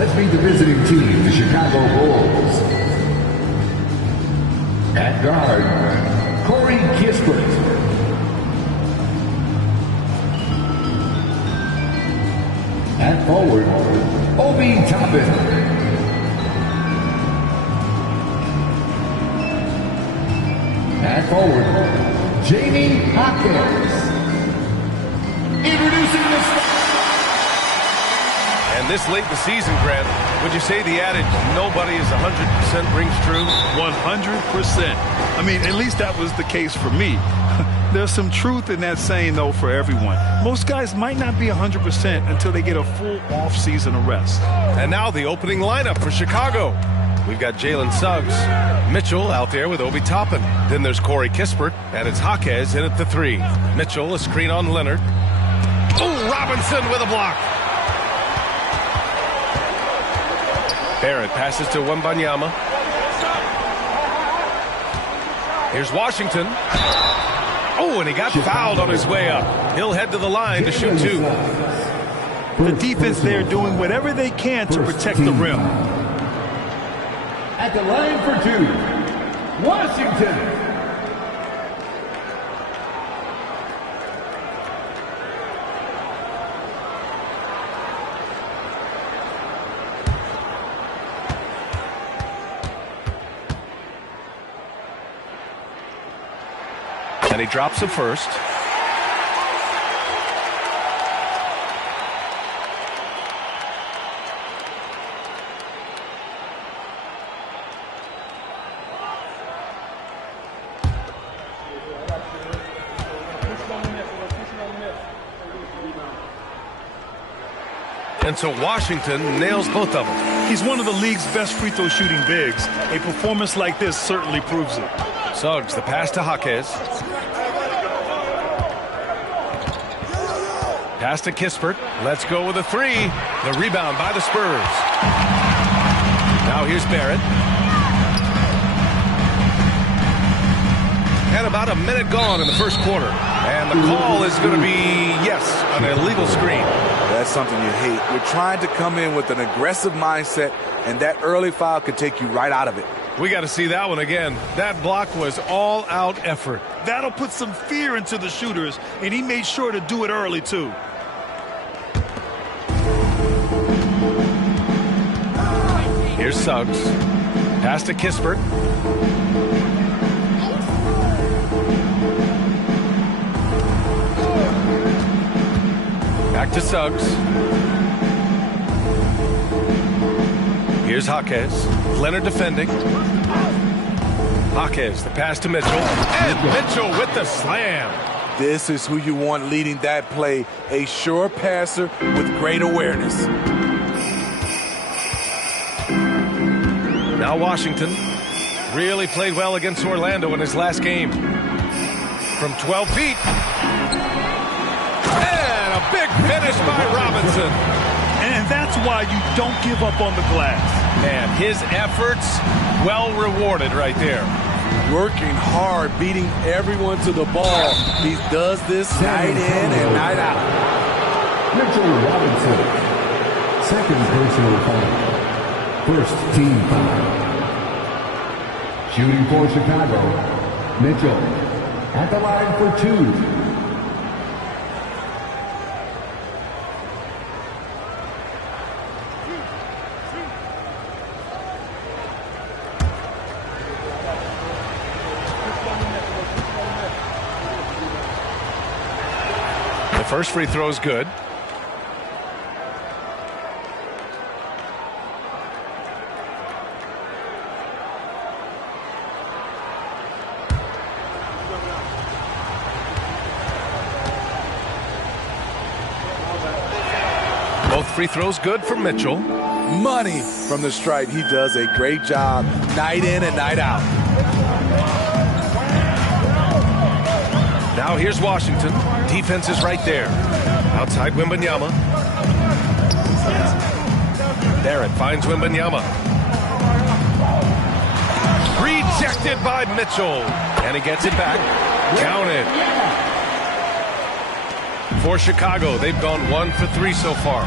Let's meet the visiting team, the Chicago Bulls. At guard, Corey Kispert. At forward, Obi Toppin. At forward, Jamie Hopkins. Introducing the star. And this late in the season, Grant, would you say the adage, nobody is 100% rings true? 100%. I mean, at least that was the case for me. There's some truth in that saying, though, for everyone. Most guys might not be 100% until they get a full off-season of rest. And now the opening lineup for Chicago. We've got Jalen Suggs, Mitchell out there with Obi Toppin. Then there's Corey Kispert, and it's Jaquez in at the 3. Mitchell, a screen on Leonard. Oh, Robinson with a block. Barrett passes to Wembanyama. Here's Washington. Oh, and he got fouled on his way up. He'll head to the line to shoot 2. The defense there doing whatever they can to protect the rim. At the line for 2, Washington. And he drops it first. And so Washington nails both of them. He's one of the league's best free throw shooting bigs. A performance like this certainly proves it. Suggs, the pass to Jaquez. Pass to Kispert. Let's go with a 3. The rebound by the Spurs. Now here's Barrett. And about a minute gone in the first quarter. And the call is going to be, yes, an illegal screen. That's something you hate. You're trying to come in with an aggressive mindset, and that early foul could take you right out of it. We got to see that one again. That block was all-out effort. That'll put some fear into the shooters, and he made sure to do it early, too. Here's Suggs. Pass to Kispert. Back to Suggs. Here's Jaquez. Leonard defending. Jaquez, the pass to Mitchell. And Mitchell with the slam. This is who you want leading that play. A sure passer with great awareness. Now Washington really played well against Orlando in his last game. From 12 feet. And a big finish by Robinson. And that's why you don't give up on the glass. Man, his efforts well rewarded right there. Working hard, beating everyone to the ball. He does this night in and night out. Mitchell Robinson, second personal foul. First team foul. Shooting for Chicago, Mitchell at the line for 2. The first free throw is good. Both free throws good for Mitchell. Money from the stripe. He does a great job night in and night out. Now here's Washington. Defense is right there. Outside Wembanyama. Barrett finds Wembanyama. Rejected by Mitchell. And he gets it back. Counted. For Chicago, they've gone 1 for 3 so far.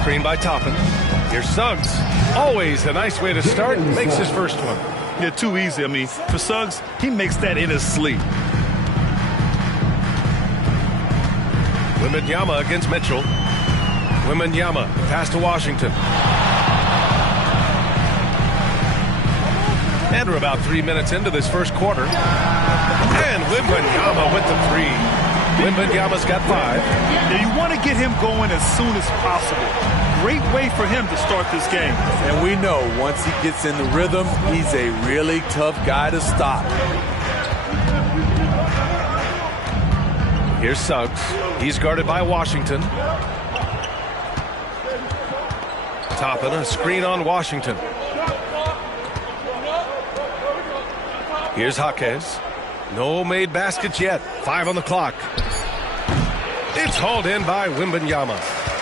screen by Toppin. Here's Suggs. Always a nice way to start. Makes his first one. Yeah, too easy. I mean, for Suggs, he makes that in his sleep. Wembanyama against Mitchell. Wembanyama, pass to Washington. And we're about 3 minutes into this first quarter. And Wembanyama with the three. Wembanyama's got 5. Now, you want to get him going as soon as possible. Great way for him to start this game. And we know once he gets in the rhythm, he's a really tough guy to stop. Here's Suggs. He's guarded by Washington. Toppin, a screen on Washington. Here's Jaquez. No made baskets yet. 5 on the clock. It's hauled in by Wembanyama.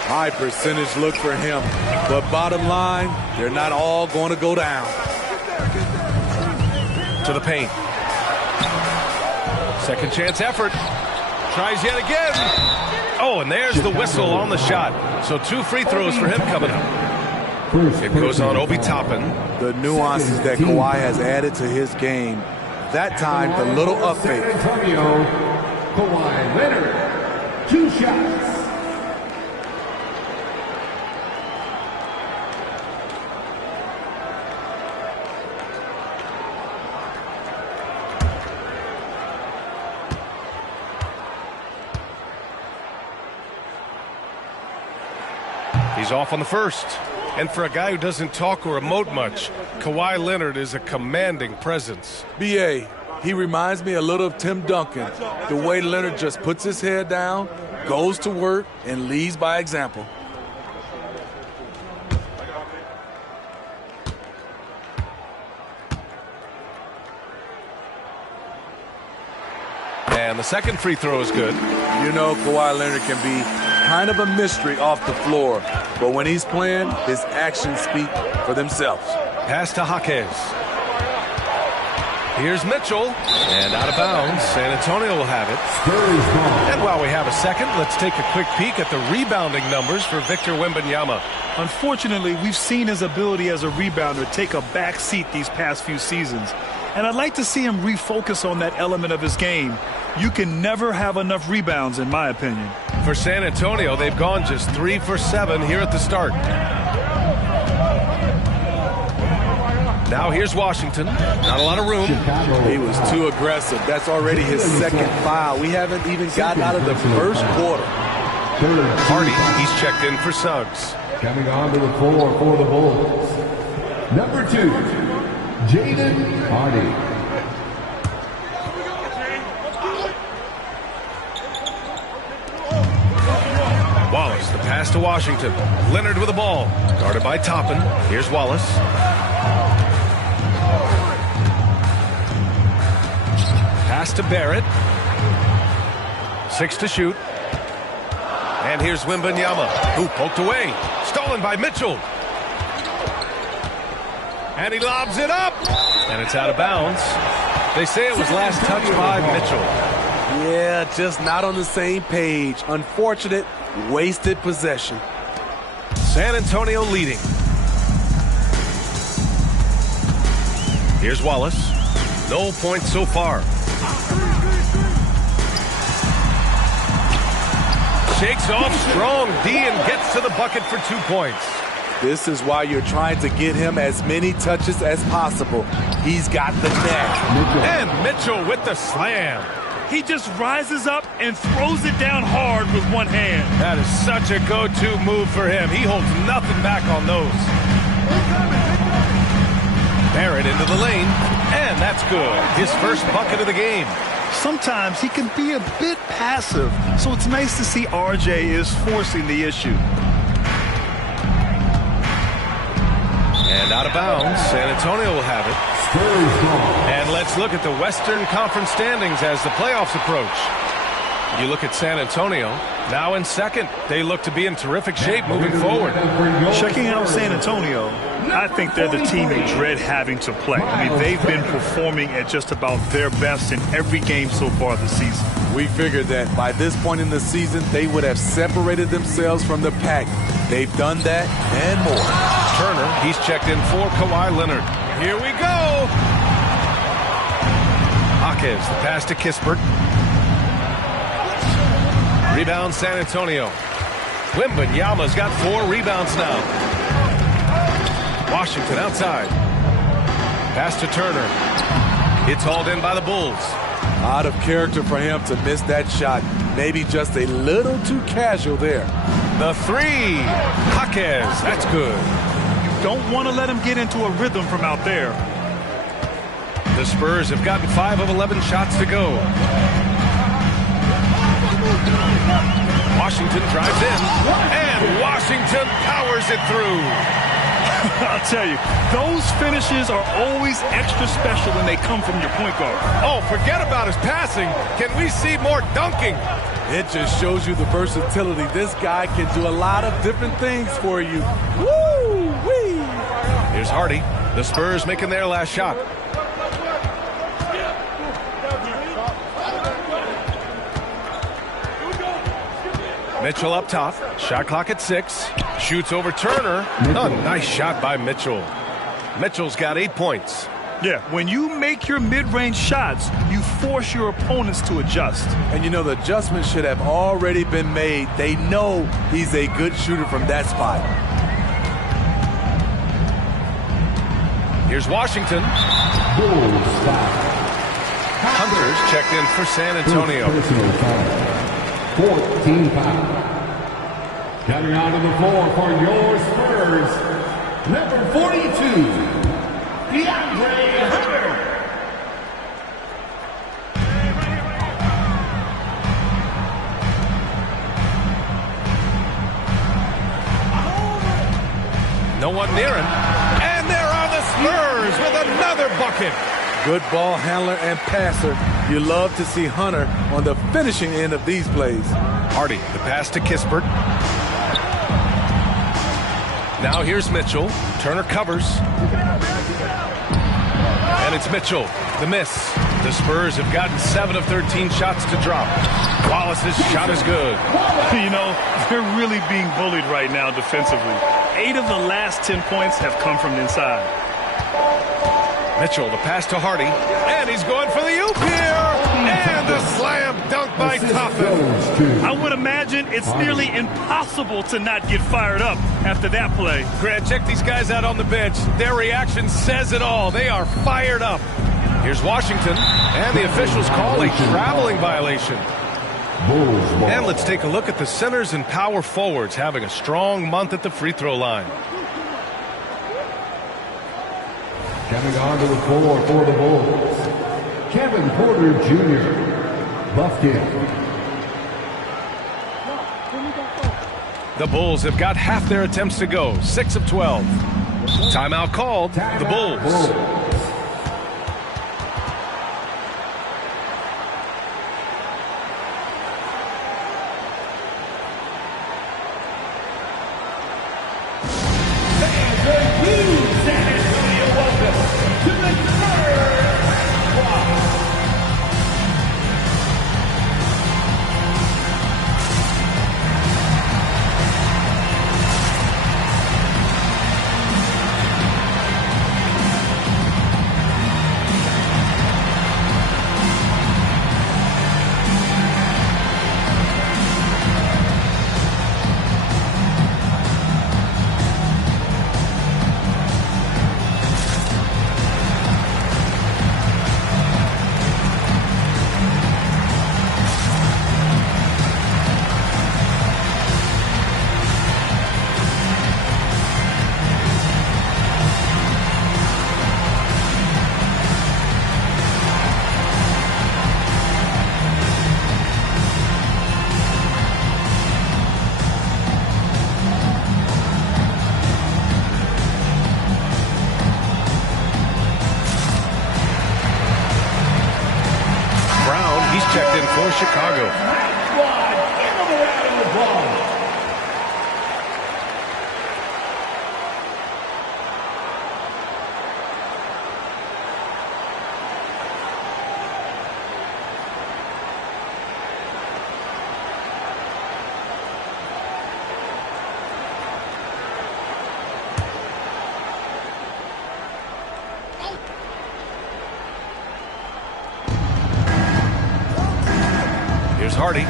High percentage look for him. But bottom line, they're not all going to go down. To the paint. Second chance effort. Tries yet again. Oh, and there's the whistle on the shot. So 2 free throws for him coming up. It goes on Obi Toppin. The nuances that Kawhi has added to his game. That time, the little upfake. Antonio, Kawhi Leonard, 2 shots. He's off on the first. And for a guy who doesn't talk or emote much, Kawhi Leonard is a commanding presence. B.A., he reminds me a little of Tim Duncan. The way Leonard just puts his head down, goes to work, and leads by example. And the second free throw is good. You know, Kawhi Leonard can be kind of a mystery off the floor, but when he's playing, his actions speak for themselves. Pass to Jaquez. Here's Mitchell, and out of bounds. San Antonio will have it. And while we have a second, let's take a quick peek at the rebounding numbers for Victor Wembanyama. Unfortunately, we've seen his ability as a rebounder take a back seat these past few seasons. And I'd like to see him refocus on that element of his game. You can never have enough rebounds, in my opinion. For San Antonio, they've gone just 3 for 7 here at the start. Now here's Washington. Not a lot of room. He was too aggressive. That's already his second foul. We haven't even gotten out of the first quarter. Hardy, he's checked in for Suggs. Coming on to the floor for the Bulls. Number 2, Jaden Hardy. Wallace, the pass to Washington. Leonard with the ball. Guarded by Toppin. Here's Wallace. Pass to Barrett. 6 to shoot. And here's Wembanyama, who poked away. Stolen by Mitchell. And he lobs it up. And it's out of bounds. They say it was last touched by Mitchell. Yeah, just not on the same page. Unfortunate, wasted possession. San Antonio leading. Here's Wallace. No points so far. Shakes off strong D and gets to the bucket for 2 points. This is why you're trying to get him as many touches as possible. He's got the knack. And Mitchell with the slam. He just rises up and throws it down hard with one hand. That is such a go-to move for him. He holds nothing back on those. Barrett into the lane, and that's good. His first bucket of the game. Sometimes he can be a bit passive, so it's nice to see RJ is forcing the issue. And out of bounds, San Antonio will have it. And let's look at the Western Conference standings as the playoffs approach. You look at San Antonio, now in second. They look to be in terrific shape moving forward. Checking out San Antonio, I think they're the team you dread having to play. I mean, they've been performing at just about their best in every game so far this season. We figured that by this point in the season, they would have separated themselves from the pack. They've done that and more. Turner, he's checked in for Kawhi Leonard. Here we go. Jaquez, the pass to Kispert. Rebound San Antonio. Wembanyama's got 4 rebounds now. Washington outside. Pass to Turner. It's hauled in by the Bulls. Out of character for him to miss that shot. Maybe just a little too casual there. The 3. Jaquez, that's good. You don't want to let him get into a rhythm from out there. The Spurs have gotten 5 of 11 shots to go. Washington drives in, and Washington powers it through. I'll tell you, those finishes are always extra special when they come from your point guard. Oh, forget about his passing. Can we see more dunking? It just shows you the versatility. This guy can do a lot of different things for you. Woo-wee! Here's Hardy. The Spurs making their last shot. Mitchell up top. Shot clock at 6. Shoots over Turner. A nice shot by Mitchell. Mitchell's got 8 points. Yeah, when you make your mid-range shots, you force your opponents to adjust. And you know, the adjustment should have already been made. They know he's a good shooter from that spot. Here's Washington. Hunter's checked in for San Antonio. 14 fouls. Coming onto the floor for your Spurs, number 42, DeAndre Hunter. No one near him. And there are the Spurs with another bucket. Good ball handler and passer. You love to see Hunter on the finishing end of these plays. Hardy, the pass to Kispert. Now here's Mitchell. Turner covers. And it's Mitchell. The miss. The Spurs have gotten 7 of 13 shots to drop. Wallace's shot is good. You know, they're really being bullied right now defensively. 8 of the last 10 points have come from inside. Mitchell, the pass to Hardy. And he's going for the oop here. And the slam dunk by Toppin. I would imagine it's nearly impossible to not get fired up after that play. Grant, check these guys out on the bench. Their reaction says it all. They are fired up. Here's Washington. And the officials call a traveling violation. And let's take a look at the centers and power forwards having a strong month at the free throw line. Coming onto the floor for the Bulls, Kevin Porter Jr., Buffkin. The Bulls have got half their attempts to go, 6 of 12. Timeout called, the Bulls. Chicago. squad, give them a round of applause. Here's Hardy,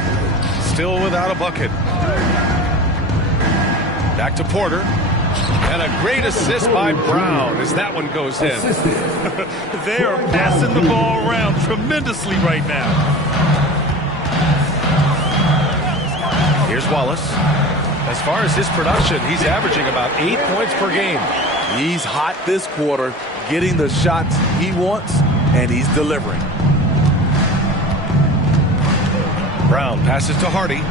still without a bucket. Back to Porter. And a great assist by Brown as that one goes in. They are passing the ball around tremendously right now. Here's Wallace. As far as his production, he's averaging about 8 points per game. He's hot this quarter, getting the shots he wants, and he's delivering. Brown passes to Hardy.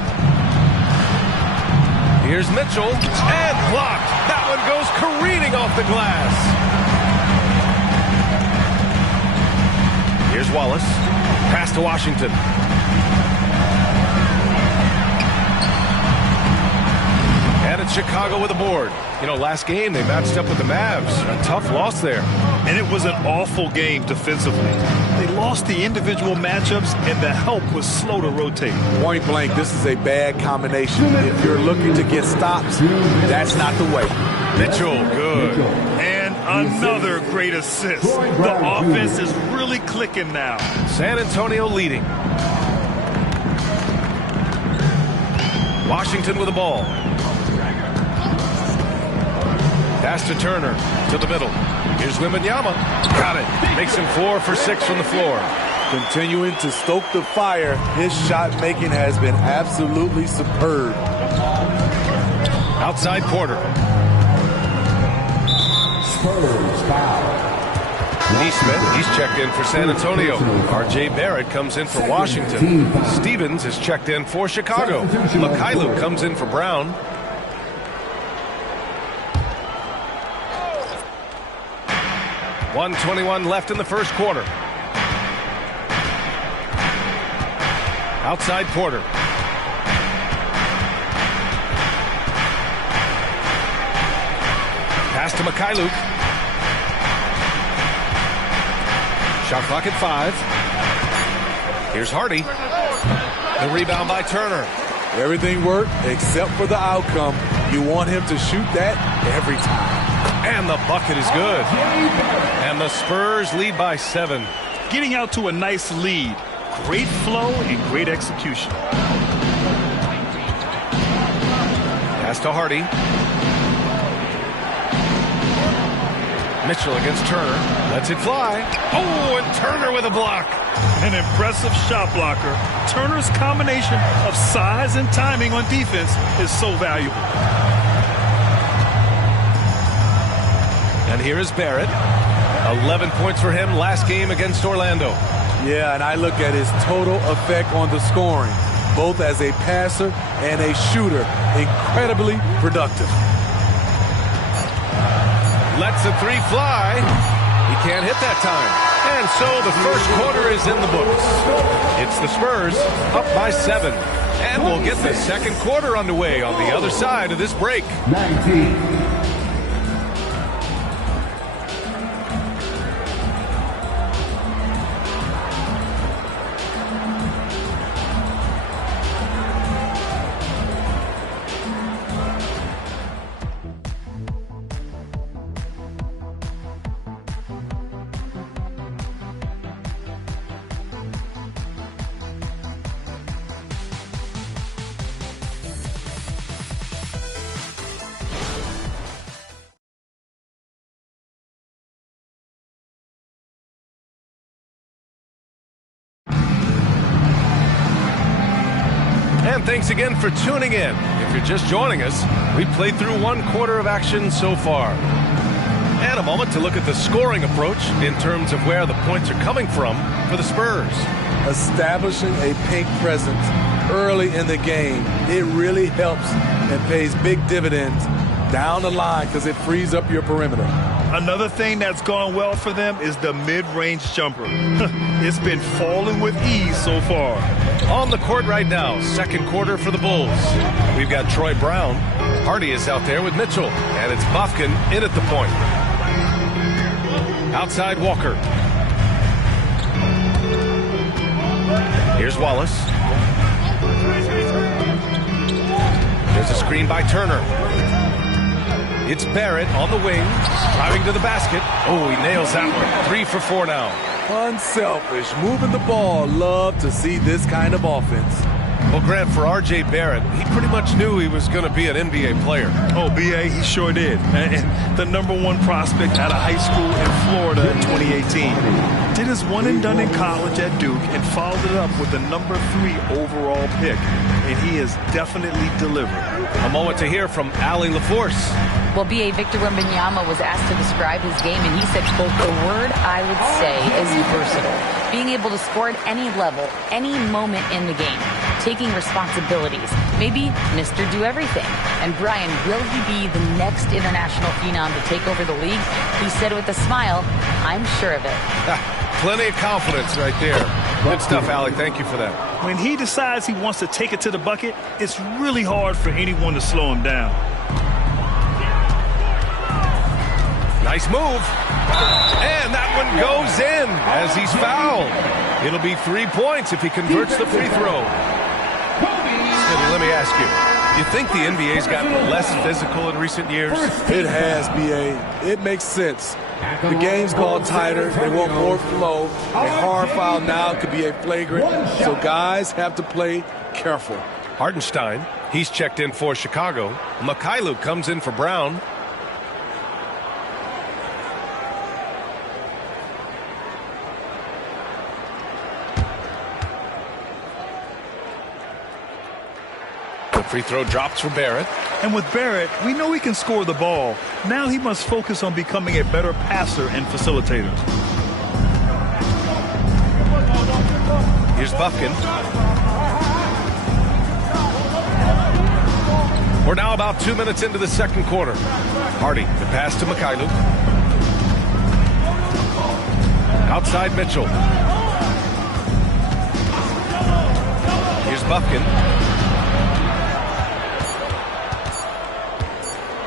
Here's Mitchell, and blocked. That one goes careening off the glass. Here's Wallace. Pass to Washington. And it's Chicago with a board. You know, last game they matched up with the Mavs. A tough loss there. And it was an awful game defensively. They lost the individual matchups, and the help was slow to rotate. Point blank, this is a bad combination. If you're looking to get stops, that's not the way. Mitchell, good. And another great assist. The offense is really clicking now. San Antonio leading. Washington with the ball. Pass to Turner, to the middle. Here's Wembanyama. Got it. Makes him 4 for 6 from the floor. Continuing to stoke the fire, his shot making has been absolutely superb. Outside Porter. Spurs foul. Neesmith, he's checked in for San Antonio. R.J. Barrett comes in for Washington. Stevens is checked in for Chicago. Mikhailuk comes in for Brown. .121 left in the first quarter. Outside Porter. Pass to Mikhailuk. Shot clock at 5. Here's Hardy. The rebound by Turner. Everything worked except for the outcome. You want him to shoot that every time. And the bucket is good. And the Spurs lead by 7. Getting out to a nice lead. Great flow and great execution. Pass to Hardy. Mitchell against Turner. Lets it fly. Oh, and Turner with a block. An impressive shot blocker. Turner's combination of size and timing on defense is so valuable. And here is Barrett. 11 points for him last game against Orlando. Yeah, and I look at his total effect on the scoring, both as a passer and a shooter. Incredibly productive. Lets the 3 fly. He can't hit that time. And so the first quarter is in the books. It's the Spurs up by 7. And we'll get the second quarter underway on the other side of this break. 19. And thanks again for tuning in. If you're just joining us, we've played through 1 quarter of action so far. And a moment to look at the scoring approach in terms of where the points are coming from for the Spurs. Establishing a paint presence early in the game, it really helps and pays big dividends down the line because it frees up your perimeter. Another thing that's gone well for them is the mid-range jumper. It's been falling with ease so far. On the court right now, second quarter for the Bulls. We've got Troy Brown. Hardy is out there with Mitchell. And it's Bufkin in at the point. Outside Walker. Here's Wallace. There's a screen by Turner. It's Barrett on the wing, driving to the basket. Oh, he nails that one. 3 for 4 now. Unselfish, moving the ball. Love to see this kind of offense. Well, Grant, for R.J. Barrett, he pretty much knew he was going to be an NBA player. Oh, B.A., he sure did. And the #1 prospect out of high school in Florida in 2018. Did his one and done in college at Duke and followed it up with the #3 overall pick. And he has definitely delivered. A moment to hear from Allie LaForce. Well, B.A. Victor Wembanyama was asked to describe his game, and he said, quote, "The word I would say is versatile. Being able to score at any level, any moment in the game, taking responsibilities, maybe Mr. Do Everything." And Brian, will he be the next international phenom to take over the league? He said with a smile, "I'm sure of it." Plenty of confidence right there. Good stuff, Allie. Thank you for that. When he decides he wants to take it to the bucket, it's really hard for anyone to slow him down. Nice move. And that one goes in as he's fouled. It'll be 3 points if he converts the free throw. Let me ask you, you think the NBA's gotten less physical in recent years? It has, B.A. It makes sense. The game's called tighter. They want more flow. A hard foul now could be a flagrant, so guys have to play careful. Hartenstein, he's checked in for Chicago. Mikhailuk comes in for Brown. The free throw drops for Barrett. And with Barrett, we know he can score the ball. Now he must focus on becoming a better passer and facilitator. Here's Bufkin. We're now about 2 minutes into the second quarter. Hardy, the pass to Mikhailuk. Outside Mitchell. Here's Bufkin.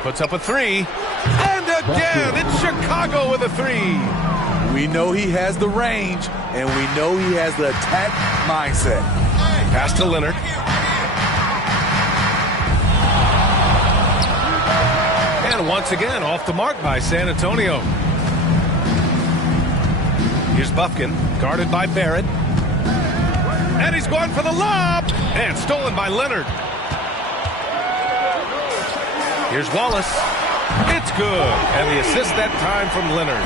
Puts up a 3. And again, it's Chicago with a 3. We know he has the range, and we know he has the attack mindset. Pass to Leonard. And once again, off the mark by San Antonio. Here's Bufkin, guarded by Barrett. And he's going for the lob. And stolen by Leonard. Here's Wallace. It's good. And the assist that time from Leonard.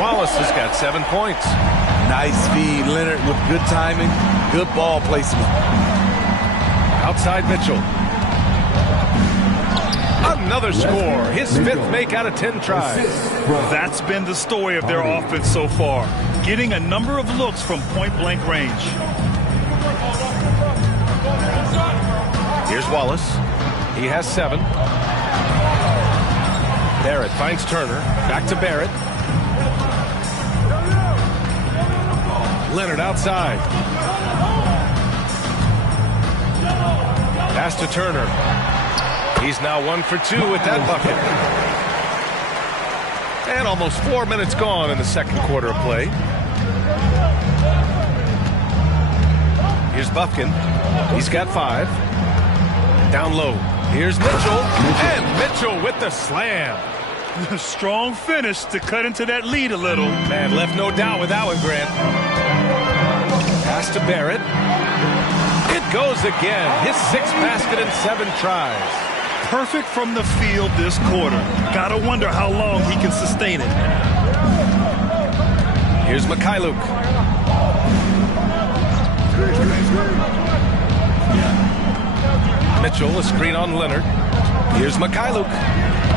Wallace has got 7 points. Nice feed, Leonard, with good timing, good ball placement. Outside Mitchell. Another score. His 5th make out of 10 tries. That's been the story of their offense so far. Getting a number of looks from point-blank range. Here's Wallace. He has 7. Barrett finds Turner. Back to Barrett. Leonard outside. Pass to Turner. He's now 1 for 2 with that bucket. And almost 4 minutes gone in the second quarter of play. Here's Bufkin. He's got 5. Down low. Here's Mitchell. And Mitchell with the slam. Strong finish to cut into that lead a little. Man, left no doubt with that one, Grant. Pass to Barrett. It goes again. His 6th basket in 7 tries. Perfect from the field this quarter. Gotta wonder how long he can sustain it. Here's Mikhailuk. Mitchell, a screen on Leonard. Here's Mikhailuk.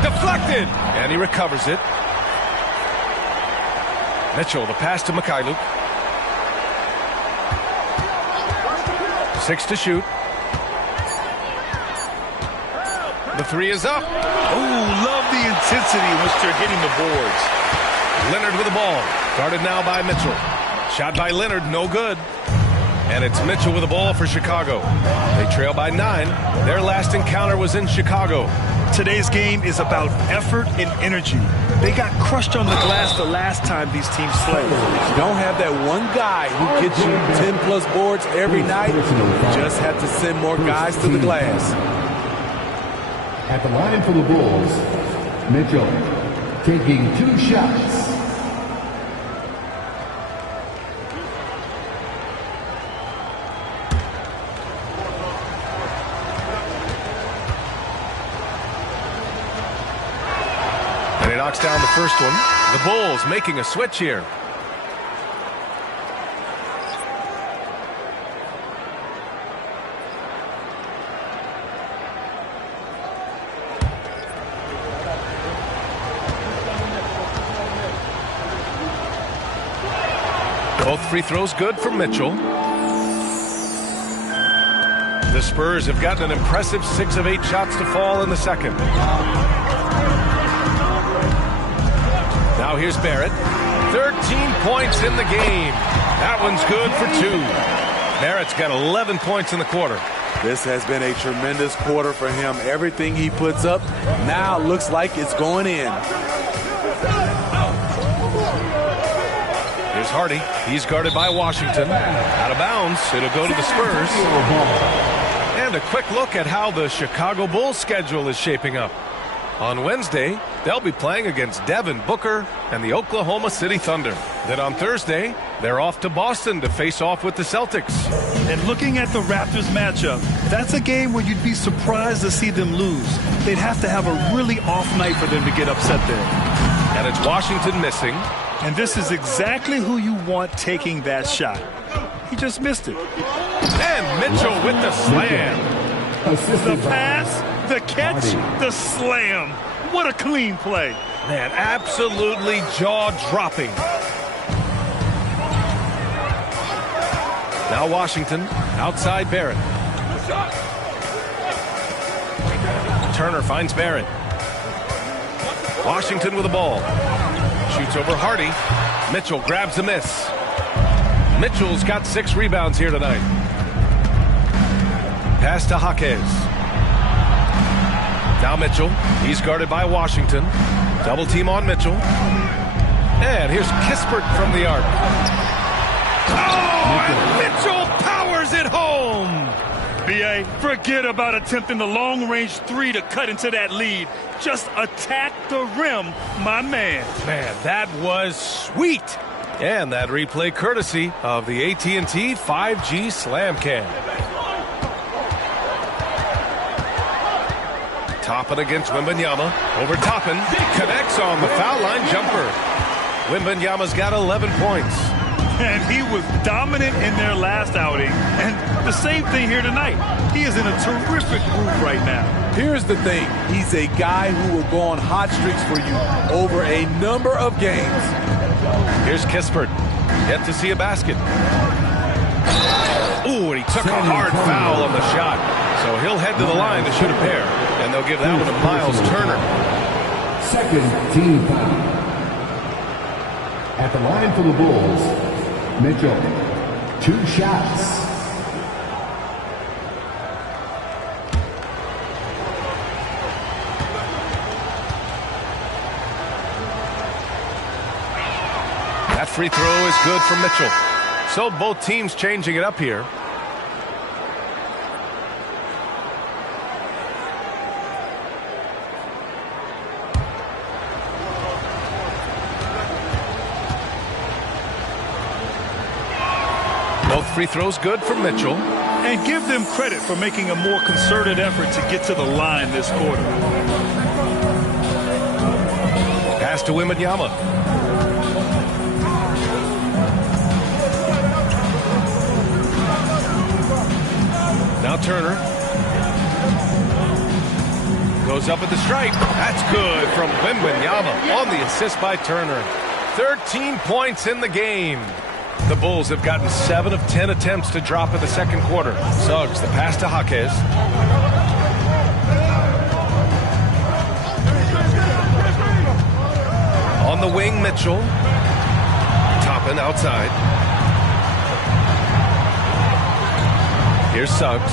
Deflected! And he recovers it. Mitchell, the pass to Mikhailuk. 6 to shoot. The three is up. Ooh, love the intensity in which they're hitting the boards. Leonard with the ball. Guarded now by Mitchell. Shot by Leonard, no good. And it's Mitchell with the ball for Chicago. They trail by 9. Their last encounter was in Chicago. Today's game is about effort and energy. They got crushed on the glass the last time these teams played. You don't have that one guy who gets you 10-plus boards every night. You just have to send more guys to the glass. At the line for the Bulls, Mitchell taking 2 shots. And he knocks down the first one. The Bulls making a switch here. Both free throws good for Mitchell. The Spurs have gotten an impressive 6 of 8 shots to fall in the second. Now here's Barrett. 13 points in the game. That one's good for 2. Barrett's got 11 points in the quarter. This has been a tremendous quarter for him. Everything he puts up now looks like it's going in. Here's Hardy. He's guarded by Washington. Out of bounds. It'll go to the Spurs. And a quick look at how the Chicago Bulls schedule is shaping up. On Wednesday, they'll be playing against Devin Booker and the Oklahoma City Thunder. Then on Thursday, they're off to Boston to face off with the Celtics. And looking at the Raptors matchup, that's a game where you'd be surprised to see them lose. They'd have to have a really off night for them to get upset there. And it's Washington missing. And this is exactly who you want taking that shot. He just missed it. And Mitchell with the slam. The pass, the catch, the slam. What a clean play. Man, absolutely jaw-dropping. Now Washington, outside Barrett. Turner finds Barrett. Washington with the ball. Shoots over Hardy. Mitchell grabs a miss. Mitchell's got 6 rebounds here tonight. Pass to Jaquez. Now Mitchell. He's guarded by Washington. Double team on Mitchell. And here's Kispert from the arc. Oh, and Mitchell powers it home. B.A., forget about attempting the long-range 3 to cut into that lead. Just attack the rim, my man. Man, that was sweet. And that replay courtesy of the AT&T 5G Slam Cam. Toppin against Wembanyama. Over Toppin. Connects on the foul line jumper. Wembanyama's got 11 points. And he was dominant in their last outing. And the same thing here tonight. He is in a terrific groove right now. Here's the thing. He's a guy who will go on hot streaks for you over a number of games. Here's Kispert. Yet to see a basket. Ooh, and he took a hard foul on the shot. So he'll head to the line to shoot a pair. And they'll give that one to Miles Turner. Second team foul. At the line for the Bulls, Mitchell, 2 shots. That free throw is good for Mitchell. So both teams changing it up here. Both free throws good for Mitchell. And give them credit for making a more concerted effort to get to the line this quarter. Pass to Wembanyama. Now Turner. Goes up at the stripe. That's good from Wembanyama on the assist by Turner. 13 points in the game. The Bulls have gotten 7 of 10 attempts to drop in the second quarter. Suggs, the pass to Jaquez. the wing, Mitchell. Toppin outside. Here's Suggs.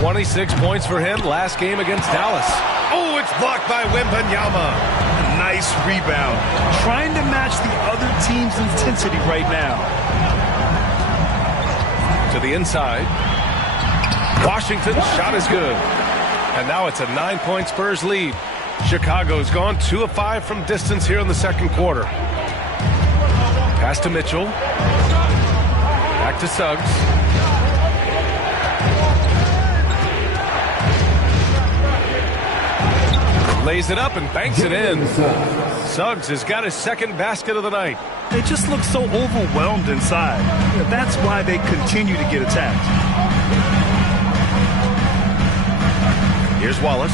26 points for him last game against Dallas. Oh, it's blocked by Wembanyama. Nice rebound. Trying to match the other team's intensity right now. To the inside. Washington's shot is good. And now it's a 9-point Spurs lead. Chicago's gone 2 of 5 from distance here in the second quarter. Pass to Mitchell. Back to Suggs. Lays it up and banks it in. Suggs has got his second basket of the night. They just look so overwhelmed inside. That's why they continue to get attacked. Here's Wallace.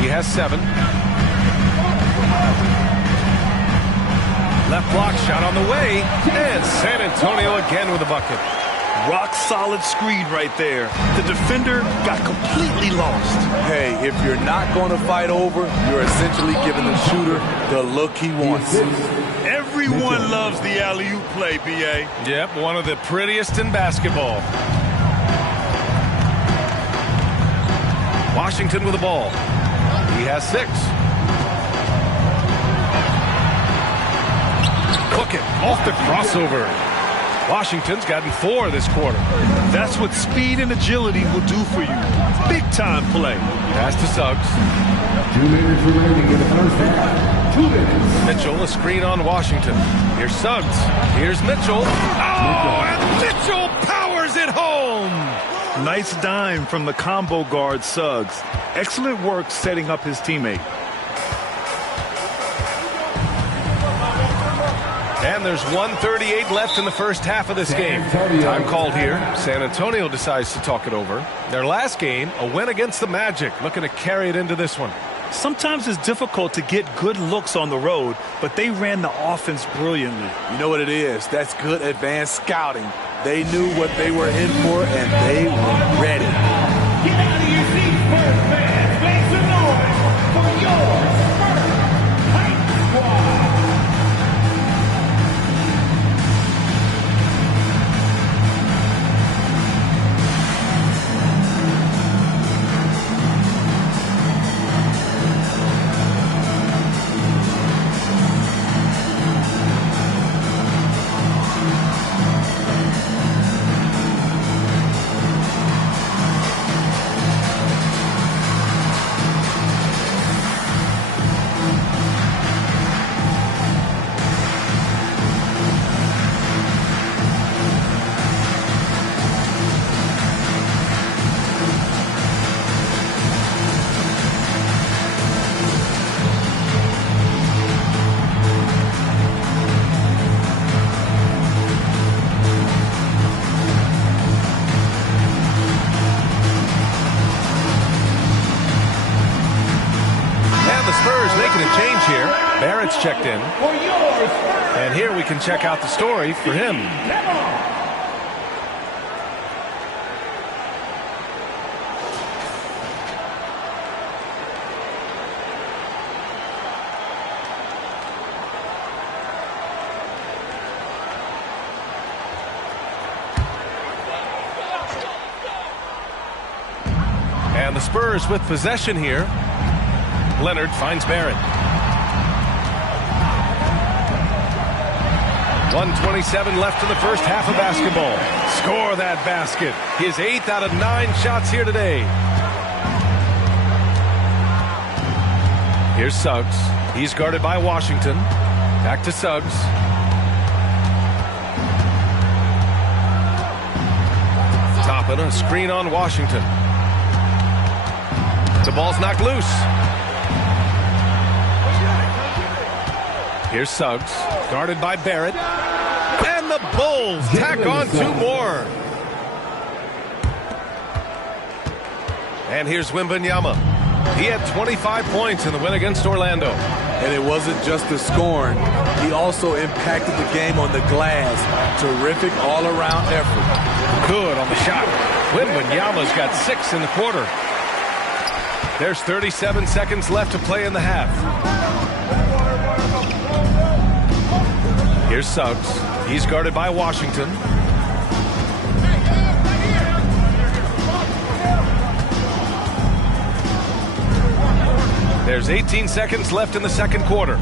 He has 7. Left block shot on the way. And San Antonio again with a bucket. Rock solid screen right there. The defender got completely lost. Hey, if you're not going to fight over, you're essentially giving the shooter the look he wants. Everyone loves the alley-oop play, B.A. Yep, one of the prettiest in basketball. Washington with the ball. He has 6. Cook it off the crossover. Washington's gotten 4 this quarter. That's what speed and agility will do for you. Big-time play. Pass to Suggs. 2 minutes remaining in the first half. 2 minutes. Mitchell, a screen on Washington. Here's Suggs. Here's Mitchell. Oh, and Mitchell powers it home. Nice dime from the combo guard Suggs. Excellent work setting up his teammate. And there's 1:38 left in the first half of this game. Time called here. San Antonio decides to talk it over. Their last game, a win against the Magic, looking to carry it into this one. Sometimes it's difficult to get good looks on the road, but they ran the offense brilliantly. You know what it is? That's good advanced scouting. They knew what they were in for, and they were ready. Get out of your seats, Spurs fans. Make some noise for your Spurs Hype Squad. Barrett's checked in. And here we can check out the story for him. And the Spurs with possession here. Leonard finds Barrett. 1:27 left in the first half of basketball. Score that basket. His 8th out of 9 shots here today. Here's Suggs. He's guarded by Washington. Back to Suggs. Toppin, a screen on Washington. The ball's knocked loose. Here's Suggs, guarded by Barrett. And the Bulls tack on 2 more. And here's Wembanyama. He had 25 points in the win against Orlando. And it wasn't just the scoring. He also impacted the game on the glass. Terrific all-around effort. Good on the shot. Wembanyama's got 6 in the quarter. There's 37 seconds left to play in the half. Here's Suggs. He's guarded by Washington. There's 18 seconds left in the second quarter.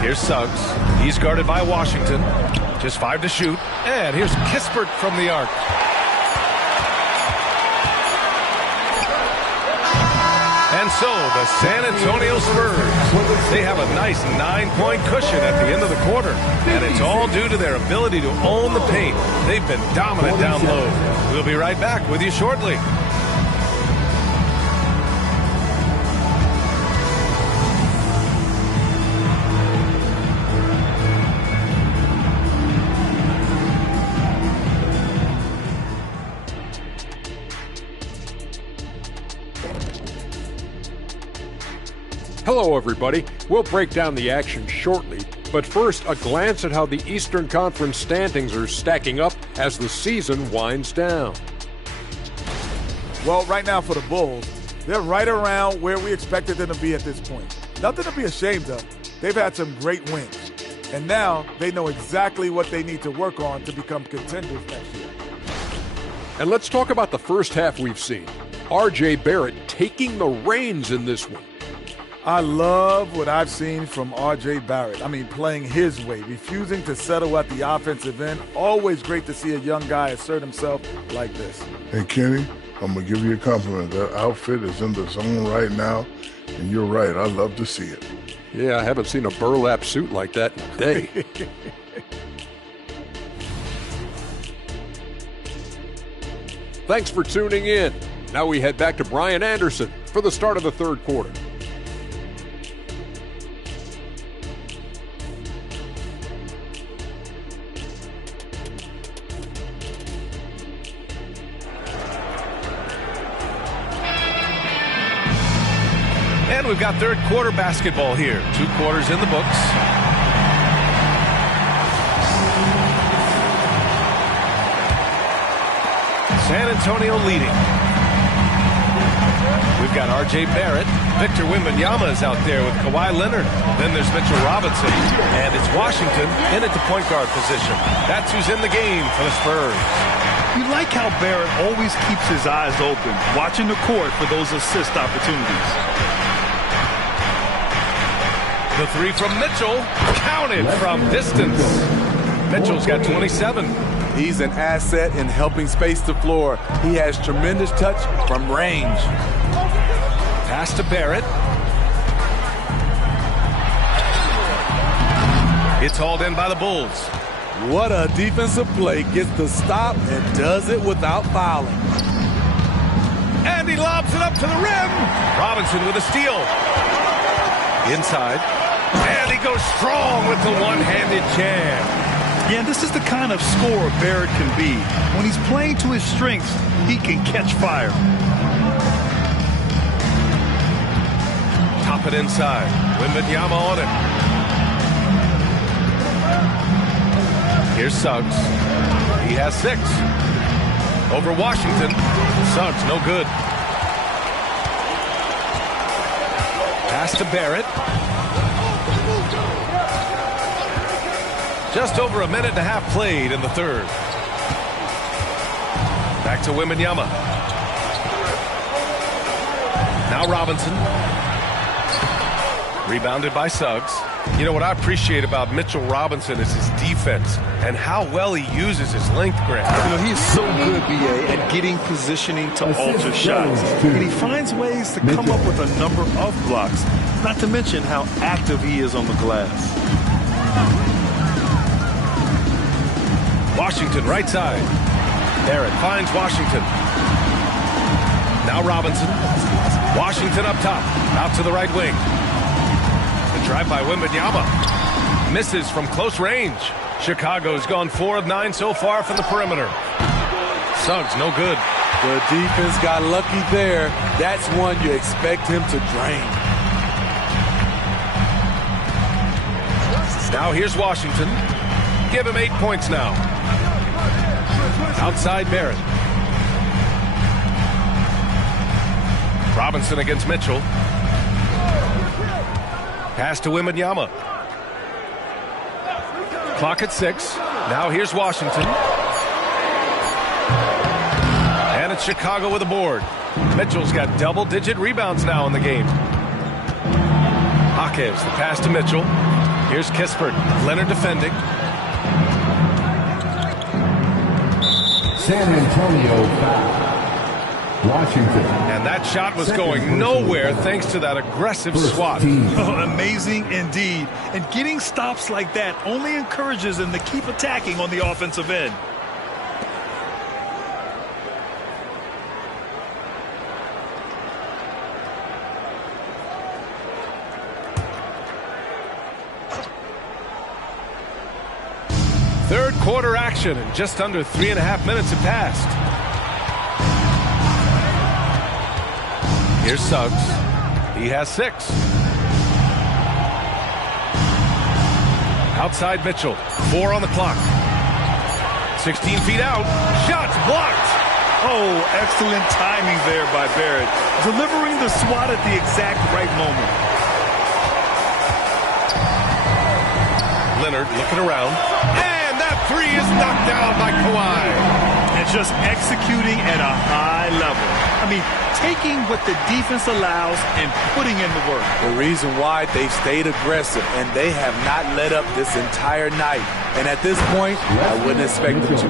Here's Suggs. He's guarded by Washington. Just 5 to shoot. And here's Kispert from the arc. And so the San Antonio Spurs, they have a nice 9-point cushion at the end of the quarter. And it's all due to their ability to own the paint. They've been dominant down low. We'll be right back with you shortly. Hello, everybody. We'll break down the action shortly, but first, a glance at how the Eastern Conference standings are stacking up as the season winds down. Well, right now for the Bulls, they're right around where we expected them to be at this point. Nothing to be ashamed of. They've had some great wins, and now they know exactly what they need to work on to become contenders next year. And let's talk about the first half we've seen. R.J. Barrett taking the reins in this one. I love what I've seen from R.J. Barrett. I mean, playing his way, refusing to settle at the offensive end. Always great to see a young guy assert himself like this. Hey, Kenny, I'm going to give you a compliment. That outfit is in the zone right now, and you're right. I love to see it. Yeah, I haven't seen a burlap suit like that in a day. Thanks for tuning in. Now we head back to Brian Anderson for the start of the third quarter. And we've got third quarter basketball here. 2 quarters in the books. San Antonio leading. We've got R.J. Barrett. Victor Wembanyama is out there with Kawhi Leonard. Then there's Mitchell Robinson. And it's Washington in at the point guard position. That's who's in the game for the Spurs. You like how Barrett always keeps his eyes open, watching the court for those assist opportunities. The 3 from Mitchell, counted from distance. Mitchell's got 27. He's an asset in helping space the floor. He has tremendous touch from range. Pass to Barrett. It's hauled in by the Bulls. What a defensive play. Gets the stop and does it without fouling. And he lobs it up to the rim. Robinson with a steal. Inside. And he goes strong with the one-handed jam. Yeah, this is the kind of scorer Barrett can be. When he's playing to his strengths, he can catch fire. Top it inside. Wembanyama on it. Here's Suggs. He has 6. Over Washington. Suggs, no good. Pass to Barrett. Just over a minute and a half played in the third. Back to Wembanyama. Now Robinson. Rebounded by Suggs. You know what I appreciate about Mitchell Robinson is his defense and how well he uses his length, Grant. You know, he's so good, B.A., at getting positioning to alter shots. And he finds ways to come up with a number of blocks, not to mention how active he is on the glass. Washington right side. Barrett finds Washington. Now Robinson. Washington up top. Out to the right wing. The drive by Wembanyama. Misses from close range. Chicago's gone 4 of 9 so far from the perimeter. Suggs no good. The defense got lucky there. That's one you expect him to drain. Now here's Washington. Give him 8 points now. Outside Barrett. Robinson against Mitchell. Pass to Wembanyama. Clock at 6. Now here's Washington. And it's Chicago with a board. Mitchell's got double-digit rebounds now in the game. Jaquez, the pass to Mitchell. Here's Kispert. Leonard defending. San Antonio foul. Washington. And that shot was going nowhere thanks to that aggressive swat. Oh, amazing indeed. And getting stops like that only encourages them to keep attacking on the offensive end. Third quarter action, and just under 3.5 minutes have passed. Here's Suggs. He has 6. Outside Mitchell. 4 on the clock. 16 feet out. Shots blocked. Oh, excellent timing there by Barrett. Delivering the swat at the exact right moment. Leonard looking around. And that 3 is knocked down by Kawhi. And just executing at a high level. I mean, taking what the defense allows and putting in the work. The reason why they stayed aggressive and they have not let up this entire night. And at this point, I wouldn't expect them to.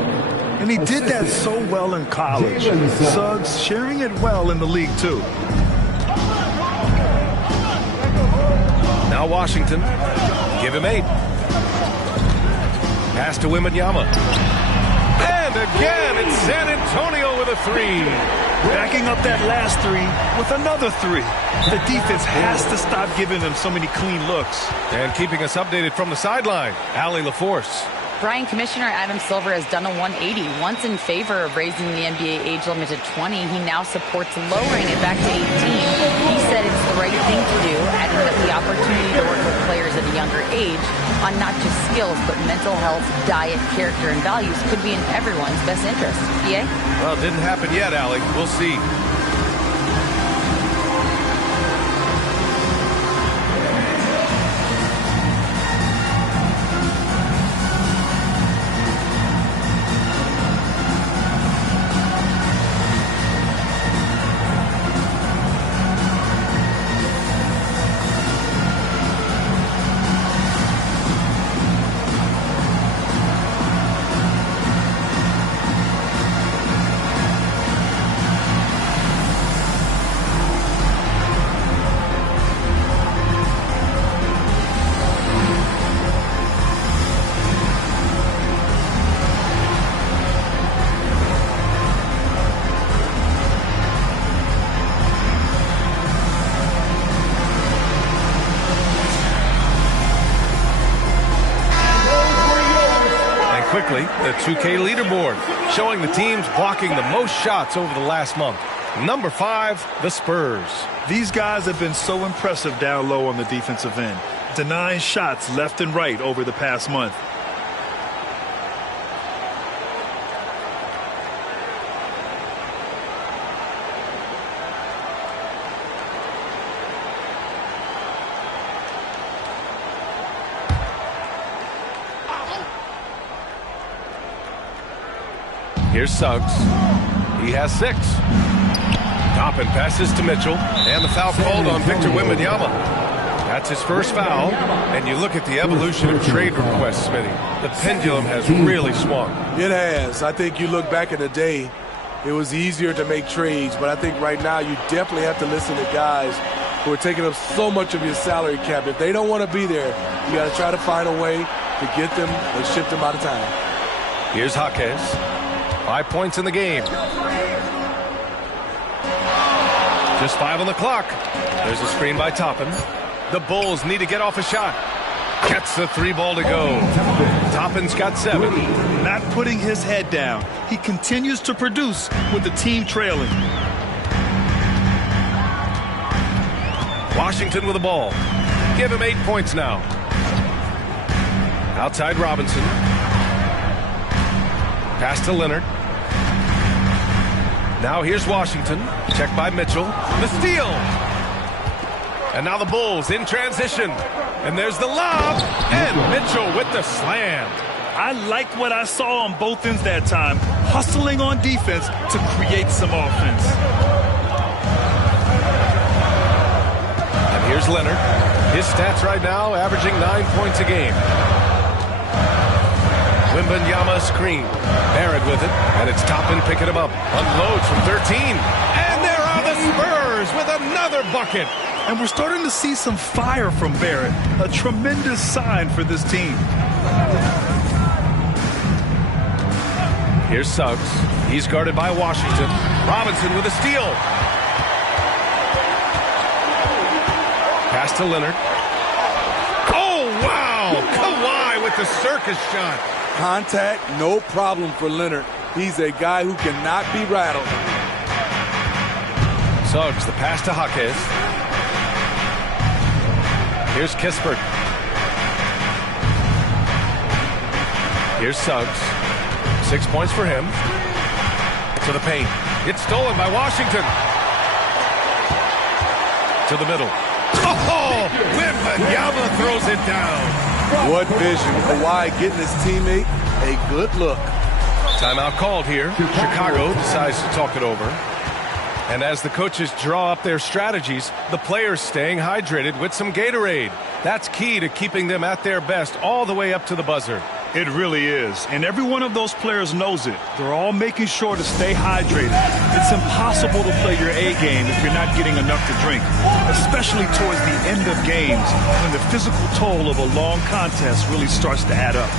And he did that so well in college. Suggs sharing it well in the league, too. Now Washington. Give him 8. Pass to Wembanyama. And again, it's San Antonio with a 3. Backing up that last 3 with another 3. The defense has to stop giving them so many clean looks. And keeping us updated from the sideline, Allie LaForce. Brian, Commissioner Adam Silver has done a 180. Once in favor of raising the NBA age limit to 20, he now supports lowering it back to 18. He said it's the right thing to do, adding that the opportunity to work with players at a younger age on not just skills, but mental health, diet, character, and values could be in everyone's best interest. EA? Well, it didn't happen yet, Allie. We'll see. Quickly, the 2K leaderboard, showing the teams blocking the most shots over the last month. Number 5, the Spurs. These guys have been so impressive down low on the defensive end, denying shots left and right over the past month. Here's Suggs. He has 6. Toppin passes to Mitchell. And the foul called on Victor Wembanyama. That's his first foul. And you look at the evolution of trade requests, Smitty. The pendulum has really swung. It has. I think you look back in the day, it was easier to make trades. But I think right now you definitely have to listen to guys who are taking up so much of your salary cap. If they don't want to be there, you got to try to find a way to get them and ship them out of town. Here's Jaquez. 5 points in the game. Just 5 on the clock. There's a screen by Toppin. The Bulls need to get off a shot. Gets the 3 ball to go. Toppin's got 7. Not putting his head down. He continues to produce with the team trailing. Washington with the ball. Give him 8 points now. Outside Robinson. Pass to Leonard. Now here's Washington. Checked by Mitchell. The steal. And now the Bulls in transition. And there's the lob. And Mitchell with the slam. I liked what I saw on both ends that time, hustling on defense to create some offense. And here's Leonard. His stats right now averaging 9 points a game. Wembanyama screen. Barrett with it, and it's Toppin picking him up. Unloads from 13. And there are the Spurs with another bucket. And we're starting to see some fire from Barrett, a tremendous sign for this team. Here's Suggs. He's guarded by Washington. Robinson with a steal. Pass to Leonard. Oh, wow! Kawhi with the circus shot. Contact, no problem for Leonard. He's a guy who cannot be rattled. Suggs, the pass to Jaquez. Here's Kispert. Here's Suggs. 6 points for him. To the paint. It's stolen by Washington. To the middle. Oh! Wembanyama throws it down. What vision. Kawhi getting his teammate a good look. Timeout called here. Chicago decides to talk it over. And as the coaches draw up their strategies, the players staying hydrated with some Gatorade. That's key to keeping them at their best all the way up to the buzzer. It really is. And every one of those players knows it. They're all making sure to stay hydrated. It's impossible to play your A game if you're not getting enough to drink, especially towards the end of games when the physical toll of a long contest really starts to add up.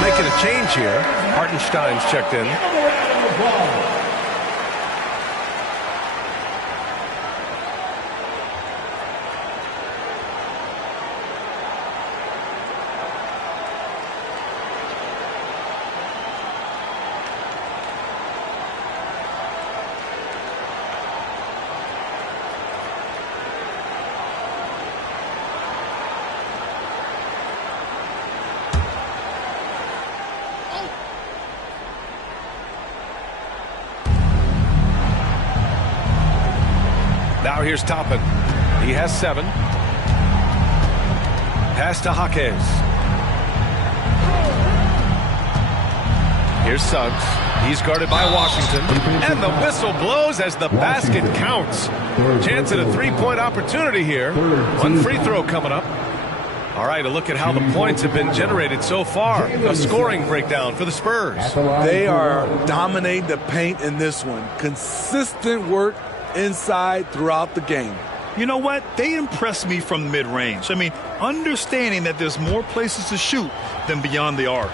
Making a change here. Hartenstein's checked in. Now here's Toppin. He has 7. Pass to Jaquez. Here's Suggs. He's guarded by Washington. And the whistle blows as the basket counts. Chance at a 3-point opportunity here. One free throw coming up. All right, a look at how the points have been generated so far. A scoring breakdown for the Spurs. They are dominating the paint in this one. Consistent work inside throughout the game. You know what? They impress me from mid-range. I mean, understanding that there's more places to shoot than beyond the arc.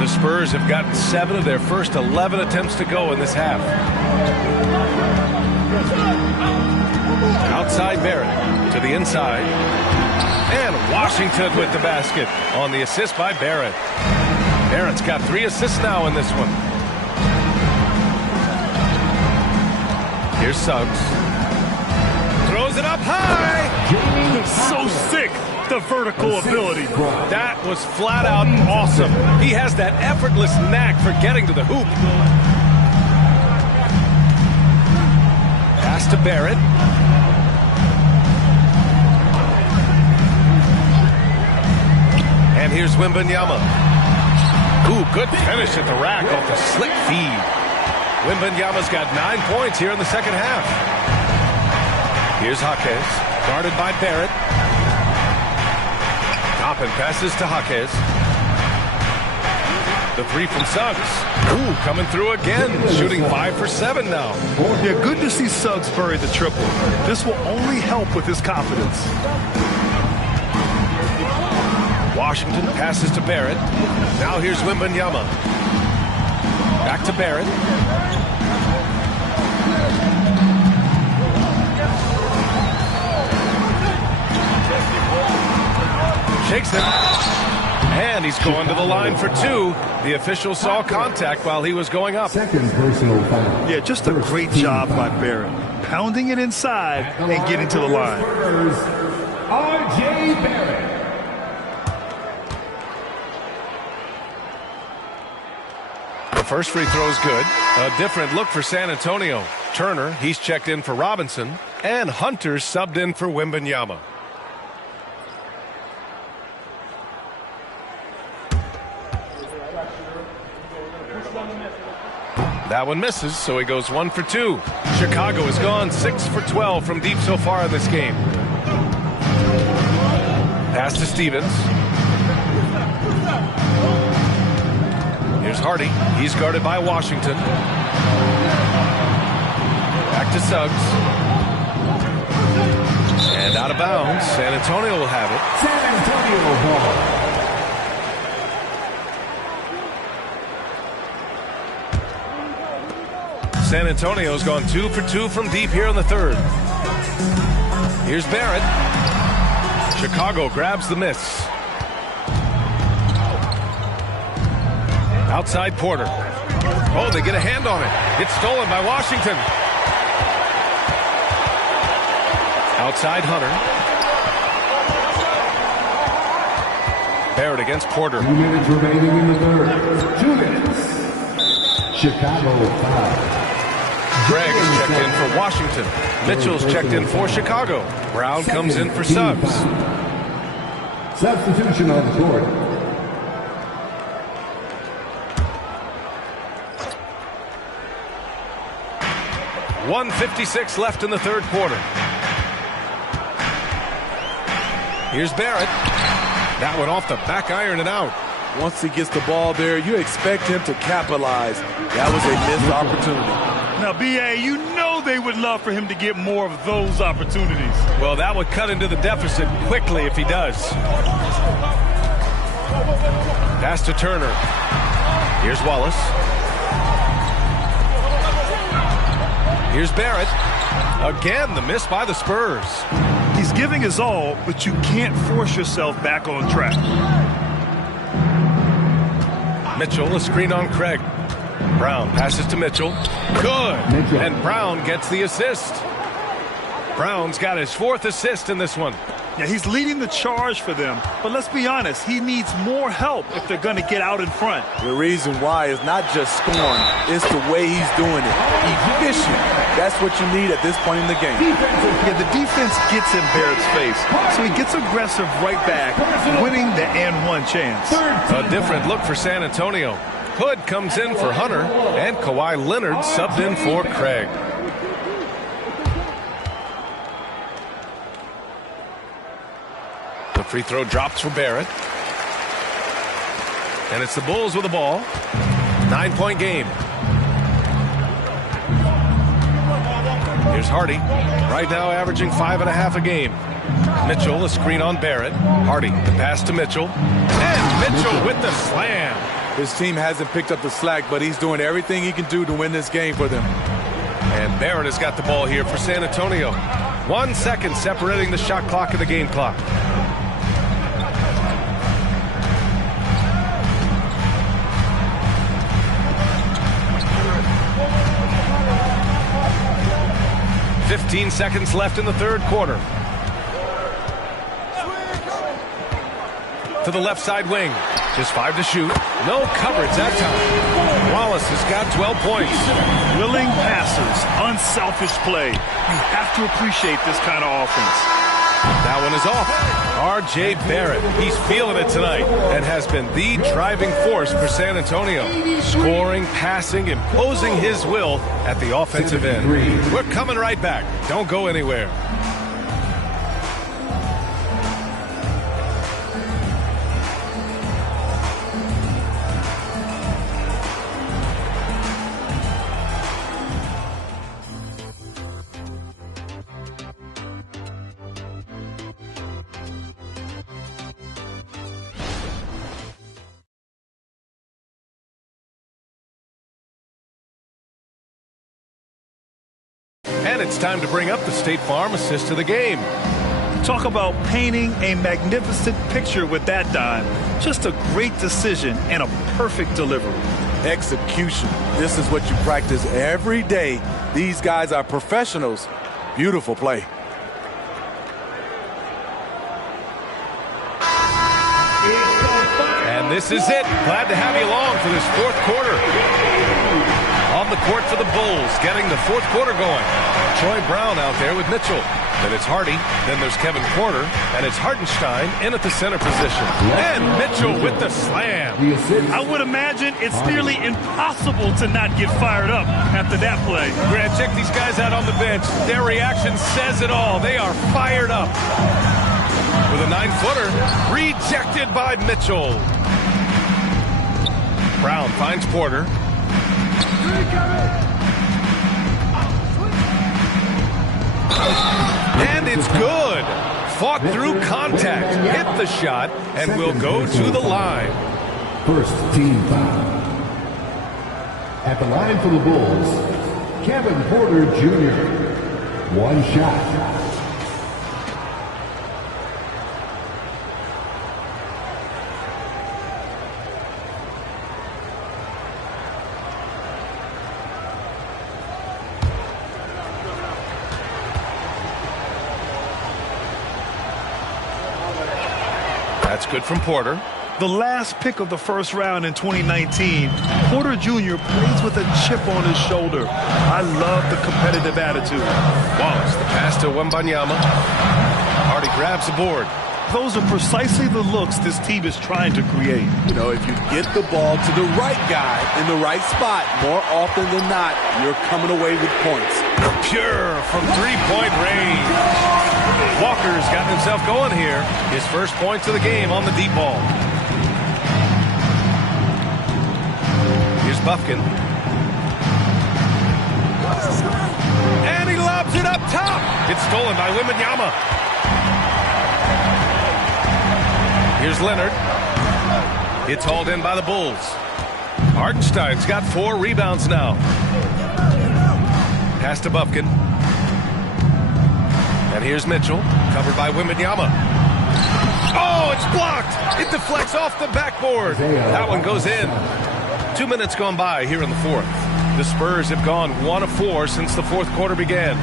The Spurs have gotten 7 of their first 11 attempts to go in this half. Outside Barrett to the inside. And Washington with the basket on the assist by Barrett. Barrett's got 3 assists now in this one. Here's Suggs. Throws it up high. So sick, the vertical ability. That was flat out awesome. He has that effortless knack for getting to the hoop. Pass to Barrett. And here's Wembanyama. Ooh, good finish at the rack off the slick feed. Wembanyama's got 9 points here in the second half. Here's Jaquez, guarded by Barrett. Toppin passes to Jaquez. The three from Suggs. Ooh, coming through again, shooting 5 for 7 now. Yeah, good to see Suggs bury the triple. This will only help with his confidence. Washington passes to Barrett. Now here's Wembanyama. Back to Barrett. Shakes it. And he's going to the line for 2. The official saw contact while he was going up. Second personal foul. Yeah, just a great job by Barrett. Pounding it inside and getting to the line. R.J. Barrett. The first free throw is good. A different look for San Antonio. Turner, he's checked in for Robinson. And Hunter's subbed in for Wembanyama. That one misses, so he goes 1 for 2. Chicago has gone 6 for 12 from deep so far in this game. Pass to Stevens. Here's Hardy. He's guarded by Washington. Back to Suggs. And out of bounds. San Antonio will have it. San Antonio ball. San Antonio's gone 2 for 2 from deep here in the third. Here's Barrett. Chicago grabs the miss. Outside Porter. Oh, they get a hand on it. It's stolen by Washington. Outside Hunter. Barrett against Porter. 2 minutes remaining in the third. 2 minutes. Chicago foul. Greg's checked in for Washington. Mitchell's checked in for Chicago. Brown comes in for Suggs. Substitution on the court. .156 left in the third quarter. Here's Barrett. That one off the back iron and out. Once he gets the ball there, you expect him to capitalize. That was a missed opportunity. Now, B.A., you know they would love for him to get more of those opportunities. Well, that would cut into the deficit quickly if he does. Pass to Turner. Here's Wallace. Here's Barrett. Again, the miss by the Spurs. He's giving his all, but you can't force yourself back on track. Mitchell, a screen on Craig. Brown passes to Mitchell. Good. And Brown gets the assist. Brown's got his 4th assist in this one. Yeah, he's leading the charge for them. But let's be honest, he needs more help if they're going to get out in front. The reason why is not just scoring, it's the way he's doing it. Efficient. That's what you need at this point in the game. Yeah, the defense gets in Barrett's face, so he gets aggressive right back, winning the and-one chance. A different look for San Antonio. Hood comes in for Hunter, and Kawhi Leonard subbed in for Craig. The free throw drops for Barrett. And it's the Bulls with the ball. 9-point game. Here's Hardy. Right now averaging 5.5 a game. Mitchell, a screen on Barrett. Hardy, the pass to Mitchell. And Mitchell with the slam. His team hasn't picked up the slack, but he's doing everything he can do to win this game for them. And Barrett has got the ball here for San Antonio. 1 second separating the shot clock and the game clock. .15 seconds left in the third quarter. To the left side wing. Just 5 to shoot. No coverage that time. Wallace has got 12 points. Willing passes, unselfish play. You have to appreciate this kind of offense. That one is off. R.J. Barrett, he's feeling it tonight and has been the driving force for San Antonio. Scoring, passing, imposing his will at the offensive end. We're coming right back. Don't go anywhere. And it's time to bring up the State Farm assist to the game. Talk about painting a magnificent picture with that dime. Just a great decision and a perfect delivery. Execution. This is what you practice every day. These guys are professionals. Beautiful play. And this is it. Glad to have you along for this fourth quarter. On the court for the Bulls, getting the fourth quarter going. Troy Brown out there with Mitchell. Then it's Hardy. Then there's Kevin Porter. And it's Hartenstein in at the center position. And Mitchell with the slam. I would imagine it's nearly impossible to not get fired up after that play. Grant, check these guys out on the bench. Their reaction says it all. They are fired up. With a 9-footer, rejected by Mitchell. Brown finds Porter. And it's good. Fought through contact, hit the shot, and will go to the line. First team foul. At the line for the Bulls, Kevin Porter Jr. One shot. That's good from Porter. The last pick of the first round in 2019, Porter Jr. plays with a chip on his shoulder. I love the competitive attitude. Wallace, the pass to Wembanyama. Hardy grabs the board. Those are precisely the looks this team is trying to create. You know, if you get the ball to the right guy in the right spot, more often than not, you're coming away with points. Pure from three-point range. Walker's gotten himself going here. His first points of the game on the deep ball. Here's Buffkin. And he lobs it up top. It's stolen by Wembanyama. Here's Leonard. It's hauled in by the Bulls. Hartenstein's got 4 rebounds now. Pass to Buffkin. And here's Mitchell, covered by Wembanyama. Oh, it's blocked. It deflects off the backboard. That one goes in. 2 minutes gone by here in the fourth. The Spurs have gone 1 of 4 since the fourth quarter began.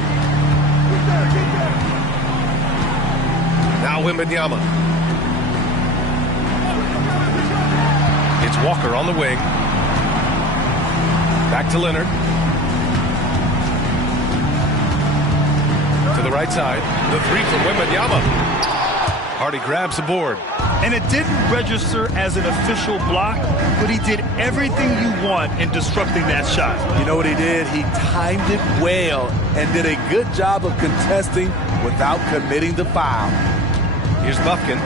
Now Wembanyama. It's Walker on the wing. Back to Leonard. To the right side. The 3 from Wembanyama. Hardy grabs the board. And it didn't register as an official block, but he did everything you want in disrupting that shot. You know what he did? He timed it well and did a good job of contesting without committing the foul. Here's Buffkin.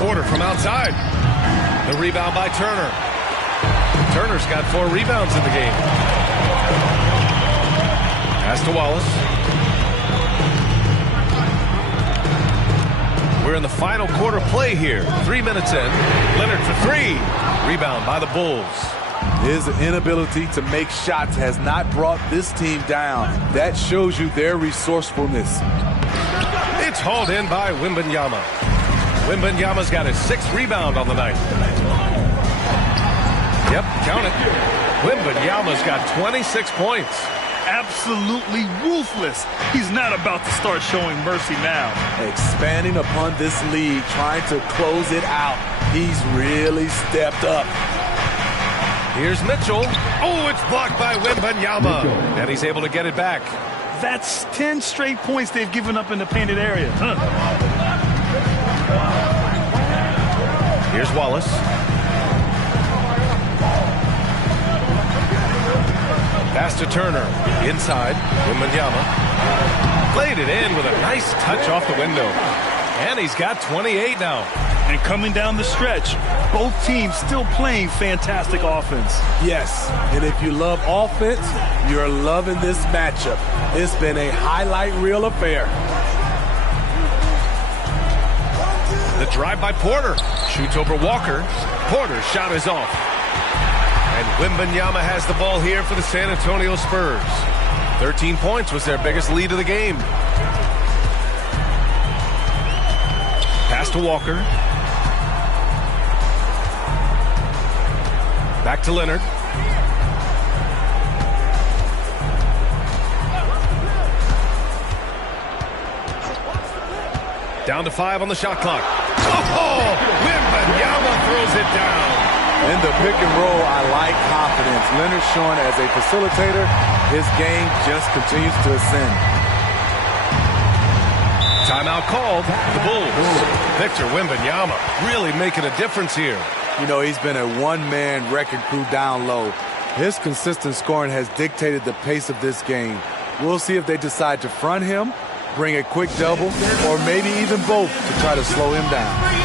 Porter from outside. The rebound by Turner. Turner's got 4 rebounds in the game. Pass to Wallace. We're in the final quarter play here. 3 minutes in. Leonard for 3. Rebound by the Bulls. His inability to make shots has not brought this team down. That shows you their resourcefulness. It's hauled in by Wembanyama. Wembanyama's got his 6th rebound on the night. Yep, count it. Wembanyama's got 26 points. Absolutely ruthless. He's not about to start showing mercy now. Expanding upon this lead, trying to close it out. He's really stepped up. Here's Mitchell. Oh, it's blocked by Wembanyama. And he's able to get it back. That's 10 straight points they've given up in the painted area. Here's Wallace. Pass to Turner. Inside. Wembanyama. Played it in with a nice touch off the window. And he's got 28 now. And coming down the stretch, both teams still playing fantastic offense. Yes, and if you love offense, you're loving this matchup. It's been a highlight reel affair. The drive by Porter. Shoots over Walker. Porter's shot is off. And Wembanyama has the ball here for the San Antonio Spurs. 13 points was their biggest lead of the game. Pass to Walker. Back to Leonard. Down to 5 on the shot clock. Oh! Wembanyama throws it down. In the pick and roll, I like confidence. Leonard showing as a facilitator, his game just continues to ascend. Timeout called. The Bulls. Victor Wembanyama really making a difference here. You know, he's been a one-man wrecking crew down low. His consistent scoring has dictated the pace of this game. We'll see if they decide to front him, bring a quick double, or maybe even both to try to slow him down.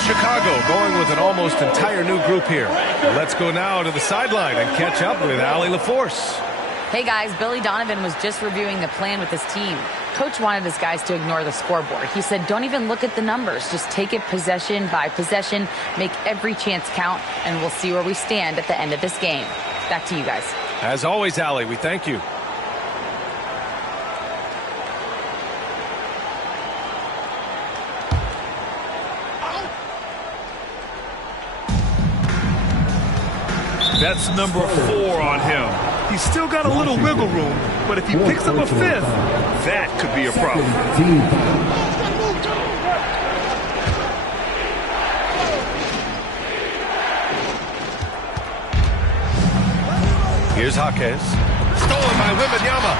Chicago going with an almost entire new group here. Let's go now to the sideline and catch up with Allie LaForce. Hey guys, Billy Donovan was just reviewing the plan with his team. Coach wanted his guys to ignore the scoreboard. He said, don't even look at the numbers. Just take it possession by possession, make every chance count, and we'll see where we stand at the end of this game. Back to you guys. As always, Allie, we thank you. That's number 4 on him. He's still got a little wiggle room, but if he picks up a 5th, that could be a problem. Here's Jaquez. Stolen by Wembanyama.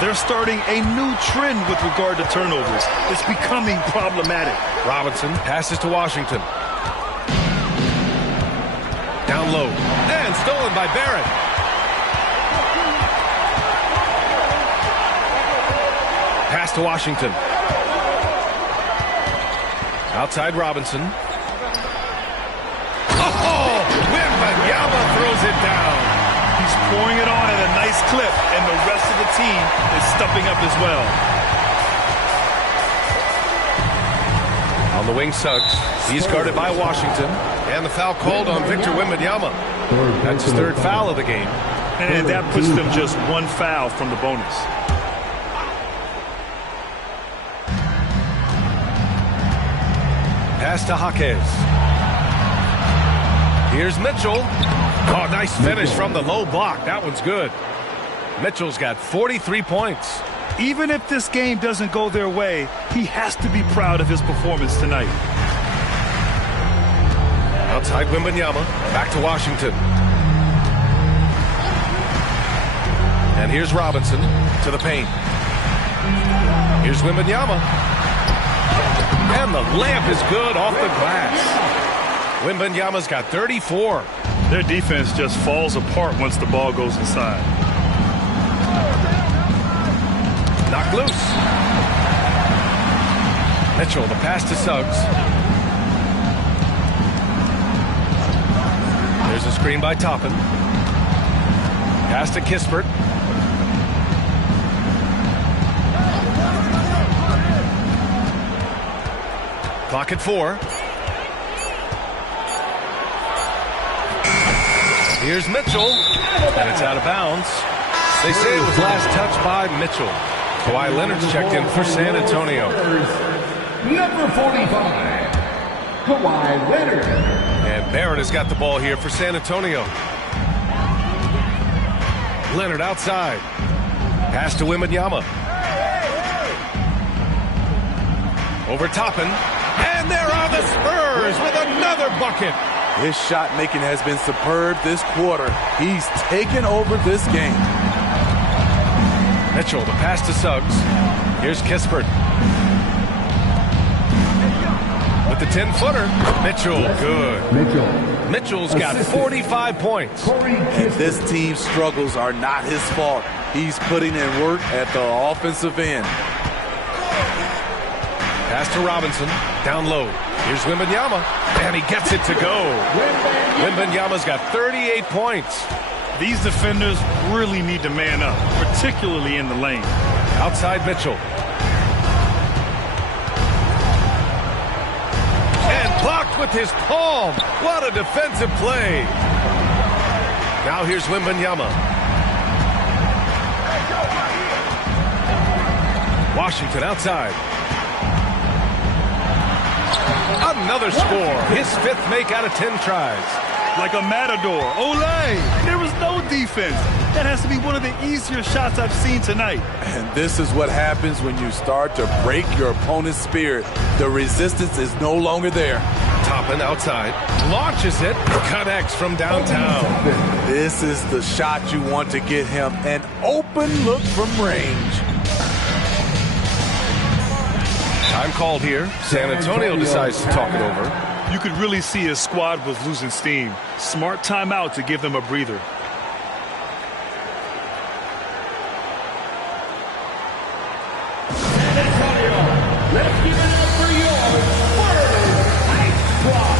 They're starting a new trend with regard to turnovers. It's becoming problematic. Robinson passes to Washington. Down low. And stolen by Barrett. Pass to Washington. Outside Robinson. Oh! Wembanyama throws it down. He's pouring it on at a nice clip, and the rest of the team is stepping up as well. On the wing, Suggs. He's guarded by Washington. And the foul called on Victor Wembanyama. That's his 3rd foul of the game. And that puts them just 1 foul from the bonus. Pass to Jaquez. Here's Mitchell. Oh, nice finish from the low block. That one's good. Mitchell's got 43 points. Even if this game doesn't go their way, he has to be proud of his performance tonight. Outside Wembanyama. Back to Washington. And here's Robinson to the paint. Here's Wembanyama. And the layup is good off the glass. Wembanyama's got 34. Their defense just falls apart once the ball goes inside. Knocked loose. Mitchell, the pass to Suggs. There's a screen by Toppin. Pass to Kispert. Clock at 4. Here's Mitchell, and it's out of bounds. They say it was last touched by Mitchell. Kawhi Leonard's checked in for San Antonio. Number 45, Kawhi Leonard. And Barrett has got the ball here for San Antonio. Leonard outside. Pass to Wembanyama. Over Toppin. And there are the Spurs with another bucket. His shot making has been superb this quarter. He's taken over this game. Mitchell, the pass to Suggs. Here's Kispert. With the 10-footer. Mitchell, good. Mitchell's got 45 points. And this team's struggles are not his fault. He's putting in work at the offensive end. Pass to Robinson. Down low. Here's Wembanyama. And he gets it to go. Wembanyama's got 38 points. These defenders really need to man up, particularly in the lane. Outside Mitchell. And blocked with his palm. What a defensive play. Now here's Wembanyama. Washington outside. Another score. His 5th make out of 10 tries. Like a matador. Olay! There was no defense. That has to be one of the easier shots I've seen tonight. And this is what happens when you start to break your opponent's spirit. The resistance is no longer there. Toppin outside. Launches it. Connects from downtown. This is the shot you want to get him. An open look from range. Time called here. San Antonio decides to talk it over. You could really see his squad was losing steam. Smart timeout to give them a breather. San Antonio, let's give it up for your first Ice Squad.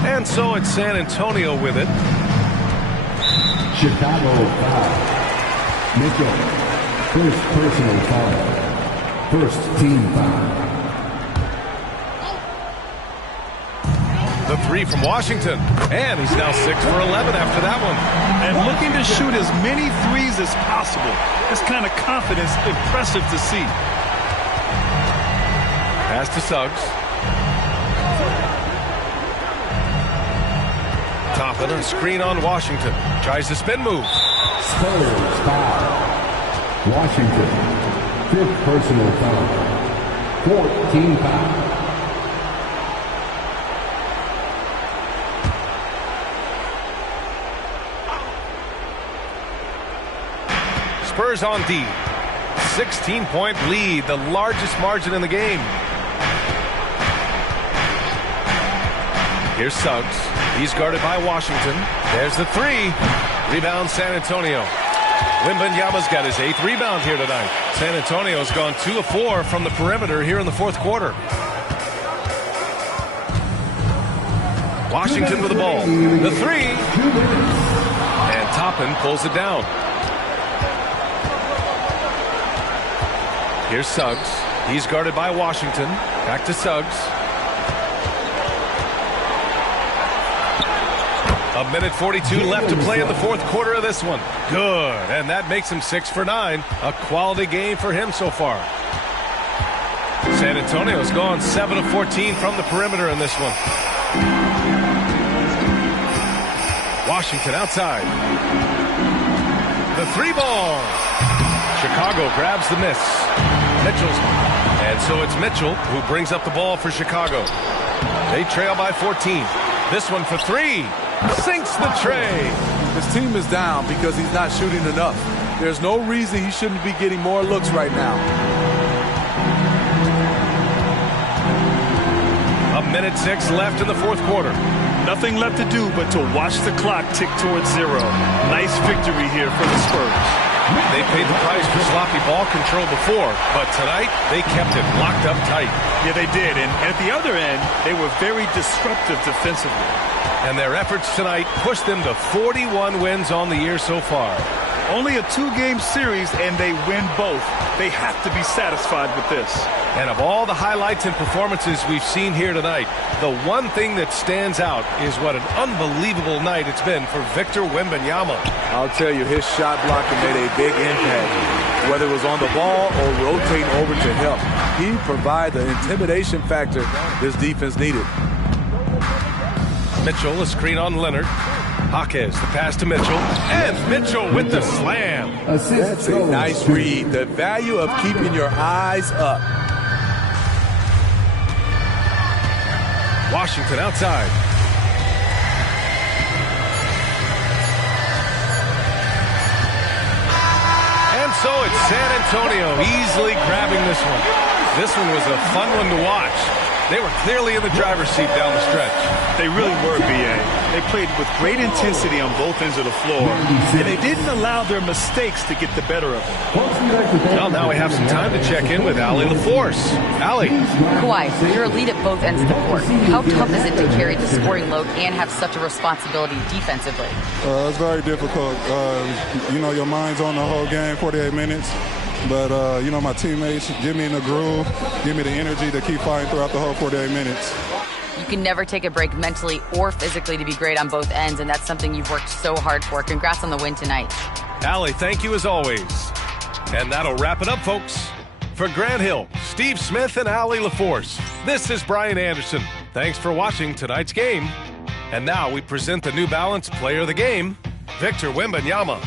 And so it's San Antonio with it. Chicago foul. Mitchell, first personal foul. First team foul. The 3 from Washington. And he's now 6 for 11 after that one. And looking to shoot as many threes as possible. This kind of confidence, impressive to see. Pass to Suggs. Toppin, a screen on Washington. Tries to spin move. Spurs foul. Washington, 5th personal foul. 4th team foul. Spurs on D. 16-point lead, the largest margin in the game. Here's Suggs. He's guarded by Washington. There's the three. Rebound San Antonio. Wembanyama's got his 8th rebound here tonight. San Antonio's gone 2 of 4 from the perimeter here in the 4th quarter. Washington with the ball. The three. And Toppin pulls it down. Here's Suggs. He's guarded by Washington. Back to Suggs. A minute 42 left to play in the 4th quarter of this one. Good. And that makes him 6 for 9. A quality game for him so far. San Antonio's gone 7 of 14 from the perimeter in this one. Washington outside. The 3-ball. Chicago grabs the miss. Mitchell's. And so it's Mitchell who brings up the ball for Chicago. They trail by 14. This one for 3. Sinks the tray. His team is down because he's not shooting enough. There's no reason he shouldn't be getting more looks right now. A minute 6 left in the 4th quarter. Nothing left to do but to watch the clock tick towards 0. Nice victory here for the Spurs. They paid the price for sloppy ball control before, but tonight they kept it locked up tight. Yeah, they did. And at the other end, they were very disruptive defensively. And their efforts tonight pushed them to 41 wins on the year so far. Only a 2-game series, and they win both. They have to be satisfied with this. And of all the highlights and performances we've seen here tonight, the one thing that stands out is what an unbelievable night it's been for Victor Wembanyama. I'll tell you, his shot blocking made a big impact. Whether it was on the ball or rotating over to help, he provided the intimidation factor this defense needed. Mitchell, a screen on Leonard. Jaquez, the pass to Mitchell. And Mitchell with the slam. That's a nice read. The value of keeping your eyes up. Washington outside. And so it's San Antonio easily grabbing this one. This one was a fun one to watch. They were clearly in the driver's seat down the stretch. They really were, B.A. They played with great intensity on both ends of the floor, and they didn't allow their mistakes to get the better of them. Well, now we have some time to check in with Allie LaForce. Allie. Kawhi, you're a lead at both ends of the court. How tough is it to carry the scoring load and have such a responsibility defensively? It's very difficult. Your mind's on the whole game, 48 minutes. But, my teammates get me in the groove, give me the energy to keep fighting throughout the whole 48 minutes. You can never take a break mentally or physically to be great on both ends, and that's something you've worked so hard for. Congrats on the win tonight. Allie, thank you as always. And that'll wrap it up, folks. For Grant Hill, Steve Smith, and Allie LaForce, this is Brian Anderson. Thanks for watching tonight's game. And now we present the New Balance Player of the Game, Victor Wembanyama.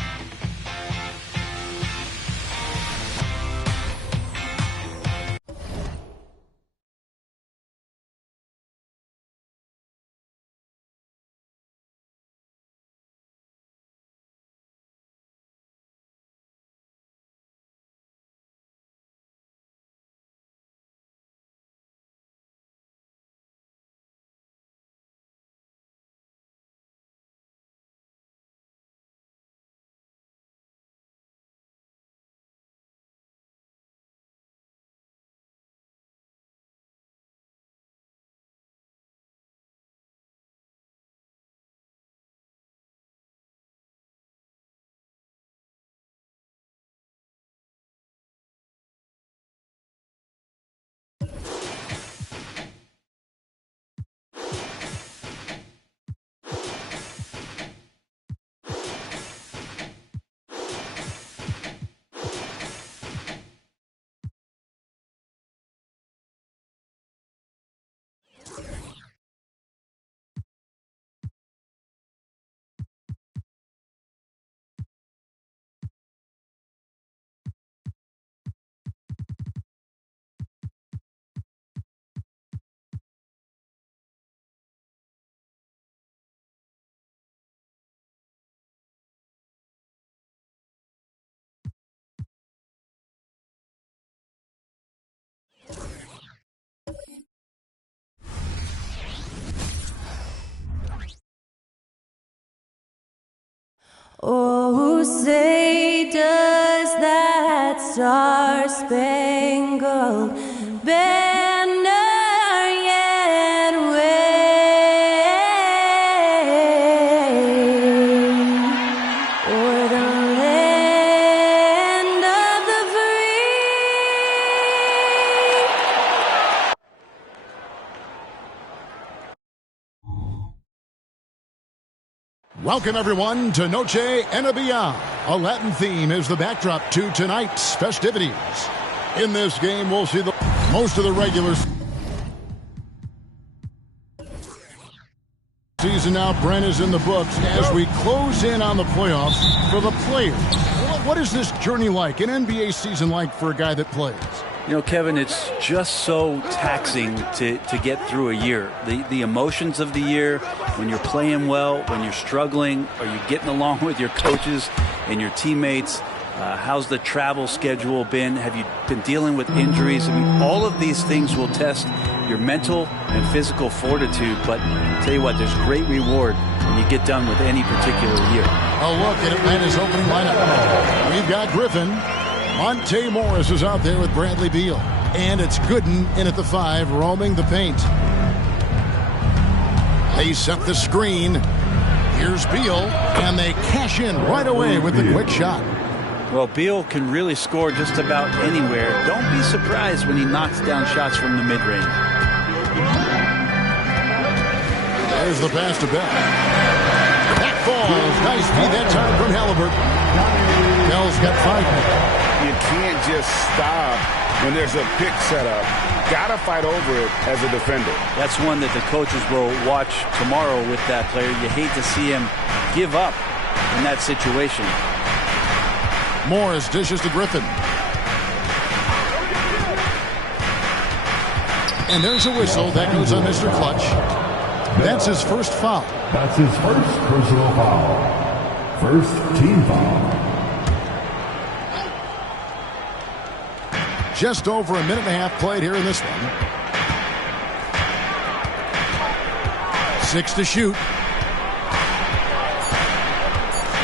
Oh, say does that star-spangled banner yet wave o'er the land of the free? Welcome, everyone, to Noche NBA. A Latin theme is the backdrop to tonight's festivities. In this game, we'll see most of the regular season now. Brent is in the books as we close in on the playoffs for the players. What is this journey like, an NBA season like for a guy that plays? You know, Kevin, it's just so taxing to get through a year. The emotions of the year, when you're playing well, when you're struggling, are you getting along with your coaches and your teammates? How's the travel schedule been? Have you been dealing with injuries? I mean, all of these things will test your mental and physical fortitude. But I'll tell you what, there's great reward when you get done with any particular year. A look at Atlanta's opening lineup. We've got Griffin. Monte Morris is out there with Bradley Beal. And it's Gooden in at the 5, roaming the paint. They set the screen. Here's Beal, and they cash in right away with the quick shot. Well, Beal can really score just about anywhere. Don't be surprised when he knocks down shots from the mid-range. There's the pass to Bell. That falls. Nice feed that time from Halliburton. Bell's got 5 minutes. You can't just stop when there's a pick set up. Got to fight over it as a defender. That's one that the coaches will watch tomorrow with that player. You hate to see him give up in that situation. Morris dishes to Griffin. And there's a whistle that goes on Mr. Clutch. That's his first foul. That's his first personal foul. First team foul. Just over a minute and a half played here in this one. 6 to shoot.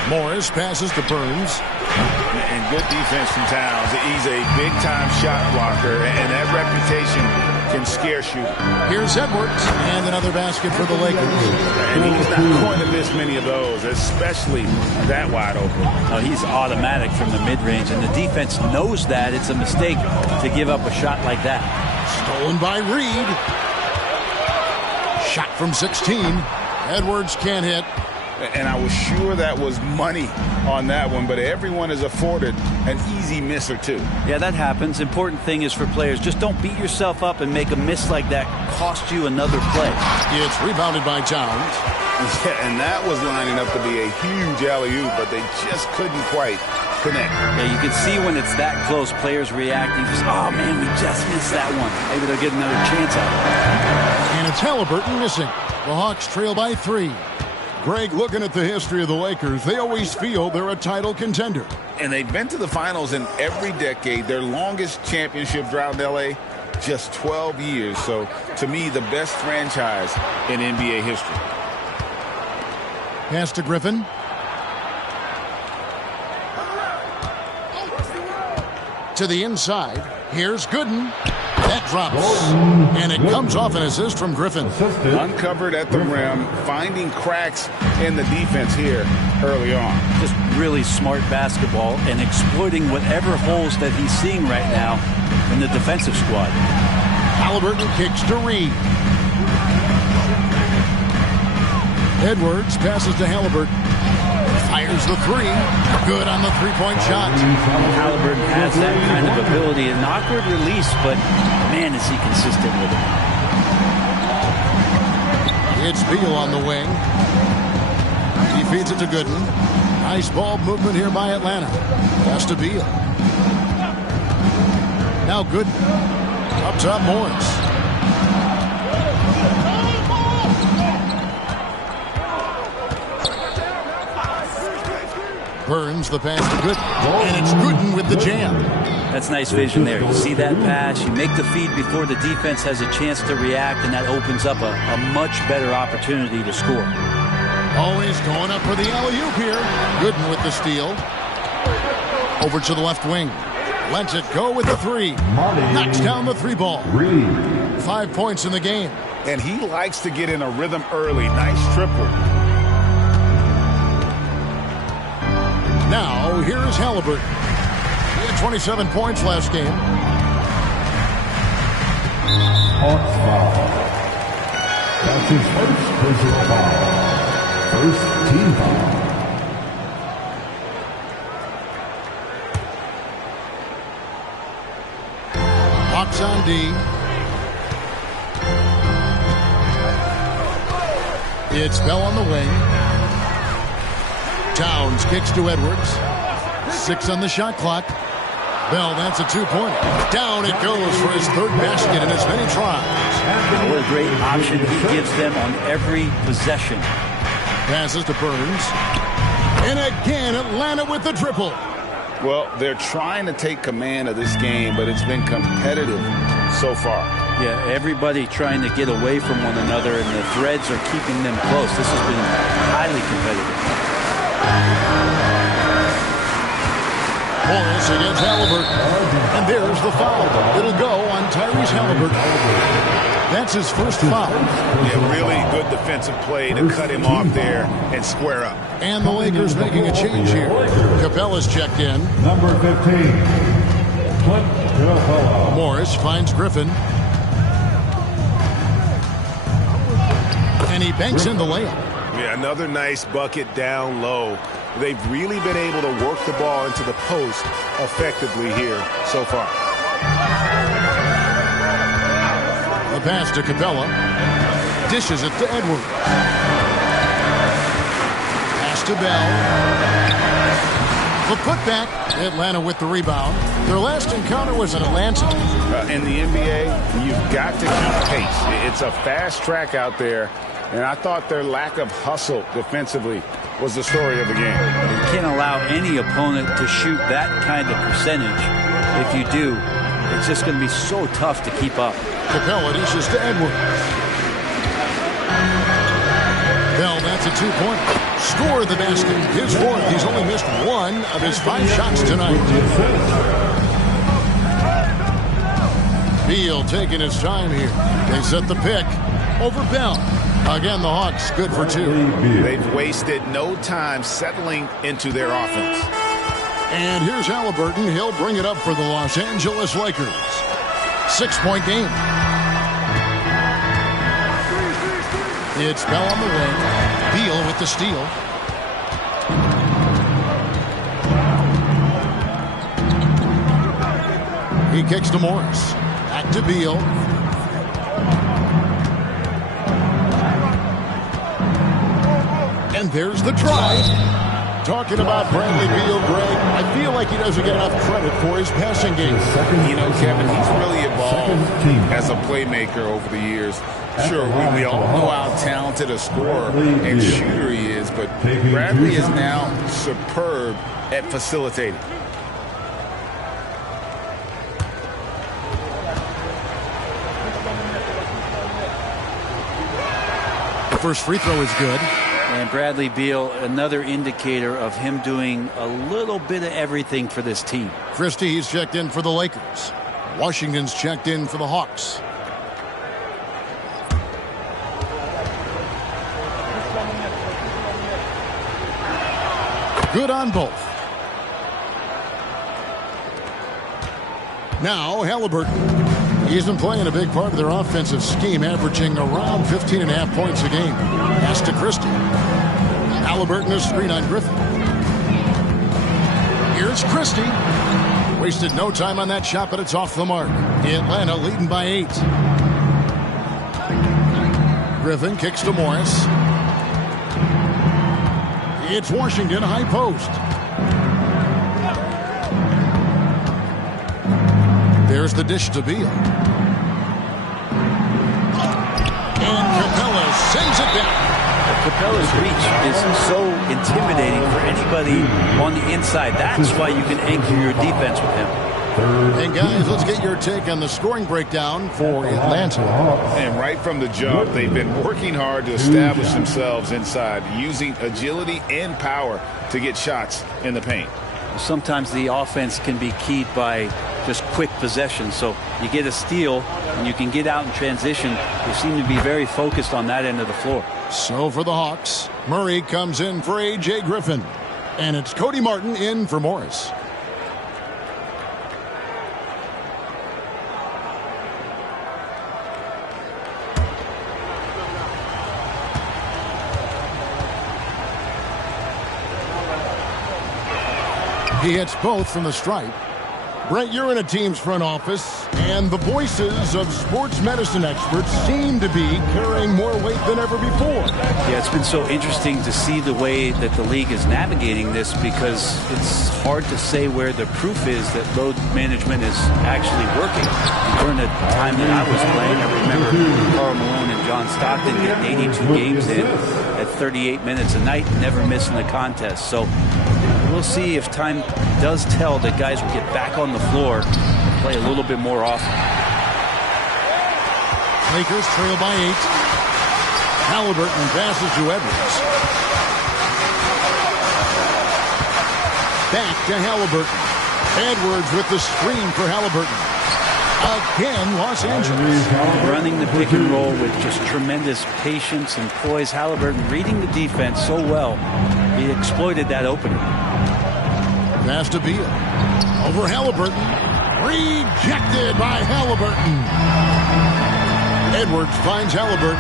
Morris passes to Burns. And good defense from Towns. He's a big-time shot blocker, and that reputation can scare shooters. Here's Edwards, and another basket for the Lakers. And he's not going to miss many of those, especially that wide open. Oh, he's automatic from the mid-range, and the defense knows that. It's a mistake to give up a shot like that. Stolen by Reed. Shot from 16. Edwards can't hit. And I was sure that was money on that one, but everyone is afforded an easy miss or two. Yeah, that happens. Important thing is for players, just don't beat yourself up and make a miss like that cost you another play. It's rebounded by Towns. Yeah, and that was lining up to be a huge alley-oop, but they just couldn't quite connect. Yeah, you can see when it's that close, players reacting. Just, oh, man, we just missed that one. Maybe they'll get another chance at it. And it's Halliburton missing. The Hawks trail by 3. Greg, looking at the history of the Lakers, they always feel they're a title contender. And they've been to the finals in every decade. Their longest championship drought in L.A., just 12 years. So, to me, the best franchise in NBA history. Pass to Griffin. To the inside. Here's Gooden. That drops. And it comes off an assist from Griffin. Uncovered at the rim, finding cracks in the defense here early on. Just really smart basketball and exploiting whatever holes that he's seeing right now in the defensive squad. Halliburton kicks to Reed. Edwards passes to Halliburton. Fires the 3. Good on the three-point shot. Halliburton has that kind of ability. An awkward release, but man, is he consistent with it. It's Beal on the wing. He feeds it to Gooden. Nice ball movement here by Atlanta. Pass to Beal. Now Gooden. Up top, Morris. Burns the pass to Gooden. And it's Gooden with the jam. That's nice vision there. You see that pass, you make the feed before the defense has a chance to react, and that opens up a much better opportunity to score. Oh, he's going up for the alley-oop here. Gooden with the steal. Over to the left wing. Lets it go with the three. Knocks down the three ball. 5 points in the game. And he likes to get in a rhythm early. Nice triple. Now, here is Halliburton. He had 27 points last game. Hawks foul. That's his first personal foul. First team foul. Hawks on D. It's Bell on the wing. Towns kicks to Edwards. 6 on the shot clock. Bell, that's a two-pointer. Down it goes for his third basket in as many tries. What a great option he gives them on every possession. Passes to Burns. And again, Atlanta with the triple. Well, they're trying to take command of this game, but it's been competitive so far. Yeah, everybody trying to get away from one another, and the threads are keeping them close. This has been highly competitive. Morris against Halliburton. And there's the foul. It'll go on Tyrese Halliburton. That's his first foul. Yeah, really good defensive play to cut him off there and square up. And the Lakers making a change here. Capella's checked in. Number 15, Clint Capella. Morris finds Griffin. And he banks in the layup. Yeah, another nice bucket down low. They've really been able to work the ball into the post effectively here so far. The pass to Capella. Dishes it to Edwards. Pass to Bell. The putback. Atlanta with the rebound. Their last encounter was in Atlanta. In the NBA, you've got to keep pace. It's a fast track out there, and I thought their lack of hustle defensively was the story of the game. You can't allow any opponent to shoot that kind of percentage. If you do, it's just going to be so tough to keep up. Capella dishes to Edwards. Bell, that's a two-pointer. Score the basket. His fourth. He's only missed one of his 5 shots tonight. Beal taking his time here. They set the pick over Bell. Again, the Hawks good for 2. They've wasted no time settling into their offense. And here's Halliburton. He'll bring it up for the Los Angeles Lakers. 6-point game. It's Bell on the wing. Beal with the steal. He kicks to Morris. Back to Beal. And there's the try. Talking about Bradley Beal, Greg, I feel like he doesn't get enough credit for his passing game. You know, Kevin, he's really evolved as a playmaker over the years. Sure, we all know how talented a scorer and shooter he is, but Bradley is now superb at facilitating. The first free throw is good. And Bradley Beal, another indicator of him doing a little bit of everything for this team. Christie, he's checked in for the Lakers. Washington's checked in for the Hawks. Good on both. Now Halliburton. He's been playing a big part of their offensive scheme, averaging around 15.5 points a game. Pass to Christie. Halliburton a screen on Griffin. Here's Christie. Wasted no time on that shot, but it's off the mark. Atlanta leading by 8. Griffin kicks to Morris. It's Washington high post. There's the dish to Beal. And Capella sends it down. Capella's reach is so intimidating for anybody on the inside. That's why you can anchor your defense with him. And guys, let's get your take on the scoring breakdown for Atlanta. And right from the jump, they've been working hard to establish themselves inside, using agility and power to get shots in the paint. Sometimes the offense can be keyed by just quick possession. So you get a steal and you can get out in transition. They seem to be very focused on that end of the floor. So for the Hawks, Murray comes in for A.J. Griffin. And it's Cody Martin in for Morris. He hits both from the stripe. Brent, you're in a team's front office, and the voices of sports medicine experts seem to be carrying more weight than ever before. Yeah, it's been so interesting to see the way that the league is navigating this, because it's hard to say where the proof is that load management is actually working. During the time that I was playing, I remember Karl Malone and John Stockton getting 82 games in at 38 minutes a night, never missing a contest. So we'll see if time does tell that guys will get back on the floor and play a little bit more often. Lakers trail by 8. Halliburton passes to Edwards. Back to Halliburton. Edwards with the screen for Halliburton. Again, Los Angeles. Running the pick and roll with just tremendous patience and poise. Halliburton reading the defense so well. He exploited that opening. Pass to Beal. Over Halliburton. Rejected by Halliburton. Edwards finds Halliburton.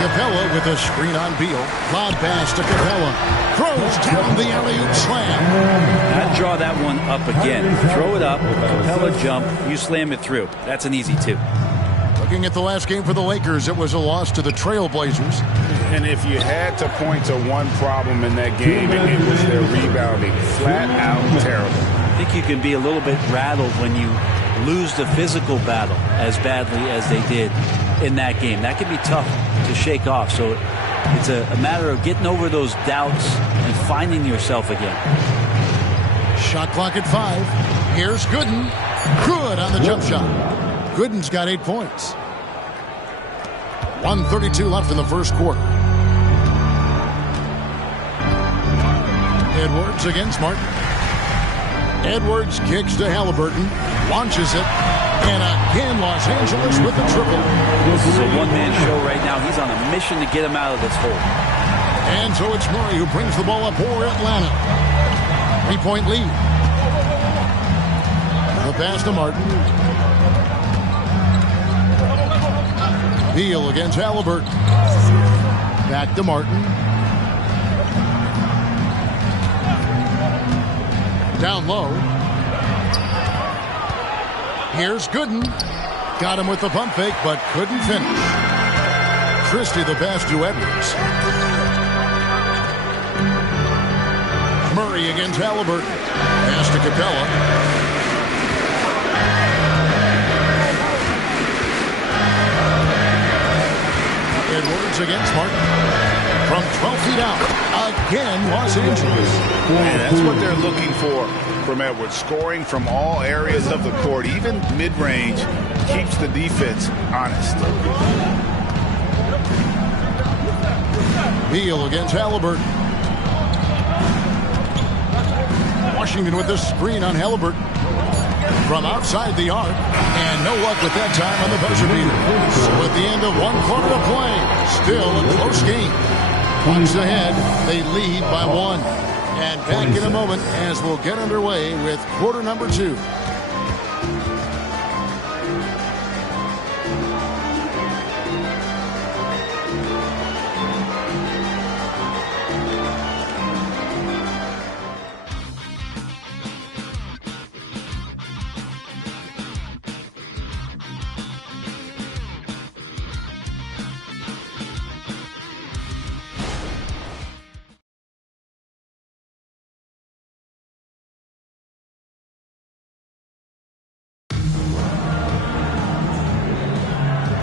Capella with a screen on Beal. Lob pass to Capella. Throws down the alley-oop slam. I'd draw that one up again. Throw it up. Capella jump. You slam it through. That's an easy 2. Looking at the last game for the Lakers, it was a loss to the Trailblazers. And if you had to point to one problem in that game, it was their rebounding. Flat out terrible. I think you can be a little bit rattled when you lose the physical battle as badly as they did in that game. That can be tough to shake off. So it's a matter of getting over those doubts and finding yourself again. Shot clock at 5. Here's Gooden. Good on the jump shot. Gooden's got 8 points. 1:32 left in the first quarter. Edwards against Martin. Edwards kicks to Halliburton. Launches it. And again, Los Angeles with the triple. This is a one-man show right now. He's on a mission to get him out of this hole. And so it's Murray who brings the ball up for Atlanta. 3-point lead. The pass to Martin. Beal against Halliburton. Back to Martin. Down low. Here's Gooden. Got him with the pump fake, but couldn't finish. Christie the pass to Edwards. Murray against Halliburton. Pass to Capella. Edwards against Martin. From 12 feet out. Again, Los Angeles. And that's what they're looking for from Edwards. Scoring from all areas of the court, even mid-range, keeps the defense honest. Beal against Halliburton. Washington with the screen on Halliburton. From outside the arc. And no luck with that time on the buzzer beater. So at the end of 1 quarter to play, still a close game. Bucks ahead, they lead by 1. And back in a moment as we'll get underway with quarter number 2.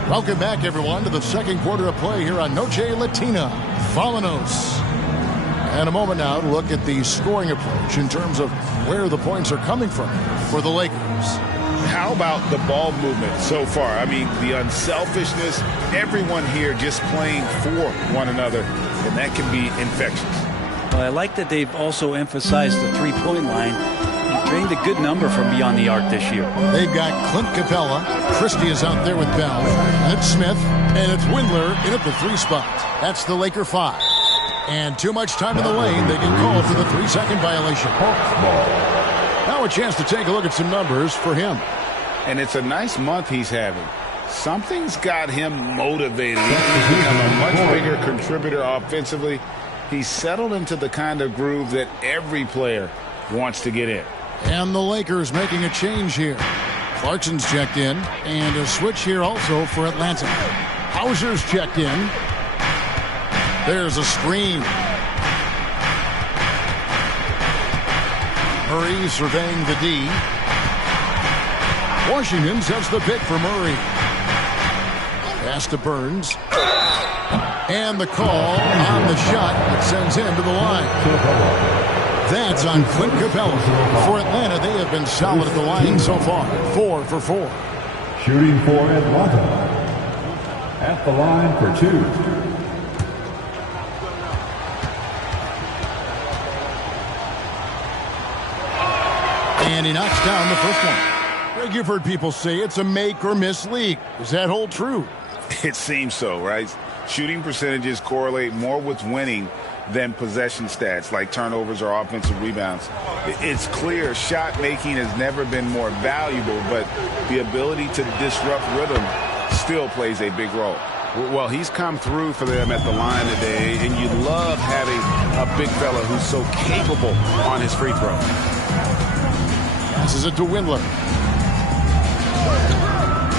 Welcome back, everyone, to the second quarter of play here on Noche Latina. Vámonos. And a moment now to look at the scoring approach in terms of where the points are coming from for the Lakers. How about the ball movement so far? I mean, the unselfishness, everyone here just playing for one another, and that can be infectious. Well, I like that they've also emphasized the three-point line. He drained a good number from beyond the arc this year. They've got Clint Capella. Christie is out there with Bell. And it's Smith. And it's Windler in at the 3 spot. That's the Laker 5. And too much time in the lane. They get called for the 3-second violation. Now a chance to take a look at some numbers for him. And it's a nice month he's having. Something's got him motivated. He's become a much bigger contributor offensively. He's settled into the kind of groove that every player wants to get in. And the Lakers making a change here. Clarkson's checked in. And a switch here also for Atlanta. Hauser's checked in. There's a screen. Murray surveying the D. Washington sets the pick for Murray. Pass to Burns. And the call on the shot that sends him to the line. That's on Clint Capella. For Atlanta, they have been solid at the line so far. 4 for 4. Shooting for Atlanta. At the line for 2. And he knocks down the first one. Greg, you've heard people say it's a make or miss league. Does that hold true? It seems so, right? Shooting percentages correlate more with winning than possession stats like turnovers or offensive rebounds. It's clear shot making has never been more valuable, but the ability to disrupt rhythm still plays a big role. Well, he's come through for them at the line today, and you love having a big fella who's so capable on his free throw. Passes it to Windler.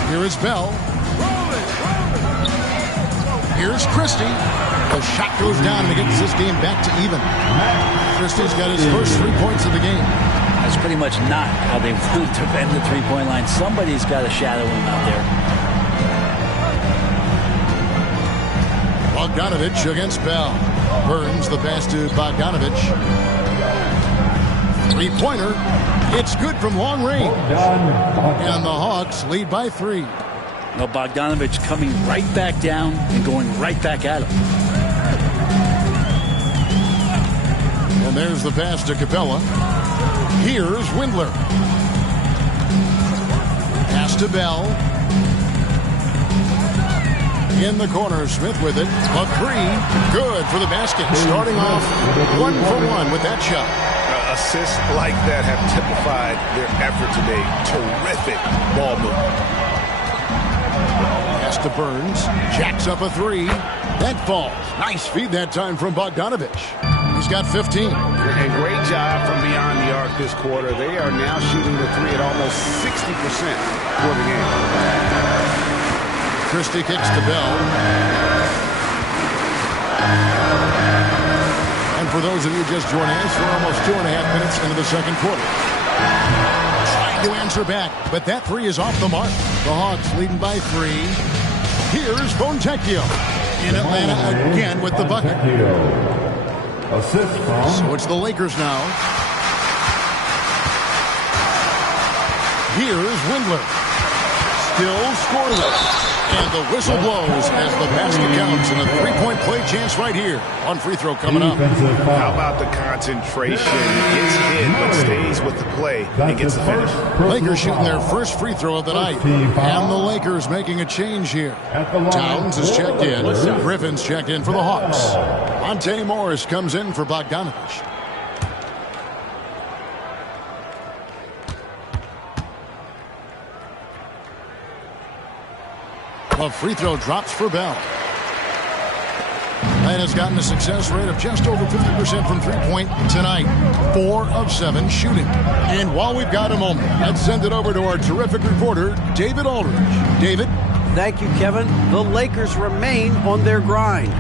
Here is Bell. Here's Christie. The shot goes down and it gets this game back to even. Christie's got his first 3 points of the game. That's pretty much not how they want to defend the three-point line. Somebody's got to shadow him out there. Bogdanovich against Bell. Burns the pass to Bogdanovich. Three-pointer. It's good from long range. And the Hawks lead by 3. Well, Bogdanovich coming right back down and going right back at him. And there's the pass to Capella. Here's Windler. Pass to Bell. In the corner, Smith with it. A 3. Good for the basket. Starting off 1 for 1 with that shot. Assists like that have typified their effort today. Terrific ball movement. Pass to Burns. Jacks up a 3. That falls. Nice feed that time from Bogdanovich. He's got 15. And great job from beyond the arc this quarter. They are now shooting the 3 at almost 60% for the game. Christie kicks to Bell. And for those of you just joining us, we're almost 2.5 minutes into the second quarter. Trying to answer back, but that 3 is off the mark. The Hawks leading by 3. Here's Fontecchio in Atlanta again with the bucket. Assist from. So it's the Lakers now. Here's Windler. Still scoreless. And the whistle blows as the basket counts and a 3-point play chance right here on free throw coming up. How about the concentration? Gets hit, but stays with the play and gets the finish. Lakers shooting their first free throw of the night. And the Lakers making a change here. Towns is checked in. Griffin's checked in for the Hawks. Monte Morris comes in for Bogdanovich. A free throw drops for Bell. And has gotten a success rate of just over 50% from three-point tonight. 4 of 7 shooting. And while we've got a moment, let's send it over to our terrific reporter, David Aldridge. David? Thank you, Kevin. The Lakers remain on their grind.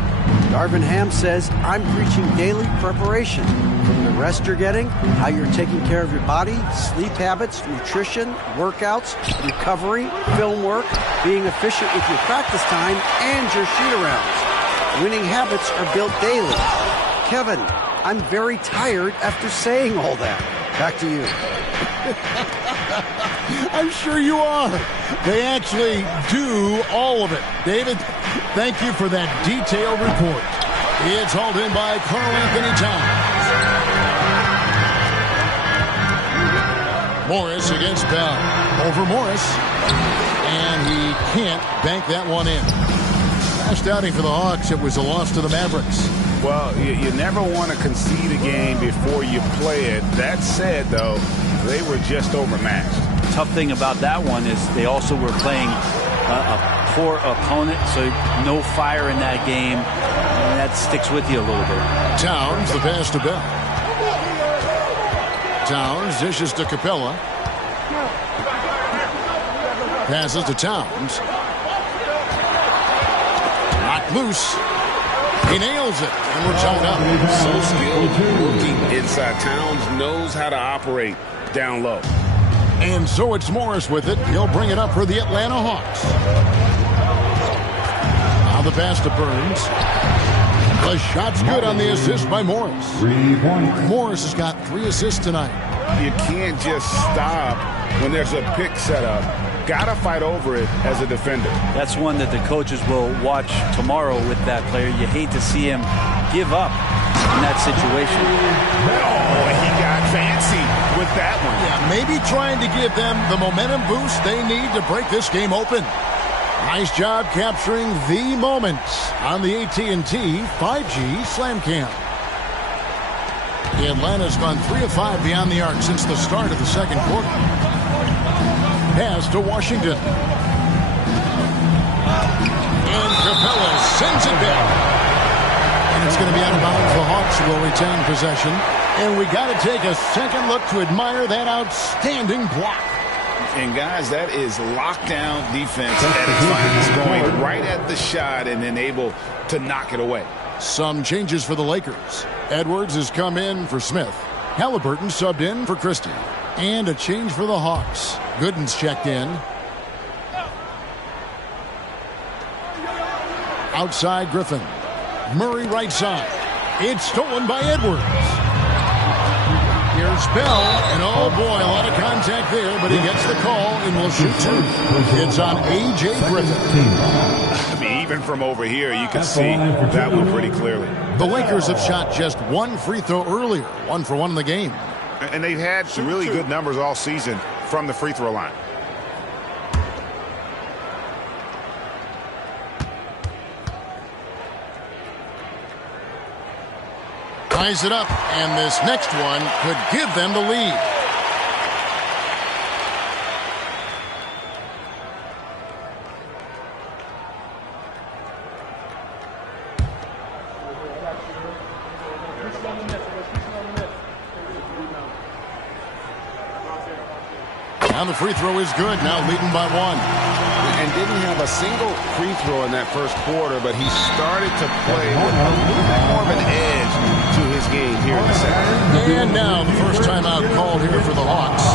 Darvin Ham says, I'm preaching daily preparation. From the rest you're getting, how you're taking care of your body, sleep habits, nutrition, workouts, recovery, film work, being efficient with your practice time, and your shoot-arounds. Winning habits are built daily. Kevin, I'm very tired after saying all that. Back to you. I'm sure you are. They actually do all of it. David, thank you for that detailed report. It's hauled in by Karl Anthony Towns. Morris against Bell. Over Morris. And he can't bank that one in. Last outing for the Hawks, it was a loss to the Mavericks. Well, you never want to concede a game before you play it. That said, though, they were just overmatched. Tough thing about that one is they also were playing a poor opponent, so no fire in that game, and that sticks with you a little bit. Towns, the pass to Bell. Towns dishes to Capella. Passes to Towns. Knocked loose. He nails it, and we're tied up. So skilled, working inside. Towns knows how to operate down low. And so it's Morris with it. He'll bring it up for the Atlanta Hawks. Now the pass to Burns. The shot's good on the assist by Morris. 3 points. Morris has got 3 assists tonight. You can't just stop when there's a pick set up. Gotta fight over it as a defender. That's one that the coaches will watch tomorrow with that player. You hate to see him give up in that situation. Oh, he got fancy with that one. Yeah, maybe trying to give them the momentum boost they need to break this game open. Nice job capturing the moment on the AT&T 5G Slam Cam. Atlanta's gone 3 of 5 beyond the arc since the start of the second quarter. Pass to Washington. And Capella sends it back. And it's going to be out of bounds. The Hawks will retain possession. And we got to take a second look to admire that outstanding block. And guys, that is lockdown defense at its finest, going right at the shot and then able to knock it away. Some changes for the Lakers. Edwards has come in for Smith. Halliburton subbed in for Christie. And a change for the Hawks. Gooden's checked in. Outside Griffin. Murray right side. It's stolen by Edwards. Here's Bell, and oh boy, a lot of contact there, but he gets the call and will shoot 2. It's on A.J. Griffin. I mean, even from over here, you can see that one pretty clearly. The Lakers have shot just 1 free throw earlier, 1 for 1 in the game. And they've had some really good numbers all season from the free throw line. Ties it up, and this next one could give them the lead. Now the free throw is good, now leading by 1. And didn't have a single free throw in that first quarter, but he started to play with a little bit more of an edge to his game here in the second. And now the first timeout called here for the Hawks.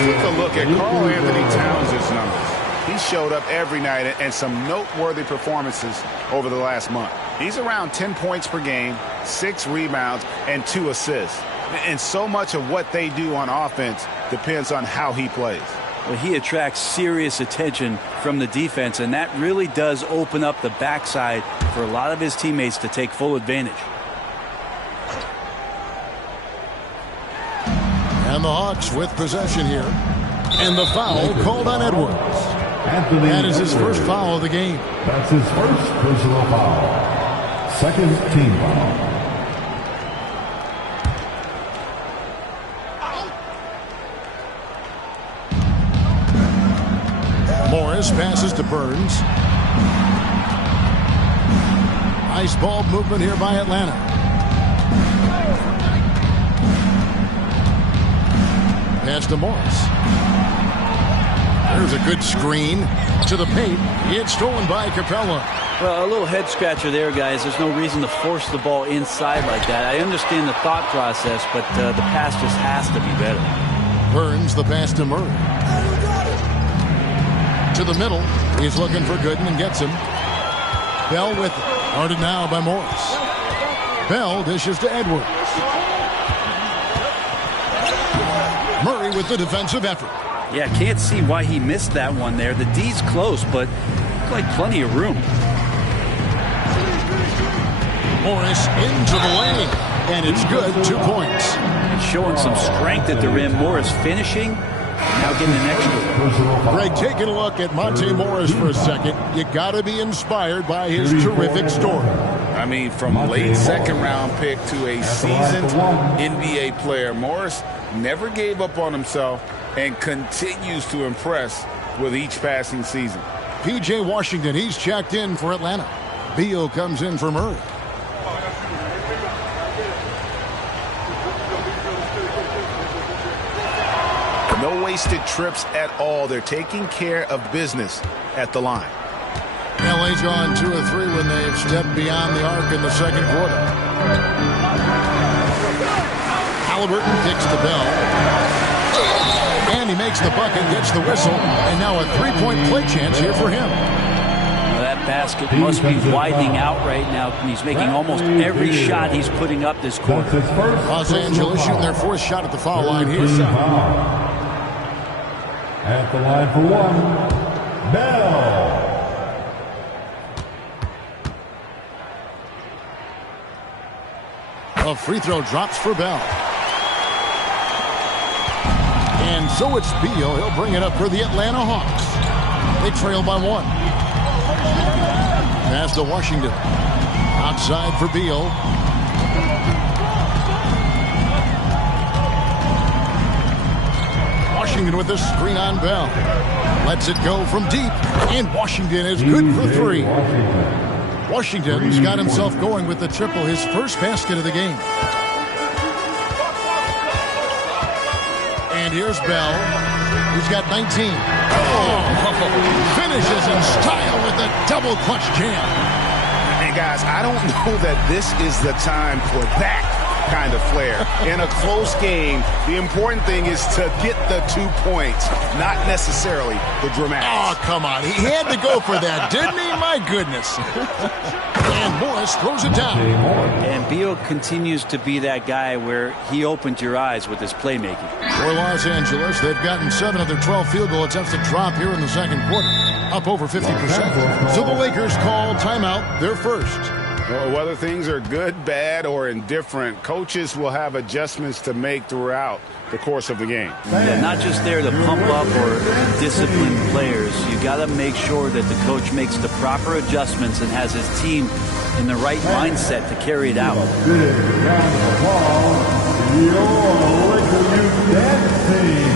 Take a look at Karl Anthony Towns' numbers. He showed up every night and some noteworthy performances over the last month. He's around 10 points per game, 6 rebounds, and 2 assists. And so much of what they do on offense depends on how he plays. Well, he attracts serious attention from the defense, and that really does open up the backside for a lot of his teammates to take full advantage. And the Hawks with possession here. And the foul called on Edwards. That is his first foul of the game. That's his first personal foul. Second team foul. Morris passes to Burns. Nice ball movement here by Atlanta. Pass to Morris. There's a good screen to the paint. It's stolen by Capella. Well, a little head scratcher there, guys. There's no reason to force the ball inside like that. I understand the thought process, but the pass just has to be better. Burns the pass to Murray. To the middle. He's looking for Gooden and gets him. Bell with it. Guarded now by Morris. Bell dishes to Edwards. Murray with the defensive effort. Yeah, can't see why he missed that one there. The D's close, but like plenty of room. Morris into the lane, and it's good. 2 points. And showing some strength at the rim. Morris finishing, now getting an extra. Greg, taking a look at Monte Morris for a second. You got to be inspired by his terrific story. I mean, from late second-round pick to a seasoned NBA player, Morris never gave up on himself and continues to impress with each passing season. P.J. Washington, he's checked in for Atlanta. Beal comes in for Murray. No wasted trips at all. They're taking care of business at the line. LA's gone 2 of 3 when they've stepped beyond the arc in the second quarter. Halliburton kicks the bell. And he makes the bucket, gets the whistle, and now a 3-point play chance here for him. Well, that basket must be widening out right now. He's making almost every shot he's putting up this quarter. Los Angeles shooting their 4th shot at the foul line here. At the line for one, Bell. A free throw drops for Bell. And so it's Beal. He'll bring it up for the Atlanta Hawks. They trail by 1. Pass to Washington. Outside for Beal. Washington with the screen on Bell. Lets it go from deep. And Washington is good for 3. Washington's got himself going with the triple, his first basket of the game. And here's Bell. He's got 19. Finishes in style with a double clutch jam. And guys, I don't know that this is the time for that kind of flair. In a close game, the important thing is to get the 2 points, not necessarily the dramatics. Oh, come on. He had to go for that, didn't he? My goodness. And Morris throws it down. And Beal continues to be that guy where he opened your eyes with his playmaking. For Los Angeles, they've gotten 7 of their 12 field goal attempts to drop here in the second quarter, up over 50%. So the Lakers call timeout, their first. Well, whether things are good, bad, or indifferent, coaches will have adjustments to make throughout the course of the game. Yeah, not just there to pump up or discipline players. You got to make sure that the coach makes the proper adjustments and has his team in the right mindset to carry it out. Big round of applause, your Laker Youth Dance Team.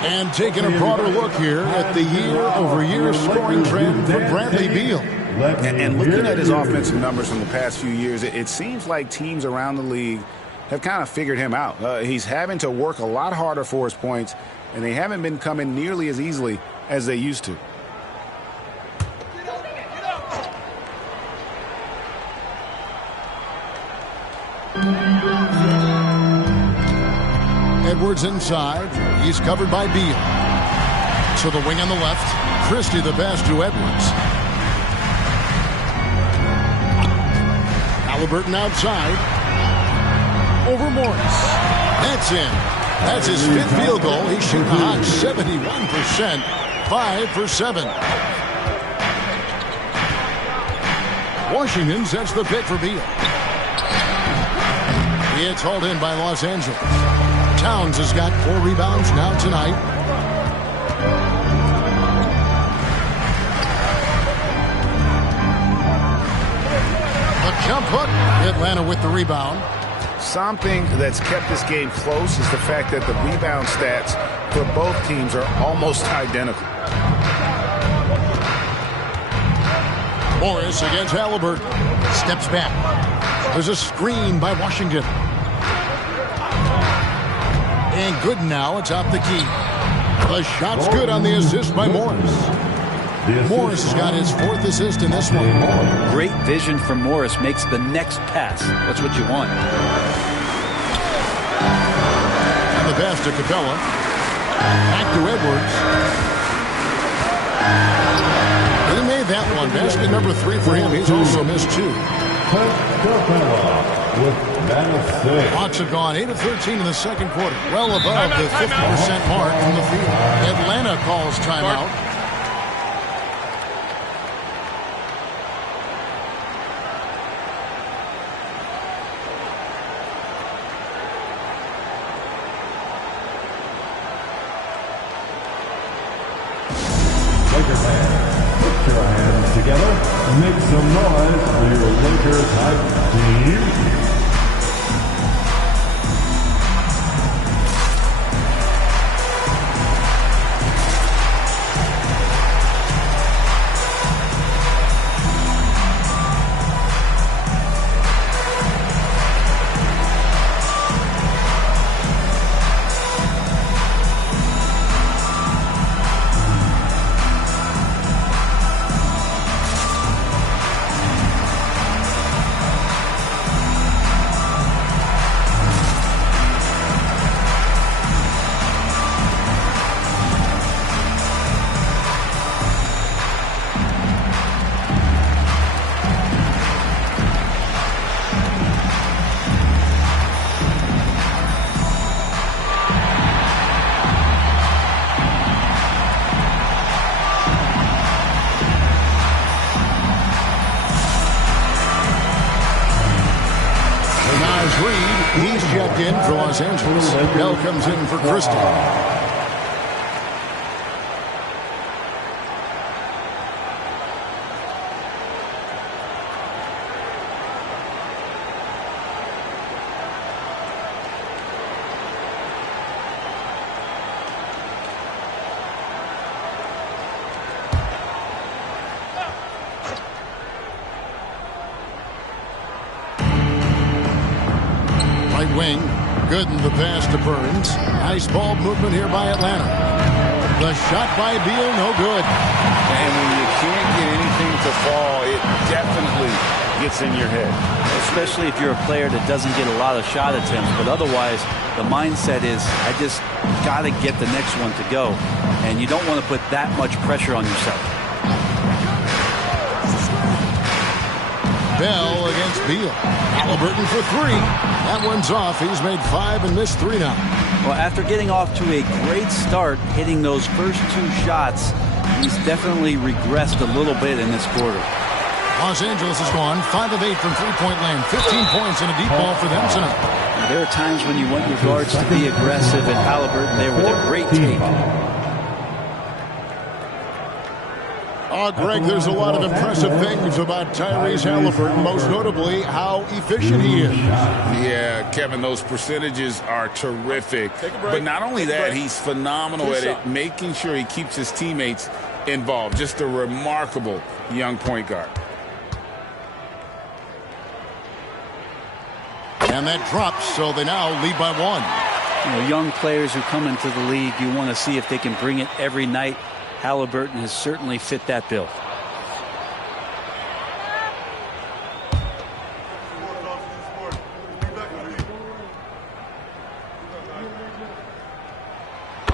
And taking a broader look here at the year-over-year scoring trend for Bradley Beal. And looking at his offensive numbers from the past few years, it seems like teams around the league have kind of figured him out. He's having to work a lot harder for his points, and they haven't been coming nearly as easily as they used to. Edwards inside. He's covered by Beal. To the wing on the left. Christie the pass to Edwards. Halliburton outside. Over Morris. That's in. That's his 5th field goal. He's shooting a hot 71%. 5 for 7. Washington sets the pick for Beal. It's hauled in by Los Angeles. Towns has got 4 rebounds now tonight. A jump hook. Atlanta with the rebound. Something that's kept this game close is the fact that the rebound stats for both teams are almost identical. Morris against Halliburton. Steps back. There's a screen by Washington. And good now atop the key. The shot's good on the assist by Morris. Morris has got his 4th assist in this one. Great vision from Morris makes the next pass. That's what you want. And the pass to Capella. Back to Edwards. He made that one. Basket number 3 for him. He's also missed 2. Hawks have gone 8 of 13 in the second quarter. Well above the 50% mark from the field. Atlanta calls timeout. Laker fans, put your hands together and make some noise for your Lakers hype team. He's checked in for Los Angeles. Bell comes in for Christie. Right wing, Gooden the pass to Burns. Nice ball movement here by Atlanta. The shot by Beal, no good. And when you can't get anything to fall, it definitely gets in your head. Especially if you're a player that doesn't get a lot of shot attempts. But otherwise, the mindset is, I just got to get the next one to go. And you don't want to put that much pressure on yourself. Bell against Beal. Halliburton for 3. That one's off. He's made 5 and missed 3 now. Well, after getting off to a great start, hitting those first 2 shots, he's definitely regressed a little bit in this quarter. Los Angeles has gone 5 of 8 from three-point land. 15 points and a deep ball for them tonight. Now, there are times when you want your guards to be aggressive, and Halliburton there with a great take. Greg, there's a lot of impressive things about Tyrese Halliburton, most notably how efficient he is. Yeah, Kevin, those percentages are terrific. But not only that, he's phenomenal at it, making sure he keeps his teammates involved. Just a remarkable young point guard. And that drops, so they now lead by 1. You know, young players who come into the league, you want to see if they can bring it every night. Halliburton has certainly fit that bill.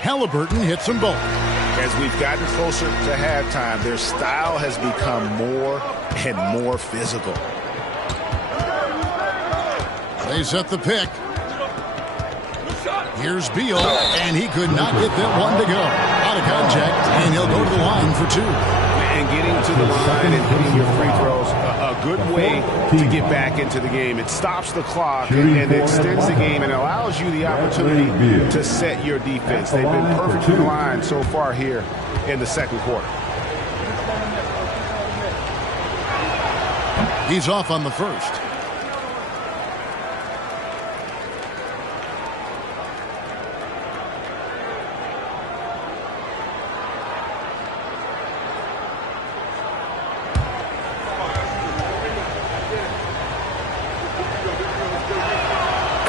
Halliburton hits them both. As we've gotten closer to halftime, their style has become more and more physical. They set the pick. Here's Beal, and he could not get that one to go. Out of contact, and he'll go to the line for 2. And getting to the line and hitting your free throws, a good way to get back into the game. It stops the clock and extends the game and allows you the opportunity to set your defense. They've been perfectly aligned so far here in the second quarter. He's off on the first.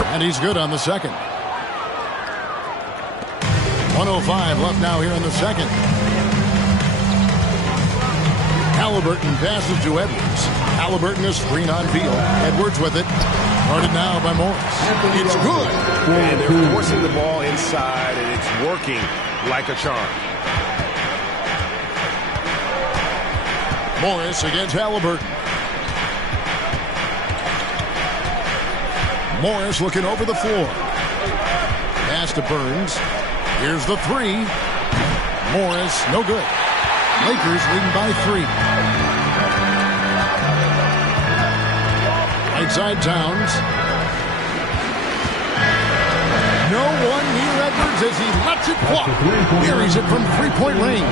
And he's good on the second. 1:05 left now here in the second. Halliburton passes to Edwards. Halliburton is screen on Beal. Edwards with it. Guarded now by Morris. It's good. And they're forcing the ball inside, and it's working like a charm. Morris against Halliburton. Morris looking over the floor. Pass to Burns. Here's the 3. Morris, no good. Lakers leading by 3. Right side Towns. No one near Edwards as he lets it walk. Buries it from three-point range.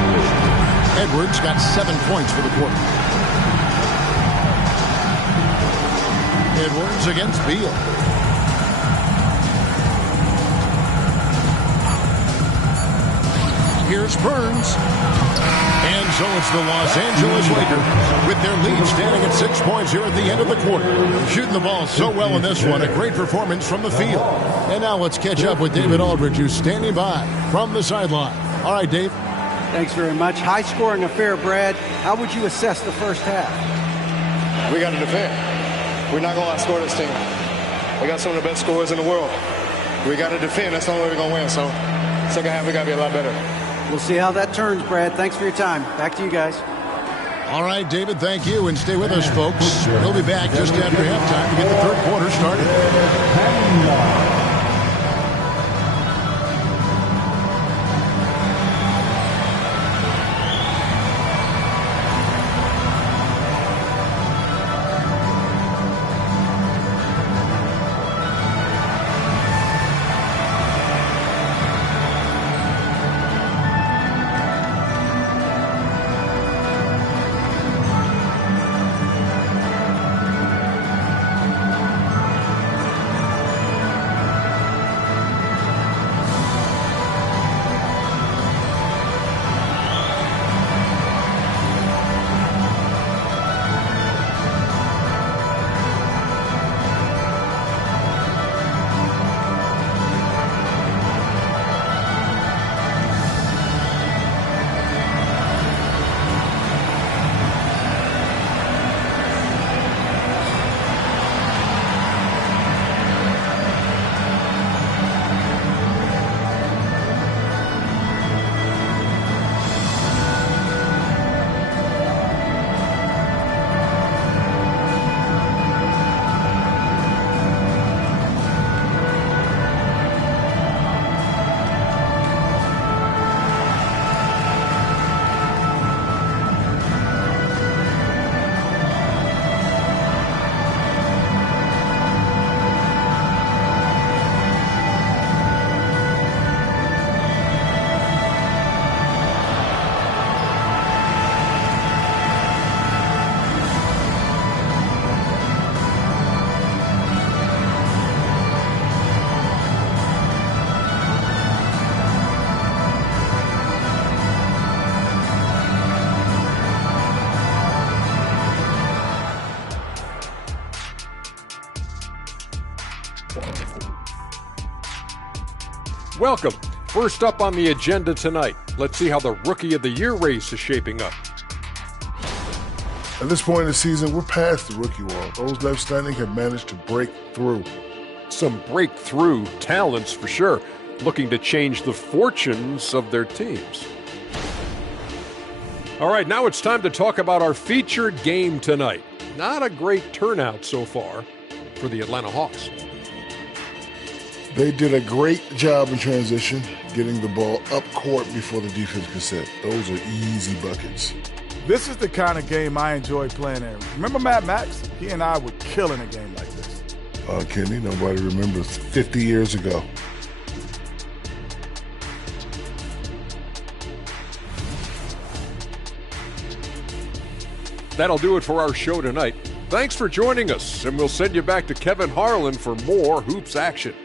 Edwards got 7 points for the quarter. Edwards against Beal. Here's Burns. And so it's the Los Angeles Lakers with their lead standing at 6 points here at the end of the quarter. Shooting the ball so well in this one. A great performance from the field. And now let's catch up with David Aldridge, who's standing by from the sideline. All right, Dave. Thanks very much. High-scoring affair, Brad. How would you assess the first half? We got to defend. We're not going to outscore this team. We got some of the best scorers in the world. We got to defend. That's the only way we're going to win. So second half, we got to be a lot better. We'll see how that turns, Brad. Thanks for your time. Back to you guys. All right, David, thank you. And stay with us, folks. We'll be back just after halftime to get the third quarter started. Welcome. First up on the agenda tonight, let's see how the Rookie of the Year race is shaping up. At this point in the season, we're past the rookie wall. Those left standing have managed to break through. Some breakthrough talents for sure, looking to change the fortunes of their teams. All right, now it's time to talk about our featured game tonight. Not a great turnout so far for the Atlanta Hawks. They did a great job in transition, getting the ball up court before the defense could set. Those are easy buckets. This is the kind of game I enjoy playing in. Remember Mad Max? He and I would kill in a game like this. Kenny, nobody remembers 50 years ago. That'll do it for our show tonight. Thanks for joining us, and we'll send you back to Kevin Harlan for more hoops action.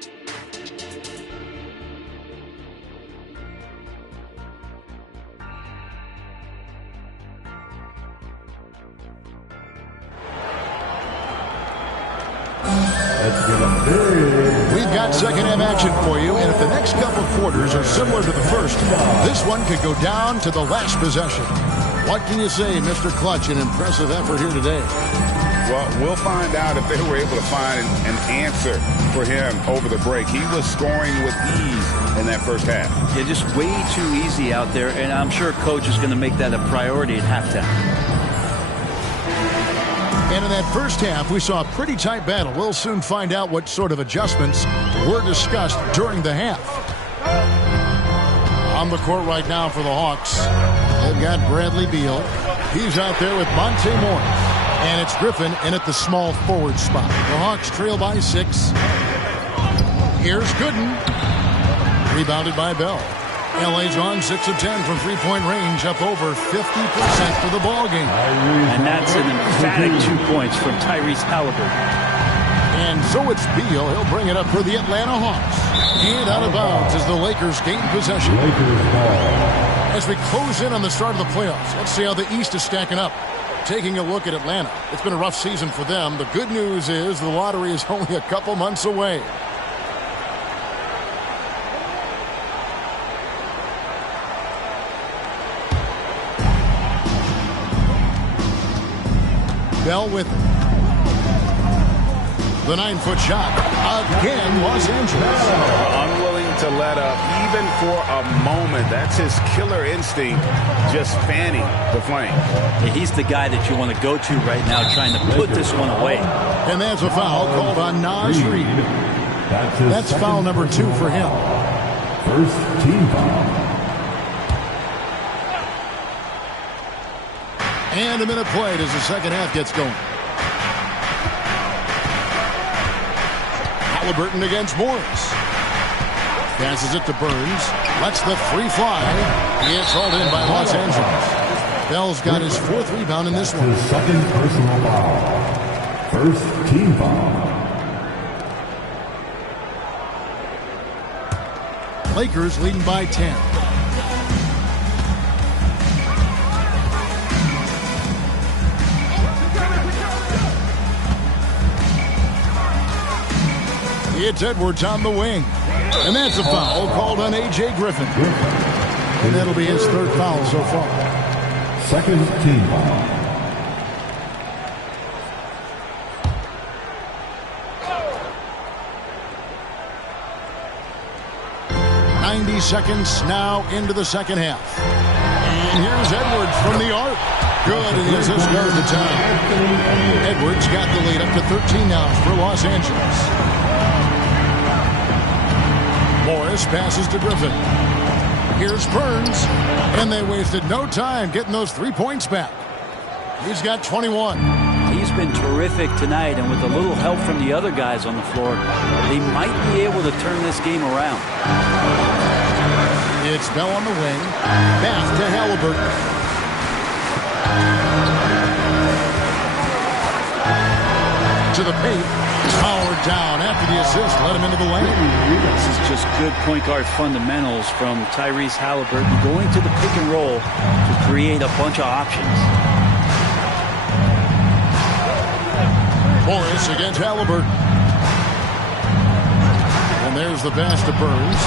We've got second-half action for you, and if the next couple quarters are similar to the first, this one could go down to the last possession. What can you say, Mr. Clutch? An impressive effort here today. Well, we'll find out if they were able to find an answer for him over the break. He was scoring with ease in that first half. Yeah, just way too easy out there, and I'm sure Coach is going to make that a priority at halftime. And in that first half, we saw a pretty tight battle. We'll soon find out what sort of adjustments were discussed during the half. On the court right now for the Hawks, they've got Bradley Beal. He's out there with Monte Morris. And it's Griffin in at the small forward spot. The Hawks trail by 6. Here's Gooden. Rebounded by Bell. LA's on 6 of 10 from three-point range, up over 50% for the ball game. And that's an emphatic 2 points from Tyrese Halliburton. And so it's Beal. He'll bring it up for the Atlanta Hawks. And out of bounds as the Lakers gain possession. As we close in on the start of the playoffs, let's see how the East is stacking up. Taking a look at Atlanta. It's been a rough season for them. The good news is the lottery is only a couple months away. Bell with it. The 9-foot shot. Again, Los Angeles. Unwilling to let up even for a moment. That's his killer instinct, just fanning the flame. Yeah, he's the guy that you want to go to right now, trying to put this one away. And there's a foul called on Naz Reid. That's foul number 2 for him. First team foul. And a minute played as the second half gets going. Halliburton against Morris. Passes it to Burns. Lets the three fly. It's hauled in by Los Angeles. Bell's got his 4th rebound in this one. His second personal foul. First team foul. Lakers leading by 10. It's Edwards on the wing. And that's a foul called on A.J. Griffin. And that'll be his 3rd foul so far. Second team foul. Seconds now into the second half. And here's Edwards from the arc. Good, and as this goes to time. Edwards got the lead up to 13 now for Los Angeles. Morris passes to Griffin. Here's Burns. And they wasted no time getting those 3 points back. He's got 21. He's been terrific tonight, and with a little help from the other guys on the floor, they might be able to turn this game around. It's Bell on the wing. Back to Halliburton. To the paint. Powered down after the assist. Let him into the lane. This is just good point guard fundamentals from Tyrese Halliburton, going to the pick and roll to create a bunch of options. Morris against Halliburton. And there's the pass to Burns.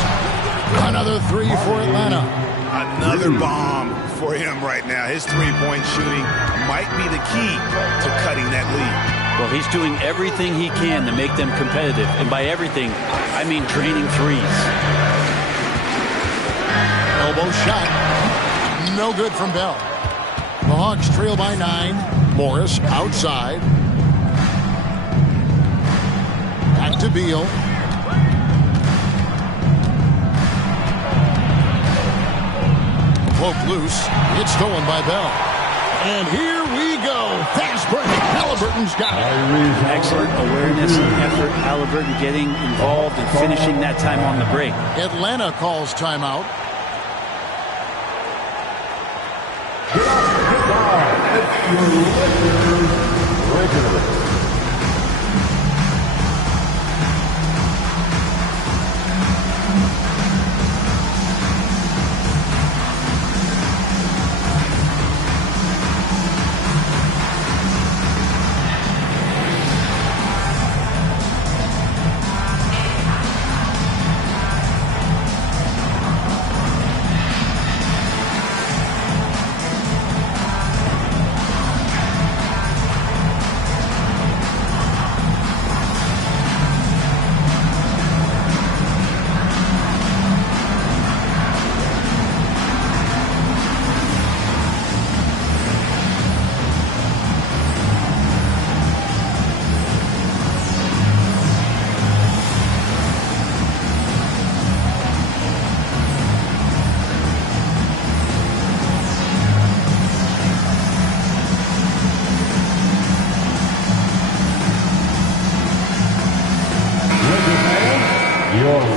Another three for Atlanta. Another bomb for him right now. His three-point shooting might be the key to cutting that lead. Well, he's doing everything he can to make them competitive. And by everything, I mean draining threes. Elbow shot. No good from Bell. The Hawks trail by 9. Morris outside. Back to Beal. Poke loose. It's stolen by Bell. And here we go. Fast break. Halliburton's got it. Excellent awareness and effort. Halliburton getting involved and finishing that time on the break. Atlanta calls timeout.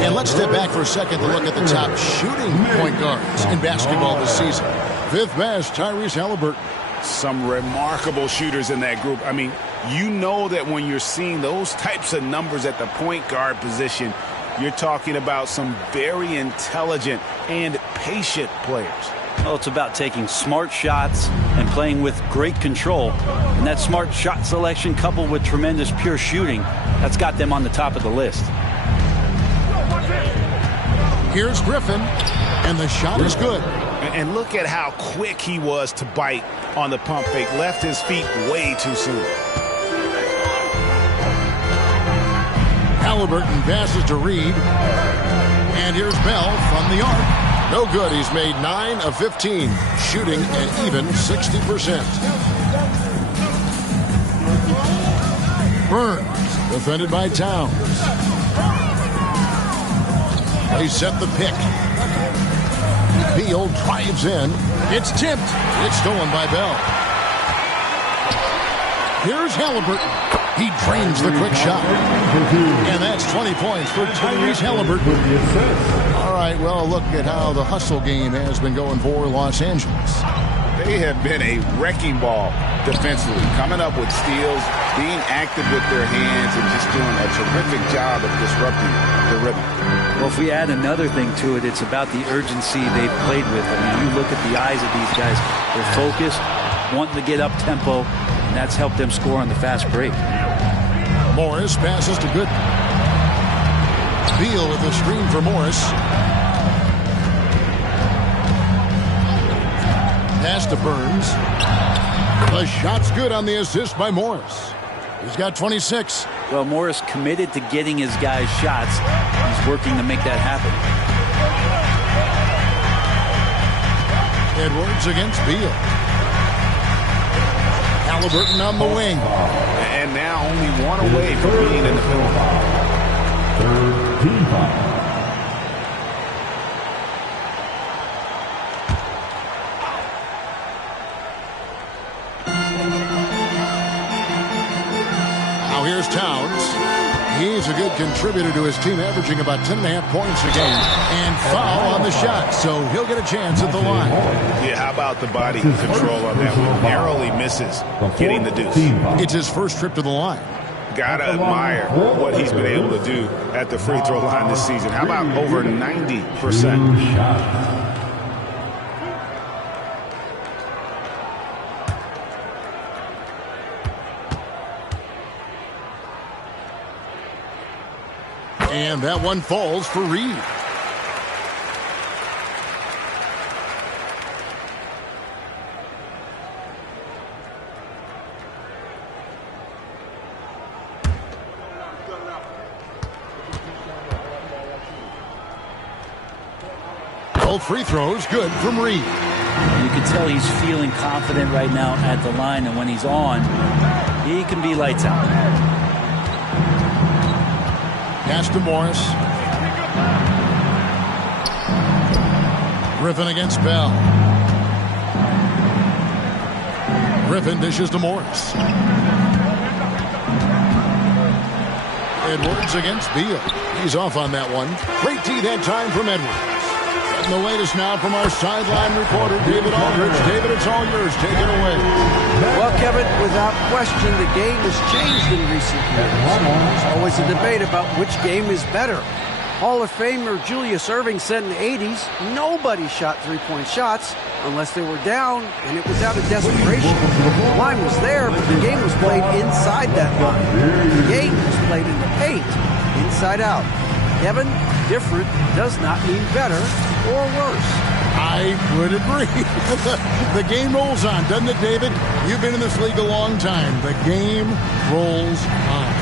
And let's step back for a second to look at the top shooting point guards in basketball this season. Fifth best, Tyrese Halliburton. Some remarkable shooters in that group. I mean, you know that when you're seeing those types of numbers at the point guard position, you're talking about some very intelligent and patient players. Well, it's about taking smart shots and playing with great control. And that smart shot selection coupled with tremendous pure shooting, that's got them on the top of the list. Here's Griffin, and the shot is good. And look at how quick he was to bite on the pump fake. Left his feet way too soon. Halliburton passes to Reed. And here's Bell from the arc. No good. He's made 9 of 15, shooting an even 60%. Burns, defended by Towns. They set the pick. Beal drives in. It's tipped. It's stolen by Bell. Here's Halliburton. He drains the quick shot. And that's 20 points for Tyrese Halliburton. All right, well, look at how the hustle game has been going for Los Angeles. They have been a wrecking ball defensively, coming up with steals, being active with their hands, and just doing a terrific job of disrupting the rhythm. Well, if we add another thing to it, it's about the urgency they've played with. I mean, you look at the eyes of these guys. They're focused, wanting to get up tempo, and that's helped them score on the fast break. Morris passes to Gooden. Beal with the screen for Morris. Pass to Burns. The shot's good on the assist by Morris. He's got 26. Well, Morris committed to getting his guys shots. He's working to make that happen. Edwards against Beal. Halliburton on the wing. And now only one away from being in the penalty. Third team foul. Now here's Towns. He's a good contributor to his team, averaging about 10.5 points a game. And foul on the shot, so he'll get a chance at the line. Yeah, how about the body control on that one? Narrowly misses getting the deuce. It's his first trip to the line. Gotta admire what he's been able to do at the free throw line this season. How about over 90%? And that one falls for Reed. Both free throws good from Reed. You can tell he's feeling confident right now at the line, and when he's on, he can be lights out. Pass to Morris. Griffin against Bell. Griffin dishes to Morris. Edwards against Beal. He's off on that one. Great D that time from Edwards. And the latest now from our sideline reporter, David Aldridge. David, it's all yours. Take it away. Well, Kevin, without question, the game has changed in recent years. There's always a debate about which game is better. Hall of Famer Julius Erving said in the 80s, nobody shot three-point shots unless they were down, and it was out of desperation. The line was there, but the game was played inside that line. The game was played in the paint, inside out. Kevin, different does not mean better or worse. I would agree. The game rolls on, doesn't it, David? You've been in this league a long time. The game rolls on.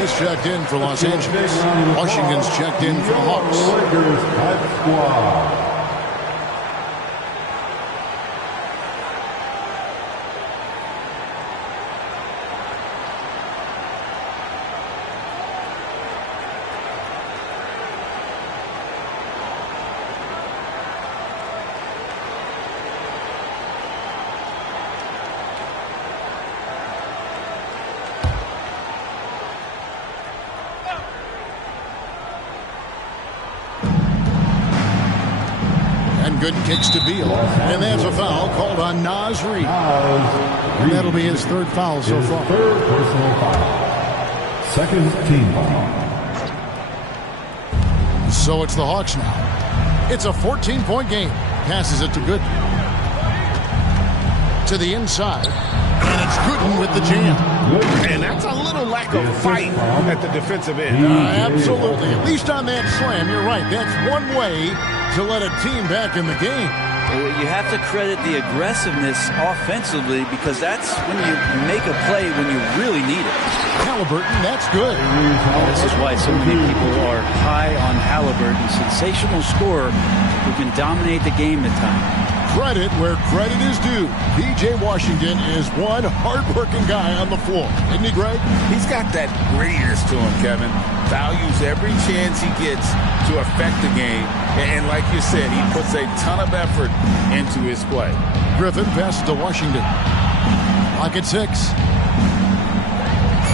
He's checked in for Los Angeles. Washington's checked in for the Hawks. Good kicks to Beal. And that's a foul called on Naz Reid. And that'll be his third foul so far. Third personal foul. Second team foul. So it's the Hawks now. It's a 14-point game. Passes it to Gooden. To the inside. And it's Gooden with the jam. And that's a little lack of fight at the defensive end. Absolutely. At least on that slam, you're right. That's one way to let a team back in the game. You have to credit the aggressiveness offensively, because that's when you make a play when you really need it. Halliburton, that's good. This is why so many people are high on Halliburton. Sensational scorer who can dominate the game at times. Credit where credit is due. P.J. Washington is one hard-working guy on the floor. Isn't he, Greg? He's got that grittiness to him, Kevin. Values every chance he gets to affect the game. And like you said, he puts a ton of effort into his play. Griffin passes to Washington. Clock at 6.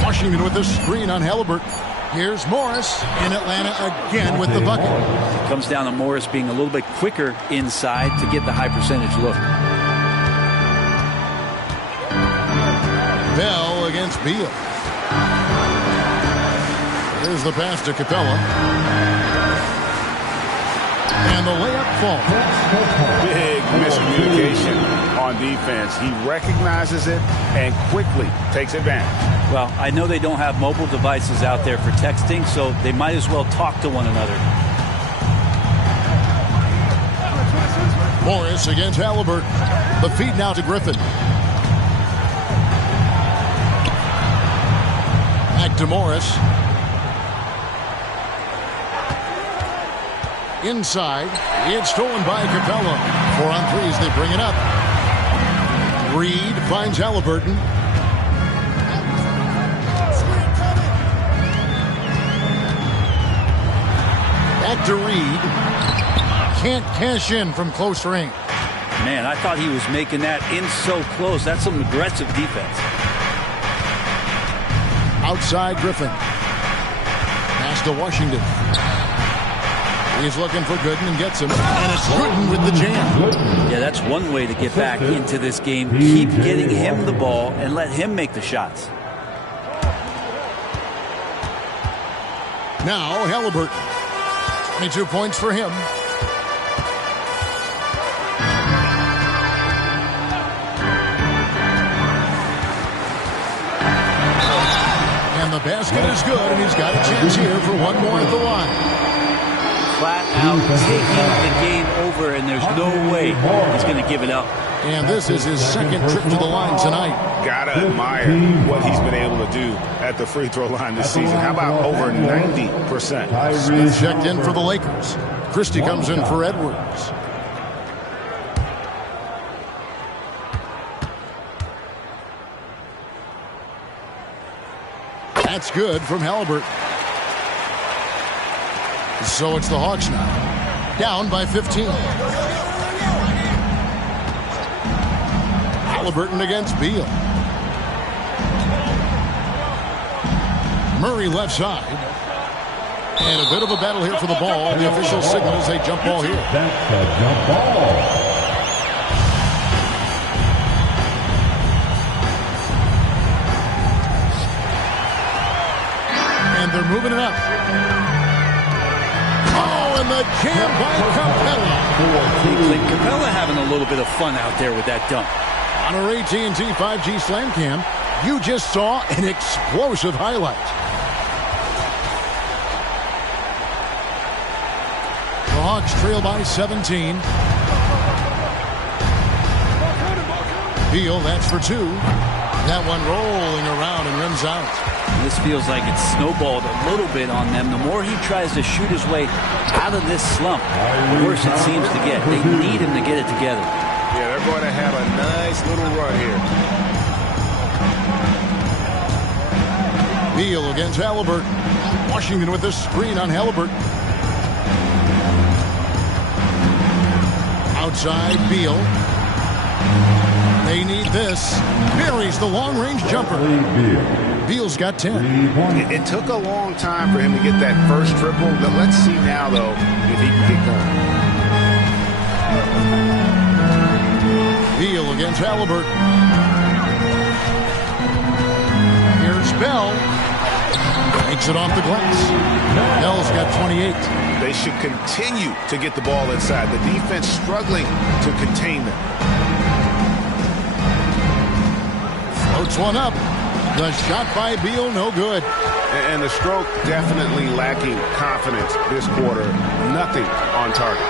Washington with the screen on Halliburton. Here's Morris in Atlanta again with the bucket. It comes down to Morris being a little bit quicker inside to get the high percentage look. Bell against Beal. Here's the pass to Capella. And the layup falls. Big miscommunication on defense. He recognizes it and quickly takes advantage. Well, I know they don't have mobile devices out there for texting, so they might as well talk to one another. Morris against Halliburton. The feed now to Griffin. Back to Morris. Inside. It's stolen by Capella. 4 on 3 as they bring it up. Reed finds Halliburton. Back to Reed. Can't cash in from close range. Man, I thought he was making that in so close. That's some aggressive defense. Outside Griffin. Pass to Washington. He's looking for Gooden and gets him. And it's Gooden with the jam. Yeah, that's one way to get back into this game. Keep getting him the ball and let him make the shots. Now Halliburton. 22 points for him. And the basket is good, and he's got a chance here for one more at the line. Flat out taking the game over, and there's no way he's going to give it up. And this is his second trip to the line tonight. Gotta admire what he's been able to do at the free throw line this season. How about over 90%? Smith checked in for the Lakers. Christie comes in for Edwards. That's good from Halliburton. So it's the Hawks now. Down by 15. Halliburton against Beal. Murray left side. And a bit of a battle here for the ball. The official signals a jump ball here. That's a jump ball. And they're moving it up. Oh, and the jam by Capella. Capella having a little bit of fun out there with that dunk. On our AT&T 5G Slam Cam, you just saw an explosive highlight. The Hawks trail by 17. Beal, that's for two. That one rolling around and rims out. This feels like it's snowballed a little bit on them. The more he tries to shoot his way out of this slump, the worse it seems to get. They need him to get it together. Yeah, they're going to have a nice little run here. Beal against Halliburton. Washington with this screen on Halliburton. Outside, Beal. They need this. Buries the long-range jumper. Beal's got 10. It took a long time for him to get that first triple. But let's see now, though, if he can get going. Beal against Halliburton. Here's Bell. Makes it off the glass. Bell's got 28. They should continue to get the ball inside. The defense struggling to contain them. Floats one up. The shot by Beal, no good. And the stroke definitely lacking confidence this quarter. Nothing on target.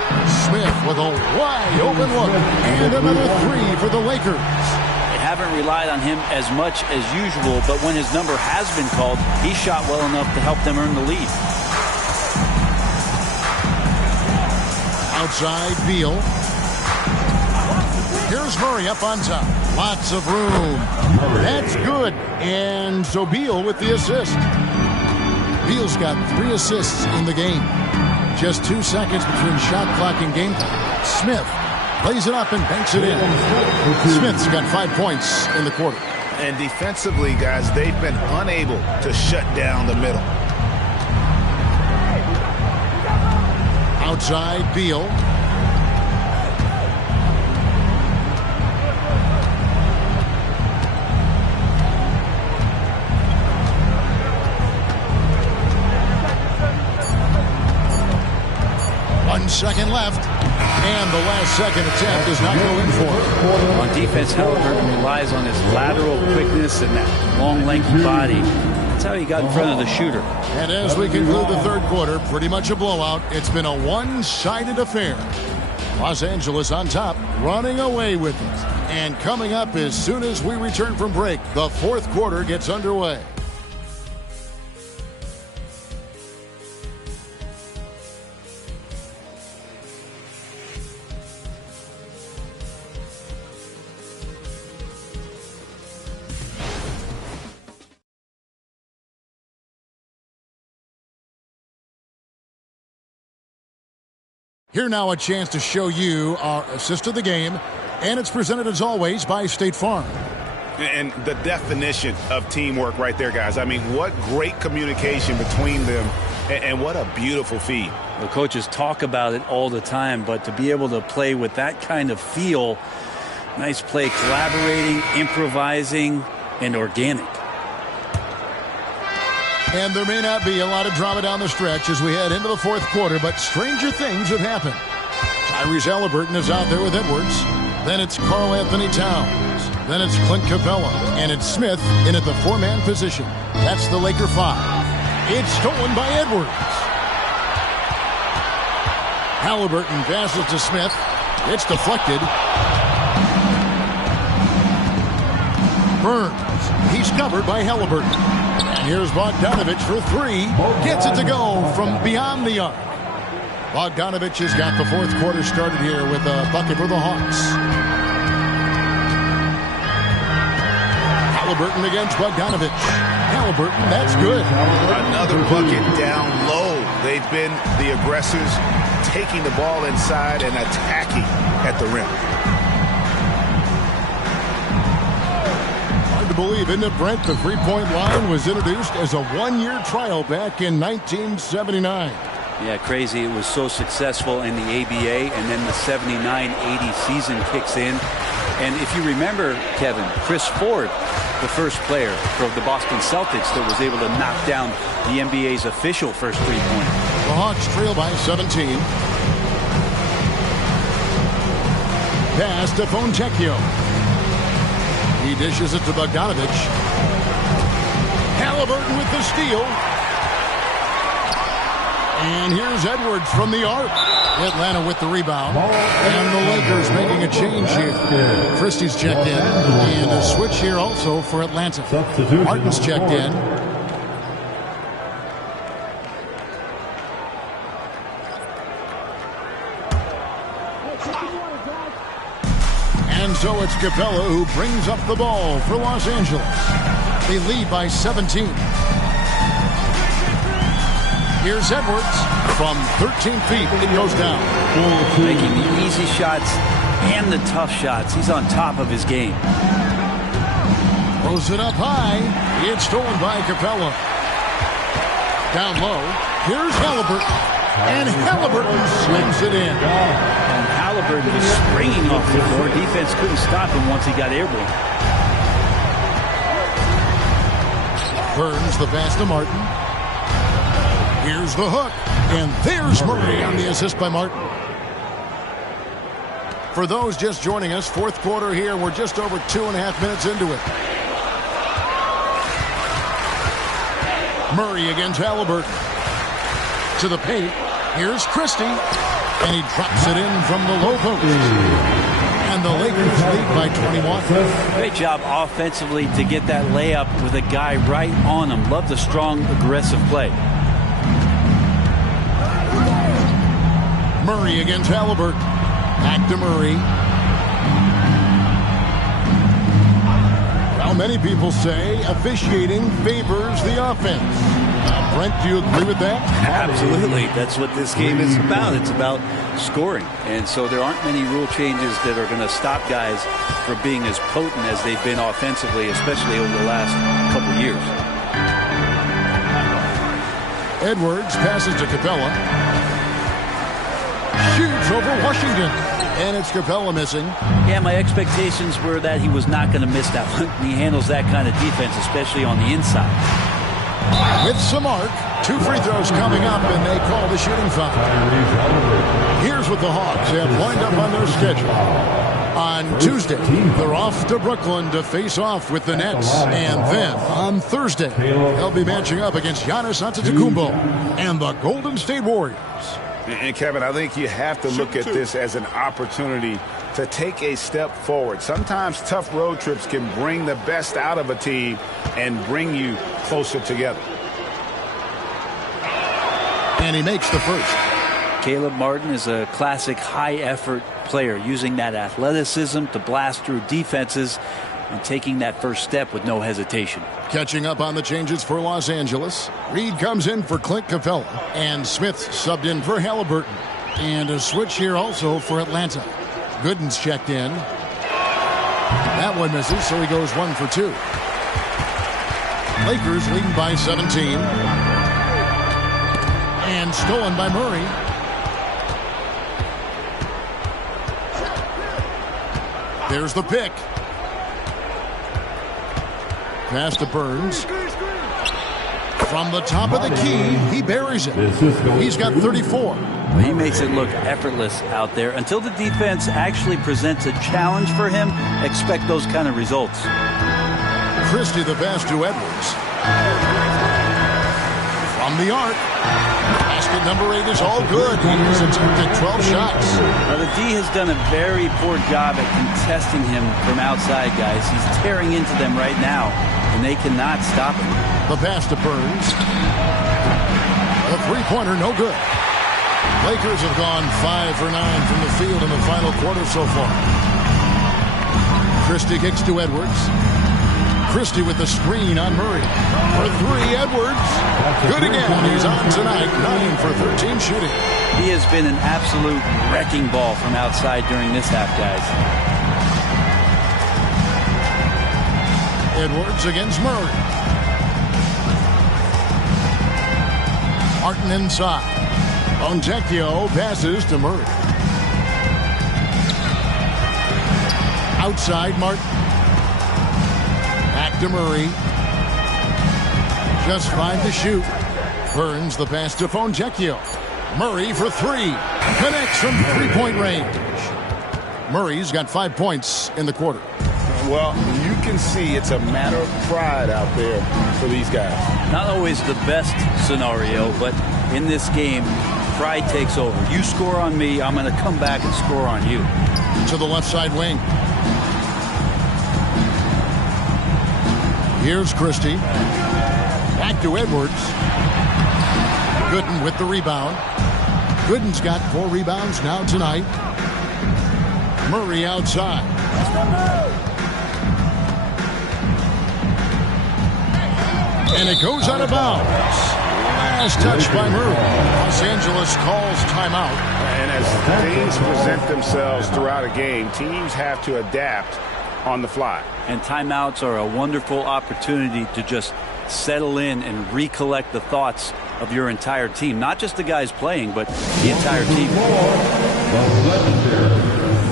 Smith with a wide open look. And another three for the Lakers. They haven't relied on him as much as usual, but when his number has been called, he shot well enough to help them earn the lead. Outside, Beal. Here's Murray up on top. Lots of room. That's good. And so Beal with the assist. Beal's got 3 assists in the game. Just 2 seconds between shot clock and game time. Smith plays it up and banks it in. Smith's got 5 points in the quarter. And defensively, guys, they've been unable to shut down the middle. Outside, Beal. Second left, and the last second attempt does not go in for him. On defense, Halliburton relies on his lateral quickness and that long, lanky body. That's how he got in front of the shooter. And as we conclude the third quarter, pretty much a blowout. It's been a one-sided affair. Los Angeles on top, running away with it. And coming up as soon as we return from break, the fourth quarter gets underway. Here now a chance to show you our assist of the game, and it's presented as always by State Farm. And the definition of teamwork right there, guys. I mean, what great communication between them And what a beautiful feed. The coaches talk about it all the time, but to be able to play with that kind of feel, nice play, collaborating, improvising, and organic. And there may not be a lot of drama down the stretch as we head into the fourth quarter, but stranger things have happened. Tyrese Halliburton is out there with Edwards. Then it's Karl Anthony Towns. Then it's Clint Capella. And it's Smith in at the four-man position. That's the Laker 5. It's stolen by Edwards. Halliburton passes to Smith. It's deflected. Burns. He's covered by Halliburton. And here's Bogdanovich for three. Gets it to go from beyond the arc. Bogdanovich has got the fourth quarter started here with a bucket for the Hawks. Halliburton against Bogdanovich. Halliburton, that's good. Another bucket down low. They've been the aggressors, taking the ball inside and attacking at the rim. Hard to believe, isn't it, Brent? The three-point line was introduced as a one-year trial back in 1979. Yeah, crazy. It was so successful in the ABA, and then the 79-80 season kicks in. And if you remember, Kevin, Chris Ford, the first player from the Boston Celtics that was able to knock down the NBA's official first three-pointer. The Hawks trail by 17. Pass to Fontecchio. He dishes it to Bogdanovich. Halliburton with the steal. And here's Edwards from the arc. Atlanta with the rebound. And the Lakers making a change here. Christie's checked in. And a switch here also for Atlanta. Martin's checked in. And so it's Capella who brings up the ball for Los Angeles. They lead by 17. Here's Edwards from 13 feet. It goes down. Making the easy shots and the tough shots. He's on top of his game. Throws it up high. It's stolen by Capella. Down low. Here's Halliburton. And Halliburton slings it in. And Halliburton was springing off the floor. Defense couldn't stop him once he got airborne. Burns the pass to Martin. Here's the hook. And there's Murray on the assist by Martin. For those just joining us, fourth quarter here. We're just over 2.5 minutes into it. Murray against Halliburton. To the paint. Here's Christie. And he drops it in from the low post. And the Lakers lead by 21. Great job offensively to get that layup with a guy right on him. Love the strong, aggressive play. Murray against Halliburton. Back to Murray. Well, many people say officiating favors the offense. Brent, do you agree with that? Absolutely. That's what this game is about. It's about scoring. And so there aren't many rule changes that are going to stop guys from being as potent as they've been offensively, especially over the last couple years. Edwards passes to Capella. Shoots over Washington. And it's Capella missing. Yeah, my expectations were that he was not going to miss that one. He handles that kind of defense, especially on the inside. With some arc, 2 free throws coming up, and they call the shooting foul. Here's what the Hawks have lined up on their schedule. On Tuesday, they're off to Brooklyn to face off with the Nets. And then on Thursday, they'll be matching up against Giannis Antetokounmpo and the Golden State Warriors. And Kevin, I think you have to look at this as an opportunity to take a step forward. Sometimes tough road trips can bring the best out of a team and bring you closer together. And he makes the first. Caleb Martin is a classic high-effort player, using that athleticism to blast through defenses and taking that first step with no hesitation. Catching up on the changes for Los Angeles. Reed comes in for Clint Capella. And Smith subbed in for Halliburton. And a switch here also for Atlanta. Gooden's checked in. That one misses, so he goes 1 for 2. Lakers leading by 17. stolen by Murray. There's the pick. Pass to Burns. From the top of the key, he buries it. He's got 34. He makes it look effortless out there. Until the defense actually presents a challenge for him, expect those kind of results. Christie the pass to Edwards. From the arc. Basket number 8 is all good. He's attempted 12 shots. Now the D has done a very poor job at contesting him from outside, guys. He's tearing into them right now, and they cannot stop him. The pass to Burns. The three-pointer, no good. Lakers have gone 5 for 9 from the field in the final quarter so far. Christie kicks to Edwards. Christie with the screen on Murray. For 3, Edwards. Good again. He's on tonight. 9 for 13 shooting. He has been an absolute wrecking ball from outside during this half, guys. Edwards against Murray. Martin inside. Fontecchio passes to Murray. Outside Martin. Back to Murray. Just 5 to shoot. Burns the pass to Fontecchio. Murray for 3. Connects from three-point range. Murray's got 5 points in the quarter. Well, you can see it's a matter of pride out there for these guys. Not always the best scenario, but in this game, pride takes over. You score on me, I'm going to come back and score on you. To the left side wing. Here's Christie. Back to Edwards. Gooden with the rebound. Gooden's got 4 rebounds now tonight. Murray outside. And it goes out of bounds. Last touch by Murray. Los Angeles calls timeout. And as things present themselves throughout a game, teams have to adapt on the fly. And timeouts are a wonderful opportunity to just settle in and recollect the thoughts of your entire team. Not just the guys playing, but the entire team.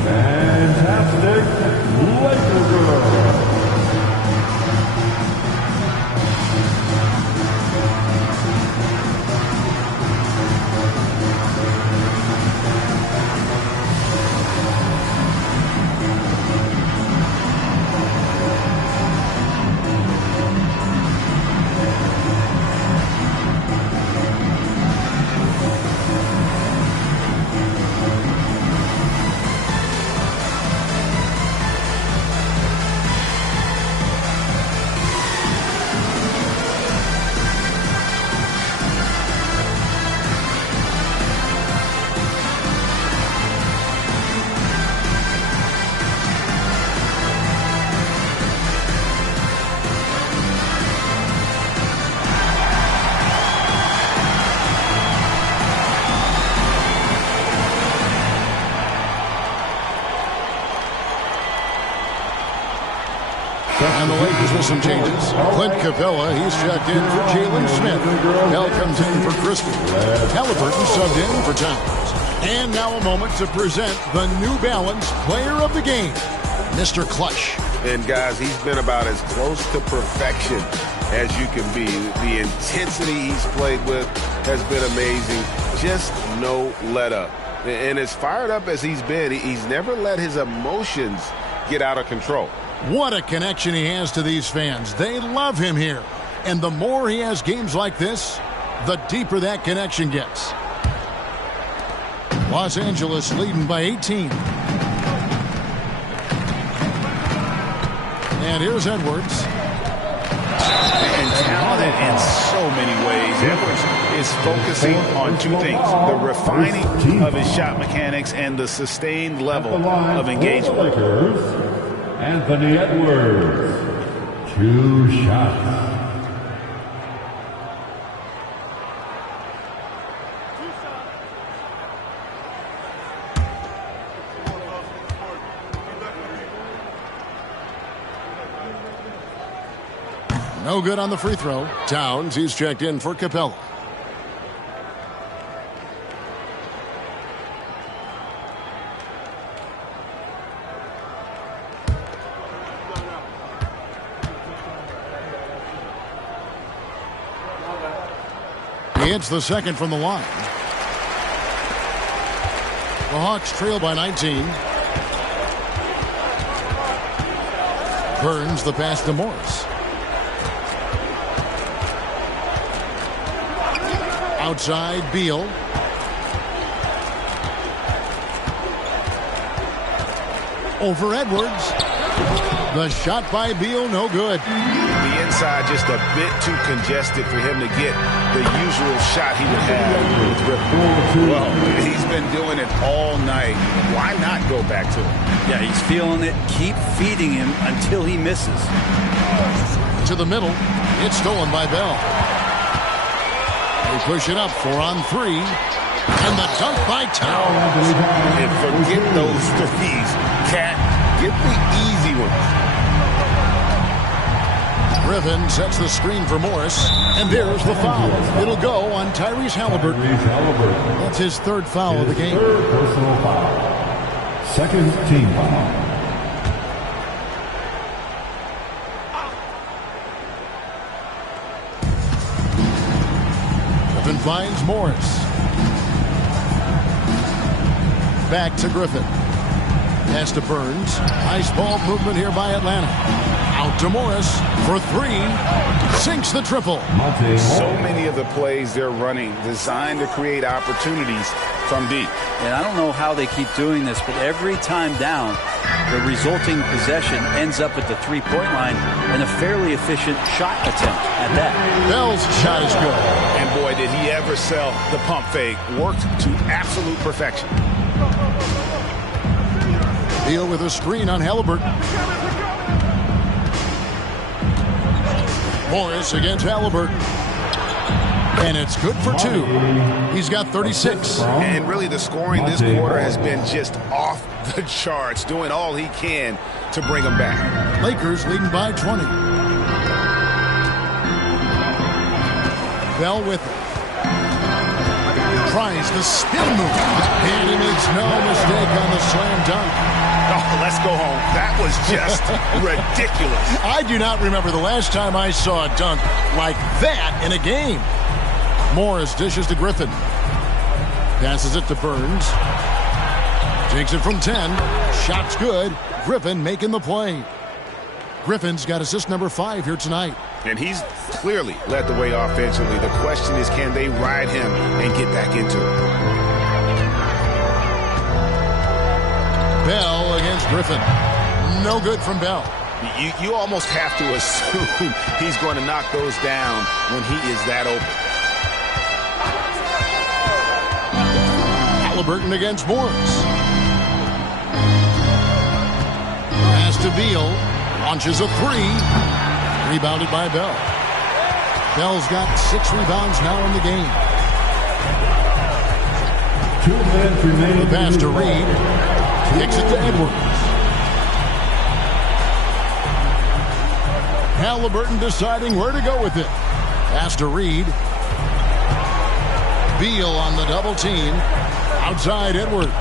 Fantastic Lakers. And the Lakers with some changes. Clint Capella, he's checked in for Jalen Smith. Bell comes in for Christie. Halliburton subbed in for Towns. And now a moment to present the New Balance Player of the Game, Mr. Clutch. And guys, he's been about as close to perfection as you can be. The intensity he's played with has been amazing. Just no let up. And as fired up as he's been, he's never let his emotions get out of control. What a connection he has to these fans. They love him here. And the more he has games like this, the deeper that connection gets. Los Angeles leading by 18. And here's Edwards. And talented in so many ways. Edwards is focusing on 2 things: the refining of his shot mechanics and the sustained level of engagement. Anthony Edwards, 2 shots. No good on the free throw. Towns, he's checked in for Capella. He hits the second from the line. The Hawks trail by 19. Burns the pass to Morris. Outside, Beal. Over Edwards. The shot by Beal, no good. The inside just a bit too congested for him to get the usual shot he would have with Ripper. Well, he's been doing it all night. Why not go back to him? Yeah, he's feeling it. Keep feeding him until he misses. To the middle. It's stolen by Bell. They push it up, 4-on-3. And the dunk by Towns. And forget those threes. Cat, get the easy ones. Griffin sets the screen for Morris. And there's the foul. It'll go on Tyrese Halliburton. That's his third foul of the game. Third personal foul. Second team foul. Griffin finds Morris. Back to Griffin. Pass to Burns. Nice ball movement here by Atlanta. Out to Morris for three. Sinks the triple. So many of the plays they're running designed to create opportunities from deep. And I don't know how they keep doing this, but every time down, the resulting possession ends up at the three-point line and a fairly efficient shot attempt at that. Bell's shot is good. And boy, did he ever sell the pump fake. Worked to absolute perfection. Beal with a screen on Halliburton. Morris against Halliburton. And it's good for two. He's got 36. And really the scoring this quarter has been just off the charts, doing all he can to bring them back. Lakers leading by 20. Bell with it. Tries the spin move. And he makes no mistake on the slam dunk. Oh, let's go home. That was just ridiculous. I do not remember the last time I saw a dunk like that in a game. Morris dishes to Griffin. Passes it to Burns. Takes it from 10. Shot's good. Griffin making the play. Griffin's got assist number 5 here tonight. And he's clearly led the way offensively. The question is, can they ride him and get back into it? Bell against Griffin. No good from Bell. You almost have to assume he's going to knock those down when he is that open. Halliburton against Morris. Pass to Beal. Launches a three. Rebounded by Bell. Bell's got 6 rebounds now in the game. 2 minutes remaining. The pass to Reed. Kicks it to Edwards. Halliburton deciding where to go with it. Pass to Reed. Beal on the double team. Outside Edwards.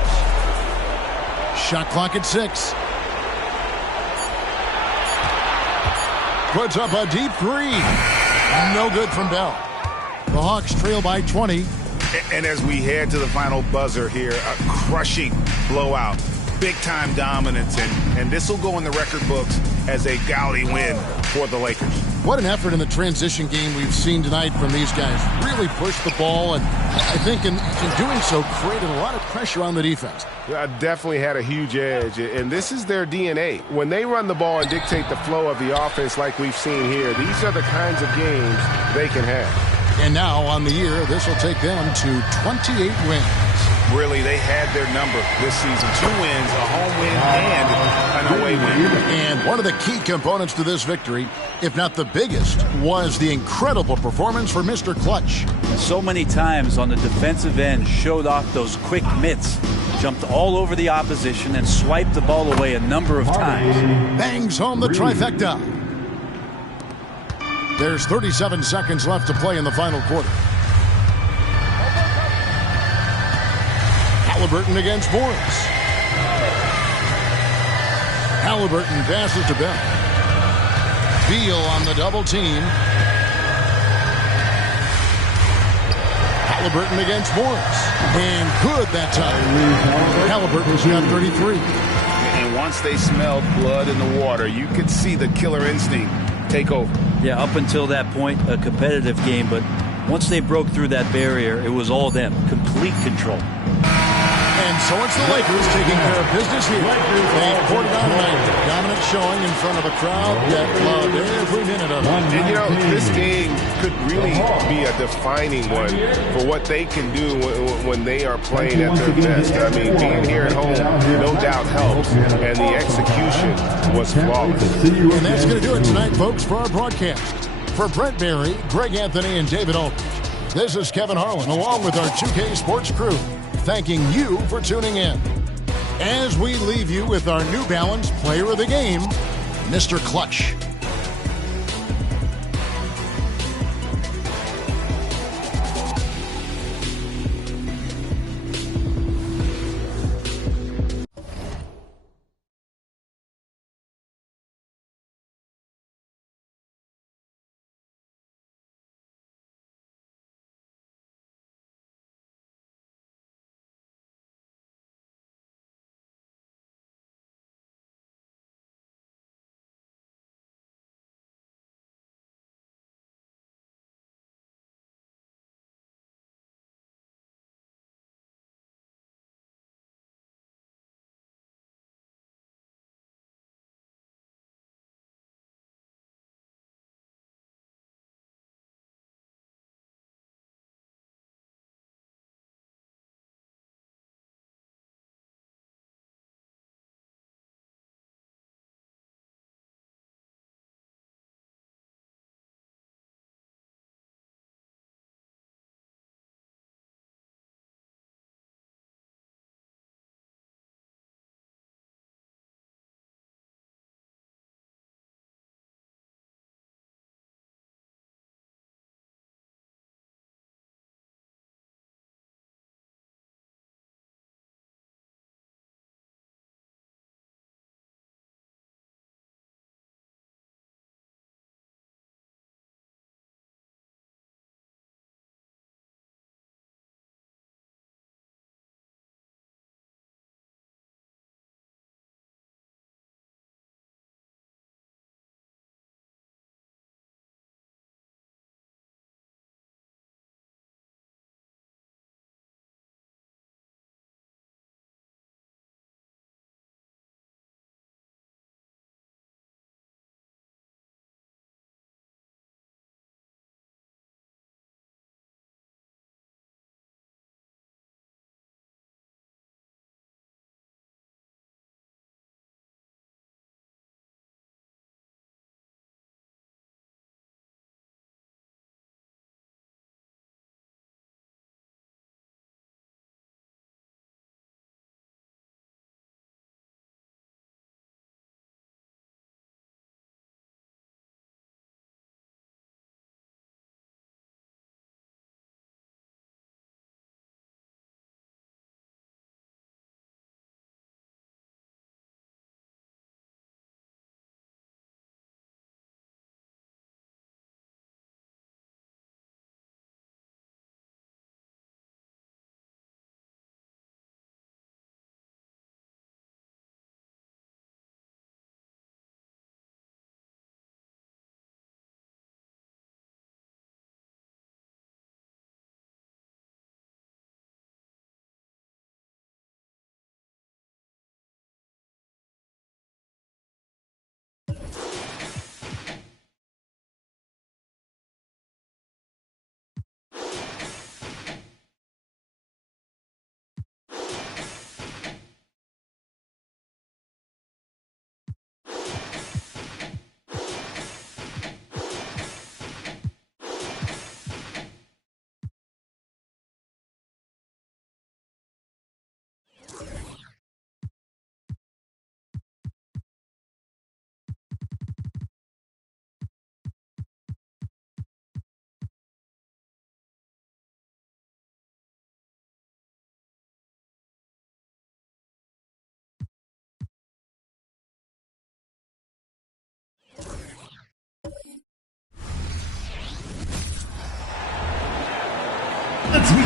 Shot clock at 6. Puts up a deep three. No good from Bell. The Hawks trail by 20. And as we head to the final buzzer here, a crushing blowout. Big-time dominance, and this will go in the record books as a gaudy win for the Lakers. What an effort in the transition game we've seen tonight from these guys. Really pushed the ball, and I think in doing so created a lot of pressure on the defense. Definitely had a huge edge, and this is their DNA. When they run the ball and dictate the flow of the offense like we've seen here, these are the kinds of games they can have. And now on the year, this will take them to 28 wins. Really, they had their number this season. 2 wins, a home win, and an away win. And one of the key components to this victory, if not the biggest, was the incredible performance for Mr. Clutch. So many times on the defensive end, showed off those quick mitts, jumped all over the opposition, and swiped the ball away a number of times. Bangs home the trifecta. There's 37 seconds left to play in the final quarter. Halliburton against Morris. Halliburton passes to Bell. Beal on the double team. Halliburton against Morris. And good that time. Halliburton's got 33. And once they smelled blood in the water, you could see the killer instinct take over. Yeah, up until that point, a competitive game, but once they broke through that barrier, it was all them. Complete control. And so it's the Lakers taking care of business here. They've poured it on tonight. Dominant showing in front of a crowd that loved every minute of it. And you know, this game could really be a defining one for what they can do when they are playing at their best. I mean, being here at home no doubt helps, and the execution was flawless. And that's going to do it tonight, folks, for our broadcast. For Brent Barry, Greg Anthony, and David Aldridge, this is Kevin Harlan, along with our 2K Sports crew, thanking you for tuning in. As we leave you with our New Balance Player of the Game, Mr. Clutch.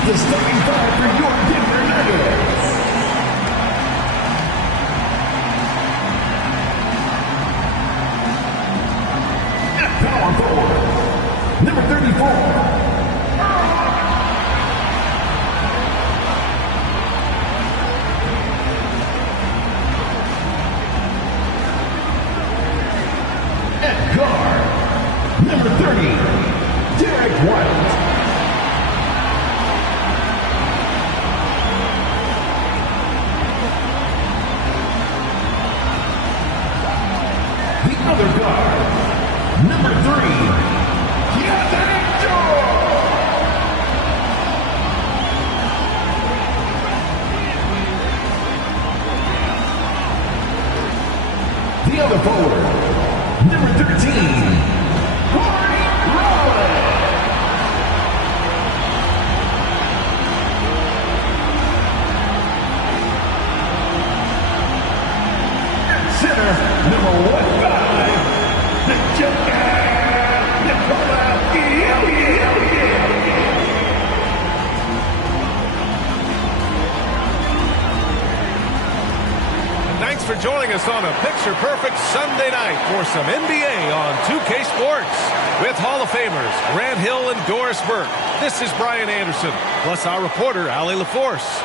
the starting five for your Denver Nuggets. At power forward, number 34. Guard, number 30, Derek White. The other guard, number 3, Keontae George. The other forward, number 13, Corey Rollins. And center, number 15, the Joker, Nikola Jokic. Thanks for joining us on a picture-perfect Sunday night for some NBA on 2K Sports. With Hall of Famers Grant Hill and Doris Burke, this is Brian Anderson, plus our reporter, Allie LaForce.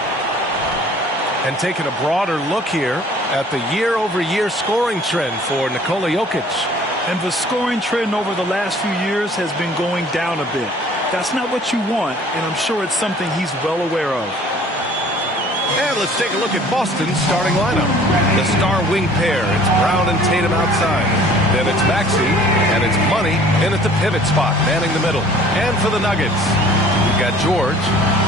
And taking a broader look here at the year-over-year scoring trend for Nikola Jokic. And the scoring trend over the last few years has been going down a bit. That's not what you want, and I'm sure it's something he's well aware of. And let's take a look at Boston's starting lineup. The star wing pair, it's Brown and Tatum outside. Then it's Maxey, and it's Money in at the pivot spot, manning the middle. And for the Nuggets, we've got George,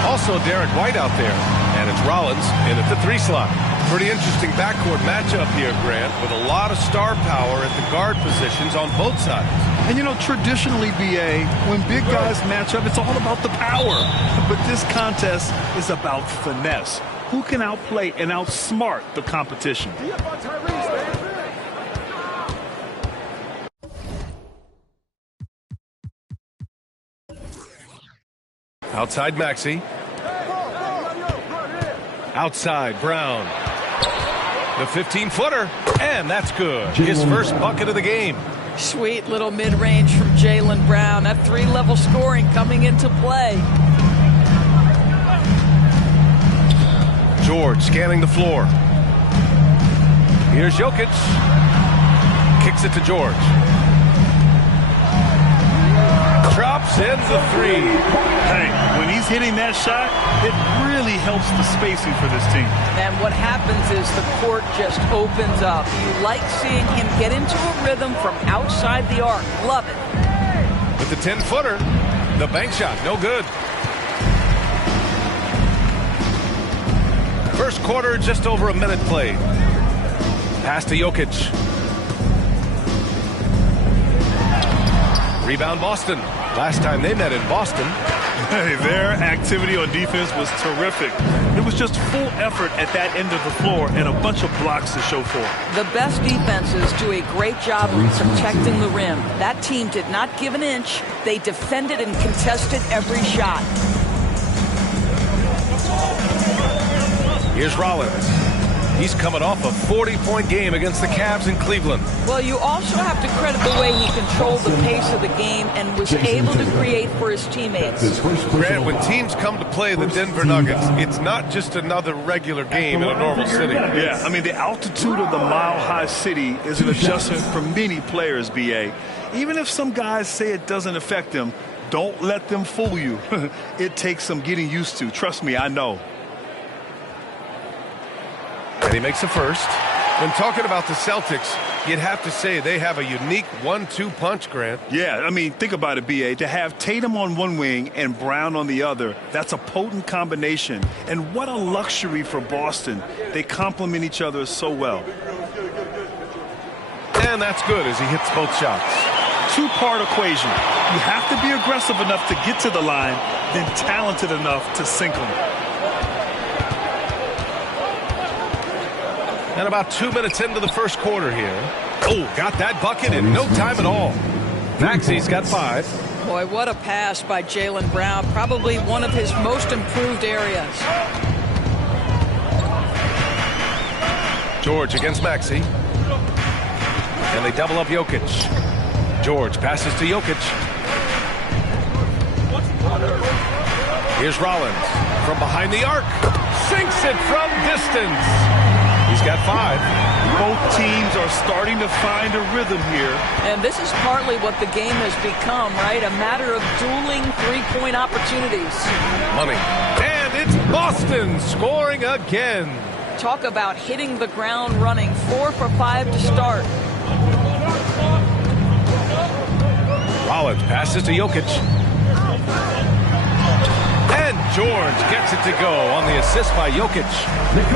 also Derek White out there, and it's Rollins in at the 3 slot. Pretty interesting backcourt matchup here, Grant, with a lot of star power at the guard positions on both sides. And, you know, traditionally, B.A., when big guys match up, it's all about the power. But this contest is about finesse. Who can outplay and outsmart the competition? Outside Maxey. Outside Brown. The 15-footer, and that's good. His first bucket of the game. Sweet little mid-range from Jaylen Brown. That 3-level scoring coming into play. George scanning the floor. Here's Jokic. Kicks it to George. Drops in the 3. Hey, when he's hitting that shot, it really helps the spacing for this team. And what happens is the court just opens up. You like seeing him get into a rhythm from outside the arc. Love it. With the 10-footer, the bank shot, no good. First quarter, just over a minute played. Pass to Jokic. Rebound Boston. Last time they met in Boston. Hey, their activity on defense was terrific. It was just full effort at that end of the floor and a bunch of blocks to show for it. The best defenses do a great job of protecting the rim. That team did not give an inch. They defended and contested every shot. Here's Rollins. He's coming off a 40-point game against the Cavs in Cleveland. Well, you also have to credit the way he controlled the pace of the game and was able to create for his teammates. Grant, when teams come to play the Denver Nuggets, it's not just another regular game in a normal city. Yeah, I mean, the altitude of the mile-high city is an adjustment for many players, B.A. Even if some guys say it doesn't affect them, don't let them fool you. It takes some getting used to. Trust me, I know. And he makes a first. When talking about the Celtics, you'd have to say they have a unique 1-2 punch, Grant. Yeah, I mean, think about it, B.A. To have Tatum on one wing and Brown on the other, that's a potent combination. And what a luxury for Boston. They complement each other so well. And that's good as he hits both shots. Two-part equation. You have to be aggressive enough to get to the line, then talented enough to sink them. And about 2 minutes into the first quarter here. Oh, got that bucket in no time at all. Maxey's got 5. Boy, what a pass by Jaylen Brown. Probably one of his most improved areas. George against Maxey. And they double up Jokic. George passes to Jokic. Here's Rollins from behind the arc. Sinks it from distance. He's got 5. Both teams are starting to find a rhythm here. And this is partly what the game has become, right? A matter of dueling three-point opportunities. Money. And it's Boston scoring again. Talk about hitting the ground running. 4 for 5 to start. Rollins passes to Jokic. And George gets it to go on the assist by Jokic.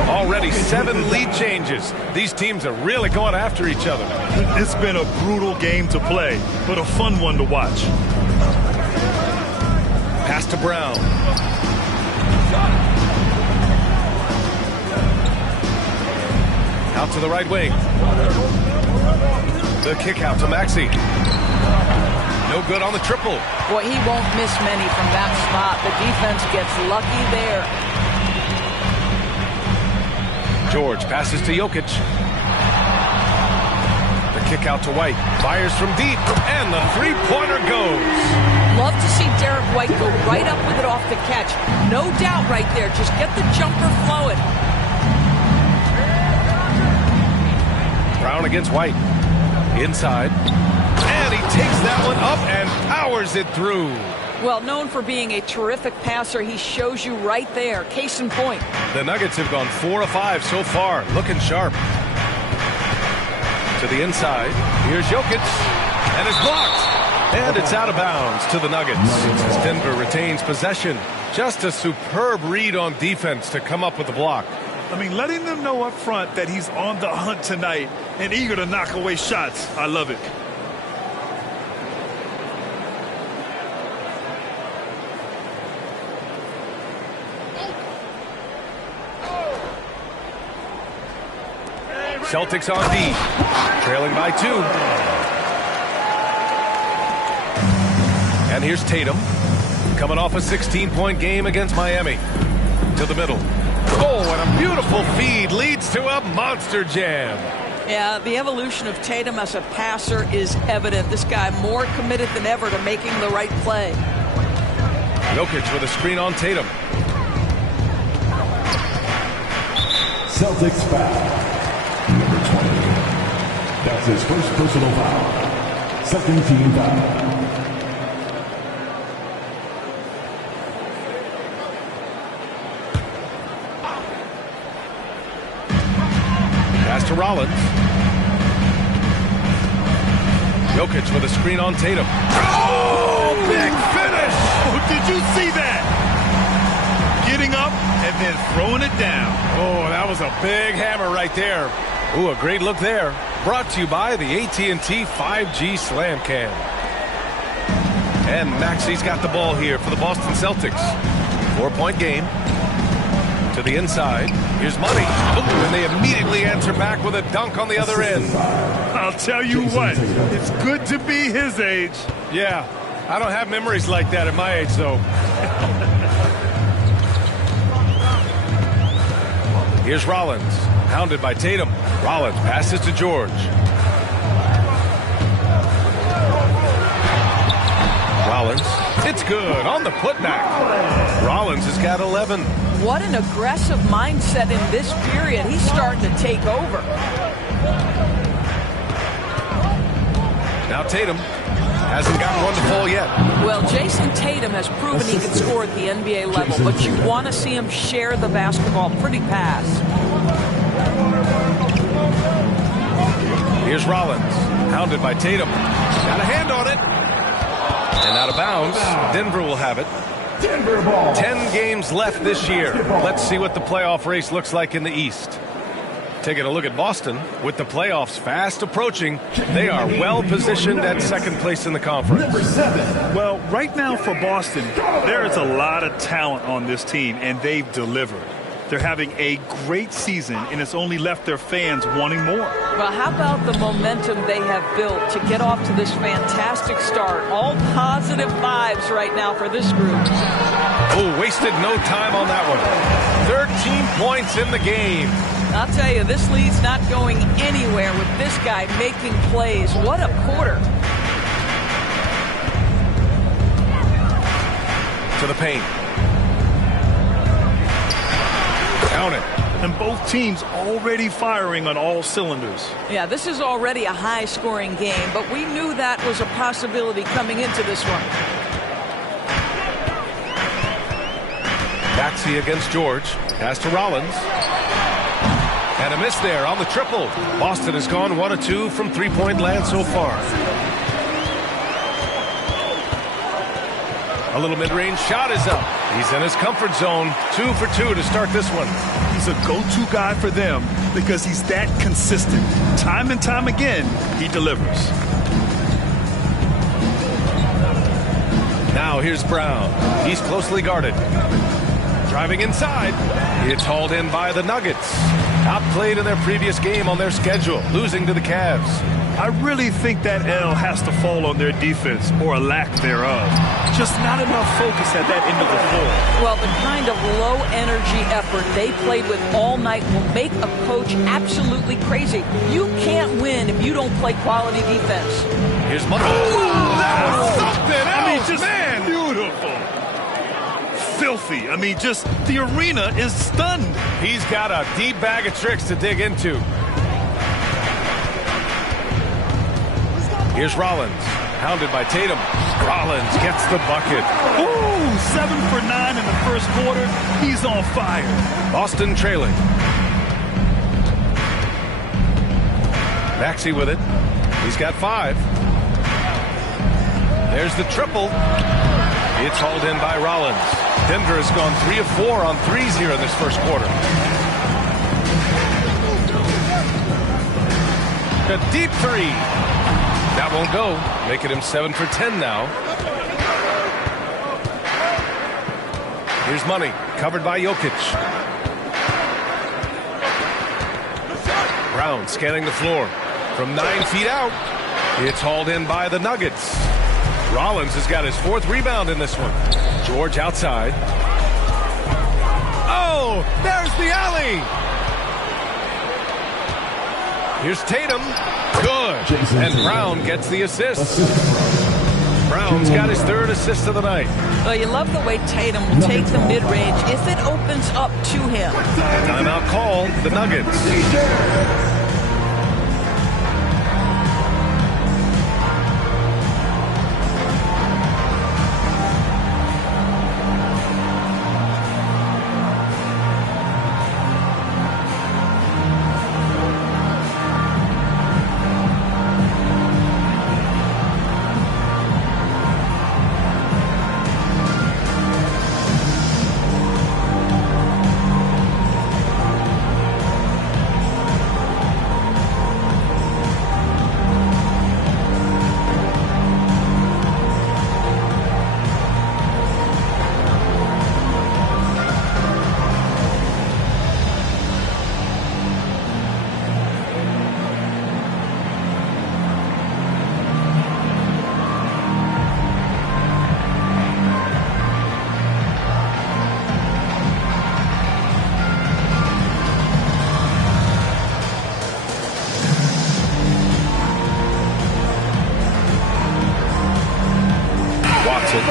Already 7 lead changes. These teams are really going after each other. It's been a brutal game to play, but a fun one to watch. Pass to Brown. Out to the right wing. The kick out to Maxey. No good on the triple. Boy, he won't miss many from that spot. The defense gets lucky there. George passes to Jokic. The kick out to White. Fires from deep. And the three-pointer goes. Love to see Derek White go right up with it off the catch. No doubt right there. Just get the jumper flowing. Brown against White. Inside. And he takes that one up and powers it through. Well, known for being a terrific passer, he shows you right there. Case in point. The Nuggets have gone 4 of 5 so far. Looking sharp. To the inside. Here's Jokic. And it's blocked. And it's out of bounds to the Nuggets. As Denver retains possession. Just a superb read on defense to come up with the block. I mean, letting them know up front that he's on the hunt tonight and eager to knock away shots. I love it. Celtics on D, trailing by 2. And here's Tatum, coming off a 16-point game against Miami. To the middle. Oh, and a beautiful feed leads to a monster jam. Yeah, the evolution of Tatum as a passer is evident. This guy more committed than ever to making the right play. Jokic with a screen on Tatum. Celtics foul. Number 20. That's his first personal foul. Second team foul. Pass to Rollins. Jokic with a screen on Tatum. Oh, big finish! Oh, did you see that? Getting up and then throwing it down. Oh, that was a big hammer right there. Ooh, a great look there. Brought to you by the AT&T 5G Slam Cam. And Maxey's got the ball here for the Boston Celtics. 4-point game. To the inside. Here's Money. Ooh, and they immediately answer back with a dunk on the other end. I'll tell you what, it's good to be his age. Yeah, I don't have memories like that at my age, though. Here's Rollins, hounded by Tatum. Rollins passes to George. Rollins, it's good on the putback. Rollins has got 11. What an aggressive mindset in this period. He's starting to take over. Now Tatum hasn't gotten one to fall yet. Well, Jason Tatum has proven he can score at the NBA level, but you want to see him share the basketball. Pretty pass. Here's Rollins, hounded by Tatum. Got a hand on it. And out of bounds. Denver will have it. Denver ball. 10 games left this year. Let's see what the playoff race looks like in the East. Taking a look at Boston, with the playoffs fast approaching, they are well positioned at second place in the conference. Number 7. Well, right now for Boston, there is a lot of talent on this team, and they've delivered. They're having a great season, and it's only left their fans wanting more. Well, how about the momentum they have built to get off to this fantastic start? All positive vibes right now for this group. Oh, wasted no time on that one. 13 points in the game. I'll tell you, this lead's not going anywhere with this guy making plays. What a quarter. To the paint. Count it. And both teams already firing on all cylinders. Yeah, this is already a high-scoring game, but we knew that was a possibility coming into this one. Maxey against George. Pass to Rollins. And a miss there on the triple. Boston has gone 1 of 2 from three-point land so far. A little mid-range shot is up. He's in his comfort zone. 2 for 2 to start this one. He's a go-to guy for them because he's that consistent. Time and time again, he delivers. Now here's Brown. He's closely guarded. Driving inside. It's hauled in by the Nuggets. Outplayed in their previous game on their schedule, losing to the Cavs. I really think that L has to fall on their defense, or a lack thereof. Just not enough focus at that end of the floor. Well, the kind of low-energy effort they played with all night will make a coach absolutely crazy. You can't win if you don't play quality defense. Here's Monroe. Oh, that's something else, I mean, just man. Beautiful. Filthy. I mean, just the arena is stunned. He's got a deep bag of tricks to dig into. Here's Rollins, hounded by Tatum. Rollins gets the bucket. Ooh, 7 for 9 in the first quarter. He's on fire. Boston trailing. Maxey with it. He's got 5. There's the triple. It's hauled in by Rollins. Denver has gone 3 of 4 on threes here in this first quarter. A deep 3. That won't go, making him 7 for 10 now. Here's Money, covered by Jokic. Brown scanning the floor. From 9 feet out, it's hauled in by the Nuggets. Rollins has got his 4th rebound in this one. George outside. Oh, there's the alley. Here's Tatum. Good. And Brown gets the assist. Brown's got his 3rd assist of the night. Well, you love the way Tatum will take the mid-range if it opens up to him. Timeout call, the Nuggets.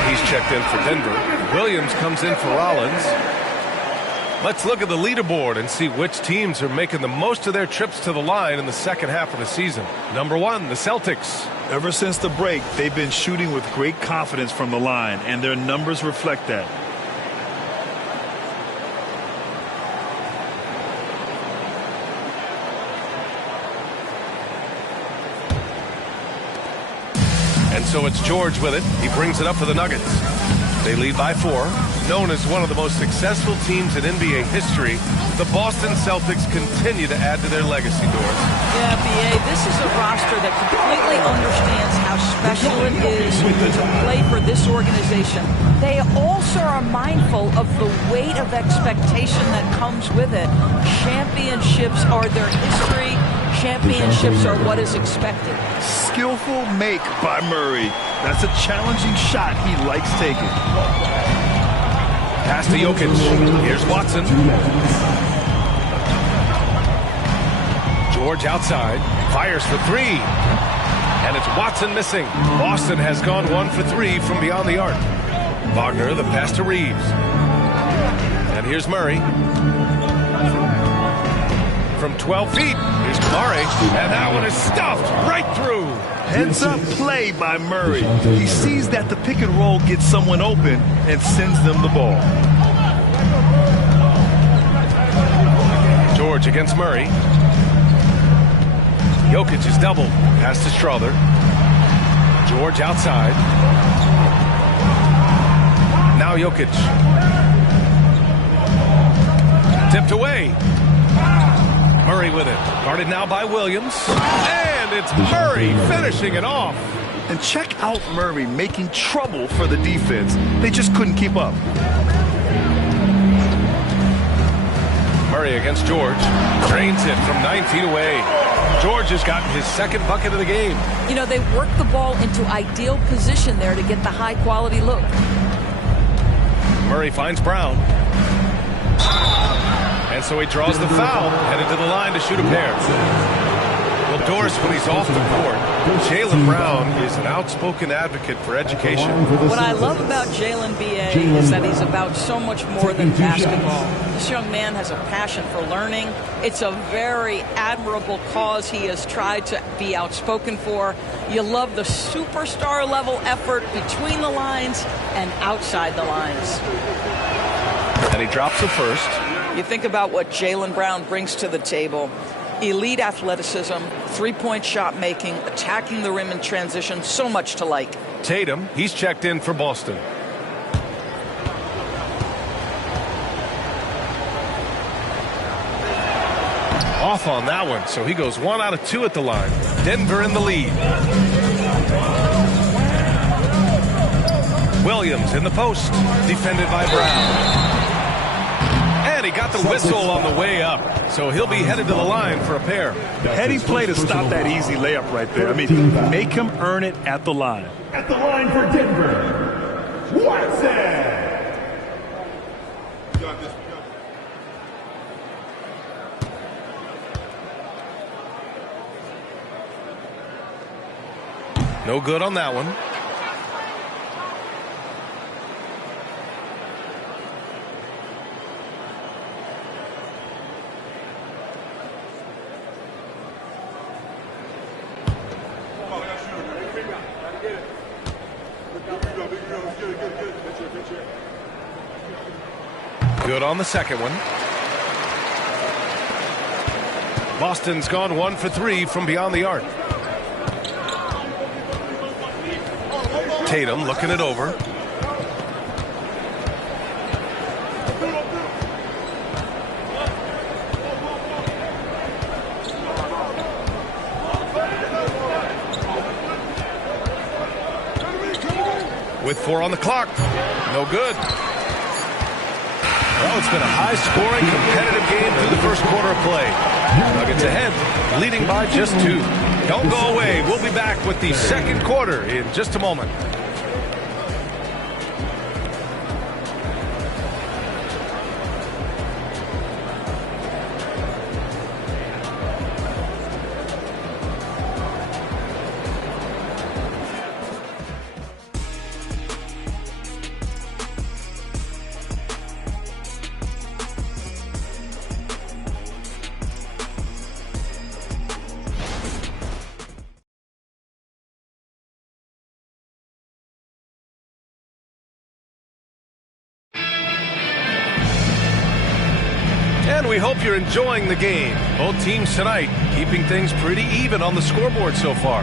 He's checked in for Denver. Williams comes in for Rollins. Let's look at the leaderboard and see which teams are making the most of their trips to the line in the second half of the season. Number 1, the Celtics. Ever since the break, they've been shooting with great confidence from the line, and their numbers reflect that. And so it's George with it. He brings it up for the Nuggets. They lead by 4. Known as one of the most successful teams in NBA history, the Boston Celtics continue to add to their legacy, Doris. Yeah, B.A., this is a roster that completely understands how special it is to play for this organization. They also are mindful of the weight of expectation that comes with it. Championships are their history. Championships are what is expected. Skillful make by Murray. That's a challenging shot he likes taking. Pass to Jokic. Here's Watson. George outside. Fires for 3. And it's Watson missing. Boston has gone 1 for 3 from beyond the arc. Wagner, the pass to Reeves. And here's Murray. From 12 feet, here's Murray, and that one is stuffed right through. Heads up play by Murray. He sees that the pick and roll gets someone open and sends them the ball. George against Murray. Jokic is doubled. Pass to Strother. George outside. Now Jokic. Tipped away. Murray with it. Guarded now by Williams. And it's Murray finishing it off. And check out Murray making trouble for the defense. They just couldn't keep up. Murray against George. Drains it from 9 feet away. George has gotten his second bucket of the game. You know, they work the ball into ideal position there to get the high-quality look. Murray finds Brown. And so he draws the foul, headed to the line to shoot a pair. Well, Doris, when he's off the court, Jaylen Brown is an outspoken advocate for education. What I love about Jaylen, B.A., is that he's about so much more than basketball. This young man has a passion for learning. It's a very admirable cause he has tried to be outspoken for. You love the superstar level effort between the lines and outside the lines. And he drops the first. You think about what Jaylen Brown brings to the table. Elite athleticism, three-point shot making, attacking the rim in transition, so much to like. Tatum, he's checked in for Boston. Off on that one, so he goes 1 out of 2 at the line. Denver in the lead. Williams in the post, defended by Brown. And he got the whistle on the way up, so he'll be headed to the line for a pair. Heady play to stop that easy layup right there. I mean, make him earn it at the line. At the line for Denver, Watson. No good on that one. Good on the second one. Boston's gone 1 for 3 from beyond the arc. Tatum looking it over. With 4 on the clock. No good. Well, it's been a high-scoring, competitive game through the first quarter of play. Nuggets ahead, leading by just 2. Don't go away. We'll be back with the second quarter in just a moment. And we hope you're enjoying the game. Both teams tonight keeping things pretty even on the scoreboard so far.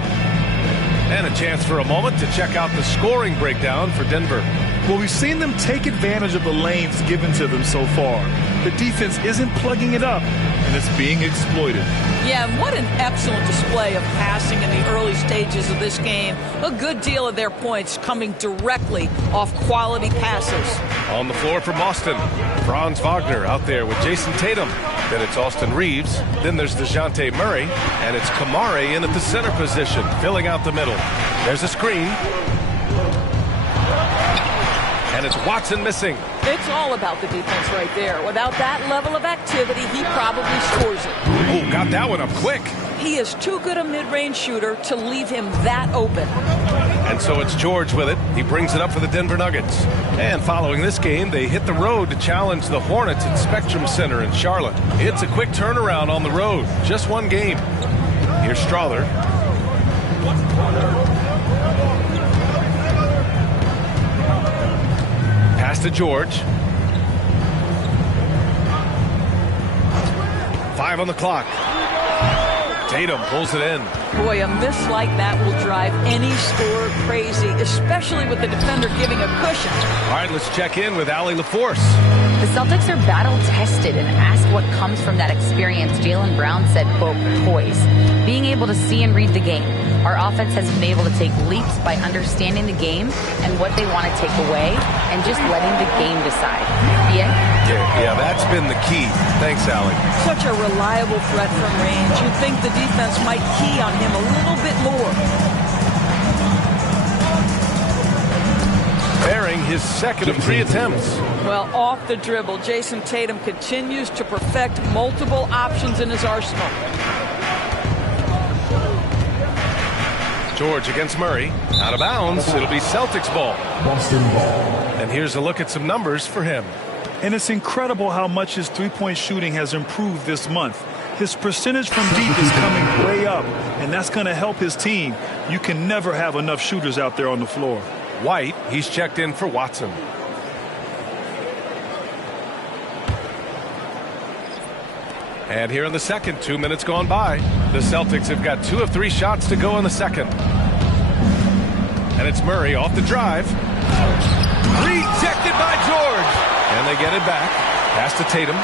And a chance for a moment to check out the scoring breakdown for Denver. Well, we've seen them take advantage of the lanes given to them so far. The defense isn't plugging it up, and it's being exploited. Yeah, and what an excellent display of passing in the early stages of this game. A good deal of their points coming directly off quality passes. On the floor for Boston, Franz Wagner out there with Jason Tatum. Then it's Austin Reeves. Then there's DeJounte Murray. And it's Kamare in at the center position, filling out the middle. There's a screen. And it's Watson missing. It's all about the defense right there. Without that level of activity, he probably scores it. Ooh, got that one up quick. He is too good a mid-range shooter to leave him that open. And so it's George with it. He brings it up for the Denver Nuggets. And following this game, they hit the road to challenge the Hornets at Spectrum Center in Charlotte. It's a quick turnaround on the road. Just one game. Here's Strawther. Pass to George. 5 on the clock. Tatum pulls it in. Boy, a miss like that will drive any scorer crazy, especially with the defender giving a cushion. All right, let's check in with Allie LaForce. The Celtics are battle-tested, and asked what comes from that experience, Jaylen Brown said, quote, poise. Being able to see and read the game. Our offense has been able to take leaps by understanding the game and what they want to take away and just letting the game decide. Yeah, that's been the key. Thanks, Allie. Such a reliable threat from range. You'd think the defense might key on him a little bit more. Bearing his second of 3 attempts. Well, off the dribble, Jason Tatum continues to perfect multiple options in his arsenal. George against Murray. Out of bounds. It'll be Celtics ball. Boston ball. And here's a look at some numbers for him. And it's incredible how much his three-point shooting has improved this month. His percentage from deep is coming way up, and that's going to help his team. You can never have enough shooters out there on the floor. White, he's checked in for Watson. And here in the second, 2 minutes gone by. The Celtics have got 2 of 3 shots to go in the second. And it's Murray off the drive. Rejected by George. And they get it back. Pass to Tatum.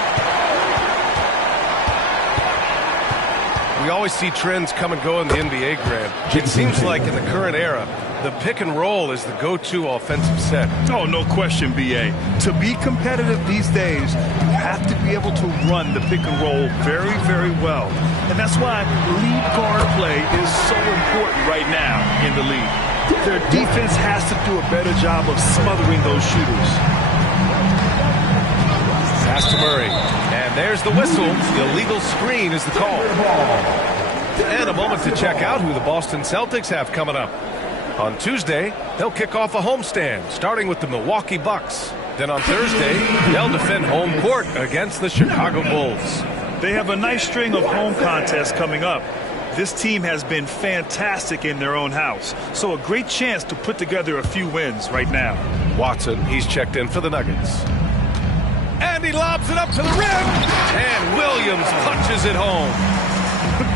We always see trends come and go in the NBA, Grant. It seems like in the current era, the pick and roll is the go-to offensive set. Oh, no question, B.A. To be competitive these days, you have to be able to run the pick and roll very, very well. And that's why lead guard play is so important right now in the league. Their defense has to do a better job of smothering those shooters. Pass to Murray. And there's the whistle. The illegal screen is the call. And a moment to check out who the Boston Celtics have coming up. On Tuesday, they'll kick off a homestand, starting with the Milwaukee Bucks. Then on Thursday, they'll defend home court against the Chicago Bulls. They have a nice string of home contests coming up. This team has been fantastic in their own house, so a great chance to put together a few wins right now. Watson, he's checked in for the Nuggets. And he lobs it up to the rim. And Williams punches it home.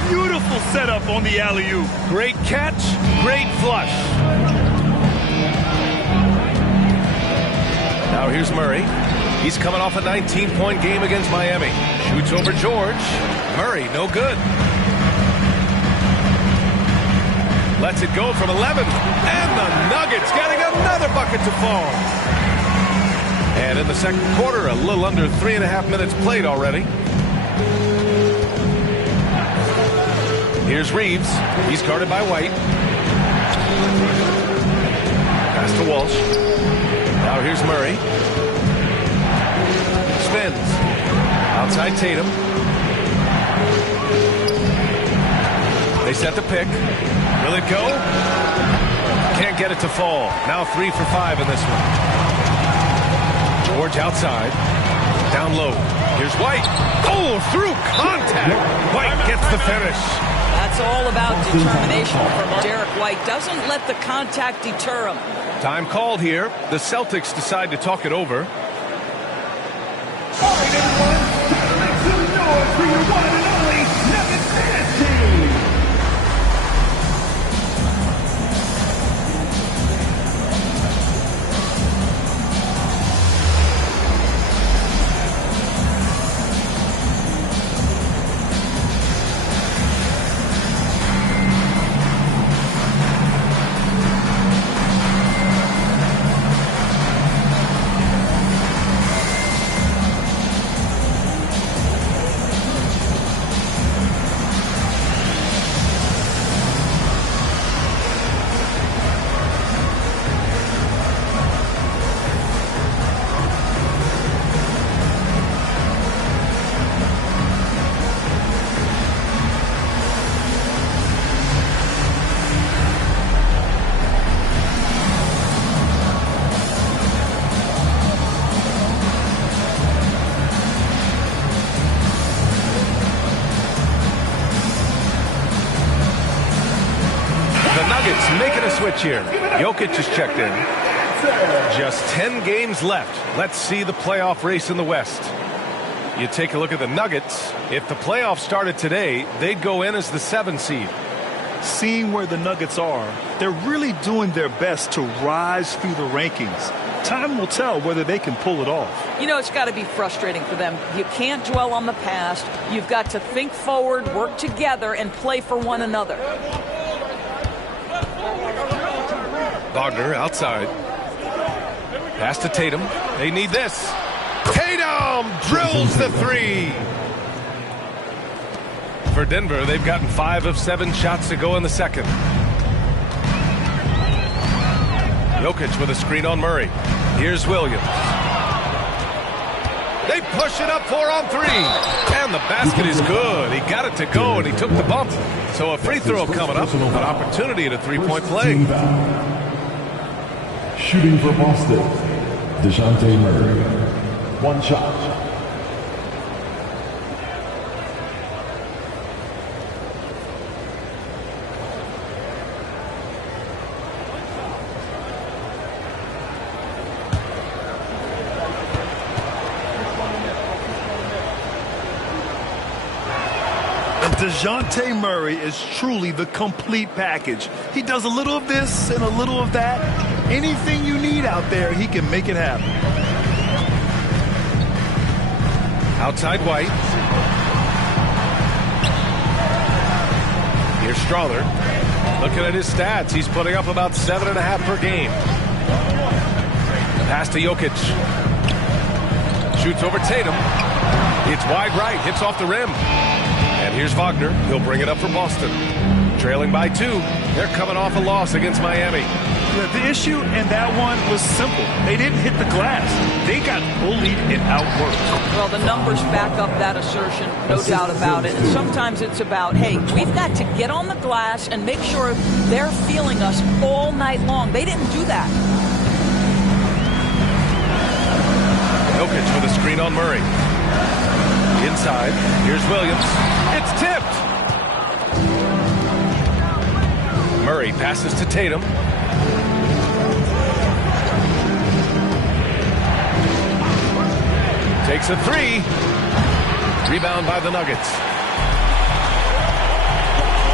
Beautiful setup on the alley-oop. Great catch, great flush. Now here's Murray. He's coming off a 19-point game against Miami. Shoots over George. Murray, no good. Lets it go from 11. And the Nuggets getting another bucket to fall. And in the second quarter, a little under 3.5 minutes played already. Here's Reeves. He's guarded by White. Pass to Walsh. Now here's Murray. Spins. Outside Tatum. They set the pick. Will it go? Can't get it to fall. Now 3 for 5 in this one. George outside. Down low. Here's White. Oh, through contact. White gets the finish. That's all about determination from Derek White. Doesn't let the contact deter him. Time called here. The Celtics decide to talk it over. All right, everyone. Make some noise for your one and only Nuggets dance team. Nuggets making a switch here. Jokic is checked in. Just 10 games left. Let's see the playoff race in the West. You take a look at the Nuggets. If the playoffs started today, they'd go in as the 7 seed. Seeing where the Nuggets are, they're really doing their best to rise through the rankings. Time will tell whether they can pull it off. You know, it's got to be frustrating for them. You can't dwell on the past. You've got to think forward, work together, and play for one another. Wagner outside. Pass to Tatum. They need this. Tatum drills the 3. For Denver, they've gotten 5 of 7 shots to go in the second. Jokic with a screen on Murray. Here's Williams. They push it up 4 on 3. And the basket is good. He got it to go, and he took the bump. So a free throw coming up. An opportunity at a 3-point play. Shooting for Boston, DeJounte Murray. 1 shot. DeJounte Murray is truly the complete package. He does a little of this and a little of that. Anything you need out there, he can make it happen. Outside White. Here's Strother. Looking at his stats, he's putting up about 7.5 per game. Pass to Jokic. Shoots over Tatum. It's wide right, hits off the rim. And here's Wagner. He'll bring it up for Boston. Trailing by 2. They're coming off a loss against Miami. The issue in that one was simple. They didn't hit the glass. They got bullied and outworked. Well, the numbers back up that assertion, no doubt about it. And sometimes it's about, hey, we've got to get on the glass and make sure they're feeling us all night long. They didn't do that. Jokic with a screen on Murray. Inside, here's Williams. It's tipped. Murray passes to Tatum. Takes a 3. Rebound by the Nuggets.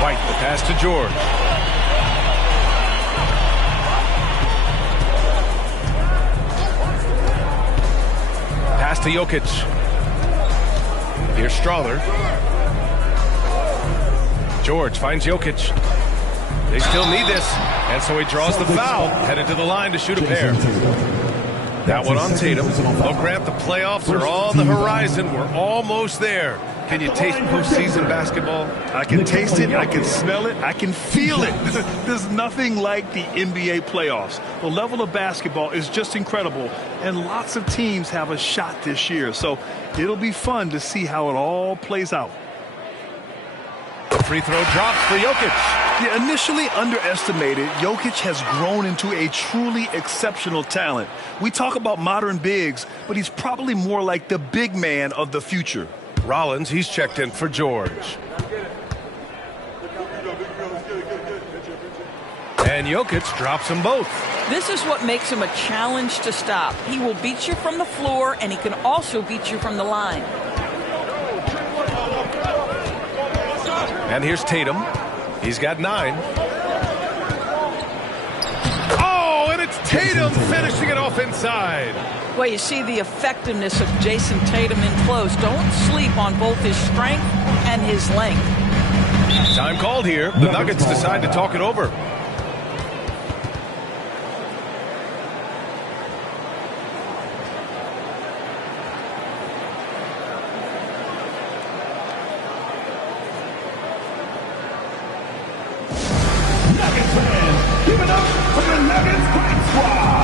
White, the pass to George. Pass to Jokic. Here's Strother. George finds Jokic. They still need this, and so he draws the foul, headed to the line to shoot a pair. That one on Tatum. They'll grant the playoffs are on the horizon. We're almost there. Can you taste postseason basketball? I can taste it, I can smell it, I can feel it. There's nothing like the NBA playoffs. The level of basketball is just incredible, and lots of teams have a shot this year. So it'll be fun to see how it all plays out. Free throw drops for Jokic. Yeah, initially underestimated, Jokic has grown into a truly exceptional talent. We talk about modern bigs, but he's probably more like the big man of the future. Rollins, he's checked in for George. And Jokic drops them both. This is what makes him a challenge to stop. He will beat you from the floor, and he can also beat you from the line. And here's Tatum. He's got 9. Oh, and it's Tatum finishing it off inside. Well, you see the effectiveness of Jason Tatum in close. Don't sleep on both his strength and his length. Time called here. The Nuggets decide to talk it over. Nuggets fans, give it up for the Nuggets Crack Squad.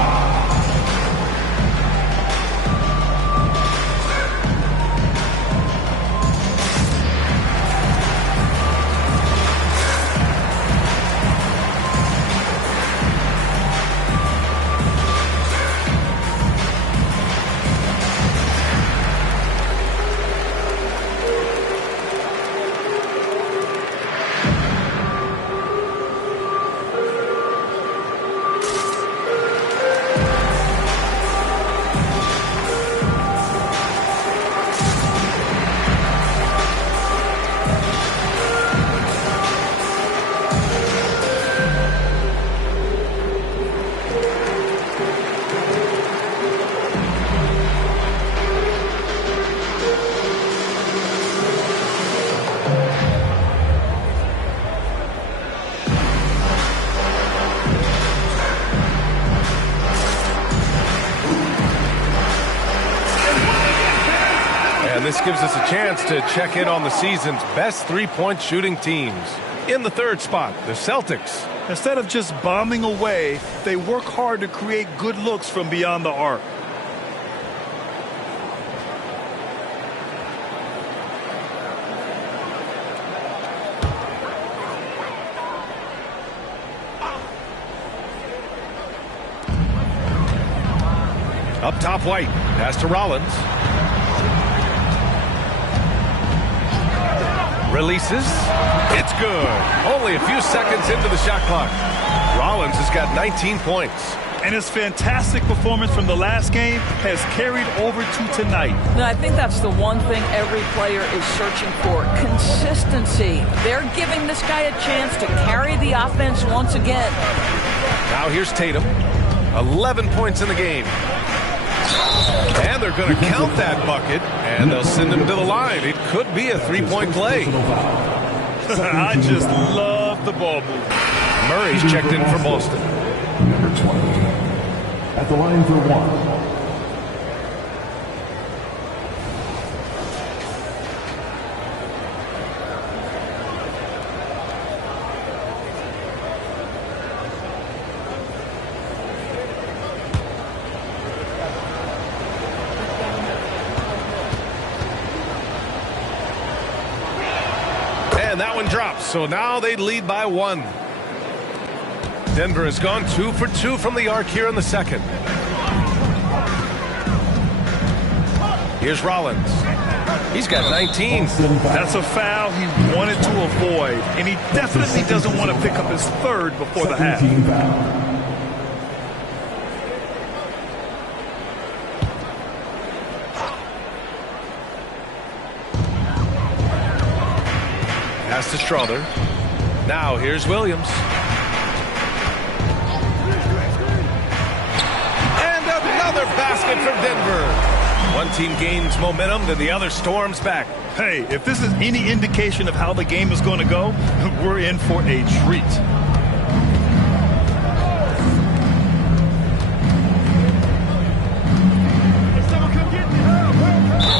this gives us a chance to check in on the season's best three-point shooting teams. In the third spot, the Celtics. Instead of just bombing away, they work hard to create good looks from beyond the arc. Up top, White. Pass to Rollins. Releases. It's good. Only a few seconds into the shot clock. Rollins has got 19 points. And his fantastic performance from the last game has carried over to tonight. No, I think that's the one thing every player is searching for. Consistency. They're giving this guy a chance to carry the offense once again. Now here's Tatum. 11 points in the game. And they're going to count that bucket, and they'll send him to the line. It could be a three-point play. I just love the ball move. Murray's checked in for Boston. Number 20. At the line for one. And that one drops, so now they lead by one. Denver has gone 2 for 2 from the arc here in the second. Here's Rollins. He's got 19. That's a foul he wanted to avoid, and he definitely doesn't want to pick up his third before the half. Pass to Strother. Now here's Williams. And another basket for Denver. One team gains momentum, then the other storms back. Hey, if this is any indication of how the game is going to go, we're in for a treat.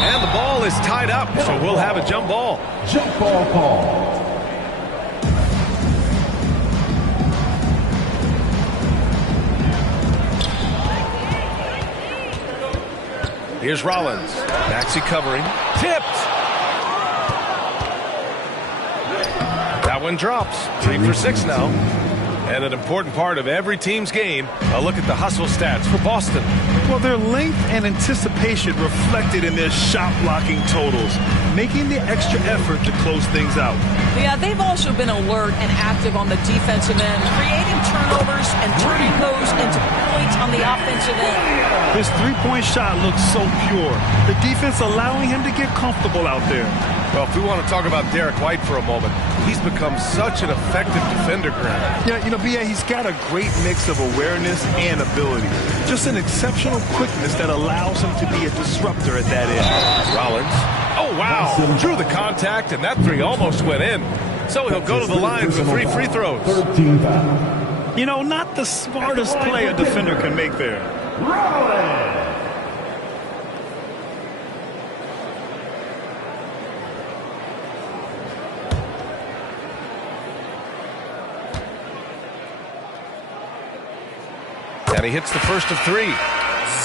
And the ball is tied up, so we'll have a jump ball. Jump ball call. Here's Rollins. Maxey covering. Tipped. That one drops. 3 for 6 now. And an important part of every team's game, a look at the hustle stats for Boston. Well, their length and anticipation reflected in their shot blocking totals, making the extra effort to close things out. Yeah, they've also been alert and active on the defensive end, creating turnovers and turning those into points on the offensive end. His three-point shot looks so pure. The defense allowing him to get comfortable out there. Well, if we want to talk about Derek White for a moment, he's become such an effective defender, Grant. Yeah, you know, B.A., he's got a great mix of awareness and ability. Just an exceptional quickness that allows him to be a disruptor at that end. Rollins. Oh, wow. Drew the contact, and that three almost went in. So he'll go to the line for 3 free throws. 13 foul. You know, not the smartest play a defender can make there. Rollins. And he hits the first of 3.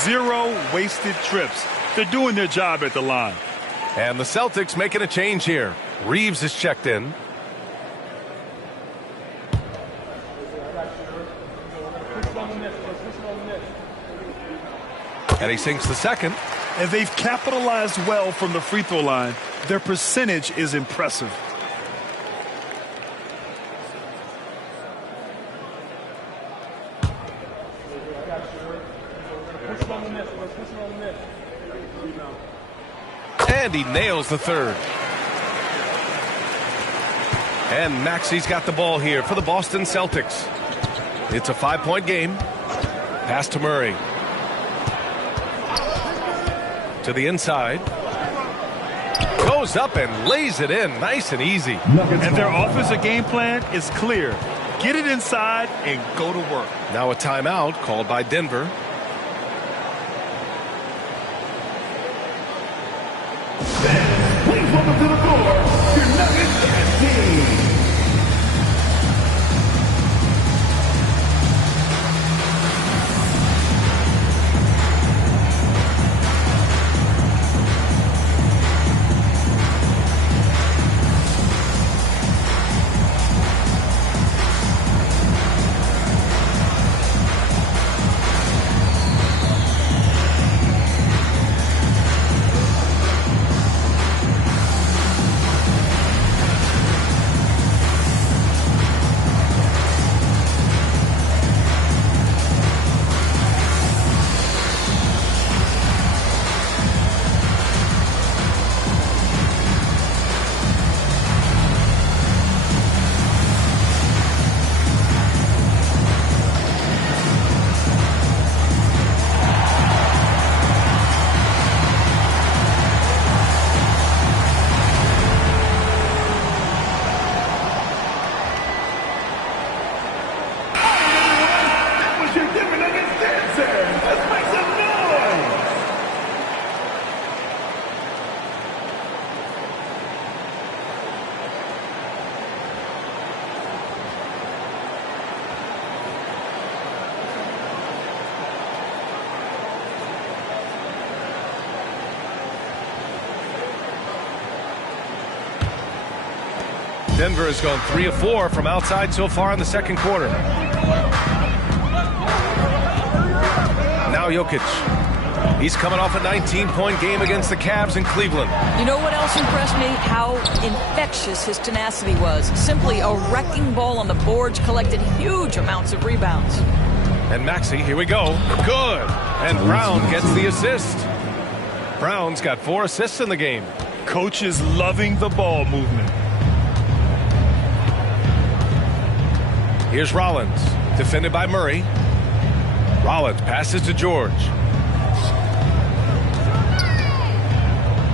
0 wasted trips. They're doing their job at the line. And the Celtics making a change here. Reeves is checked in. And he sinks the second. And they've capitalized well from the free throw line. Their percentage is impressive. And he nails the third. And Maxey's got the ball here for the Boston Celtics. It's a 5-point game. Pass to Murray. To the inside. Goes up and lays it in. Nice and easy. And their offensive game plan is clear. Get it inside and go to work. Now a timeout called by Denver. Denver has gone 3 of 4 from outside so far in the second quarter. Now Jokic. He's coming off a 19-point game against the Cavs in Cleveland. You know what else impressed me? How infectious his tenacity was. Simply a wrecking ball on the boards, collected huge amounts of rebounds. And Maxey, here we go. Good. And Brown gets the assist. Brown's got 4 assists in the game. Coach is loving the ball movement. Here's Rollins, defended by Murray. Rollins passes to George.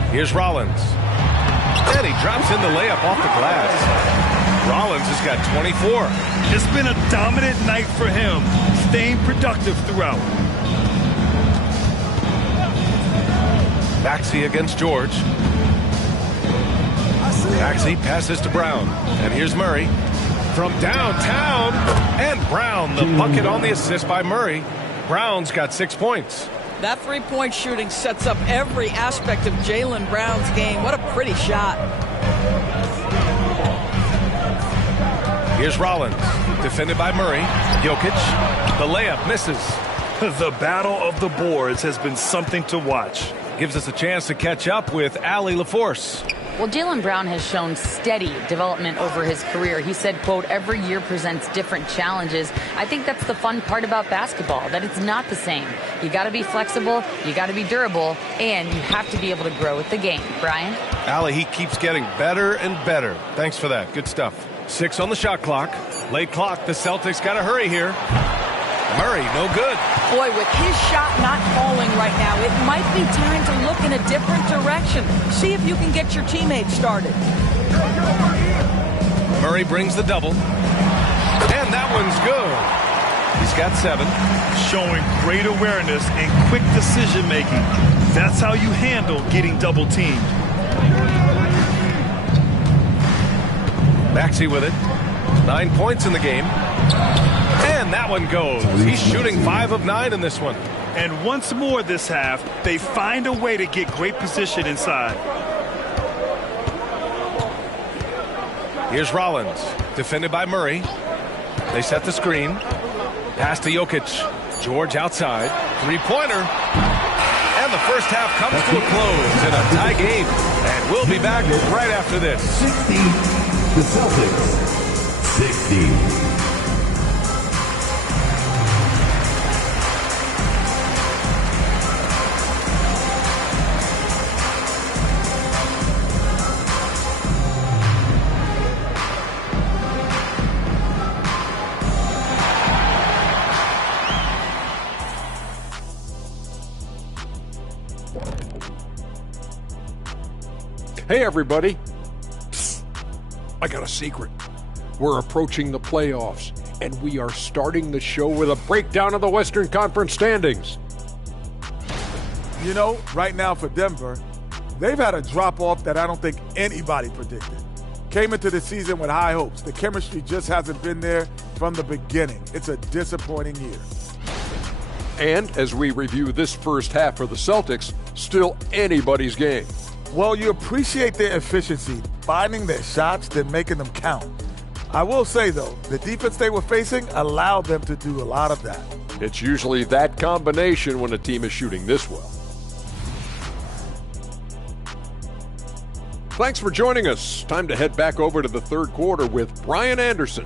Here's Rollins. And he drops in the layup off the glass. Rollins has got 24. It's been a dominant night for him, staying productive throughout. Maxey against George. Maxey passes to Brown. And here's Murray from downtown. And Brown, the bucket on the assist by Murray. Brown's got 6 points. That three-point shooting sets up every aspect of Jaylen Brown's game. What a pretty shot. Here's Rollins, defended by Murray. Jokic, the layup misses. The battle of the boards has been something to watch. Gives us a chance to catch up with Allie LaForce. Well, Jaylen Brown has shown steady development over his career. He said, quote, every year presents different challenges. I think that's the fun part about basketball, that it's not the same. You got to be flexible, you got to be durable, and you have to be able to grow with the game. Brian? Allie, he keeps getting better and better. Thanks for that. Good stuff. 6 on the shot clock. Late clock. The Celtics got to hurry here. Murray, no good. Boy, with his shot not falling right now, it might be time to look in a different direction. See if you can get your teammates started. Murray brings the double. And that one's good. He's got 7. Showing great awareness and quick decision-making. That's how you handle getting double-teamed. Maxey with it. 9 points in the game. And that one goes. He's shooting 5 of 9 in this one. And once more this half, they find a way to get great position inside. Here's Rollins, defended by Murray. They set the screen. Pass to Jokic. George outside. Three-pointer. And the first half comes to a close in a tie game. And we'll be back right after this. 60, the Celtics. 60. Hey, everybody. Psst. I got a secret. We're approaching the playoffs, and we are starting the show with a breakdown of the Western Conference standings. You know, right now for Denver, they've had a drop-off that I don't think anybody predicted. Came into the season with high hopes. The chemistry just hasn't been there from the beginning. It's a disappointing year. And as we review this first half for the Celtics, still anybody's game. Well, you appreciate their efficiency, finding their shots, then making them count. I will say, though, the defense they were facing allowed them to do a lot of that. It's usually that combination when a team is shooting this well. Thanks for joining us. Time to head back over to the third quarter with Brian Anderson.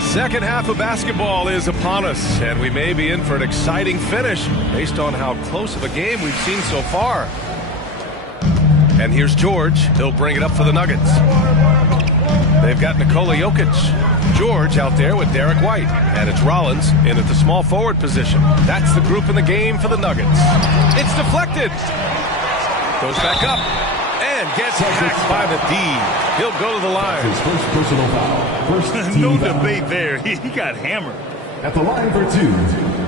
Second half of basketball is upon us, and we may be in for an exciting finish based on how close of a game we've seen so far. And here's George. He'll bring it up for the Nuggets. They've got Nikola Jokic. George out there with Derek White. And it's Rollins in at the small forward position. That's the group in the game for the Nuggets. It's deflected. Goes back up. And gets hacked by the D. He'll go to the line. His first personal foul. First team No foul. debate there. He got hammered. At the line for 2.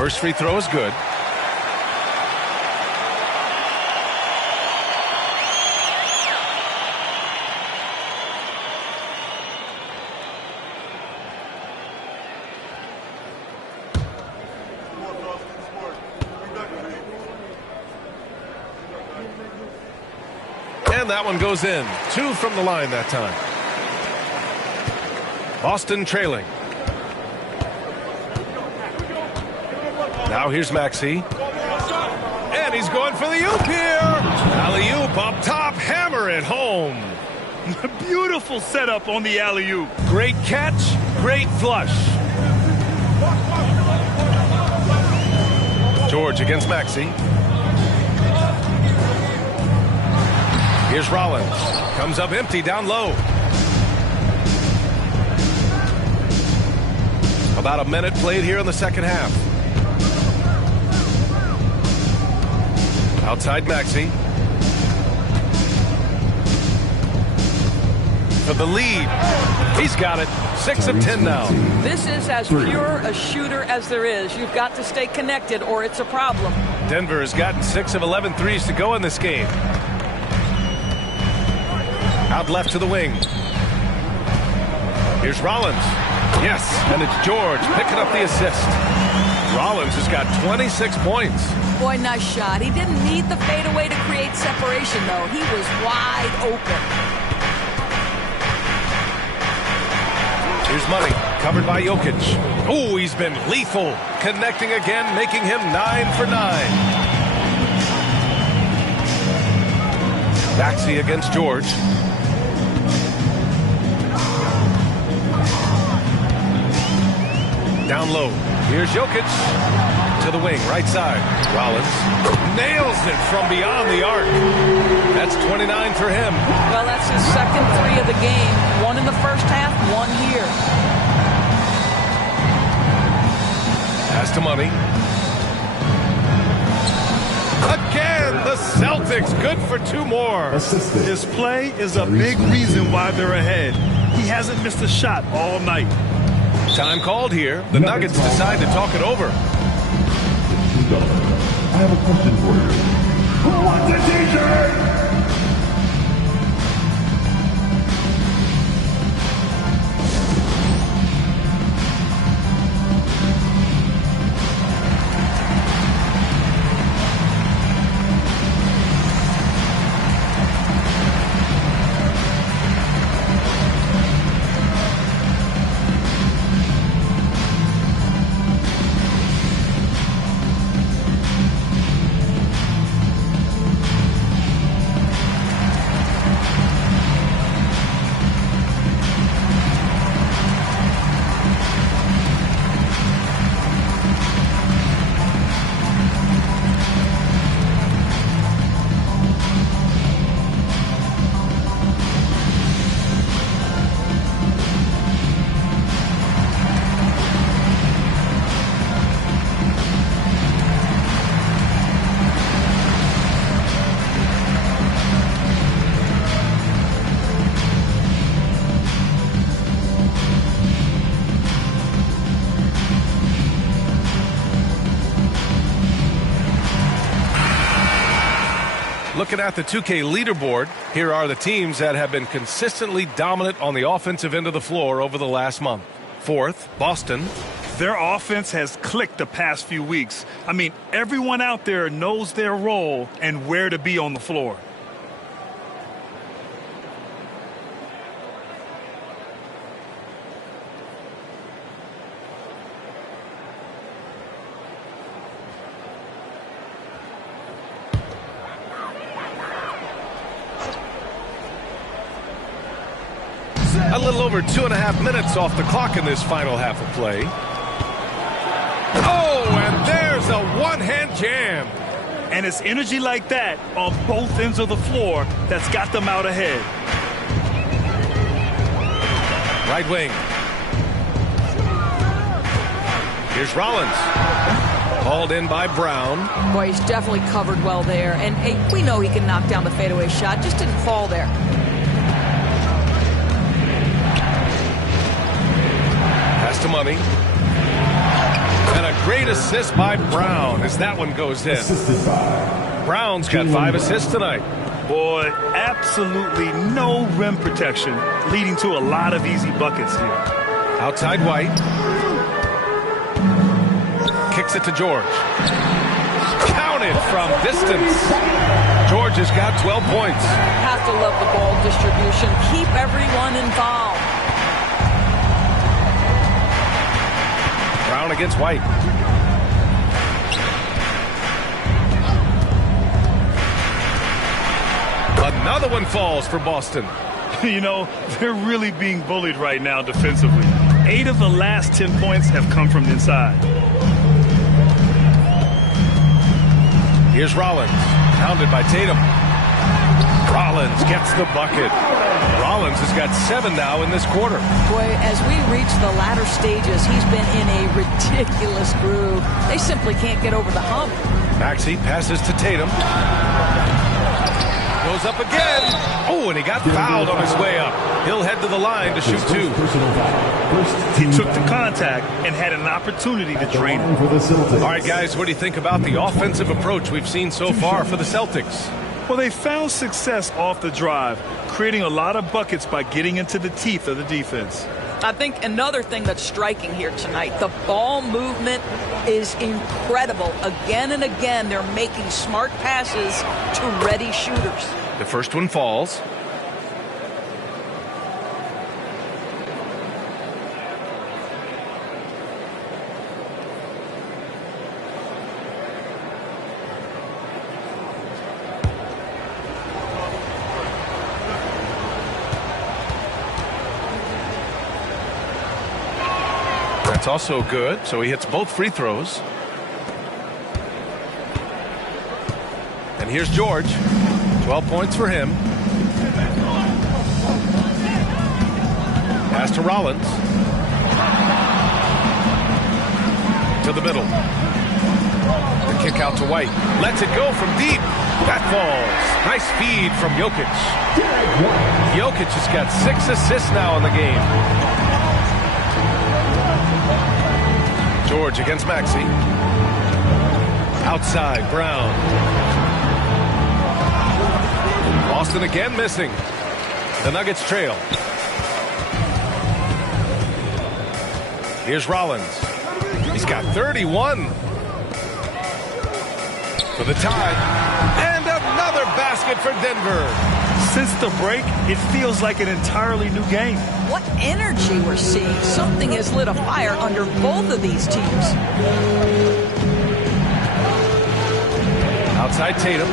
First free throw is good. And that one goes in. 2 from the line that time. Boston trailing. Now here's Maxey. And he's going for the oop here. Alley-oop up top. Hammer it home. Beautiful setup on the alley-oop. Great catch. Great flush. George against Maxey. Here's Rollins. Comes up empty down low. About a minute played here in the second half. Outside Maxey. For the lead. He's got it. 6 of 10 now. This is as pure a shooter as there is. You've got to stay connected or it's a problem. Denver has gotten 6 of 11 threes to go in this game. Out left to the wing. Here's Rollins. Yes, and it's George picking up the assist. Rollins has got 26 points. Boy, nice shot. He didn't need the fadeaway to create separation, though. He was wide open. Here's Money, covered by Jokic. Oh, he's been lethal. Connecting again, making him 9 for 9. Maxey against George. Down low. Here's Jokic. To the wing, right side. Rollins nails it from beyond the arc. That's 29 for him. Well, that's his second 3 of the game. 1 in the first half, 1 here. Pass to Money. Again, the Celtics good for 2 more. His play is a big reason why they're ahead. He hasn't missed a shot all night. Time called here. The Nuggets decide to talk it over. I have a question for you. Who wants a t-shirt? Looking at the 2K leaderboard, here are the teams that have been consistently dominant on the offensive end of the floor over the last month. 4th, Boston. Their offense has clicked the past few weeks. I mean, everyone out there knows their role and where to be on the floor. A little over 2.5 minutes off the clock in this final half of play. Oh, and there's a one-hand jam. And it's energy like that on both ends of the floor that's got them out ahead. Right wing. Here's Rollins. Hauled in by Brown. Boy, he's definitely covered well there. And hey, we know he can knock down the fadeaway shot. Just didn't fall there. Pass to Money. And a great assist by Brown as that one goes in. Brown's got 5 assists tonight. Boy, absolutely no rim protection, leading to a lot of easy buckets here. Outside White. Kicks it to George. Counted from distance. George has got 12 points. Have to love the ball distribution. Keep everyone involved. Brown against White. Another one falls for Boston. You know, they're really being bullied right now defensively. 8 of the last 10 points have come from inside. Here's Rollins, pounded by Tatum. Rollins gets the bucket. Rollins has got 7 now in this quarter. Boy, as we reach the latter stages, he's been in a ridiculous groove. They simply can't get over the hump. Maxey passes to Tatum. Goes up again. Oh, and he got fouled on his way up. He'll head to the line to shoot 2. He took the contact and had an opportunity to drain it. All right, guys, what do you think about the offensive approach we've seen so far for the Celtics? Well, they found success off the drive, creating a lot of buckets by getting into the teeth of the defense. I think another thing that's striking here tonight, the ball movement is incredible. Again and again, they're making smart passes to ready shooters. The first one falls. That's also good, so he hits both free throws. And here's George. 12 points for him. Pass to Rollins. To the middle. The kick out to White. Lets it go from deep. That falls. Nice feed from Jokic. Jokic has got 6 assists now in the game. George against Maxey. Outside, Brown. Boston again missing. The Nuggets trail. Here's Rollins. He's got 31 for the tie. And another basket for Denver. Since the break, it feels like an entirely new game. What energy we're seeing. Something has lit a fire under both of these teams. Outside Tatum.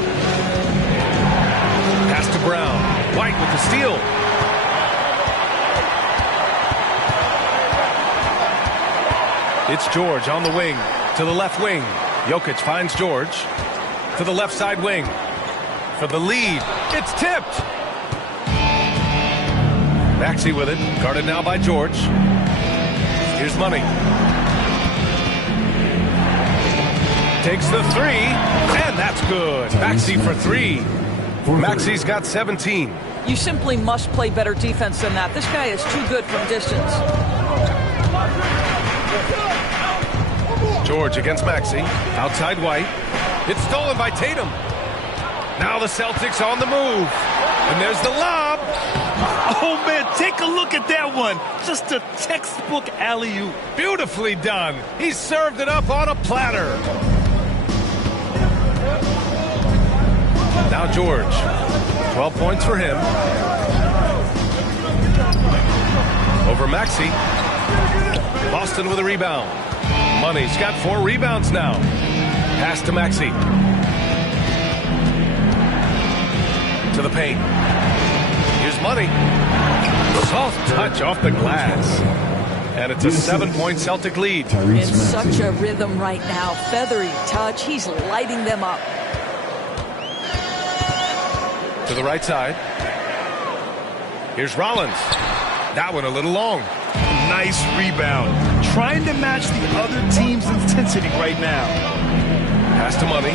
Pass to Brown. White with the steal. It's George on the wing. To the left wing. Jokic finds George. To the left side wing. For the lead. It's tipped. Maxey with it. Guarded now by George. Here's Money. Takes the 3. And that's good. Maxey for 3. Maxey's got 17. You simply must play better defense than that. This guy is too good from distance. George against Maxey. Outside White. It's stolen by Tatum. Now the Celtics on the move. And there's the lob. Oh, man, take a look at that one. Just a textbook alley-oop. Beautifully done. He served it up on a platter. Now George. 12 points for him. Over Maxey. Boston with a rebound. Money's got 4 rebounds now. Pass to Maxey. To the paint. Here's Money. Soft touch off the glass. And it's a 7-point Celtic lead. In such a rhythm right now. Feathery touch. He's lighting them up. To the right side. Here's Rollins. That one a little long. Nice rebound. Trying to match the other team's intensity right now. Pass to Money.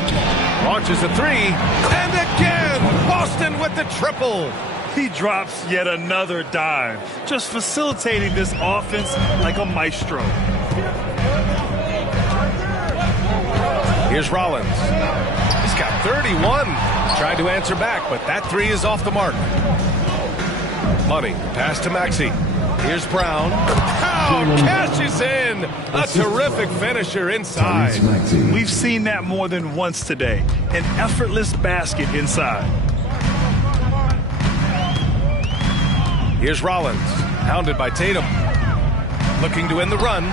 Launches a 3. And again, Boston with the triple. He drops yet another dive. Just facilitating this offense like a maestro. Here's Rollins. He's got 31. Tried to answer back, but that three is off the mark. Money, pass to Maxey. Here's Brown. Brown cashes in. A terrific finisher inside. We've seen that more than once today. An effortless basket inside. Here's Rollins, hounded by Tatum. Looking to win the run.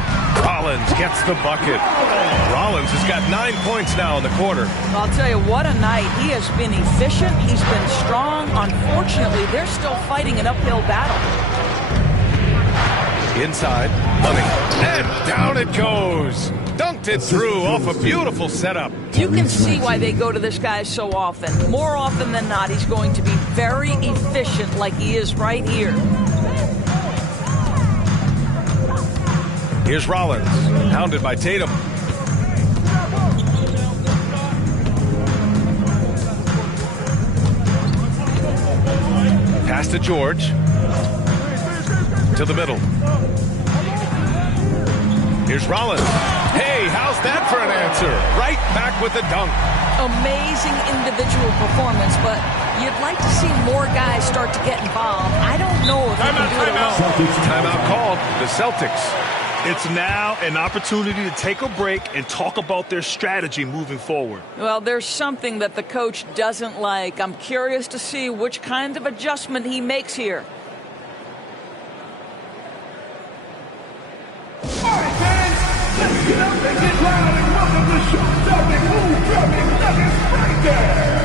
Rollins gets the bucket. Rollins has got 9 points now in the quarter. I'll tell you, what a night. He has been efficient. He's been strong. Unfortunately, they're still fighting an uphill battle. Inside, Money. And down it goes. Dunked it through off a beautiful setup. You can see why they go to this guy so often. More often than not, he's going to be very efficient like he is right here. Here's Rollins, hounded by Tatum. Pass to George. To the middle. Here's Rollins. Hey, how's that for an answer? Right back with the dunk. Amazing individual performance, but you'd like to see more guys start to get involved. I don't know if they can do it alone. Timeout called. The Celtics. It's now an opportunity to take a break and talk about their strategy moving forward. Well, there's something that the coach doesn't like. I'm curious to see which kind of adjustment he makes here. All right, fans, let's get up and get loud and welcome to Show Celtic Move Drumming Nuggets right there.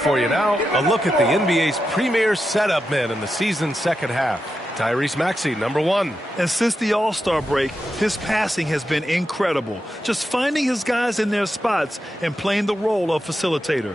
For you now, a look at the NBA's premier setup men in the season's second half. Tyrese Maxey, number 1. And since the All-Star break, his passing has been incredible. Just finding his guys in their spots and playing the role of facilitator.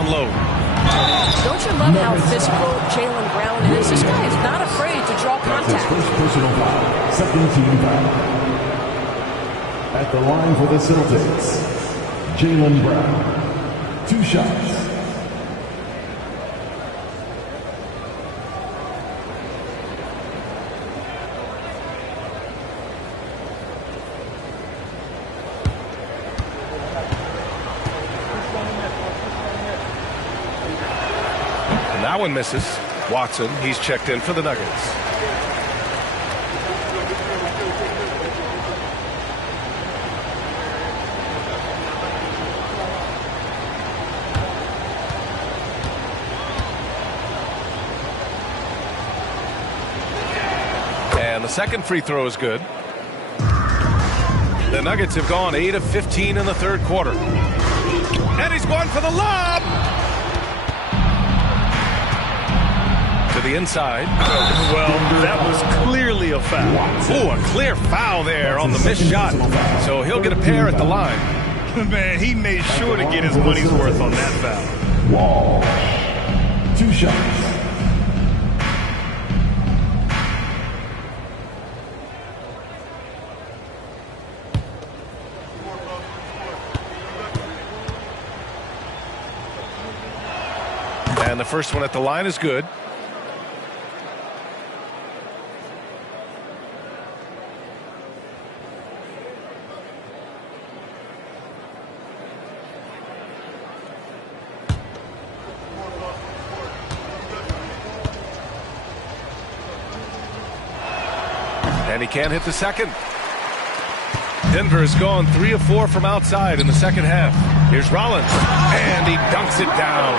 Low. Don't you love how physical Jaylen Brown is? This guy is not afraid to draw contact. First personal foul, second team foul. At the line for the Celtics, Jaylen Brown. 2 shots. That one misses. Watson, he's checked in for the Nuggets. And the second free throw is good. The Nuggets have gone 8 of 15 in the third quarter. And he's going for the lob! To the inside. Well, that was clearly a foul. Oh, a clear foul there on the missed shot. So he'll get a pair at the line. Man, he made sure to get his money's worth on that foul. Wall. 2 shots. And the first one at the line is good. And he can't hit the second. Denver has gone 3 of 4 from outside in the second half. Here's Rollins, and he dunks it down.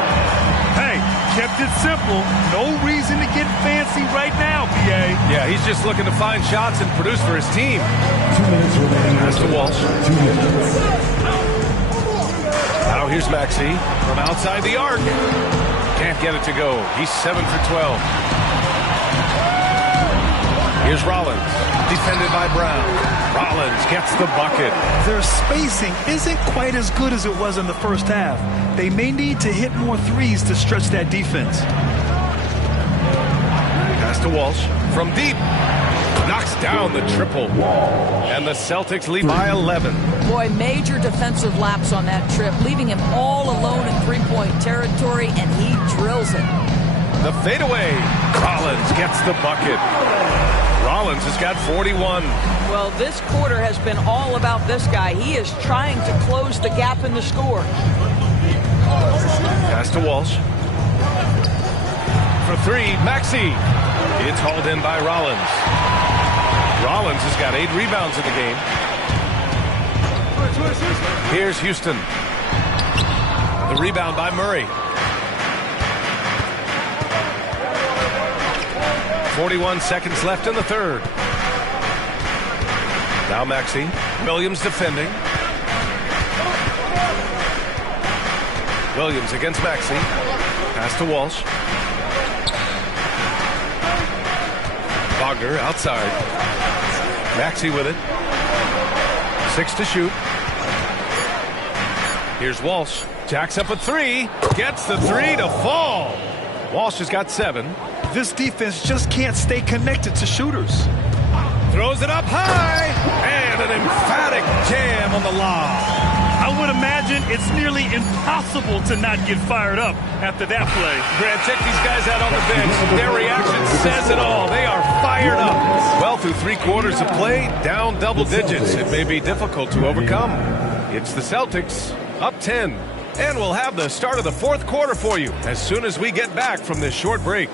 Hey, kept it simple. No reason to get fancy right now, PA. Yeah, he's just looking to find shots and produce for his team. 2 minutes remaining. Pass to Walsh. 2 minutes. Now here's Maxey from outside the arc. Can't get it to go. He's 7 for 12. Here's Rollins, defended by Brown. Rollins gets the bucket. Their spacing isn't quite as good as it was in the first half. They may need to hit more threes to stretch that defense. Pass to Walsh from deep. Knocks down the triple. And the Celtics lead by 11. Boy, major defensive lapse on that trip, leaving him all alone in three-point territory, and he drills it. The fadeaway. Rollins gets the bucket. Rollins has got 41. Well, this quarter has been all about this guy. He is trying to close the gap in the score. Pass to Walsh. For 3, Maxey. It's hauled in by Rollins. Rollins has got 8 rebounds in the game. Here's Houston. The rebound by Murray. 41 seconds left in the third. Now Maxey. Williams defending. Williams against Maxey. Pass to Walsh. Wagner outside. Maxey with it. 6 to shoot. Here's Walsh. Jacks up a 3. Gets the 3 to fall. Walsh has got 7. This defense just can't stay connected to shooters. Throws it up high, and an emphatic jam on the lob. I would imagine it's nearly impossible to not get fired up after that play. Grant, check these guys out on the bench. Their reaction says it all. They are fired up. Well, through 3 quarters of play, down double digits. It may be difficult to overcome. It's the Celtics, up 10. And we'll have the start of the 4th quarter for you as soon as we get back from this short break.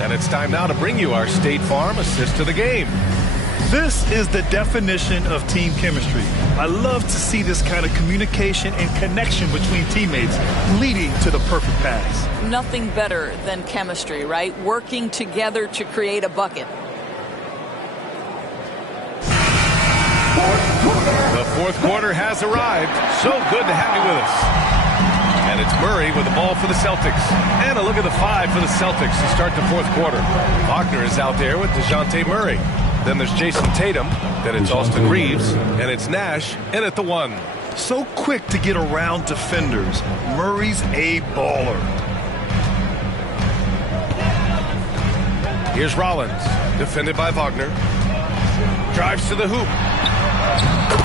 And it's time now to bring you our State Farm assist to the game. This is the definition of team chemistry. I love to see this kind of communication and connection between teammates leading to the perfect pass. Nothing better than chemistry, right? Working together to create a bucket. The 4th quarter has arrived. So good to have you with us. And it's Murray with the ball for the Celtics. And a look at the 5 for the Celtics to start the 4th quarter. Wagner is out there with DeJounte Murray. Then there's Jason Tatum. Then it's Austin Reeves. And it's Nash in at the 1. So quick to get around defenders. Murray's a baller. Here's Rollins, defended by Wagner. Drives to the hoop.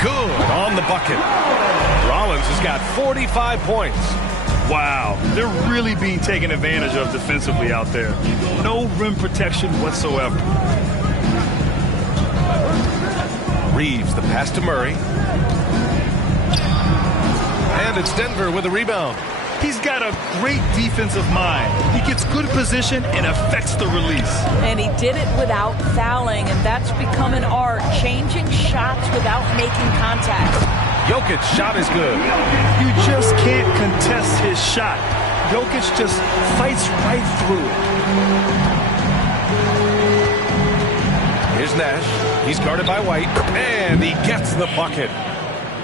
Good on the bucket. Rollins has got 45 points. Wow, they're really being taken advantage of defensively out there. No rim protection whatsoever. Reeves, the pass to Murray. And it's Denver with a rebound. He's got a great defensive mind. He gets good position and affects the release. And he did it without fouling, and that's become an art, changing shots without making contact. Jokic's shot is good. You just can't contest his shot. Jokic just fights right through it. Here's Nash. He's guarded by White, and he gets the bucket.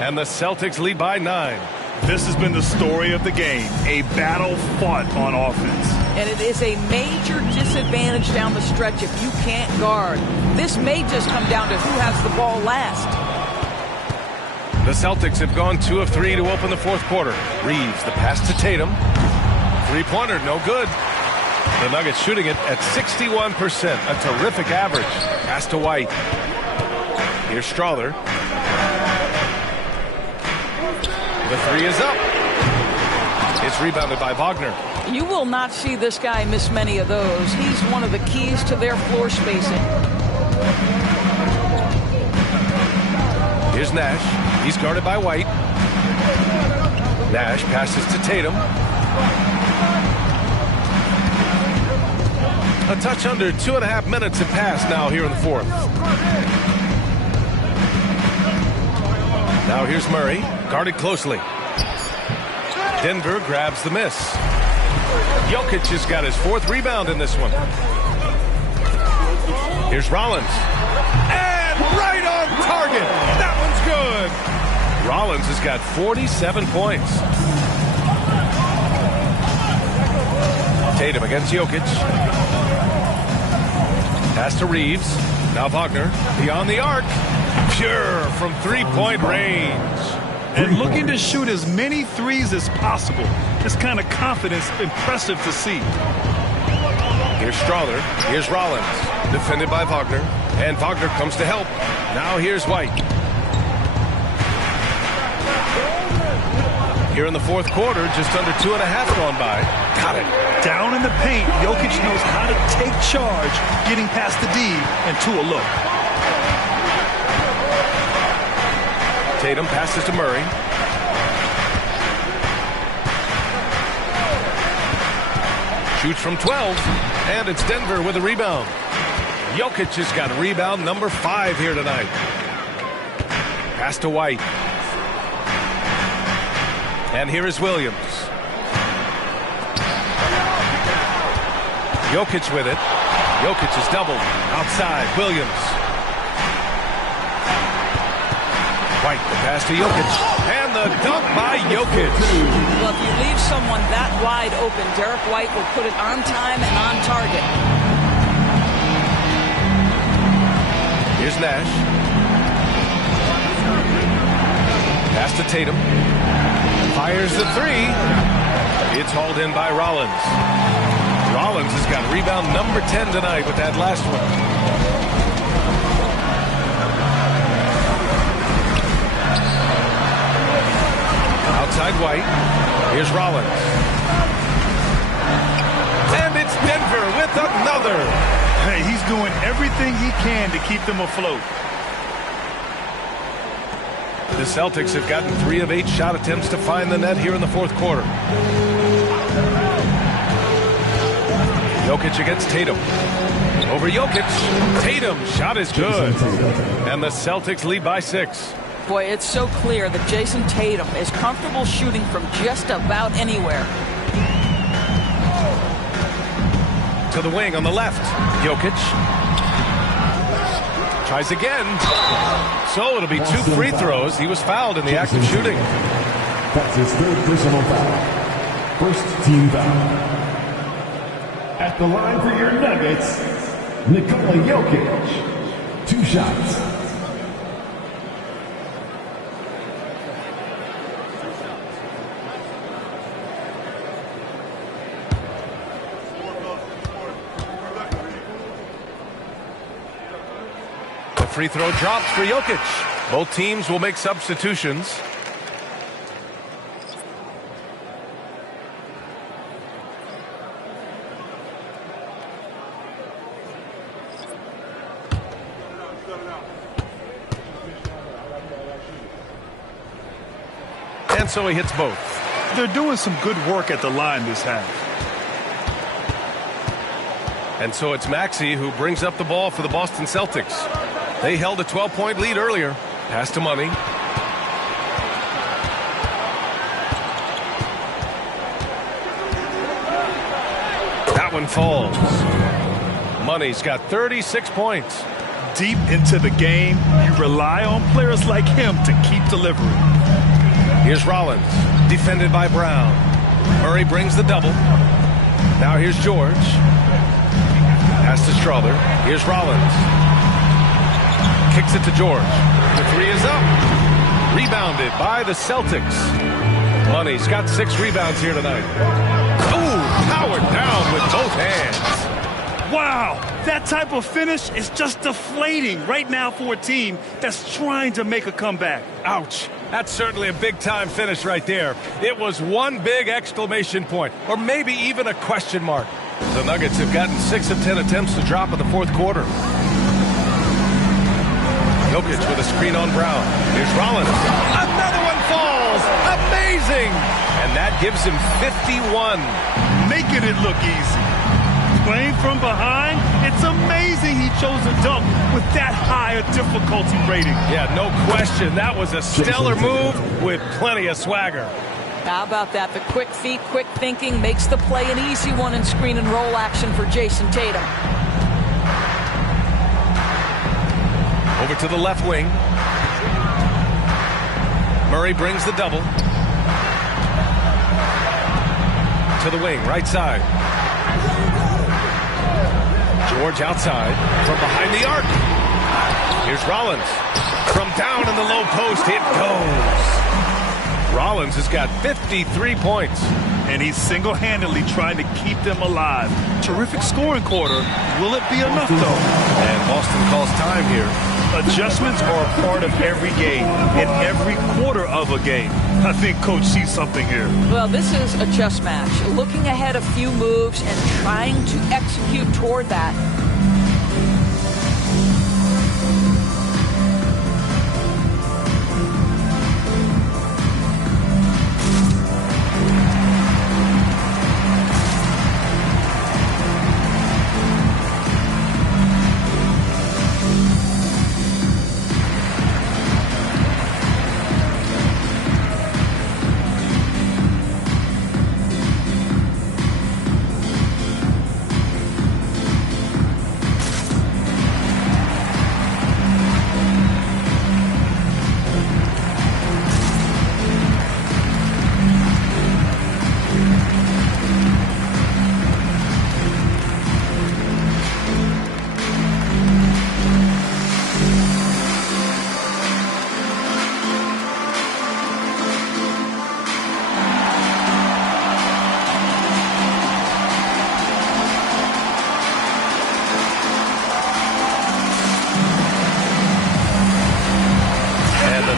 And the Celtics lead by 9. This has been the story of the game, a battle fought on offense. And it is a major disadvantage down the stretch if you can't guard. This may just come down to who has the ball last. The Celtics have gone 2 of 3 to open the 4th quarter. Reeves, the pass to Tatum. 3-pointer, no good. The Nuggets shooting it at 61%, a terrific average. Pass to White. Here's Strother. The three is up. It's rebounded by Wagner. You will not see this guy miss many of those. He's one of the keys to their floor spacing. Here's Nash. He's guarded by White. Nash passes to Tatum. A touch under 2.5 minutes have passed now here in the fourth. Now here's Murray, guarded closely. Denver grabs the miss. Jokic has got his fourth rebound in this one. Here's Rollins. And right on target. That one's good. Rollins has got 47 points. Tatum against Jokic. Pass to Reeves. Now Wagner beyond the arc. Pure from three-point range. And looking to shoot as many threes as possible. This kind of confidence, impressive to see. Here's Strother. Here's Rollins. Defended by Wagner. And Wagner comes to help. Now here's White. Here in the fourth quarter, just under 2.5 gone by. Got it. Down in the paint, Jokic knows how to take charge, getting past the D and to a look. Tatum passes to Murray. Shoots from 12, and it's Denver with a rebound. Jokic has got rebound number 5 here tonight. Pass to White. And here is Williams. Jokic with it. Jokic is doubled. Outside, Williams. White, the pass to Jokic. And the dunk by Jokic. Well, if you leave someone that wide open, Derek White will put it on time and on target. Here's Nash. Pass to Tatum. Fires the three. It's hauled in by Rollins. Rollins has got rebound number 10 tonight with that last one. Outside White. Here's Rollins. And it's Denver with another. Hey, he's doing everything he can to keep them afloat. The Celtics have gotten 3 of 8 shot attempts to find the net here in the fourth quarter. Jokic against Tatum. Over Jokic. Tatum shot is good. And the Celtics lead by 6. Boy, it's so clear that Jason Tatum is comfortable shooting from just about anywhere. To the wing on the left. Jokic. Tries again. So it'll be 2 free throws. He was fouled in the act of shooting. That's his 3rd personal foul. First team foul. At the line for your Nuggets, Nikola Jokic. 2 shots. Free throw drops for Jokic. Both teams will make substitutions. And so he hits both. They're doing some good work at the line this half. And so it's Maxey who brings up the ball for the Boston Celtics. They held a 12-point lead earlier. Pass to Money. That one falls. Money's got 36 points. Deep into the game, you rely on players like him to keep delivering. Here's Rollins, defended by Brown. Murray brings the double. Now here's George. Pass to Strother. Here's Rollins. Kicks it to George. The 3 is up. Rebounded by the Celtics. Money's got 6 rebounds here tonight. Ooh, powered down with both hands. Wow, that type of finish is just deflating right now for a team that's trying to make a comeback. Ouch. That's certainly a big-time finish right there. It was one big exclamation point, or maybe even a question mark. The Nuggets have gotten 6 of 10 attempts to drop in the fourth quarter. Jokic with a screen on Brown. Here's Rollins. Another one falls. Amazing. And that gives him 51. Making it look easy. Playing from behind, it's amazing he chose a dunk with that high a difficulty rating. Yeah, no question. That was a stellar move with plenty of swagger. How about that? The quick feet, quick thinking makes the play an easy one in screen and roll action for Jason Tatum. Over to the left wing. Murray brings the double. To the wing, right side. George outside from behind the arc. Here's Rollins. From down in the low post, it goes. Rollins has got 53 points. And he's single-handedly trying to keep them alive. Terrific scoring quarter. Will it be enough, though? And Boston calls time here. Adjustments are a part of every game and every quarter of a game. I think Coach sees something here. Well, this is a chess match. Looking ahead a few moves and trying to execute toward that.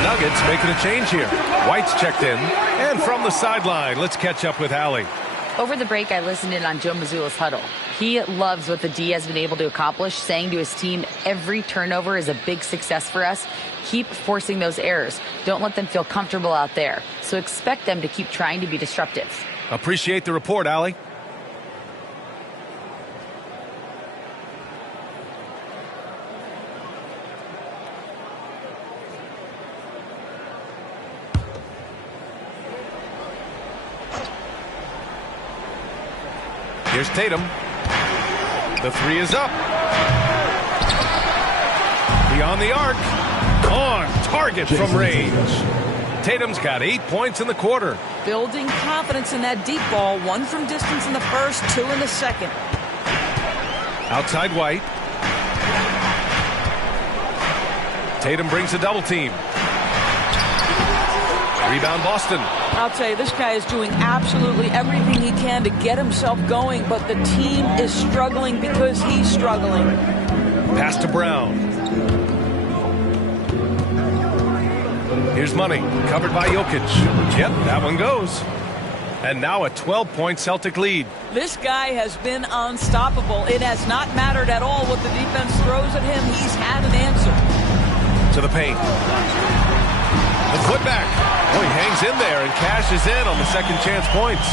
Nuggets making a change here. White's checked in. And from the sideline, let's catch up with Allie. Over the break, I listened in on Joe Mazzulla's huddle. He loves what the D has been able to accomplish, saying to his team, every turnover is a big success for us. Keep forcing those errors. Don't let them feel comfortable out there. So expect them to keep trying to be disruptive. Appreciate the report, Allie. Here's Tatum. The three is up. Beyond the arc. On target from range. Tatum's got 8 points in the quarter. Building confidence in that deep ball. 1 from distance in the first, 2 in the second. Outside White. Tatum brings a double team. Rebound Boston. I'll tell you, this guy is doing absolutely everything he can to get himself going, but the team is struggling because he's struggling. Pass to Brown. Here's Money, covered by Jokic. Yep, that one goes. And now a 12-point Celtic lead. This guy has been unstoppable. It has not mattered at all what the defense throws at him. He's had an answer. To the paint. The putback. Oh, he hangs in there and cashes in on the second chance points.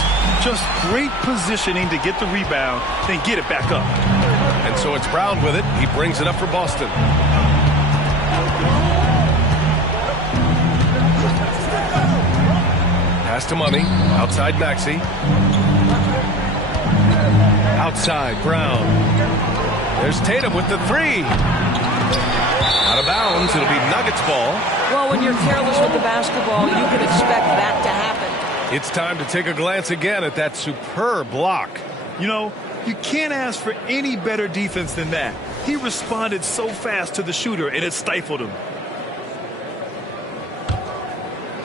Just great positioning to get the rebound, then get it back up. And so it's Brown with it. He brings it up for Boston. Pass to Money. Outside Maxey. Outside Brown. There's Tatum with the three. Out of bounds. It'll be Nuggets ball. Well, when you're careless with the basketball, you can expect that to happen. It's time to take a glance again at that superb block. You know, you can't ask for any better defense than that. He responded so fast to the shooter, and it stifled him.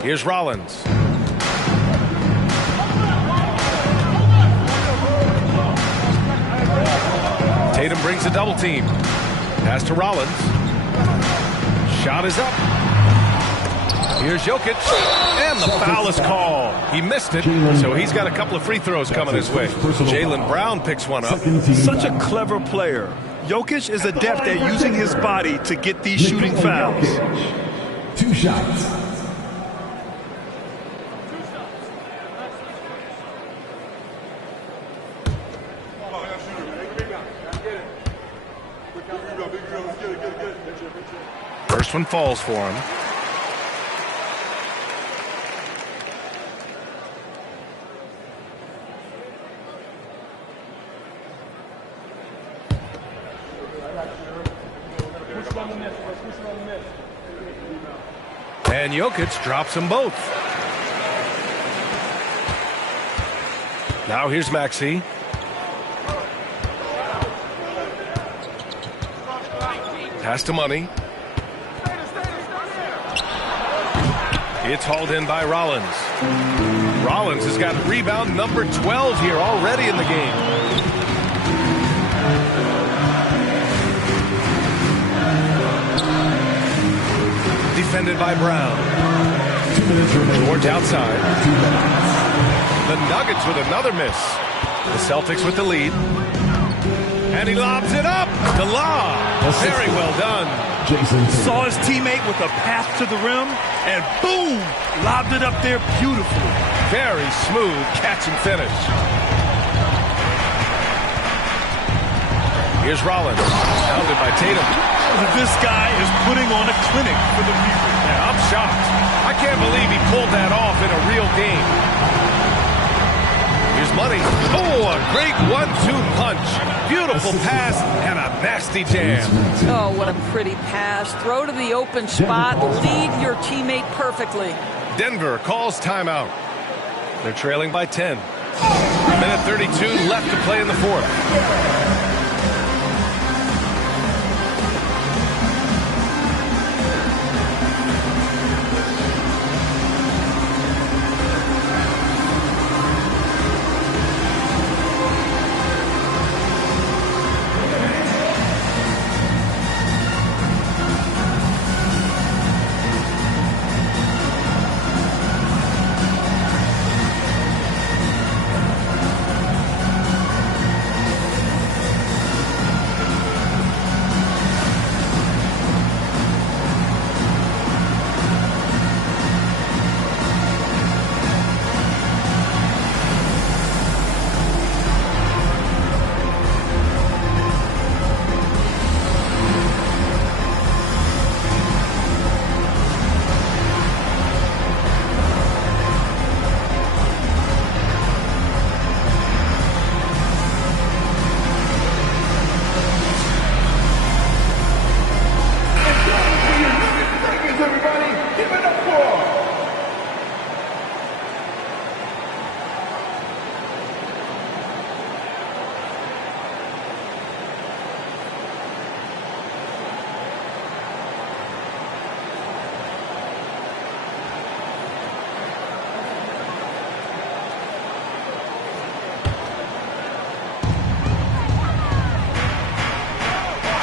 Here's Rollins. Tatum brings a double team. Pass to Rollins. Shot is up. Here's Jokic, and the foul is called. He missed it, so he's got a couple of free throws coming his way. Jaylen Brown picks one up. Such a clever player. Jokic is adept at using his body to get these shooting fouls. 2 shots. First one falls for him. And Jokic drops them both. Now here's Maxey. Pass to Money. It's hauled in by Rollins. Rollins has got rebound number 12 here already in the game. Defended by Brown. 2 minutes remaining. George outside. 2 minutes. The Nuggets with another miss. The Celtics with the lead. And he lobs it up. The lob. Very well done. Saw his teammate with a pass to the rim, and boom, lobbed it up there beautifully. Very smooth catch and finish. Here's Rollins, pounded by Tatum. This guy is putting on a clinic for the people. Yeah, I'm shocked. I can't believe he pulled that off in a real game. Here's Money. Oh, a great 1-2 punch. Beautiful pass and a nasty jam. Oh, what a pretty pass. Throw to the open spot. Lead your teammate perfectly. Denver calls timeout. They're trailing by 10. Minute 32 left to play in the fourth.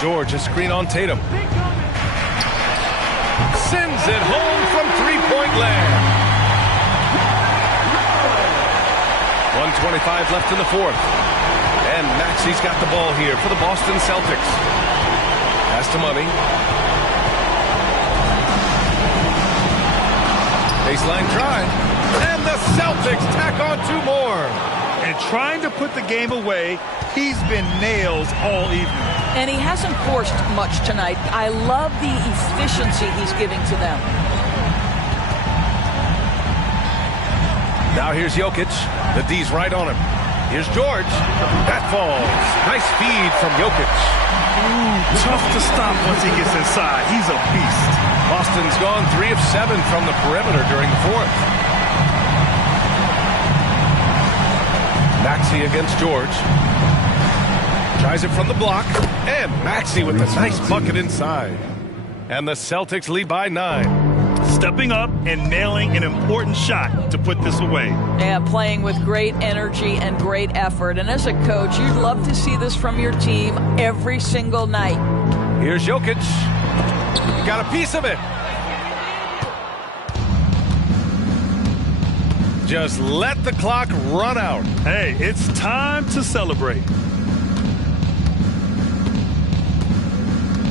George, a screen on Tatum. Sends it home from three-point land. 1:25 left in the fourth. And Maxey's got the ball here for the Boston Celtics. Pass to Money. Baseline drive. And the Celtics tack on two more. And trying to put the game away, he's been nails all evening. And he hasn't forced much tonight. I love the efficiency he's giving to them. Now here's Jokic. The D's right on him. Here's George. That falls. Nice feed from Jokic. Ooh, tough to stop once he gets inside. He's a beast. Boston's gone 3 of 7 from the perimeter during the fourth. Maxey against George. Tries it from the block. And Maxey with a nice bucket inside. And the Celtics lead by 9. Stepping up and nailing an important shot to put this away. Yeah, playing with great energy and great effort. And as a coach, you'd love to see this from your team every single night. Here's Jokic. He got a piece of it. Just let the clock run out. Hey, it's time to celebrate.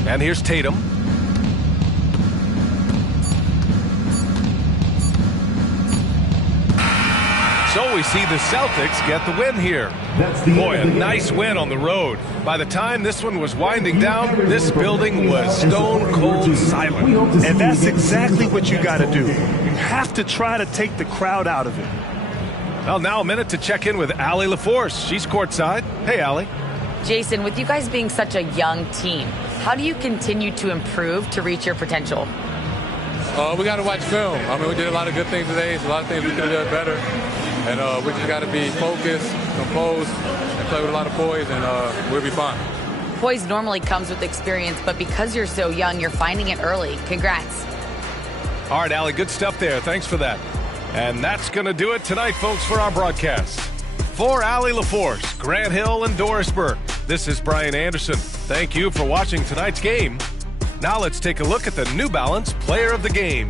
And here's Tatum. So we see the Celtics get the win here. Boy, a nice win on the road. By the time this one was winding down, this building was stone cold silent. And that's exactly what you got to do. You have to try to take the crowd out of it. Well, now a minute to check in with Allie LaForce. She's courtside. Hey, Allie. Jason, with you guys being such a young team, how do you continue to improve to reach your potential? We got to watch film. I mean, we did a lot of good things today. So a lot of things we could have done better. And we just got to be focused, composed, and play with a lot of poise, and we'll be fine. Poise normally comes with experience, but because you're so young, you're finding it early. Congrats. All right, Allie, good stuff there. Thanks for that. And that's going to do it tonight, folks, for our broadcast. For Allie LaForce, Grant Hill, and Doris Burke, this is Brian Anderson. Thank you for watching tonight's game. Now let's take a look at the New Balance Player of the Game.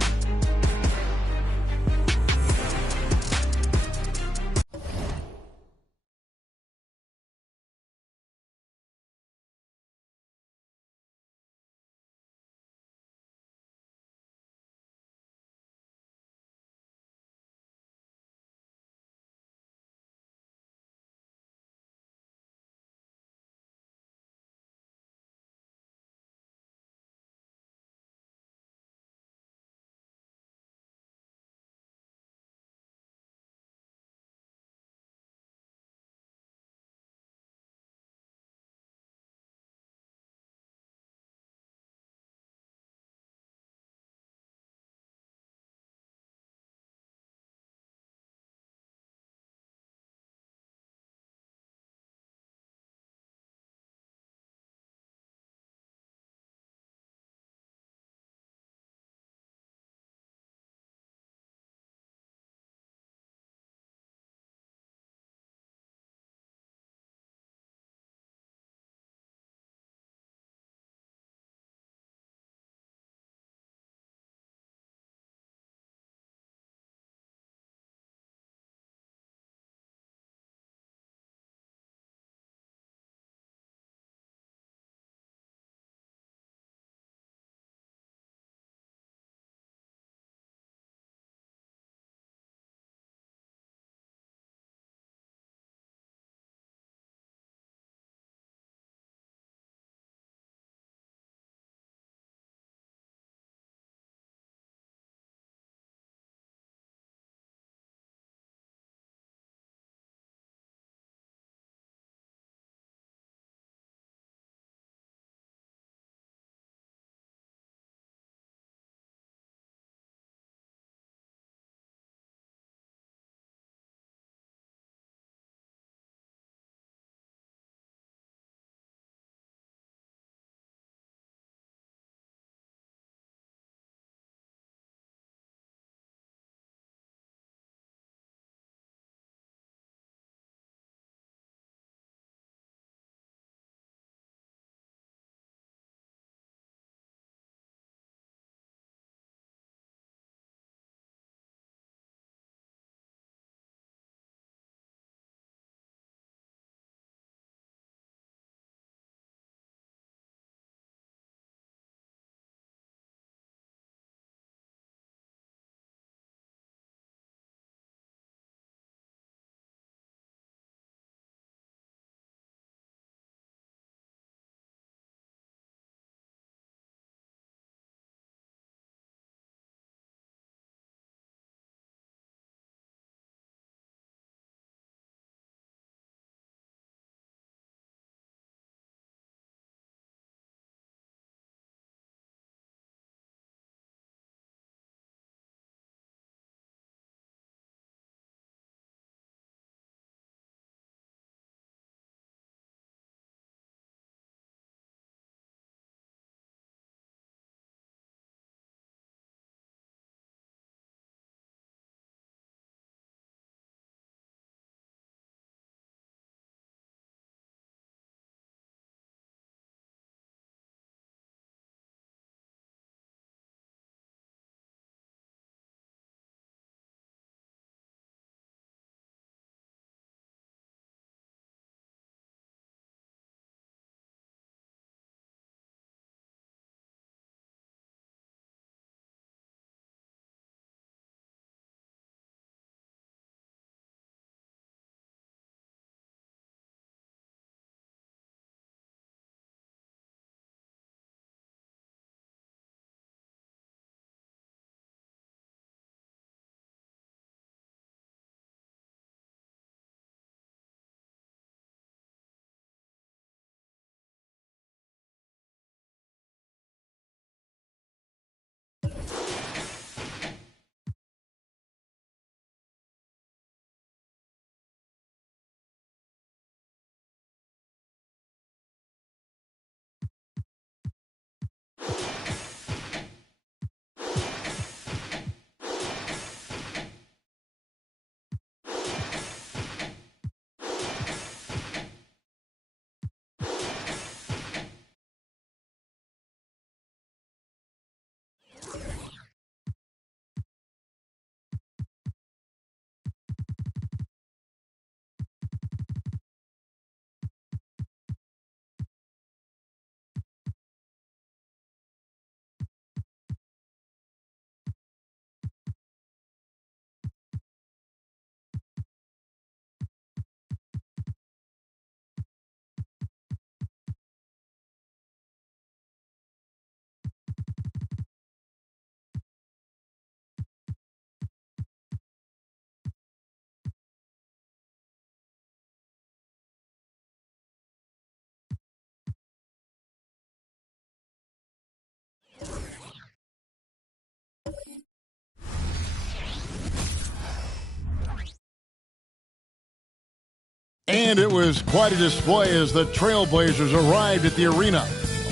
And it was quite a display as the Trailblazers arrived at the arena.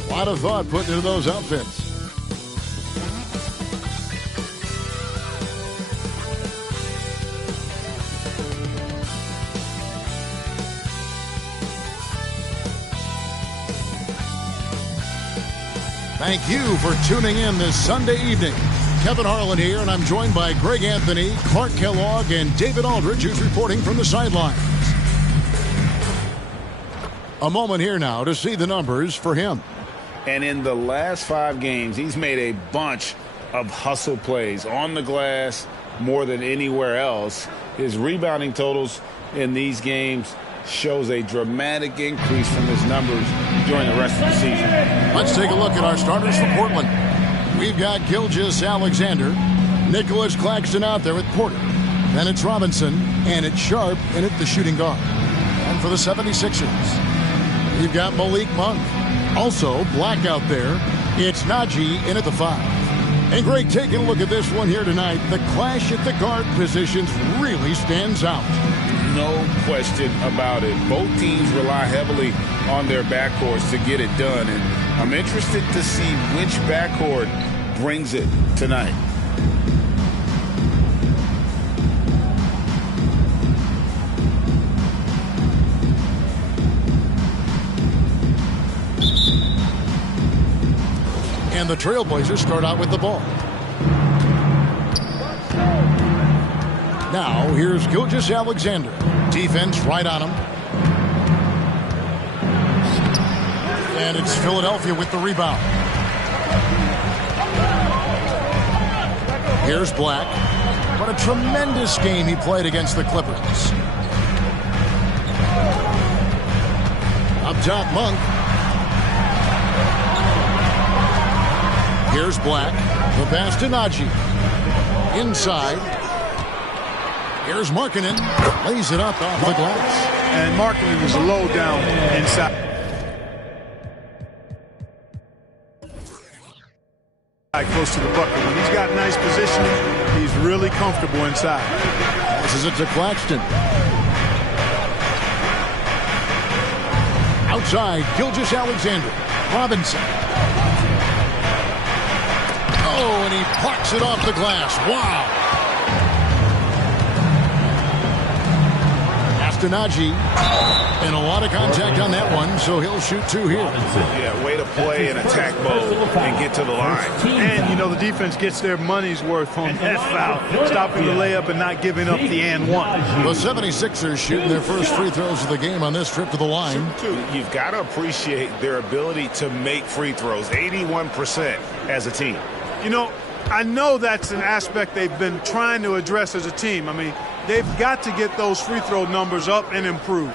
A lot of thought put into those outfits. Thank you for tuning in this Sunday evening. Kevin Harlan here, and I'm joined by Greg Anthony, Clark Kellogg, and David Aldridge, who's reporting from the sidelines. A moment here now to see the numbers for him. And in the last 5 games, he's made a bunch of hustle plays on the glass more than anywhere else. His rebounding totals in these games shows a dramatic increase from his numbers during the rest of the season. Let's take a look at our starters for Portland. We've got Gilgeous-Alexander, Nicholas Claxton out there with Porter. Then it's Robinson, and it's Sharp in at the shooting guard. And for the 76ers, we've got Malik Monk. Also, Black out there. It's Najee in at the 5. And Greg, taking a look at this one here tonight, the clash at the guard positions really stands out. No question about it. Both teams rely heavily on their backcourts to get it done. And I'm interested to see which backcourt brings it tonight. And the Trailblazers start out with the ball. Now, here's Gilgeous-Alexander. Defense right on him. And it's Philadelphia with the rebound. Here's Black. What a tremendous game he played against the Clippers. Up top, Monk. Here's Black. The pass to Najee. Inside. Here's Markkanen. Lays it up off the glass. And Markkanen is low down inside. Close to the bucket. When he's got nice positioning, he's really comfortable inside. Passes it to Claxton. Outside, Gilgeous-Alexander. Robinson. Oh, and he parks it off the glass. Wow. To Najee, and a lot of contact on that one, so he'll shoot 2 here. Yeah, way to play in attack mode and get to the line. And, you know, the defense gets their money's worth on that foul, stopping the layup and not giving up the and one. The 76ers shooting their first free throws of the game on this trip to the line. You've got to appreciate their ability to make free throws, 81% as a team. You know, I know that's an aspect they've been trying to address as a team. I mean, they've got to get those free throw numbers up and improve.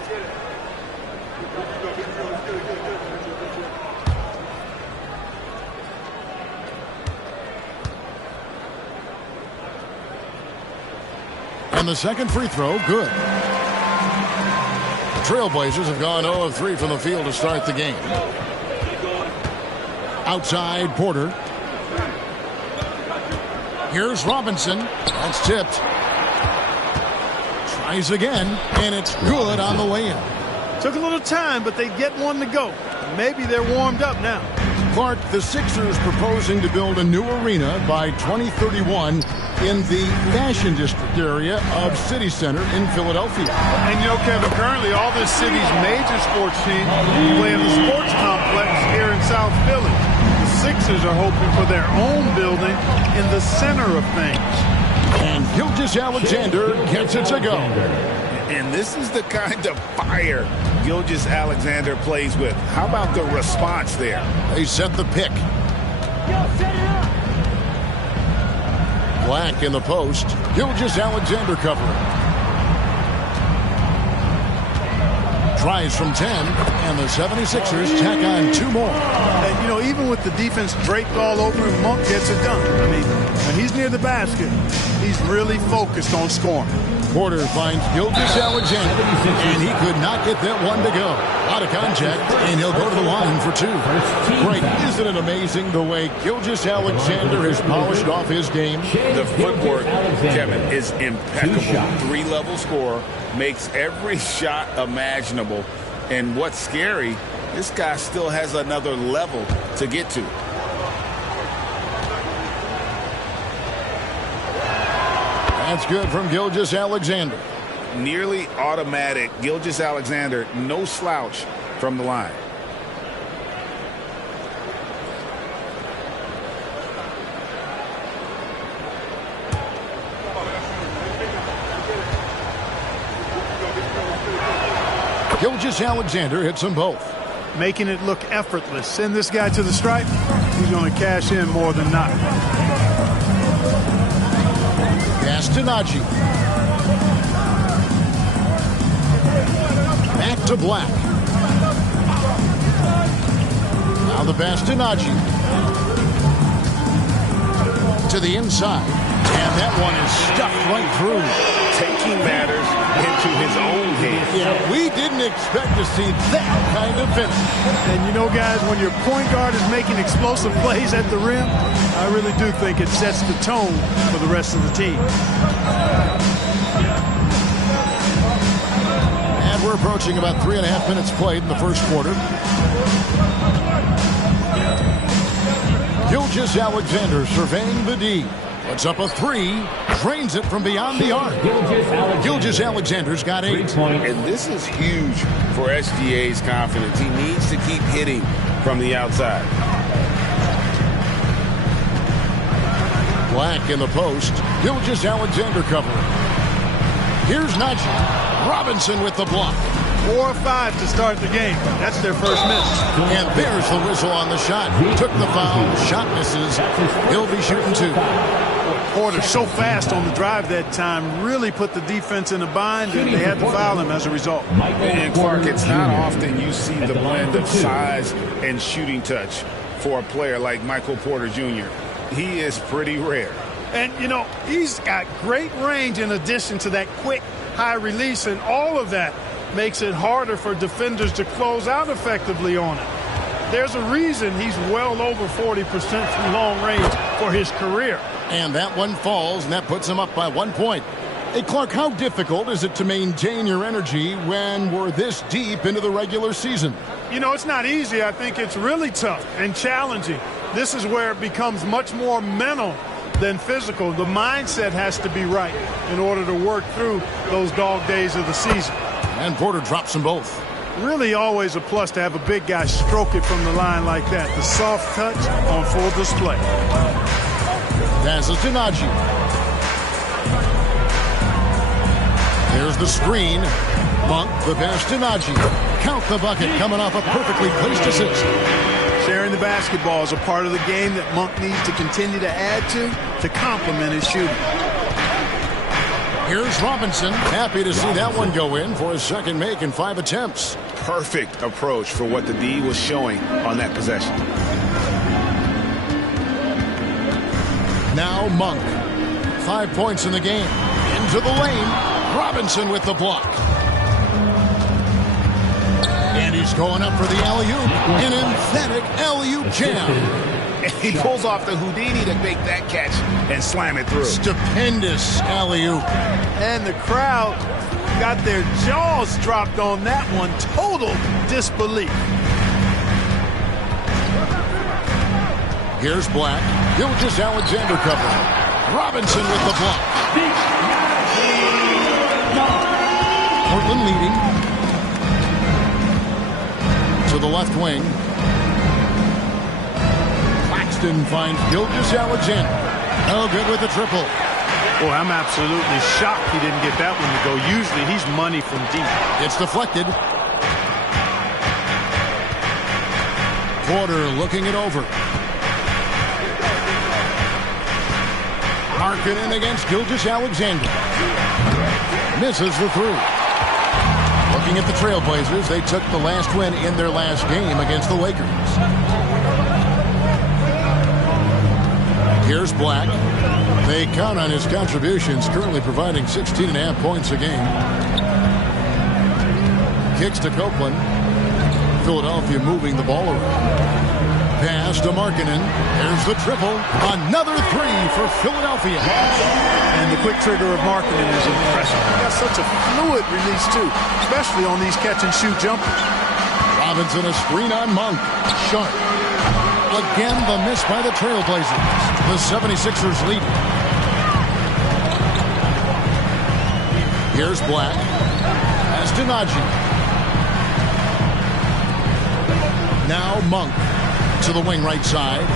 And the second free throw, good. The Trailblazers have gone 0 of 3 from the field to start the game. Outside, Porter. Here's Robinson. That's tipped. Tries again, and it's good on the way in. Took a little time, but they get one to go. Maybe they're warmed up now. Clark, the Sixers proposing to build a new arena by 2031 in the Fashion District area of City Center in Philadelphia. And you know, Kevin, currently all this city's major sports teams play in the sports complex here in South Philly. The Sixers are hoping for their own building in the center of things. And Gilgeous-Alexander gets it to go. And this is the kind of fire Gilgeous-Alexander plays with. How about the response there? They set the pick. Black in the post. Gilgeous-Alexander covering. Tries from 10, and the 76ers tack on 2 more. And, you know, even with the defense draped all over him, Monk gets it done. I mean, when he's near the basket, he's really focused on scoring. Porter finds Gilgeous-Alexander, and he could not get that one to go. Out of contact, and he'll go to the line for 2. Great. Isn't it amazing the way Gilgeous-Alexander has polished off his game? The footwork, Kevin, is impeccable. 3-level scorer, makes every shot imaginable. And what's scary, this guy still has another level to get to. That's good from Gilgeous-Alexander. Nearly automatic. Gilgeous-Alexander, no slouch from the line. Gilgeous-Alexander hits them both. Making it look effortless. Send this guy to the stripe. He's going to cash in more than not. Bastianacci. Back to Black. Now the Bastianacci. To the inside. And that one is stuffed right through. Taking matters into his own hands. Yeah, we didn't expect to see that kind of finish. And you know, guys, when your point guard is making explosive plays at the rim, I really do think it sets the tone for the rest of the team. And we're approaching about 3.5 minutes played in the first quarter. Gilgeous-Alexander surveying the D. Puts up a 3, drains it from beyond the arc. Gilgeous-Alexander's got 8. And this is huge for SGA's confidence. He needs to keep hitting from the outside. Black in the post. Gilgeous-Alexander covering. Here's Najee. Robinson with the block. 4 or 5 to start the game. That's their first miss. And there's the whistle on the shot. Took the foul. Shot misses. He'll be shooting 2. Porter so fast on the drive that time, really put the defense in a bind, and they had to foul him as a result. And Clark, it's not often you see the blend of size and shooting touch for a player like Michael Porter Jr. He is pretty rare. And, you know, he's got great range in addition to that quick, high release, and all of that makes it harder for defenders to close out effectively on it. There's a reason he's well over 40% from long range for his career. And that one falls, and that puts him up by 1 point. Hey, Clark, how difficult is it to maintain your energy when we're this deep into the regular season? You know, it's not easy. I think it's really tough and challenging. This is where it becomes much more mental than physical. The mindset has to be right in order to work through those dog days of the season. And Porter drops them both. Really always a plus to have a big guy stroke it from the line like that. The soft touch on full display. Passes to Najee. There's the screen. Monk, the pass to Najee. Count the bucket, coming off a perfectly placed assist. Sharing the basketball is a part of the game that Monk needs to continue to add to complement his shooting. Here's Robinson. Happy to see that one go in for his second make in 5 attempts. Perfect approach for what the D was showing on that possession. Now Monk. 5 points in the game. Into the lane. Robinson with the block. And he's going up for the alley-oop. An emphatic alley-oop jam. He pulls off the Houdini to make that catch and slam it through. Stupendous alley-oop. And the crowd got their jaws dropped on that one. Total disbelief. Here's Black. Gilgeous-Alexander covering. Robinson with the block. Portland leading. To the left wing. Claxton finds Gilgeous-Alexander. No good with the triple. Boy, I'm absolutely shocked he didn't get that one to go. Usually he's money from deep. It's deflected. Porter looking it over. Markkanen against Gilgeous-Alexander. Misses the three. Looking at the Trailblazers, they took the last win in their last game against the Lakers. Here's Black. They count on his contributions, currently providing 16.5 points a game. Kicks to Copeland. Philadelphia moving the ball around. Pass to Markkanen. There's the triple. Another three for Philadelphia. And the quick trigger of Markkanen is impressive. He got such a fluid release, too, especially on these catch-and-shoot jumpers. Robinson, a screen on Monk. Sharp. Again, the miss by the Trailblazers. The 76ers lead. Here's Black. Pass to Najee. Now Monk to the wing right side.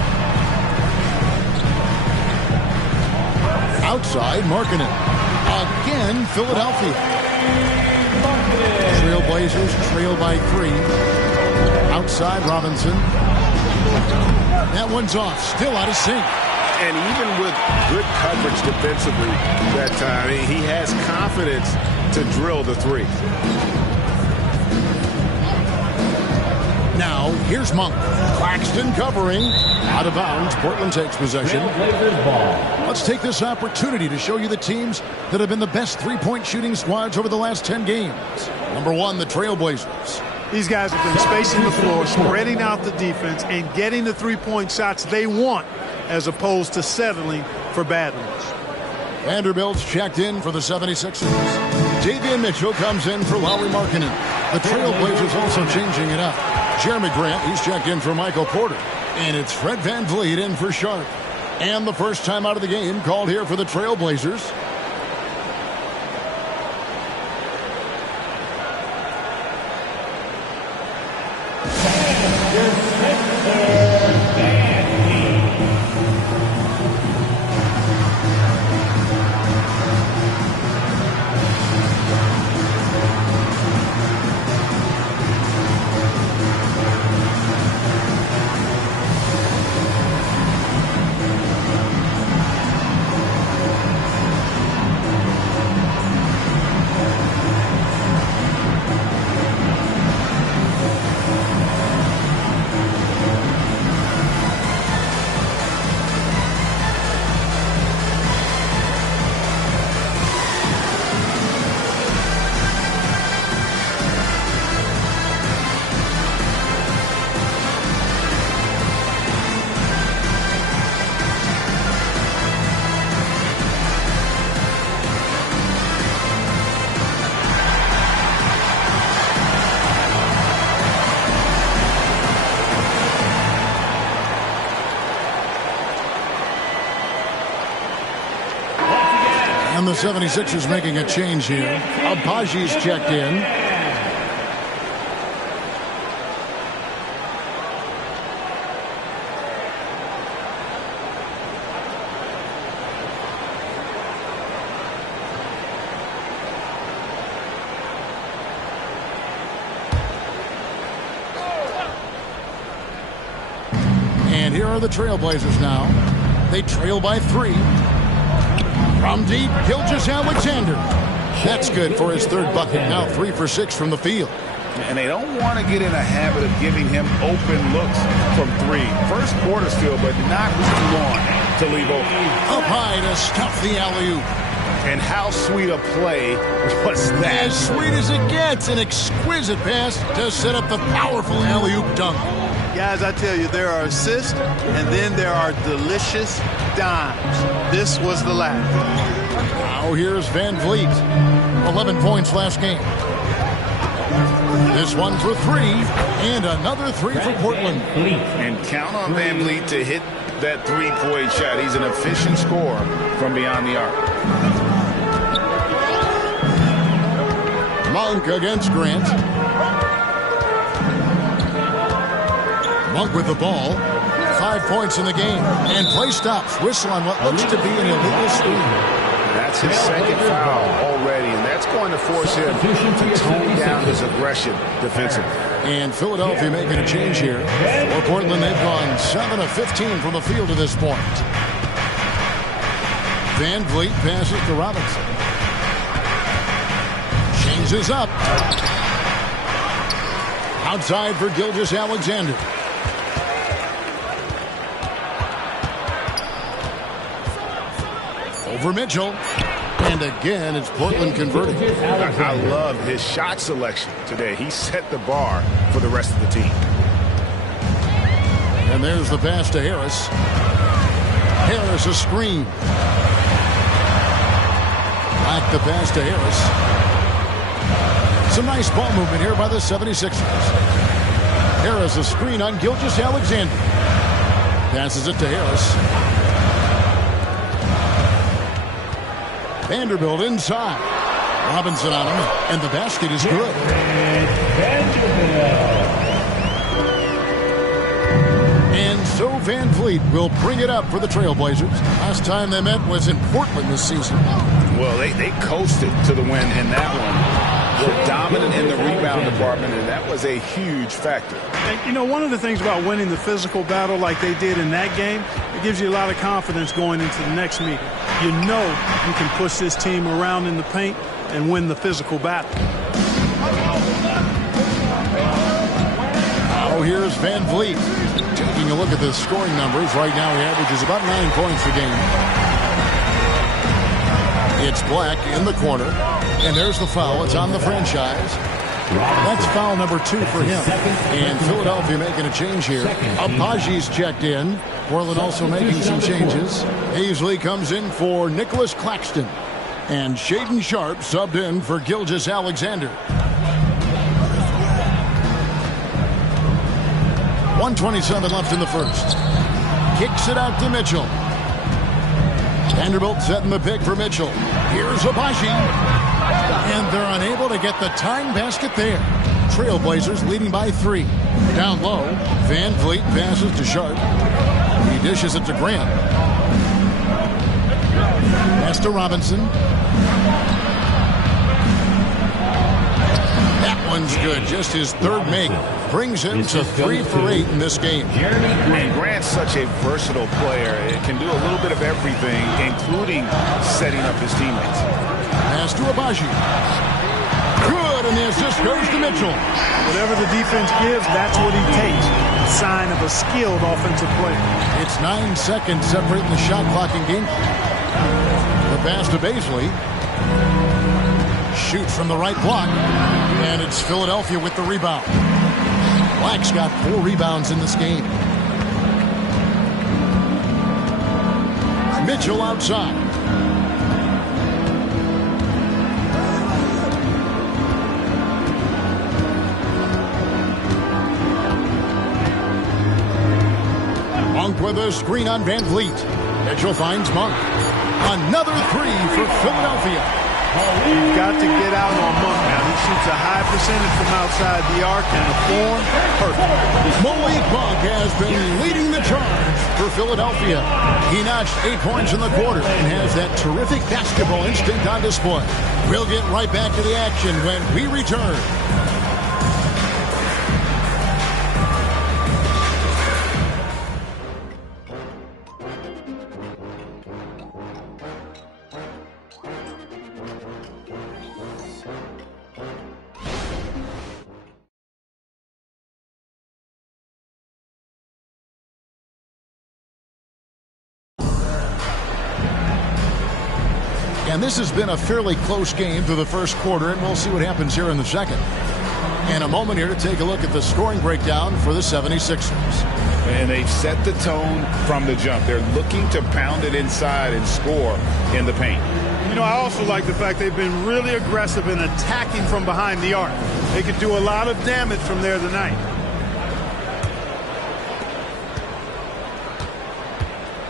Outside, Markkanen. Again, Philadelphia. Trailblazers trail by 3. Outside, Robinson. That one's off. Still out of sync. And even with good coverage defensively that time, he has confidence to drill the three. Now, here's Monk. Claxton covering. Out of bounds. Portland takes possession. Let's take this opportunity to show you the teams that have been the best three-point shooting squads over the last 10 games. Number 1, the Trailblazers. These guys have been spacing the floor, spreading out the defense, and getting the three-point shots they want as opposed to settling for bad ones. Vanderbilt's checked in for the 76ers. Davion Mitchell comes in for Lauri Markkanen. The Trailblazers also changing it up. Jeremy Grant, he's checked in for Michael Porter. And it's Fred VanVleet in for Sharp. And the first time out of the game called here for the Trailblazers. And the 76ers making a change here. Abaji's checked in. And here are the Trailblazers now. They trail by 3. From deep, Gilgeous-Alexander. That's good for his third bucket. Now 3 for 6 from the field. And they don't want to get in a habit of giving him open looks from 3. First quarter still, but not too long to leave open. Up high to stuff the alley-oop. And how sweet a play was that? As sweet as it gets. An exquisite pass to set up the powerful alley-oop dunk. Guys, I tell you, there are assists, and then there are delicious dimes. This was the last. Now here's VanVleet. 11 points last game. This one for 3, and another 3 for Portland. And count on VanVleet to hit that three-point shot. He's an efficient scorer from beyond the arc. Monk against Grant. Monk with the ball. 5 points in the game. And play stops. Whistle on what looks to be an illegal screen. That's his second foul already, and that's going to force him to tone down his aggression defensively. And Philadelphia making a change here. For Portland, they've gone 7 of 15 from the field to this point. Van Vliet passes to Robinson. Changes up. Outside for Gilgeous-Alexander. Over Mitchell. And again, it's Portland converting. I love his shot selection today. He set the bar for the rest of the team. And there's the pass to Harris. Harris a screen. Back the pass to Harris. Some nice ball movement here by the 76ers. Harris a screen on Gilgeous-Alexander. Passes it to Harris. Vanderbilt inside. Robinson on him, and the basket is good. And so Van Vliet will bring it up for the Trailblazers. Last time they met was in Portland this season. Well, they coasted to the win in that one. They're dominant in the rebound department, and that was a huge factor. And, you know, one of the things about winning the physical battle like they did in that game, it gives you a lot of confidence going into the next meeting. You know you can push this team around in the paint and win the physical battle. Oh, here's Van Vliet. Taking a look at the scoring numbers. Right now he averages about 9 points a game. It's Black in the corner. And there's the foul. It's on the franchise. That's foul number 2 for him. And Philadelphia making a change here. Abaji's checked in. Portland also making some changes. Hazley comes in for Nicholas Claxton. And Shaedon Sharpe subbed in for Gilgeous-Alexander. 1:27 left in the first. Kicks it out to Mitchell. Vanderbilt setting the pick for Mitchell. Here's Abaji. And they're unable to get the time basket there. Trailblazers leading by 3. Down low, Van Vliet passes to Sharpe. He dishes it to Grant. Pass to Robinson. That one's good. Just his third make. Brings him to 3 for 8 in this game. And Grant's such a versatile player. It can do a little bit of everything, including setting up his teammates. Pass to Abaji. Good, and the assist goes to Mitchell. Whatever the defense gives, that's what he takes. A sign of a skilled offensive player. It's 9 seconds separating the shot clock and game. The pass to Bazley. Shoots from the right block. And it's Philadelphia with the rebound. Black's got 4 rebounds in this game. Mitchell outside. Monk with a screen on Van Vliet. Mitchell finds Monk. Another 3 for Philadelphia. You've got to get out on Monk now. He shoots a high percentage from outside the arc, and the form, perfect. Malik Monk has been leading the charge for Philadelphia. He notched 8 points in the quarter and has that terrific basketball instinct on display. We'll get right back to the action when we return. And this has been a fairly close game through the first quarter, and we'll see what happens here in the second. And a moment here to take a look at the scoring breakdown for the 76ers. And they've set the tone from the jump. They're looking to pound it inside and score in the paint. You know, I also like the fact they've been really aggressive in attacking from behind the arc. They could do a lot of damage from there tonight.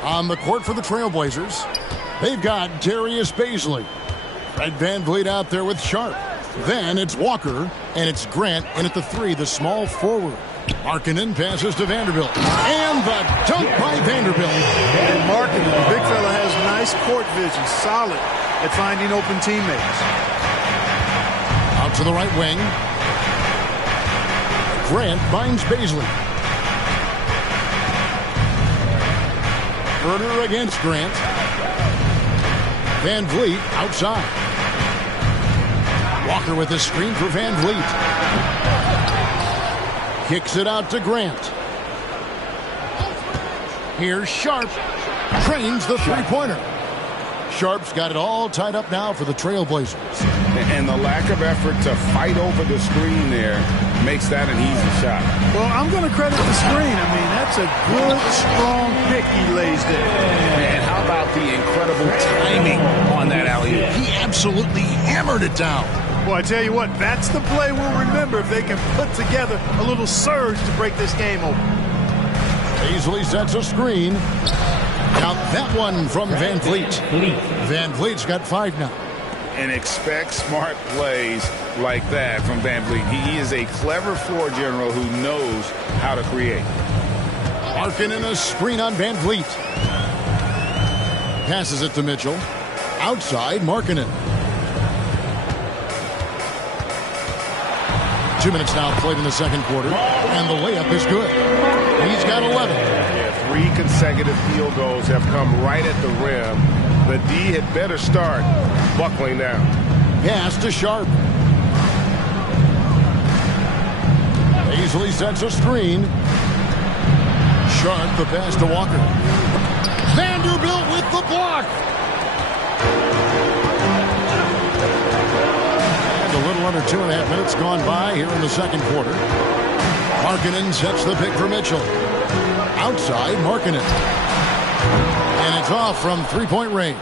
On the court for the Trailblazers, they've got Darius Baisley. Fred VanVleet out there with Sharp. Then it's Walker, and it's Grant in at the 3, the small forward. Markkanen passes to Vanderbilt. And the dunk by Vanderbilt. And Markkanen, the big fella, has nice court vision, solid at finding open teammates. Out to the right wing. Grant finds Baisley. Herder against Grant. VanVleet outside. Walker with a screen for VanVleet. Kicks it out to Grant. Here's Sharp. Trains the three-pointer. Sharp's got it all tied up now for the Trailblazers. And the lack of effort to fight over the screen there makes that an easy shot. Well, I'm going to credit the screen. I mean, that's a good, strong pick he lays there. And how about the incredible timing on that alley-oop? He absolutely hammered it down. Well, I tell you what, that's the play we'll remember if they can put together a little surge to break this game open. Baisley sets a screen. Now that one from VanVleet. VanVleet's got 5 now. And expect smart plays like that from VanVleet. He is a clever floor general who knows how to create. Markkanen a screen on VanVleet. Passes it to Mitchell. Outside, Markkanen. 2 minutes now played in the second quarter. And the layup is good. He's got 11. Yeah, 3 consecutive field goals have come right at the rim. The D had better start buckling down. Pass to Sharp. Baisley sets a screen. Sharp the pass to Walker. Vanderbilt with the block. And a little under 2.5 minutes gone by here in the second quarter. Markkanen sets the pick for Mitchell. Outside, Markkanen. And it's off from three-point range.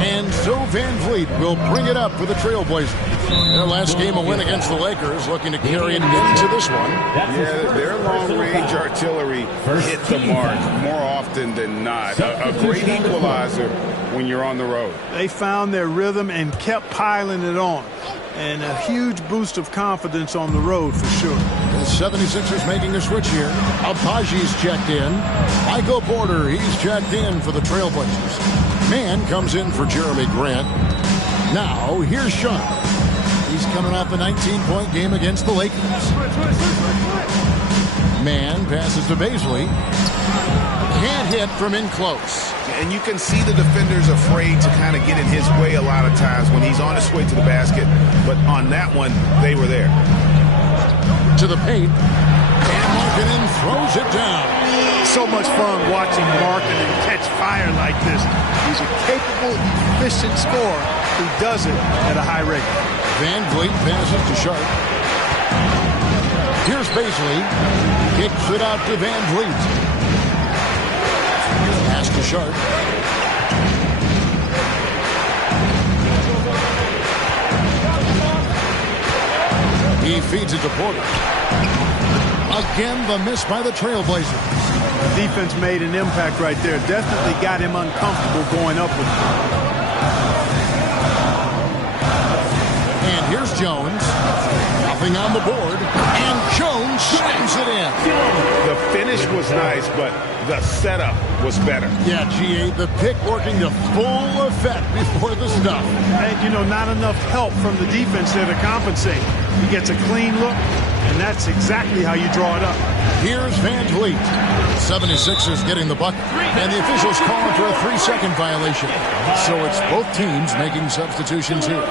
And so VanVleet will bring it up for the Trailblazers. Their last game, a win against the Lakers, looking to carry it into this one. Yeah, their long-range artillery hit the mark more often than not. A great equalizer when you're on the road. They found their rhythm and kept piling it on. And a huge boost of confidence on the road for sure. The 76ers making a switch here. Alpagi's checked in. Michael Porter, he's checked in for the Trailblazers. Mann comes in for Jeremy Grant. Now, here's Sharp. He's coming off a 19-point game against the Lakers. Mann passes to Baisley. Can't hit from in close. And you can see the defenders afraid to kind of get in his way a lot of times when he's on his way to the basket. But on that one, they were there. To the paint. And Markkanen throws it down. So much fun watching Markkanen catch fire like this. He's a capable, efficient scorer who does it at a high rate. VanVleet passes to Sharp. Here's Baisley. Kicks it out to VanVleet. Pass to Sharp. He feeds it to Porter. Again, the miss by the Trailblazers. The defense made an impact right there. Definitely got him uncomfortable going up with him. And here's Jones. Nothing on the board. And Jones slams it in. The finish was nice, but the setup was better. Yeah, G.A., the pick working to full effect before the stuff. And, you know, not enough help from the defense there to compensate. He gets a clean look, and that's exactly how you draw it up. Here's VanVleet. 76ers getting the bucket. And the officials calling for a 3-second violation. So it's both teams making substitutions here.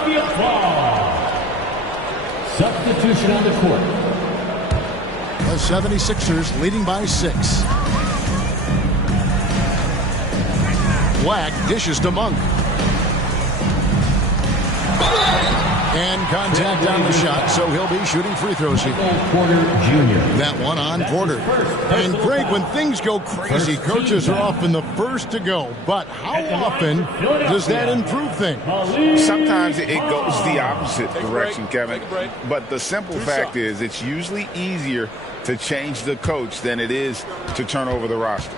Substitution on the court. The 76ers leading by 6. Black dishes to Monk. And contact on the shot, so he'll be shooting free throws here. Porter Jr. That one on Porter. And Greg, when things go crazy, coaches are often the first to go. But how often does that improve things? Sometimes it goes the opposite direction, Kevin. But the simple fact is it's usually easier to change the coach than it is to turn over the roster.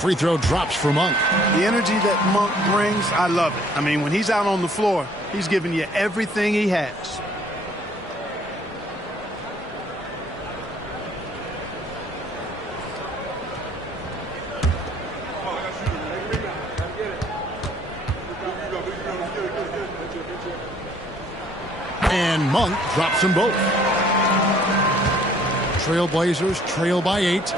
Free throw drops for Monk. The energy that Monk brings, I love it. I mean, when he's out on the floor, he's giving you everything he has. And Monk drops them both. Trailblazers trail by 8.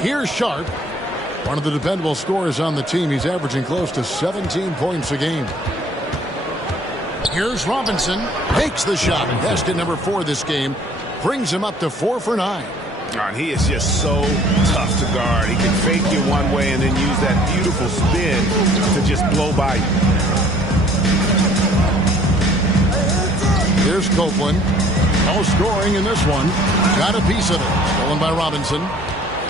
Here's Sharp, one of the dependable scorers on the team. He's averaging close to 17 points a game. Here's Robinson, makes the shot. Best at number 4 this game, brings him up to 4 for 9. And he is just so tough to guard. He can fake you one way and then use that beautiful spin to just blow by you. Here's Copeland. No scoring in this one. Got a piece of it. Stolen by Robinson.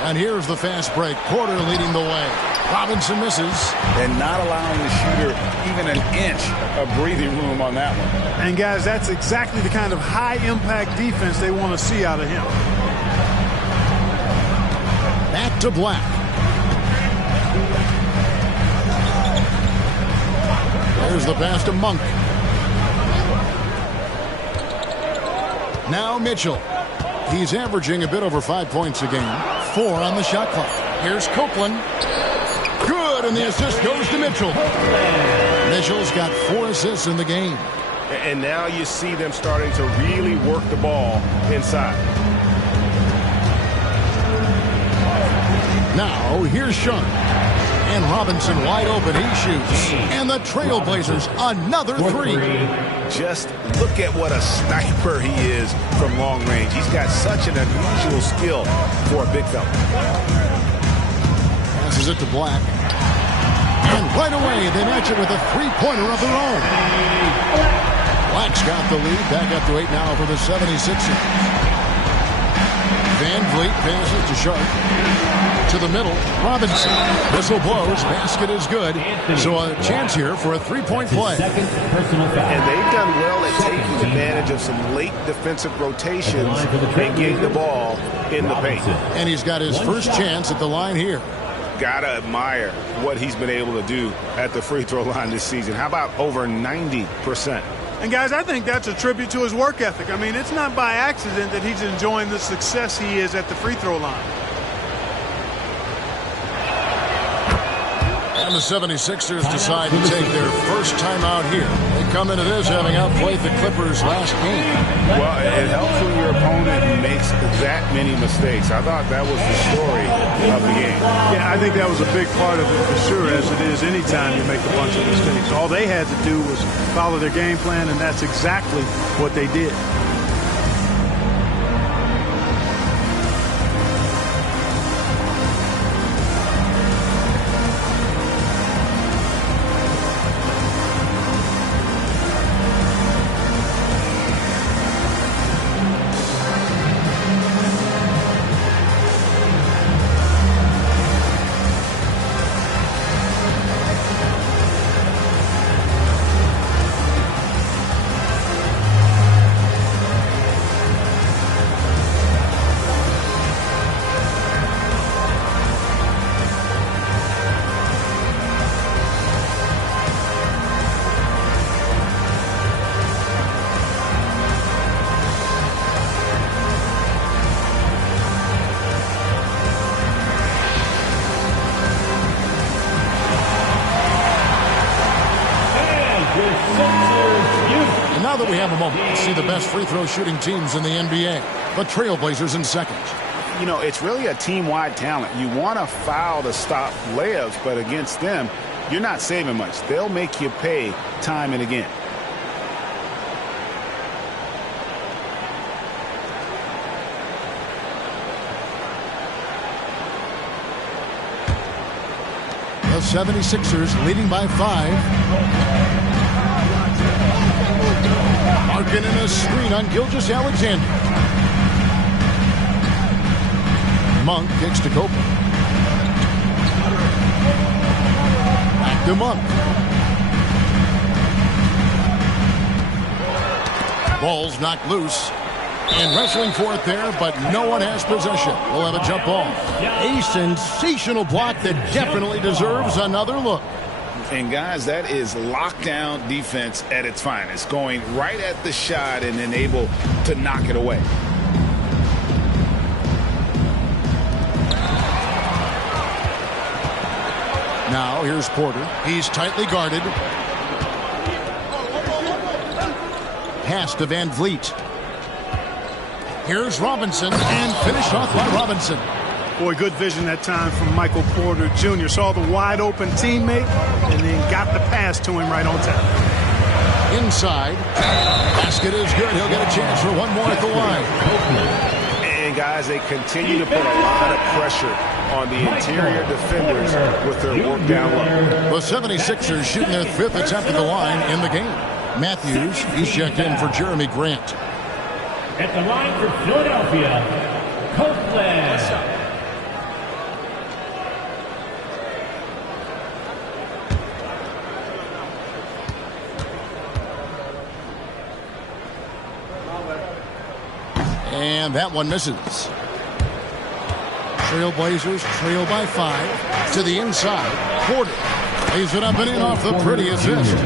And here's the fast break. Porter leading the way. Robinson misses. And not allowing the shooter even an inch of breathing room on that one. And, guys, that's exactly the kind of high-impact defense they want to see out of him. Back to Black. There's the pass to Monk. Now Mitchell. He's averaging a bit over 5 points a game. 4 on the shot clock. Here's Copeland. Good, and the assist goes to Mitchell. Mitchell's got 4 assists in the game. And now you see them starting to really work the ball inside. Now here's Sharp. And Robinson wide open. He shoots. And the Trailblazers another 3. Just look at what a sniper he is from long range. He's got such an unusual skill for a big fella. Passes it to Black. And right away they match it with a 3-pointer of their own. Black's got the lead. Back up to 8 now for the 76ers. Van Vliet passes to Sharp. To the middle, Robinson. Whistle blows. Basket is good. So a chance here for a 3-point play. And they've done well at taking advantage of some late defensive rotations and getting the ball in the paint. And he's got his first chance at the line here. Gotta admire what he's been able to do at the free throw line this season. How about over 90%? And, guys, I think that's a tribute to his work ethic. I mean, it's not by accident that he's enjoying the success he is at the free throw line. And the 76ers decide to take their first time out here. They come into this having outplayed the Clippers last game. Well, it helps when your opponent makes that many mistakes. I thought that was the story of the game. Yeah, I think that was a big part of it for sure, as it is anytime you make a bunch of mistakes. All they had to do was follow their game plan, and that's exactly what they did. And now that we have a moment, let's see the best free throw shooting teams in the NBA. The Trailblazers in second. You know, it's really a team-wide talent. You want to foul to stop layups, but against them, you're not saving much. They'll make you pay time and again. The 76ers leading by 5. Markin in a screen on Gilgeous-Alexander. Monk kicks to Copeland. Back to Monk. Ball's knocked loose. And wrestling for it there, but no one has possession. We'll have a jump ball. A sensational block that definitely deserves another look. And guys, that is lockdown defense at its finest, going right at the shot and then able to knock it away. Now here's Porter. He's tightly guarded. Pass to Van Vliet. Here's Robinson, and finished off by Robinson. Boy, good vision that time from Michael Porter Jr. Saw the wide open teammate and then got the pass to him right on time. Inside. Basket is good. He'll get a chance for one more at the line. And guys, they continue to put a lot of pressure on the interior defenders with their work down low. The 76ers shooting their 5th attempt at the line in the game. Matthews, he's checked in for Jeremy Grant. At the line for Philadelphia, Copeland. And that one misses. Trailblazers trail by 5 to the inside. Porter lays it up and in off the pretty assist.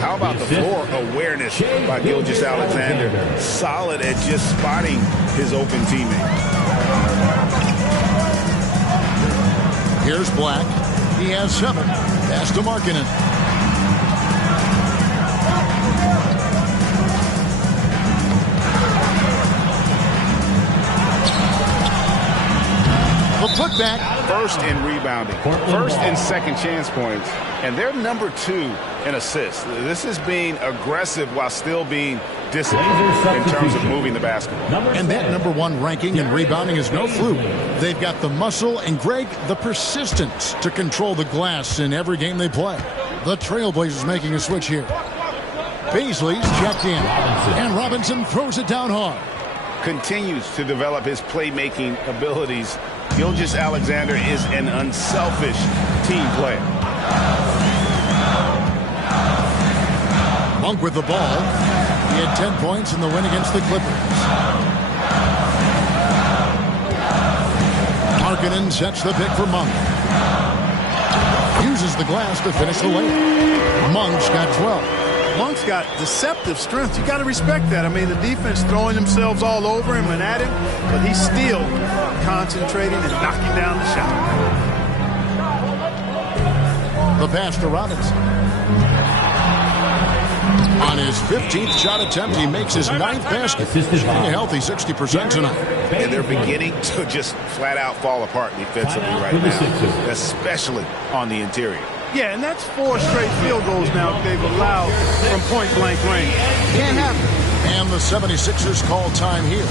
How about the floor awareness by Gilgeous-Alexander? Solid at just spotting his open teammate. Here's Black. He has 7. Pass to Markkanen. The putback. First in rebounding, first and second chance points, and they're number 2 in assists. This is being aggressive while still being disciplined in terms of moving the basketball. And that number 1 ranking in rebounding is no fluke. They've got the muscle and, Greg, the persistence to control the glass in every game they play. The Trailblazers making a switch here. Paisley's checked in, and Robinson throws it down hard. Continues to develop his playmaking abilities. Gilgeous-Alexander is an unselfish team player. Monk with the ball. He had 10 points in the win against the Clippers. Markkanen sets the pick for Monk. Uses the glass to finish the layup. Monk's got 12. Monk's got deceptive strength. You got to respect that. I mean, the defense throwing themselves all over him and at him, but he's still concentrating and knocking down the shot. The pass to Robinson. On his 15th shot attempt, he makes his 9th basket. Shooting a healthy 60% tonight. And they're beginning to just flat out fall apart defensively right now, especially on the interior. Yeah, and that's 4 straight field goals now they've allowed from point-blank range. Can't happen. And the 76ers call time here.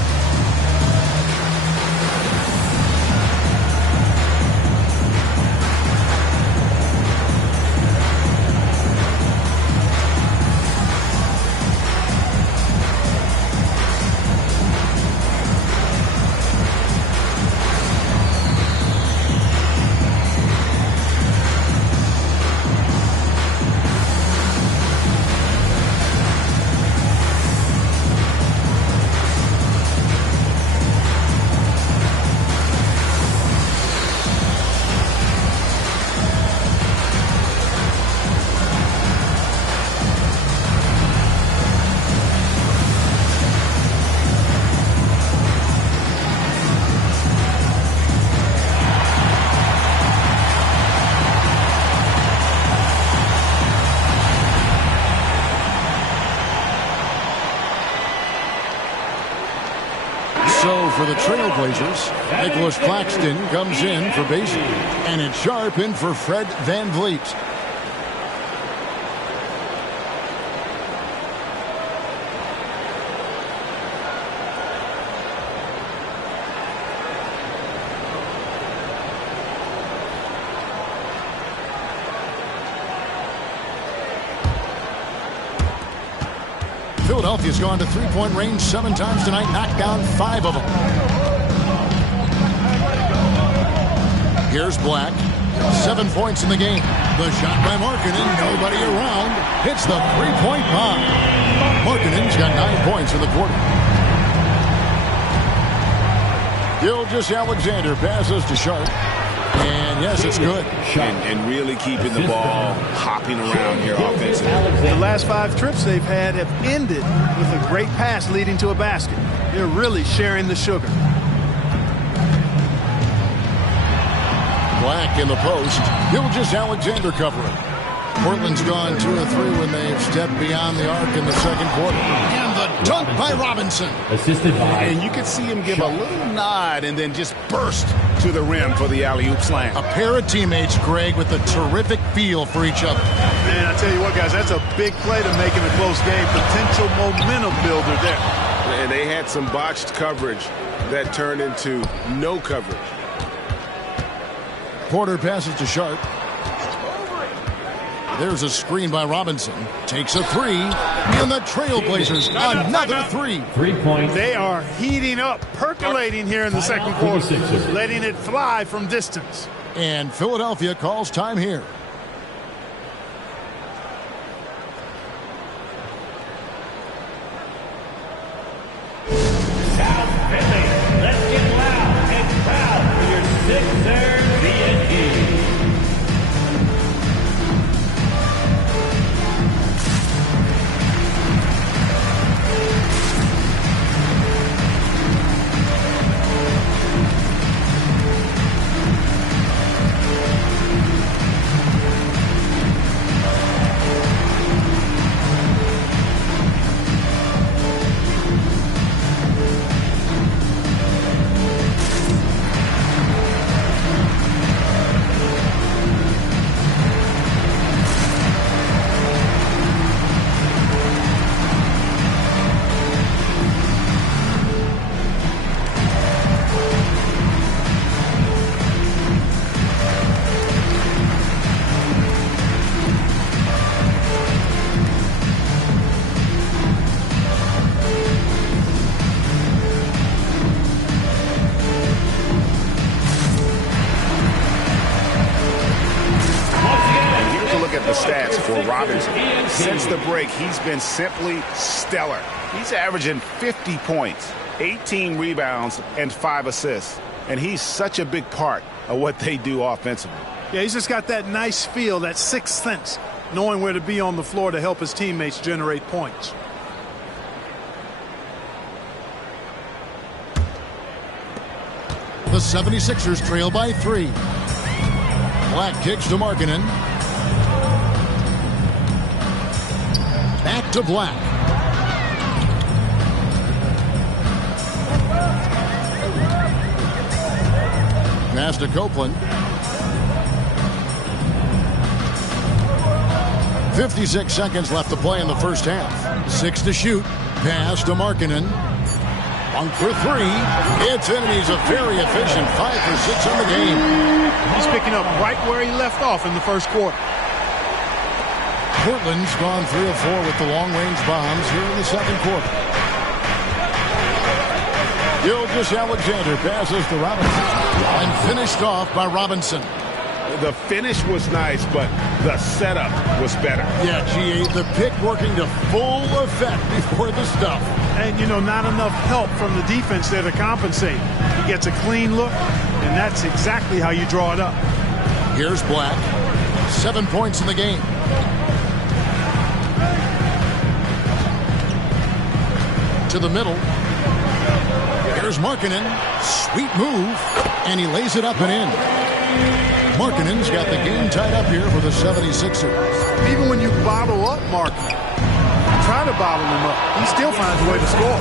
For the Trailblazers, Nicholas Claxton comes in for Basie, and it's Sharp in for Fred Van Vliet. Philadelphia's gone to three-point range 7 times tonight, knocked down 5 of them. Here's Black. 7 points in the game. The shot by Markkanen, nobody around. Hits the three-point bomb. Markkanen's got 9 points in the quarter. Gilgeous-Alexander passes to Sharp. And yes, it's good. And really keeping the ball hopping around here offensively. The last 5 trips they've had have ended with a great pass leading to a basket. They're really sharing the sugar. Black in the post. Gilgeous-Alexander covering. Portland's gone 2 of 3 when they've stepped beyond the arc in the second quarter. And the dunk by Robinson. Assisted by. And you could see him give a little nod and then just burst to the rim for the alley-oop slam. A pair of teammates, Greg, with a terrific feel for each other. Man, I tell you what, guys, that's a big play to make in a close game. Potential momentum builder there. And they had some botched coverage that turned into no coverage. Porter passes to Sharp. There's a screen by Robinson. Takes a 3. And the Trailblazers, another 3. 3 points. They are heating up, percolating here in the second quarter. Letting it fly from distance. And Philadelphia calls time here. South Philly, let's get loud and proud for your Sixers BNG. Since the break, he's been simply stellar. He's averaging 50 points, 18 rebounds, and 5 assists. And he's such a big part of what they do offensively. Yeah, he's just got that nice feel, that sixth sense, knowing where to be on the floor to help his teammates generate points. The 76ers trail by 3. Black kicks to Markkanen. Back to Black. Pass to Copeland. 56 seconds left to play in the first half. 6 to shoot. Pass to Markkanen. Bunk for 3. It's in, and he's a very efficient 5 for 6 in the game. He's picking up right where he left off in the first quarter. Portland's gone 3 of 4 with the long-range bombs here in the second quarter. Gilgeous-Alexander passes to Robinson. And finished off by Robinson. The finish was nice, but the setup was better. Yeah, GA, the pick working to full effect before the stuff. And, you know, not enough help from the defense there to compensate. He gets a clean look, and that's exactly how you draw it up. Here's Black. 7 points in the game. To the middle. Here's Markkanen. Sweet move. And he lays it up and in. Markkanen's got the game tied up here for the 76ers. Even when you bottle up Markkanen, try to bottle him up, he still finds a way to score.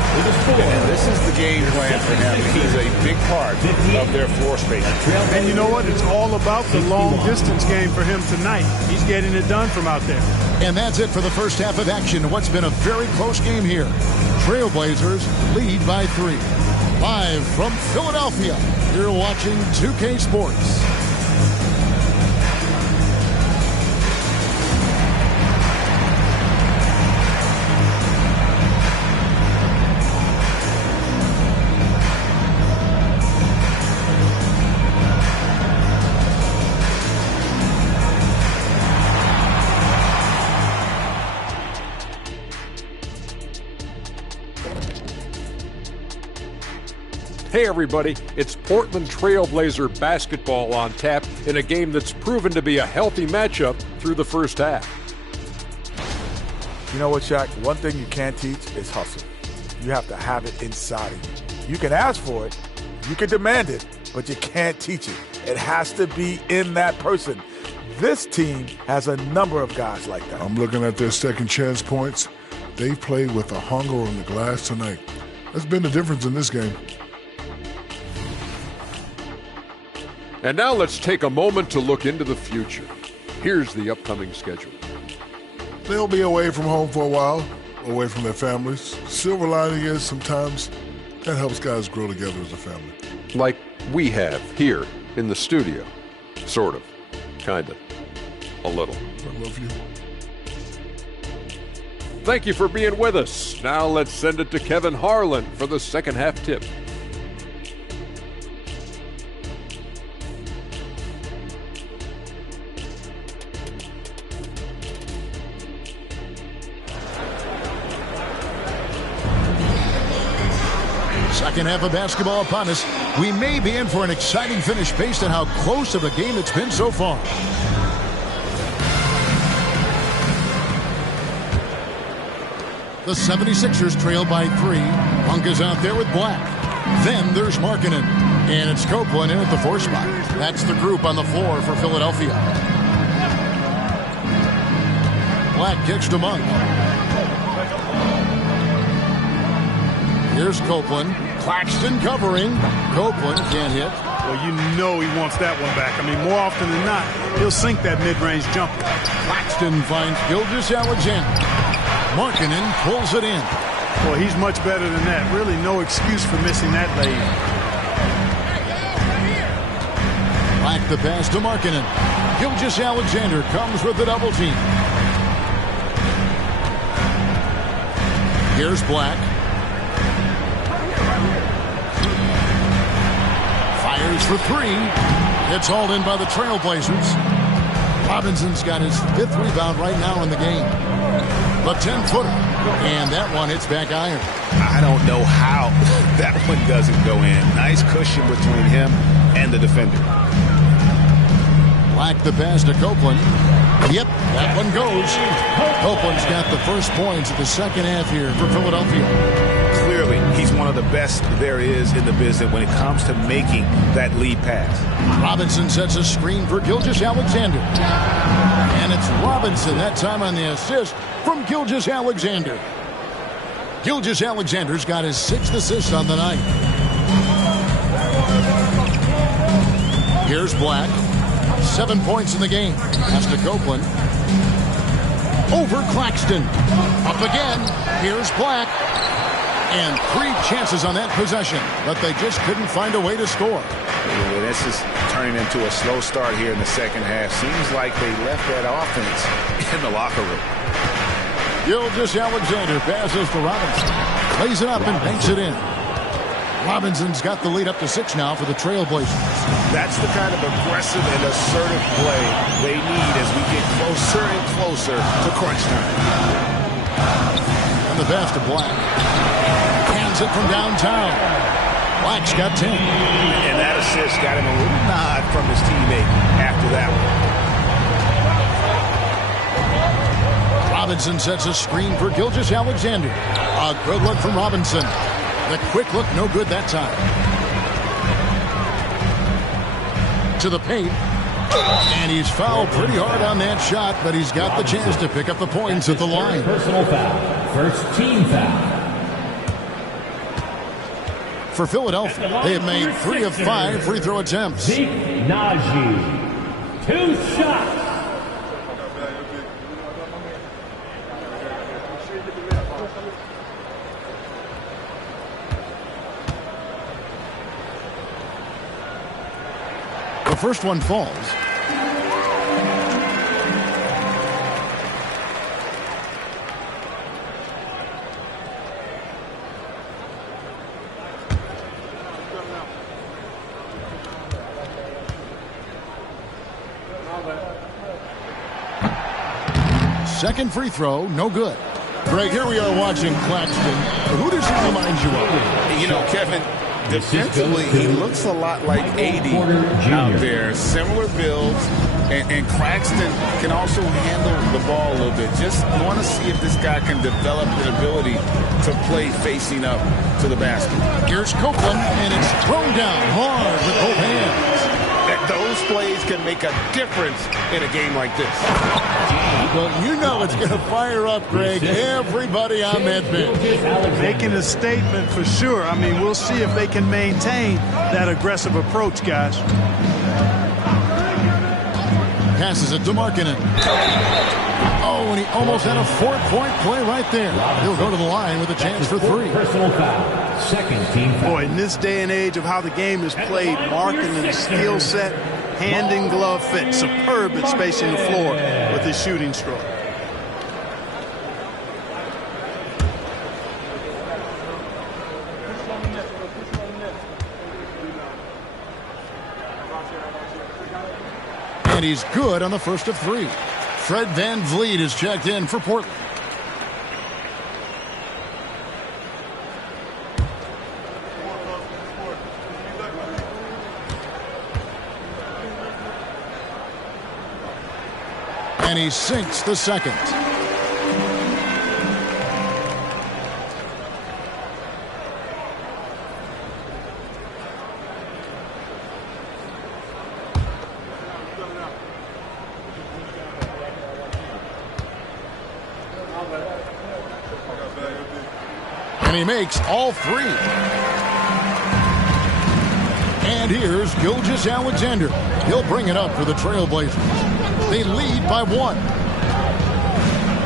And this is the game plan for him. He's a big part of their floor space. And you know what? It's all about the long-distance game for him tonight. He's getting it done from out there. And that's it for the first half of action. What's been a very close game here. Trailblazers lead by 3. Live from Philadelphia, you're watching 2K Sports. Hey everybody, it's Portland Trailblazer basketball on tap in a game that's proven to be a healthy matchup through the first half. You know what, Shaq? One thing you can't teach is hustle. You have to have it inside of you. You can ask for it, you can demand it, but you can't teach it. It has to be in that person. This team has a number of guys like that. I'm looking at their second chance points. They played with a hunger on the glass tonight. That's been the difference in this game. And now let's take a moment to look into the future. Here's the upcoming schedule. They'll be away from home for a while, away from their families. Silver lining is sometimes that helps guys grow together as a family. Like we have here in the studio. Sort of. Kind of. A little. I love you. Thank you for being with us. Now let's send it to Kevin Harlan for the second half tip. Second half of basketball upon us. We may be in for an exciting finish based on how close of a game it's been so far. The 76ers trail by 3. Punk is out there with Black. Then there's Markkanen. And it's Copeland in at the 4 spot. That's the group on the floor for Philadelphia. Black kicks to Monk. Here's Copeland. Claxton covering. Copeland can't hit. Well, you know he wants that one back. I mean, more often than not, he'll sink that mid-range jumper. Claxton finds Gilgeous-Alexander. Markkanen pulls it in. Well, he's much better than that. Really no excuse for missing that lay. Black the pass to Markkanen. Gilgeous-Alexander comes with the double team. Here's Black. Fires for 3. It's hauled in by the Trailblazers. Robinson's got his 5th rebound right now in the game. The 10-footer. And that one hits back iron. I don't know how that one doesn't go in. Nice cushion between him and the defender. Black the pass to Copeland. Yep, that one goes. Copeland's got the first points of the second half here for Philadelphia. Clearly, he's one of the best there is in the business when it comes to making that lead pass. Robinson sets a screen for Gilgeous-Alexander. And it's Robinson that time on the assist from Gilgeous-Alexander. Gilgeous-Alexander's got his 6th assist on the night. Here's Black. 7 points in the game. Pass to Copeland. Over Claxton. Up again. Here's Black. And 3 chances on that possession, but they just couldn't find a way to score. Yeah, this is turning into a slow start here in the second half. Seems like they left that offense in the locker room. Gilgeous-Alexander passes to Robinson. Plays it up and banks it in. Robinson's got the lead up to 6 now for the Trailblazers. That's the kind of aggressive and assertive play they need as we get closer and closer to crunch time. And the pass to Black. Hands it from downtown. Black's got 10. And that assist got him a little nod from his teammate after that one. Robinson sets a screen for Gilgeous-Alexander. A good look from Robinson. The quick look, no good that time. To the paint. And he's fouled pretty hard on that shot, but he's got the chance to pick up the points at the line. Personal foul. First team foul. For Philadelphia, they have made 3 of 5 free throw attempts. Zeke Naji. 2 shots. The first one falls. Second free throw, no good. Greg, here we are watching Claxton. Who does he remind you of? You know, Kevin, defensively, he looks a lot like 80 out there. Similar builds. And Claxton can also handle the ball a little bit. Just want to see if this guy can develop an ability to play facing up to the basket. Here's Copeland, and it's thrown down hard with both hands. Those plays can make a difference in a game like this. Well, you know it's going to fire up, Greg. Everybody on that bench. Making a statement for sure. I mean, we'll see if they can maintain that aggressive approach, guys. Passes it to Markkanen. Oh, and he almost had a 4-point play right there. He'll go to the line with a chance for 3. Personal foul. Second team foul. Boy, in this day and age of how the game is played, Markkanen's skill set, hand and glove fit, superb at spacing the floor with his shooting stroke. And he's good on the first of 3. Fred VanVleet is checked in for Portland. And he sinks the second. And he makes all 3. And here's Gilgeous-Alexander. He'll bring it up for the Trailblazers. They lead by 1.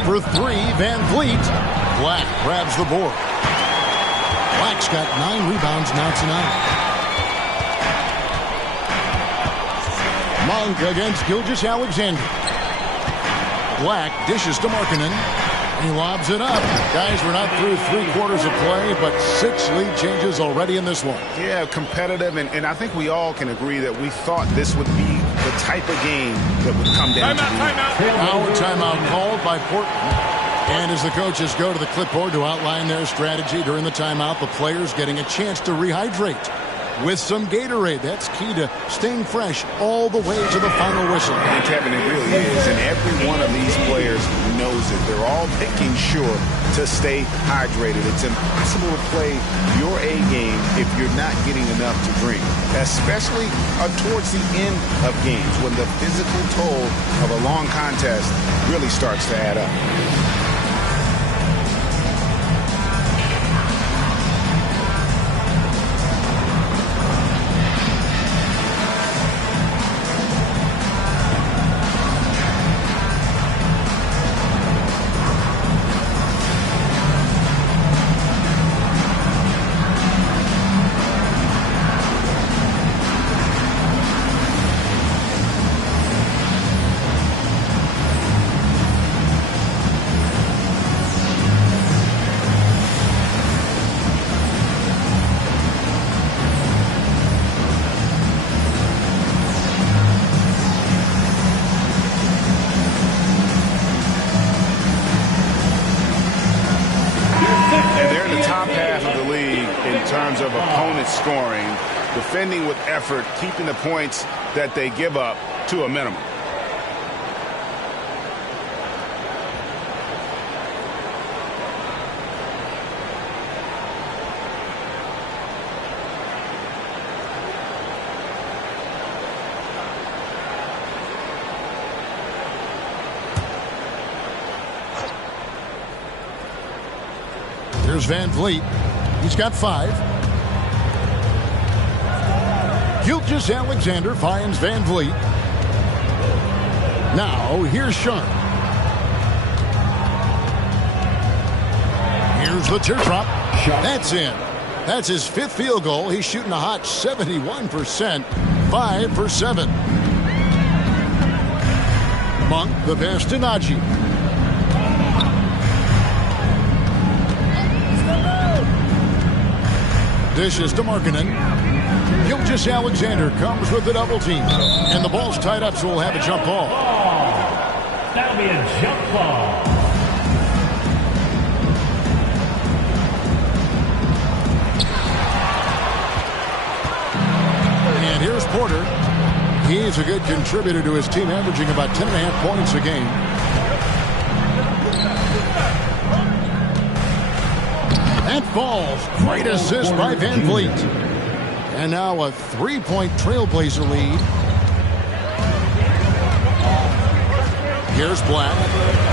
For 3, VanVleet. Black grabs the board. Black's got 9 rebounds now tonight. Monk against Gilgeous-Alexander. Black dishes to Markkanen. He lobs it up. Guys, we're not through 3 quarters of play, but 6 lead changes already in this one. Yeah, competitive, and I think we all can agree that we thought this would be the type of game that would come down to the end. Now a timeout called by Portland. And as the coaches go to the clipboard to outline their strategy during the timeout, the players getting a chance to rehydrate with some Gatorade. That's key to staying fresh all the way to the final whistle. And Kevin, it really is, and every one of these players knows it. They're all making sure to stay hydrated. It's impossible to play your A game if you're not getting enough to drink, especially towards the end of games when the physical toll of a long contest really starts to add up. Defending with effort, keeping the points that they give up to a minimum. Here's VanVleet. He's got 5. Gilgeous-Alexander finds VanVleet. Now, here's Sharp. Here's the teardrop. That's in. That's his 5th field goal. He's shooting a hot 71%. 5 for 7. Monk, the pass to Najee. Dishes to Markkanen. Gilgeous-Alexander comes with the double team. And the ball's tied up, so we'll have a jump ball. That'll be a jump ball. And here's Porter. He's a good contributor to his team, averaging about 10.5 points a game. That falls. Great assist by Van Vliet. And now a 3-point Trailblazer lead. Here's Black.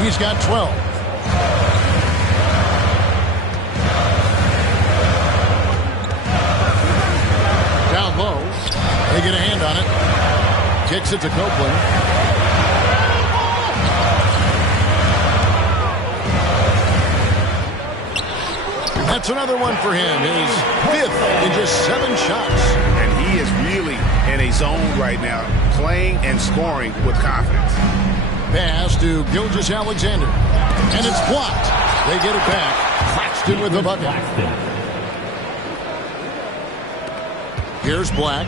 He's got 12. Down low. They get a hand on it. Kicks it to Copeland. That's another one for him. His 5th in just 7 shots. And he is really in a zone right now, playing and scoring with confidence. Pass to Gilgeous-Alexander. And it's blocked. They get it back. Claxton with the bucket. Here's Black.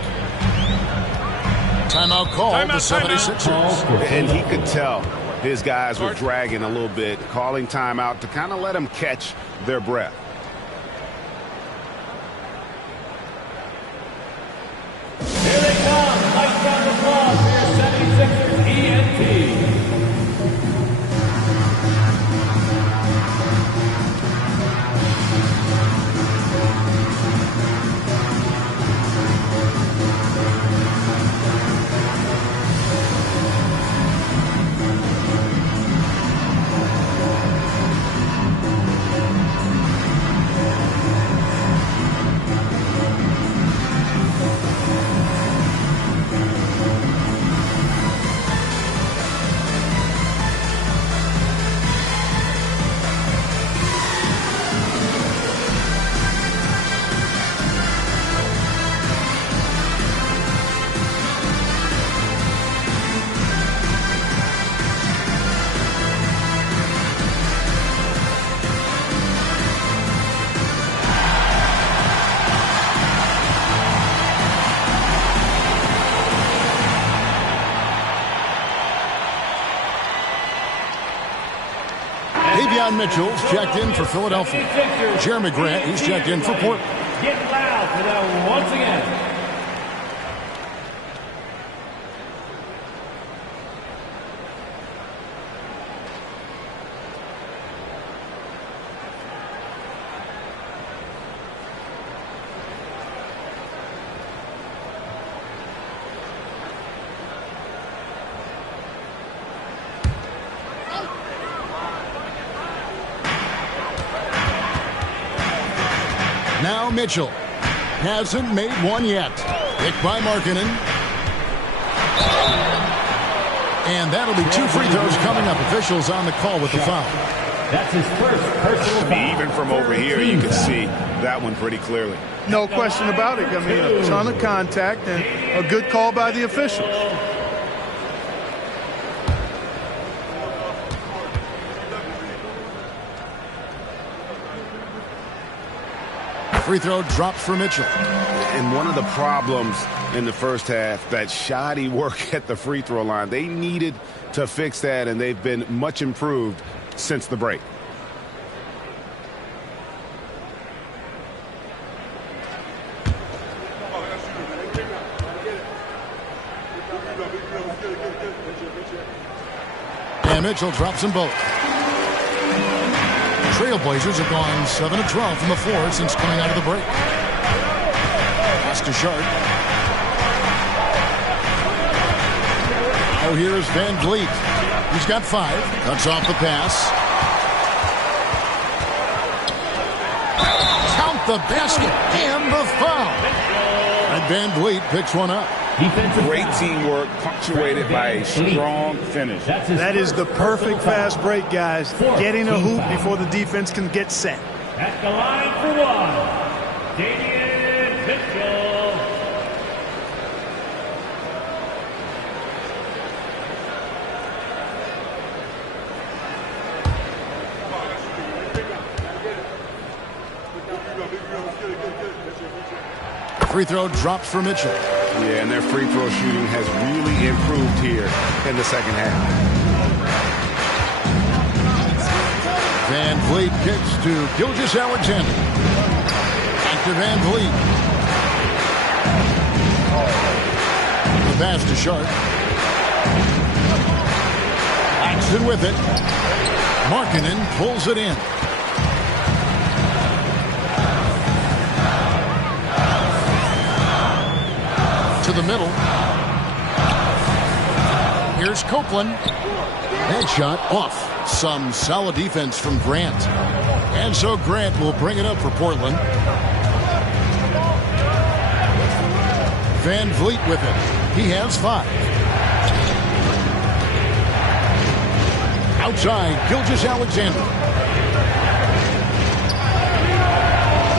Timeout call the 76ers. And he could tell his guys were dragging a little bit, calling timeout to kind of let them catch their breath. Here they come. Nice round of applause for your 76ers ENT. Mitchell's checked in for Philadelphia. Jeremy Grant, he's checked in for Portland. Get loud for that once again. Now Mitchell hasn't made one yet. Picked by Markkanen. And that'll be 2 free throws coming up. Officials on the call with the foul. That's his first personal foul. Even from over here, you can see that one pretty clearly. No question about it. I mean, a ton of contact and a good call by the officials. Free throw dropped for Mitchell. And one of the problems in the first half, that shoddy work at the free throw line. They needed to fix that, and they've been much improved since the break. And Mitchell drops them both. Trailblazers have gone 7 of 12 from the floor since coming out of the break. Pass to Sharp. Oh, here's Van Vliet. He's got 5. Cuts off the pass. Count the basket and the foul. And Van Vliet picks one up. Great teamwork punctuated by a strong finish. That is the perfect fast break, guys. Getting a hoop before the defense can get set. At the line for one, Damian Mitchell. Free throw drops for Mitchell. Yeah, and their free throw shooting has really improved here in the second half. Van Vliet kicks to Gilgeous-Alexander. Back to Van Vliet. The pass to Sharp. Axton with it. Markkanen pulls it in. To the middle. Here's Copeland. Headshot off. Some solid defense from Grant. And so Grant will bring it up for Portland. Van Vliet with it. He has 5. Outside, Gilgeous-Alexander.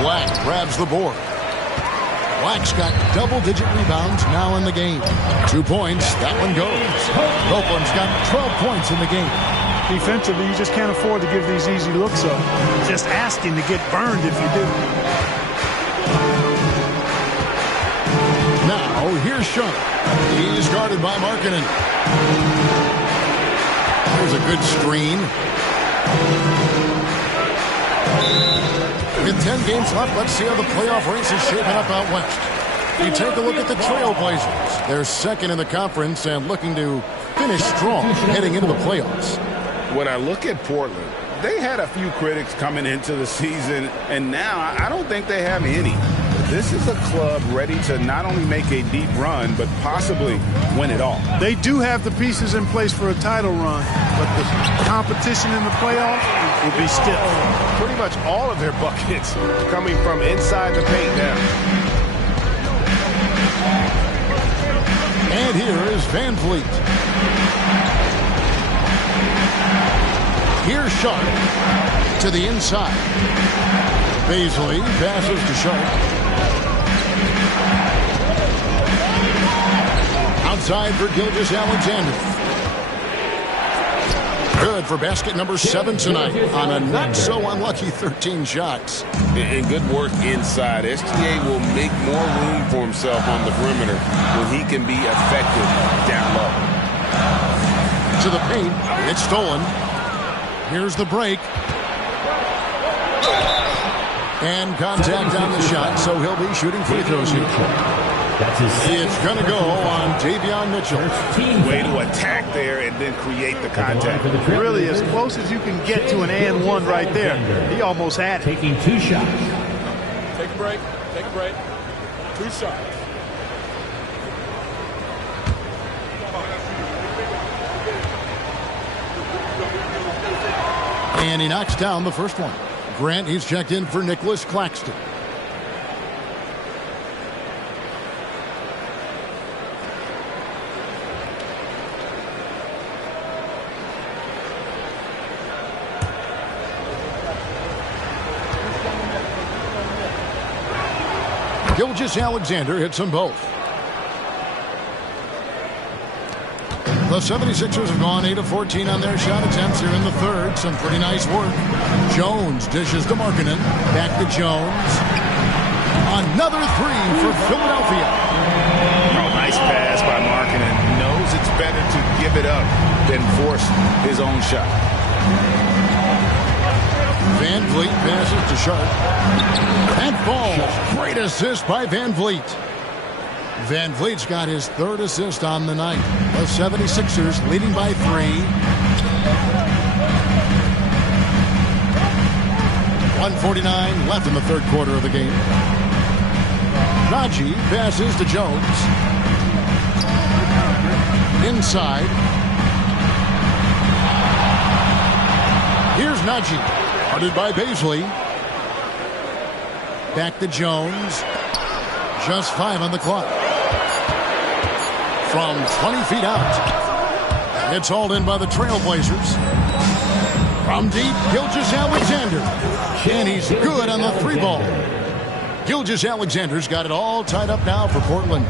Black grabs the board. Black's got double-digit rebounds now in the game. 2 points, that one goes. Copeland's got 12 points in the game. Defensively, you just can't afford to give these easy looks up. Just asking to get burned if you do. Now, here's Sharp. He's guarded by Markkanen. There's a good screen. With 10 games left, let's see how the playoff race is shaping up out west. You take a look at the Trailblazers. They're second in the conference and looking to finish strong heading into the playoffs. When I look at Portland, they had a few critics coming into the season, and now I don't think they have any. This is a club ready to not only make a deep run, but possibly win it all. They do have the pieces in place for a title run, but the competition in the playoffs will be stiff. Pretty much all of their buckets coming from inside the paint now. And here is Van Vliet. Here's Sharp to the inside. Baisley passes to Sharp. Outside for Gilgeous-Alexander. Good for basket number 7 tonight on a not-so-unlucky 13 shots. And good work inside. SGA will make more room for himself on the perimeter when he can be effective down low. To the paint. It's stolen. Here's the break. And contact on the shot, so he'll be shooting free throws here. It's going to go on Davion Mitchell. Way to attack there and then create the contact. Really, as close as you can get to an and one right there. He almost had it. Taking 2 shots. Take a break. Take a break. 2 shots. And he knocks down the first one. Grant, he's checked in for Nicholas Claxton. Gilgeous-Alexander hits them both. The 76ers have gone 8 of 14 on their shot attempts here in the third. Some pretty nice work. Jones dishes to Markkanen. Back to Jones. Another 3 for Philadelphia. Oh, nice pass by Markkanen. Knows it's better to give it up than force his own shot. Van Vliet passes to Sharp. And falls. Great assist by Van Vliet. Van Vliet's got his 3rd assist on the night. The 76ers leading by 3. .149 left in the third quarter of the game. Najee passes to Jones. Inside. Here's Najee. Guarded by Baisley. Back to Jones. Just 5 on the clock. From 20 feet out. It's hauled in by the Trailblazers. From deep, Gilgeous-Alexander. And he's good on the 3-ball. Gilgeous-Alexander's got it all tied up now for Portland.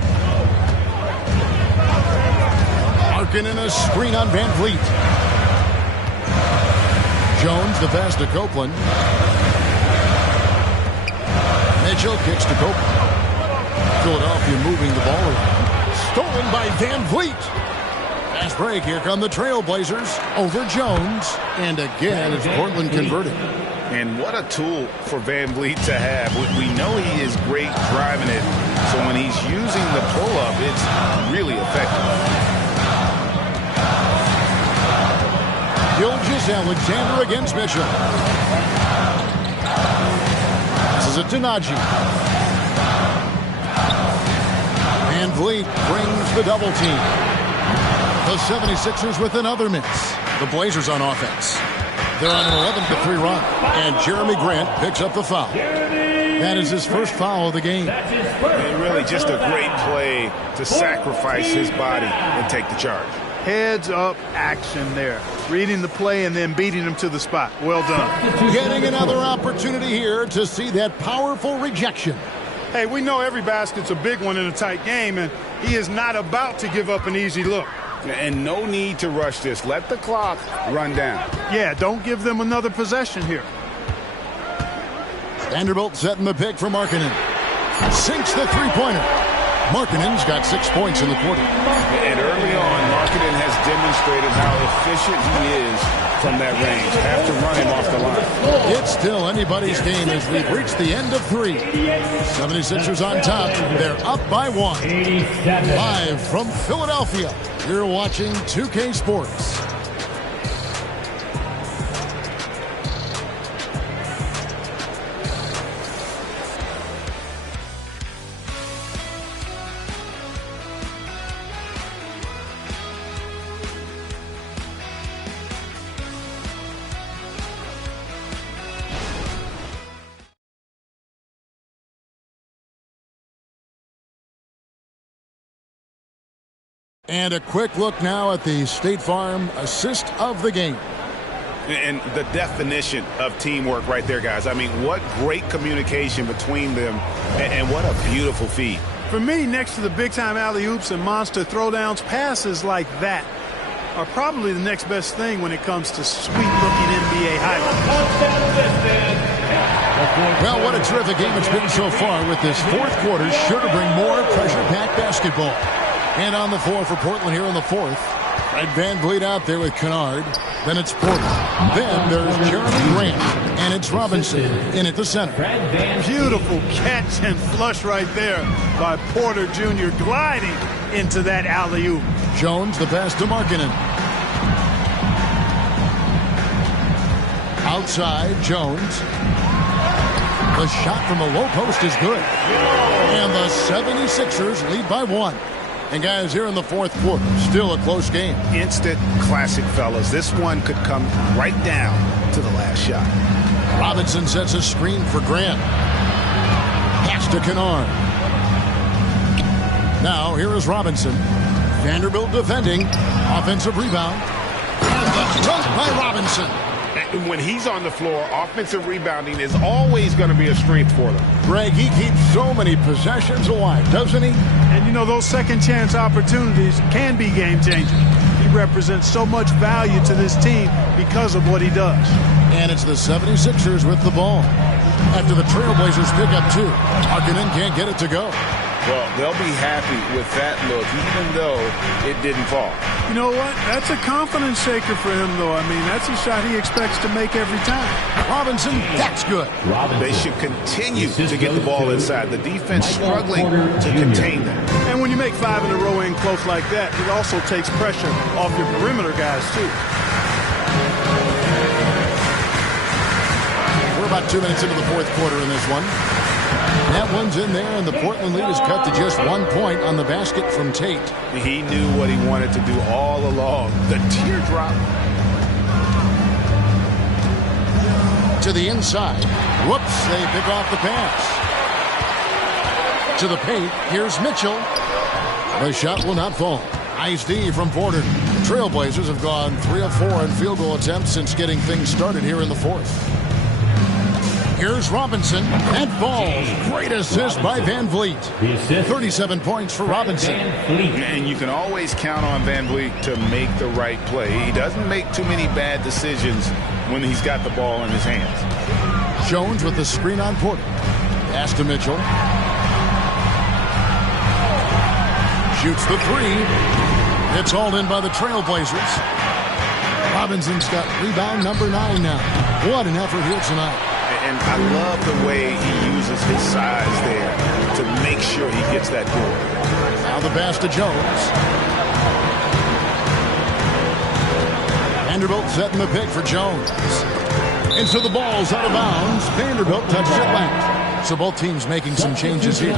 Markkanen a screen on Van Vliet. Jones the pass to Copeland. Mitchell kicks to Copeland. Philadelphia moving the ball around. Stolen by Van Vliet. Fast break. Here come the Trailblazers over Jones. And again, it's Portland converted. And what a tool for Van Vliet to have. We know he is great driving it, So when he's using the pull-up, it's really effective. Gilgeous-Alexander against Mitchell. This is a Tenaji. Van Vliet brings the double team. The 76ers with another miss. The Blazers on offense. They're on an 11-3 run. And Jeremy Grant picks up the foul. That is his first foul of the game. And really just a great play to sacrifice his body and take the charge. Heads-up action there. Reading the play and then beating him to the spot. Well done. Getting another opportunity here to see that powerful rejection. Hey, we know every basket's a big one in a tight game, and he is not about to give up an easy look. And no need to rush this. Let the clock run down. Yeah, don't give them another possession here. Vanderbilt setting the pick for Markkanen. Sinks the three-pointer. Markkanen's got 6 points in the quarter. And early on, Markkanen has demonstrated how efficient he is from that range. Have to run him off the line. It's still anybody's game as we've reached the end of 3. 76ers on top. They're up by 1. Live from Philadelphia, you're watching 2K Sports. And a quick look now at the State Farm assist of the game. And the definition of teamwork right there, guys. I mean, what great communication between them, and what a beautiful feed. For me, next to the big-time alley-oops and monster throwdowns, passes like that are probably the next best thing when it comes to sweet-looking NBA highlights. Well, what a terrific game it's been so far, with this fourth quarter sure to bring more pressure-packed basketball. And on the floor for Portland here in the fourth. Fred Van Vliet out there with Kennard. Then it's Porter. Then there's Jeremy Grant. And it's Robinson in at the center. Beautiful catch and flush right there by Porter Jr. gliding into that alley-oop. Jones, the pass to Markkanen. Outside, Jones. The shot from the low post is good. And the 76ers lead by 1. And guys, here in the fourth quarter, still a close game. Instant classic, fellas. This one could come right down to the last shot. Robinson sets a screen for Grant. Pass to Kennard. Now, here is Robinson. Vanderbilt defending. Offensive rebound. And the dunk by Robinson. And when he's on the floor, offensive rebounding is always going to be a strength for them. Greg, he keeps so many possessions alive, doesn't he? And you know, those second chance opportunities can be game changers. He represents so much value to this team because of what he does. And it's the 76ers with the ball. After the Trailblazers pick up 2, Markkanen can't get it to go. Well, they'll be happy with that look, even though it didn't fall. You know what? That's a confidence shaker for him, though. I mean, that's a shot he expects to make every time. Robinson, that's good. They should continue to get the ball inside. The defense struggling to contain them. And when you make 5 in a row in close like that, it also takes pressure off your perimeter guys, too. We're about 2 minutes into the fourth quarter in this one. That one's in there, and the Portland lead is cut to just 1 point on the basket from Tate. He knew what he wanted to do all along. The teardrop. To the inside. Whoops, they pick off the pass. To the paint, here's Mitchell. The shot will not fall. Nice D from Porter. The Trailblazers have gone 3 of 4 in field goal attempts since getting things started here in the fourth. Here's Robinson. That falls. Great assist by Van Vliet. 37 points for Robinson. And you can always count on Van Vliet to make the right play. He doesn't make too many bad decisions when he's got the ball in his hands. Jones with the screen on Porter. Pass to Mitchell. Shoots the 3. It's hauled in by the Trailblazers. Robinson's got rebound number 9 now. What an effort here tonight. And I love the way he uses his size there to make sure he gets that board. Now the pass to Jones. Vanderbilt setting the pick for Jones. Into the ball's out of bounds. Vanderbilt touches it left. So both teams making some changes here.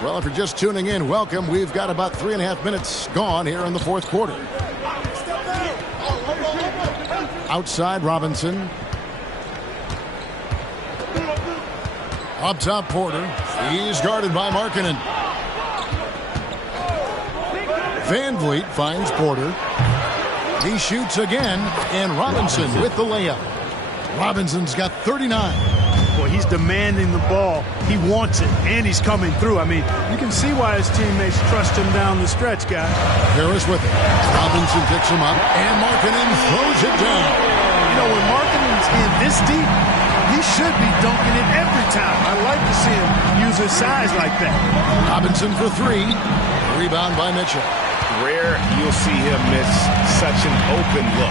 Well, if you're just tuning in, welcome. We've got about 3.5 minutes gone here in the fourth quarter. Outside, Robinson. Up top, Porter. He's guarded by Markkanen. Van Vliet finds Porter. He shoots again, and Robinson with the layup. Robinson's got 39. Boy, he's demanding the ball. He wants it, and he's coming through. I mean, you can see why his teammates trust him down the stretch, guys. Harris with it. Robinson picks him up, and Markkanen throws it down. You know, when Markkanen's in this deep, he should be dunking it every time. I like to see him use his size like that. Robinson for three. Rebound by Mitchell. Rare you'll see him miss such an open look.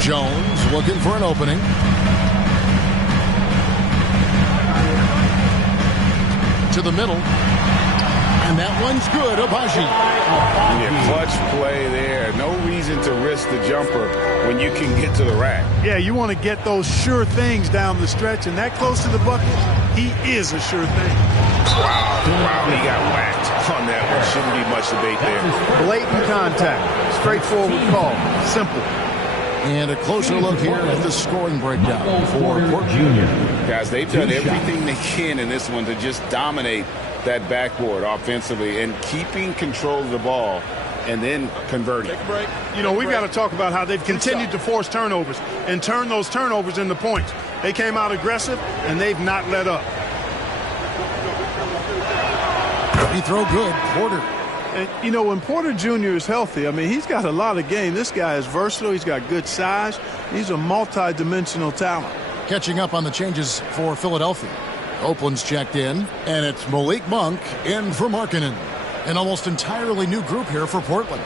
Jones looking for an opening. To the middle. And that one's good, Abaji. Yeah, clutch play there. No reason to risk the jumper when you can get to the rack. Yeah, you want to get those sure things down the stretch, and that close to the bucket, he is a sure thing. Wow, he got whacked on that one. Shouldn't be much debate there. Blatant contact. Straightforward call. Simple. And a closer look here at the scoring breakdown for Porter Jr. Guys, they've done everything they can in this one to just dominate that backboard offensively and keeping control of the ball and then converting. Take a break. You know, we've got to talk about how they've continued to force turnovers and turn those turnovers into points. They came out aggressive, and they've not let up. He throw good, Porter. And, you know, when Porter Jr. is healthy, I mean, he's got a lot of game. This guy is versatile. He's got good size. He's a multi-dimensional talent. Catching up on the changes for Philadelphia. Copeland's checked in, and it's Malik Monk in for Markkanen. An almost entirely new group here for Portland.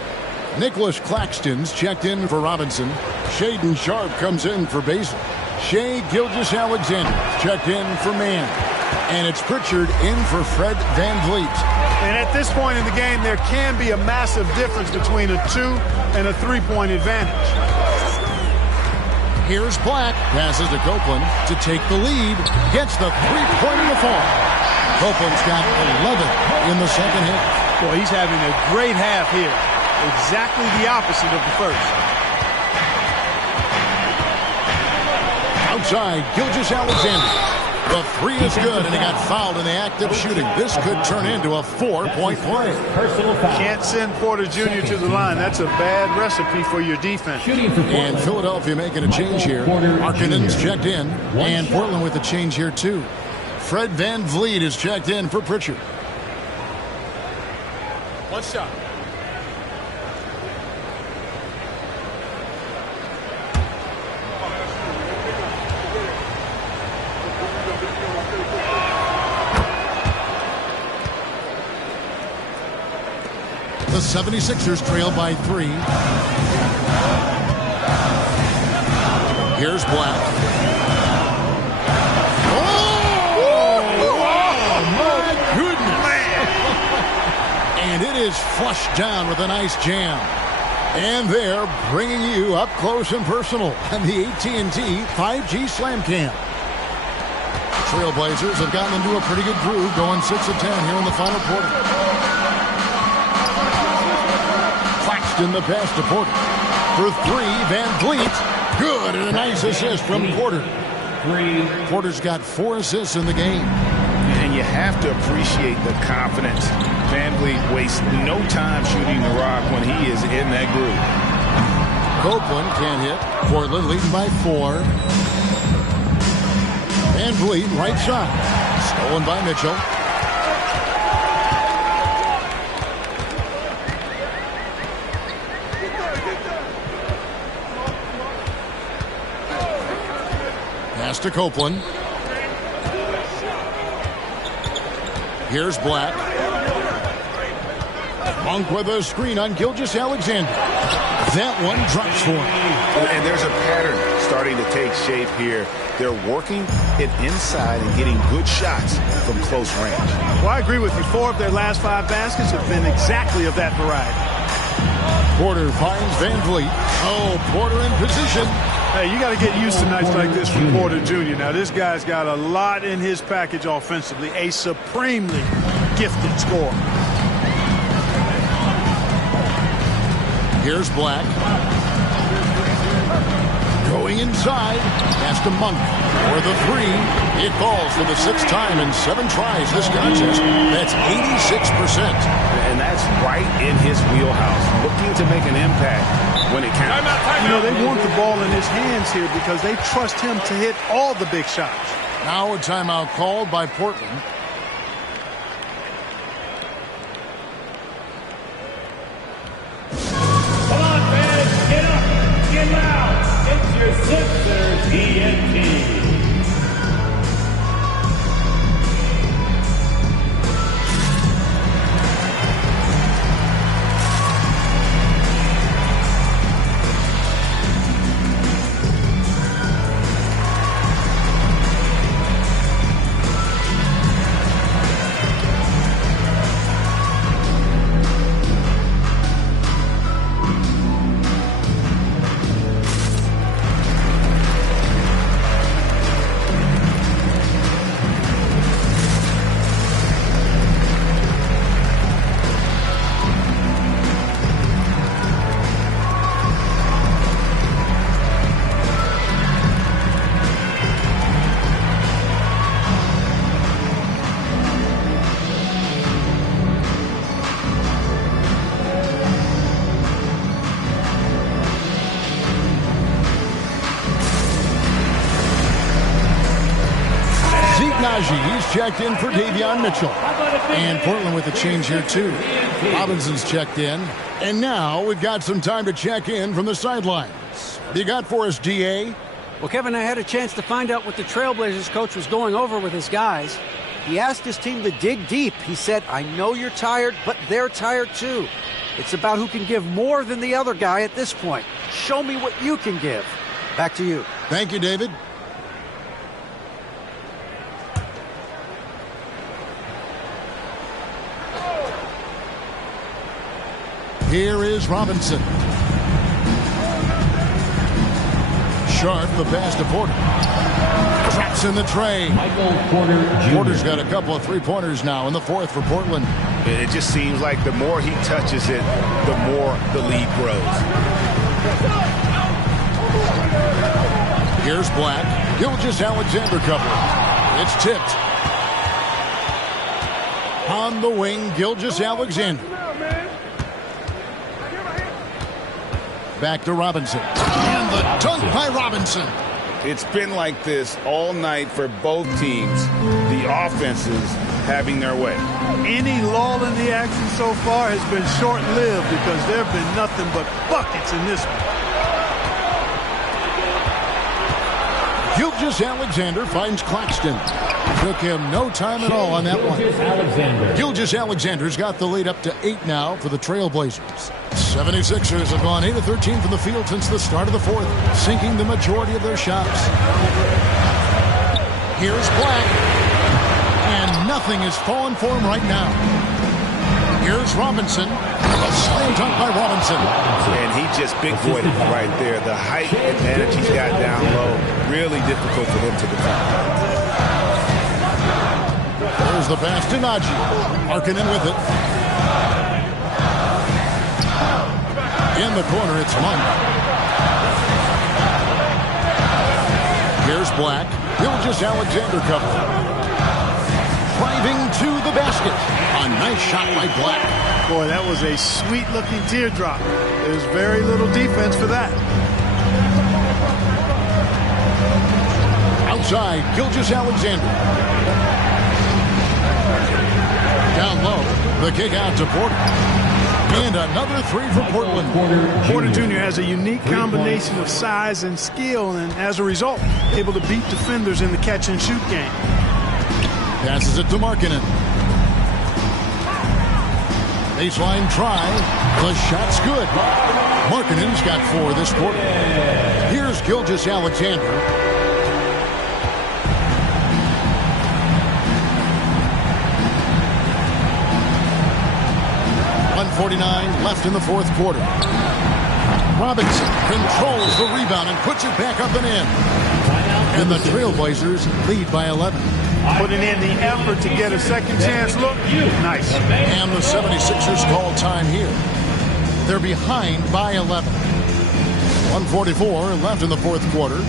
Nicholas Claxton's checked in for Robinson. Shaden Sharp comes in for Basil. Shai Gilgeous-Alexander's checked in for Mann. And it's Pritchard in for Fred Van Vliet. And at this point in the game, there can be a massive difference between a 2 and a 3-point advantage. Here's Black, passes to Copeland to take the lead, gets the three-point in the fall. Copeland's got 11 in the second half. Boy, he's having a great half here. Exactly the opposite of the first. Outside, Gilgeous-Alexander. The three is good, and he got fouled in the act of shooting. This could turn into a 4-point play. Can't send Porter Jr. to the line. That's a bad recipe for your defense. And Philadelphia making a change here. Markkanen's checked in, and Portland with a change here too. Fred Van Vliet is checked in for Pritchard. One shot. The 76ers trail by 3. Here's Black. Oh, my goodness. And it is flushed down with a nice jam. And they're bringing you up close and personal on the AT&T 5G Slam Cam. Trailblazers have gotten into a pretty good groove, going 6 of 10 here in the final quarter. In the pass to Porter. For 3, Van Vliet. Good, and a nice assist from Porter. Porter's got 4 assists in the game. And you have to appreciate the confidence. Van Vliet wastes no time shooting the rock when he is in that group. Copeland can't hit. Portland leading by 4. Van Vliet right side. Stolen by Mitchell. Pass to Copeland. Here's Black. Monk with a screen on Gilgeous-Alexander. That one drops for him. And there's a pattern starting to take shape here. They're working it inside and getting good shots from close range. Well, I agree with you. 4 of their last 5 baskets have been exactly of that variety. Porter finds Van Vliet. Oh, Porter in position. Hey, you got to get used to nights like this from Porter Jr. Now, this guy's got a lot in his package offensively. A supremely gifted scorer. Here's Black. Going inside. Pass to Monk for the 3. It falls for the 6th time in 7 tries this contest. That's 86%. And that's right in his wheelhouse. Looking to make an impact when it counts. You know, they want the ball in his hands here because they trust him to hit all the big shots. Now a timeout called by Portland. Come on, fans, get up, get loud. It's your Sixers TNT. He's checked in for Davion Mitchell. And Portland with a change here, too. Robinson's checked in. And now we've got some time to check in from the sidelines. What do you got for us, DA? Well, Kevin, I had a chance to find out what the Trailblazers coach was going over with his guys. He asked his team to dig deep. He said, I know you're tired, but they're tired too. It's about who can give more than the other guy at this point. Show me what you can give. Back to you. Thank you, David. Here is Robinson. Sharp, the pass to Porter. Traps in the tray. Porter's got a couple of 3-pointers now in the 4th for Portland. It just seems like the more he touches it, the more the lead grows. Here's Black. Gilgeous-Alexander cover. It's tipped. On the wing, Gilgeous-Alexander. Back to Robinson. And the dunk by Robinson. It's been like this all night for both teams. The offenses having their way. Any lull in the action so far has been short-lived because there have been nothing but buckets in this one. Gilgeous-Alexander finds Claxton. Took him no time at all on that one. Gilgeous-Alexander's got the lead up to 8 now for the Trailblazers. 76ers have gone 8 of 13 from the field since the start of the 4th, sinking the majority of their shots. Here's Black. And nothing is falling for him right now. Here's Robinson. A slam dunk by Robinson. And he just big-boyed it right there. The height advantage he's got down low, really difficult for them to defend. There's the pass to Najee. Markkanen with it. In the corner, it's Monk. Here's Black. Gilgeous-Alexander cover. Driving to the basket. A nice shot by Black. Boy, that was a sweet-looking teardrop. There's very little defense for that. Outside, Gilgeous-Alexander. Down low, the kick out to Porter. And another 3 for Portland. Porter Jr. has a unique combination of size and skill, and as a result, able to beat defenders in the catch-and-shoot game. Passes it to Markkanen. Baseline try. The shot's good. Markkanen's got 4 this quarter. Here's Gilgeous-Alexander. .149 left in the fourth quarter. Robinson controls the rebound and puts it back up and in. And the Trailblazers lead by 11. Putting in the effort to get a second chance look. Nice. And the 76ers call time here. They're behind by 11. 144 left in the fourth quarter.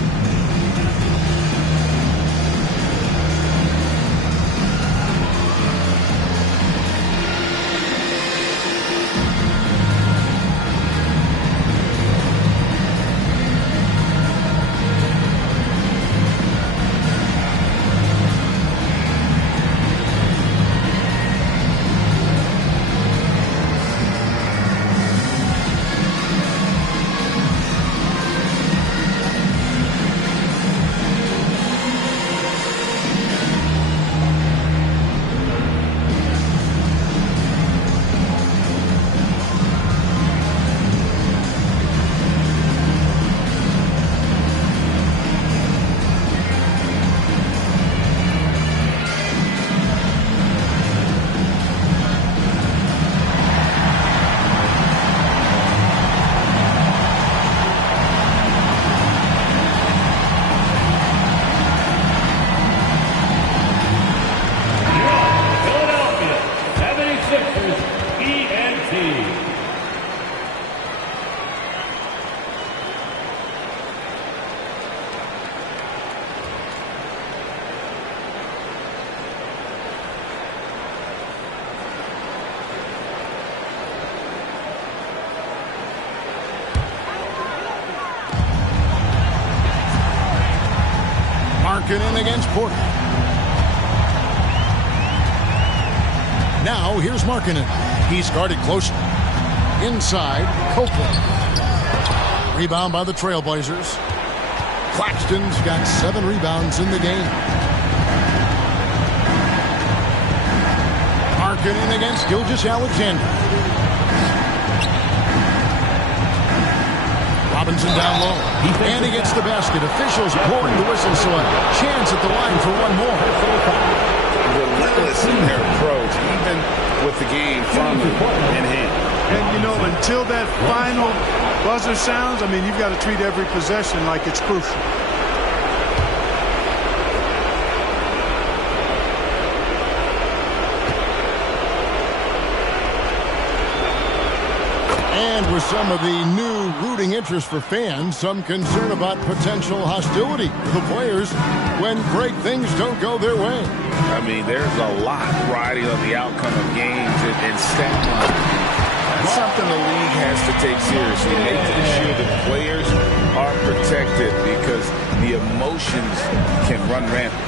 In against Porter. Now here's Markkanen. He's guarded closely. Inside, Copeland. Rebound by the Trailblazers. Claxton's got 7 rebounds in the game. Markkanen against Gilgeous-Alexander. Robinson down low. And he gets the basket. Officials blowing the whistle, so a chance at the line for one more. Relentless in their approach, even with the game firmly in hand. And, you know, until that final buzzer sounds, I mean, you've got to treat every possession like it's crucial. And with some of the new rooting interest for fans, some concern about potential hostility to the players when great things don't go their way. I mean, there's a lot riding on the outcome of games and stat line. That's something the league has to take seriously, making sure that players are protected because the emotions can run rampant.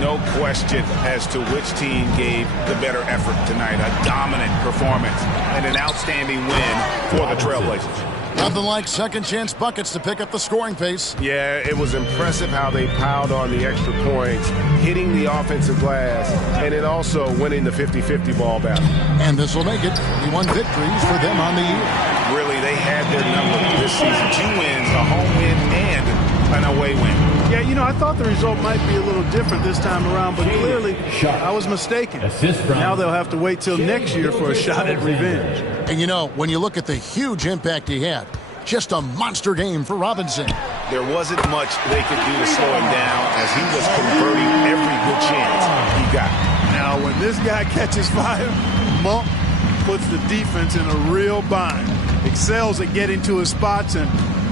No question as to which team gave the better effort tonight. A dominant performance and an outstanding win for the Trailblazers. Nothing like second chance buckets to pick up the scoring pace. Yeah, it was impressive how they piled on the extra points, hitting the offensive glass, and then also winning the 50-50 ball battle. And this will make it 31 victories for them on the year. Really, they had their number this season. 2 wins, a home win, and an away win. Yeah, you know, I thought the result might be a little different this time around, but clearly I was mistaken. Now they'll have to wait till next year for a shot at revenge. And, you know, when you look at the huge impact he had, just a monster game for Robinson. There wasn't much they could do to slow him down as he was converting every good chance he got. Now, when this guy catches fire, Monk puts the defense in a real bind, excels at getting to his spots, and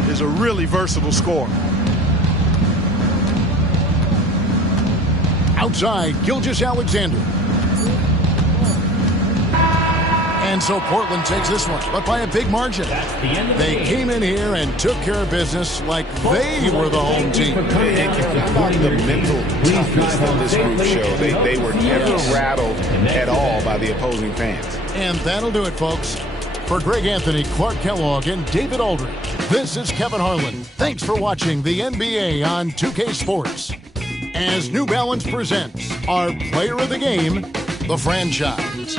is a really versatile scorer. Outside, Gilgeous-Alexander. And so Portland takes this one, but by a big margin. They came in here and took care of business like they were the home team. The mental toughness that this group showed. They were never rattled at all by the opposing fans. And that'll do it, folks. For Greg Anthony, Clark Kellogg, and David Aldridge, this is Kevin Harlan. Thanks for watching the NBA on 2K Sports. As New Balance presents our player of the game, the franchise.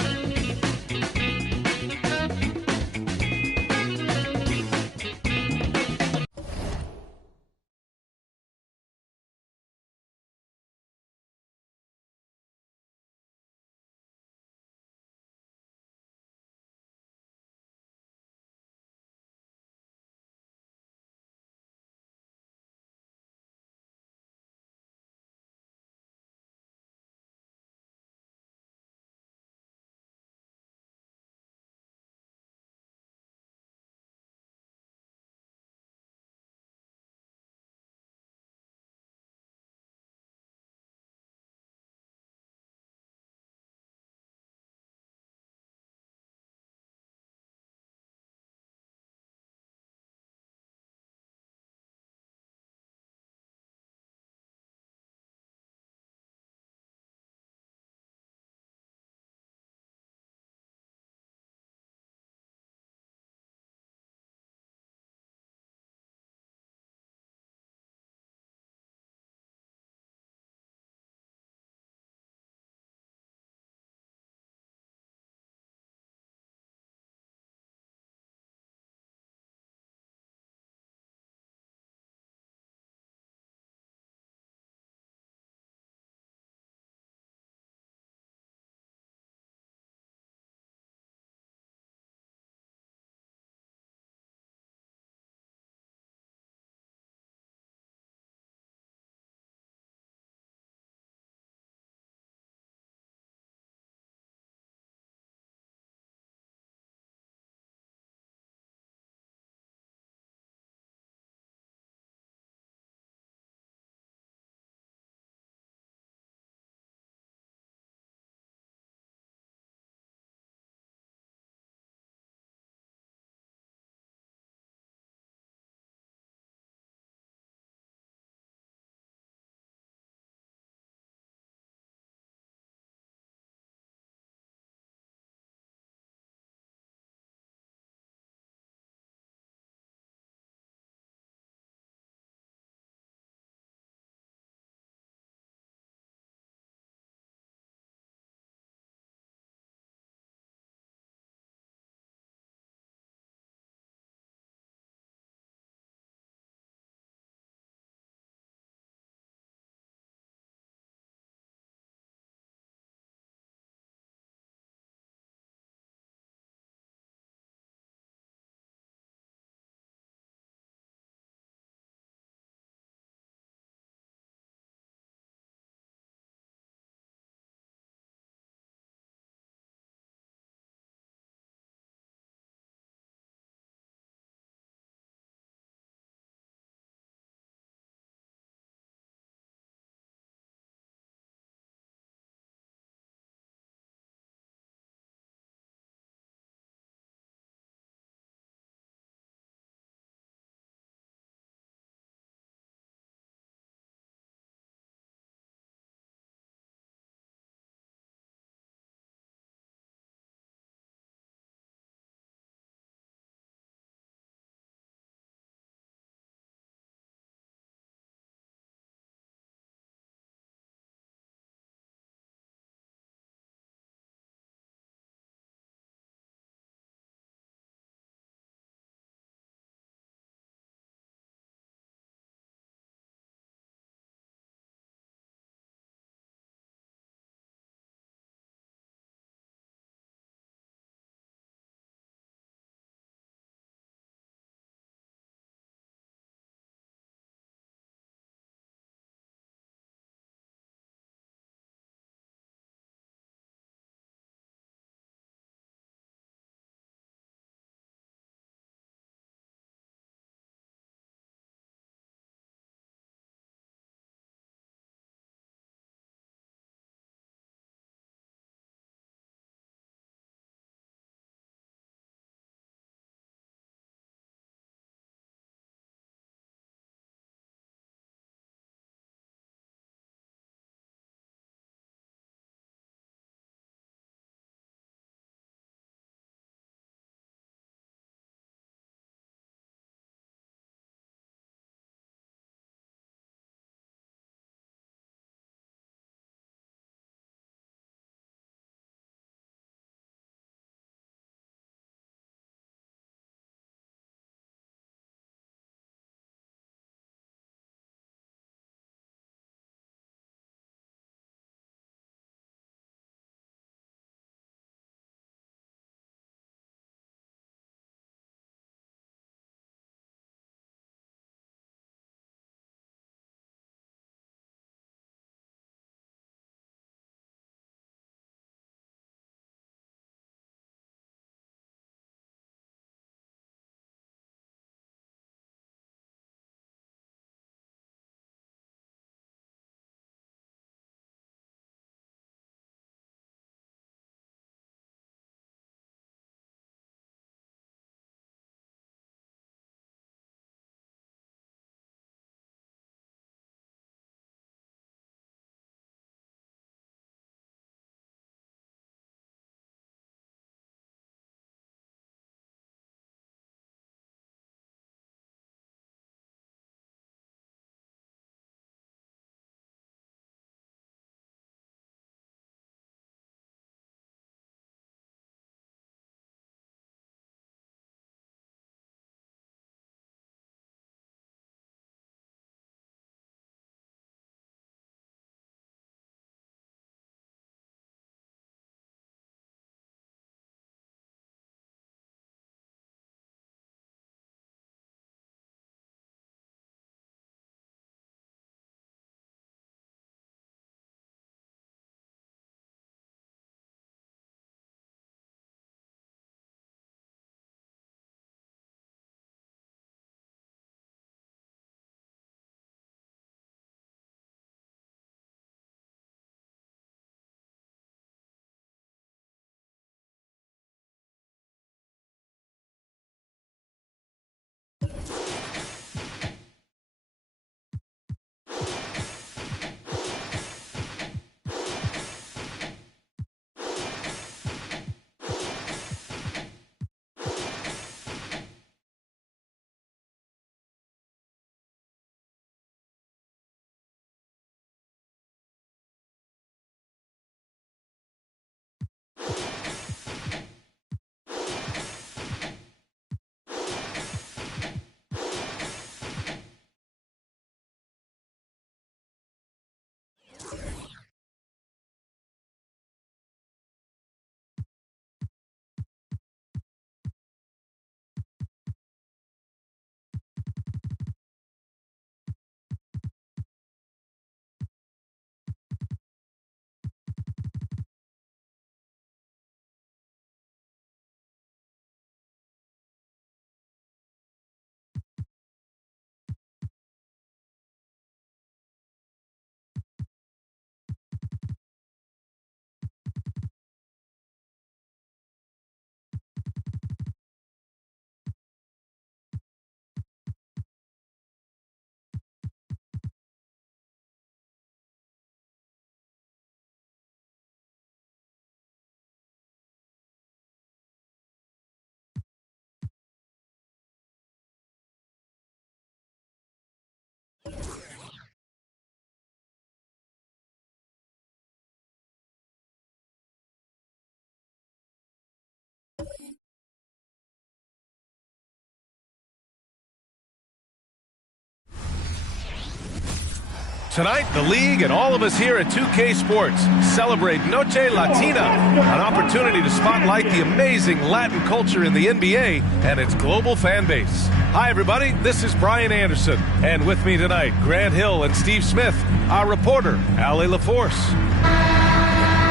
Tonight, the league and all of us here at 2K Sports celebrate Noche Latina, an opportunity to spotlight the amazing Latin culture in the NBA and its global fan base. Hi, everybody. This is Brian Anderson, and with me tonight, Grant Hill and Steve Smith, our reporter, Ali LaForce.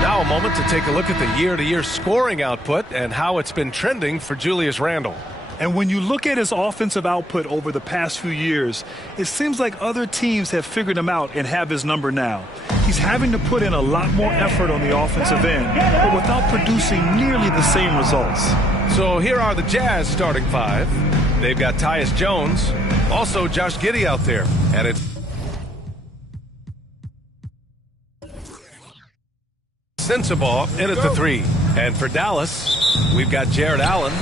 Now a moment to take a look at the year-to-year scoring output and how it's been trending for Julius Randle. And when you look at his offensive output over the past few years, it seems like other teams have figured him out and have his number now. He's having to put in a lot more effort on the offensive end, but without producing nearly the same results. So here are the Jazz starting five. They've got Tyus Jones, also Josh Giddey out there, and it's Sensabaugh in at the three. And for Dallas, we've got Jared Allen,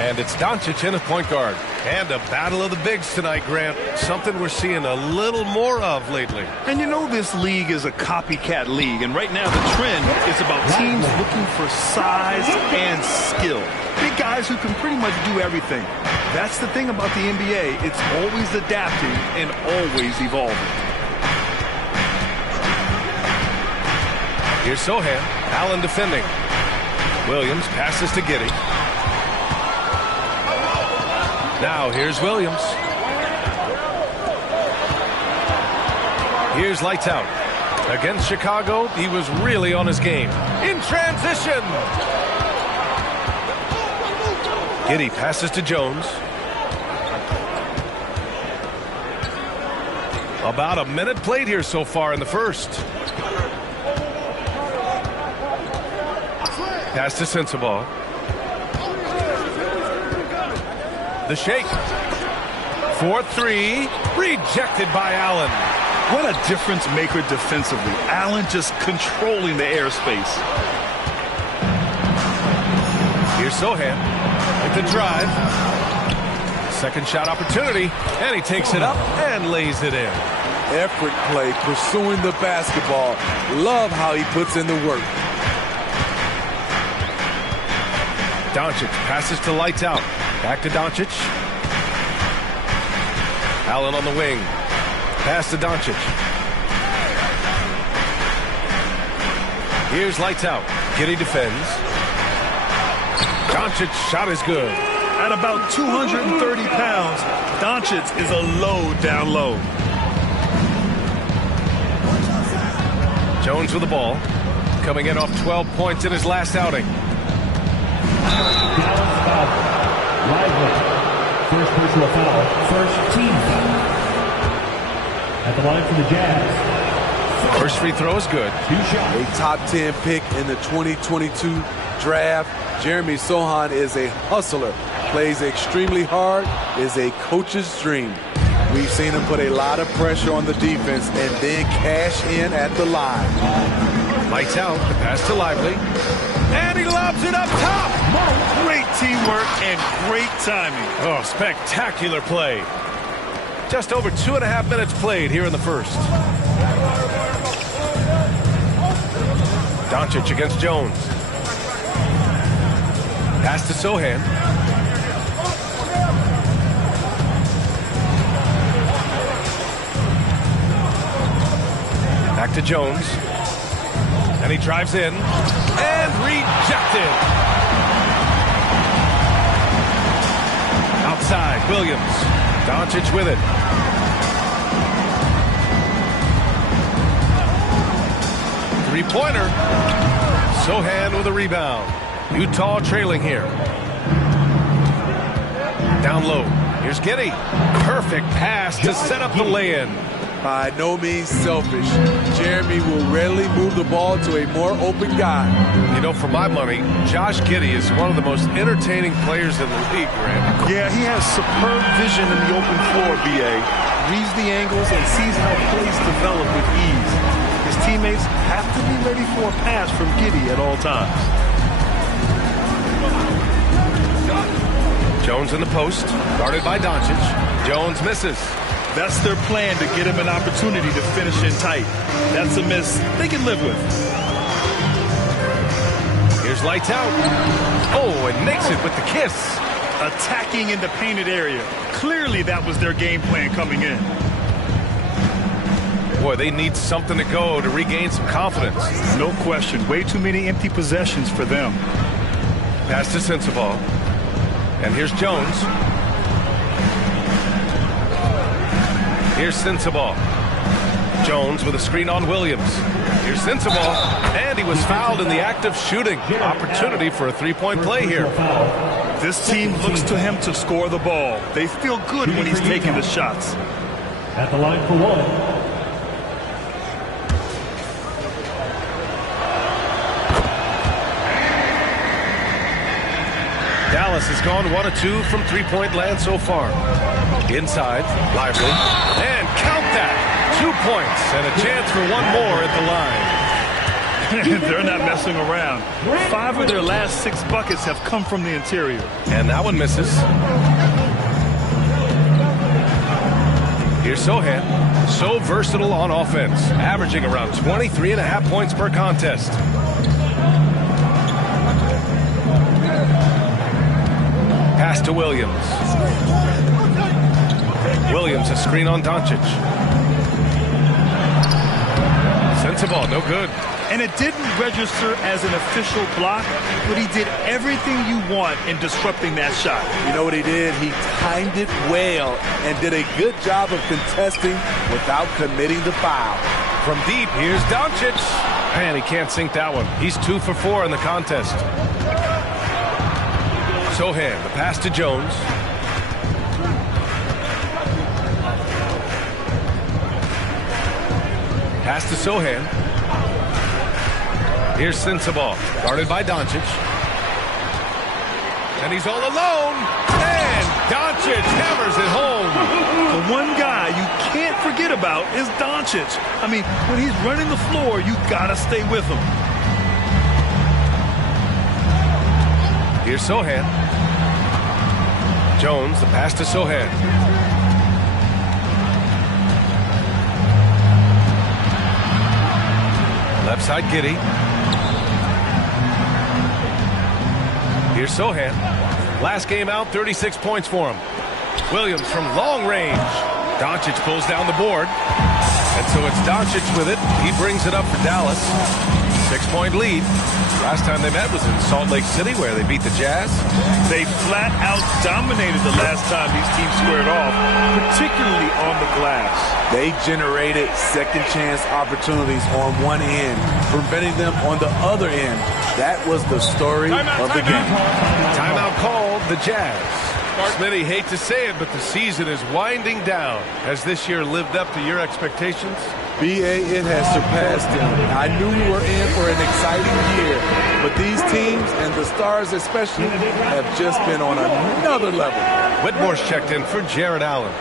and it's Doncic in at point guard. And a battle of the bigs tonight, Grant. Something we're seeing a little more of lately. And you know this league is a copycat league, and right now the trend is about teams looking for size and skill. Big guys who can pretty much do everything. That's the thing about the NBA. It's always adapting and always evolving. Here's Sohan. Allen defending. Williams passes to Giddey. Now here's Williams. Here's lights out. Against Chicago, he was really on his game. In transition. Giddey passes to Jones. About a minute played here so far in the first. Pass to Sensabaugh. The shake. 4-3. Rejected by Allen. What a difference maker defensively. Allen just controlling the airspace. Here's Sohan with the drive. Second shot opportunity. And he takes it up and lays it in. Effort play, pursuing the basketball. Love how he puts in the work. Doncic passes to lights out. Back to Doncic. Allen on the wing. Pass to Doncic. Here's lights out. Giddey defends. Doncic shot is good. At about 230 pounds, Doncic is a load down low. Jones with the ball. Coming in off 12 points in his last outing. Lively. First personal foul. First team foul. At the line for the Jazz. First free throw is good. A top 10 pick in the 2022 draft. Jeremy Sohan is a hustler. Plays extremely hard. Is a coach's dream. We've seen him put a lot of pressure on the defense and then cash in at the line. Lights out. The pass to Lively. And he lobs it up top. Great teamwork and great timing. Oh, spectacular play. Just over 2.5 minutes played here in the first. Doncic against Jones. Pass to Sohan. Back to Jones. And he drives in. And rejected. Outside, Williams. Doncic with it. Three-pointer. Sohan with a rebound. Utah trailing here. Down low. Here's Giddey. Perfect pass to set up the lay-in. By no means selfish. Jeremy will rarely move the ball to a more open guy. You know, for my money, Josh Giddey is one of the most entertaining players in the league, Grant. Yeah, he has superb vision in the open floor, B.A. Reads the angles and sees how plays develop with ease. His teammates have to be ready for a pass from Giddey at all times. Jones in the post, guarded by Doncic. Jones misses. That's their plan, to get him an opportunity to finish in tight. That's a miss they can live with. Here's lights out. Oh, and makes it with the kiss. Attacking in the painted area. Clearly that was their game plan coming in. Boy, they need something to go to regain some confidence. No question. Way too many empty possessions for them. Pass to Sensabaugh. And here's Jones. Here's Sensabaugh. Jones with a screen on Williams. Here's Sensabaugh. And he was fouled in the act of shooting. Opportunity for a three-point play here. This team looks to him to score the ball. They feel good when he's taking the shots. At the line for one. Dallas has gone 1 of 2 from three-point land so far. Inside, Lively, and count that! 2 points and a chance for one more at the line. They're not messing around. 5 of their last 6 buckets have come from the interior. And that one misses. Here's Sohan. So versatile on offense, averaging around 23.5 points per contest. Pass to Williams. Williams, a screen on Doncic. Sensabaugh, no good. And it didn't register as an official block, but he did everything you want in disrupting that shot. You know what he did? He timed it well and did a good job of contesting without committing the foul. From deep, here's Doncic. Man, he can't sink that one. He's 2 for 4 in the contest. Sohan, the pass to Jones. Pass to Sohan. Here's Sensabaugh, guarded by Doncic. And he's all alone. And Doncic hammers it home. The one guy you can't forget about is Doncic. I mean, when he's running the floor, you gotta stay with him. Here's Sohan. Jones, the pass to Sohan. Left side, Giddey. Here's Sohan. Last game out, 36 points for him. Williams from long range. Doncic pulls down the board. And so it's Doncic with it. He brings it up for Dallas. 6-point lead. Last time they met was in Salt Lake City, where they beat the Jazz. They flat out dominated the last time these teams squared off, particularly on the glass. They generated second chance opportunities on one end, preventing them on the other end. That was the story of the game. Timeout called the Jazz. Smitty, hate to say it, but the season is winding down. Has this year lived up to your expectations? B.A., it has surpassed them. I knew we were in for an exciting year, but these teams, and the Stars especially, have just been on another level. Whitmore's checked in for Jared Allen.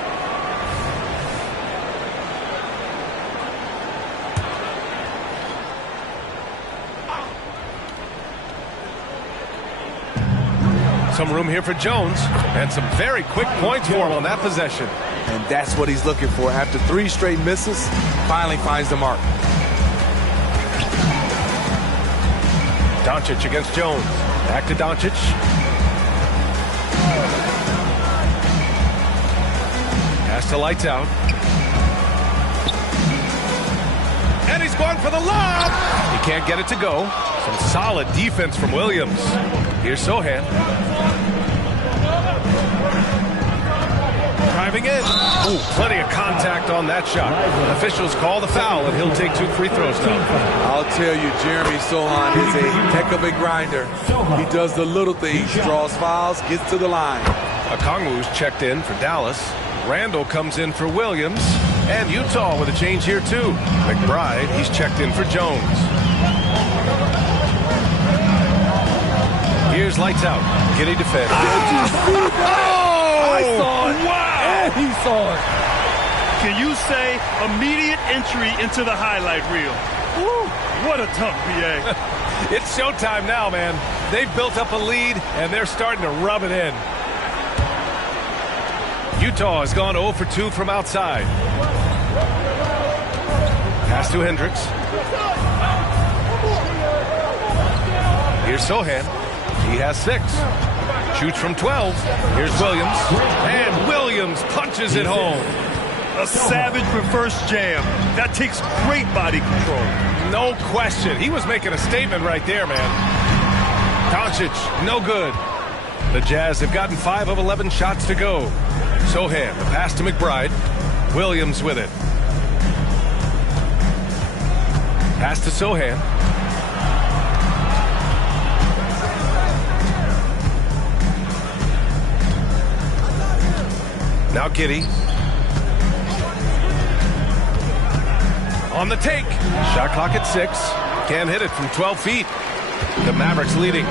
Some room here for Jones, and some very quick points for him on that possession. And that's what he's looking for. After 3 straight misses, finally finds the mark. Doncic against Jones. Back to Doncic. Pass to lights out. And he's going for the lob. He can't get it to go. Some solid defense from Williams. Here's Sohan. Driving in. Ooh, plenty of contact on that shot. Officials call the foul, and he'll take 2 free throws now. I'll tell you, Jeremy Sohan is a heck of a grinder. He does the little things, draws fouls, gets to the line. Okongwu's checked in for Dallas. Randall comes in for Williams. And Utah with a change here, too. McBride, he's checked in for Jones. Here's lights out. Giddey defense. I saw it. Wow. And he saw it. Can you say immediate entry into the highlight reel? Woo, what a dunk, B.A. It's showtime now, man. They've built up a lead, and they're starting to rub it in. Utah has gone 0 for 2 from outside. Pass to Hendricks. Here's Sohan. He has 6. Shoots from 12. Here's Williams. And Williams punches it home. A savage reverse jam. That takes great body control. No question. He was making a statement right there, man. Doncic, no good. The Jazz have gotten 5 of 11 shots to go. Sohan, the pass to McBride. Williams with it. Pass to Sohan. Now Giddey. On the take. Shot clock at 6. Can't hit it from 12 feet. The Mavericks leading.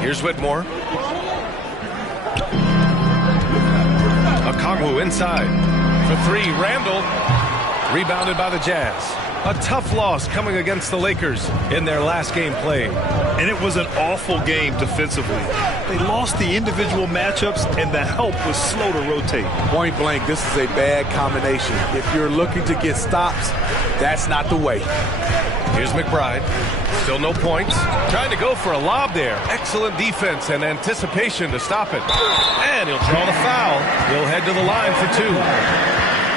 Here's Whitmore. Okongwu inside. For 3, Randall. Rebounded by the Jazz. A tough loss coming against the Lakers in their last game played. And it was an awful game defensively. They lost the individual matchups, and the help was slow to rotate. Point blank, this is a bad combination. If you're looking to get stops, that's not the way. Here's McBride. Still no points. Trying to go for a lob there. Excellent defense and anticipation to stop it. And he'll draw the foul. He'll head to the line for 2.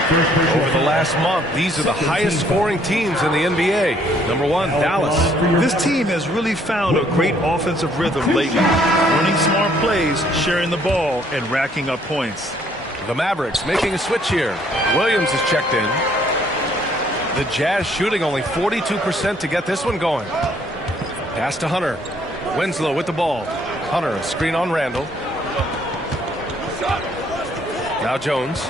Over the last month, these are the highest scoring teams in the NBA. Number 1, Dallas. This team has really found a great offensive rhythm lately. Running smart plays, sharing the ball, and racking up points. The Mavericks making a switch here. Williams is checked in. The Jazz shooting only 42% to get this one going. Pass to Hunter. Winslow with the ball. Hunter, a screen on Randall. Now Jones.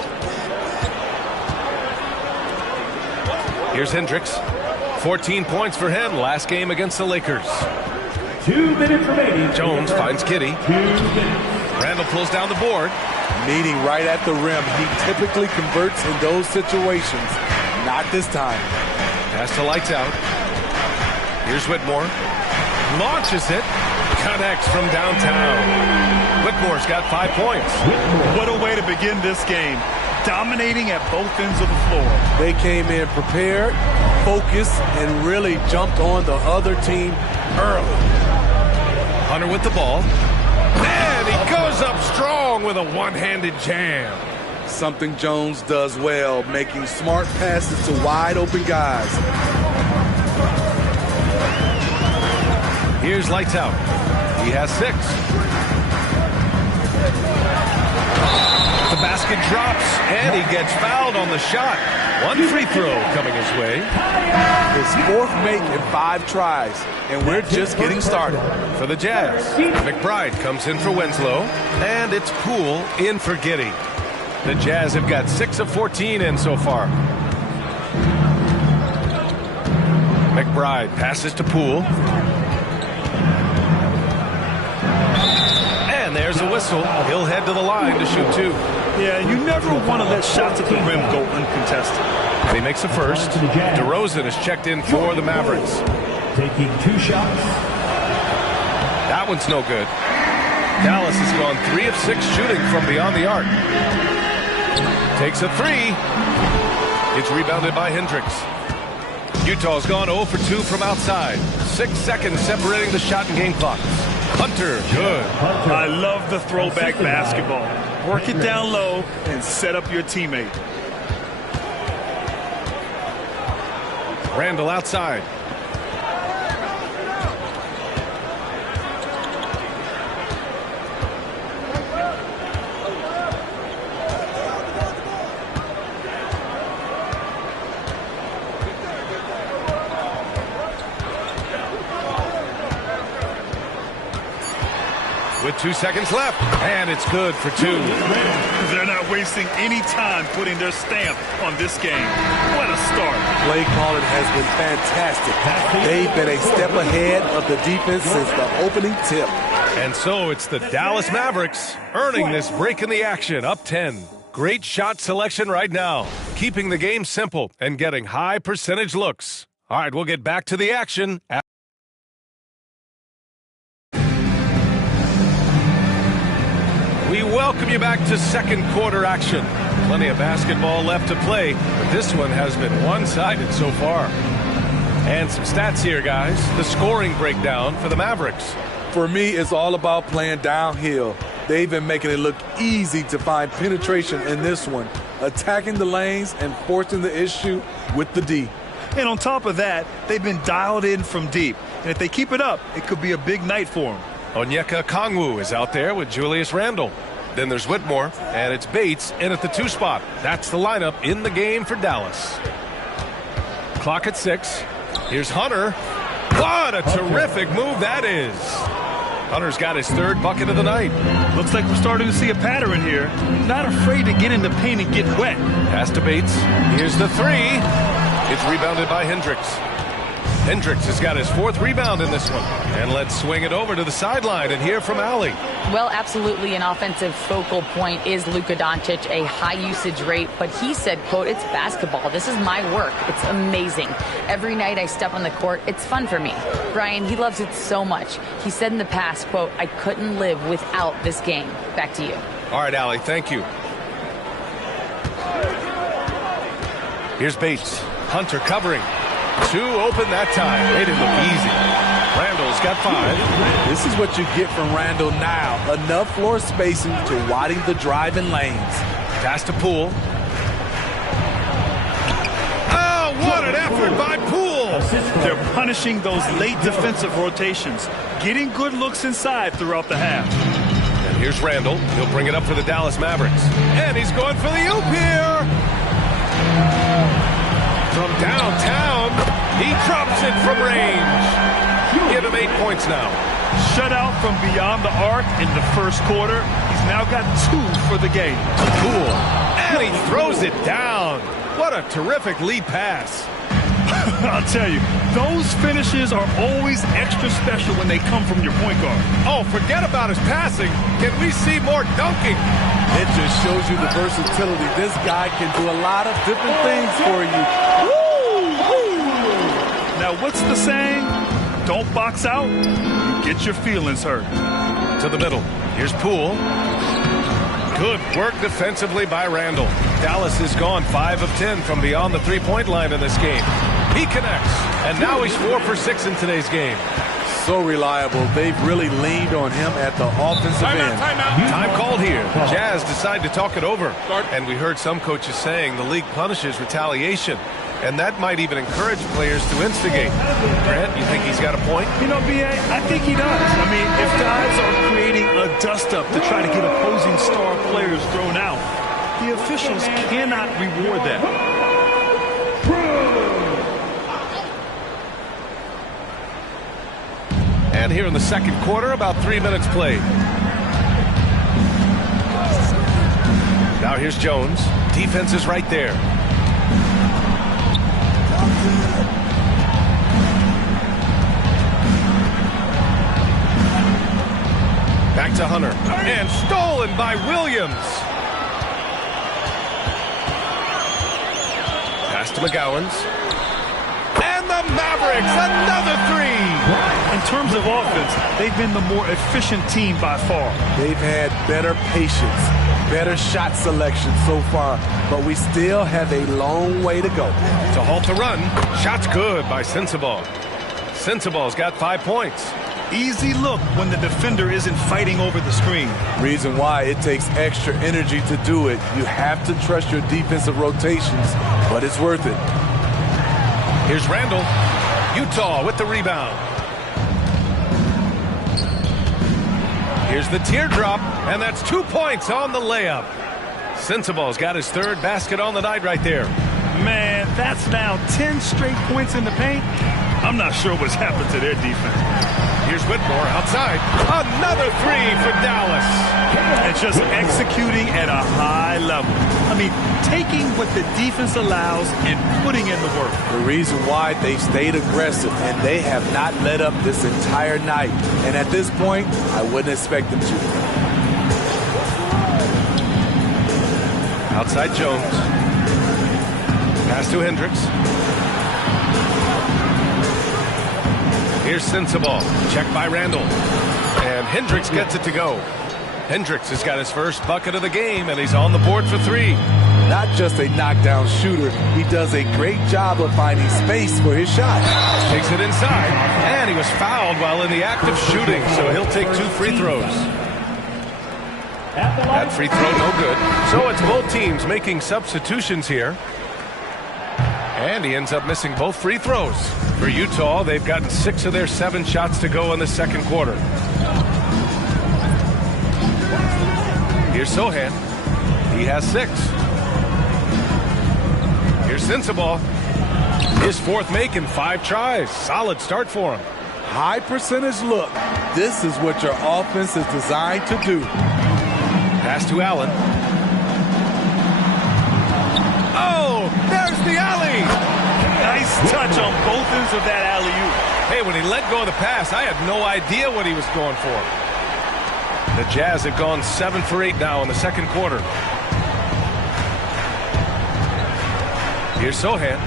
Here's Hendricks. 14 points for him last game against the Lakers. 2 minutes remaining. Jones finds Giddey. Randall pulls down the board. Meeting right at the rim. He typically converts in those situations. Not this time. Pass to Lights Out. Here's Whitmore. Launches it. Connects from downtown. Whitmore's got 5 points. What a way to begin this game. Dominating at both ends of the floor. They came in prepared, focused, and really jumped on the other team early. Hunter with the ball. And he goes up strong with a one-handed jam. Something Jones does well, making smart passes to wide open guys. Here's Lights Out. He has 6. The basket drops, and he gets fouled on the shot. 1 free throw coming his way. His 4th make in 5 tries, and we're just getting started. For the Jazz, McBride comes in for Winslow, and it's Poole in for Giddey. The Jazz have got 6 of 14 in so far. McBride passes to Poole. And there's a whistle. He'll head to the line to shoot 2. Yeah, you never want to let shots at the rim go uncontested. And he makes the first. DeRozan is checked in for the Mavericks. Taking 2 shots. That one's no good. Dallas has gone 3 of 6 shooting from beyond the arc. Takes a 3. It's rebounded by Hendricks. Utah's gone 0 for 2 from outside. 6 seconds separating the shot and game clock. Hunter, good. I love the throwback basketball. Work it down low and set up your teammate. Randall outside. With 2 seconds left, and it's good for 2. They're not wasting any time putting their stamp on this game. What a start. Play calling has been fantastic. They've been a step ahead of the defense since the opening tip. And so it's the Dallas Mavericks earning this break in the action, up 10. Great shot selection right now, keeping the game simple and getting high percentage looks. All right, we'll get back to the action. We welcome you back to second quarter action. Plenty of basketball left to play, but this one has been one-sided so far. And some stats here, guys. The scoring breakdown for the Mavericks. For me, it's all about playing downhill. They've been making it look easy to find penetration in this one, attacking the lanes and forcing the issue with the D. And on top of that, they've been dialed in from deep. And if they keep it up, it could be a big night for them. Onyeka Okongwu is out there with Julius Randle. Then there's Whitmore, and it's Bates in at the 2 spot. That's the lineup in the game for Dallas. Clock at 6. Here's Hunter. What a terrific move that is. Hunter's got his 3rd bucket of the night. Looks like we're starting to see a pattern here. Not afraid to get in the paint and get wet. Pass to Bates. Here's the 3. It's rebounded by Hendricks. Hendricks has got his 4th rebound in this one. And let's swing it over to the sideline and hear from Allie. Well, absolutely an offensive focal point is Luka Doncic, a high usage rate, but he said, quote, it's basketball. This is my work. It's amazing. Every night I step on the court, it's fun for me. Brian, he loves it so much. He said in the past, quote, I couldn't live without this game. Back to you. All right, Allie, thank you. Here's Bates. Hunter covering. 2 open that time. Made it look easy. Randall's got 5. This is what you get from Randall now. Enough floor spacing to widen the driving lanes. Pass to Poole. Oh, what an effort by Poole. They're punishing those late defensive rotations, getting good looks inside throughout the half. And here's Randall. He'll bring it up for the Dallas Mavericks. And he's going for the oop here. From downtown, he drops it from range. Give him 8 points now. Shut out from beyond the arc in the first quarter. He's now got 2 for the game. Cool. And he throws it down. What a terrific lead pass. I'll tell you, those finishes are always extra special when they come from your point guard. Oh, forget about his passing. Can we see more dunking? It just shows you the versatility. This guy can do a lot of different things for you. Now, what's the saying? Don't box out, you get your feelings hurt. To the middle. Here's Poole. Good work defensively by Randall. Dallas is gone 5 of 10 from beyond the 3-point line in this game. He connects, and now he's 4 for 6 in today's game. So reliable. They've really leaned on him at the offensive end. Time called here. The Jazz decide to talk it over. And we heard some coaches saying the league punishes retaliation. And that might even encourage players to instigate. Grant, you think he's got a point? You know, B.A., I think he does. I mean, if guys are creating a dust-up to try to get opposing star players thrown out, the officials cannot reward that. And here in the second quarter, about 3 minutes played. Now here's Jones. Defense is right there. Back to Hunter. And stolen by Williams. Pass to McGowan's. And the Mavericks, another 3. In terms of offense, they've been the more efficient team by far. They've had better patience, better shot selection so far, but we still have a long way to go. To halt the run, shot's good by Sensabaugh. Sensabaugh's got 5 points. Easy look when the defender isn't fighting over the screen. Reason why it takes extra energy to do it. You have to trust your defensive rotations, but it's worth it. Here's Randall. Utah with the rebound. Here's the teardrop, and that's 2 points on the layup. Sensabaugh's got his 3rd basket on the night right there. Man, that's now 10 straight points in the paint. I'm not sure what's happened to their defense. Here's Whitmore outside. Another 3 for Dallas. And just executing at a high level. I mean, taking what the defense allows and putting in the work. The reason why they stayed aggressive and they have not let up this entire night. And at this point, I wouldn't expect them to. Outside Jones. Pass to Hendricks. Here's Sensabaugh. Checked by Randall. And Hendricks gets it to go. Hendricks has got his first bucket of the game, and he's on the board for 3. not just a knockdown shooter. He does a great job of finding space for his shot. Takes it inside, and he was fouled while in the act of shooting, so he'll take 2 free throws. That free throw no good. So it's both teams making substitutions here. And he ends up missing both free throws. For Utah, they've gotten 6 of their 7 shots to go in the second quarter. Here's Sohan. He has 6. Here's Sensabaugh. His 4th make in 5 tries. Solid start for him. High percentage look. This is what your offense is designed to do. Pass to Allen. Oh, there's the alley. Nice touch on both ends of that alley-oop. Hey, when he let go of the pass, I had no idea what he was going for. The Jazz have gone 7 for 8 now in the second quarter. Here's Sohan.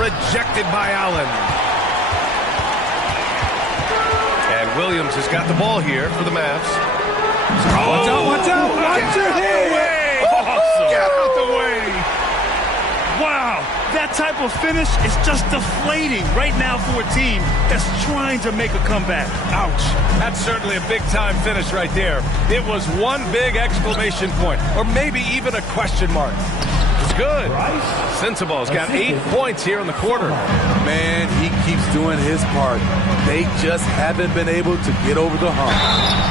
Rejected by Allen. And Williams has got the ball here for the Mavs. Watch out, watch out, watch your head. Awesome. Get out the way. Wow, that type of finish is just deflating right now for a team that's trying to make a comeback. Ouch. That's certainly a big-time finish right there. It was one big exclamation point, or maybe even a question mark. It's good. Sensabaugh's got 8 points here in the quarter. Man, he keeps doing his part. They just haven't been able to get over the hump.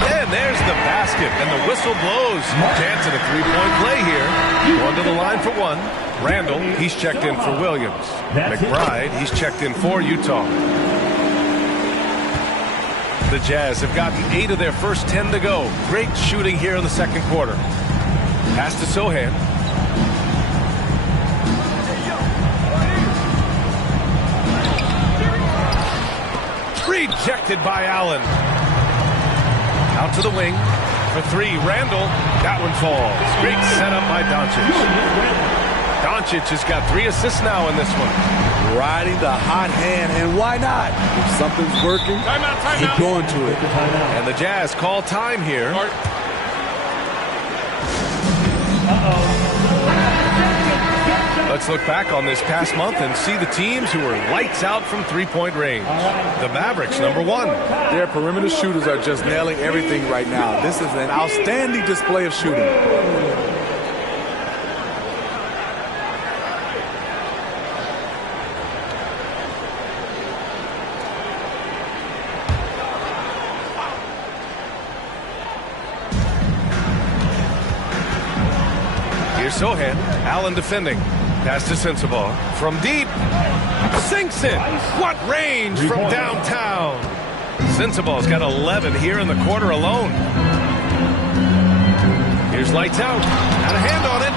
And there's the basket, and the whistle blows. Chance at a 3-point play here. Going to the line for 1. Randall, he's checked in for Williams. McBride, he's checked in for Utah. The Jazz have gotten 8 of their first 10 to go. Great shooting here in the second quarter. Pass to Sohan. Rejected by Allen. Out to the wing for 3. Randall. That one falls. Great setup by Doncic. Doncic has got 3 assists now in this one. Riding the hot hand, and why not? If something's working, keep going to it. And the Jazz call time here. Let's look back on this past month and see the teams who were lights out from 3-point range. The Mavericks, number 1. Their perimeter shooters are just nailing everything right now. This is an outstanding display of shooting. Here's Sohan. Allen defending. Pass to Sensabaugh. From deep. Sinks it. What range from downtown. Sensabaugh's got 11 here in the quarter alone. Here's lights out. Got a hand on it.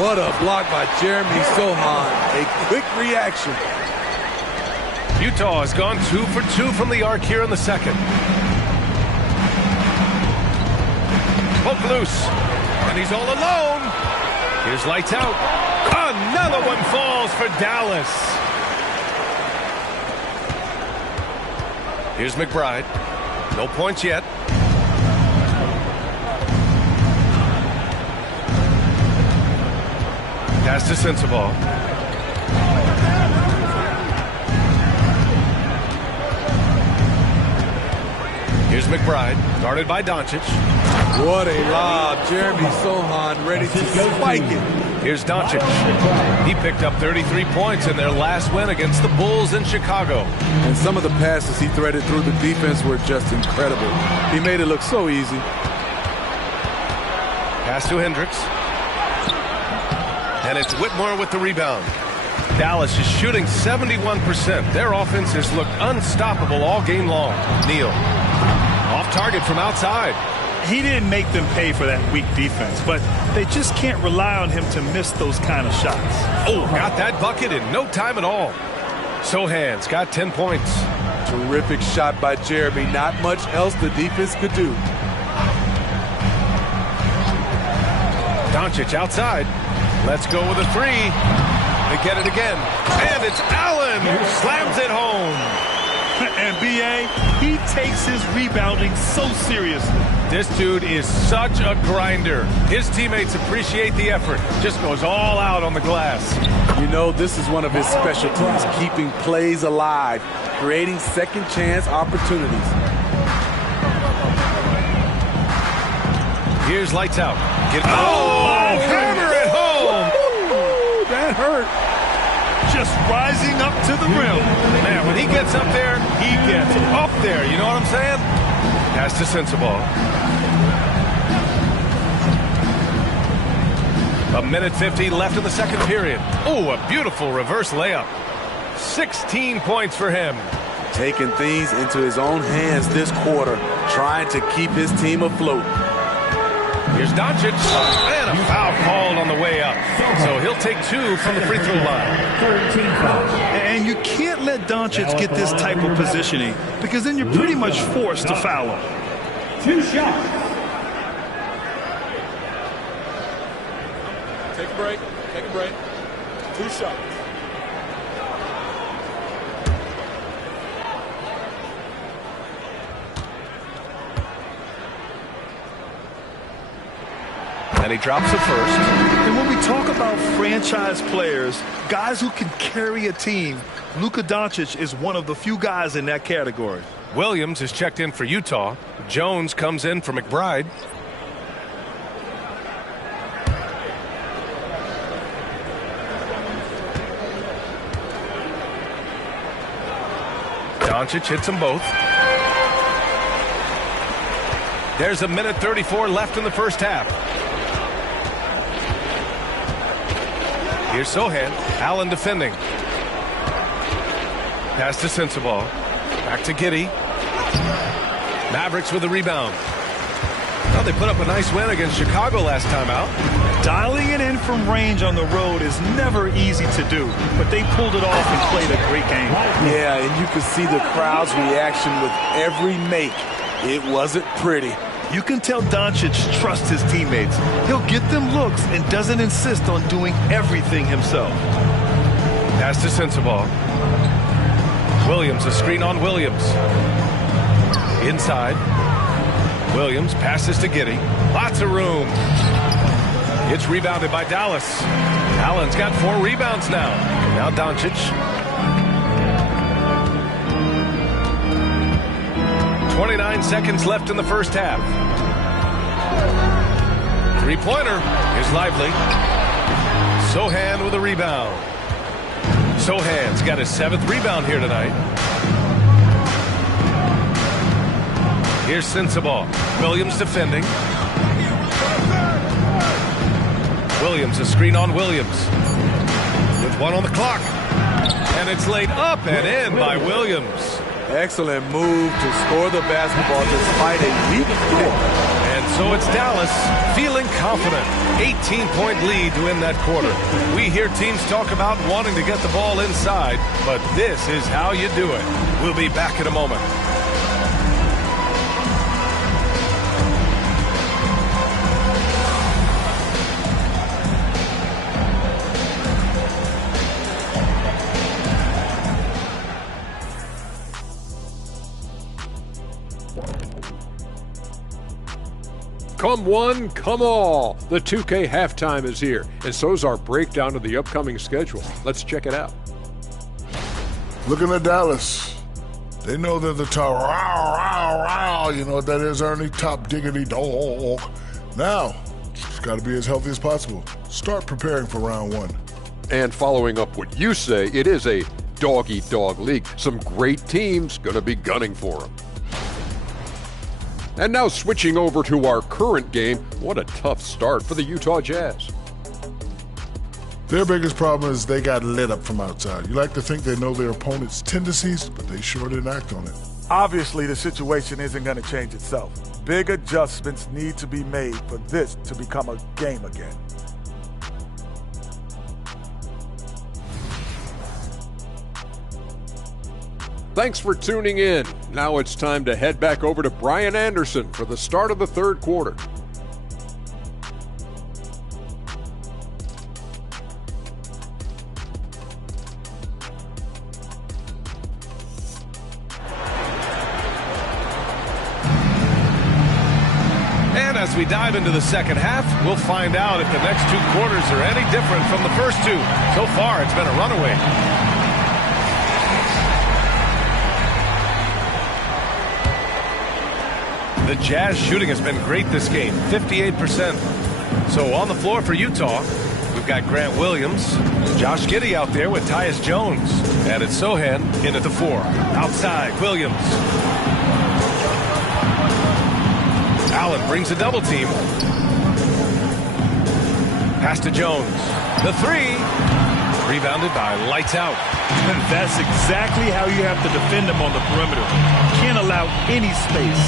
What a block by Jeremy Sohan. A quick reaction. Utah has gone 2 for 2 from the arc here in the second. Poke loose. And he's all alone. Here's lights out. Another one falls for Dallas. Here's McBride. No points yet. Pass to Sensabaugh. Here's McBride, guarded by Doncic. What a lob. Jeremy Sohan ready to spike it. Here's Doncic. He picked up 33 points in their last win against the Bulls in Chicago. And some of the passes he threaded through the defense were just incredible. He made it look so easy. Pass to Hendricks. And it's Whitmore with the rebound. Dallas is shooting 71%. Their offense has looked unstoppable all game long. Neal. Off target from outside. He didn't make them pay for that weak defense, but they just can't rely on him to miss those kind of shots. Oh, got that bucket in no time at all. Sohan's got 10 points. Terrific shot by Jeremy. Not much else the defense could do. Doncic outside. Let's go with a 3. to get it again. And it's Allen who slams it home. And B.A., he takes his rebounding so seriously. This dude is such a grinder. His teammates appreciate the effort. Just goes all out on the glass. You know, this is one of his specialties, keeping plays alive, creating second chance opportunities. Here's lights out. Hammer it home. Ooh, that hurt. Just rising up to the rim. Man, when he gets up there, he gets up there. You know what I'm saying? Pass to Sensabaugh. A minute 50 left in the second period. Oh, a beautiful reverse layup. 16 points for him. Taking things into his own hands this quarter, trying to keep his team afloat. Here's Doncic, and a foul called on the way up. So he'll take 2 from the free throw line. And you can't let Doncic get this type of positioning, because then you're pretty much forced to foul him. 2 shots. Take a break. Take a break. 2 shots. And he drops it first. And when we talk about franchise players, guys who can carry a team, Luka Doncic is one of the few guys in that category. Williams is checked in for Utah. Jones comes in for McBride. Doncic hits them both. There's a minute 34 left in the first half. Here's Sohan. Allen defending. Pass to Sensabaugh. Back to Giddey. Mavericks with the rebound. Well, they put up a nice win against Chicago last time out. Dialing it in from range on the road is never easy to do, but they pulled it off and played a great game. Yeah, and you can see the crowd's reaction with every make. It wasn't pretty. You can tell Doncic trusts his teammates. He'll get them looks and doesn't insist on doing everything himself. Pass to Sensabaugh. Williams, a screen on Williams. Inside. Williams passes to Giddey. Lots of room. It's rebounded by Dallas. Allen's got 4 rebounds now. Now Doncic. 29 seconds left in the first half. Three-pointer is lively. Sohan with a rebound. Sohan's got his 7th rebound here tonight. Here's Sensabaugh. Williams defending. Williams, a screen on Williams. With 1 on the clock. And it's laid up and in by Williams. Excellent move to score the basketball despite a weak kick. And so it's Dallas feeling confident. 18-point lead to win that quarter. We hear teams talk about wanting to get the ball inside, but this is how you do it. We'll be back in a moment. Come one, come all. The 2K halftime is here, and so's our breakdown of the upcoming schedule. Let's check it out. Looking at Dallas, they know they're the top. You know what that is, Ernie? Top diggity dog. Now, it's got to be as healthy as possible. Start preparing for round 1. And following up what you say, it is a dog-eat-dog league. Some great teams going to be gunning for them. And now switching over to our current game, what a tough start for the Utah Jazz. Their biggest problem is they got lit up from outside. You like to think they know their opponent's tendencies, but they sure didn't act on it. Obviously, the situation isn't going to change itself. Big adjustments need to be made for this to become a game again. Thanks for tuning in. Now it's time to head back over to Brian Anderson for the start of the third quarter. As we dive into the second half, we'll find out if the next 2 quarters are any different from the first 2. So far, it's been a runaway. The Jazz shooting has been great this game, 58%. So on the floor for Utah, we've got Grant Williams, Josh Giddey out there with Tyus Jones, and it's Sohan in at the 4. Outside, Williams. Allen brings a double team. Pass to Jones. The 3. Rebounded by Lights Out. And that's exactly how you have to defend him on the perimeter. Can't allow any space.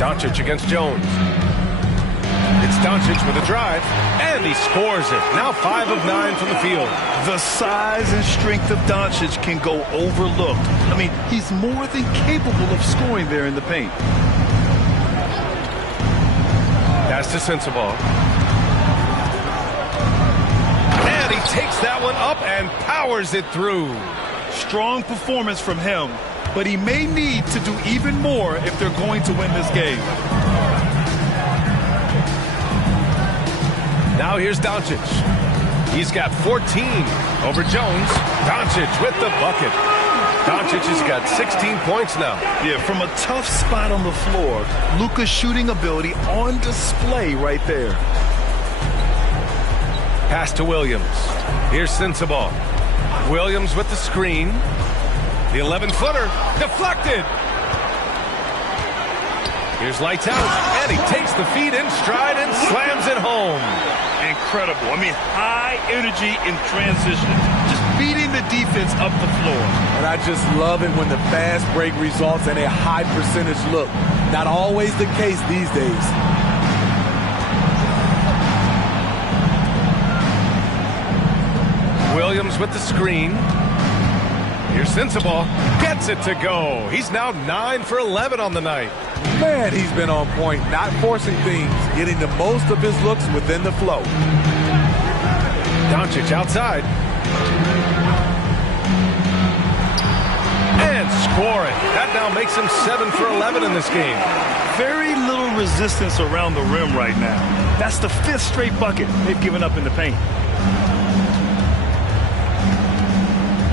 Doncic against Jones. It's Doncic with a drive, and he scores it. Now 5 of 9 from the field. The size and strength of Doncic can go overlooked. I mean, he's more than capable of scoring there in the paint. Pass to Sensabaugh. And he takes that one up and powers it through. Strong performance from him, but he may need to do even more if they're going to win this game. Now here's Doncic. He's got 14 over Jones. Doncic with the bucket. Doncic has got 16 points now. Yeah, from a tough spot on the floor, Luka's shooting ability on display right there. Pass to Williams. Here's Sensabaugh. Williams with the screen. The 11-footer deflected. Here's Lights Out, and he takes the feed in stride and slams it home. Incredible. I mean, high energy in transition. Just beating the defense up the floor. And I just love it when the fast break results in a high percentage look. Not always the case these days. Williams with the screen. Here's Sensabaugh. Gets it to go. He's now 9 for 11 on the night. Man, he's been on point, not forcing things, getting the most of his looks within the flow. Doncic outside. And scoring. That now makes him 7 for 11 in this game. Very little resistance around the rim right now. That's the 5th straight bucket they've given up in the paint.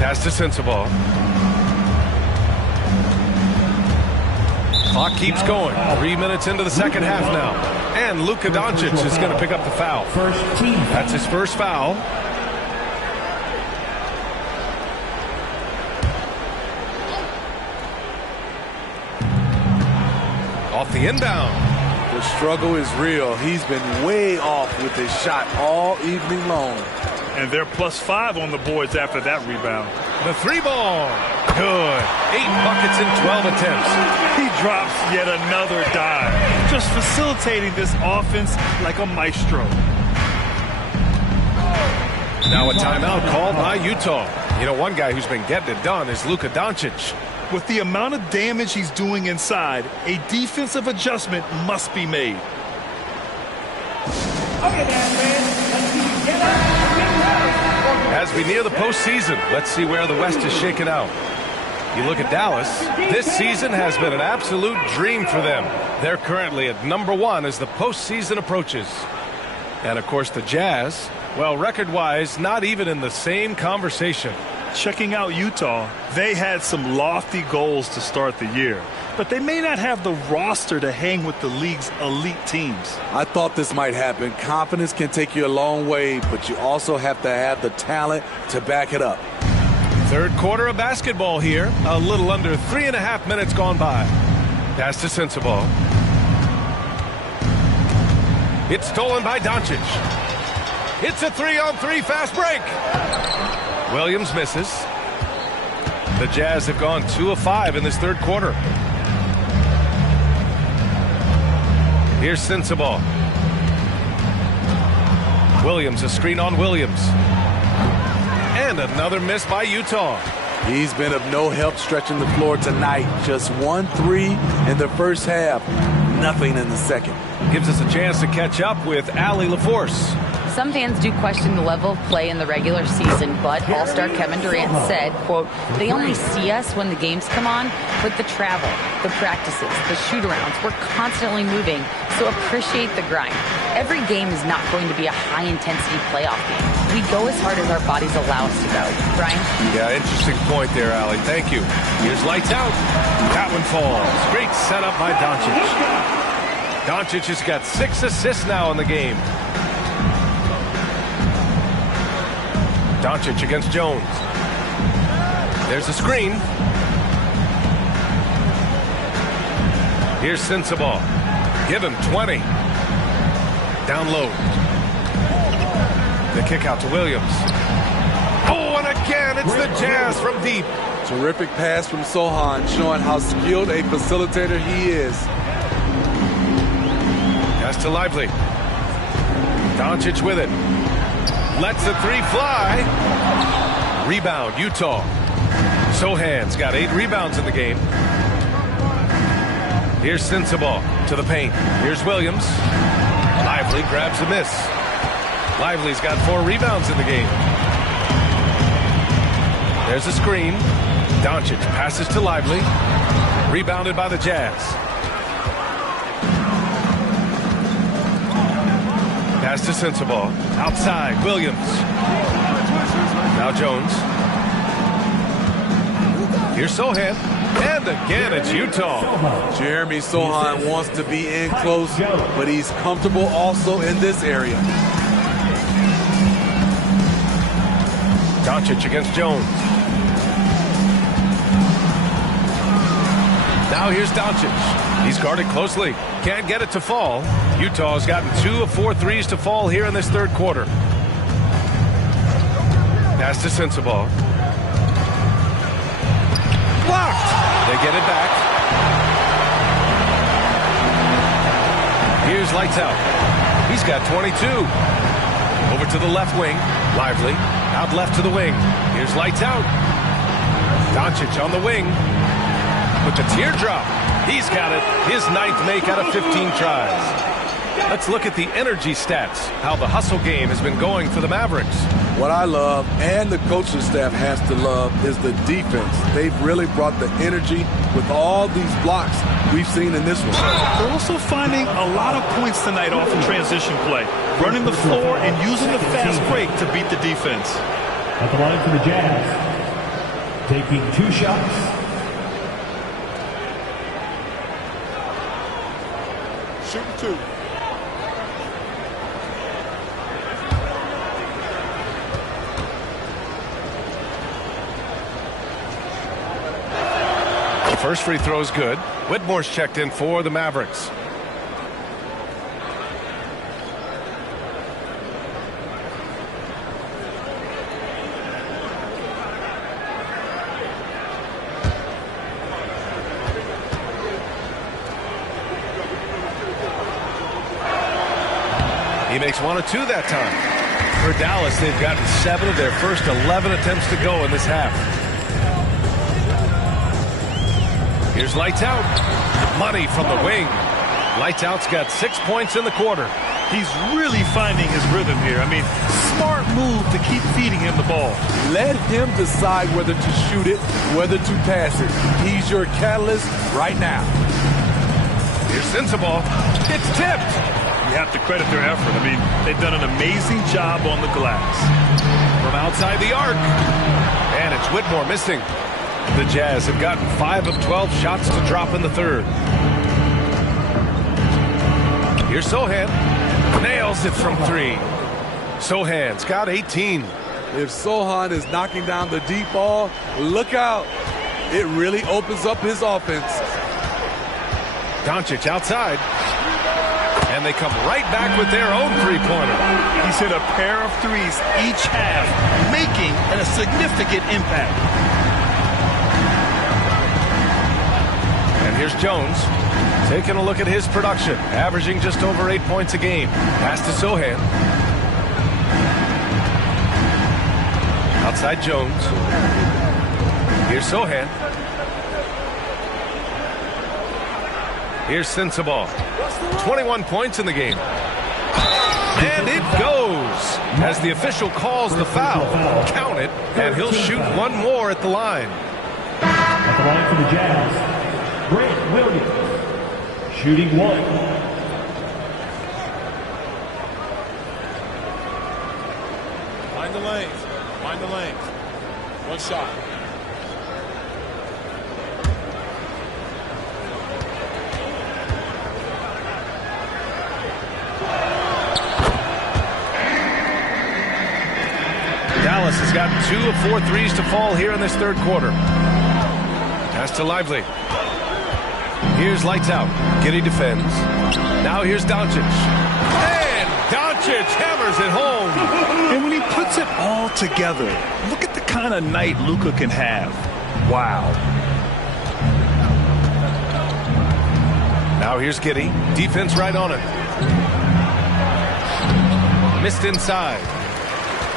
Pass to Sensabaugh. Clock keeps going. 3 minutes into the second half now. And Luka Doncic is going to pick up the foul. That's his first foul. Off the inbound. The struggle is real. He's been way off with his shot all evening long. And they're +5 on the boards after that rebound. The 3-ball. Good. 8 buckets in 12 attempts. He drops yet another dive. Just facilitating this offense like a maestro. Now a timeout called by Utah. You know, one guy who's been getting it done is Luka Doncic. With the amount of damage he's doing inside, a defensive adjustment must be made. As we near the postseason, let's see where the West is shaken out. You look at Dallas, this season has been an absolute dream for them. They're currently at #1 as the postseason approaches. And of course the Jazz, well, record-wise, not even in the same conversation. Checking out Utah, they had some lofty goals to start the year, but they may not have the roster to hang with the league's elite teams. I thought this might happen. Confidence can take you a long way, but you also have to have the talent to back it up. Third quarter of basketball here. A little under 3.5 minutes gone by. Pass to Sensabaugh. It's stolen by Doncic. It's a 3-on-3 fast break. Williams misses. The Jazz have gone 2 of 5 in this third quarter. Here's Sensabaugh. Williams, a screen on Williams. And another miss by Utah. He's been of no help stretching the floor tonight. Just 1 3 in the first half. Nothing in the second. Gives us a chance to catch up with Allie LaForce. Some fans do question the level of play in the regular season, but All-Star Kevin Durant said, quote, "They only see us when the games come on, but the travel, the practices, the shoot-arounds, we're constantly moving, so appreciate the grind. Every game is not going to be a high-intensity playoff game. We go as hard as our bodies allow us to go." Brian? Yeah, interesting point there, Allie. Thank you. Here's lights out. That one falls. Great setup by Doncic. Doncic has got 6 assists now in the game. Doncic against Jones. There's a screen. Here's Sensabaugh. Give him 20. Down low. The kick out to Williams. Oh, and again, it's the Jazz from deep. Terrific pass from Sohan, showing how skilled a facilitator he is. Pass to Lively. Doncic with it. Lets the 3 fly. Rebound, Utah. Sohan's got 8 rebounds in the game. Here's Sensabaugh to the paint. Here's Williams. Lively grabs a miss. Lively's got 4 rebounds in the game. There's a screen. Doncic passes to Lively. Rebounded by the Jazz. Pass to Sensabaugh. Outside, Williams. Now Jones. Here's Sohan. And again, it's Utah. Jeremy Sohan wants to be in close, but he's comfortable also in this area. Doncic against Jones. Now here's Doncic. He's guarded closely. Can't get it to fall. Utah's gotten 2 of 4 threes to fall here in this third quarter. Pass to Sensabaugh. Blocked. They get it back. Here's lights out. He's got 22. Over to the left wing. Lively. Out left to the wing. Here's lights out. Doncic on the wing. With the teardrop. He's got it. His 9th make out of 15 tries. Let's look at the energy stats. How the hustle game has been going for the Mavericks. What I love, and the coaching staff has to love, is the defense. They've really brought the energy with all these blocks we've seen in this one. They're also finding a lot of points tonight off of transition play. Running the floor and using the fast break to beat the defense. At the line for the Jazz, taking 2 shots. Shooting 2. The first free throw is good. Whitmore's checked in for the Mavericks. He makes 1 of 2 that time. For Dallas, they've gotten 7 of their first 11 attempts to go in this half. Here's lights out. Money from the wing. Lights out's got 6 points in the quarter. He's really finding his rhythm here. I mean, smart move to keep feeding him the ball. Let him decide whether to shoot it, whether to pass it. He's your catalyst right now. Here's Sensabaugh. It's tipped. You have to credit their effort. I mean, they've done an amazing job on the glass. From outside the arc. And it's Whitmore missing. The Jazz have gotten 5 of 12 shots to drop in the third. Here's Sohan. Nails it from 3. Sohan's got 18. If Sohan is knocking down the deep ball, look out. It really opens up his offense. Doncic outside. And they come right back with their own three-pointer. He's hit a pair of threes each half, making a significant impact. And here's Jones taking a look at his production, averaging just over 8 points a game. Pass to Sohan. Outside Jones. Here's Sohan. Here's Sensabaugh. 21 points in the game. And it goes as the official calls the foul. Count it, and he'll shoot one more at the line. At the line for the Jazz, Grant Williams, shooting one. Find the lanes. Find the lanes. One shot. Dallas has gotten 2 of 4 threes to fall here in this third quarter. Pass to Lively. Here's lights out. Giddey defends. Now here's Doncic. And Doncic hammers it home. And when he puts it all together, look at the kind of night Luka can have. Wow. Now here's Giddey. Defense right on it. Missed inside.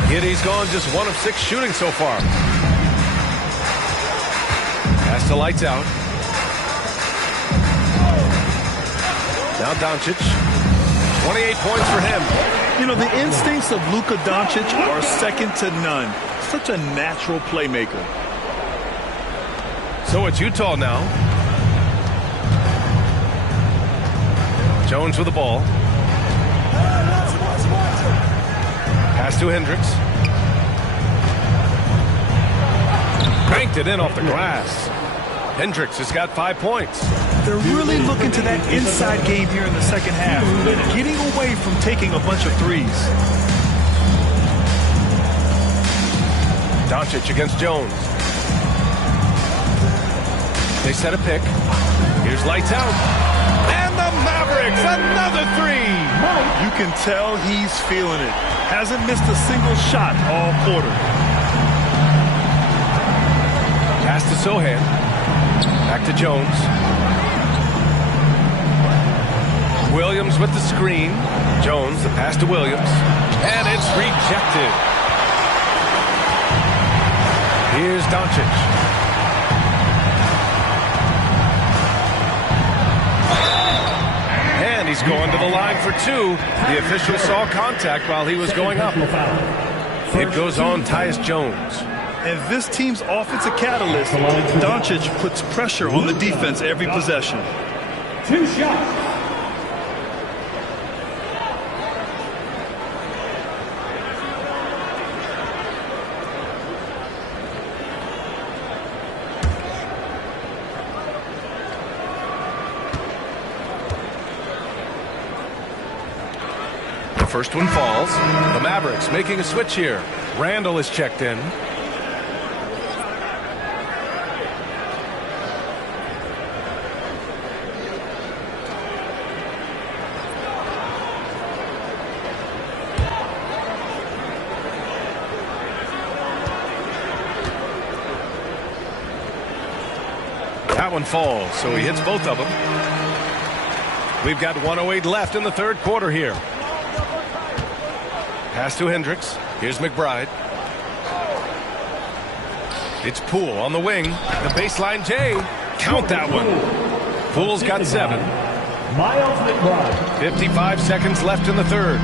Giddey's gone just 1 of 6 shooting so far. Pass to lights out. Now Doncic. 28 points for him. You know, the instincts of Luka Doncic are second to none. Such a natural playmaker. So it's Utah now. Jones with the ball. Pass to Hendricks. Banked it in off the glass. Hendricks has got 5 points. They're really looking to that inside game here in the second half, getting away from taking a bunch of threes. Doncic against Jones. They set a pick. Here's lights out. And the Mavericks, another 3. You can tell he's feeling it. Hasn't missed a single shot all quarter. Pass to Sohan. Back to Jones. Williams with the screen. Jones, the pass to Williams. And it's rejected. Here's Doncic. And he's going to the line for 2. The official saw contact while he was going up. It goes on Tyus Jones. And this team's offensive catalyst, Doncic puts pressure on the defense every possession. 2 shots. The first one falls. The Mavericks making a switch here. Randall is checked in. That one falls, so he hits both of them. We've got 1:08 left in the third quarter here. Pass to Hendricks. Here's McBride. It's Poole on the wing. The baseline J. Count that one. Poole's got 7. Miles McBride. 55 seconds left in the third.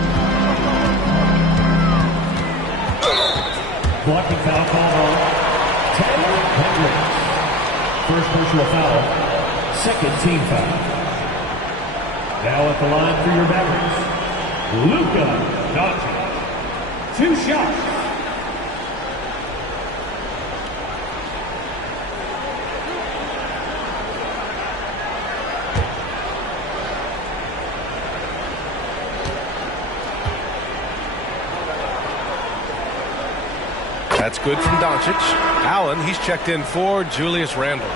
Blocking foul call on Taylor Hendricks. First personal foul. Second team foul. Now at the line for your Mavericks, Luka Doncic. 2 shots. That's good from Doncic. Allen, he's checked in for Julius Randle.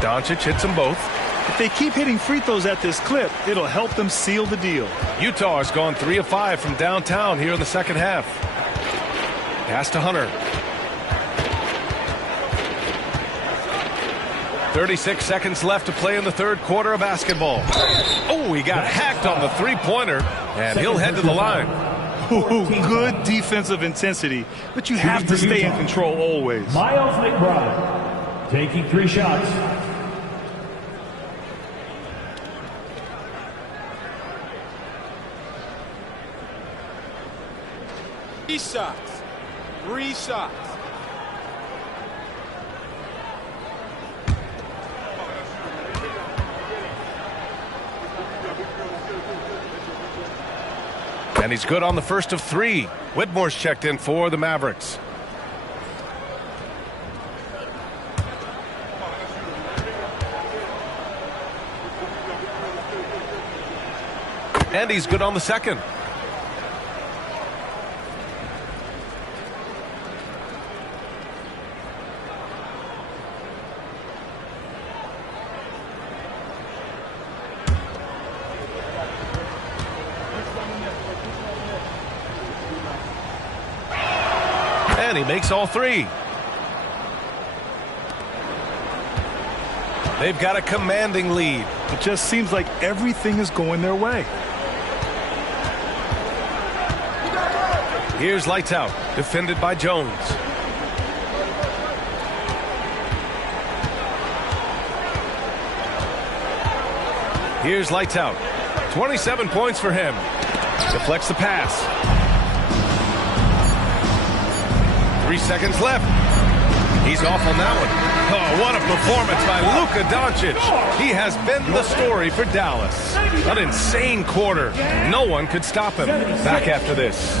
Doncic hits them both. If they keep hitting free throws at this clip, it'll help them seal the deal. Utah has gone 3 of 5 from downtown here in the second half. Pass to Hunter. 36 seconds left to play in the third quarter of basketball. Oh, he got hacked on the three-pointer, and he'll head to the line. Ooh, good defensive intensity, but you have to stay in control always. Miles McBride taking 3 shots. Three shots. And he's good on the first of 3. Whitmore's checked in for the Mavericks. And he's good on the second. And he makes all 3. They've got a commanding lead. It just seems like everything is going their way. Here's Lights Out, defended by Jones. Here's Lights Out. 27 points for him. Deflects the pass. 3 seconds left. He's off on that one. Oh, what a performance by Luka Doncic. He has been the story for Dallas. An insane quarter. No one could stop him. Back after this.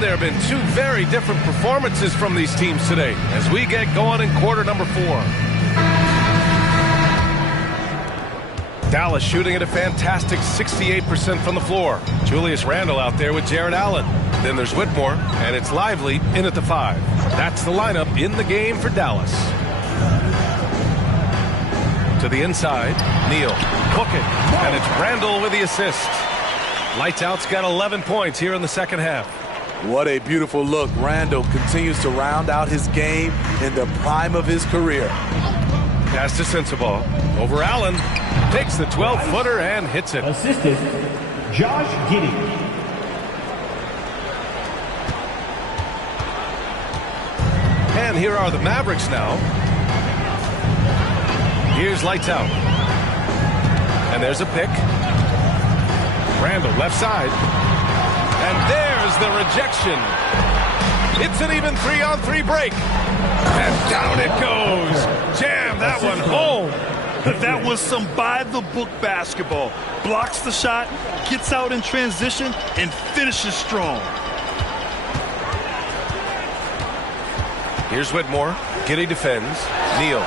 There have been 2 very different performances from these teams today as we get going in quarter number 4. Dallas shooting at a fantastic 68% from the floor. Julius Randle out there with Jared Allen. Then there's Whitmore, and it's Lively in at the 5. That's the lineup in the game for Dallas. To the inside, Neal, hook it, and it's Randle with the assist. Lights Out's got 11 points here in the second half. What a beautiful look. Randle continues to round out his game in the prime of his career. Pass to Sensabaugh. Over Allen. Takes the 12-footer and hits it. Assistant, Josh Giddey. And here are the Mavericks now. Here's Lights Out. And there's a pick. Randle left side. And there's the rejection. It's an even 3-on-3 break. And down it goes. Jam that one home. That was some by-the-book basketball. Blocks the shot, gets out in transition, and finishes strong. Here's Whitmore. Giddey defends. Neal.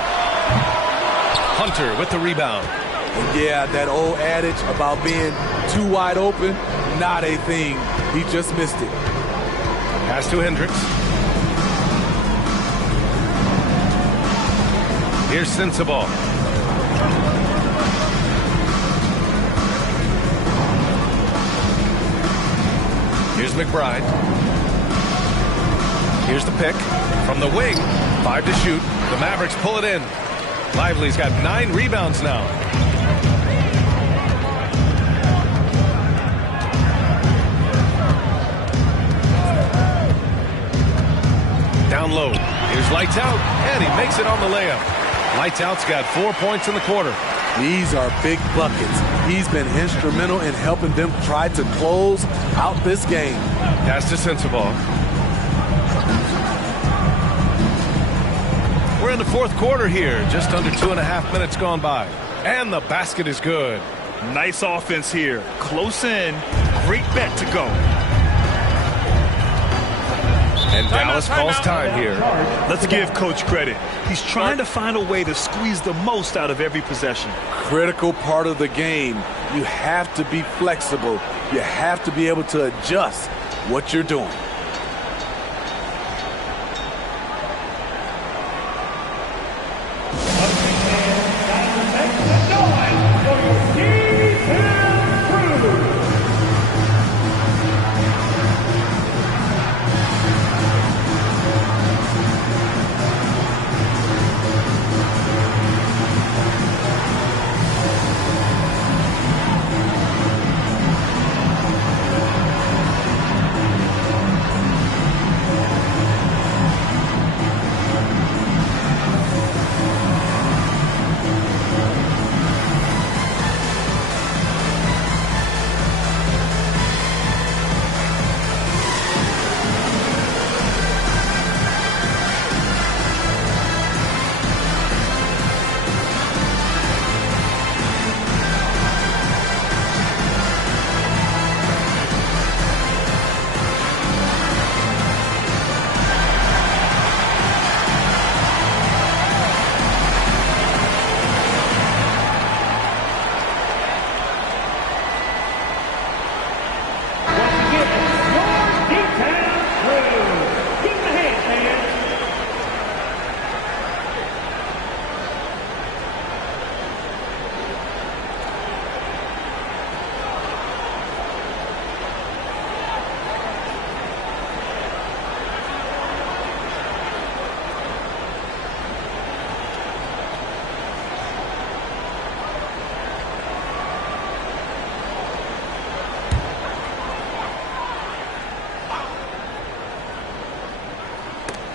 Hunter with the rebound. And yeah, that old adage about being too wide open, not a thing. He just missed it. Pass to Hendricks. Here's Sensabaugh. Here's McBride. Here's the pick. From the wing. 5 to shoot. The Mavericks pull it in. Lively's got 9 rebounds now. Down low. Here's Lights Out, and he makes it on the layup. Lights Out's got 4 points in the quarter. These are big buckets. He's been instrumental in helping them try to close out this game. Pass to Sensabaugh. We're in the fourth quarter here. Just under 2.5 minutes gone by. And the basket is good. Nice offense here. Close in. Great bet to go. And Dallas calls time here. Let's give Coach credit. He's trying to find a way to squeeze the most out of every possession. Critical part of the game. You have to be flexible. You have to be able to adjust what you're doing.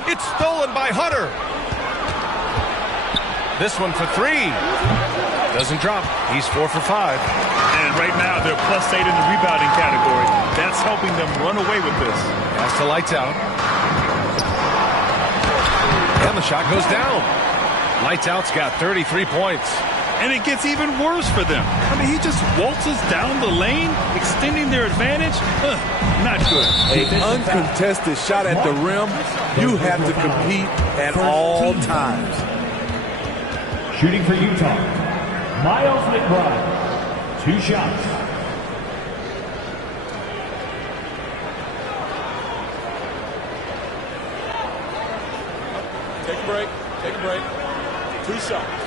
It's stolen by Hunter. This one for three. Doesn't drop. He's 4 for 5. And right now they're +8 in the rebounding category. That's helping them run away with this. Pass to Lights Out. And the shot goes down. Lights Out's got 33 points. And it gets even worse for them. I mean, he just waltzes down the lane, extending their advantage. Not good. An uncontested shot at the rim. You have to compete at all times. Shooting for Utah, Miles McBride. 2 shots. Take a break. Take a break. 2 shots.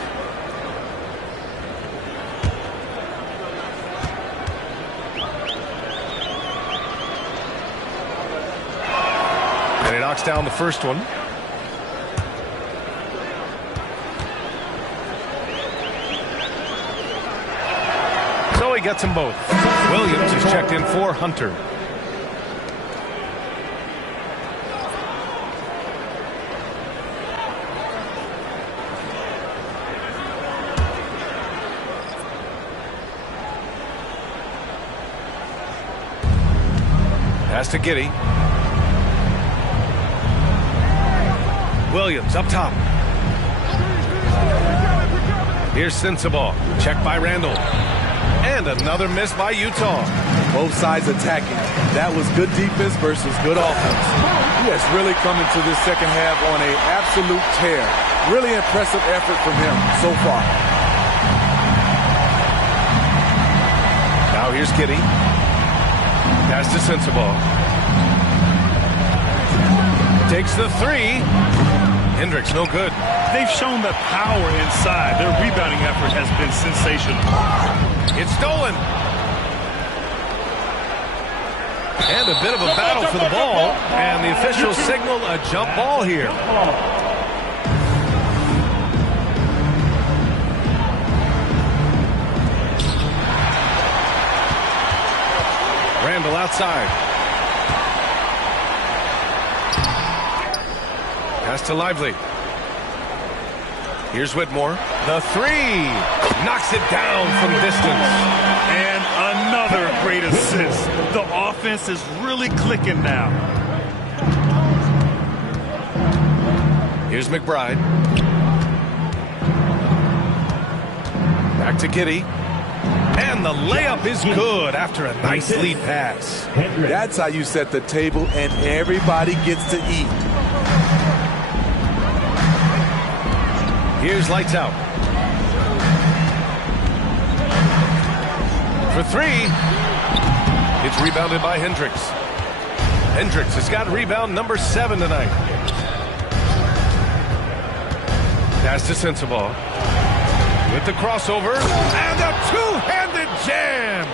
And he knocks down the first one. So he gets them both. Williams is checked in for Hunter. Pass to Giddey. Williams up top. Here's Sensabaugh. Checked by Randall. And another miss by Utah. Both sides attacking. That was good defense versus good offense. He has really come into this second half on an absolute tear. Really impressive effort from him so far. Now here's Giddey. Pass to Sensabaugh. Takes the 3. Hendricks no good. They've shown the power inside. Their rebounding effort has been sensational. It's stolen. And a bit of a battle for the ball. And the officials signal a jump ball here. Randall outside. Pass to Lively. Here's Whitmore. The 3. Knocks it down from distance. And another great assist. The offense is really clicking now. Here's McBride. Back to Giddey. And the layup is good after a nice lead pass. That's how you set the table and everybody gets to eat. Here's lights out. For three. It's rebounded by Hendricks. Hendricks has got rebound number 7 tonight. Pass to Sensabaugh. With the crossover. And a two-handed jam.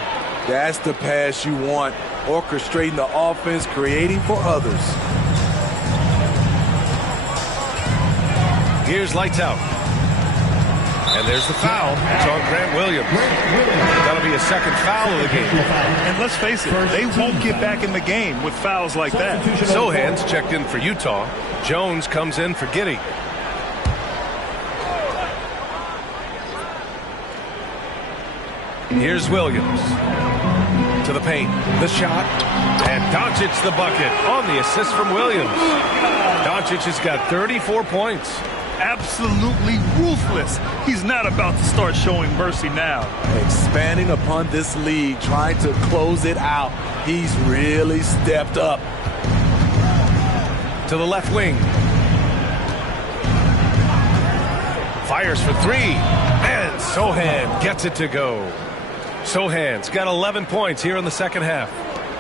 That's the pass you want. Orchestrating the offense, creating for others. Here's lights out. And there's the foul. It's on Grant Williams. That'll be a second foul of the game. And let's face it, they won't get back in the game with fouls like that. Sohan's checked in for Utah. Jones comes in for Giddey. Here's Williams. To the paint. The shot. And Doncic the bucket on the assist from Williams. Doncic has got 34 points. Absolutely ruthless. He's not about to start showing mercy now. Expanding upon this lead, trying to close it out. He's really stepped up. To the left wing. Fires for three. And Sohan gets it to go. Sohan's got 11 points here in the second half.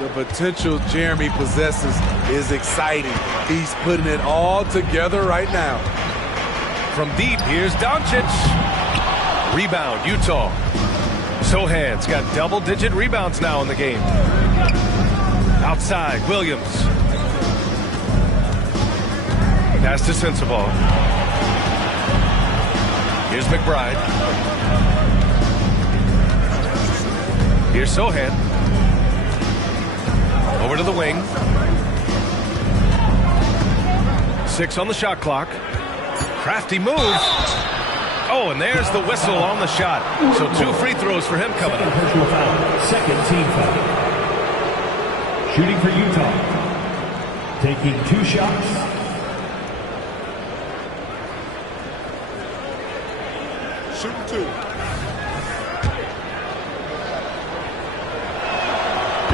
The potential Jeremy possesses is exciting. He's putting it all together right now. From deep, here's Doncic. Rebound, Utah. Sohan's got double-digit rebounds now in the game. Outside, Williams. Pass to Sensabaugh. Here's McBride. Here's Sohan. Over to the wing. 6 on the shot clock. Crafty move. Oh, and there's the whistle on the shot. So 2 free throws for him coming up. Second team foul. Shooting for Utah. Taking 2 shots. Shooting 2.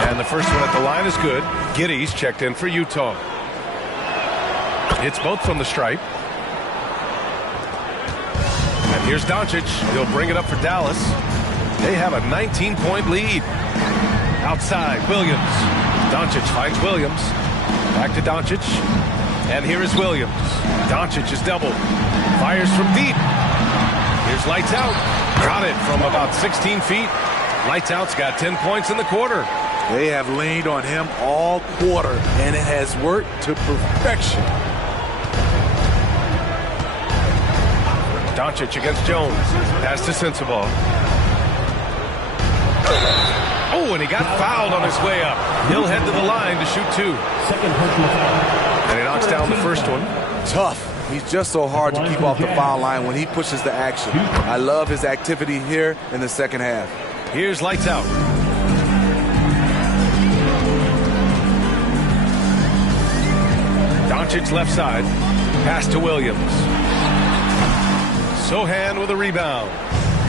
And the first one at the line is good. Giddey's checked in for Utah. It's both from the stripe. Here's Doncic. He'll bring it up for Dallas. They have a 19-point lead. Outside, Williams. Doncic finds Williams. Back to Doncic. And here is Williams. Doncic is doubled. Fires from deep. Here's lights out. Got it from about 16 feet. Lights out's got 10 points in the quarter. They have leaned on him all quarter, and it has worked to perfection. Doncic against Jones. Pass to Sensabaugh. Oh, and he got fouled on his way up. He'll head to the line to shoot 2. And he knocks down the first one. Tough. He's just so hard to keep off the foul line when he pushes the action. I love his activity here in the second half. Here's lights out. Doncic left side. Pass to Williams. Sohan with a rebound.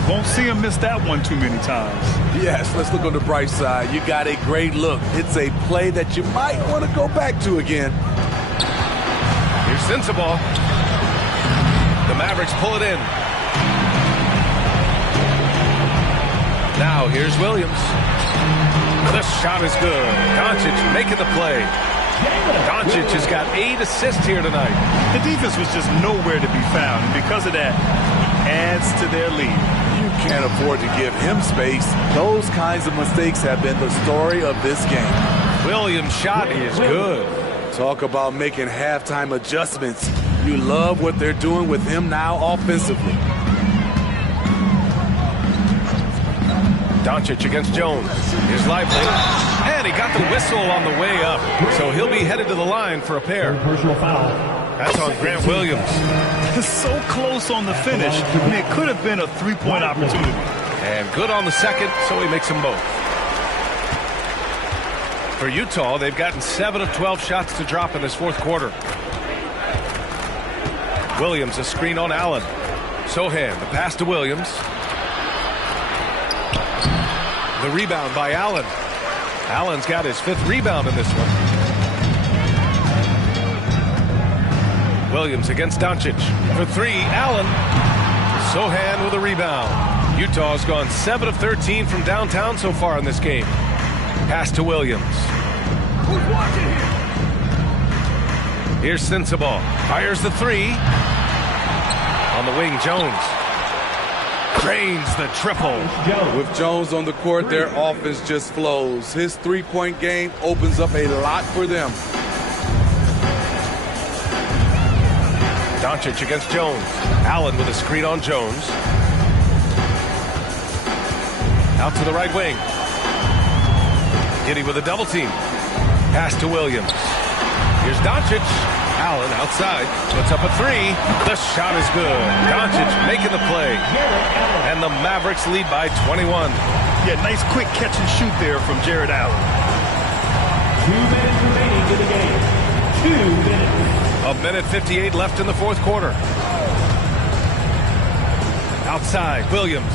Won't see him miss that one too many times. Yes, let's look on the bright side. You got a great look. It's a play that you might want to go back to again. Here's Sensabaugh. The Mavericks pull it in. Now here's Williams. The shot is good. Doncic making the play. Doncic has got 8 assists here tonight. The defense was just nowhere to be found, and because of that, adds to their lead. You can't afford to give him space. Those kinds of mistakes have been the story of this game. Williams' shot is good. Talk about making halftime adjustments. You love what they're doing with him now offensively. Doncic against Jones. Here's Lively. And he got the whistle on the way up. So he'll be headed to the line for a pair. Personal foul. That's on Grant Williams. So close on the finish. And it could have been a 3-point opportunity. And good on the second, so he makes them both. For Utah, they've gotten 7 of 12 shots to drop in this fourth quarter. Williams, a screen on Allen. Sohan, the pass to Williams. The rebound by Allen. Allen's got his 5th rebound in this one. Williams against Doncic. For 3, Allen. Sohan with a rebound. Utah's gone 7 of 13 from downtown so far in this game. Pass to Williams. Who's watching here? Here's Sensabaugh. Fires the 3. On the wing, Jones. Drains the triple. With Jones on the court, their offense just flows. His three-point game opens up a lot for them. Doncic against Jones. Allen with a screen on Jones. Out to the right wing. Giddey with a double team. Pass to Williams. Here's Doncic. Allen outside. Puts up a 3. The shot is good. Doncic making the play. And the Mavericks lead by 21. Yeah, nice quick catch and shoot there from Jared Allen. 2 minutes remaining in the game. 2 minutes. A minute 58 left in the 4th quarter. Outside, Williams.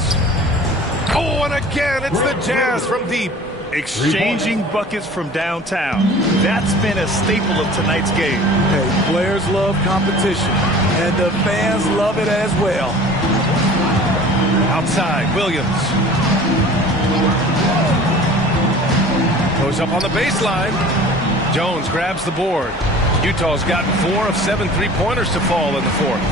Oh, and again, it's the Jazz from deep. Exchanging buckets from downtown. That's been a staple of tonight's game. Hey, players love competition, and the fans love it as well. Outside, Williams. Goes up on the baseline. Jones grabs the board. Utah's gotten 4 of 7 3-pointers to fall in the 4th.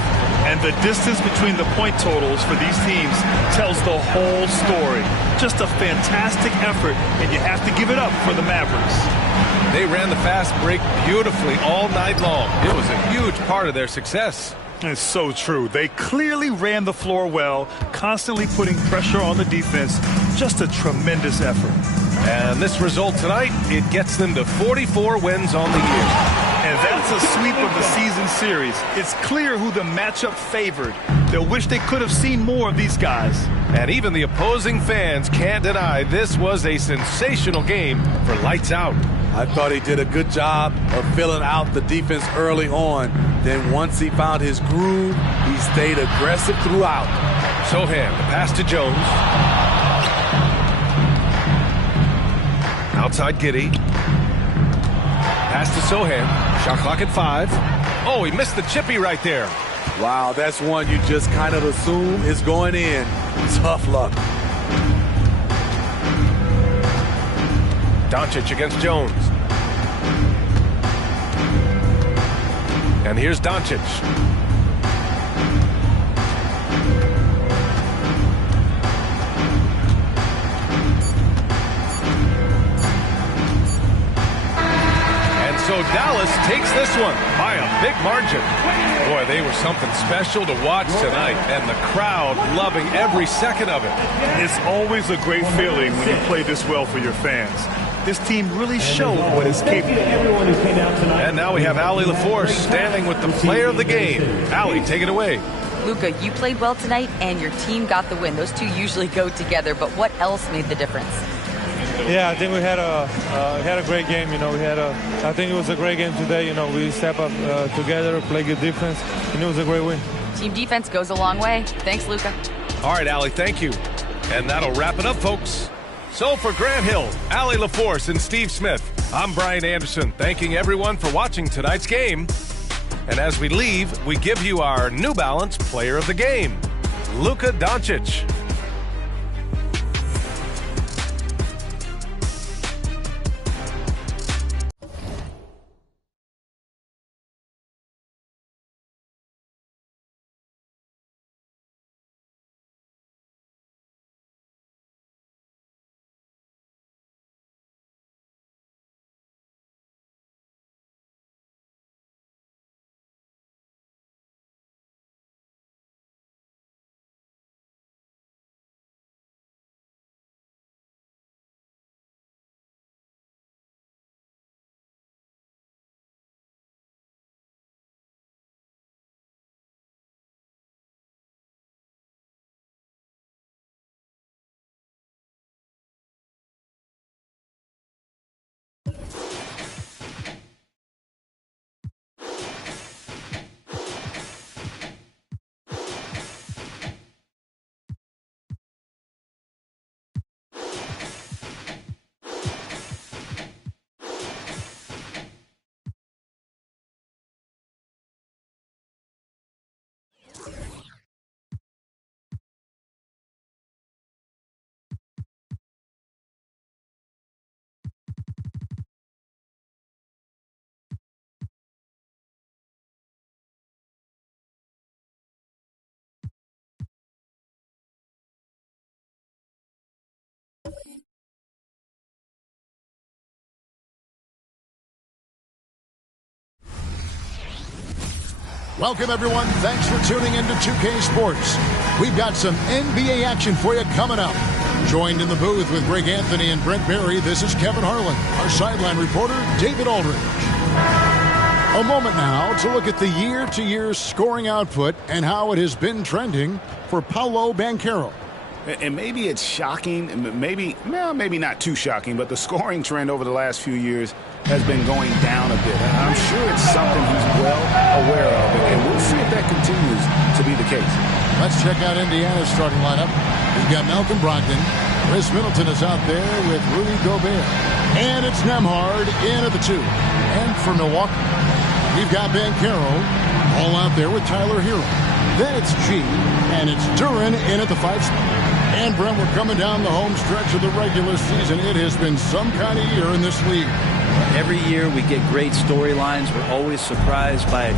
And the distance between the point totals for these teams tells the whole story. Just a fantastic effort, and you have to give it up for the Mavericks. They ran the fast break beautifully all night long. It was a huge part of their success. It's so true. They clearly ran the floor well, constantly putting pressure on the defense. Just a tremendous effort. And this result tonight, it gets them to 44 wins on the year. And that's a sweep of the season series. It's clear who the matchup favored. They'll wish they could have seen more of these guys. And even the opposing fans can't deny this was a sensational game for Lights Out. I thought he did a good job of filling out the defense early on. Then once he found his groove, he stayed aggressive throughout. Sohan, the pass to Jones. Outside Giddey. Pass to Sohan. Shot clock at 5. Oh, he missed the chippy right there. Wow, that's one you just kind of assume is going in. Tough luck. Doncic against Jones. And here's Doncic. So Dallas takes this one by a big margin. Boy, they were something special to watch tonight, and the crowd loving every second of it. It's always a great feeling when you play this well for your fans. This team really showed what it's capable of. And now we have Allie LaForce standing with the player of the game. Allie, take it away. Luka, you played well tonight, and your team got the win. Those two usually go together, but what else made the difference? Yeah, I think we had a great game. You know, I think it was a great game today. You know, we step up together, play good defense, and it was a great win. Team defense goes a long way. Thanks, Luka. All right, Allie, thank you. And that'll wrap it up, folks. So for Grant Hill, Allie LaForce, and Steve Smith, I'm Brian Anderson, thanking everyone for watching tonight's game. And as we leave, we give you our New Balance Player of the Game, Luka Doncic. Welcome, everyone. Thanks for tuning into 2K Sports. We've got some NBA action for you coming up. Joined in the booth with Greg Anthony and Brent Berry, this is Kevin Harlan. Our sideline reporter, David Aldridge. A moment now to look at the year-to-year scoring output and how it has been trending for Paolo Banchero. And maybe it's shocking, maybe not too shocking, but the scoring trend over the last few years has been going down a bit. I'm sure it's something he's well aware of, and we'll see if that continues to be the case. Let's check out Indiana's starting lineup. We've got Malcolm Brogdon. Chris Middleton is out there with Rudy Gobert. And it's Nembhard in at the 2. And for Milwaukee, we've got Banchero all out there with Tyler Hero. Then it's G, and it's Duran in at the 5 spot. And Brent, we're coming down the home stretch of the regular season. It has been some kind of year in this league. Every year we get great storylines. We're always surprised by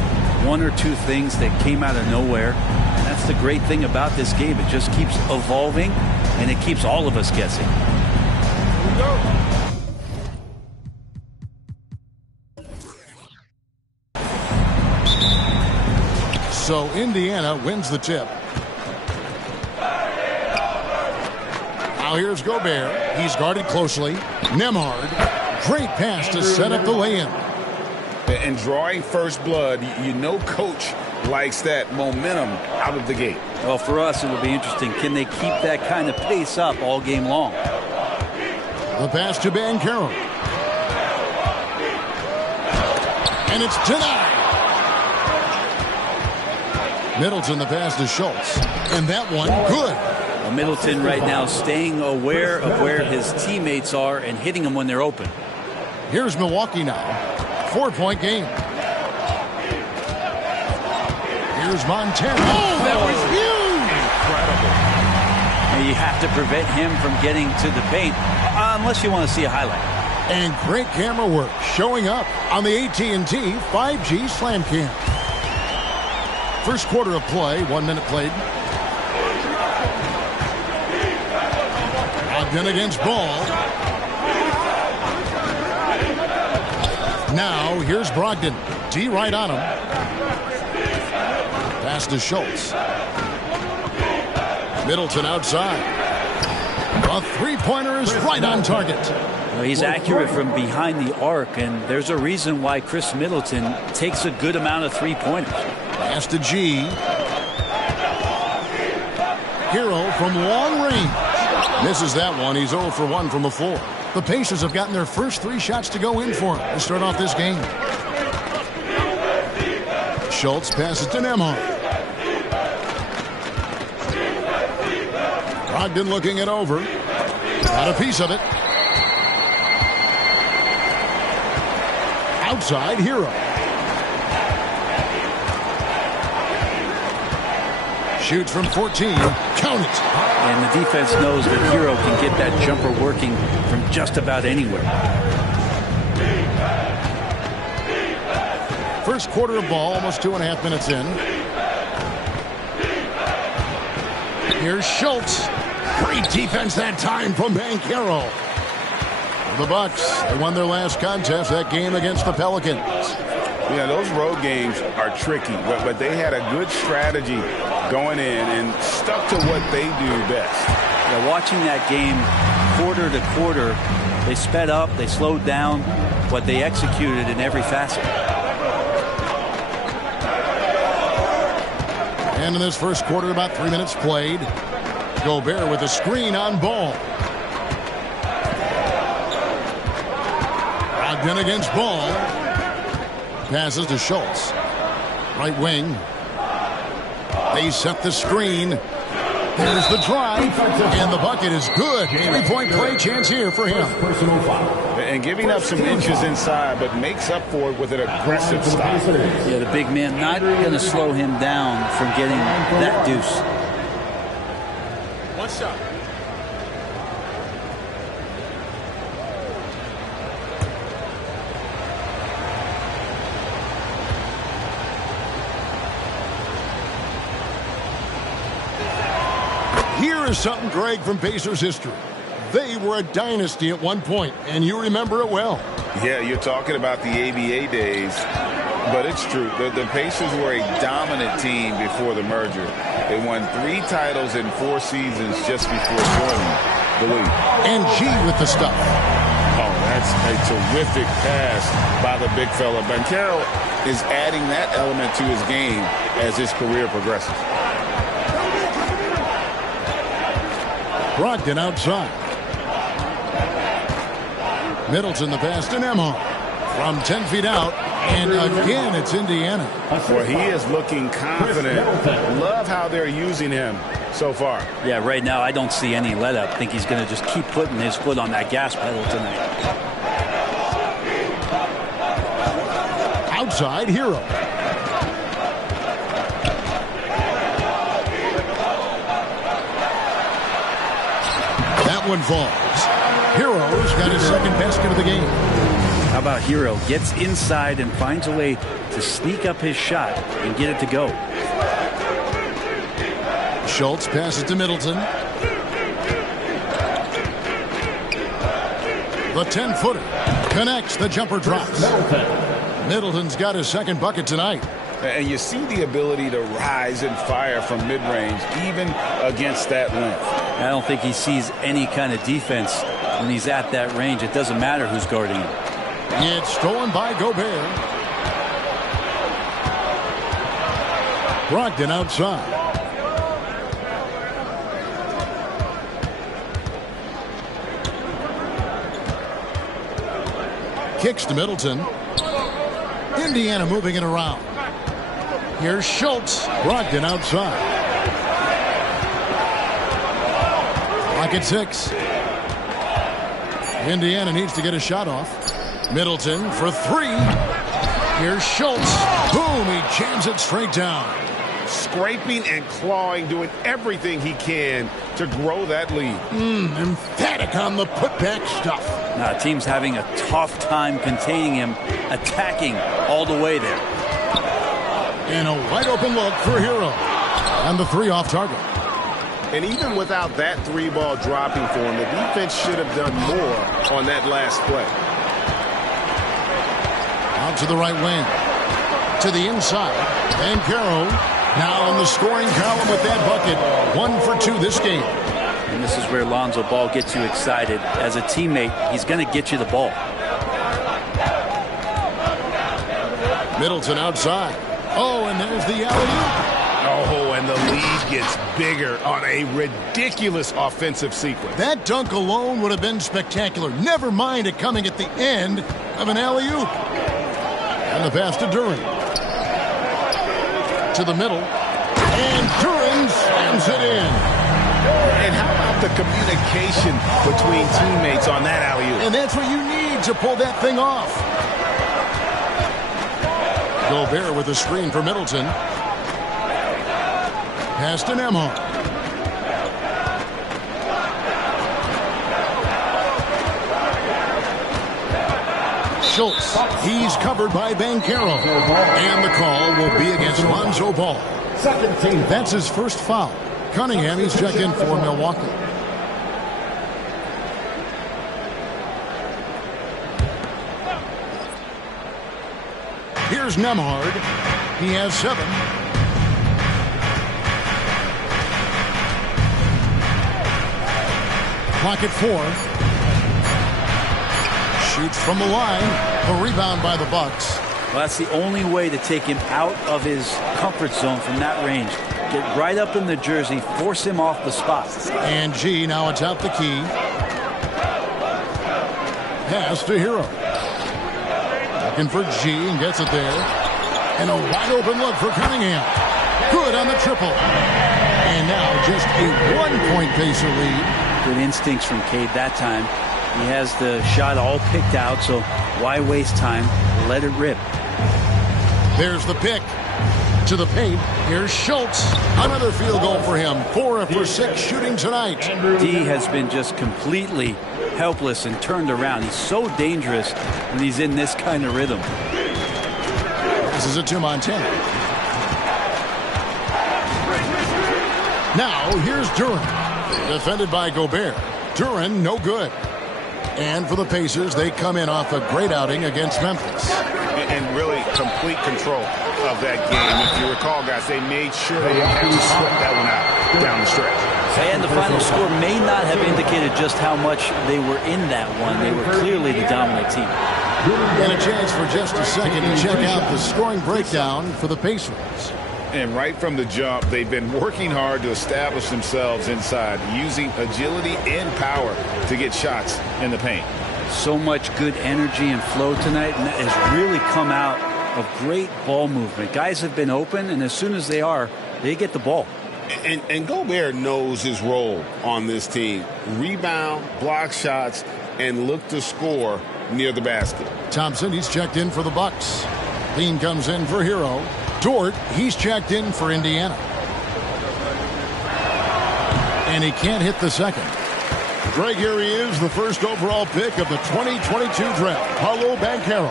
one or two things that came out of nowhere. And that's the great thing about this game. It just keeps evolving, and it keeps all of us guessing. Here we go. So Indiana wins the tip. Now here's Gobert. He's guarded closely. Nembhard. Great pass to set up the lay-in. And drawing first blood, you know coach likes that momentum out of the gate. Well, for us, it will be interesting. Can they keep that kind of pace up all game long? The pass to Banchero. And it's denied. Middleton, the pass to Schultz. And that one, good. Well, Middleton right now staying aware of where his teammates are and hitting them when they're open. Here's Milwaukee now. 4-point game. Here's Montana. Oh, that was huge! Incredible. Now you have to prevent him from getting to the paint, unless you want to see a highlight. And great camera work showing up on the AT&T 5G Slam Cam. First quarter of play, 1 minute played. Brogdon against Ball. Now, here's Brogdon. D right on him. Pass to Schultz. Middleton outside. A three-pointer is right on target. Well, he's accurate from behind the arc, and there's a reason why Chris Middleton takes a good amount of three-pointers. Pass to G. Hero from long range. Misses that one. He's 0 for 1 from the floor. The Pacers have gotten their first 3 shots to go in for him to start off this game. Schultz passes to Nembhard. Brogdon looking it over. Got a piece of it. Outside, Hero. Shoots from 14. Count it. And the defense knows that Hero can get that jumper working from just about anywhere. First quarter of ball, almost 2.5 minutes in. Here's Schultz. Great defense that time from Banchero. The Bucks, they won their last contest, that game against the Pelicans. Yeah, those road games are tricky, but they had a good strategy going in and stuck to what they do best. Yeah, watching that game quarter to quarter, they sped up, they slowed down, but they executed in every facet. And in this first quarter, about 3 minutes played. Gobert with a screen on Ball. Brogdon against Ball. Passes to Schultz. Right wing. They set the screen. There's the drive. And the bucket is good. 3-point play chance here for him. And giving up some inches inside, but makes up for it with an aggressive style. Yeah, the big man not going to slow him down from getting that deuce. One shot. Here is something, Greg, from Pacers history. They were a dynasty at one point, and you remember it well. Yeah, you're talking about the ABA days. But it's true. The Pacers were a dominant team before the merger. They won 3 titles in 4 seasons just before joining the league. And G with the stuff. Oh, that's a terrific pass by the big fella. Banchero is adding that element to his game as his career progresses. Brogdon outside. Middleton the pass to Nembhard. From 10 feet out. And again, it's Indiana. Well, he is looking confident. Love how they're using him so far. Yeah, right now I don't see any let up. I think he's going to just keep putting his foot on that gas pedal tonight. Outside, Hero. That one falls. Hero's got his second basket of the game. How about Hero gets inside and finds a way to sneak up his shot and get it to go. Schultz passes to Middleton. The 10-footer connects. The jumper drops. Middleton's got his second bucket tonight. And you see the ability to rise and fire from mid-range, even against that length. I don't think he sees any kind of defense when he's at that range. It doesn't matter who's guarding him. It's stolen by Gobert. Brogdon outside. Kicks to Middleton. Indiana moving it around. Here's Schultz. Brogdon outside. Lock at 6. Indiana needs to get a shot off. Middleton for 3. Here's Schultz. Boom, he jams it straight down. Scraping and clawing, doing everything he can to grow that lead. Emphatic on the putback stuff. Now, team's having a tough time containing him, attacking all the way there. And a wide open look for Hero. And the 3 off target. And even without that 3-ball dropping for him, the defense should have done more on that last play. Out to the right wing. To the inside. Banchero now in the scoring column with that bucket. 1 for 2 this game. And this is where Lonzo Ball gets you excited. As a teammate, he's going to get you the ball. Middleton outside. Oh, and there's the alley-oop. Oh, and the lead gets bigger on a ridiculous offensive sequence. That dunk alone would have been spectacular. Never mind it coming at the end of an alley-oop. And the pass to Duren. To the middle. And Duren slams it in. And how about the communication between teammates on that alley-oop? And that's what you need to pull that thing off. Gobert with a screen for Middleton. Pass to Nembhard. Schultz. He's covered by Banchero. And the call will be against Lonzo Ball. That's his first foul. Cunningham, he's checked in for Milwaukee. Here's Nembhard. He has 7. Clock at 4. Shoots from the line. A rebound by the Bucks. Well, that's the only way to take him out of his comfort zone from that range. Get right up in the jersey, force him off the spot. And G now atop the key. Pass to Hero. Looking for G and gets it there. And a wide open look for Cunningham. Good on the triple. And now just a 1-point Pacer lead. Good instincts from Cade that time. He has the shot all picked out, so why waste time? Let it rip. There's the pick. To the paint. Here's Schultz. Another field goal for him. 4 for 6 shooting tonight. D has been just completely helpless and turned around. He's so dangerous when he's in this kind of rhythm. This is a 2-on-10. Now here's Duren. Defended by Gobert. Duren no good. And for the Pacers, they come in off a great outing against Memphis. and really complete control of that game. If you recall, guys, they made sure they didn't have to sweat that one out down the stretch. And the final score may not have indicated just how much they were in that one. They were clearly the dominant team. And a chance for just a second to check out the scoring breakdown for the Pacers. And right from the jump, they've been working hard to establish themselves inside, using agility and power to get shots in the paint. So much good energy and flow tonight, and that has really come out of great ball movement. Guys have been open, and as soon as they are, they get the ball. And Gobert knows his role on this team. Rebound, block shots, and look to score near the basket. Thompson, he's checked in for the Bucks. Lean comes in for Hero. Dort, he's checked in for Indiana. And he can't hit the second. Greg, here he is, the first overall pick of the 2022 draft, Paolo Banchero.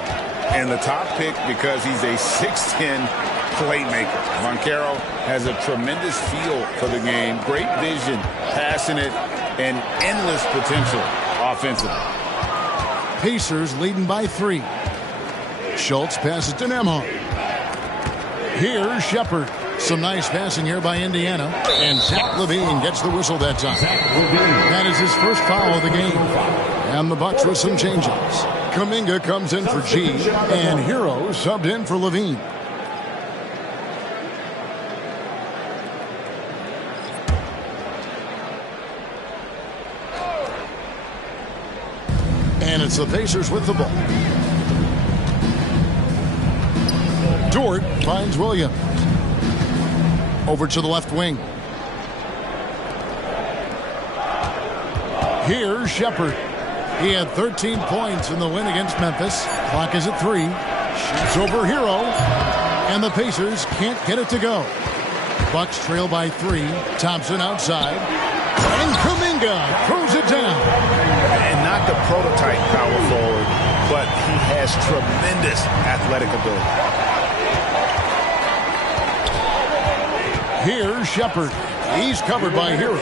And the top pick because he's a 6'10 playmaker. Banchero has a tremendous feel for the game, great vision, passionate, and endless potential offensively. Pacers leading by 3. Schultz passes to Nembhard. Here's Shepard. Some nice passing here by Indiana. And Zach LaVine gets the whistle that time. That is his first foul of the game. And the Bucks with some changes. Kuminga comes in for G. And Hero subbed in for LaVine. And it's the Pacers with the ball. Dort finds Williams. Over to the left wing. Here's Shepard. He had 13 points in the win against Memphis. Clock is at 3. Shoots over Hero. And the Pacers can't get it to go. Bucks trail by 3. Thompson outside. And Kuminga throws it down. And not the prototype power forward, but he has tremendous athletic ability. Here's Shepard. He's covered by Hero.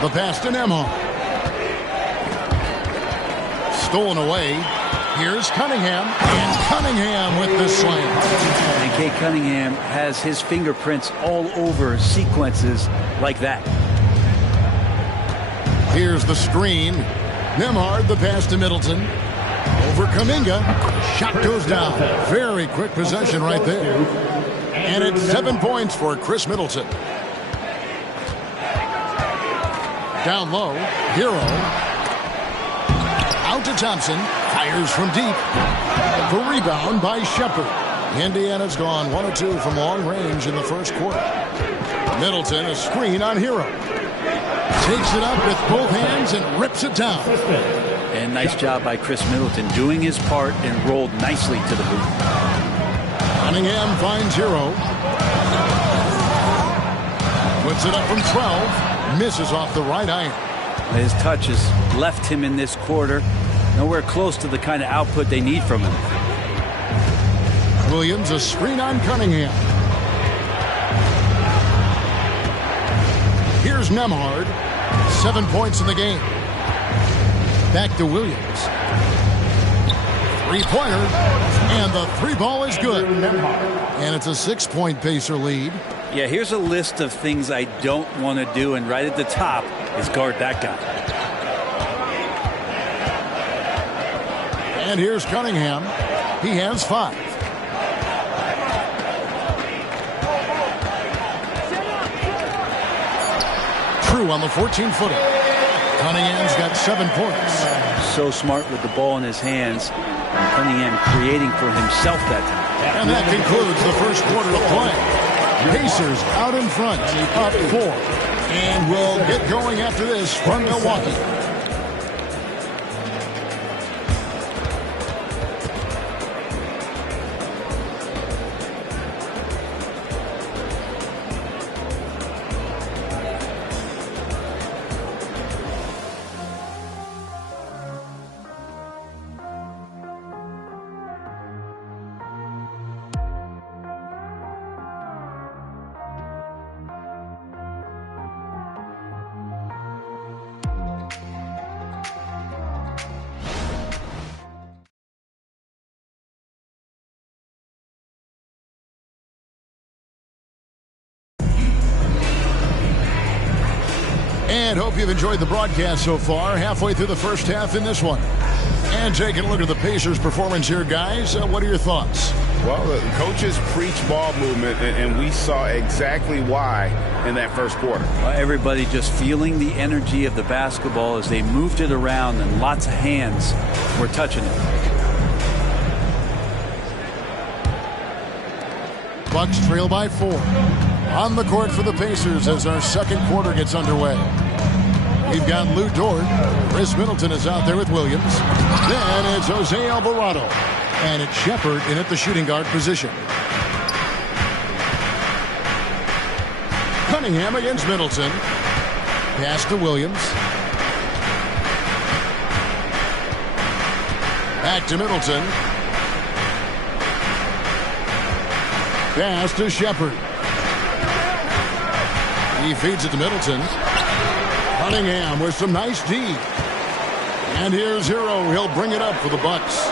The pass to Nembhard. Stolen away. Here's Cunningham. And Cunningham with the slam. And Kate Cunningham has his fingerprints all over sequences like that. Here's the screen. Nembhard, the pass to Middleton. Over Kuminga. Shot goes down. Very quick possession right there. And it's 7 points for Chris Middleton. Down low. Hero. Out to Thompson. Fires from deep. The rebound by Shepard. Indiana's gone 1 of 2 from long range in the first quarter. Middleton, a screen on Hero. Takes it up with both hands and rips it down. And nice job by Chris Middleton doing his part and rolled nicely to the hoop. Cunningham finds Hero. Puts it up from 12. Misses off the right iron. His touch has left him in this quarter. Nowhere close to the kind of output they need from him. Williams, a screen on Cunningham. Here's Nembhard. 7 points in the game. Back to Williams. Three-pointer. And the 3-ball is good. And it's a 6-point Pacer lead. Yeah, here's a list of things I don't want to do, and right at the top is guard that guy. And here's Cunningham. He has 5. True on the 14-footer. Cunningham's got 7 points. So smart with the ball in his hands. And Cunningham creating for himself that time. And that concludes the first quarter of play. Pacers out in front, up 4. And we'll get going after this from Milwaukee. And hope you've enjoyed the broadcast so far. Halfway through the first half in this one. And taking a look at the Pacers' performance here, guys. What are your thoughts? Well, the coaches preach ball movement, and we saw exactly why in that first quarter. Everybody just feeling the energy of the basketball as they moved it around, and lots of hands were touching it. Bucks trail by 4. On the court for the Pacers as our second quarter gets underway. We've got Lou Dort. Chris Middleton is out there with Williams. Then it's Jose Alvarado. And it's Shepard in at the shooting guard position. Cunningham against Middleton. Pass to Williams. Back to Middleton. Pass to Shepard. He feeds it to Middleton. Cunningham with some nice D. And here's Hero. He'll bring it up for the Bucks.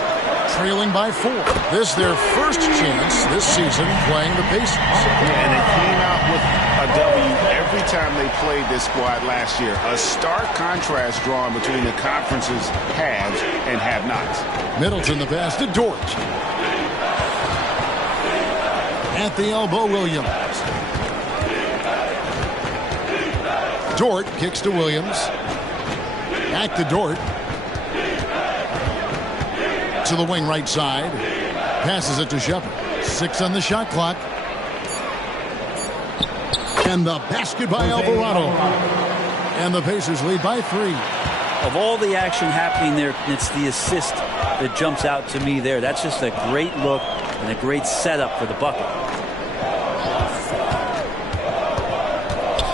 Trailing by 4. This their first chance this season playing the Pacers. And they came out with a W every time they played this squad last year. A stark contrast drawn between the conference's haves and have-nots. Middleton the pass to Dort. At the elbow, Williams. Dort kicks to Williams. Back to Dort. To the wing right side. Passes it to Shepard. 6 on the shot clock. And the basket by Alvarado. And the Pacers lead by 3. Of all the action happening there, it's the assist that jumps out to me there. That's just a great look and a great setup for the bucket.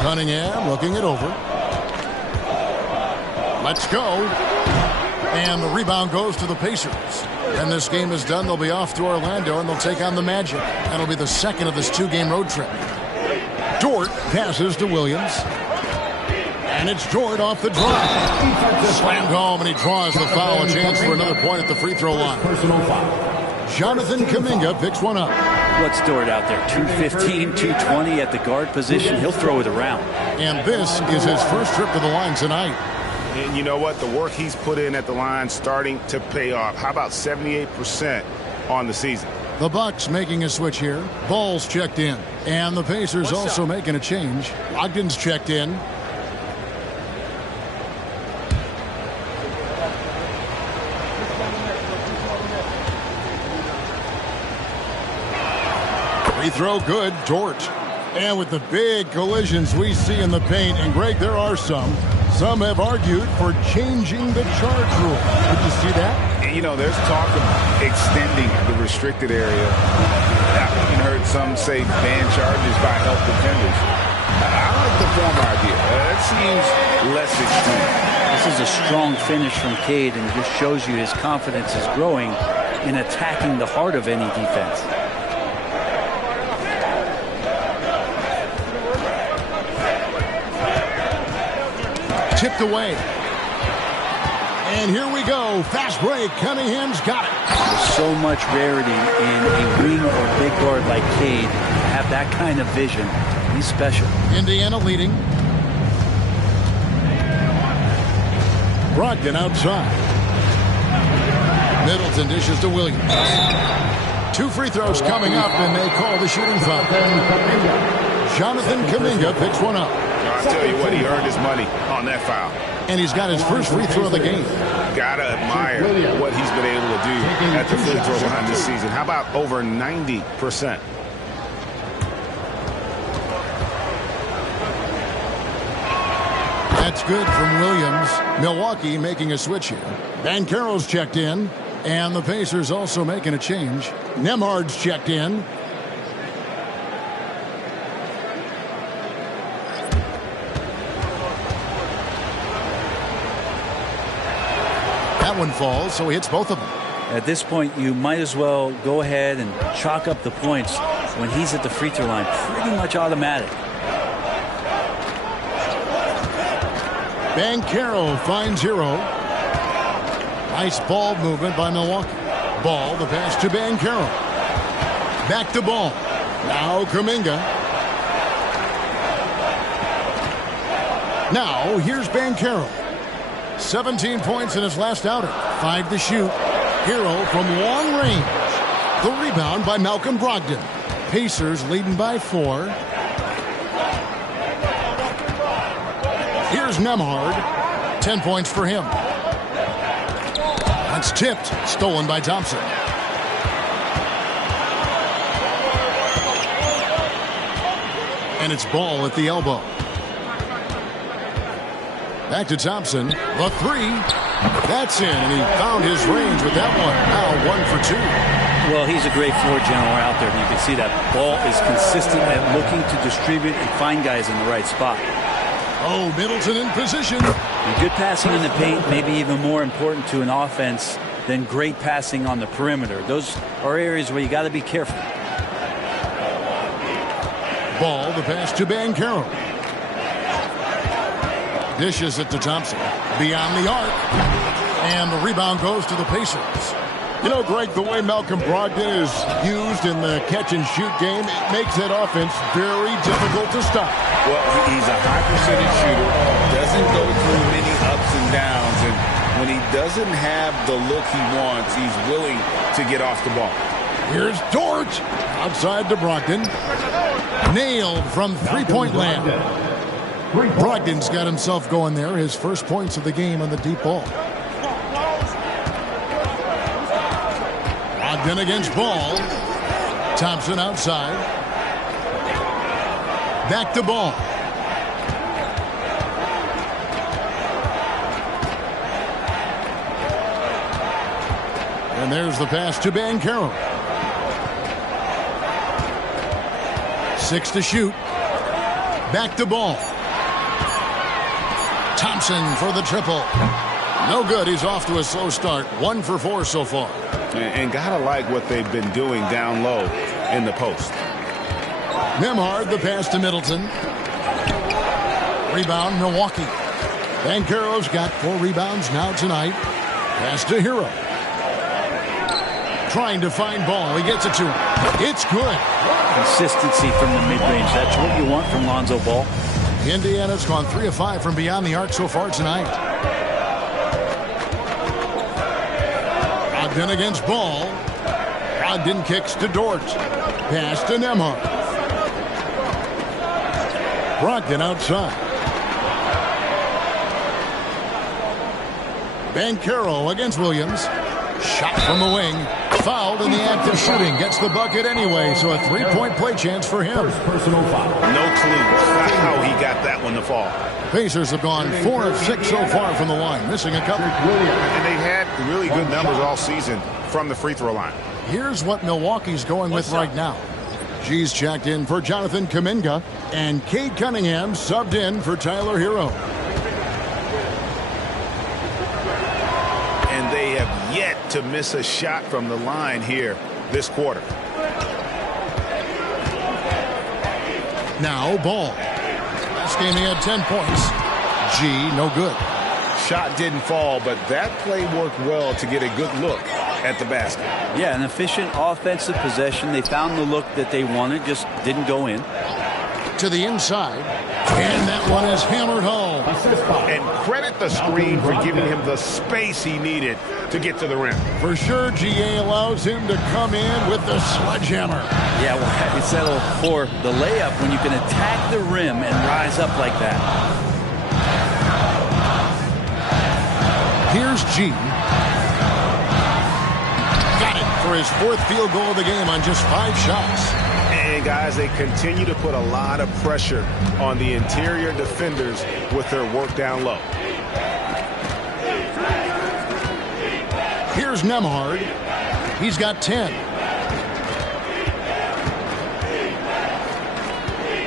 Cunningham looking it over. Let's go. And the rebound goes to the Pacers. And this game is done. They'll be off to Orlando, and they'll take on the Magic. That'll be the second of this 2-game road trip. Dort passes to Williams. And it's Dort off the drive. Slammed home, and he draws the foul. A chance for another point at the free throw line. Jonathan Kuminga picks one up. What's Dort out there? 215, 220 at the guard position. He'll throw it around. And this is his first trip to the line tonight. And you know what? The work he's put in at the line starting to pay off. How about 78% on the season? The Bucks making a switch here. Ball's checked in. And the Pacers also making a change. Ogden's checked in. Free throw good. Dort. And with the big collisions we see in the paint, and Greg, there are some have argued for changing the charge rule. Did you see that? And, you know, there's talk of extending the restricted area. I've even heard some say ban charges by help defenders. I like the former idea. That seems less extreme. This is a strong finish from Cade, and it just shows you his confidence is growing in attacking the heart of any defense. Tipped away. And here we go. Fast break. Cunningham's got it. There's so much rarity in a wing or big guard like Cade to have that kind of vision. He's special. Indiana leading. Brogdon outside. Middleton dishes to Williams. 2 free throws coming up, and they call the shooting foul. Jonathan Kuminga picks one up. I'll tell you what, he earned his money on that foul. And he's got his first free throw of the game. Gotta admire what he's been able to do at the free throw line this season. How about over 90%? That's good from Williams. Milwaukee making a switch here. Banchero's checked in. And the Pacers also making a change. Nembhard's checked in. That one falls, so he hits both of them. At this point, you might as well go ahead and chalk up the points when he's at the free throw line. Pretty much automatic. Banchero finds Hero. Nice ball movement by Milwaukee. Ball, the pass to Banchero. Back to Ball. Now Kuminga. Now, here's Banchero. 17 points in his last outing. 5 to shoot. Hero from long range. The rebound by Malcolm Brogdon. Pacers leading by 4. Here's Nembhard. 10 points for him. That's tipped. Stolen by Thompson. And it's Ball at the elbow. Back to Thompson. The 3. That's in, and he found his range with that one. Now 1 for 2. Well, he's a great floor general out there, and you can see that Ball is consistent at looking to distribute and find guys in the right spot. Oh, Middleton in position. And good passing in the paint may be even more important to an offense than great passing on the perimeter. Those are areas where you got to be careful. Ball, the pass to Banchero. Dishes it to Thompson. Beyond the arc. And the rebound goes to the Pacers. You know, Greg, the way Malcolm Brogdon is used in the catch-and-shoot game, it makes that offense very difficult to stop. Well, he's a high-percentage shooter, doesn't go through many ups and downs, and when he doesn't have the look he wants, he's willing to get off the ball. Here's Dort. Outside to Brogdon. Nailed from three-point land. Brogdon's got himself going there. His first points of the game on the deep ball. Brogdon against Ball. Thompson outside. Back to Ball. And there's the pass to Banchero. 6 to shoot. Back to Ball. Thompson for the triple. No good. He's off to a slow start. 1 for 4 so far. And gotta like what they've been doing down low in the post. Nembhard, the pass to Middleton. Rebound, Milwaukee. Banchero's got 4 rebounds now tonight. Pass to Hero. Trying to find Ball. He gets it to him. It's good. Consistency from the mid-range. That's what you want from Lonzo Ball. Indiana's gone 3 of 5 from beyond the arc so far tonight. Brogdon against Ball. Brogdon kicks to Dort. Pass to Nembhard. Brogdon outside. Banchero against Williams. Shot from the wing. Fouled in the act of shooting. Gets the bucket anyway, so a 3-point play chance for him. Personal foul. No clue how he got that one to fall. Pacers have gone 4 of 6 so far from the line, missing a couple. And they've had really good numbers all season from the free throw line. Here's what Milwaukee's going with right now. G's checked in for Jonathan Kuminga, and Cade Cunningham subbed in for Tyler Hero. And they have yet to miss a shot from the line here this quarter. Now Ball. Last game he had 10 points. G, no good. Shot didn't fall, but that play worked well to get a good look at the basket. Yeah, an efficient offensive possession. They found the look that they wanted, just didn't go in. To the inside, and that one is hammered home. And credit the screen for giving him the space he needed to get to the rim. For sure, GA allows him to come in with the sledgehammer. Yeah, well, it's settled for the layup when you can attack the rim and rise up like that. Here's G. Got it for his 4th field goal of the game on just 5 shots. And guys, they continue to put a lot of pressure on the interior defenders with their work down low. Here's Nembhard. He's got 10.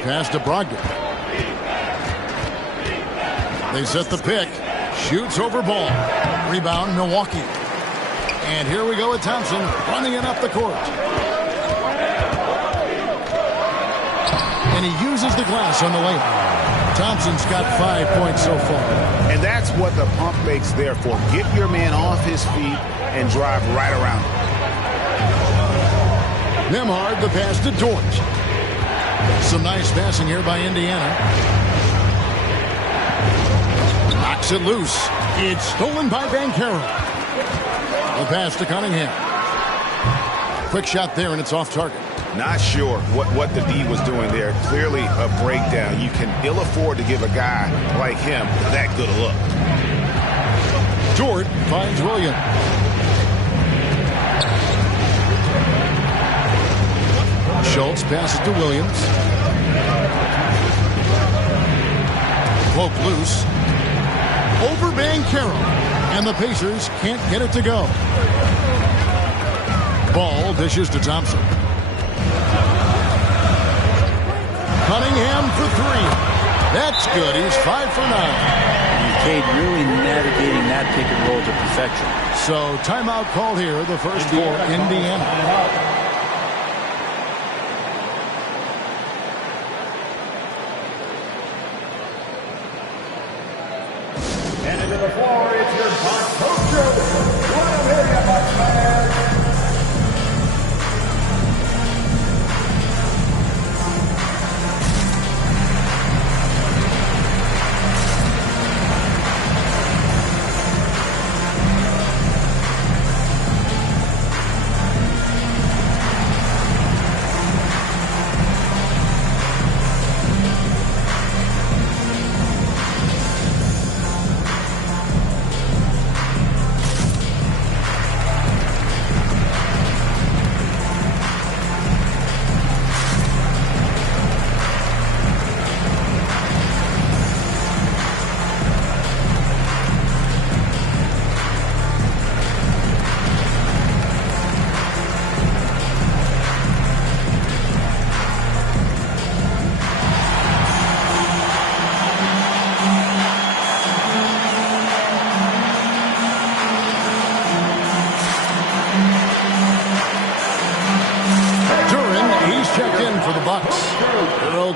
Pass to Brogdon. They set the pick. Shoots over Ball. Rebound, Milwaukee. And here we go with Thompson running it up the court. And he uses the glass on the layup. Thompson's got 5 points so far. And that's what the pump fakes there for. Get your man off his feet and drive right around him. Nembhard, the pass to Dort. Some nice passing here by Indiana. Kicks it loose. It's stolen by Banchero. The pass to Cunningham. Quick shot there, and it's off target. Not sure what the D was doing there. Clearly a breakdown. You can ill afford to give a guy like him that good a look. Jordan finds Williams. Schultz passes to Williams. Cloak loose. Over Banchero. And the Pacers can't get it to go. Ball dishes to Thompson. Cunningham for three. That's good. He's 5 for 9. Cade really navigating that pick and roll to perfection. So timeout called here, the first for Indiana. And into the floor, it's your box coach. What a video, box fans.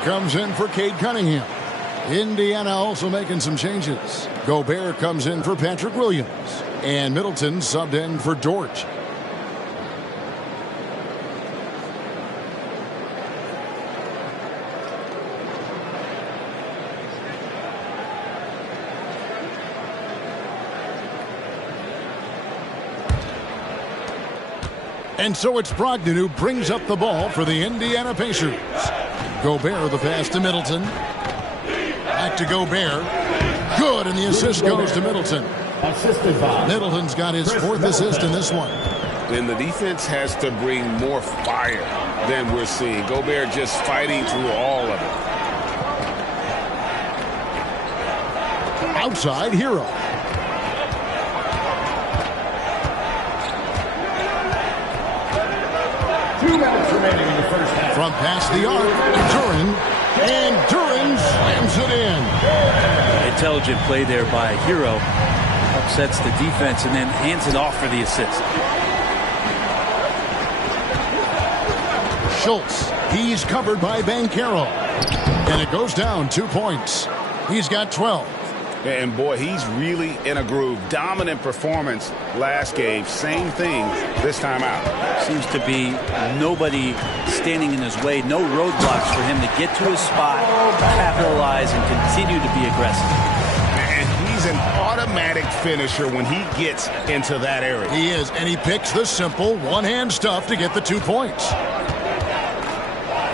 Comes in for Cade Cunningham. Indiana also making some changes. Gobert comes in for Patrick Williams. And Middleton subbed in for George. And so it's Brogdon who brings up the ball for the Indiana Pacers. Gobert, the pass to Middleton. Back to Gobert. Good, and the assist goes to Middleton. Middleton's got his 4th assist in this one. And the defense has to bring more fire than we're seeing. Gobert just fighting through all of it. Outside, Hero. Remaining in the first half. From past the arc, Duren, and Duren slams it in. Intelligent play there by Hero. Upsets the defense and then hands it off for the assist. Schultz, he's covered by Banchero. And it goes down 2 points. He's got 12. And boy, he's really in a groove. Dominant performance last game. Same thing this time out. Seems to be nobody standing in his way. No roadblocks for him to get to his spot, capitalize, and continue to be aggressive. And he's an automatic finisher when he gets into that area. He is, and he picks the simple one-hand stuff to get the 2 points.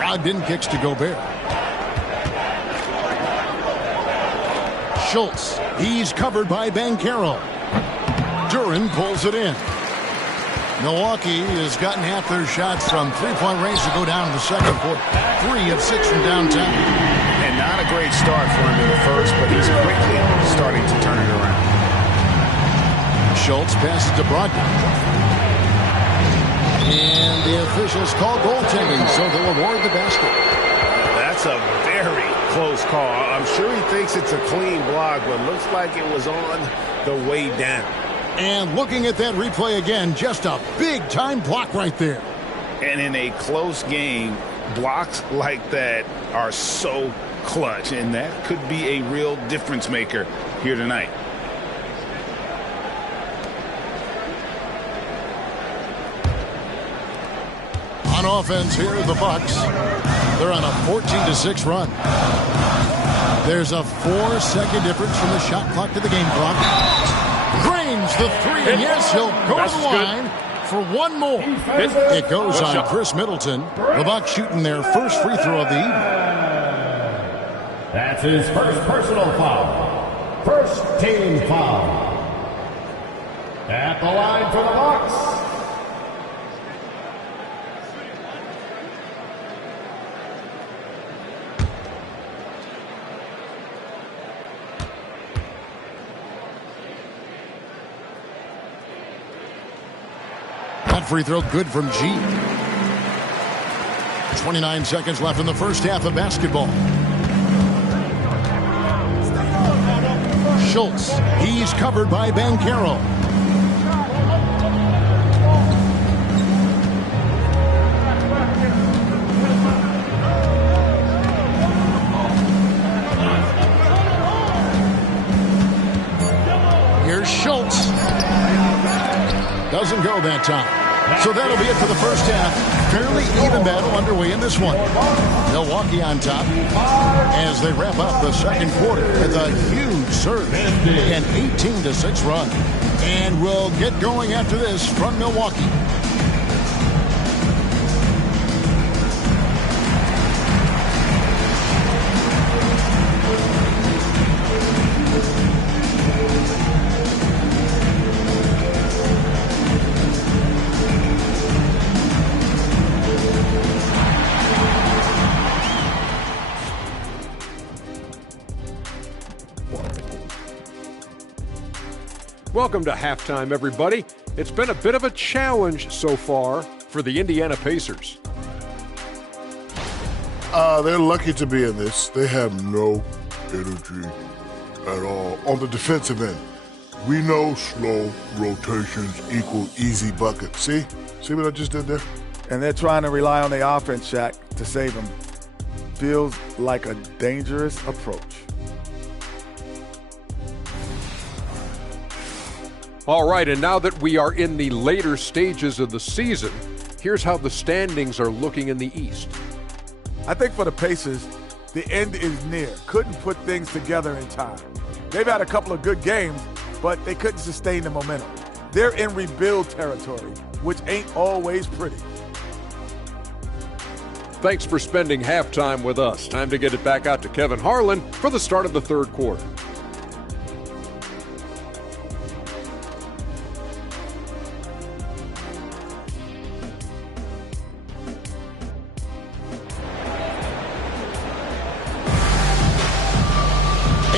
Brogdon kicks to Gobert. Schultz, he's covered by Banchero. Duren pulls it in. Milwaukee has gotten half their shots from three-point range to go down in the second quarter. 3 of 6 from downtown. And not a great start for him in the first, but he's quickly starting to turn it around. Schultz passes to Brogdon. And the officials call goaltending, so they'll award the basket. That's a very close call. I'm sure he thinks it's a clean block, but looks like it was on the way down. And looking at that replay again, just a big-time block right there. And in a close game, blocks like that are so clutch, and that could be a real difference maker here tonight. On offense here, the Bucks. They're on a 14-6 run. There's a 4-second difference from the shot clock to the game clock. Drains the three, and yes, he'll go to the line for one more. It goes on Chris Middleton. The Bucks shooting their first free throw of the evening. That's his first personal foul. First team foul. At the line for the Bucks. That free throw good from G. 29 seconds left in the first half of basketball. Schultz, he's covered by Banchero. Here's Schultz. Doesn't go that time. So that'll be it for the first half. Fairly even battle underway in this one. Milwaukee on top as they wrap up the second quarter with a huge surge. An 18-6 run. And we'll get going after this from Milwaukee. Welcome to halftime, everybody. It's been a bit of a challenge so far for the Indiana Pacers. They're lucky to be in this. They have no energy at all. On the defensive end, we know slow rotations equal easy buckets. See what I just did there? And they're trying to rely on the offense, Shaq, to save them. Feels like a dangerous approach. All right, and now that we are in the later stages of the season, here's how the standings are looking in the East. I think for the Pacers, the end is near. Couldn't put things together in time. They've had a couple of good games, but they couldn't sustain the momentum. They're in rebuild territory, which ain't always pretty. Thanks for spending halftime with us. Time to get it back out to Kevin Harlan for the start of the third quarter.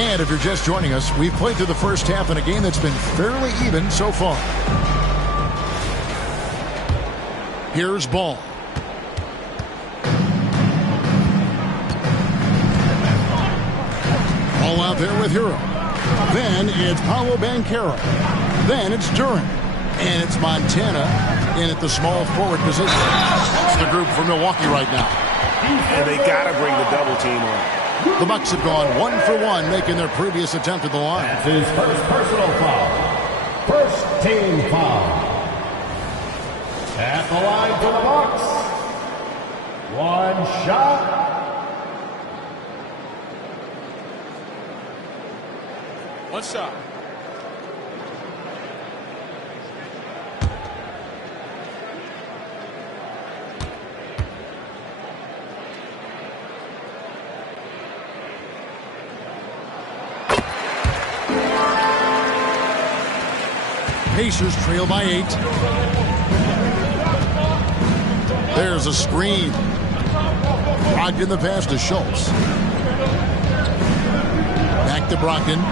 And if you're just joining us, we've played through the first half in a game that's been fairly even so far. Here's Ball. Ball out there with Hero. Then it's Paolo Banchero. Then it's Duran. And it's Montana in at the small forward position. That's the group for Milwaukee right now. And they got to bring the double team on. The Bucks have gone 1 for 1, making their previous attempt at the line. That's his first personal foul. First team foul. At the line for the Bucks. One shot. One shot. Pacers trail by 8. There's a screen. Brogdon the pass to Schultz. Back to Brogdon.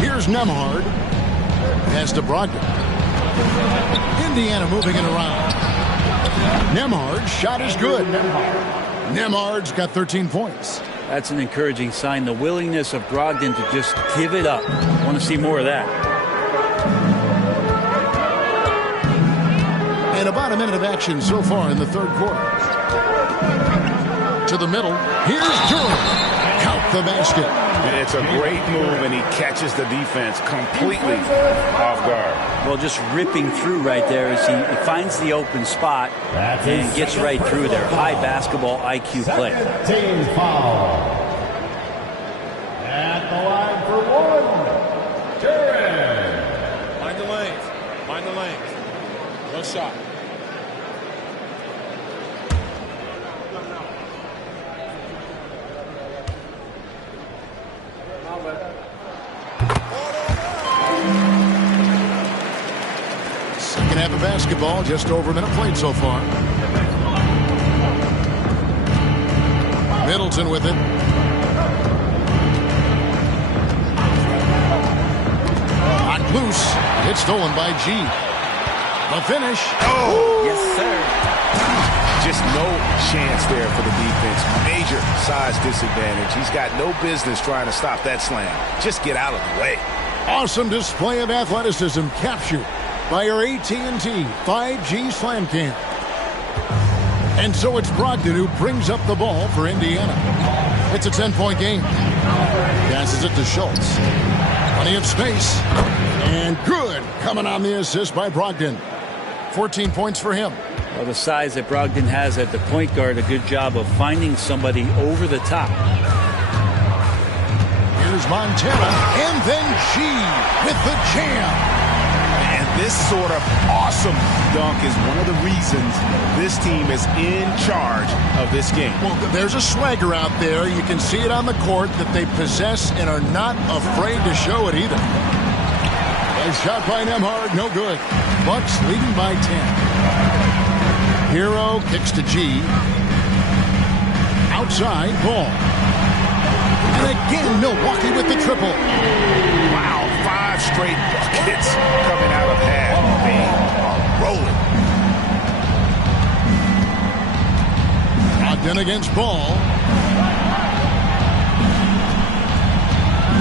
Here's Nembhard. Pass to Brogdon. Indiana moving it around. Nembhard's shot is good. Nembhard's got 13 points. That's an encouraging sign. The willingness of Brogdon to just give it up. I want to see more of that. And about a minute of action so far in the third quarter. To the middle. Here's Duran. Count the basket. And it's a great move, and he catches the defense completely off guard. Well, just ripping through right there as he finds the open spot and gets right through there. High basketball IQ play. Team foul. At the line for one, Jared. Mind the lanes. Mind the lanes. No shot. Second half of basketball, just over a minute played so far. Middleton with it. Knocked loose. It's stolen by G. The finish. Oh! Yes, sir. Just no chance there for the defense. Major size disadvantage. He's got no business trying to stop that slam. Just get out of the way. Awesome display of athleticism captured by our AT&T 5G Slam Cam. And so it's Brogdon who brings up the ball for Indiana. It's a 10-point game. Passes it to Schultz. Plenty of space. And good coming on the assist by Brogdon. 14 points for him. Well, the size that Brogdon has at the point guard, a good job of finding somebody over the top. Here's Montana, and then G with the jam. And this sort of awesome dunk is one of the reasons this team is in charge of this game. Well, there's a swagger out there. You can see it on the court that they possess and are not afraid to show it either. A shot by Nembhard, no good. Bucks leading by 10. Hero kicks to G. Outside, Ball. And again, Milwaukee with the triple. Wow, 5 straight buckets coming out of half. They are rolling. Brogdon against Ball.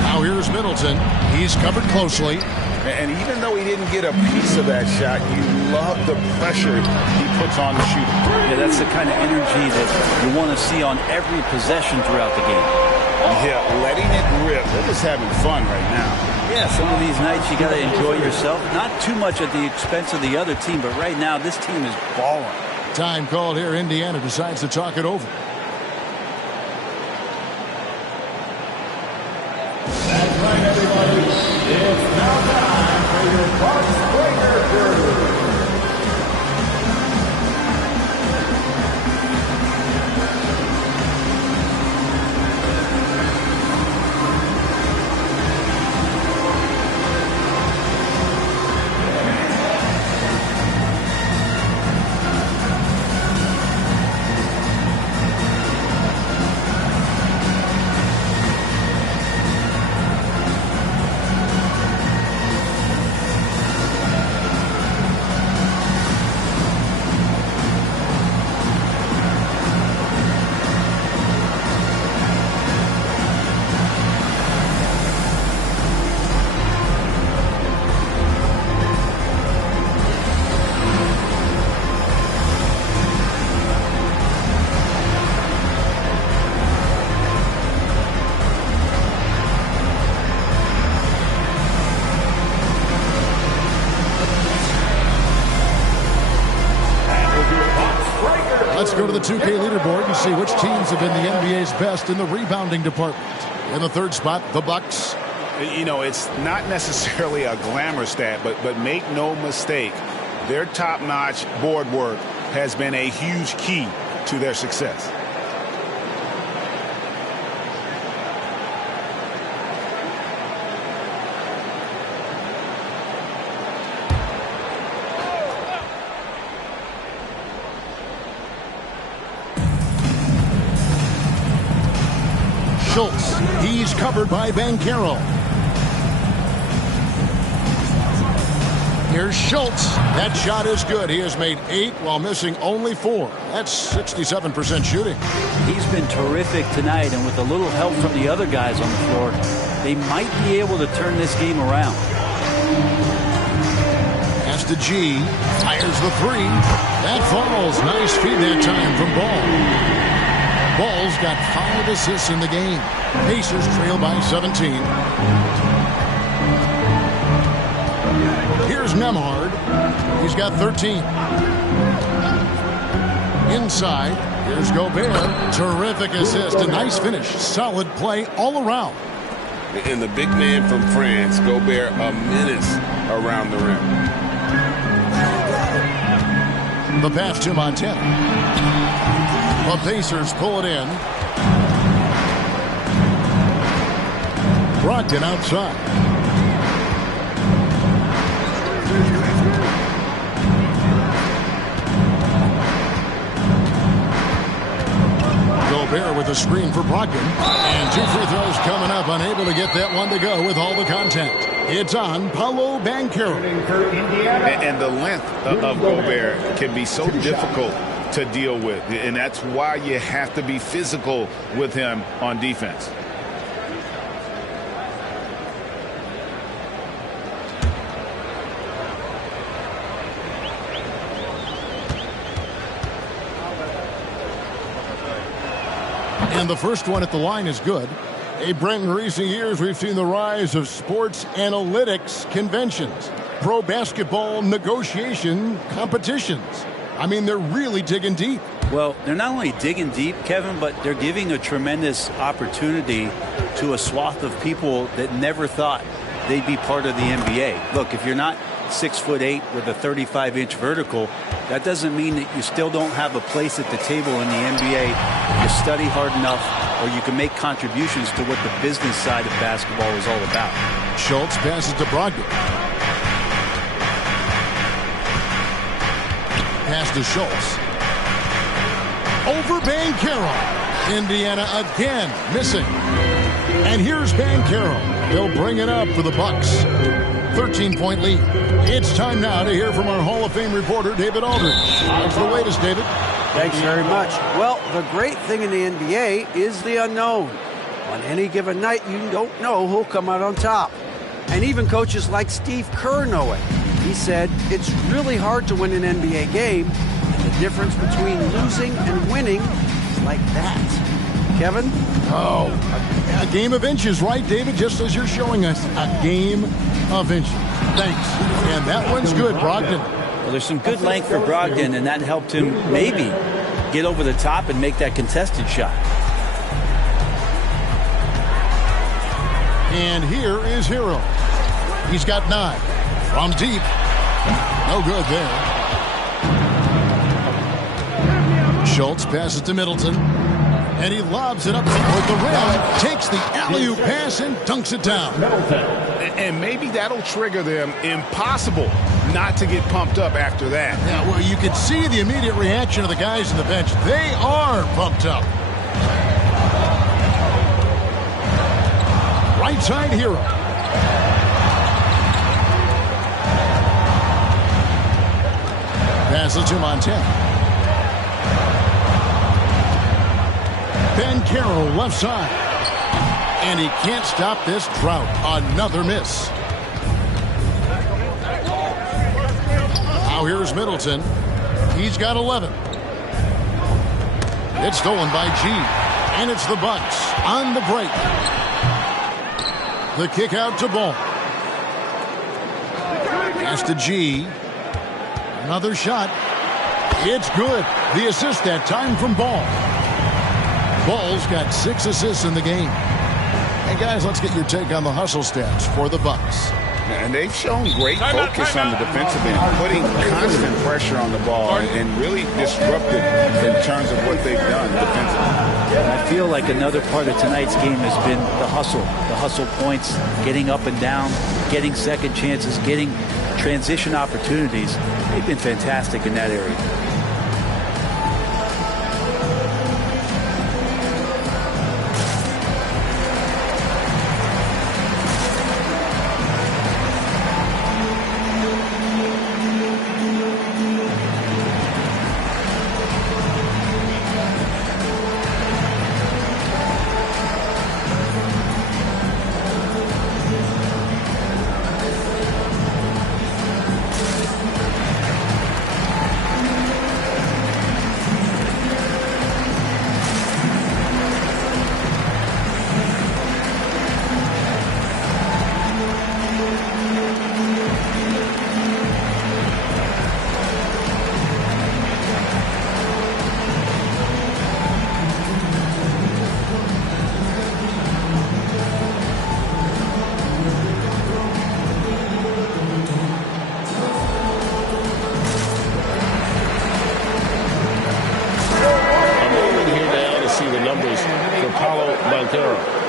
Now here's Middleton. He's covered closely. And even though he didn't get a piece of that shot, you love the pressure he puts on the shooter. Yeah, that's the kind of energy that you want to see on every possession throughout the game. Yeah, letting it rip. They're just having fun right now. Yeah, some of these nights you got to enjoy yourself. Not too much at the expense of the other team, but right now this team is balling. Time called here. Indiana decides to talk it over. That's right, everybody. It's now time for your Bucks Breaker crew. Let's go to the 2K leaderboard and see which teams have been the NBA's best in the rebounding department. In the third spot, the Bucks. You know, it's not necessarily a glamour stat, but make no mistake, their top-notch board work has been a huge key to their success. Schultz. He's covered by Banchero. Here's Schultz. That shot is good. He has made 8 while missing only 4. That's 67% shooting. He's been terrific tonight, and with a little help from the other guys on the floor, they might be able to turn this game around. Pass to G. Fires the 3. That falls. Nice feed that time from Ball. Ball's got 5 assists in the game. Pacers trail by 17. Here's Nemhard. He's got 13. Inside, here's Gobert. Terrific assist. A nice finish. Solid play all around. And the big man from France, Gobert, a menace around the rim. The pass to Montana. The Pacers pull it in. Brogdon outside. Gobert with a screen for Brogdon. And 2 free throws coming up. Unable to get that one to go with all the contact. It's on Paolo Banchero. And the length of Gobert can be so difficult to deal with. And that's why you have to be physical with him on defense. And the first one at the line is good. Hey, Brent, in recent years, we've seen the rise of sports analytics conventions, pro basketball negotiation competitions. I mean, they're really digging deep. Well, they're not only digging deep, Kevin, but they're giving a tremendous opportunity to a swath of people that never thought they'd be part of the NBA. Look, if you're not 6'8" with a 35-inch vertical, that doesn't mean that you still don't have a place at the table in the NBA if you study hard enough, or you can make contributions to what the business side of basketball is all about. Schultz passes to Brogdon. Pass to Schultz. Over Banchero. Indiana again missing. And here's Banchero. They'll bring it up for the Bucks. 13-point lead. It's time now to hear from our Hall of Fame reporter, David Aldridge. What's the latest, David? Thanks very much. Well, the great thing in the NBA is the unknown. On any given night, you don't know who'll come out on top. And even coaches like Steve Kerr know it. He said, it's really hard to win an NBA game, and the difference between losing and winning is like that. Kevin? Oh, a game of inches, right, David? Just as you're showing us, a game of inches. Thanks. And that one's good, Brogdon. Well, there's some good length for Brogdon, and that helped him maybe get over the top and make that contested shot. And here is Hero. He's got 9. From deep. No good there. Schultz passes to Middleton. And he lobs it up toward the rim. Takes the alley-oop pass and dunks it down. And maybe that'll trigger them. Impossible not to get pumped up after that. Yeah, well, you can see the immediate reaction of the guys on the bench. They are pumped up. Right side Hero. Pass it to Montana. Banchero left side. And he can't stop this drought. Another miss. Now here's Middleton. He's got 11. It's stolen by G. And it's the Bucks on the break. The kick out to Ball. Pass to G. Another shot. It's good. The assist that time from Ball. Ball's got 6 assists in the game. And guys, let's get your take on the hustle stats for the Bucks. And they've shown great focus on the defensive end, putting constant pressure on the ball and really disrupted in terms of what they've done defensively. I feel like another part of tonight's game has been the hustle points, getting up and down, getting second chances, getting transition opportunities. They've been fantastic in that area.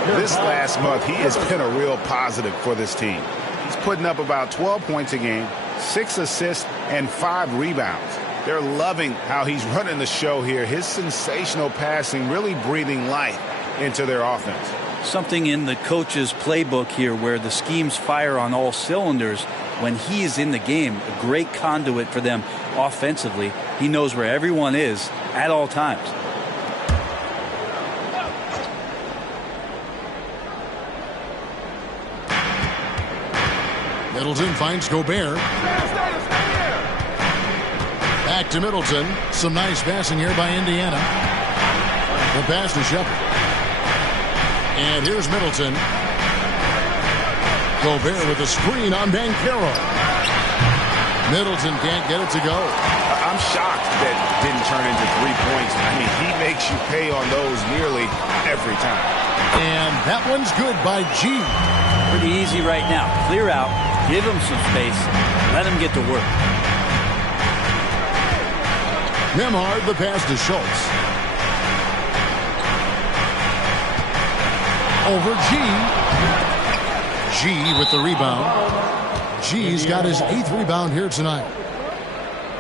This last month, he has been a real positive for this team. He's putting up about 12 points a game, 6 assists, and 5 rebounds. They're loving how he's running the show here. His sensational passing really breathing life into their offense. Something in the coach's playbook here where the schemes fire on all cylinders. When he is in the game, a great conduit for them offensively. He knows where everyone is at all times. Middleton finds Gobert. Back to Middleton. Some nice passing here by Indiana. The pass to Shepard. And here's Middleton. Gobert with a screen on Banchero. Middleton can't get it to go. I'm shocked that didn't turn into 3 points. I mean, he makes you pay on those nearly every time. And that one's good by G. Pretty easy right now. Clear out. Give him some space. Let him get to work. Nembhard, the pass to Schultz. Over G. G with the rebound. G's got his 8th rebound here tonight.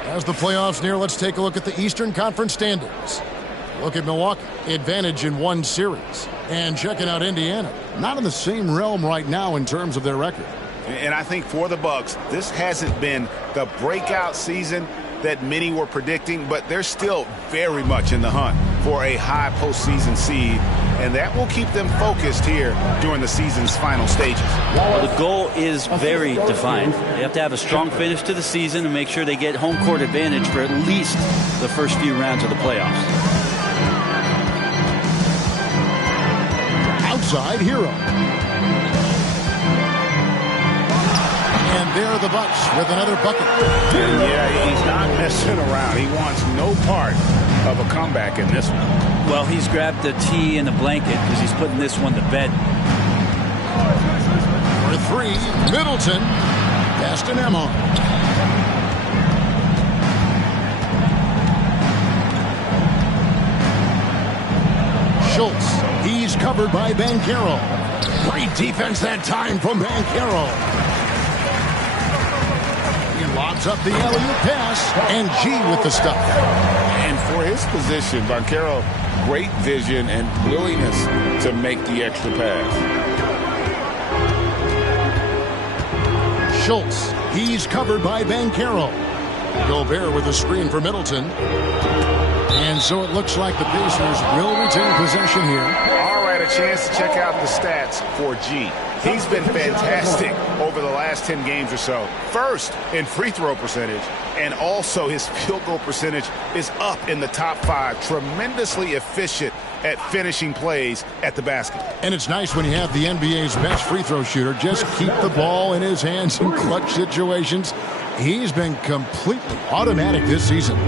As the playoffs near, let's take a look at the Eastern Conference standings. Look at Milwaukee, advantage in 1 series. And checking out Indiana, not in the same realm right now in terms of their record. And I think for the Bucks, this hasn't been the breakout season that many were predicting, but they're still very much in the hunt for a high postseason seed, and that will keep them focused here during the season's final stages. Well, the goal is very defined. They have to have a strong finish to the season and make sure they get home court advantage for at least the first few rounds of the playoffs. Outside Hero. And there are the Bucks with another bucket. And yeah, he's not messing around. He wants no part of a comeback in this one. Well, he's grabbed the tee and the blanket because he's putting this one to bed. For 3, Middleton. Pass to Nembhard. Schultz. He's covered by Banchero. Great defense that time from Banchero. Lobs up the alley-oop pass, and G with the stuff. And for his position, Banchero, great vision and willingness to make the extra pass. Schultz, he's covered by Banchero. Gobert with a screen for Middleton. And so it looks like the Pacers will retain possession here. All right, a chance to check out the stats for G. He's been fantastic over the last 10 games or so. First in free throw percentage, and also his field goal percentage is up in the top 5. Tremendously efficient at finishing plays at the basket. And it's nice when you have the NBA's best free throw shooter just keep the ball in his hands in clutch situations. He's been completely automatic this season.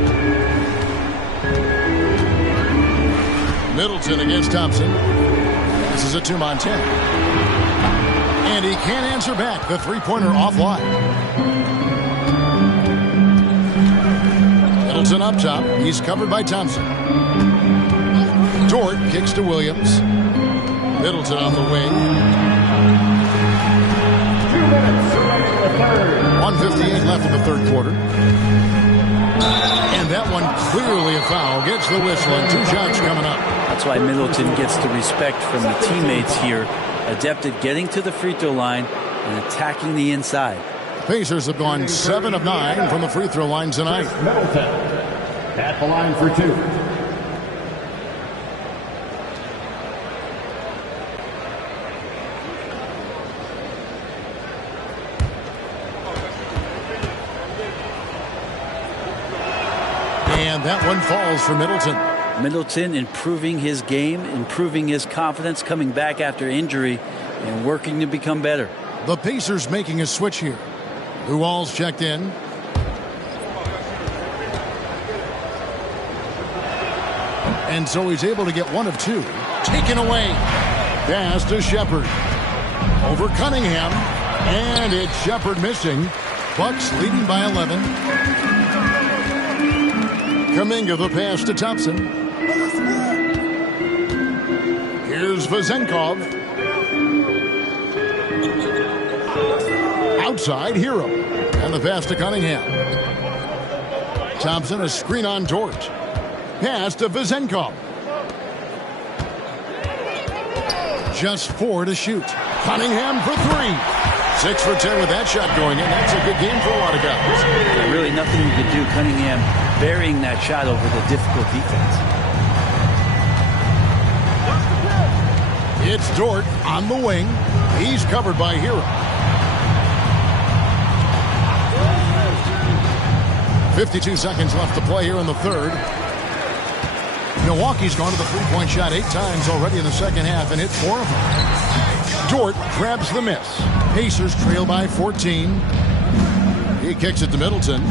Middleton against Thompson. This is a 2 Montana. And he can't answer back. The three-pointer offline. Middleton up top. He's covered by Thompson. Dort kicks to Williams. Middleton on the wing. 2 minutes remaining in the third. 1:58 left in the third quarter. And that one clearly a foul. Gets the whistle and 2 shots coming up. That's why Middleton gets the respect from the teammates here. Adept at getting to the free throw line and attacking the inside. Pacers have gone 7 of 9 from the free throw line tonight. Middleton at the line for 2. And that one falls for Middleton. Middleton improving his game, improving his confidence, coming back after injury, and working to become better. The Pacers making a switch here. Luol's checked in. And so he's able to get 1 of 2. Taken away. Pass to Shepard. Over Cunningham. And it's Shepard missing. Bucks leading by 11. Kuminga the pass to Thompson. Here's Here's Vezenkov. Outside, Hero. And the pass to Cunningham. Thompson, a screen on George. Pass to Vezenkov. Just 4 to shoot. Cunningham for 3. 6 for 10 with that shot going in. That's a good game for a lot of guys. Really nothing you could do. Cunningham burying that shot over the difficult defense. It's Dort on the wing. He's covered by Hero. 52 seconds left to play here in the third. Milwaukee's gone to the three-point shot 8 times already in the second half and hit 4 of them. Dort grabs the miss. Pacers trail by 14. He kicks it to Middleton.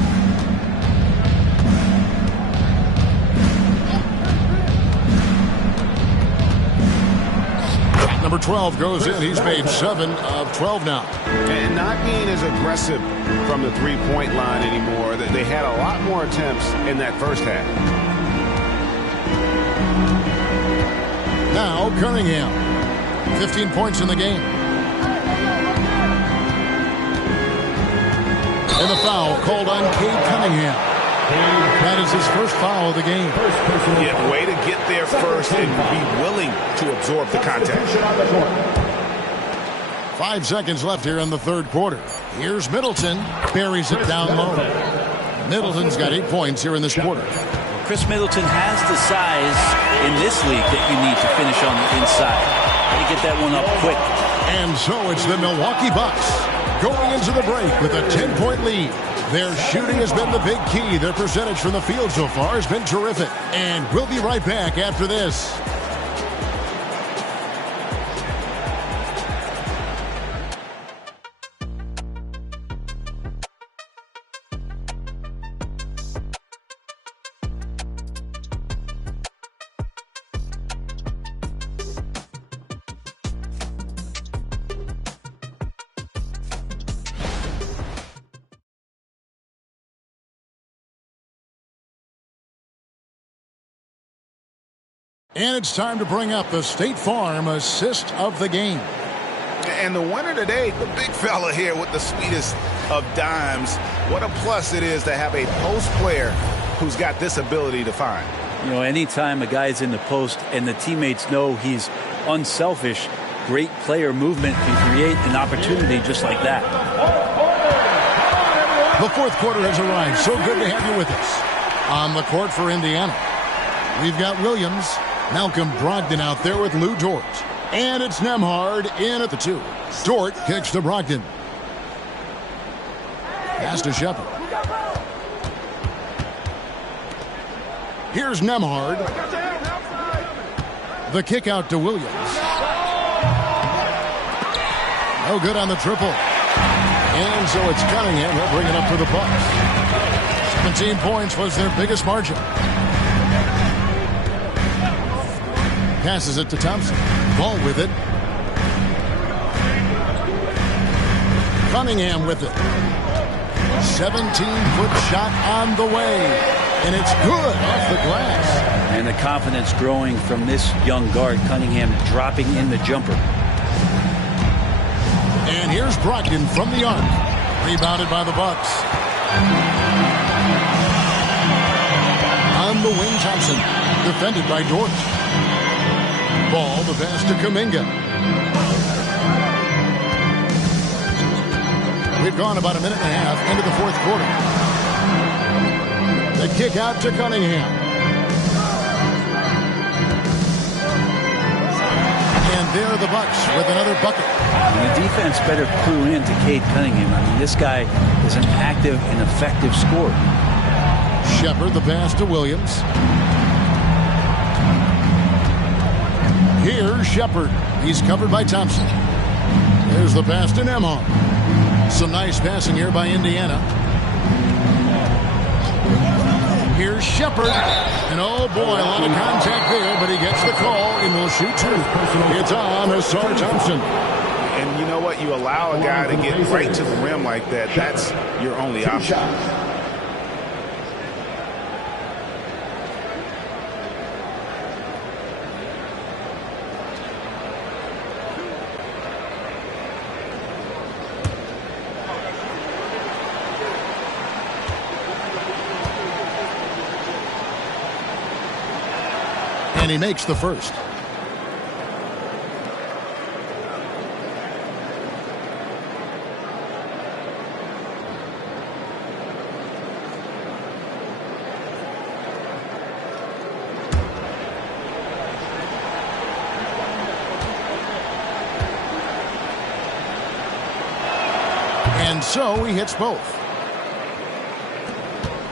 Number 12 goes in. He's made 7 of 12 now. And not being as aggressive from the three-point line anymore. They had a lot more attempts in that first half. Now Cunningham. 15 points in the game. And the foul called on Cade Cunningham. That is his first foul of the game. Yeah, way to get there first and be willing to absorb the contact. 5 seconds left here in the third quarter. Here's Middleton. Buries it down low. Middleton's got 8 points here in this quarter. Chris Middleton has the size in this league that you need to finish on the inside. Got to get that one up quick. And so it's the Milwaukee Bucks going into the break with a 10-point lead. Their shooting has been the big key. Their percentage from the field so far has been terrific. And we'll be right back after this. And it's time to bring up the State Farm assist of the game. And the winner today, the big fella here with the sweetest of dimes. What a plus it is to have a post player who's got this ability to find. You know, anytime a guy's in the post and the teammates know he's unselfish, great player movement can create an opportunity just like that. The fourth quarter has arrived. So good to have you with us. On the court for Indiana, we've got Williams, Malcolm Brogdon out there with Lou Dort. And it's Nembhard in at the 2. Dort kicks to Brogdon. Pass to Shepard. Here's Nembhard. The kick out to Williams. No good on the triple. And so it's Cunningham. He'll bring it up for the Bucks. 17 points was their biggest margin. Passes it to Thompson. Ball with it. Cunningham with it. 17-foot shot on the way. And it's good off the glass. And the confidence growing from this young guard, Cunningham, dropping in the jumper. And here's Brogdon from the arc. Rebounded by the Bucks. On the wing, Thompson. Defended by Dort. Ball, the pass to Kuminga. We've gone about a minute and a half into the fourth quarter. The kick out to Cunningham. And there are the Bucks with another bucket. And the defense better clue in to Cade Cunningham. I mean, this guy is an active and effective scorer. Shepard, the pass to Williams. Here's Shepard. He's covered by Thompson. There's the pass to Nembhard. Some nice passing here by Indiana. Here's Shepard. And oh boy, a lot of contact there, but he gets the call and will shoot 2. It's on Asar Thompson. And you know what? You allow a guy to get right to the rim like that. That's your only option. And he makes the first. And so he hits both.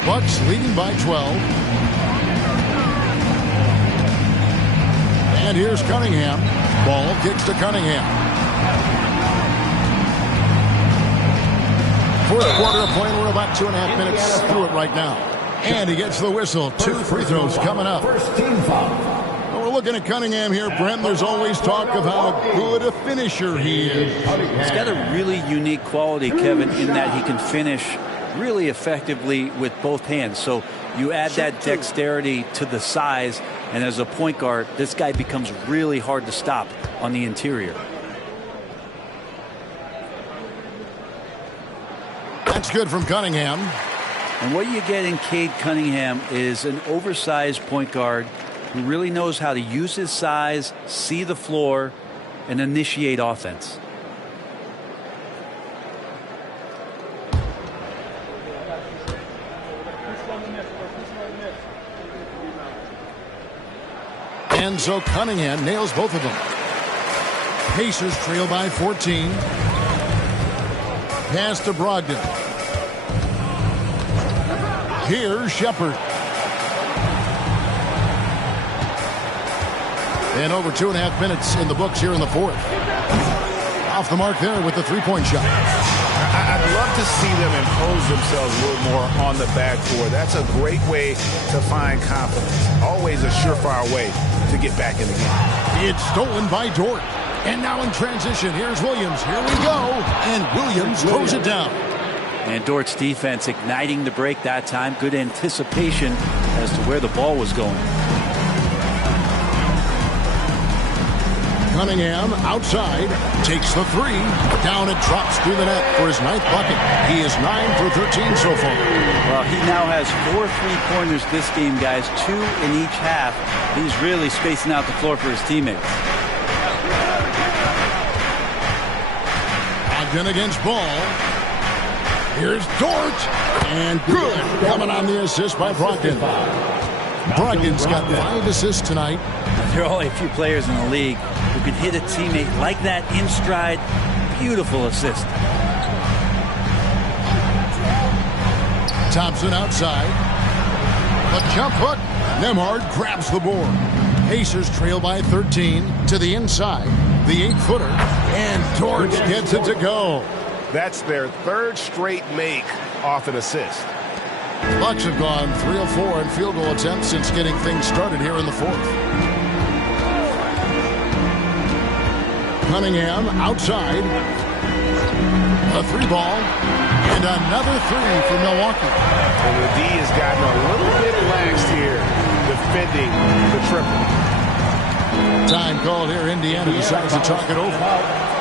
Bucks leading by 12. And here's Cunningham. Ball kicks to Cunningham. Fourth quarter of play. We're about 2.5 minutes through it right now. And he gets the whistle. 2 free throws coming up. First team foul. We're looking at Cunningham here, Brent. There's always talk of how good a finisher he is. He's got a really unique quality, Kevin, in that he can finish really effectively with both hands. So you add that dexterity to the size, and as a point guard, this guy becomes really hard to stop on the interior. That's good from Cunningham. And what you get in Cade Cunningham is an oversized point guard who really knows how to use his size, see the floor, and initiate offense. And so Cunningham nails both of them. Pacers trail by 14. Pass to Brogdon. Here's Shepard. And over 2.5 minutes in the books here in the fourth. Off the mark there with the three-point shot. I'd love to see them impose themselves a little more on the backboard. That's a great way to find confidence. Always a surefire way to get back in the game. It's stolen by Dort. And now in transition, here's Williams. Here we go. And Williams throws it down. And Dort's defense igniting the break that time. Good anticipation as to where the ball was going. Cunningham outside, takes the three, down and drops through the net for his 9th bucket. He is 9 for 13 so far. Well, he now has 4 3-pointers this game, guys, 2 in each half. He's really spacing out the floor for his teammates. Ogden against Ball. Here's Dort, and good, coming on the assist by Brogdon. Brogdon's got 5 assists tonight. There are only a few players in the league who can hit a teammate like that in stride. Beautiful assist. Thompson outside. A jump hook. Nembhard grabs the board. Pacers trail by 13 to the inside. The 8-footer. And Dort gets it to go. That's their 3rd straight make off an assist. Bucks have gone 3 of 4 in field goal attempts since getting things started here in the fourth. Cunningham outside. A 3-ball. And another 3 for Milwaukee. And the D has gotten a little bit lax here defending the triple. Time called here. Indiana decides to talk it over.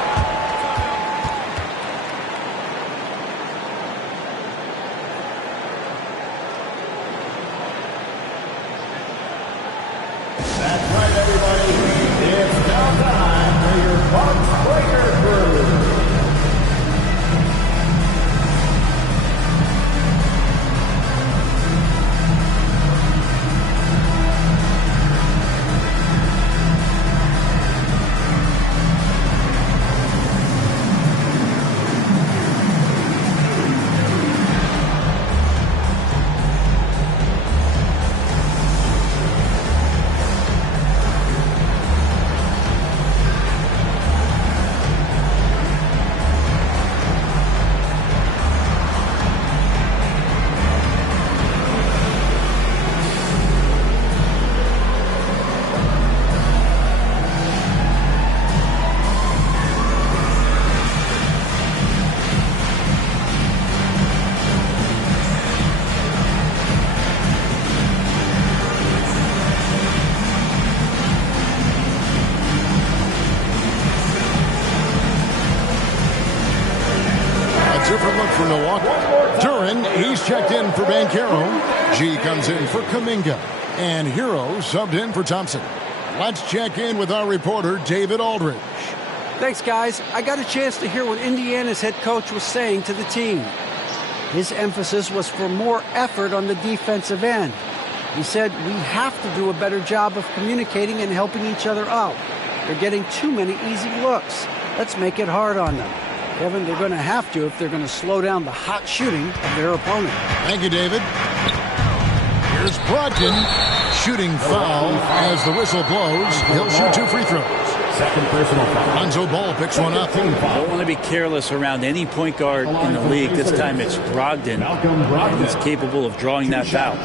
Different look for Milwaukee. Duran, he's checked in for Banchero. G comes in for Kuminga. And Hero subbed in for Thompson. Let's check in with our reporter, David Aldridge. Thanks, guys. I got a chance to hear what Indiana's head coach was saying to the team. His emphasis was for more effort on the defensive end. He said we have to do a better job of communicating and helping each other out. They're getting too many easy looks. Let's make it hard on them. Kevin, they're going to have to if they're going to slow down the hot shooting of their opponent. Thank you, David. Here's Brogdon. Shooting foul as the whistle blows. He'll shoot 2 free throws. Second personal foul. Lonzo Ball picks one up. Don't want to be careless around any point guard in the league. This time it's Brogdon. And he's capable of drawing that foul.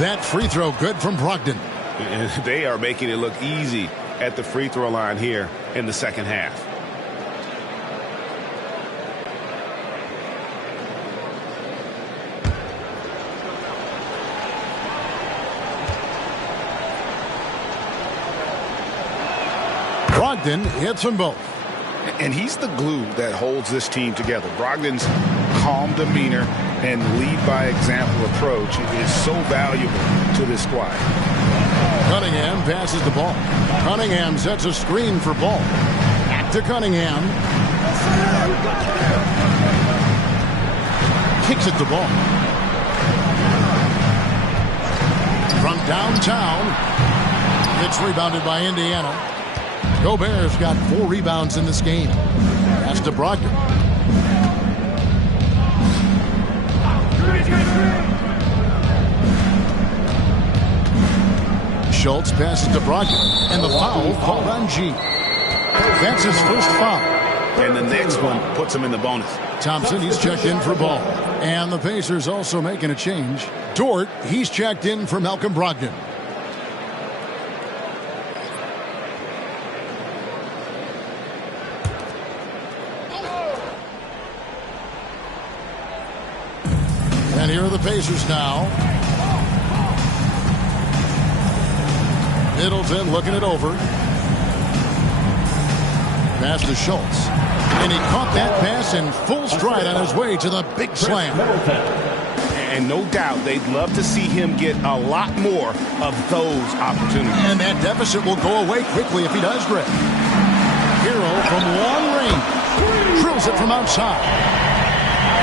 That free throw good from Brogdon. They are making it look easy at the free throw line here in the second half. Brogdon hits them both. And he's the glue that holds this team together. Brogdon's calm demeanor and lead by example approach is so valuable to this squad. Cunningham passes the ball. Cunningham sets a screen for Ball. Back to Cunningham. Kicks at the ball. From downtown. It's rebounded by Indiana. Gobert's got 4 rebounds in this game. That's to Brogdon. Schultz passes to Brogdon, and the foul called on G. That's his first foul. And the next one puts him in the bonus. Thompson, he's checked in for Ball. And the Pacers also making a change. Dort, he's checked in for Malcolm Brogdon. And here are the Pacers now. Middleton looking it over. Pass to Schultz. And he caught that pass in full stride on his way to the big slam. And no doubt they'd love to see him get a lot more of those opportunities. And that deficit will go away quickly if he does grip. Hero from long range. Drills it from outside.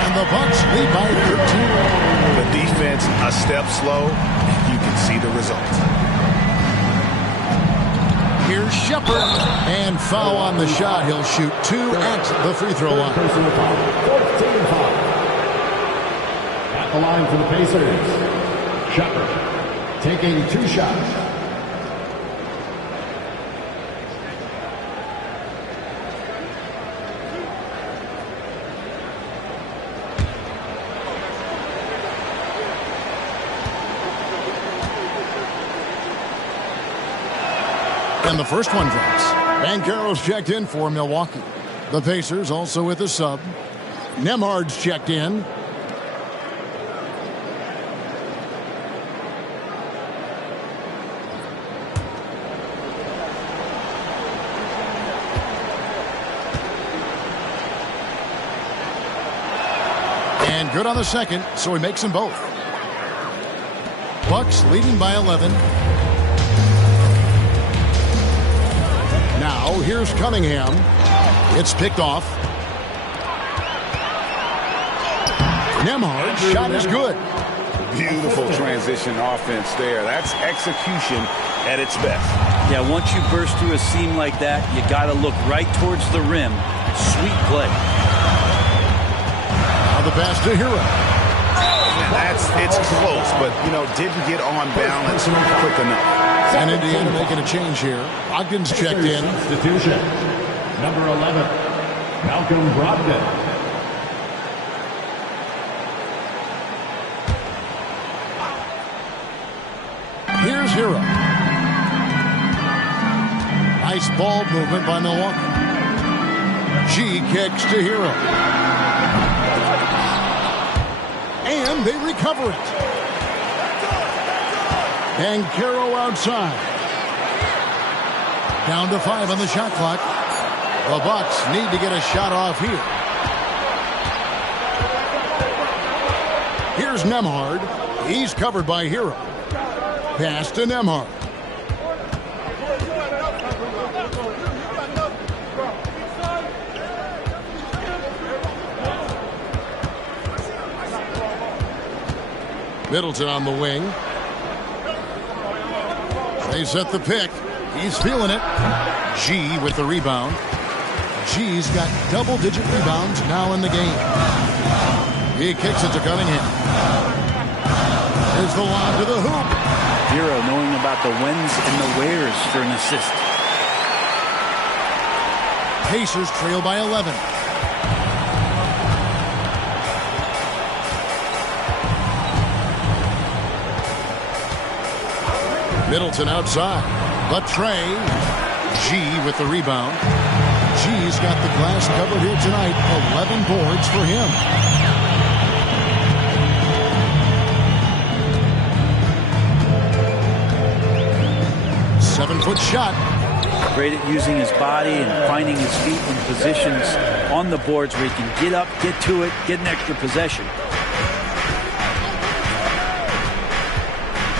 And the Bucks lead by 13. The defense a step slow. You can see the results. Here's Shepard. And foul on the shot. He'll shoot 2 at the free throw line. 14 foul. At the line for the Pacers. Shepard taking 2 shots. And the first one drops. Banchero's checked in for Milwaukee. The Pacers also with a sub. Nemhard's checked in. And good on the second, so he makes them both. Bucks leading by 11. Now, here's Cunningham. It's picked off. Nemhard's shot is good. Beautiful transition offense there. That's execution at its best. Yeah, once you burst through a seam like that, you got to look right towards the rim. Sweet play. Now the pass to Hero. It's close, but, didn't get on balance quick enough. And Indiana making a change here. Ogden's checked in. Substitution. Number 11, Malcolm Brogdon. Here's Hero. Nice ball movement by Milwaukee. G kicks to Hero. And they recover it. Banchero outside. Down to 5 on the shot clock. The Bucks need to get a shot off here. Here's Nembhard. He's covered by Hero. Pass to Nembhard. Middleton on the wing. They set the pick. He's feeling it. G with the rebound. G's got double-digit rebounds now in the game. He kicks it to Cunningham. Here's the lob to the hoop. Hero knowing about the whens and the wheres for an assist. Pacers trail by 11. Middleton outside. Latre. G with the rebound. G's got the glass covered here tonight. 11 boards for him. Seven-foot shot. Great at using his body and finding his feet in positions on the boards where he can get up, get to it, get an extra possession.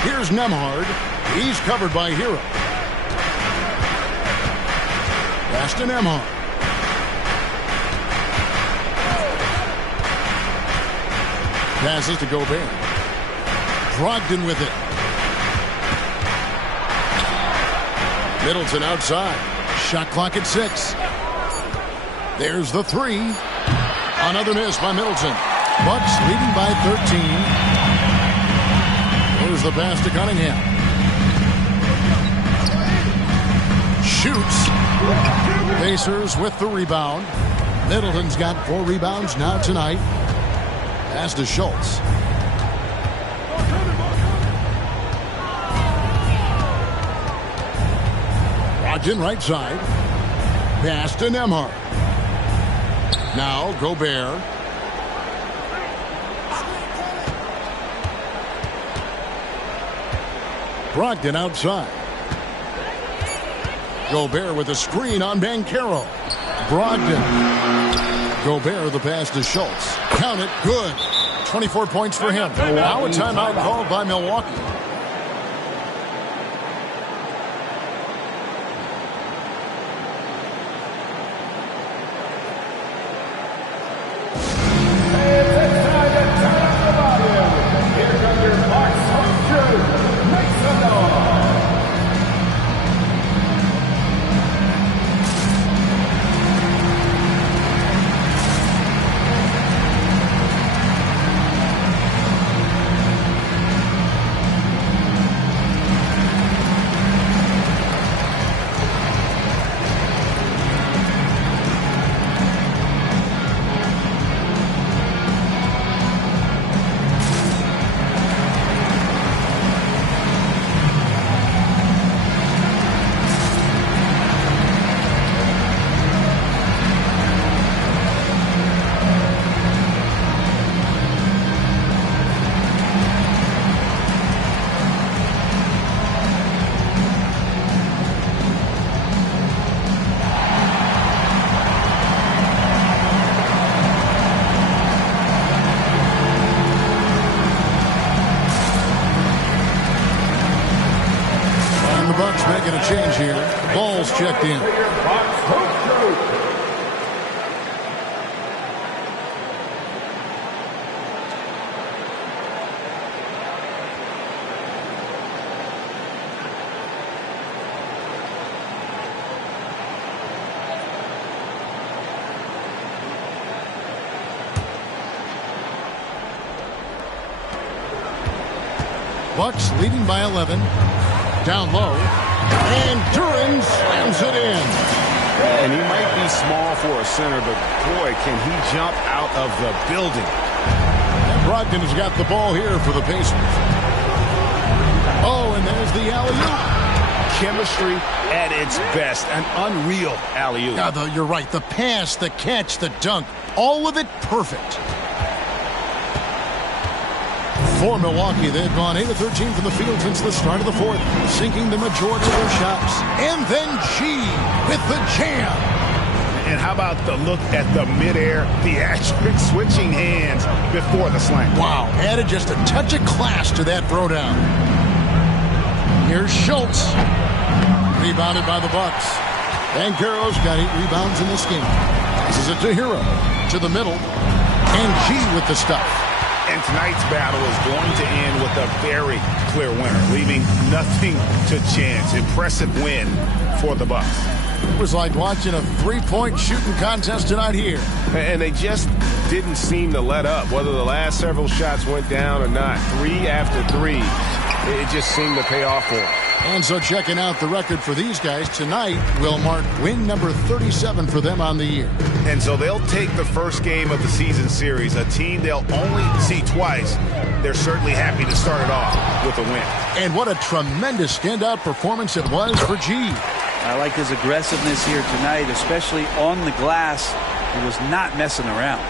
Here's Nembhard. He's covered by Hero. Pass to Nembhard. Passes to Gobert. Brogdon with it. Middleton outside. Shot clock at 6. There's the 3. Another miss by Middleton. Bucks leading by 13. Here's the pass to Cunningham. Shoots. Pacers with the rebound. Middleton's got 4 rebounds now tonight. Pass to Schultz. Brogdon right side. Pass to Nembhard. Now Gobert. Brogdon outside. Gobert with a screen on Banchero. Brogdon. Gobert the pass to Schultz. Count it. Good. 24 points for him. Now a timeout called by Milwaukee. Making a change here. Ball's checked in. Bucks leading by 11. Down low. And Duran slams it in. And he might be small for a center, but boy, can he jump out of the building. And Brogdon's got the ball here for the Pacers. Oh, and there's the alley-oop. Chemistry at its best. An unreal alley-oop. Yeah, you're right. The pass, the catch, the dunk, all of it perfect. For Milwaukee, they've gone 8 of 13 from the field since the start of the fourth, sinking the majority of their shots. And then G with the jam. And how about the look at the midair theatric switching hands before the slam? Wow, added just a touch of class to that throwdown. Here's Schultz. Rebounded by the Bucks. Banchero's got 8 rebounds in this game. This is it to Hero. To the middle. And G with the stuff. And tonight's battle is going to end with a very clear winner, leaving nothing to chance. Impressive win for the Bucks. It was like watching a 3-point shooting contest tonight here. And they just didn't seem to let up, whether the last several shots went down or not. 3 after 3, it just seemed to pay off for them. And so checking out the record for these guys tonight will mark win number 37 for them on the year. And so they'll take the first game of the season series, a team they'll only see twice. They're certainly happy to start it off with a win. And what a tremendous standout performance it was for G. I like his aggressiveness here tonight, especially on the glass. He was not messing around.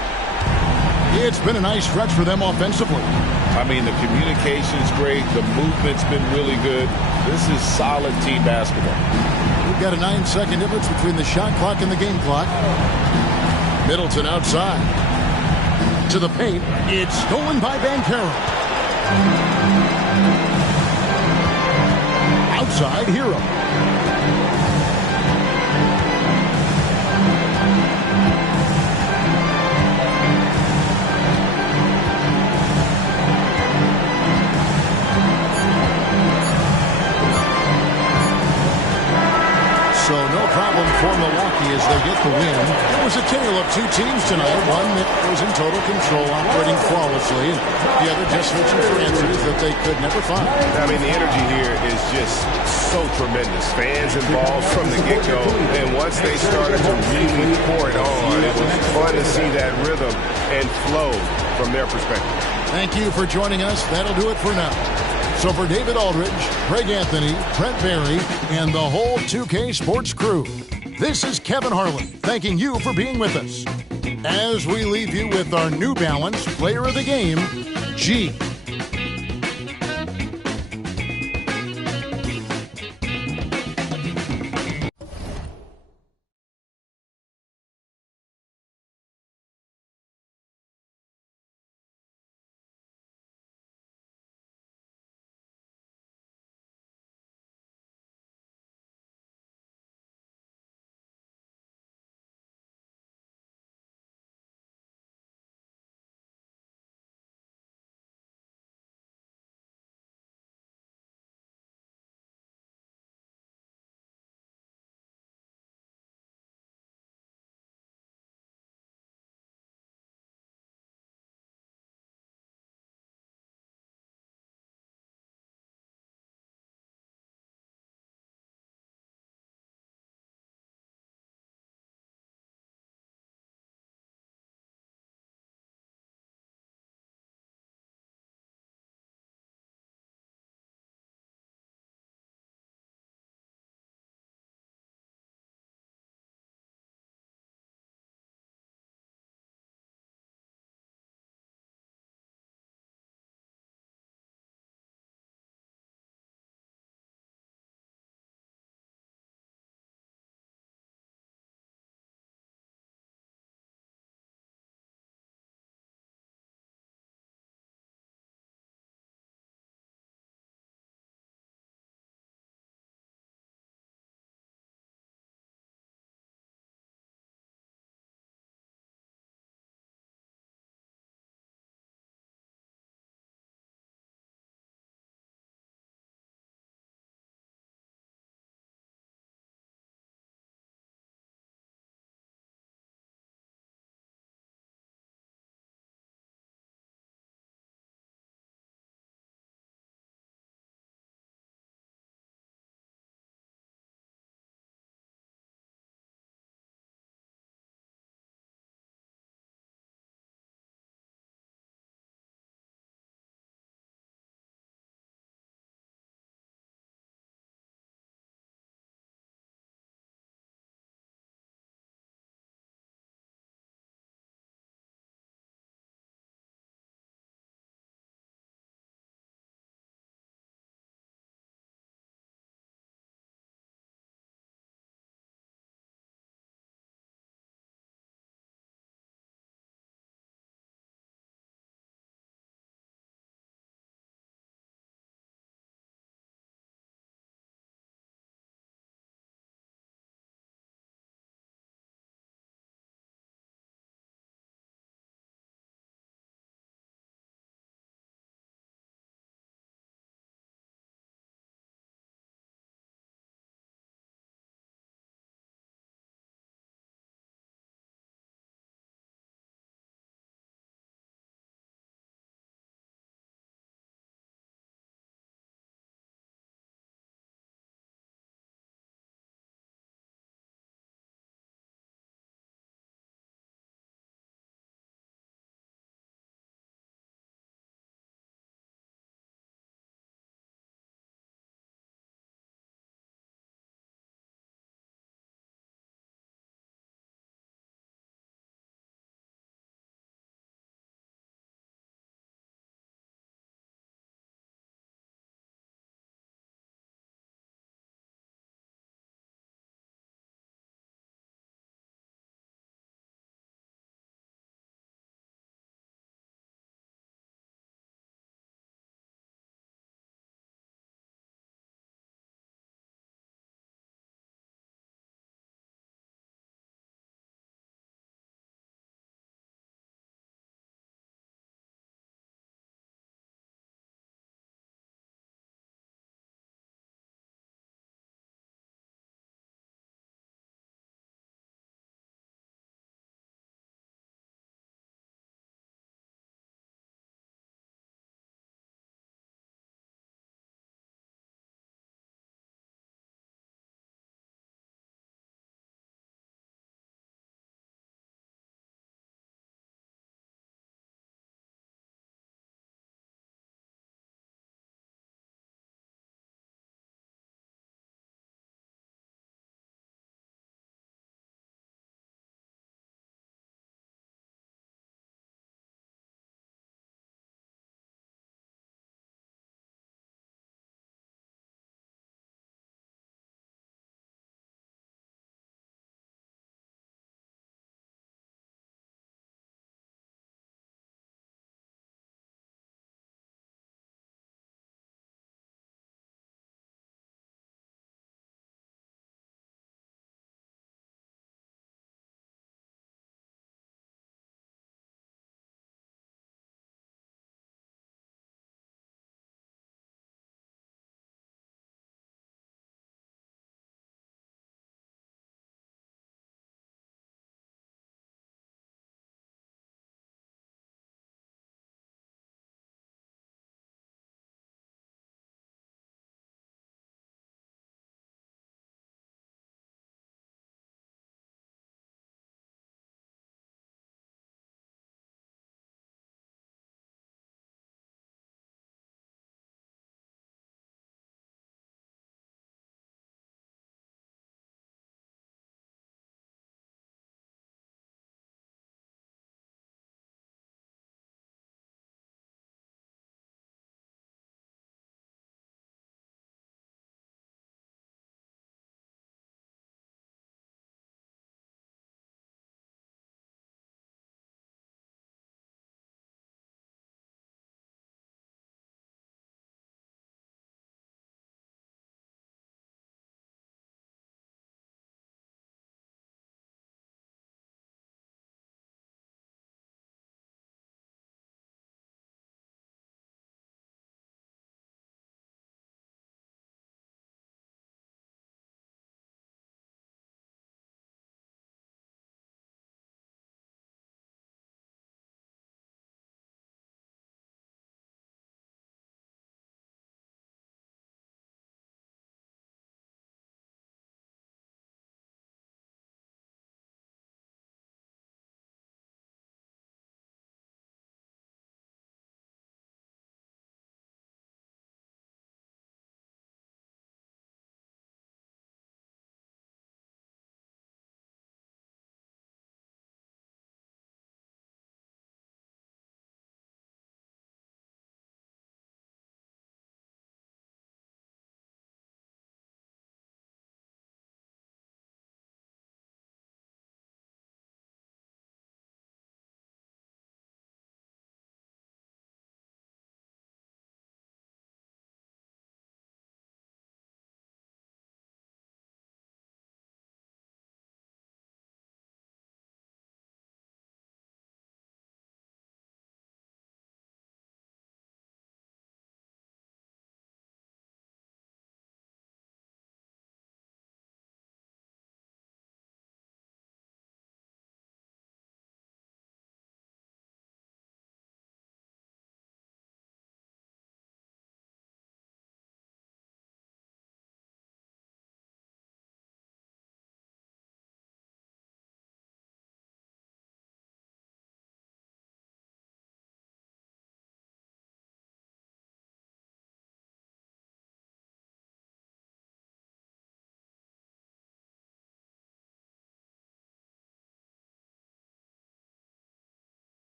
It's been a nice stretch for them offensively. I mean, the communication's great. The movement's been really good. This is solid team basketball. We've got a 9-second difference between the shot clock and the game clock. Middleton outside. To the paint. It's stolen by Banchero. Outside, Hero. So no problem for Milwaukee as they get the win. It was a tale of 2 teams tonight. One that was in total control, operating flawlessly, and the other just searching for answers that they could never find. I mean, the energy here is just so tremendous. Fans involved from the get-go, and once they started to really pour it on, it was fun to see that rhythm and flow from their perspective. Thank you for joining us. That'll do it for now. So for David Aldridge, Craig Anthony, Brent Barry, and the whole 2K Sports crew, this is Kevin Harlan thanking you for being with us. As we leave you with our New Balance Player of the Game, G.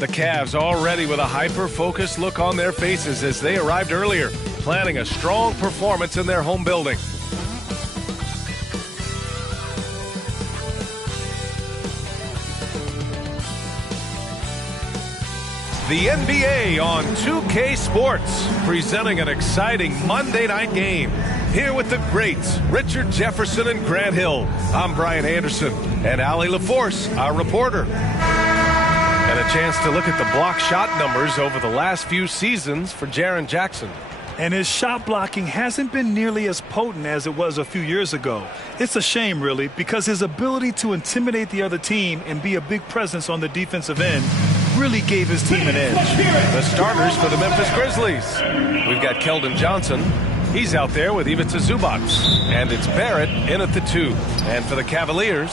The Cavs already with a hyper-focused look on their faces as they arrived earlier, planning a strong performance in their home building. The NBA on 2K Sports, presenting an exciting Monday night game. Here with the greats, Richard Jefferson and Grant Hill. I'm Brian Anderson, and Allie LaForce, our reporter. And a chance to look at the block shot numbers over the last few seasons for Jaren Jackson. And his shot blocking hasn't been nearly as potent as it was a few years ago. It's a shame, really, because his ability to intimidate the other team and be a big presence on the defensive end really gave his team an edge. The starters for the Memphis Grizzlies. We've got Keldon Johnson. He's out there with Ivica Zubac. And it's Barrett in at the 2. And for the Cavaliers,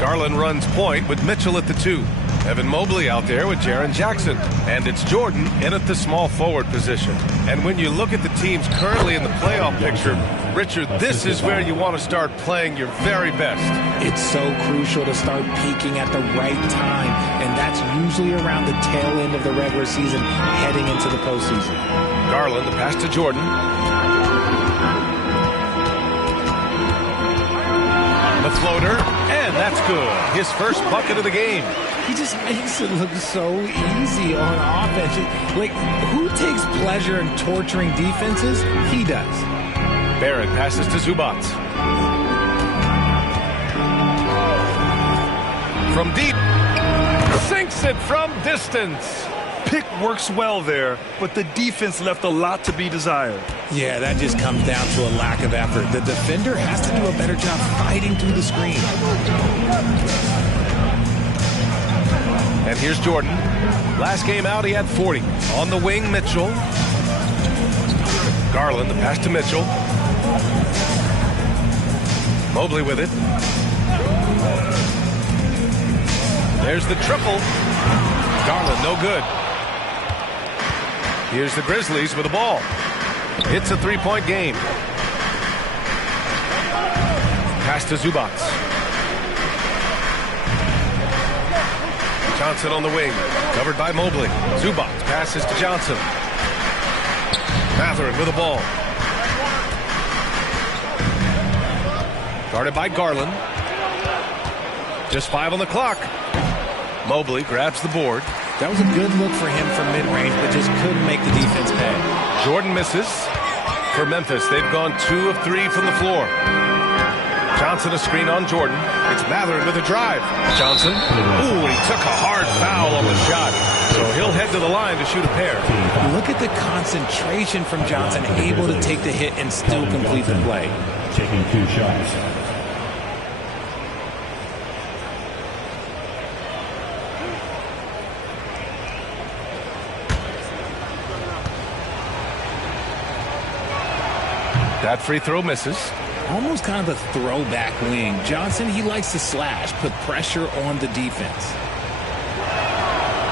Garland runs point with Mitchell at the 2. Evan Mobley out there with Jaren Jackson. And it's Jordan in at the small forward position. And when you look at the teams currently in the playoff picture, Richard, this is where you want to start playing your very best. It's so crucial to start peaking at the right time, and that's usually around the tail end of the regular season, heading into the postseason. Garland, the pass to Jordan. The floater, and that's good. His first bucket of the game. He just makes it look so easy on offense. Like, who takes pleasure in torturing defenses? He does. Barrett passes to Zubac. From deep. Sinks it from distance. Pick works well there, but the defense left a lot to be desired. Yeah, that just comes down to a lack of effort. The defender has to do a better job fighting through the screen. And here's Jordan. Last game out, he had 40. On the wing, Mitchell. Garland, the pass to Mitchell. Mobley with it. There's the triple. Garland, no good. Here's the Grizzlies with the ball. It's a three-point game. Pass to Zubac. Johnson on the wing, covered by Mobley. Zubac passes to Johnson. Mathurin with the ball. Guarded by Garland. Just 5 on the clock. Mobley grabs the board. That was a good look for him from mid-range, but just couldn't make the defense pay. Jordan misses. For Memphis, they've gone 2 of 3 from the floor. Johnson a screen on Jordan. It's Mathurin with a drive. Johnson. Ooh, he took a hard foul on the shot. So he'll head to the line to shoot a pair. Look at the concentration from Johnson, able to take the hit and still complete the play. Taking 2 shots. That free throw misses. Almost kind of a throwback wing. Johnson, he likes to slash, put pressure on the defense.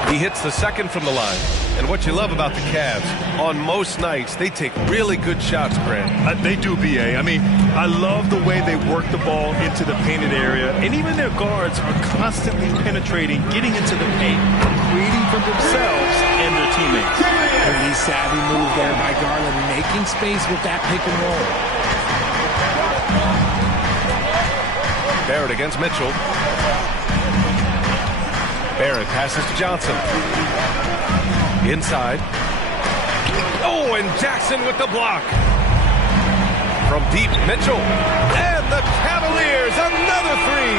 He hits the second from the line. And what you love about the Cavs, on most nights, they take really good shots, Grant. They do, B.A. I mean, I love the way they work the ball into the painted area. And even their guards are constantly penetrating, getting into the paint, creating for themselves and their teammates. Pretty savvy move there by Garland, making space with that pick and roll. Barrett against Mitchell. Barrett passes to Johnson. Inside. Oh, and Jackson with the block. From deep, Mitchell. And the Cavaliers, another 3.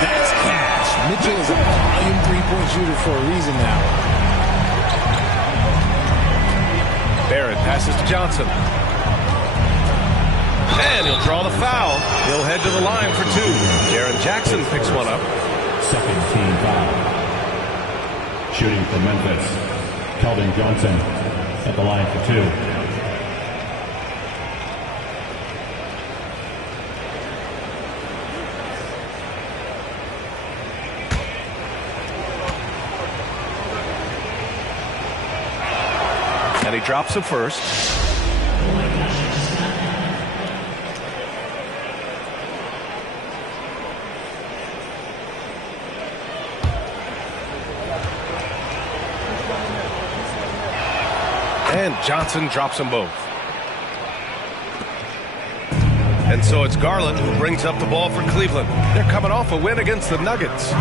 That's cash. Mitchell is a volume three-point shooter for a reason now. Barrett passes to Johnson. And he'll draw the foul. He'll head to the line for 2. Jaren Jackson picks one up. Second team foul. Shooting for Memphis. Keldon Johnson at the line for 2. And he drops the first. and Johnson drops them both. And so it's Garland who brings up the ball for Cleveland. They're coming off a win against the Nuggets.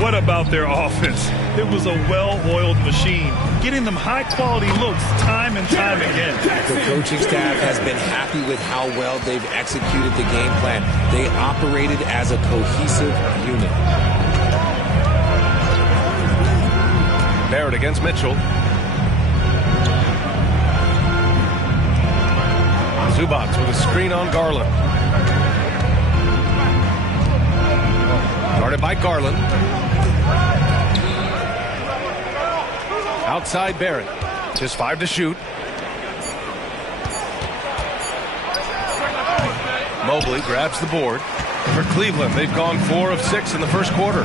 What about their offense? It was a well-oiled machine, getting them high-quality looks time and time again. The coaching staff has been happy with how well they've executed the game plan. They operated as a cohesive unit. Barrett against Mitchell. Zubac with a screen on Garland. Guarded by Garland. Outside Barrett. Just 5 to shoot. Mobley grabs the board. For Cleveland, they've gone 4 of 6 in the first quarter.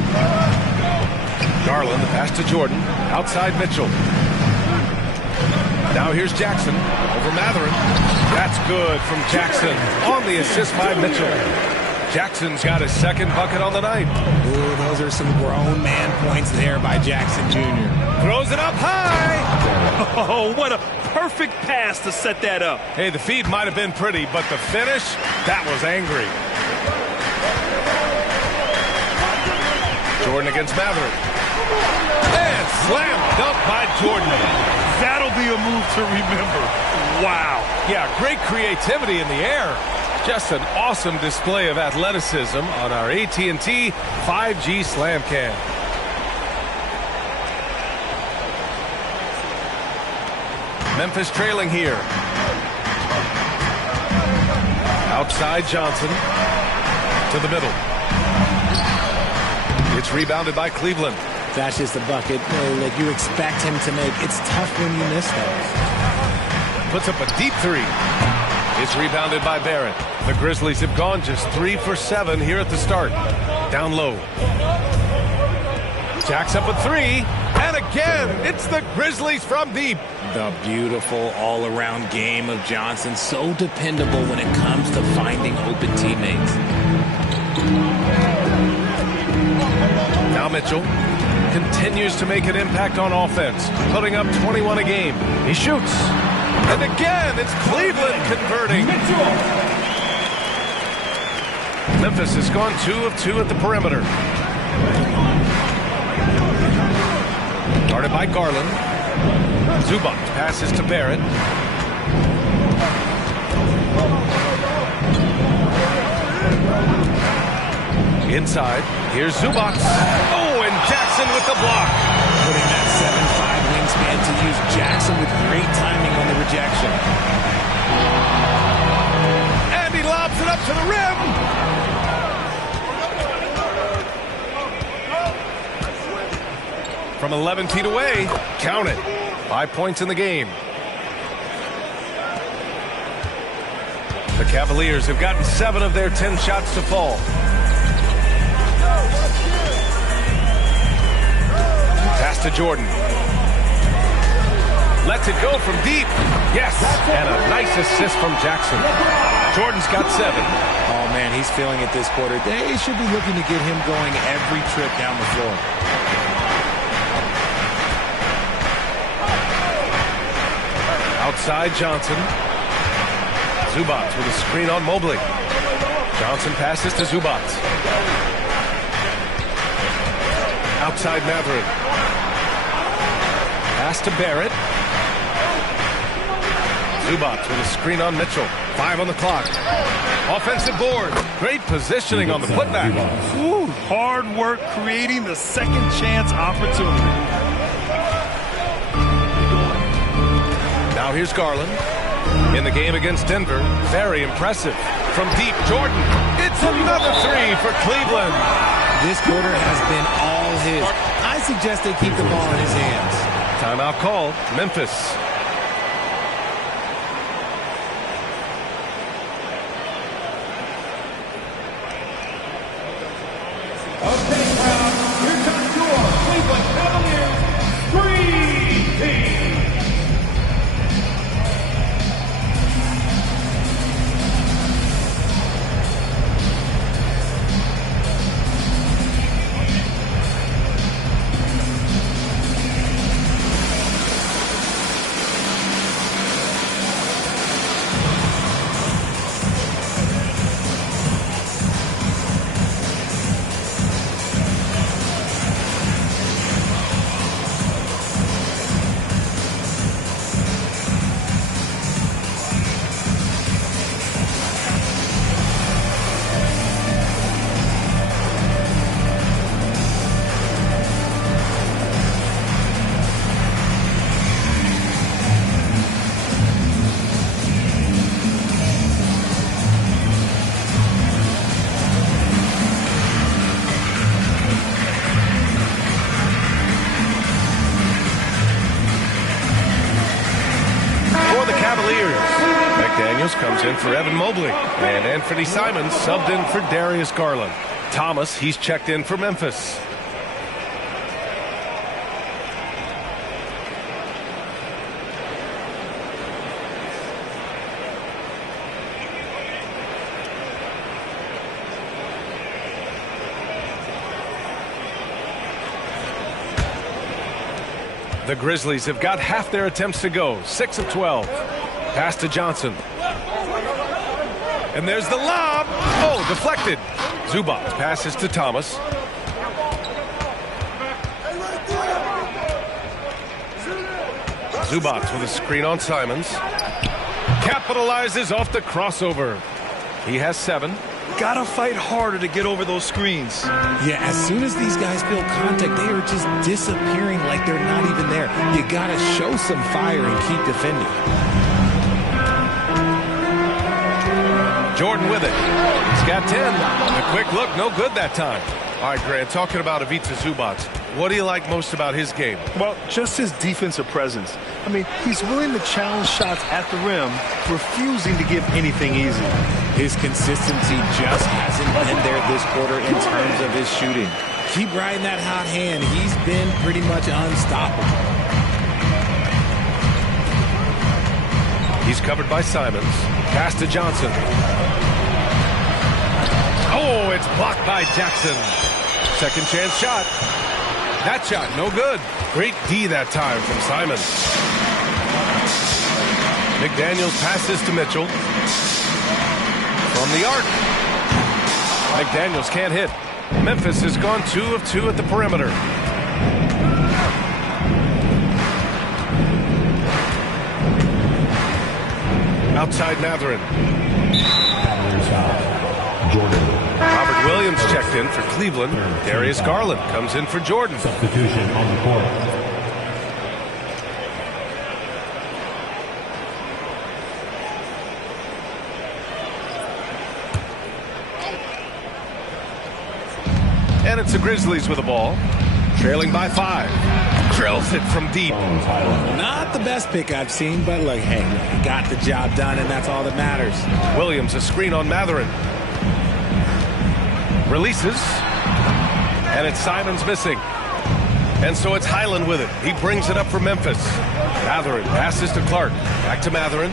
Garland, the pass to Jordan. Outside Mitchell. Now here's Jackson over Matherin. That's good from Jackson on the assist by Mitchell. Jackson's got his second bucket on the night. Ooh, those are some grown man points there by Jackson Jr. Throws it up high. Oh, what a perfect pass to set that up. Hey, the feed might have been pretty, but the finish, that was angry. Jordan against Matherin. And slam dunk by Jordan. That'll be a move to remember. Wow. Yeah, great creativity in the air. Just an awesome display of athleticism on our AT&T 5G Slam Cam. Memphis trailing here. Outside Johnson to the middle. It's rebounded by Cleveland. That's just the bucket that you expect him to make. It's tough when you miss those. Puts up a deep 3. It's rebounded by Barrett. The Grizzlies have gone just 3 for 7 here at the start. Down low. Jacks up a 3. And again, it's the Grizzlies from deep. The beautiful all-around game of Johnson. So dependable when it comes to finding open teammates. Now Mitchell continues to make an impact on offense, putting up 21 a game. He shoots. And again, it's Cleveland converting. Memphis has gone 2 of 2 at the perimeter. Guarded by Garland. Zubac passes to Barrett. Inside, here's Zubac. Oh, and Jackson with the block. Putting that 7'5" wingspan to use Jackson with great timing on the rejection. And he lobs it up to the rim. From 11 feet away, count it. 5 points in the game. The Cavaliers have gotten 7 of their 10 shots to fall. Pass to Jordan. Lets it go from deep. Yes, and a nice assist from Jackson. Jordan's got 7. Oh, man, he's feeling it this quarter. They should be looking to get him going every trip down the floor. Outside Johnson. Zubac with a screen on Mobley. Johnson passes to Zubac. Outside Matherin. Pass to Barrett. Zubac with a screen on Mitchell. 5 on the clock. Offensive board. Great positioning on the putback. Ooh, hard work creating the second chance opportunity. Now here's Garland. In the game against Denver. Very impressive. From deep, Jordan. It's another 3 for Cleveland. This quarter has been all his. I suggest they keep the ball in his hands. Timeout called. Memphis. Okay, crowd, here comes your Cleveland Cavaliers Dream Team. in for Evan Mobley. And Anthony Simons subbed in for Darius Garland. Thomas, he's checked in for Memphis. The Grizzlies have got half their attempts to go. 6 of 12. Pass to Johnson. And there's the lob. Oh, deflected. Zubac passes to Thomas. Zubac with a screen on Simons. Capitalizes off the crossover. He has 7. Gotta fight harder to get over those screens. Yeah, as soon as these guys feel contact, they are just disappearing like they're not even there. You gotta show some fire and keep defending. Jordan with it. He's got 10. A quick look, no good that time. All right, Grant, talking about Ivica Zubac, what do you like most about his game? Well, just his defensive presence. I mean, he's willing to challenge shots at the rim, refusing to give anything easy. His consistency just hasn't been there this quarter in terms of his shooting. Keep riding that hot hand. He's been pretty much unstoppable. He's covered by Simons. Pass to Johnson. Oh, it's blocked by Jackson. Second chance shot. That shot, no good. Great D that time from Simons. McDaniels passes to Mitchell. From the arc. McDaniels can't hit. Memphis has gone 2 of 2 at the perimeter. Outside Mathurin. Robert Williams checked in for Cleveland. Darius Garland comes in for Jordan. Substitution on the court. And it's the Grizzlies with the ball. Trailing by 5. Drills it from deep. Not the best pick I've seen, but look, hey, he got the job done, and that's all that matters. Williams, a screen on Mathurin. Releases. And it's Simons missing. And so it's Highland with it. He brings it up for Memphis. Mathurin passes to Clark. Back to Mathurin.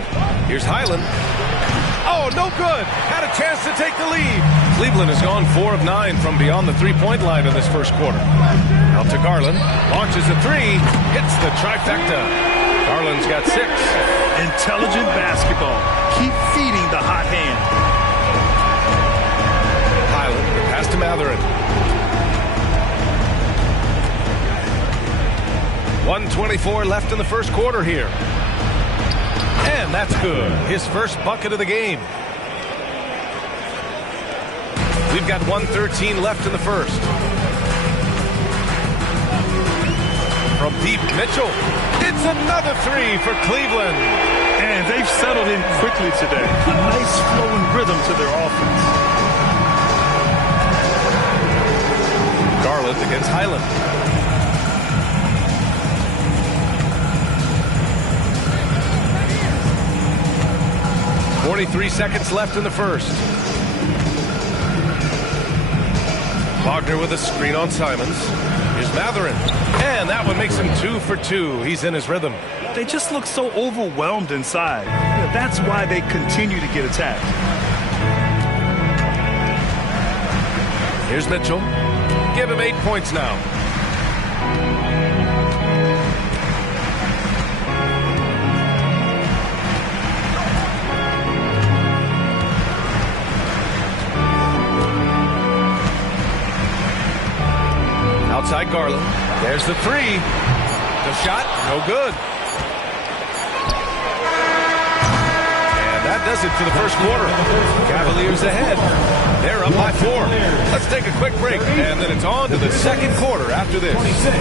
Here's Highland. Oh, no good. Had a chance to take the lead. Cleveland has gone 4 of 9 from beyond the three-point line in this first quarter. Out to Garland. Launches a 3. Hits the trifecta. Garland's got 6. Intelligent basketball. Keep feeding the hot hand. Highland, pass to Mathurin. 1:24 left in the first quarter here. And that's good. His first bucket of the game. We've got 1:13 left in the first. From deep, Mitchell. It's another 3 for Cleveland. And they've settled in quickly today. A nice flowing rhythm to their offense. Garland against Highland. .43 seconds left in the first. Wagner with a screen on Simons. Here's Mathurin. And that one makes him 2 for 2. He's in his rhythm. They just look so overwhelmed inside. That's why they continue to get attacked. Here's Mitchell. Give him 8 points now. Outside Garland. There's the 3. The shot, no good. And that does it for the first quarter. Cavaliers ahead. They're up by 4. Let's take a quick break, and then it's on to the second quarter after this. 26.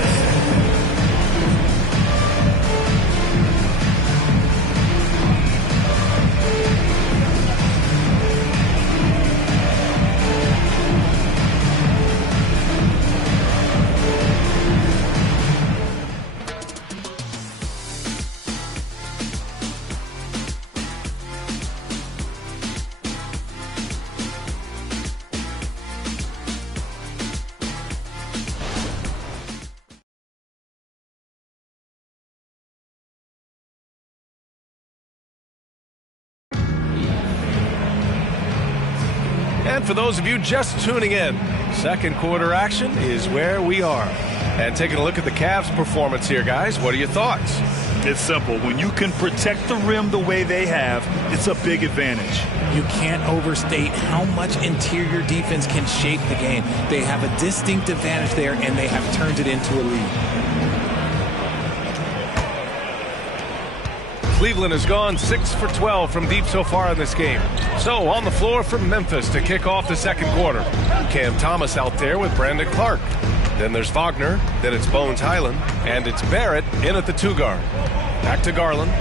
And for those of you just tuning in, second quarter action is where we are. And taking a look at the Cavs' performance here, guys, what are your thoughts? It's simple. When you can protect the rim the way they have, it's a big advantage. You can't overstate how much interior defense can shape the game. They have a distinct advantage there, and they have turned it into a lead. Cleveland has gone 6 for 12 from deep so far in this game. So on the floor for Memphis to kick off the second quarter. Cam Thomas out there with Brandon Clark. Then there's Wagner, then it's Bones Highland, and it's Barrett in at the 2 guard. Back to Garland.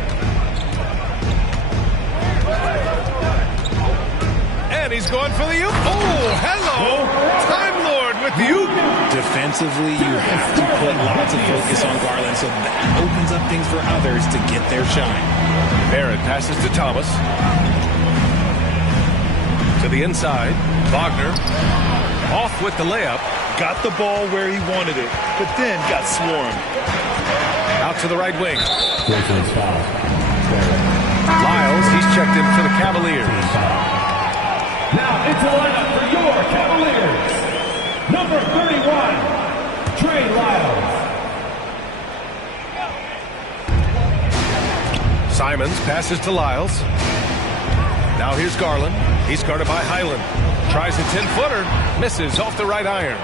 And he's going for the oop. Oh, hello! Time Lord with the oop. Defensively, you have to put lots of focus on Garland, so that opens up things for others to get their shine. Barrett passes to Thomas. To the inside. Wagner. Off with the layup. Got the ball where he wanted it, but then got swarmed. Out to the right wing. Lyles, he's checked in for the Cavaliers. Now into the lineup for your Cavaliers. Number 31, Trey Lyles. Simons passes to Lyles. Now here's Garland. He's guarded by Highland. Tries a 10-footer. Misses off the right iron.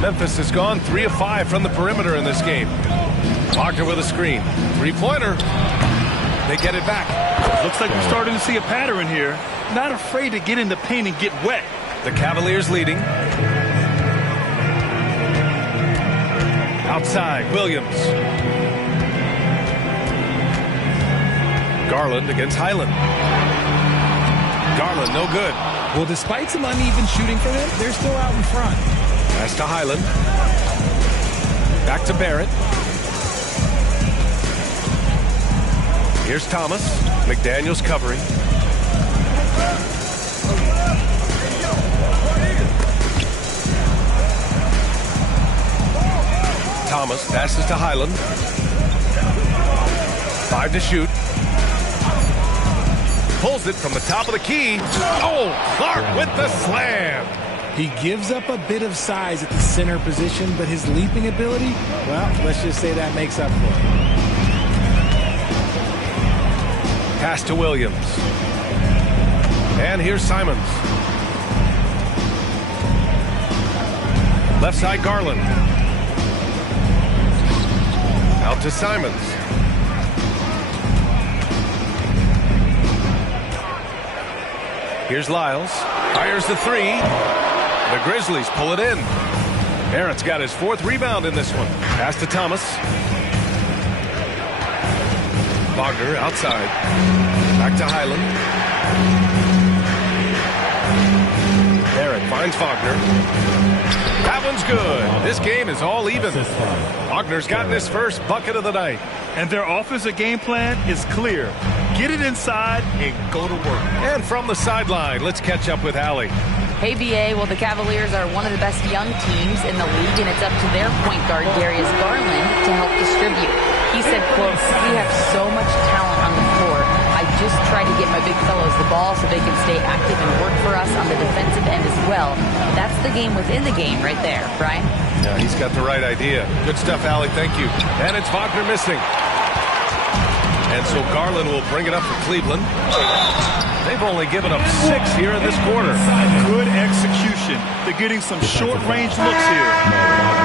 Memphis has gone 3 of 5 from the perimeter in this game. Wagner with a screen. 3-pointer. They get it back. Looks like we're starting to see a pattern here. Not afraid to get in the paint and get wet. The Cavaliers leading. Outside, Williams. Garland against Highland. Garland, no good. Well, despite some uneven shooting for them, they're still out in front. Pass to Highland. Back to Barrett. Here's Thomas. McDaniels covering. Thomas passes to Highland. 5 to shoot. Pulls it from the top of the key. Oh, Clark with the slam. He gives up a bit of size at the center position, but his leaping ability, well, let's just say that makes up for it. Pass to Williams. And here's Simons. Left side, Garland. Out to Simons. Here's Lyles. Fires the 3. The Grizzlies pull it in. Barrett's got his 4th rebound in this one. Pass to Thomas. Wagner outside. Back to Highland. Barrett finds Wagner. That one's good. This game is all even. Wagner's gotten his first bucket of the night. And their offensive game plan is clear. Get it inside and go to work. And from the sideline, let's catch up with Allie. Hey, BA, well, the Cavaliers are one of the best young teams in the league, and it's up to their point guard, Darius Garland, to help distribute. He said, quote, "We have so much talent on the floor. I just try to get my big fellows the ball so they can stay active and work for us on the defensive end as well." That's the game within the game right there, Brian. Yeah, he's got the right idea. Good stuff, Allie. Thank you. And it's Wagner missing. And so Garland will bring it up for Cleveland. They've only given up 6 here in this quarter. Good execution. They're getting some short-range looks here.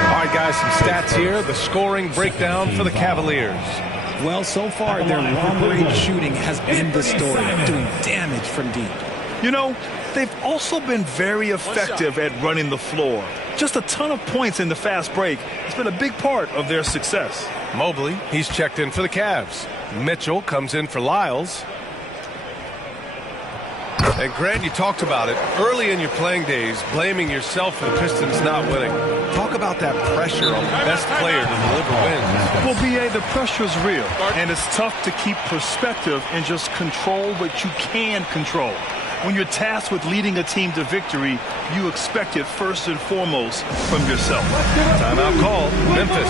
All right, guys, some stats here. The scoring breakdown for the Cavaliers. Well, so far, their long-range shooting has been the story, doing damage from deep. You know, they've also been very effective at running the floor. Just a ton of points in the fast break. It's been a big part of their success. Mobley, he's checked in for the Cavs. Mitchell comes in for Lyles. And Grant, you talked about it early in your playing days, blaming yourself for the Pistons not winning. Talk about that pressure on the best player to deliver wins. Well, BA, the pressure is real, and it's tough to keep perspective and just control what you can control. When you're tasked with leading a team to victory, you expect it first and foremost from yourself. Timeout call, Memphis.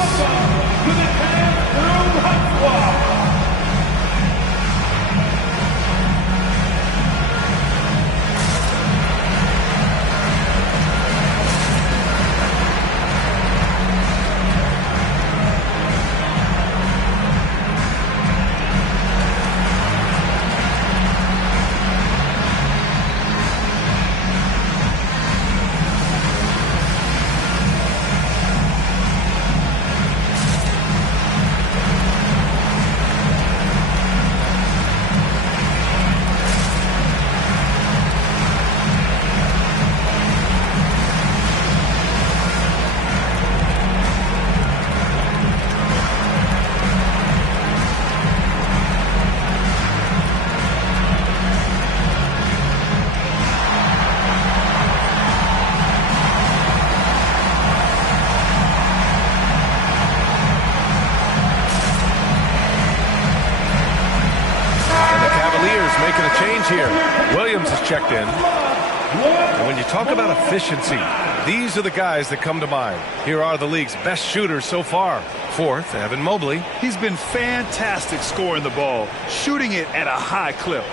change here. Williams is checked in. And when you talk about efficiency, these are the guys that come to mind. Here are the league's best shooters so far. Fourth, Evan Mobley. He's been fantastic scoring the ball, shooting it at a high clip.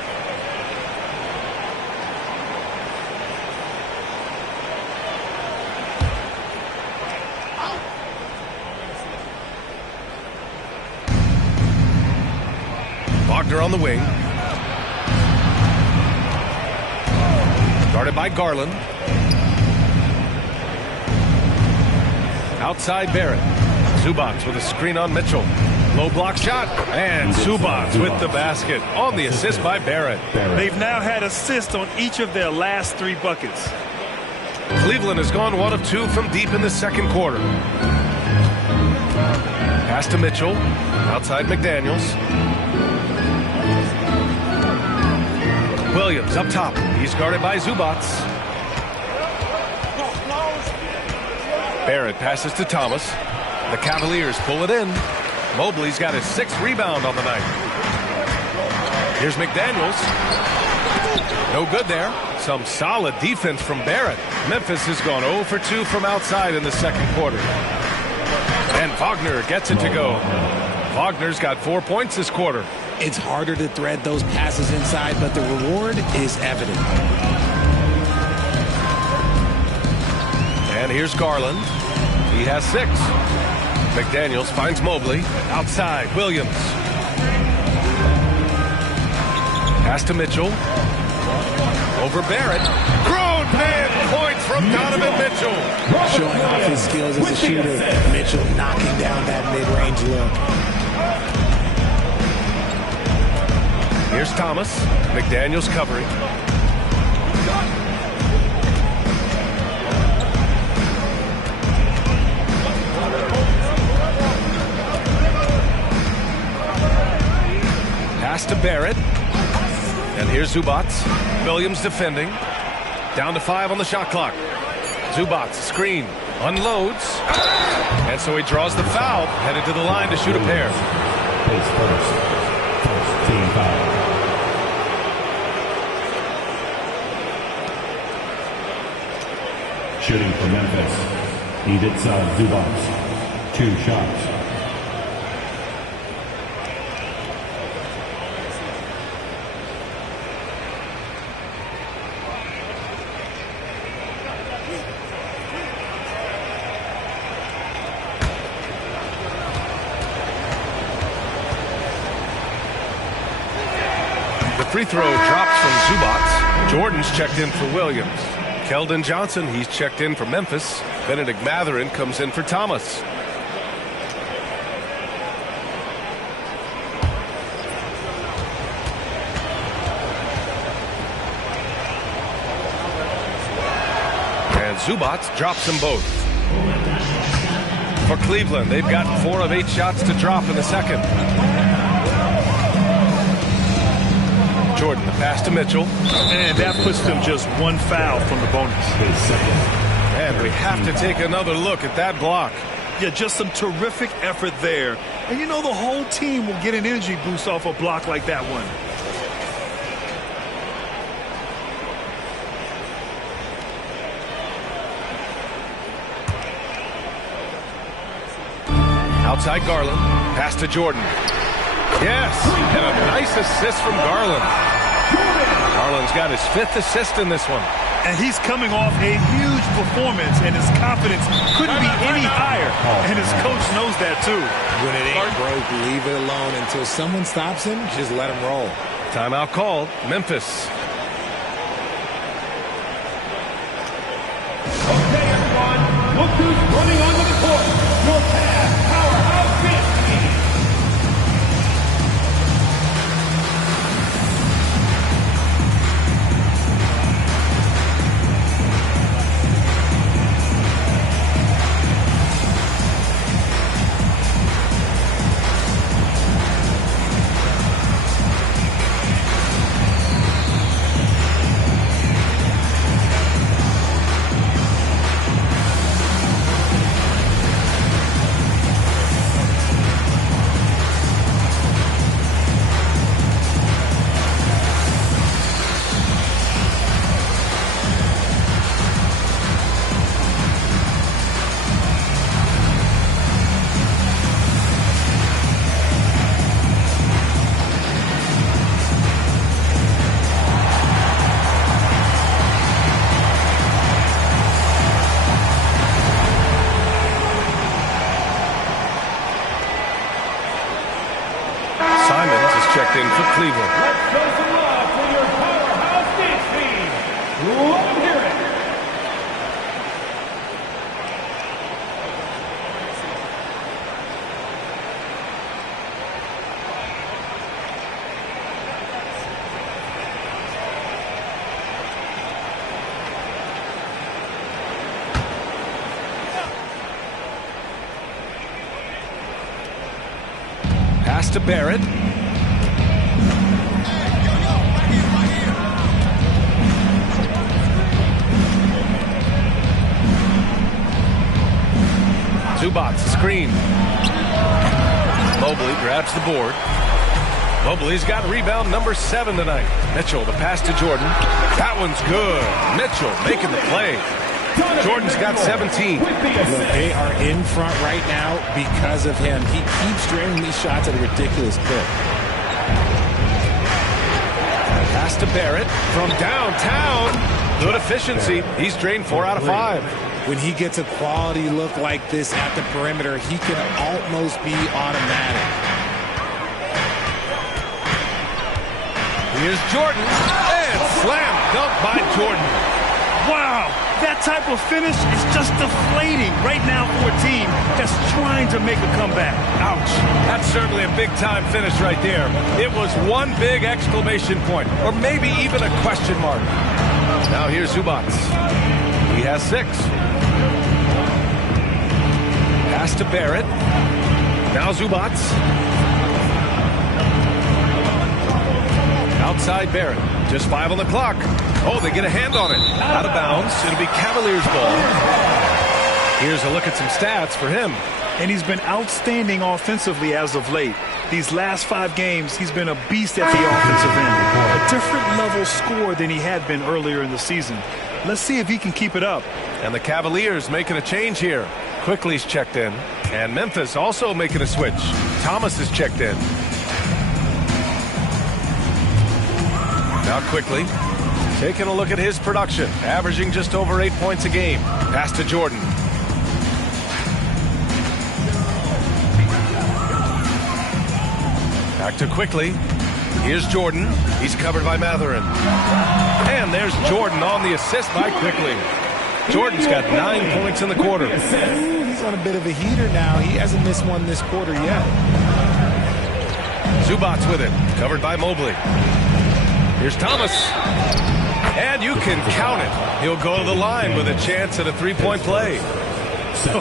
Wagner on the wing. Guarded by Garland. Outside Barrett. Zubac with a screen on Mitchell. Low block shot. And Zubac with the basket on the assist by Barrett. They've now had assists on each of their last 3 buckets. Cleveland has gone 1 of 2 from deep in the second quarter. Pass to Mitchell. Outside McDaniels. Williams up top. He's guarded by Zubac. Barrett passes to Thomas. The Cavaliers pull it in. Mobley's got his 6th rebound on the night. Here's McDaniels. No good there. Some solid defense from Barrett. Memphis has gone 0 for 2 from outside in the second quarter. And Wagner gets it to go. Wagner's got 4 points this quarter. It's harder to thread those passes inside, but the reward is evident. And here's Garland. He has 6. McDaniels finds Mobley. Outside, Williams. Pass to Mitchell. Over Barrett. Grown man points from Donovan Mitchell. Showing off his skills as a shooter. Mitchell knocking down that mid-range look. Here's Thomas. McDaniels covering. Pass to Barrett. And here's Zubac. Williams defending. Down to 5 on the shot clock. Zubac screen. Unloads. And so he draws the foul. Headed to the line to shoot a pair. Pace first. First team foul. Shooting for Memphis. Ivica Zubac. 2 shots. The free throw drops from Zubac. Jordan's checked in for Williams. Keldon Johnson, he's checked in for Memphis. Benedict Mathurin comes in for Thomas. And Zubac drops them both. For Cleveland, they've gotten 4 of 8 shots to drop in the second. Jordan, the pass to Mitchell. And that puts them just 1 foul from the bonus. And we have to take another look at that block. Yeah, just some terrific effort there. And you know the whole team will get an energy boost off a block like that one. Outside Garland. Pass to Jordan. Yes, and a nice assist from Garland. Garland's got his 5th assist in this one. And he's coming off a huge performance, and his confidence couldn't be any higher. And his coach knows that, too. When it ain't broke, leave it alone. Until someone stops him, just let him roll. Timeout called. Memphis. Okay, everyone. Look who's running onto the court. Your past powerhouse bench team. Cleveland. Let's show some love for your powerhouse dance team. Let them hear it. Pass to Barrett. Zubats screen. Mobley grabs the board. Mobley's got rebound number 7 tonight. Mitchell, the pass to Jordan. That one's good. Mitchell making the play. Jordan's got 17. Look, they are in front right now because of him. He keeps draining these shots at a ridiculous clip. Pass to Barrett from downtown. Good efficiency. He's drained 4 out of 5. When he gets a quality look like this at the perimeter, he can almost be automatic. Here's Jordan. And slam dunk by Jordan. Wow, that type of finish is just deflating right now for a team that's trying to make a comeback. Ouch. That's certainly a big-time finish right there. It was one big exclamation point, or maybe even a question mark. Now here's Zubats. He has 6. Pass to Barrett. Now Zubats. Outside Barrett. Just 5 on the clock. Oh, they get a hand on it. Out of bounds. It'll be Cavaliers ball. Here's a look at some stats for him. And he's been outstanding offensively as of late. These last 5 games, he's been a beast at the offensive end. A different level score than he had been earlier in the season. Let's see if he can keep it up. And the Cavaliers making a change here. Quickly's checked in. And Memphis also making a switch. Thomas is checked in. Now Quickly, taking a look at his production, averaging just over 8 points a game. Pass to Jordan. Back to Quickly. Here's Jordan. He's covered by MADDEN. And there's Jordan on the assist by Quickly. Jordan's got 9 points in the quarter. He's on a bit of a heater now. He hasn't missed one this quarter yet. Zubats with it, covered by Mobley. Here's Thomas. And you can count it. He'll go to the line with a chance at a 3-point play.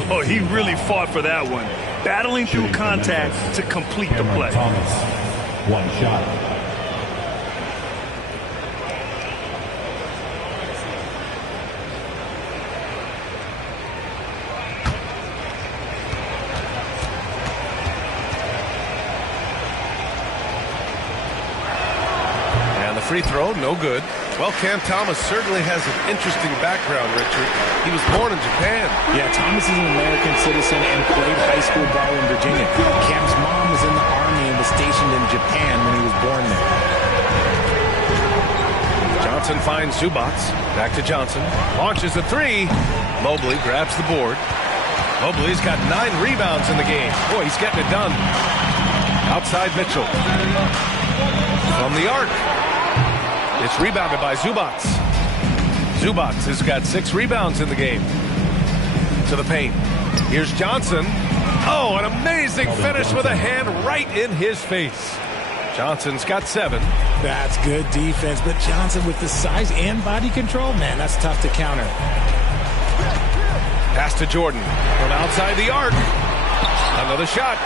Oh, he really fought for that one. Battling through contact to complete the play. Thomas, 1 shot. Free throw, no good. Well, Cam Thomas certainly has an interesting background, Richard. He was born in Japan. Yeah, Thomas is an American citizen and played high school ball in Virginia. Cam's mom was in the Army and was stationed in Japan when he was born there. Johnson finds Zubats. Back to Johnson. Launches a 3. Mobley grabs the board. Mobley's got 9 rebounds in the game. Boy, he's getting it done. Outside Mitchell. From the arc. It's rebounded by Zubats. Zubats has got 6 rebounds in the game. To the paint. Here's Johnson. Oh, an amazing finish with a hand right in his face. Johnson's got 7. That's good defense, but Johnson with the size and body control, man, that's tough to counter. Pass to Jordan from outside the arc. Another shot.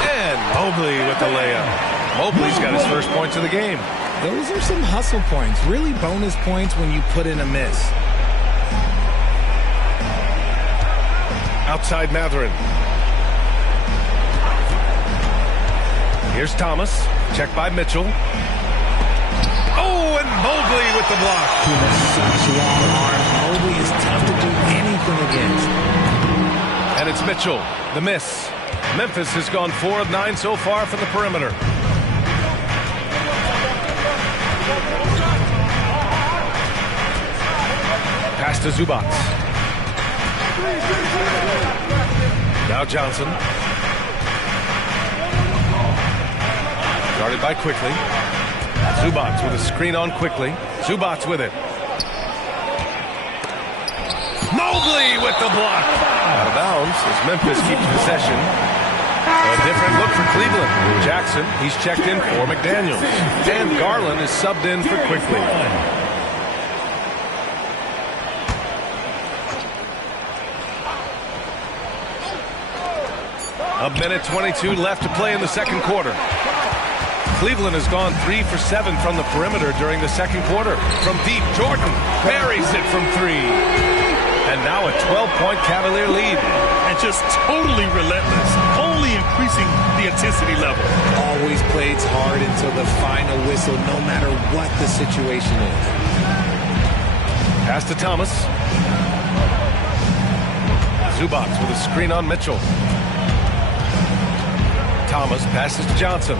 And Mobley with the layup. Mobley's got his first points of the game. Those are some hustle points, really bonus points when you put in a miss. Outside MADDEN. Here's Thomas, checked by Mitchell. Oh, and Mobley with the block. He has such long arms. Mobley is tough to do anything against. And it's Mitchell, the miss. Memphis has gone 4 of 9 so far from the perimeter. Pass to Zubats. Now Johnson. Guarded by Quickly. Zubats with a screen on quickly. Zubats with it. Mobley with the block. Out of bounds as Memphis keeps possession. A different look for Cleveland. Jackson, he's checked in for McDaniels. And Garland is subbed in for Quickly. A minute 22 left to play in the second quarter. Cleveland has gone 3 for 7 from the perimeter during the second quarter. From deep, Jordan buries it from 3. And now a 12-point Cavalier lead. And just totally relentless, only increasing the intensity level. Always plays hard until the final whistle, no matter what the situation is. Pass to Thomas. Zubats with a screen on Mitchell. Thomas passes to Johnson.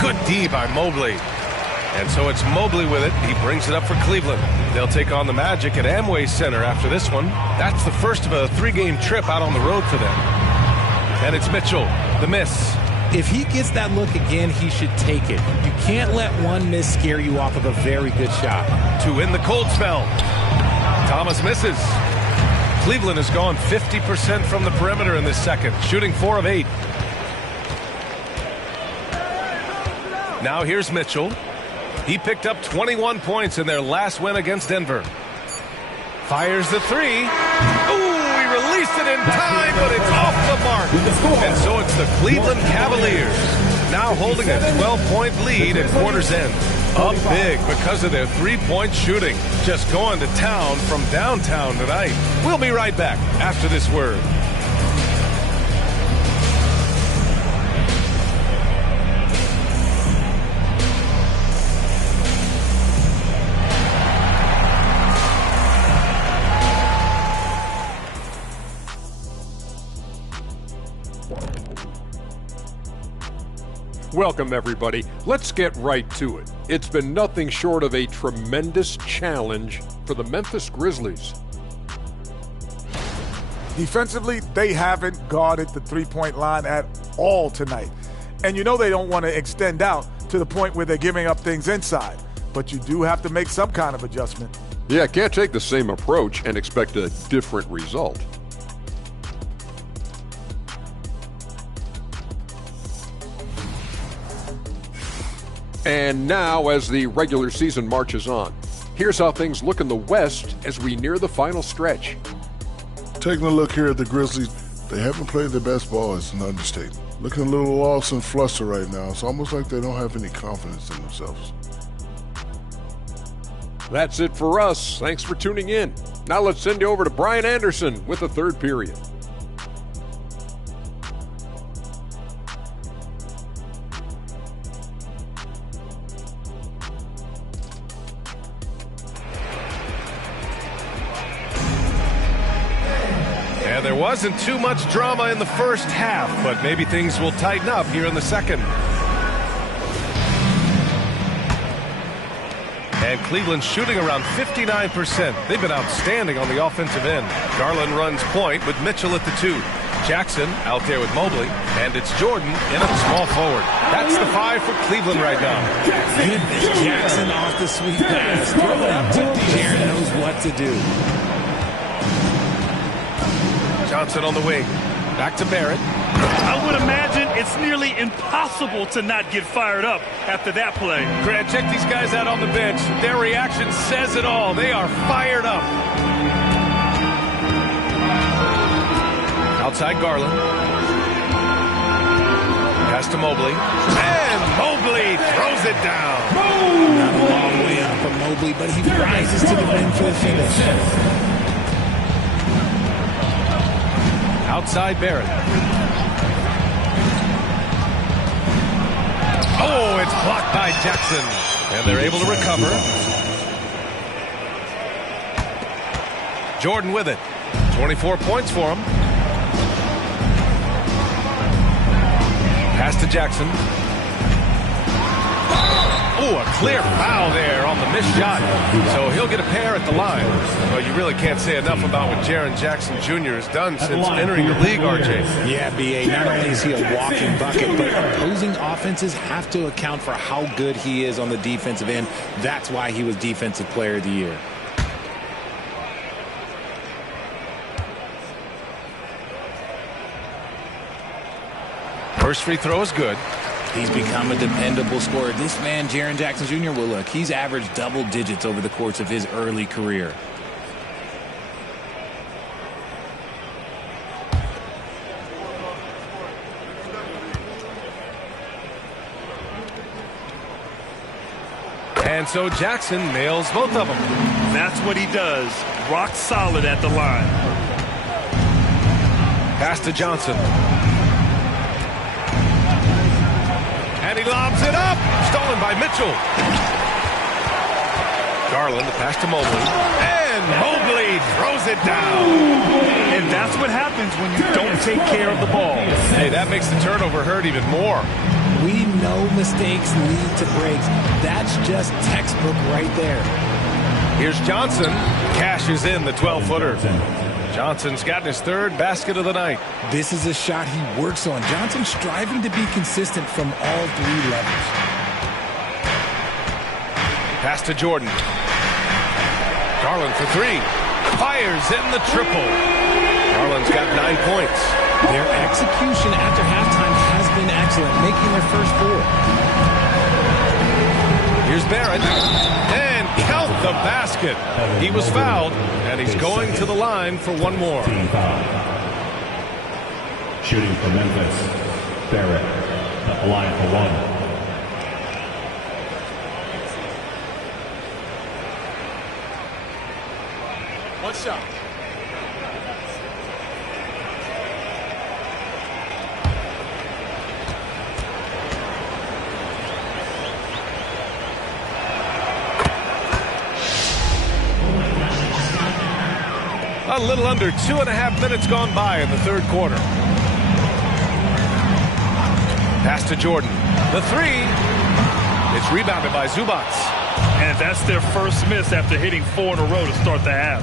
Good D by Mobley. And so it's Mobley with it. He brings it up for Cleveland. They'll take on the Magic at Amway Center after this one. That's the first of a 3-game trip out on the road for them. And it's Mitchell, the miss. If he gets that look again, he should take it. You can't let one miss scare you off of a very good shot. To win the cold spell. Thomas misses. Cleveland has gone 50% from the perimeter in this second, shooting 4 of 8. Now here's Mitchell. He picked up 21 points in their last win against Denver. Fires the 3. Ooh, he released it in time, but it's off the mark. And so it's the Cleveland Cavaliers, now holding a 12-point lead at quarter's end. Up big because of their 3-point shooting. Just going to town from downtown tonight. We'll be right back after this word. Welcome, everybody. Let's get right to it. It's been nothing short of a tremendous challenge for the Memphis Grizzlies. Defensively, they haven't guarded the three-point line at all tonight. And you know they don't want to extend out to the point where they're giving up things inside. But you do have to make some kind of adjustment. Yeah, can't take the same approach and expect a different result. And now, as the regular season marches on, here's how things look in the West as we near the final stretch. Taking a look here at the Grizzlies, they haven't played their best ball. It's an understatement. Looking a little lost and flustered right now. It's almost like they don't have any confidence in themselves. That's it for us. Thanks for tuning in. Now let's send you over to Brian Anderson with the third period. There wasn't too much drama in the first half, but maybe things will tighten up here in the second. And Cleveland shooting around 59%. They've been outstanding on the offensive end. Garland runs point with Mitchell at the 2. Jackson out there with Mobley, and it's Jordan in at the small forward. That's the 5 for Cleveland right now. Goodness, Jackson off the sweet pass. Throw it out to Jaron knows what to do. Johnson on the wing. Back to Barrett. I would imagine it's nearly impossible to not get fired up after that play. Grant, check these guys out on the bench. Their reaction says it all. They are fired up. Outside Garland. Pass to Mobley. And Mobley throws it down. Not a long way up for Mobley, but he rises to the rim for the finish. Outside Barrett. Oh, it's blocked by Jackson. And they're able to recover. Jordan with it. 24 points for him. Pass to Jackson. Ooh, a clear foul there on the missed shot. So he'll get a pair at the line. Well, you really can't say enough about what Jaren Jackson Jr. has done since entering the league, RJ. Yeah, B.A., not only is he a walking bucket, but opposing offenses have to account for how good he is on the defensive end. That's why he was Defensive Player of the Year. First free throw is good. He's become a dependable scorer. This man, Jaren Jackson Jr., well, look, he's averaged double digits over the course of his early career. And so Jackson nails both of them. That's what he does. Rock solid at the line. Pass to Johnson. And he lobs it up. Stolen by Mitchell. Garland, the pass to Mobley. And Mobley throws it down. And that's what happens when you don't take care of the ball. Hey, that makes the turnover hurt even more. We know mistakes lead to breaks. That's just textbook right there. Here's Johnson. Cashes in the 12-footer. Johnson's gotten his third basket of the night. This is a shot he works on. Johnson striving to be consistent from all three levels. Pass to Jordan. Garland for three. Fires in the triple. Garland's got 9 points. Their execution after halftime has been excellent, making their first four. Here's Barrett. And count the basket. He was fouled, and he's going to the line for one more. Team foul. Shooting for Memphis. Barrett at the line for one. One shot. A little under 2.5 minutes gone by in the third quarter. Pass to Jordan. The three. It's rebounded by Zubac. And that's their first miss after hitting 4 in a row to start the half.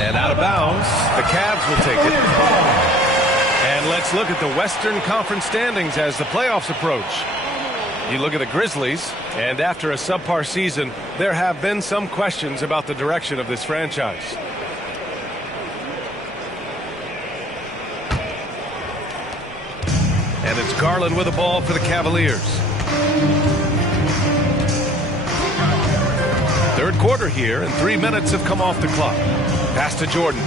And out of bounds, the Cavs will take it. And let's look at the Western Conference standings as the playoffs approach. You look at the Grizzlies, and after a subpar season, there have been some questions about the direction of this franchise. And it's Garland with the ball for the Cavaliers. Third quarter here, and 3 minutes have come off the clock. Pass to Jordan.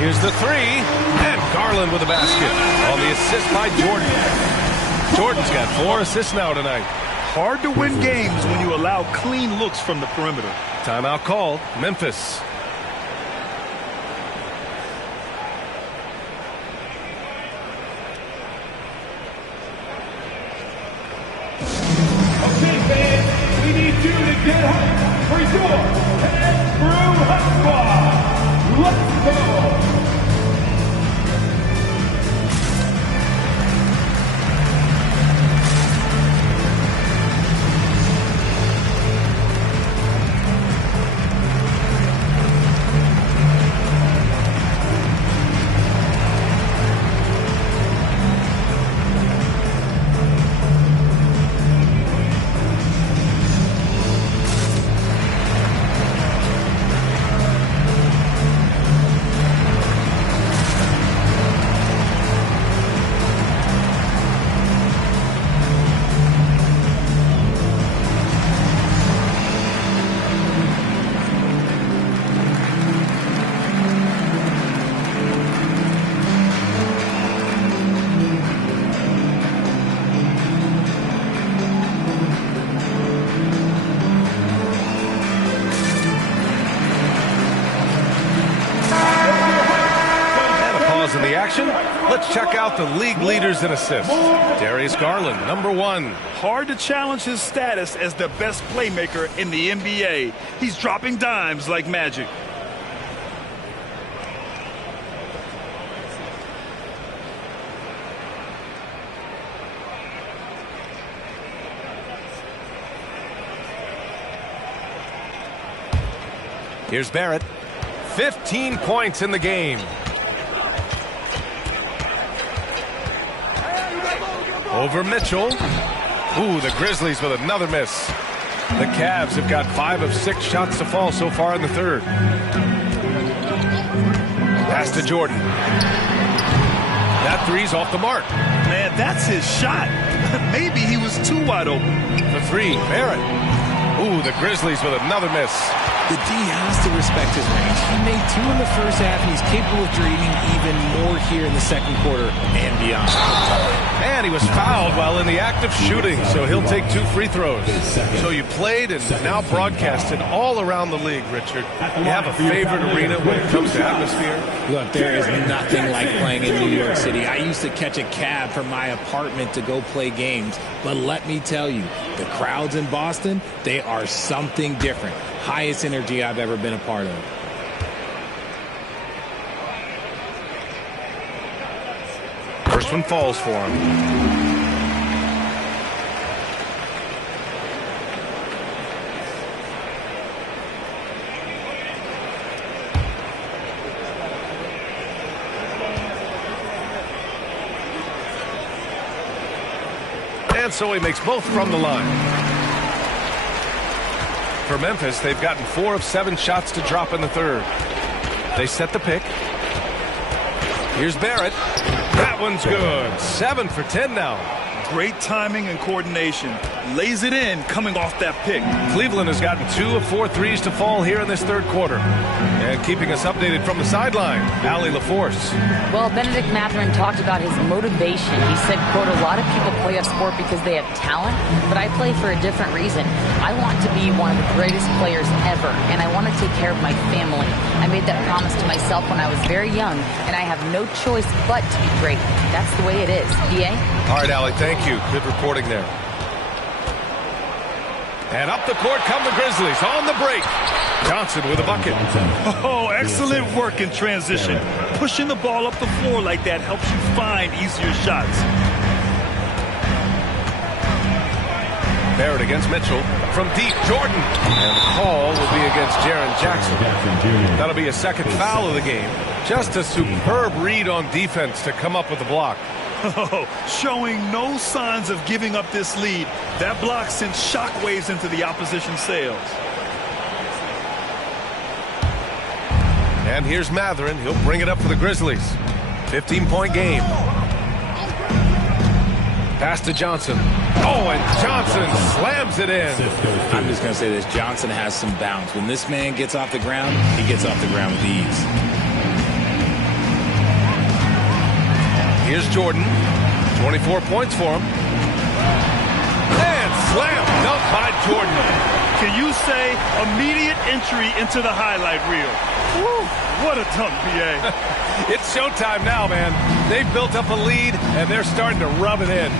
Here's the three, and Garland with a basket on the assist by Jordan. Jordan's got 4 assists now tonight. Hard to win games when you allow clean looks from the perimeter. Timeout called. Memphis. Okay, fans, we need you to get hyped for your Head Brew Hot Squad. Let's go! Let's check out the league leaders in assists. Darius Garland, #1. Hard to challenge his status as the best playmaker in the NBA. He's dropping dimes like magic. Here's Barrett. 15 points in the game. Over Mitchell. Ooh, the Grizzlies with another miss. The Cavs have got 5 of 6 shots to fall so far in the third. Pass to Jordan. That three's off the mark. Man, that's his shot. Maybe he was too wide open. The three, Barrett. Ooh, the Grizzlies with another miss. The D has to respect his range. He made 2 in the first half, and he's capable of dreaming even more here in the second quarter and beyond. And he was fouled while in the act of shooting, so he'll take 2 free throws. So you played and now broadcasted all around the league, Richard. You have a favorite arena when it comes to atmosphere? Look, there is nothing like playing in New York City. I used to catch a cab from my apartment to go play games, but let me tell you, the crowds in Boston, they are something different. Highest energy I've ever been a part of. First one falls for him. And so he makes both from the line. For Memphis, they've gotten 4 of 7 shots to drop in the third. They set the pick. Here's Barrett. That one's good. 7 for 10 now. Great timing and coordination. Lays it in coming off that pick. Cleveland has gotten 2 of 4 threes to fall here in this third quarter. And keeping us updated from the sideline, Allie LaForce. Well, Benedict Mathurin talked about his motivation. He said, quote, a lot of people play a sport because they have talent, but I play for a different reason. I want to be one of the greatest players ever, and I want to take care of my family. I made that promise to myself when I was very young, and I have no choice but to be great. That's the way it is. PA? All right, Allie, thank you. Good reporting there. And up the court come the Grizzlies on the break. Johnson with a bucket. Oh, excellent work in transition. Pushing the ball up the floor like that helps you find easier shots. Barrett against Mitchell. From deep, Jordan. And the call will be against Jaren Jackson. That'll be a second foul of the game. Just a superb read on defense to come up with the block. Oh, showing no signs of giving up this lead. That block sends shockwaves into the opposition sails. And here's Mathurin. He'll bring it up for the Grizzlies. 15-point game. Pass to Johnson. Oh, and Johnson slams it in. I'm just going to say this. Johnson has some bounce. When this man gets off the ground, he gets off the ground with ease. Here's Jordan. 24 points for him. And slam dunk by Jordan. Can you say immediate entry into the highlight reel? Woo, what a dunk, PA. It's showtime now, man. They've built up a lead, and they're starting to rub it in.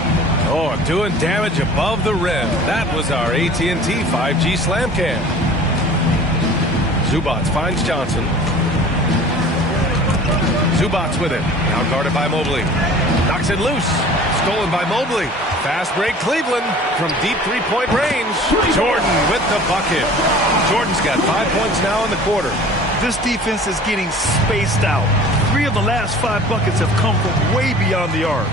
Oh, doing damage above the rim. That was our AT&T 5G slam cam. Zubats finds Johnson. Zubats with it. Now guarded by Mobley. Knocks it loose. Stolen by Mobley. Fast break Cleveland from deep three-point range. Jordan with the bucket. Jordan's got 5 points now in the quarter. This defense is getting spaced out. 3 of the last 5 buckets have come from way beyond the arc.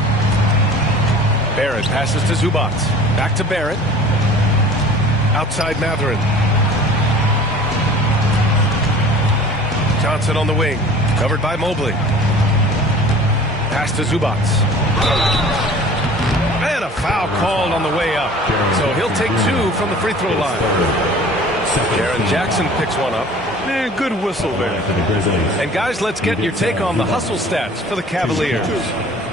Barrett passes to Zubats. Back to Barrett. Outside Mathurin. Johnson on the wing. Covered by Mobley. Pass to Zubats. And a foul called on the way up. So he'll take 2 from the free throw line. Jaren Jackson picks one up. Man, good whistle there. And guys, let's get your take on the hustle stats for the Cavaliers.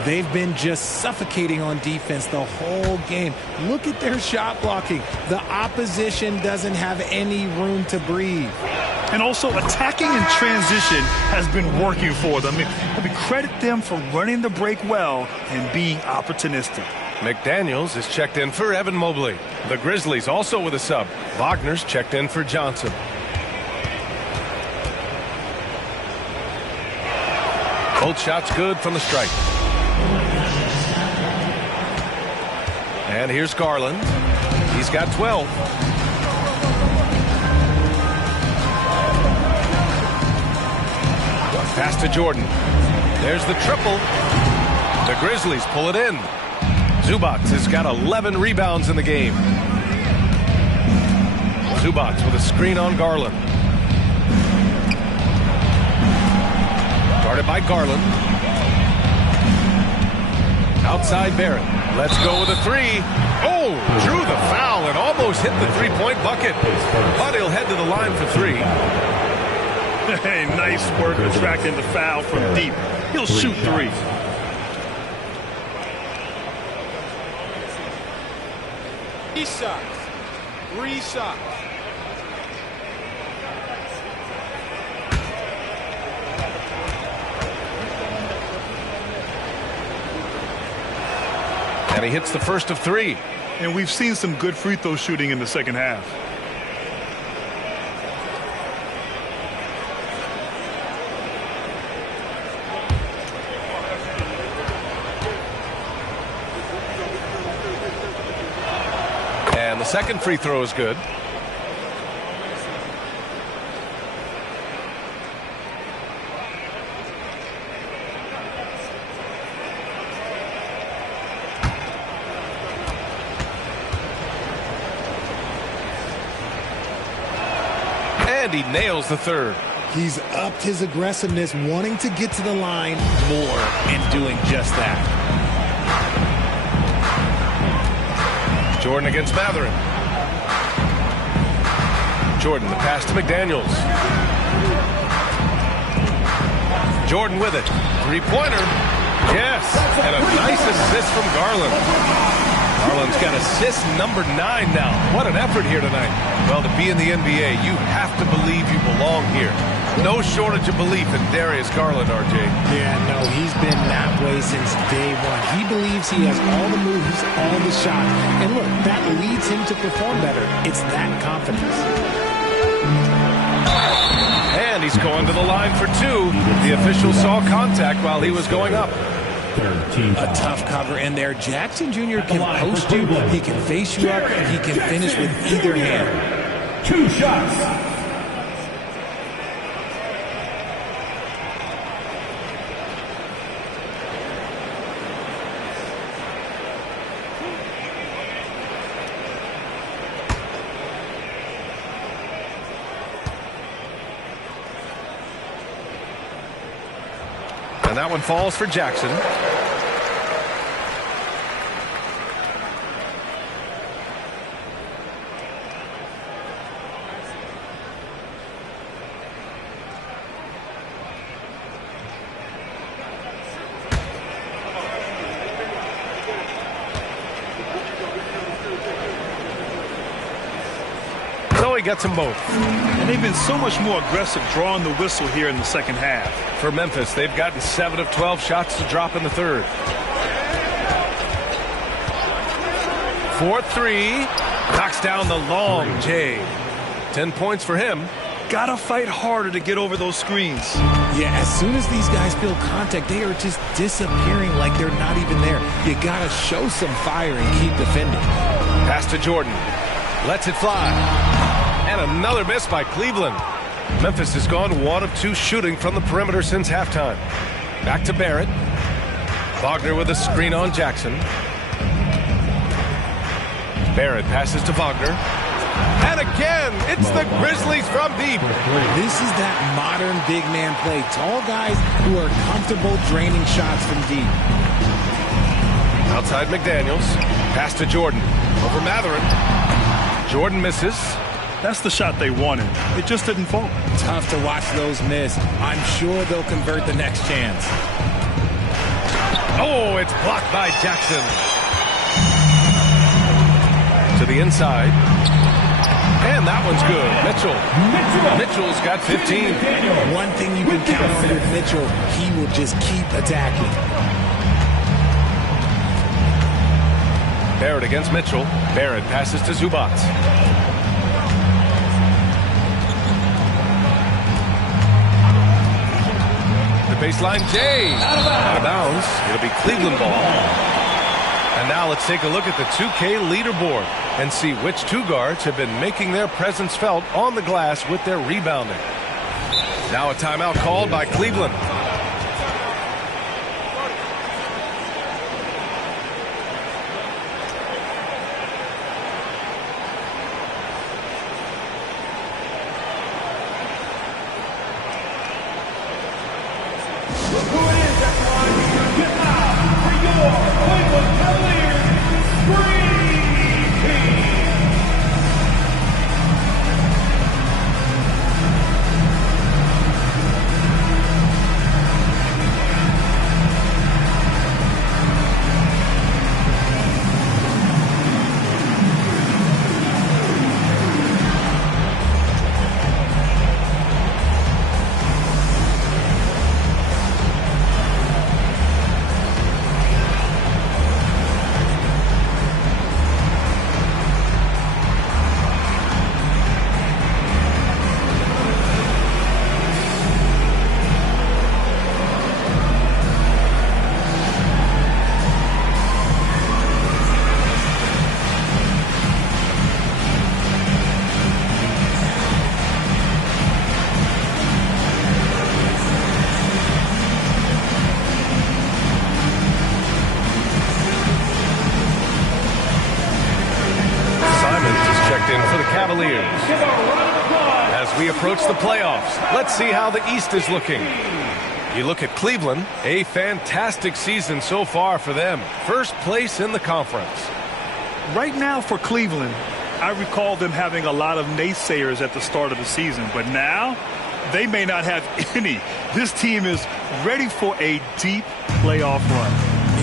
They've been just suffocating on defense the whole game. Look at their shot blocking. The opposition doesn't have any room to breathe. And also attacking in transition has been working for them. I mean, credit them for running the break well and being opportunistic. McDaniels is checked in for Evan Mobley. The Grizzlies also with a sub. Wagner's checked in for Johnson. Both shots good from the stripe. And here's Garland. He's got 12. Pass to Jordan. There's the triple. The Grizzlies pull it in. Zubac has got 11 rebounds in the game. Zubac with a screen on Garland. Guarded by Garland. Outside Barrett. Let's go with a three. Oh, drew the foul and almost hit the three-point bucket. But he'll head to the line for three. Hey, nice work attracting the foul from deep. He'll shoot three. Three shots. And he hits the first of three. And we've seen some good free throw shooting in the second half. And the second free throw is good. And he nails the third. He's upped his aggressiveness, wanting to get to the line more and doing just that. Jordan against Matherin. Jordan, the pass to McDaniels. Jordan with it. Three-pointer. Yes. And a nice assist from Garland. Garland's got assist number 9 now. What an effort here tonight. Well, to be in the NBA, you have to believe you belong here. No shortage of belief in Darius Garland, RJ. Yeah, no, he's been that way since day one. He believes he has all the moves, all the shots. And look, that leads him to perform better. It's that confidence. And he's going to the line for two. The official saw contact while he was going up. A tough cover in there. Jackson Jr. can post you. He can face you up. He can finish with either hand. 2 shots. And that one falls for Jackson. So he gets them both. And they've been so much more aggressive drawing the whistle here in the second half. For Memphis, they've gotten 7 of 12 shots to drop in the third. 4-3. Knocks down the long J. 10 points for him. Gotta fight harder to get over those screens. Yeah, as soon as these guys feel contact, they are just disappearing like they're not even there. You gotta show some fire and keep defending. Pass to Jordan. Lets it fly. And another miss by Cleveland. Memphis has gone 1 of 2 shooting from the perimeter since halftime. Back to Barrett. Wagner with a screen on Jackson. Barrett passes to Wagner. And again, it's the Grizzlies from deep. This is that modern big man play. Tall guys who are comfortable draining shots from deep. Outside McDaniels. Pass to Jordan. Over Matherin. Jordan misses. That's the shot they wanted. It just didn't fall. Tough to watch those miss. I'm sure they'll convert the next chance. Oh, it's blocked by Jackson. To the inside. And that one's good. Mitchell's got 15. One thing you can count on with Mitchell, he will just keep attacking. Barrett against Mitchell. Barrett passes to Zubac. The baseline J. Out of bounds. It'll be Cleveland ball. And now let's take a look at the 2K leaderboard and see which 2 guards have been making their presence felt on the glass with their rebounding. Now a timeout called by Cleveland. As we approach the playoffs, let's see how the East is looking. You look at Cleveland, a fantastic season so far for them. First place in the conference. Right now for Cleveland, I recall them having a lot of naysayers at the start of the season, but now they may not have any. This team is ready for a deep playoff run.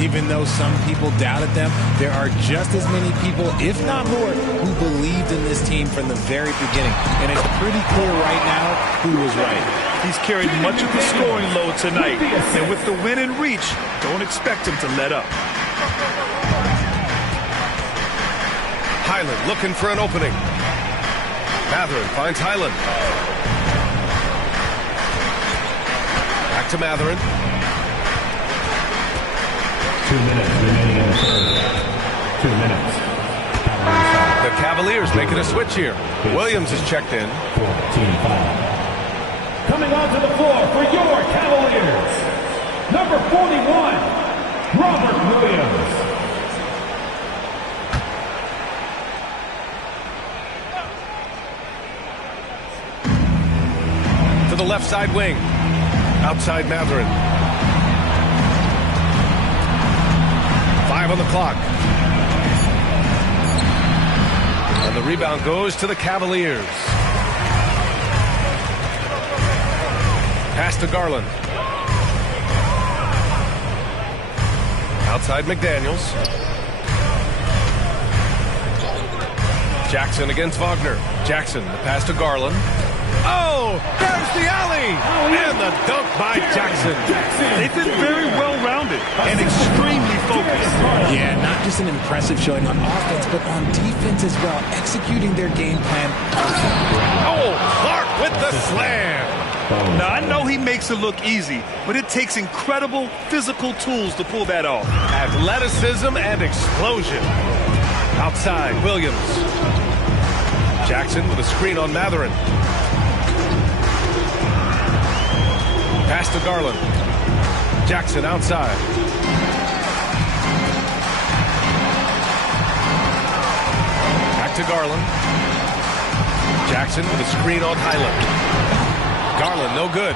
Even though some people doubted them, there are just as many people, if not more, who believed in this team from the very beginning. And it's pretty clear right now who was right. He's carried much of the scoring load tonight. And with the win in reach, don't expect him to let up. Highland looking for an opening. Matherin finds Highland. Back to Matherin. 2 minutes remaining in the third. 2 minutes. The Cavaliers making a switch here. Williams is checked in. Team foul. Coming onto the floor for your Cavaliers, number 41, Robert Williams. To the left side wing. Outside Matherin. 5 on the clock. And the rebound goes to the Cavaliers. Pass to Garland. Outside McDaniels. Jackson against Wagner. Jackson, the pass to Garland. Oh, there's the alley! And the dunk by Jackson. They've been very well-rounded and extremely focused. Yeah, not just an impressive showing on offense, but on defense as well, executing their game plan. Oh, Clark with the slam. Now, I know he makes it look easy, but it takes incredible physical tools to pull that off. Athleticism and explosion. Outside, Williams. Jackson with a screen on Matherin. Pass to Garland. Jackson outside. Back to Garland. Jackson with a screen on Highland. Garland, no good.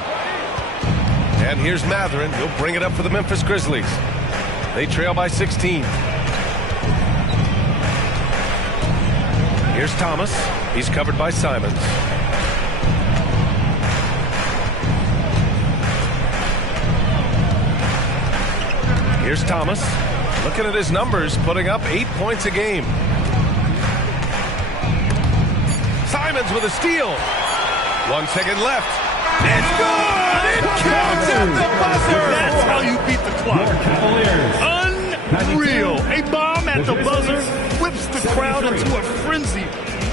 And here's Matherin. He'll bring it up for the Memphis Grizzlies. They trail by 16. Here's Thomas. He's covered by Simons. Here's Thomas. Looking at his numbers, putting up 8 points a game. Simons with a steal. 1 second left. It's good! It counts at the buzzer! That's how you beat the clock. Unreal. A bomb at the buzzer whips the crowd into a frenzy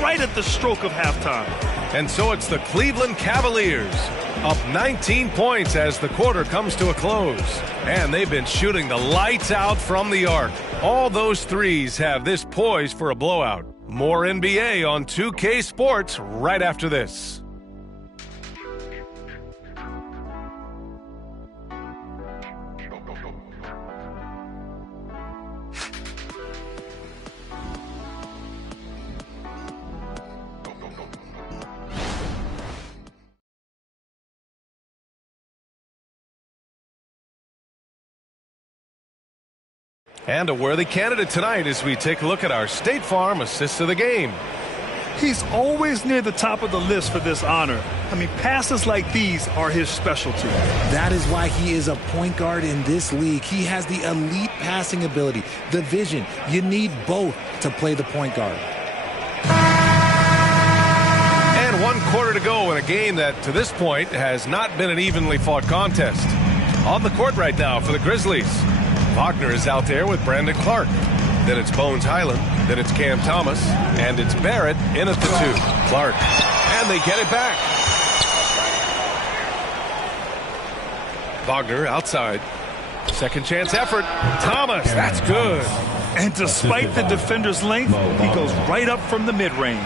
right at the stroke of halftime. And so it's the Cleveland Cavaliers up 19 points as the quarter comes to a close. And they've been shooting the lights out from the arc. All those threes have this poised for a blowout. More NBA on 2K Sports right after this. And a worthy candidate tonight as we take a look at our State Farm Assist of the Game. He's always near the top of the list for this honor. I mean, passes like these are his specialty. That is why he is a point guard in this league. He has the elite passing ability, the vision. You need both to play the point guard. And 1 quarter to go in a game that, to this point, has not been an evenly fought contest. On the court right now for the Grizzlies, Wagner is out there with Brandon Clark. Then it's Bones Highland. Then it's Cam Thomas. And it's Barrett in at the 2. Clark. And they get it back. Wagner outside. Second chance effort. Thomas. That's good. And despite the defender's length, he goes right up from the mid-range.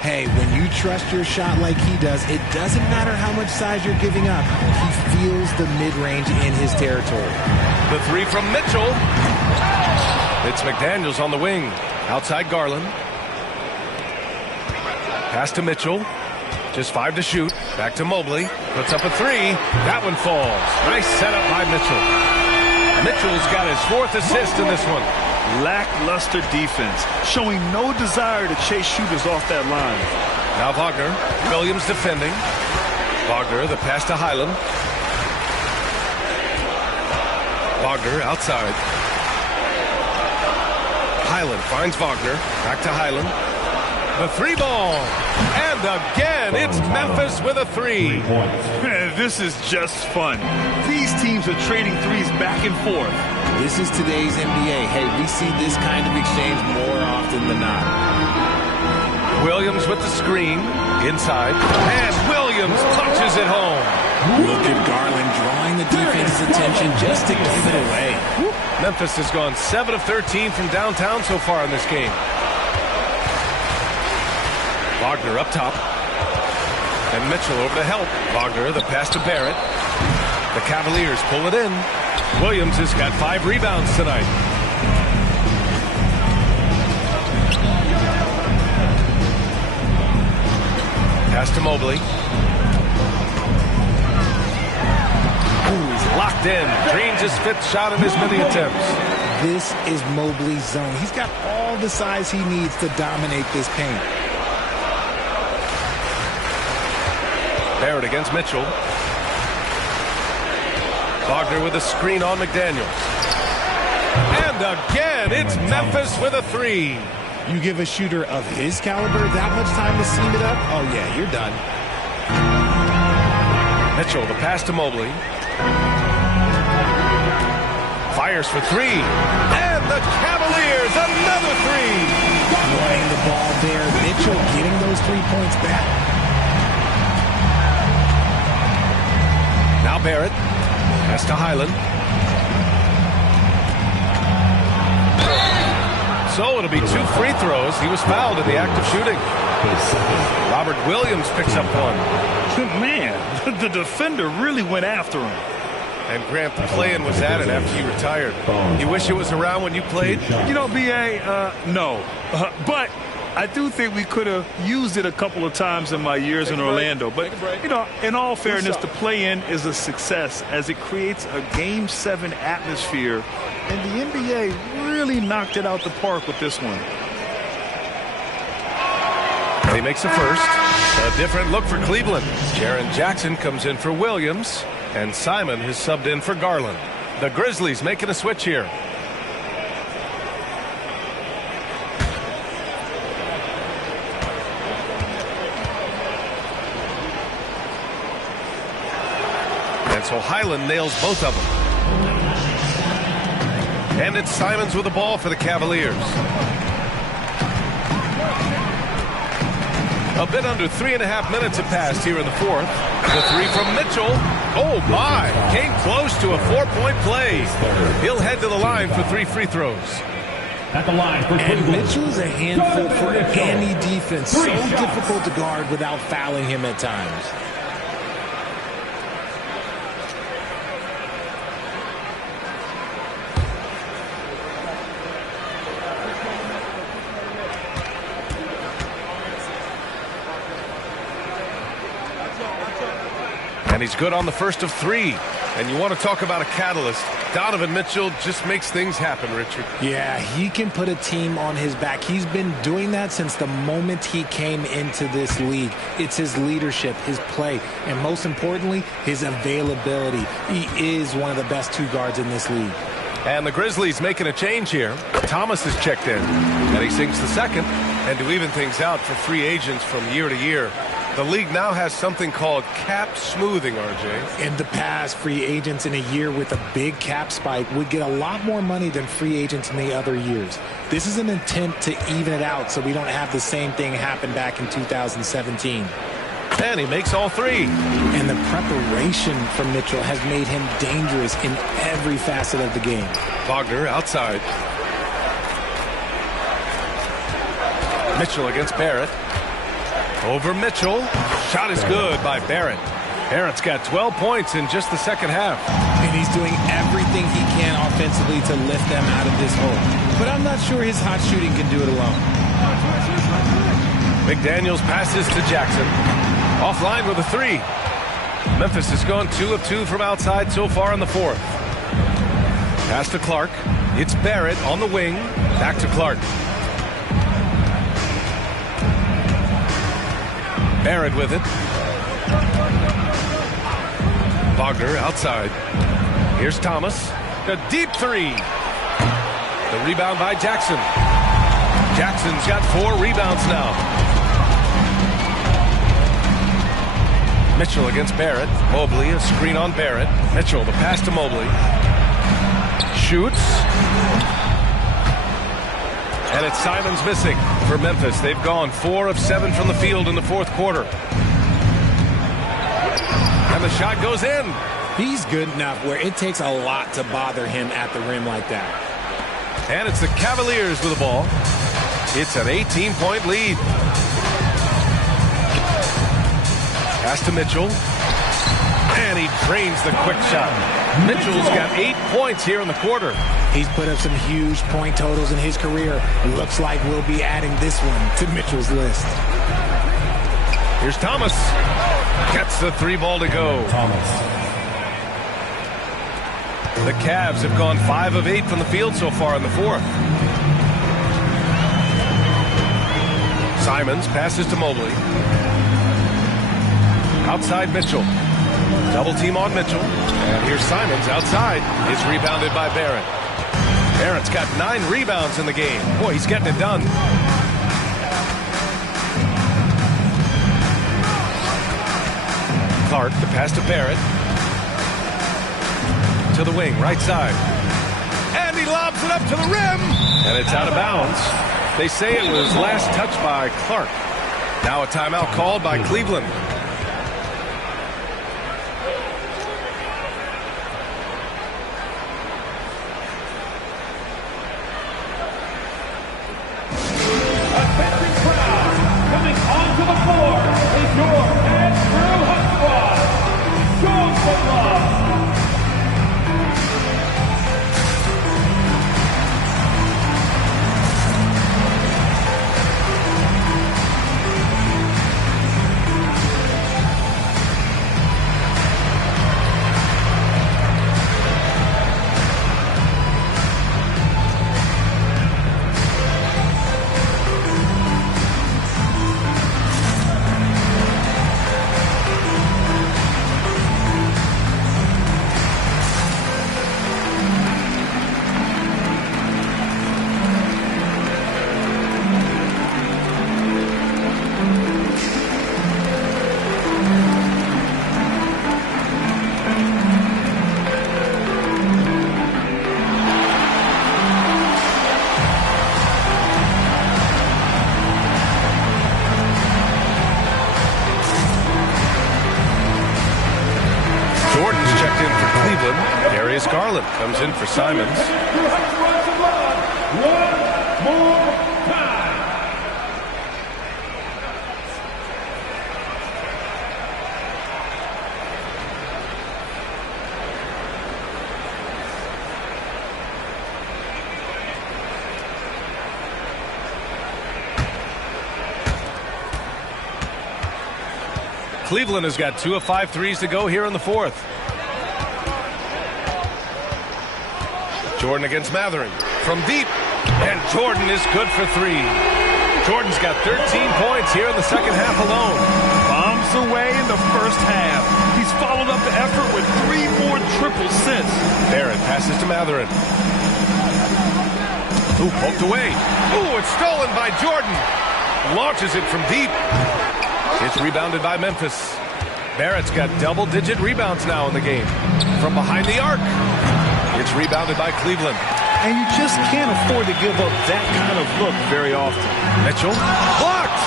Hey, when you trust your shot like he does, it doesn't matter how much size you're giving up. He feels the mid-range in his territory. The 3 from Mitchell. It's McDaniels on the wing. Outside Garland. Pass to Mitchell. Just 5 to shoot. Back to Mobley. Puts up a 3. That one falls. Nice setup by Mitchell. Mitchell's got his 4th assist in this one. Lackluster defense, showing no desire to chase shooters off that line. Now Wagner. Williams defending. Wagner, the pass to Highland. Wagner outside. Highland finds Wagner. Back to Highland. The 3 ball. And again, it's Memphis with a 3. Man, this is just fun. These teams are trading threes back and forth. This is today's NBA. Hey, we see this kind of exchange more often than not. Williams with the screen. Inside. And Williams punches it home. Look at Garland drawing the defense's attention just to give it away. Memphis has gone 7 of 13 from downtown so far in this game. Wagner up top. And Mitchell over to help. Wagner, the pass to Barrett. The Cavaliers pull it in. Williams has got 5 rebounds tonight. Pass to Mobley. He's locked in. Dreams his 5th shot in his many attempts. This is Mobley's zone. He's got all the size he needs to dominate this paint. Barrett against Mitchell. Wagner with a screen on McDaniels. And again, it's Memphis with a 3. You give a shooter of his caliber that much time to seam it up? Oh, yeah, you're done. Mitchell, the pass to Mobley. Fires for 3. And the Cavaliers, another 3. Playing the ball there. Mitchell getting those 3 points back. Now Barrett. Pass to Highland. So it'll be 2 free throws. He was fouled in the act of shooting. Robert Williams picks up 1. Man, the defender really went after him. And Grant, the play-in was added after you retired. You wish it was around when you played? You know, B.A., no. But I do think we could have used it a couple of times in my years in Orlando. But, you know, in all fairness, the play-in is a success as it creates a Game 7 atmosphere. And the NBA really knocked it out the park with this one. And he makes the first. A different look for Cleveland. Jaren Jackson comes in for Williams. And Simon has subbed in for Garland. The Grizzlies making a switch here. And so Highland nails both of them. And it's Simons with the ball for the Cavaliers. A bit under 3.5 minutes have passed here in the 4th. The 3 from Mitchell. Oh, my. Came close to a 4-point play. He'll head to the line for 3 free throws. At the line for and Mitchell's a handful for any defense. So difficult to guard without fouling him at times. And he's good on the first of 3. And you want to talk about a catalyst. Donovan Mitchell just makes things happen, Richard. Yeah, he can put a team on his back. He's been doing that since the moment he came into this league. It's his leadership, his play, and most importantly, his availability. He is one of the best two guards in this league. And the Grizzlies making a change here. Thomas is checked in, and he sinks the second. And to even things out for free agents from year to year, the league now has something called cap smoothing, RJ. In the past, free agents in a year with a big cap spike would get a lot more money than free agents in the other years. This is an attempt to even it out so we don't have the same thing happen back in 2017. And he makes all three. And the preparation from Mitchell has made him dangerous in every facet of the game. Wagner outside. Mitchell against Barrett. Over Mitchell. Shot is good by Barrett. Barrett's got 12 points in just the second half. And he's doing everything he can offensively to lift them out of this hole. But I'm not sure his hot shooting can do it alone. McDaniels passes to Jackson. Offline with a three. Memphis has gone 2 of 2 from outside so far in the fourth. Pass to Clark. It's Barrett on the wing. Back to Clark. Barrett with it. Wagner outside. Here's Thomas. A deep three. The rebound by Jackson. Jackson's got 4 rebounds now. Mitchell against Barrett. Mobley, a screen on Barrett. Mitchell, the pass to Mobley. Shoots. And it's Simons missing for Memphis. They've gone 4 of 7 from the field in the fourth quarter. And the shot goes in. He's good enough where it takes a lot to bother him at the rim like that. And it's the Cavaliers with the ball. It's an 18-point lead. Pass to Mitchell. And he drains the quick shot. Mitchell's got 8 points here in the quarter. He's put up some huge point totals in his career. Looks like we'll be adding this one to Mitchell's list. Here's Thomas. Gets the 3 ball to go. Thomas. The Cavs have gone 5 of 8 from the field so far in the fourth. Simons passes to Mobley. Outside Mitchell. Double team on Mitchell. And here's Simons outside. It's rebounded by Barrett. Barrett's got 9 rebounds in the game. Boy, he's getting it done. Clark, the pass to Barrett. To the wing, right side. And he lobs it up to the rim. And it's out of bounds. They say it was last touched by Clark. Now a timeout called by Cleveland. Garland comes in for Simons. One more time. Cleveland has got 2 of 5 threes to go here in the fourth. Jordan against Matherin. From deep. And Jordan is good for 3. Jordan's got 13 points here in the second half alone. Bombs away in the first half. He's followed up the effort with 3 more triples since. Barrett passes to Matherin. Ooh, poked away. Ooh, it's stolen by Jordan. Launches it from deep. It's rebounded by Memphis. Barrett's got double-digit rebounds now in the game. From behind the arc. It's rebounded by Cleveland. And you just can't afford to give up that kind of look very often. Mitchell. Blocked!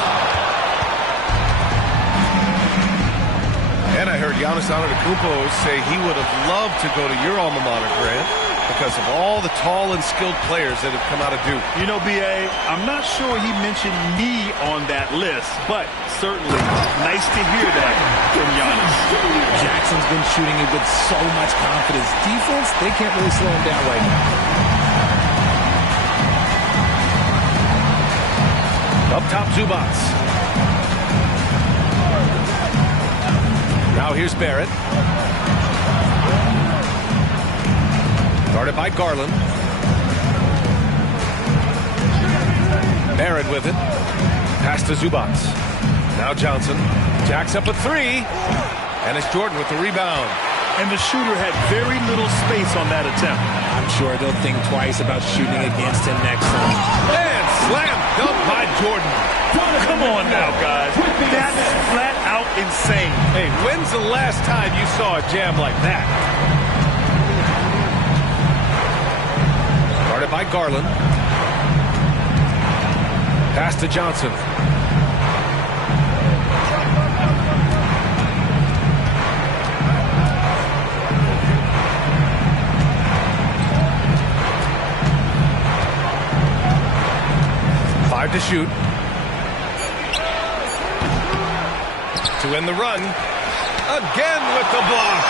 And I heard Giannis Antetokounmpo say he would have loved to go to your alma mater, Grant, because of all the tall and skilled players that have come out of Duke. You know, B.A., I'm not sure he mentioned me on that list, but certainly nice to hear that from Giannis. Jackson's been shooting it with so much confidence. Defense, they can't really slow him down right now. Up top, Zubats. Now here's Barrett. Guarded by Garland. Barrett with it. Pass to Zubats. Now Johnson. Jacks up a 3. And it's Jordan with the rebound. And the shooter had very little space on that attempt. I'm sure they'll think twice about shooting against him next time. And slam dunk by Jordan. Come on now, guys. That's flat out insane. Hey, when's the last time you saw a jam like that? Guarded by Garland. Pass to Johnson. To shoot. To win the run. Again with the block.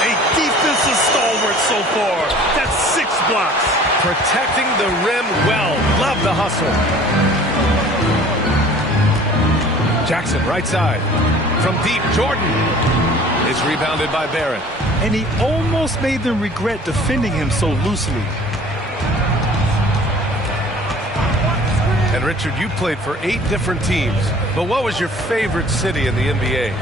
A defensive stalwart so far. That's 6 blocks. Protecting the rim well. Love the hustle. Jackson, right side. From deep, Jordan is rebounded by Barrett. And he almost made them regret defending him so loosely. And Richard, you played for 8 different teams, but what was your favorite city in the NBA?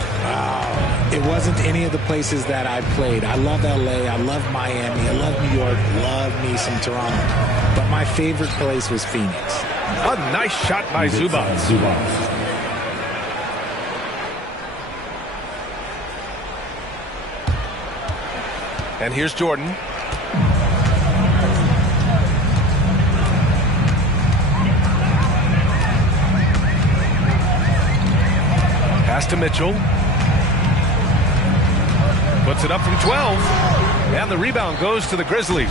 It wasn't any of the places that I played. I love LA, I love Miami, I love New York, love me some Toronto. But my favorite place was Phoenix. A nice shot by Zubats. And here's Jordan. Pass to Mitchell. Puts it up from 12. And the rebound goes to the Grizzlies.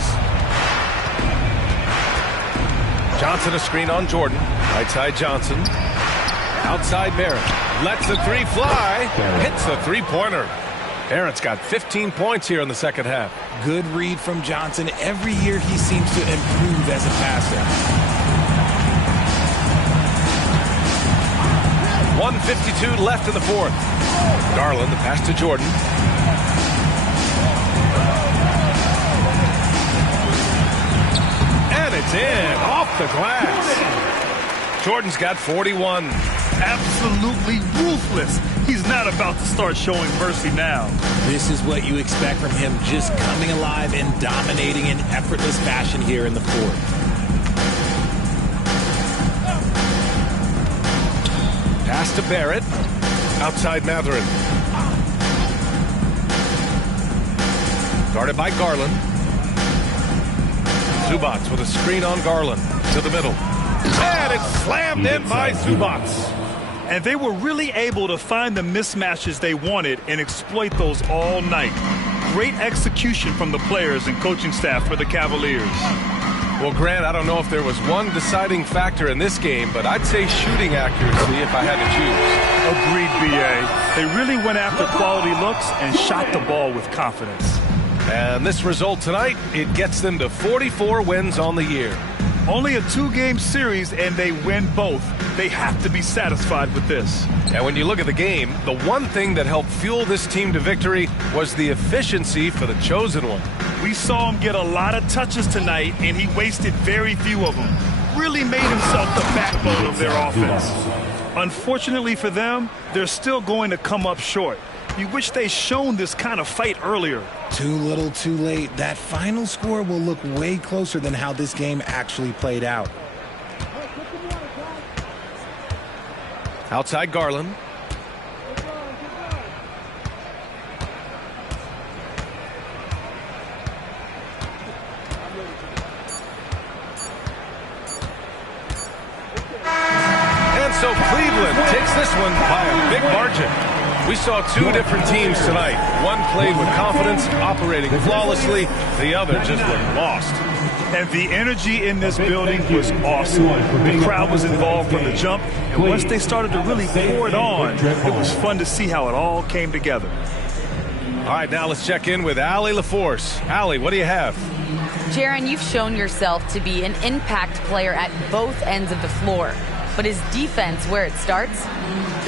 Johnson a screen on Jordan. Right side Johnson. Outside Barrett. Lets the 3 fly. Hits the 3-pointer. Barrett's got 15 points here in the second half. Good read from Johnson. Every year he seems to improve as a passer. 1:52 left in the fourth. Garland, the pass to Jordan. And it's in, off the glass. Jordan's got 41. Absolutely ruthless. He's not about to start showing mercy now. This is what you expect from him, just coming alive and dominating in effortless fashion here in the fourth. Pass to Barrett. Outside Matherin. Guarded by Garland. Zubats with a screen on Garland. To the middle. And it's slammed in by Zubats. And they were really able to find the mismatches they wanted and exploit those all night. Great execution from the players and coaching staff for the Cavaliers. Well, Grant, I don't know if there was one deciding factor in this game, but I'd say shooting accuracy if I had to choose. Agreed, B.A. They really went after quality looks and shot the ball with confidence. And this result tonight, it gets them to 44 wins on the year. Only a 2-game series, and they win both. They have to be satisfied with this. And when you look at the game, the one thing that helped fuel this team to victory was the efficiency for the chosen one. We saw him get a lot of touches tonight, and he wasted very few of them. Really made himself the backbone of their offense. Unfortunately for them, they're still going to come up short. You wish they'd shown this kind of fight earlier. Too little, too late. That final score will look way closer than how this game actually played out. Outside Garland. And so Cleveland takes this one by a big margin. We saw two different teams tonight. One played with confidence, operating flawlessly. The other just looked lost. And the energy in this building was awesome. The crowd was involved from the jump, and once they started to really pour it on, it was fun to see how it all came together. All right, now let's check in with Allie LaForce. Allie, what do you have? Jaron, you've shown yourself to be an impact player at both ends of the floor. But is defense where it starts?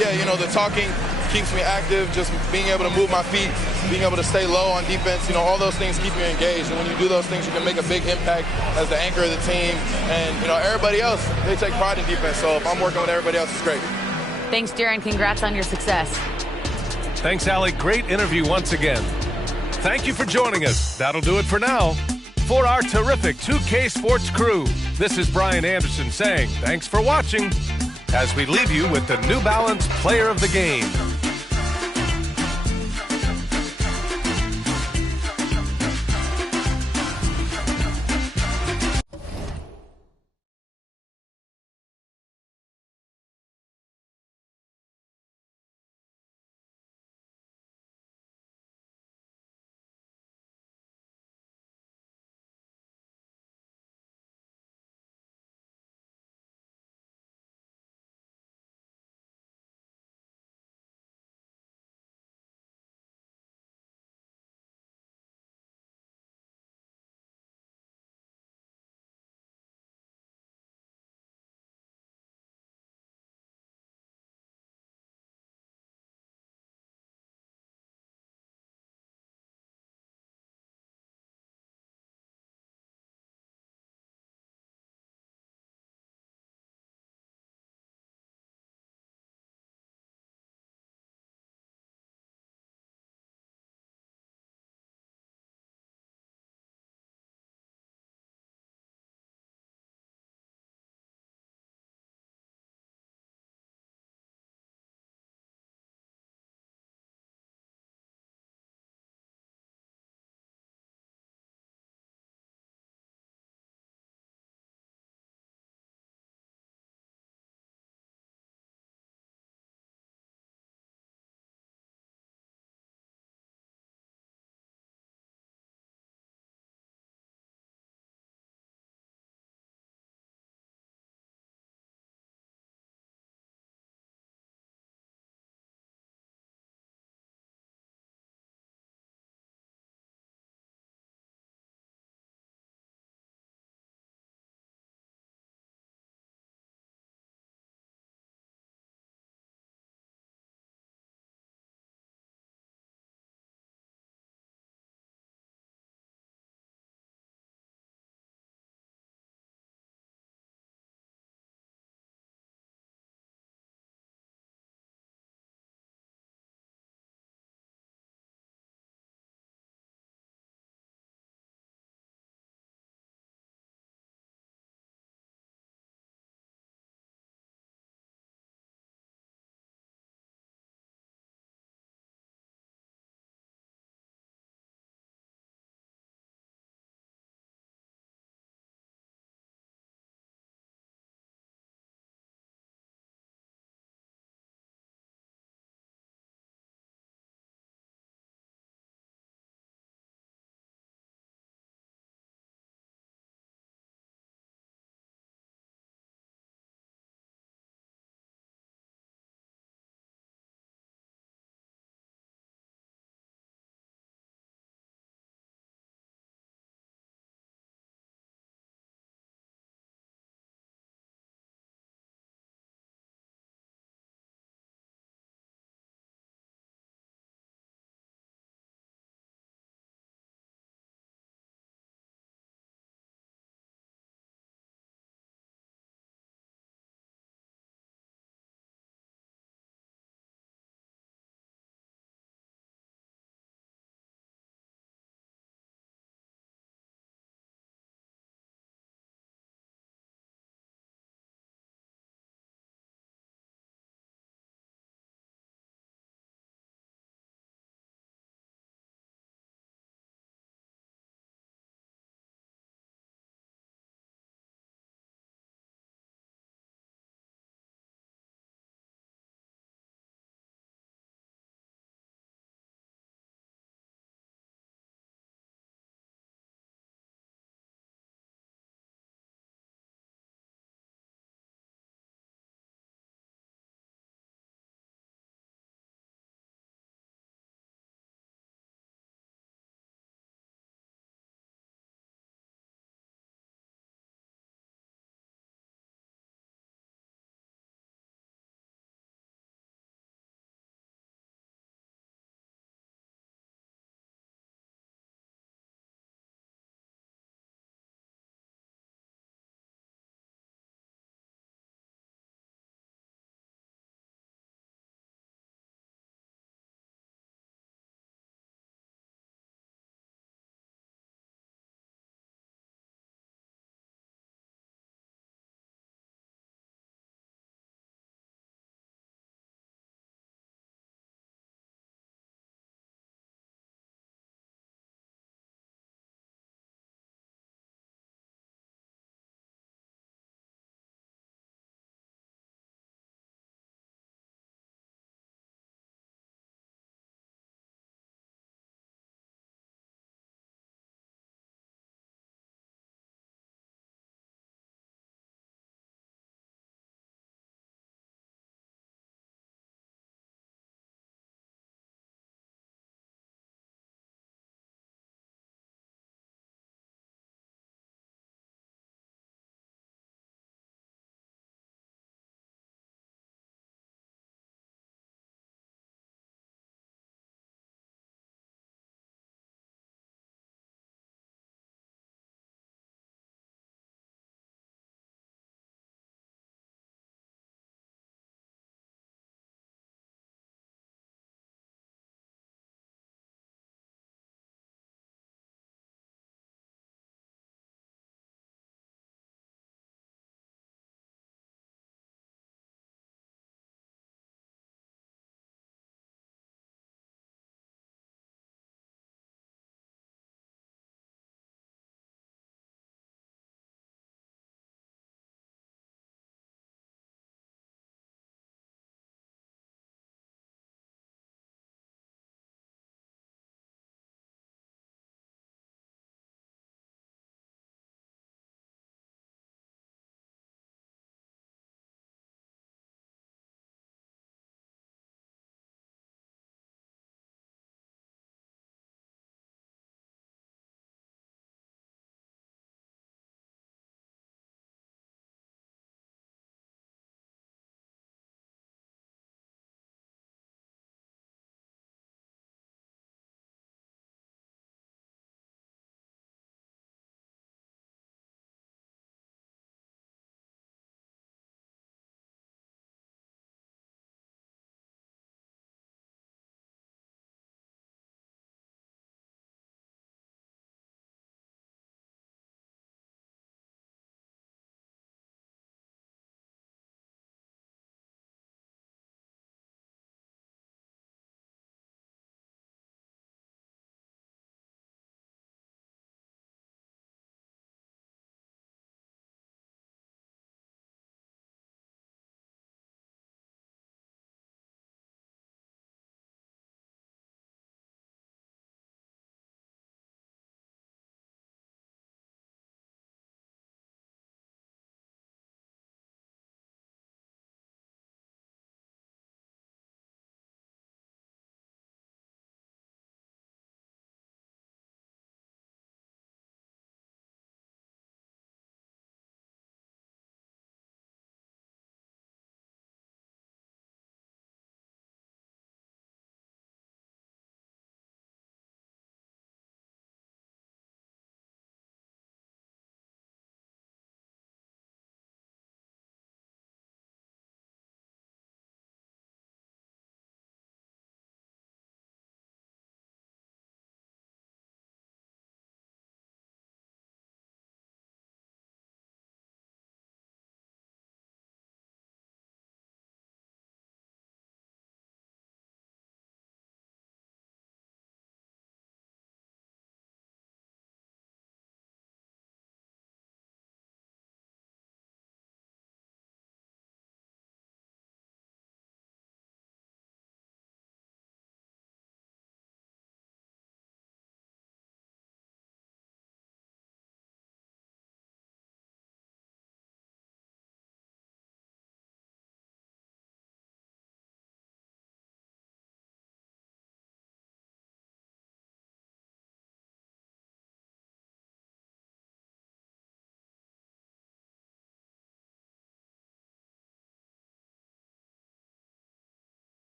Yeah, you know, the talking keeps me active, just being able to move my feet, being able to stay low on defense, you know, all those things keep you engaged. And when you do those things, you can make a big impact as the anchor of the team. And, you know, everybody else, they take pride in defense. So if I'm working with everybody else, it's great. Thanks, Jaron. Congrats on your success. Thanks, Allie. Great interview once again. Thank you for joining us. That'll do it for now. For our terrific 2K Sports crew, this is Brian Anderson saying thanks for watching as we leave you with the New Balance Player of the Game.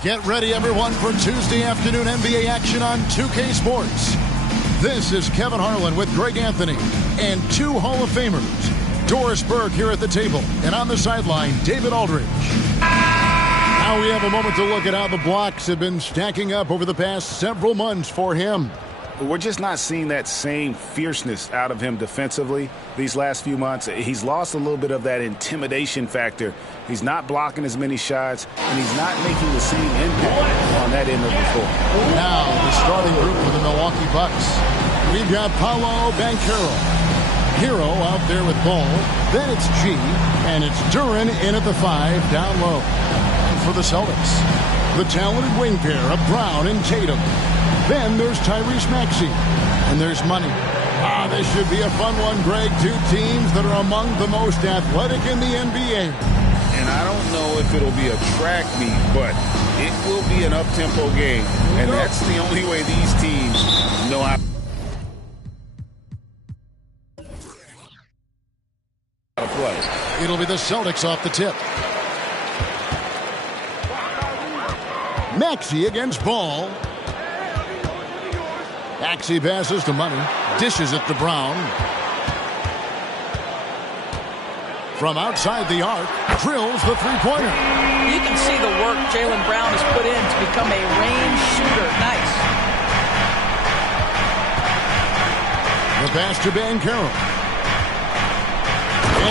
Get ready, everyone, for Tuesday afternoon NBA action on 2K Sports. This is Kevin Harlan with Greg Anthony and two Hall of Famers. Doris Burke here at the table, and on the sideline, David Aldridge. Now we have a moment to look at how the blocks have been stacking up over the past several months for him. We're just not seeing that same fierceness out of him defensively these last few months. He's lost a little bit of that intimidation factor. He's not blocking as many shots, and he's not making the same impact on that end of the floor. Now the starting group for the Milwaukee Bucks. We've got Paolo Banchero. Hero out there with ball. Then it's G, and it's Duran in at the 5 down low. For the Celtics, the talented wing pair of Brown and Tatum. Then there's Tyrese Maxey, and there's money. This should be a fun one, Greg. Two teams that are among the most athletic in the NBA. And I don't know if it'll be a track meet, but it will be an up-tempo game. And that's the only way these teams know how to play. It'll be the Celtics off the tip. Maxey against Ball. Maxey passes to Money. Dishes it to Brown. From outside the arc, drills the three-pointer. You can see the work Jaylen Brown has put in to become a range shooter. Nice. The pass to Banchero.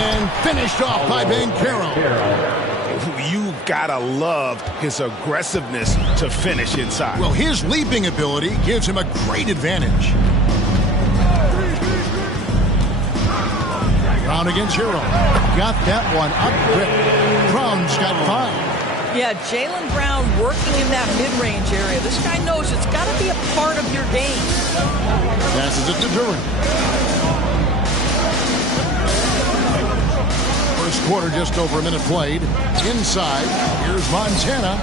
And finished off by Banchero. You've got to love his aggressiveness to finish inside. Well, his leaping ability gives him a great advantage. Brown against Hero. Got that one up quick. Brown's got 5. Yeah, Jaylen Brown working in that mid-range area. This guy knows it's got to be a part of your game. Passes it to Duran. First quarter, just over a minute played. Inside, here's Montana,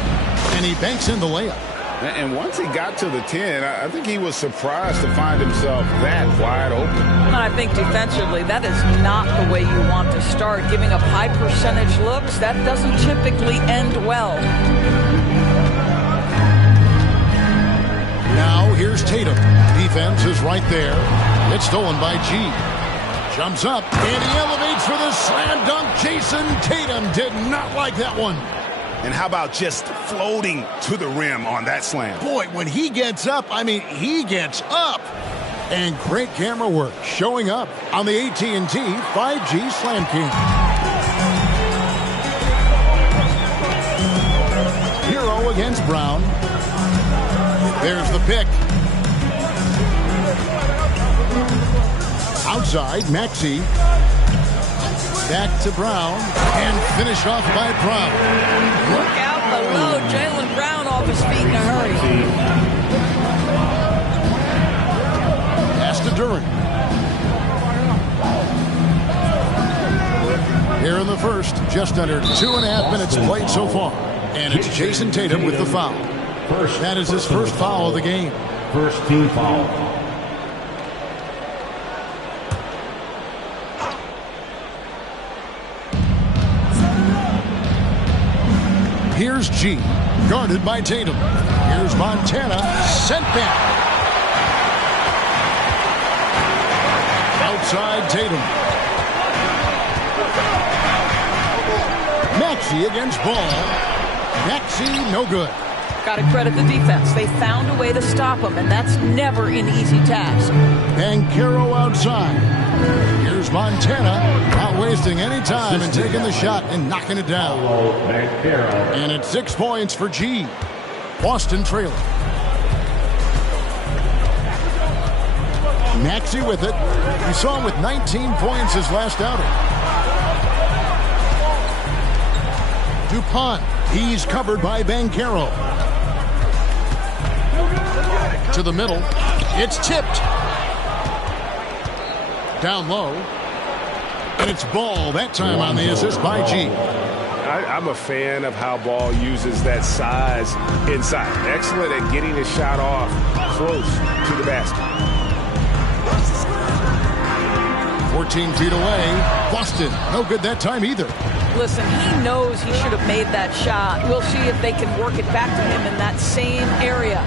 and he banks in the layup. And once he got to the 10, I think he was surprised to find himself that wide open. And I think defensively, that is not the way you want to start. Giving up high percentage looks, that doesn't typically end well. Now here's Tatum. Defense is right there. It's stolen by G. Jumps up, and he elevates for the slam dunk. Jason Tatum did not like that one. And how about just floating to the rim on that slam? Boy, when he gets up, he gets up. And great camera work showing up on the AT&T 5G Slam King. Hero against Brown. There's the pick. Outside, Maxey. Back to Brown. And finished off by Brown. Look out below. Jaylen Brown off his feet in a hurry. Pass to Duran. Here in the first, just under 2.5 minutes played so far. And it's Jason Tatum with the foul. That is his first foul of the game. First team foul. Here's G, guarded by Tatum. Here's Montana, sent back. Outside Tatum. Maxey against Ball. Maxey, no good. Got to credit the defense. They found a way to stop him, and that's never an easy task. Banchero outside. Here's Montana, not wasting any time and taking the shot and knocking it down. And it's 6 points for G. Boston trailing. Maxey with it. We saw him with 19 points his last outing. DuPont, he's covered by Banchero. To the middle, it's tipped. Down low, and it's Ball that time on the assist by G. I'm a fan of how Ball uses that size inside. Excellent at getting his shot off close to the basket. 14 feet away, Boston, no good that time either. Listen, he knows he should have made that shot. We'll see if they can work it back to him in that same area.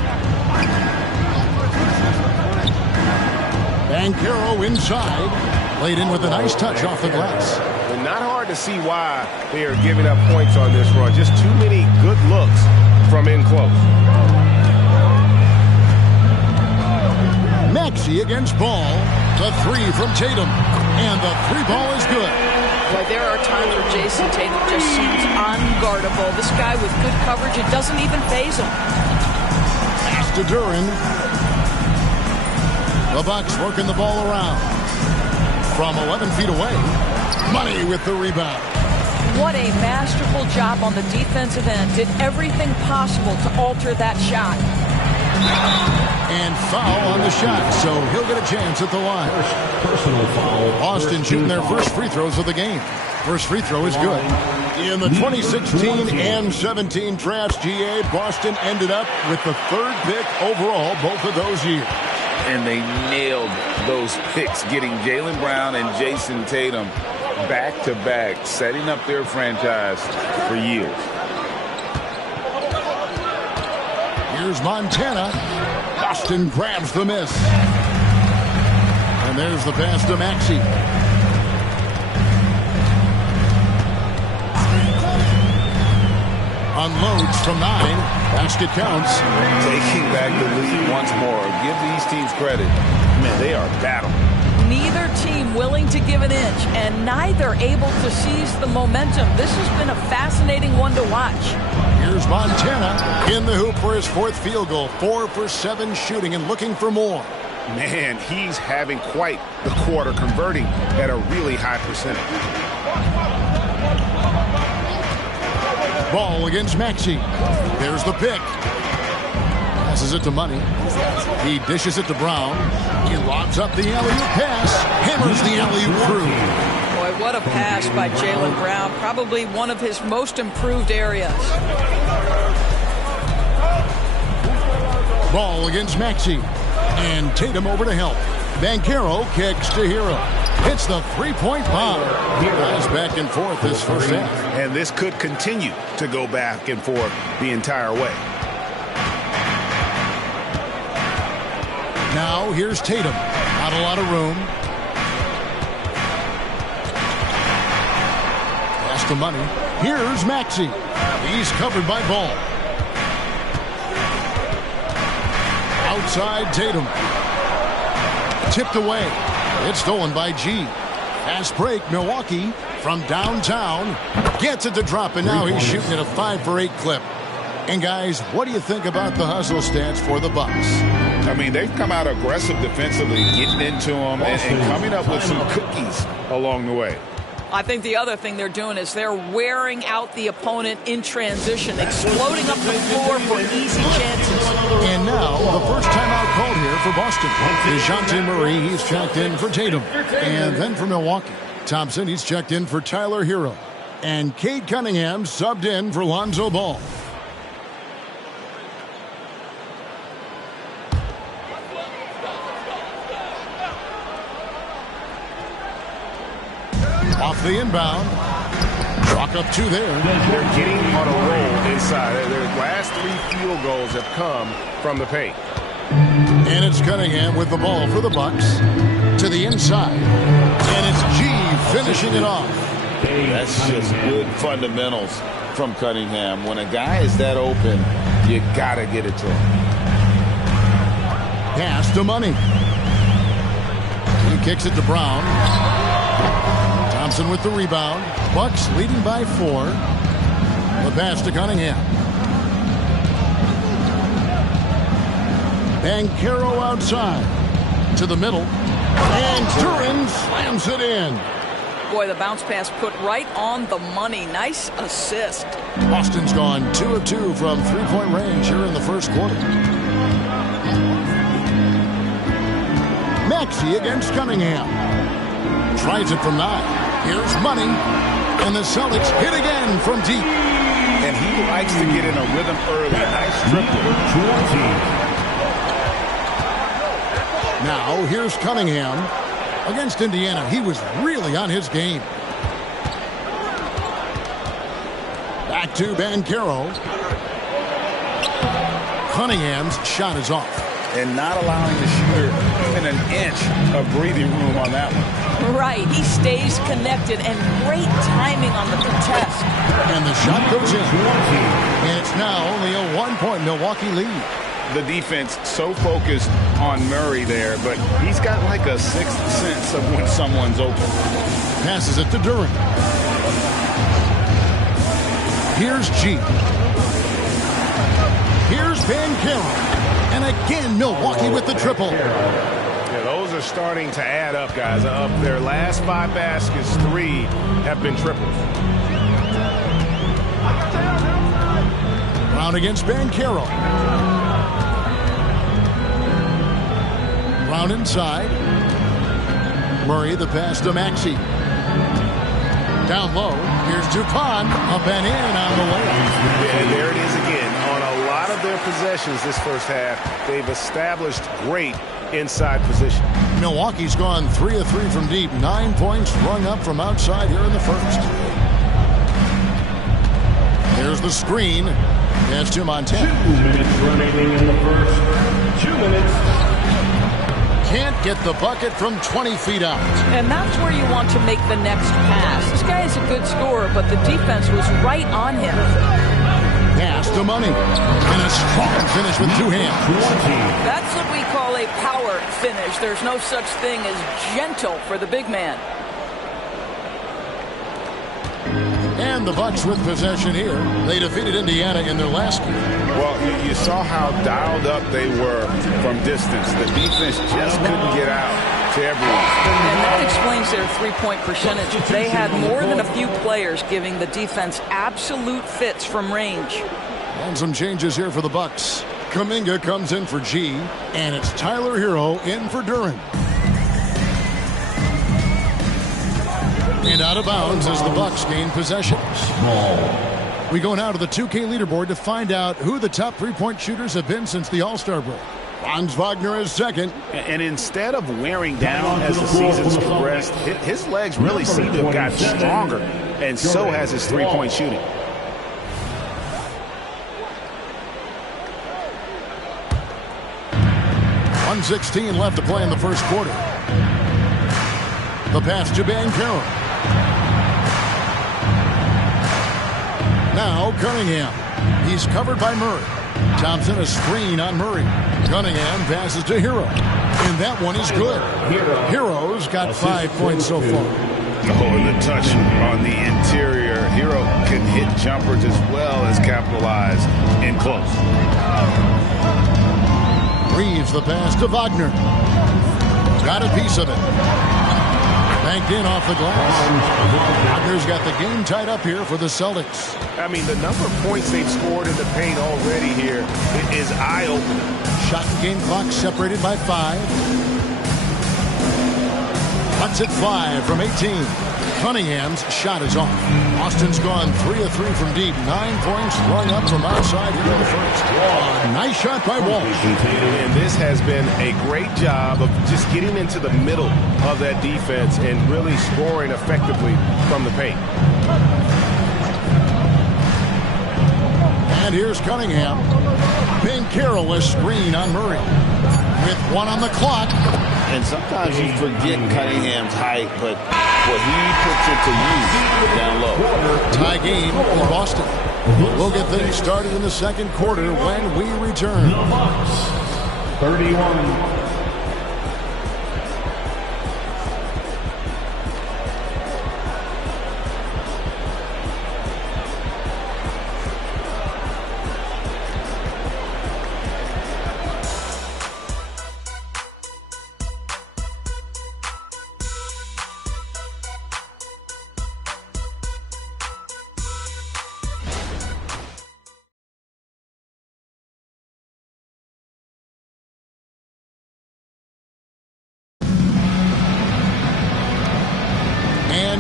Banchero inside. Laid in with a nice touch off the glass. And not hard to see why they are giving up points on this run. Just too many good looks from in close. Maxey against Ball. The three from Tatum. And the three ball is good. Boy, there are times where Jason Tatum just seems unguardable. This guy with good coverage, it doesn't even faze him. Pass to Duran. The Bucks working the ball around. From 11 feet away, Money with the rebound. What a masterful job on the defensive end. Did everything possible to alter that shot. And foul on the shot, so he'll get a chance at the line. Personal foul. Boston shooting their first free throws of the game. First free throw is good. In the 2016 and 17 drafts, GA, Boston ended up with the third pick overall both of those years. And they nailed those picks, getting Jaylen Brown and Jason Tatum back-to-back, setting up their franchise for years. Here's Montana. Boston grabs the miss. And there's the pass to Maxey. Unloads from 9. Basket counts. Taking back the lead once more. Give these teams credit. Man, they are battling. Neither team willing to give an inch, and neither able to seize the momentum. This has been a fascinating one to watch. Here's Montana in the hoop for his fourth field goal. 4 for 7 shooting and looking for more. Man, he's having quite the quarter, converting at a really high percentage. Ball against Maxey. There's the pick. Passes it to Money. He dishes it to Brown. He lobs up the alley-oop pass. Hammers the alley-oop through. Boy, what a pass by Jaylen Brown. Probably one of his most improved areas. Ball against Maxey. And Tatum over to help. Banchero kicks to Hero. Hits the three-point bomb. Guys back and forth this first half. And this could continue to go back and forth the entire way. Now here's Tatum. Not a lot of room. Pass to Money. Here's Maxey. He's covered by Ball. Outside Tatum. Tipped away. It's stolen by G. Fast break, Milwaukee from downtown. Gets it to drop, and now he's shooting at a 5 for 8 clip. And guys, what do you think about the hustle stats for the Bucks? I mean, they've come out aggressive defensively, getting into them and coming up with some cookies along the way. I think the other thing they're doing is they're wearing out the opponent in transition, exploding up the floor for easy chances. And now, the first timeout called here for Boston. DeJounte Murray, he's checked in for Tatum. And then for Milwaukee, Thompson, he's checked in for Tyler Hero. And Cade Cunningham subbed in for Lonzo Ball. Off the inbound. Chalk up 2 there. They're getting on a roll inside. Their last 3 field goals have come from the paint. And it's Cunningham with the ball for the Bucks. To the inside. And it's G finishing it off. That's just good fundamentals from Cunningham. When a guy is that open, you got to get it to him. Pass to Money. He kicks it to Brown. Thompson with the rebound. Bucks leading by 4. The pass to Cunningham. Banchero outside. To the middle. And Duran slams it in. Boy, the bounce pass put right on the money. Nice assist. Boston's gone 2 of 2 from three-point range here in the first quarter. Maxey against Cunningham. Tries it from 9. Here's Money. And the Celtics hit again from deep. And he likes to get in a rhythm early. Nice triple. Now here's Cunningham. Against Indiana, he was really on his game. Back to Banchero. Cunningham's shot is off. And not allowing the shooter even an inch of breathing room on that one. Right. He stays connected, and great timing on the contest. And the shot goes in. And it's now only a 1-point Milwaukee lead. The defense so focused on Murray there, but he's got like a sixth sense of when someone's open. Passes it to Duren. Here's G. Here's Banchero. And again, Milwaukee with the triple. Yeah, those are starting to add up, guys. Of their last 5 baskets, 3 have been triples. Brown against Banchero. Brown inside. Murray, the pass to Maxey. Down low. Here's Dupont. Up and in on the way. And there it is again. On a lot of their possessions this first half, they've established great inside position. Milwaukee's gone 3 of 3 from deep. 9 points rung up from outside here in the first. There's the screen. Pass to Montana. 2 minutes remaining in the first. 2 minutes. Can't get the bucket from 20 feet out. And that's where you want to make the next pass. This guy is a good scorer, but the defense was right on him. Pass to Money. And a strong finish with 2 hands. That's what we call a power finish. There's no such thing as gentle for the big man. And the Bucks with possession here. They defeated Indiana in their last game. Well, you saw how dialed up they were from distance. The defense just couldn't get out to everyone. And that explains their three-point percentage. They had more than a few players giving the defense absolute fits from range. And some changes here for the Bucks. Kuminga comes in for G, and it's Tyler Hero in for Duren. And out of bounds as the Bucks gain possession. We go now to the 2K leaderboard to find out who the top three-point shooters have been since the All-Star break. Franz Wagner is second. And instead of wearing down as the season's progressed, his legs really seem to have gotten stronger, and so has his three-point shooting. .116 left to play in the first quarter. The pass to Banchero. Now Cunningham. He's covered by Murray. Thompson a screen on Murray. Cunningham passes to Hero. And that one is good. Hero's got 5 points so far. Oh, and the touch on the interior. Hero can hit jumpers as well as capitalize in close. Reeves the pass to Wagner. Got a piece of it. Banked in off the glass. Wagner's got the game tied up here for the Celtics. I mean, the number of points they've scored in the paint already here is eye-opening. Shot and game clock separated by 5. Bucks at 5 from 18. Cunningham's shot is off. Austin's gone 3 of 3 from deep. 9 points rung up from outside here in the first. Nice shot by Walsh. And this has been a great job of just getting into the middle of that defense and really scoring effectively from the paint. And here's Cunningham. Banchero a screen on Murray. With 1 on the clock. And sometimes you forget Cunningham's height, but what he puts it to use down low. Tie game in Boston. We'll get things started in the second quarter when we return. 31.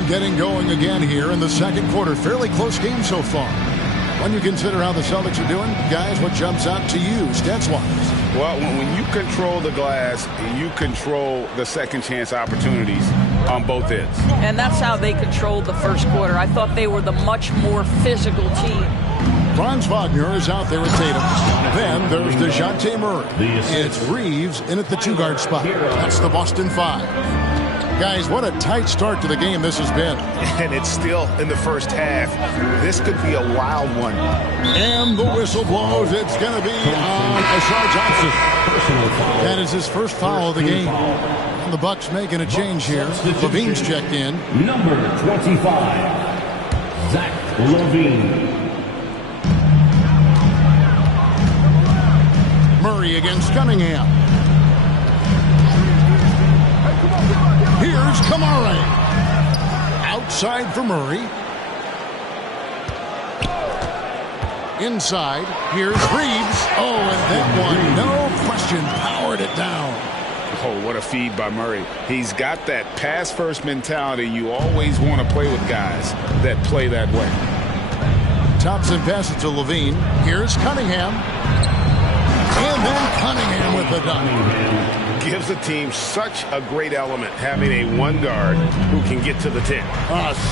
Getting going again here in the second quarter. Fairly close game so far. When you consider how the Celtics are doing, guys, what jumps out to you, stats-wise? Well, when you control the glass, you control the second chance opportunities on both ends. And that's how they controlled the first quarter. I thought they were the much more physical team. Franz Wagner is out there at Tatum. Then there's DeJounte Murray. It's Reeves in at the 2-guard spot. That's the Boston 5. Guys, what a tight start to the game this has been. And it's still in the first half. This could be a wild one. And the whistle blows. It's going to be on Ashar Johnson. That is his first foul of the game. And the Bucks making a change here. Levine's checked in. Number 25, Zach Levine. Murray against Cunningham. Here's Kamara. Outside for Murray. Inside. Here's Reeves. Oh, and that one, no question, powered it down. Oh, what a feed by Murray. He's got that pass-first mentality. You always want to play with guys that play that way. Thompson passes to Levine. Here's Cunningham. And then Cunningham with the dunk. Gives the team such a great element, having a 1-guard who can get to the 10.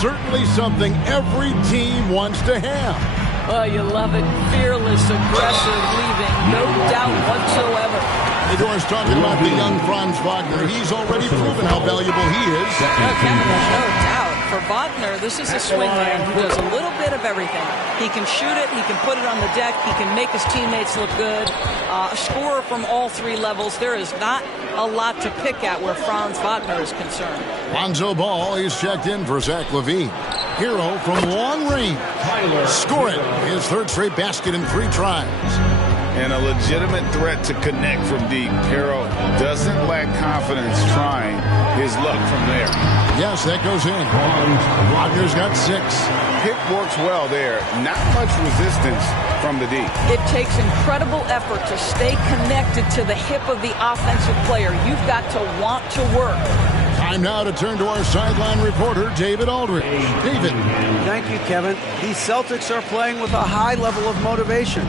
Certainly something every team wants to have. Oh, you love it. Fearless, aggressive, leaving. No doubt whatsoever. Of course, talking about the young Franz Wagner, he's already proven how valuable he is. Kevin, there's no doubt. For Wagner, this is a swingman who does a little bit of everything. He can shoot it, he can put it on the deck, he can make his teammates look good. A scorer from all 3 levels. There is not a lot to pick at where Franz Wagner is concerned. Lonzo Ball is checked in for Zach Levine. Hero from long range. Score it. His 3rd straight basket in 3 tries. And a legitimate threat to connect from deep. Hero doesn't lack confidence trying his luck from there. Yes, that goes in. Wagner's got 6. Pick works well there. Not much resistance from the D. It takes incredible effort to stay connected to the hip of the offensive player. You've got to want to work. Time now to turn to our sideline reporter, David Aldridge. David. Thank you, Kevin. These Celtics are playing with a high level of motivation.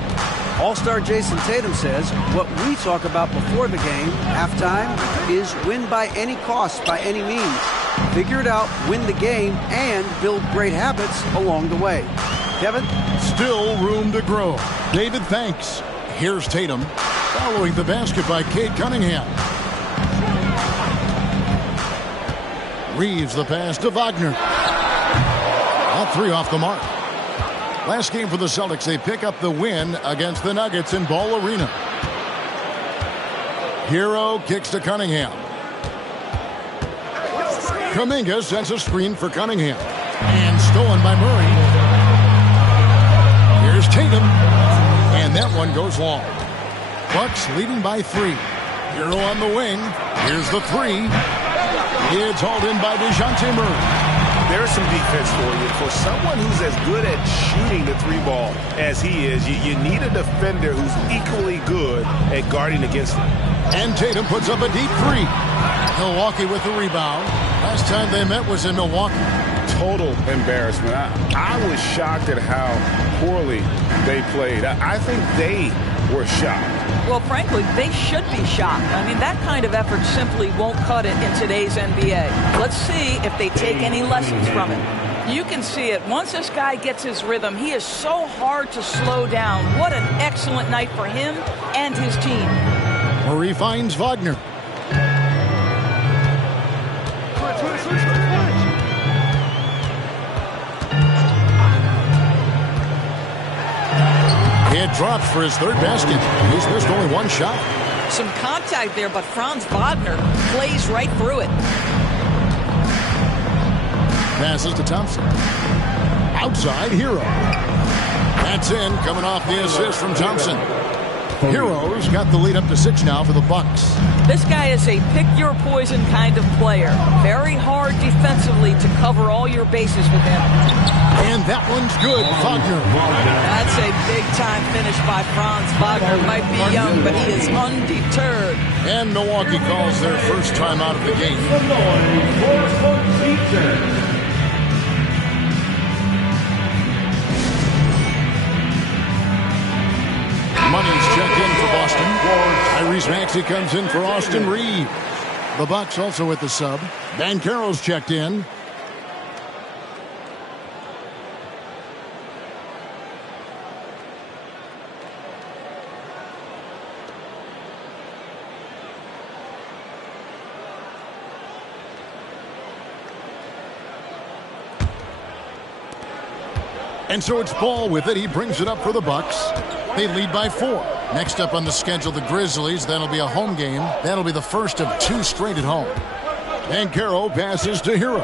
All-star Jason Tatum says what we talk about before the game, halftime, is win by any cost, by any means. Figure it out, win the game, and build great habits along the way. Kevin? Still room to grow. David, thanks. Here's Tatum, following the basket by Cade Cunningham. Reeves the pass to Wagner. All 3 off the mark. Last game for the Celtics, they pick up the win against the Nuggets in Ball Arena. Hero kicks to Cunningham. Kuminga sends a screen for Cunningham. And stolen by Murray. Here's Tatum. And that one goes long. Bucks leading by 3. Hero on the wing. Here's the 3. It's hauled in by DeJounte Murray. There's some defense for you. For someone who's as good at shooting the 3-ball as he is, you need a defender who's equally good at guarding against him. And Tatum puts up a deep 3. Milwaukee with the rebound. Last time they met was in Milwaukee. Total embarrassment. I was shocked at how poorly they played. I think they were shocked. Well, frankly, they should be shocked. I mean, that kind of effort simply won't cut it in today's NBA. Let's see if they take any lessons from it. You can see it. Once this guy gets his rhythm, he is so hard to slow down. What an excellent night for him and his team. Murray finds Wagner. It drops for his 3rd basket. He's missed only 1 shot. Some contact there, but Franz Wagner plays right through it. Passes to Thompson. Outside, Hero. That's in, coming off the assist from Thompson. Hero's got the lead up to 6 now for the Bucks. This guy is a pick-your-poison kind of player. Very hard defensively to cover all your bases with him. And that one's good, Wagner. That's a big-time finish by Franz Wagner. Might be young, but he is undeterred. And Milwaukee calls their first time out of the game. Money's checked in for Boston. Tyrese Maxey comes in for Austin Reeves. The Bucks also with the sub. Banchero's checked in. And so it's Ball with it. He brings it up for the Bucks. They lead by 4. Next up on the schedule, the Grizzlies. That'll be a home game. That'll be the first of 2 straight at home. Banchero passes to Hero.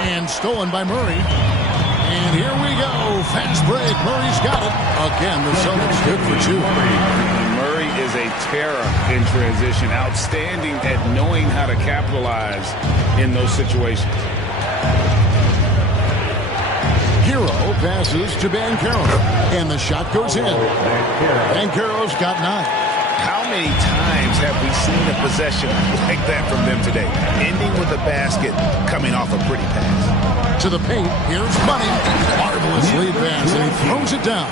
And stolen by Murray. And here we go. Fast break. Murray's got it. Again, the Celtics good for 2. Murray is a terror in transition. Outstanding at knowing how to capitalize in those situations. Hero passes to Banchero, and the shot goes in. Banchero's got 9. How many times have we seen a possession like that from them today? Ending with a basket, coming off a pretty pass. To the paint, here's Money. Marvelous lead pass, and he throws it down.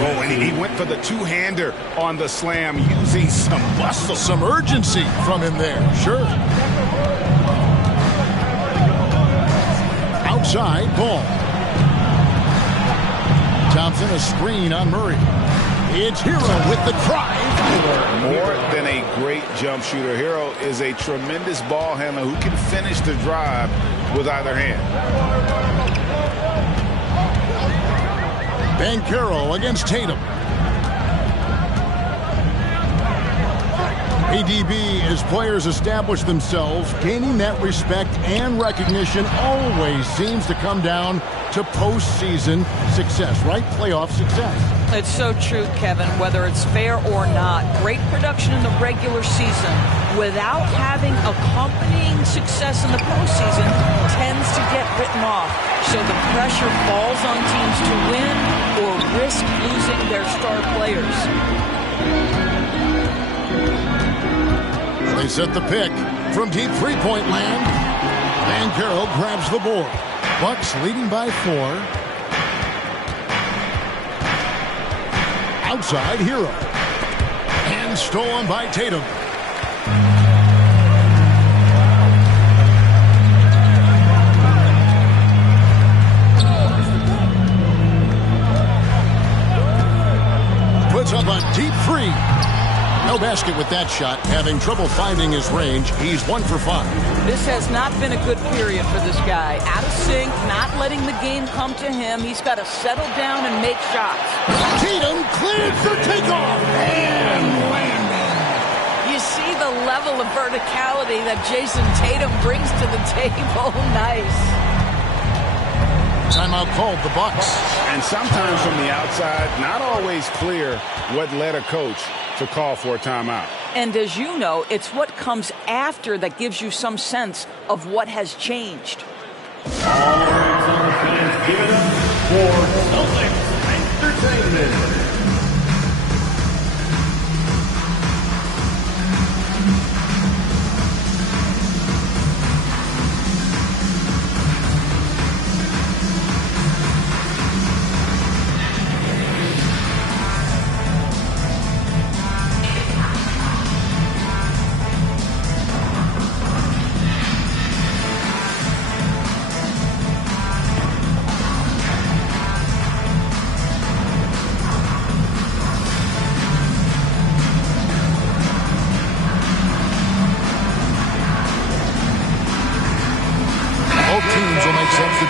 Oh, and he went for the two-hander on the slam, using some muscle. Some urgency from him there, sure. Outside, Ball. Thompson, a screen on Murray. It's Hero with the drive. More than a great jump shooter, Hero is a tremendous ball handler who can finish the drive with either hand. Banchero against Tatum. ADB, as players establish themselves, gaining that respect and recognition always seems to come down to postseason success, right? Playoff success. It's so true, Kevin, whether it's fair or not. Great production in the regular season without having accompanying success in the postseason tends to get written off. So the pressure falls on teams to win or risk losing their star players. They set the pick from deep three-point land. Banchero grabs the board. Bucks leading by 4. Outside, Hero. And stolen by Tatum. Puts up a deep 3. No basket with that shot. Having trouble finding his range. He's 1 for 5. This has not been a good period for this guy. Out of sync, not letting the game come to him. He's got to settle down and make shots. Tatum cleared for takeoff. And landing. You see the level of verticality that Jason Tatum brings to the table. Nice. Timeout called, the Bucks. And sometimes from the outside, not always clear what led a coach to call for a timeout. And as you know, it's what comes after that gives you some sense of what has changed. All right, Summer fans, give it up for Celtics Entertainment.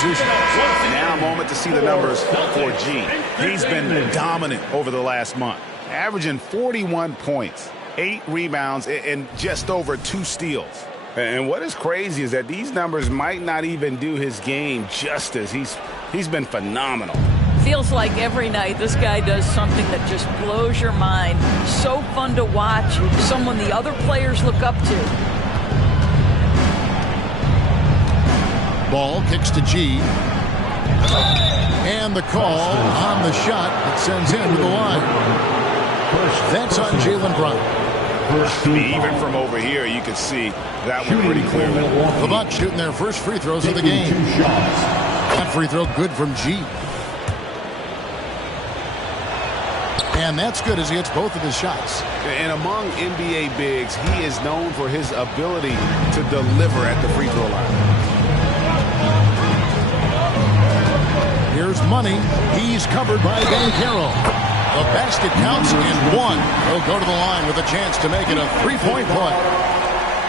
Now a moment to see the numbers for G. He's been dominant over the last month, averaging 41 points, 8 rebounds, and just over 2 steals. And what is crazy is that these numbers might not even do his game justice. He's been phenomenal. Feels like every night this guy does something that just blows your mind. So fun to watch, someone the other players look up to. Ball kicks to G. And the call on the shot that sends him to the line. That's on Jaylen Brown. Even from over here, you can see that one pretty clearly. The Bucks shooting their first free throws of the game. That free throw good from G. And that's good as he hits both of his shots. And among NBA bigs, he is known for his ability to deliver at the free throw line. Here's Money. He's covered by Banchero. The basket counts in one. He'll go to the line with a chance to make it a three-point play.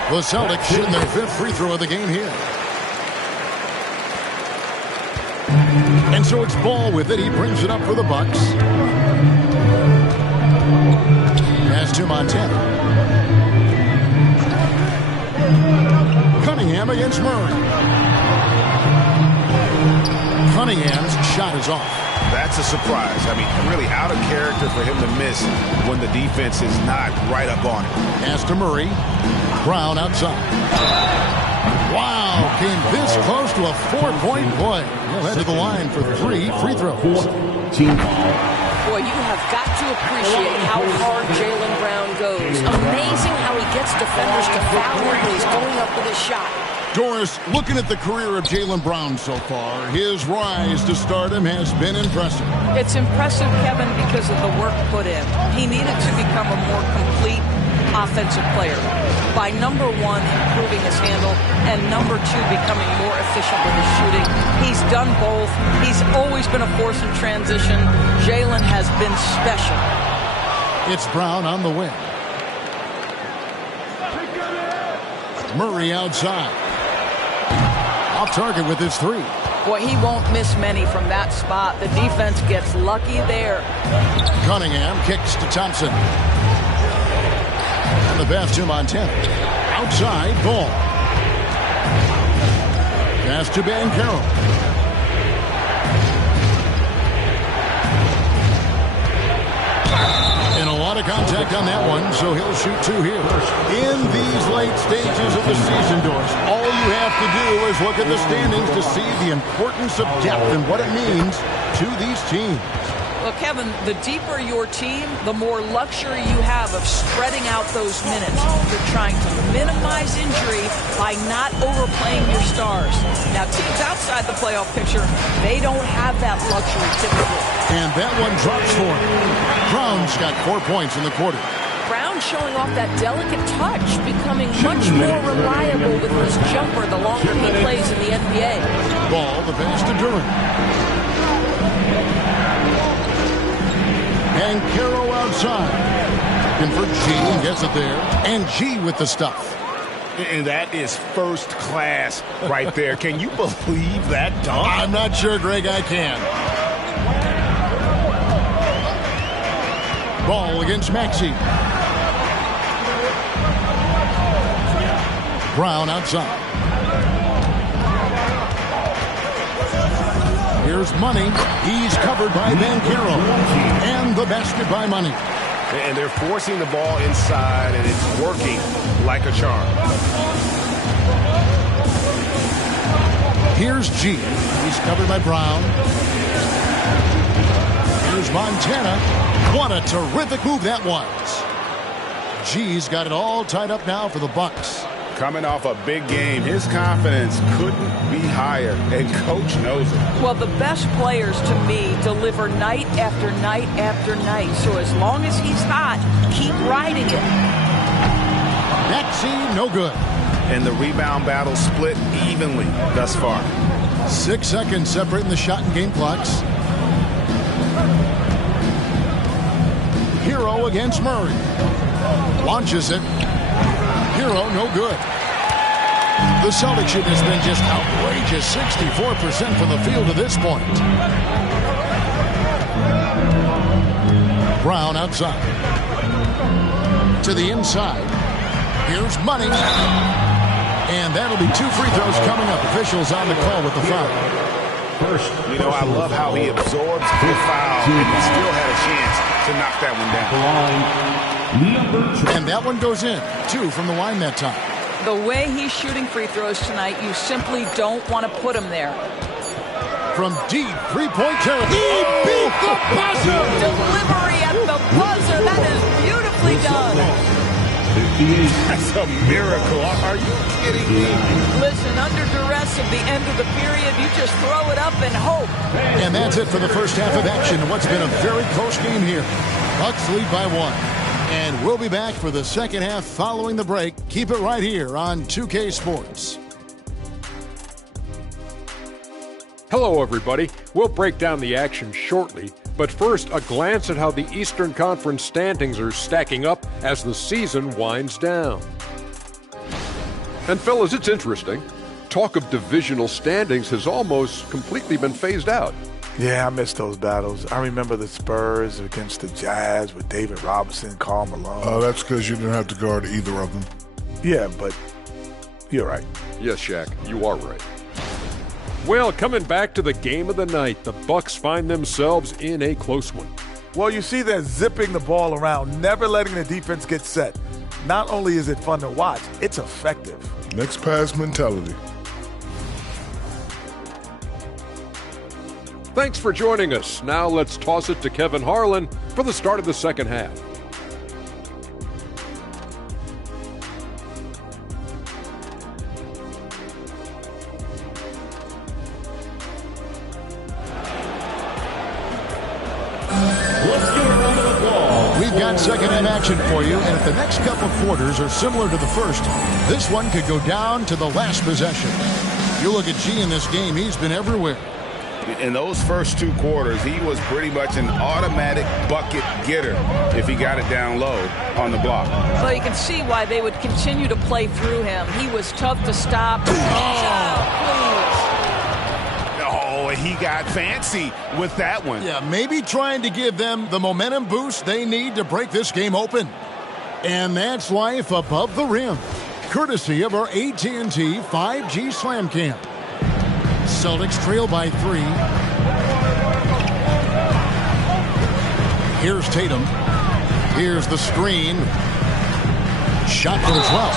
The Celtics shooting their 5th free throw of the game here. And so it's Ball with it. He brings it up for the Bucks. Pass to Montana. Cunningham against Murray. Cunningham's shot is off. That's a surprise. I mean, really out of character for him to miss when the defense is not right up on it. Pass to Murray. Brown outside. Wow, came this close to a 4-point play. He'll head to the line for 3 free throws. Boy, you have got to appreciate how hard Jaylen Brown goes. Amazing how he gets defenders to foul him when he's going up with his shot. Doris, looking at the career of Jaylen Brown so far, his rise to stardom has been impressive. It's impressive, Kevin, because of the work put in. He needed to become a more complete offensive player. By number 1, improving his handle, and number 2, becoming more efficient with his shooting. He's done both. He's always been a force in transition. Jaylen has been special. It's Brown on the wing. Murray outside. Off target with his 3. Boy, he won't miss many from that spot. The defense gets lucky there. Cunningham kicks to Thompson. And the pass to Montana. Outside, Ball. Pass to Banchero. And a lot of contact on that one, so he'll shoot 2 here. In these late stages of the season, Doris, all you have to do is look at the standings to see the importance of depth and what it means to these teams. Well, Kevin, the deeper your team, the more luxury you have of spreading out those minutes. You're trying to minimize injury by not overplaying your stars. Now, teams outside the playoff picture, they don't have that luxury typically. And that one drops for him. Brown's got 4 points in the quarter. Brown showing off that delicate touch, becoming much more reliable with his jumper the longer he plays in the NBA. Ball, the pass to Duran. And Banchero outside. And for G, gets it there. And G with the stuff. And that is first class right there. Can you believe that dunk? I'm not sure, Greg, I can. Ball against Maxey. Brown outside. Here's Money. He's covered by Banchero. And the basket by Money. And they're forcing the ball inside, and it's working like a charm. Here's G. He's covered by Brown. Here's Montana. What a terrific move that was. G's got it all tied up now for the Bucks. Coming off a big game, his confidence couldn't be higher, and Coach knows it. Well, the best players, to me, deliver night after night after night. So as long as he's hot, keep riding it. Maxey, no good. And the rebound battle split evenly thus far. 6 seconds separating the shot and game clocks. Hero against Murray. Launches it. Hero, no good. The Celtics shooting has been just outrageous. 64% from the field to this point. Brown outside. To the inside. Here's Money. And that'll be 2 free throws coming up. Officials on the call with the foul. First, you know, I love how he absorbs the foul and he still had a chance to knock that one down. And that one goes in. 2 from the line that time. The way he's shooting free throws tonight, you simply don't want to put him there. From deep three-point territory. He beat the buzzer! Delivery at the buzzer. That is beautifully done. That's a miracle. Are you kidding me? Listen, under duress of the end of the period, you just throw it up and hope. And that's it for the first half of action. What's been a very close game here. Bucks lead by 1. And we'll be back for the second half following the break. Keep it right here on 2K Sports. Hello, everybody. We'll break down the action shortly, but first, a glance at how the Eastern Conference standings are stacking up as the season winds down. And fellas, it's interesting. Talk of divisional standings has almost completely been phased out. Yeah, I miss those battles. I remember the Spurs against the Jazz with David Robinson, Karl Malone. Oh, that's because you didn't have to guard either of them. Yeah, but you're right. Yes, Shaq, you are right. Well, coming back to the game of the night, the Bucks find themselves in a close one. Well, you see they're zipping the ball around, never letting the defense get set. Not only is it fun to watch, it's effective. Next pass mentality. Thanks for joining us. Now let's toss it to Kevin Harlan for the start of the second half. We've got second half action for you, and if the next couple quarters are similar to the first, this one could go down to the last possession. You look at G in this game, he's been everywhere. In those first 2 quarters, he was pretty much an automatic bucket getter if he got it down low on the block. Well, you can see why they would continue to play through him. He was tough to stop. Oh, and he got fancy with that one. Yeah, maybe trying to give them the momentum boost they need to break this game open. And that's life above the rim, courtesy of our AT&T 5G Slam Cam. Celtics trail by 3. Here's Tatum. Here's the screen. Shot goes well.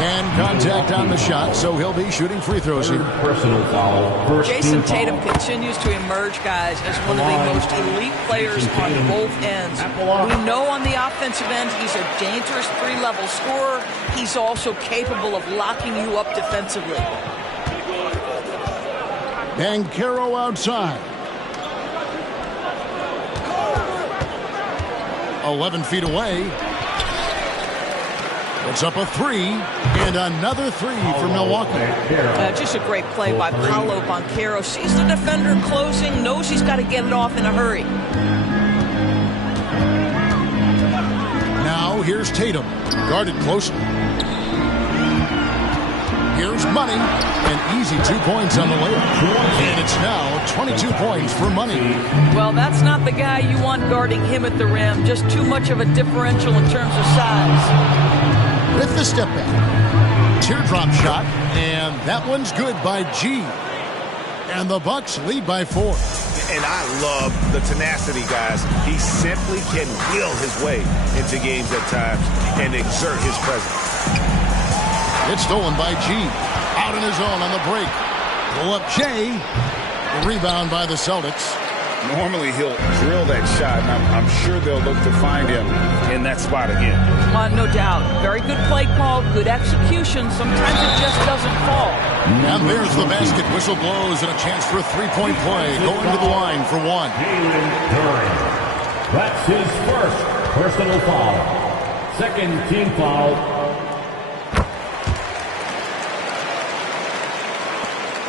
And contact on the shot, so he'll be shooting free throws here. Personal foul. Jason Tatum continues to emerge, guys, as one of the most elite players on both ends. We know on the offensive end he's a dangerous 3-level scorer. He's also capable of locking you up defensively. Banchero outside. 11 feet away. It's up a 3, and another 3 for Milwaukee. Just a great play by Paolo Banchero. Sees the defender closing, knows he's got to get it off in a hurry. Now here's Tatum, guarded closely. Here's Money, an easy 2 points on the layup. And it's now 22 points for Money. Well, that's not the guy you want guarding him at the rim. Just too much of a differential in terms of size. With the step back. Teardrop shot, and that one's good by G. And the Bucks lead by 4. And I love the tenacity, guys. He simply can will his way into games at times and exert his presence. It's stolen by G. Out on his own on the break. Pull up J. The rebound by the Celtics. Normally he'll drill that shot, and I'm sure they'll look to find him in that spot again. No doubt. Very good play call, good execution. Sometimes it just doesn't fall. And there's the basket. Whistle blows and a chance for a 3-point play. Going to the line for 1. That's his first personal foul. Second team foul.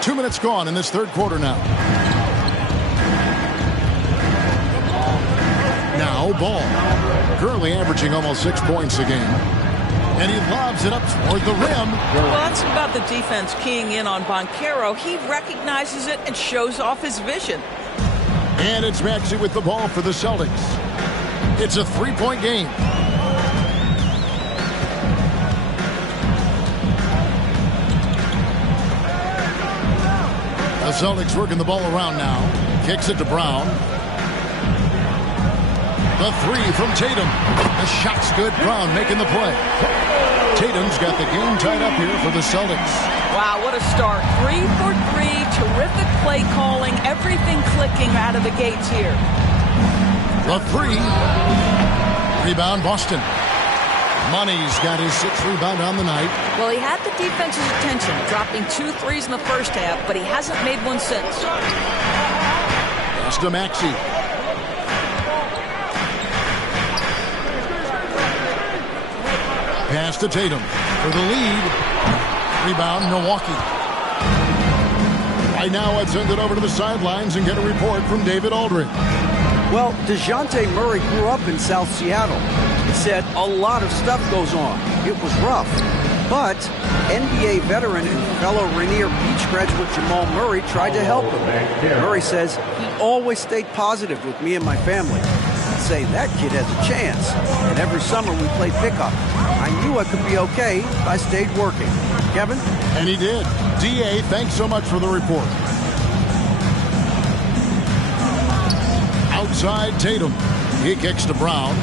2 minutes gone in this third quarter now. Now Ball. Currently averaging almost 6 points a game. And he lobs it up toward the rim. Well, that's about the defense keying in on Banchero. He recognizes it and shows off his vision. And it's Maxey with the ball for the Celtics. It's a 3-point game. The Celtics working the ball around now. Kicks it to Brown. The 3 from Tatum. The shot's good. Brown making the play. Tatum's got the game tied up here for the Celtics. Wow, what a start. 3 for 3. Terrific play calling. Everything clicking out of the gates here. The 3. Rebound Boston. Money's got his 6th rebound on the night. Well, he had the defense's attention, dropping 2 threes in the first half, but he hasn't made one since. Pass to Maxey. Pass to Tatum for the lead. Rebound, Milwaukee. Right now, I'd send it over to the sidelines and get a report from David Aldridge. Well, DeJounte Murray grew up in South Seattle. He said a lot of stuff goes on. It was rough. But NBA veteran and fellow Rainier Beach graduate Jamal Murray tried to help him. Murray says he always stayed positive with me and my family. I'd say that kid has a chance. And every summer we played pickup. I knew I could be okay if I stayed working. Kevin? And he did. D.A., thanks so much for the report. Outside Tatum. He kicks to Brown.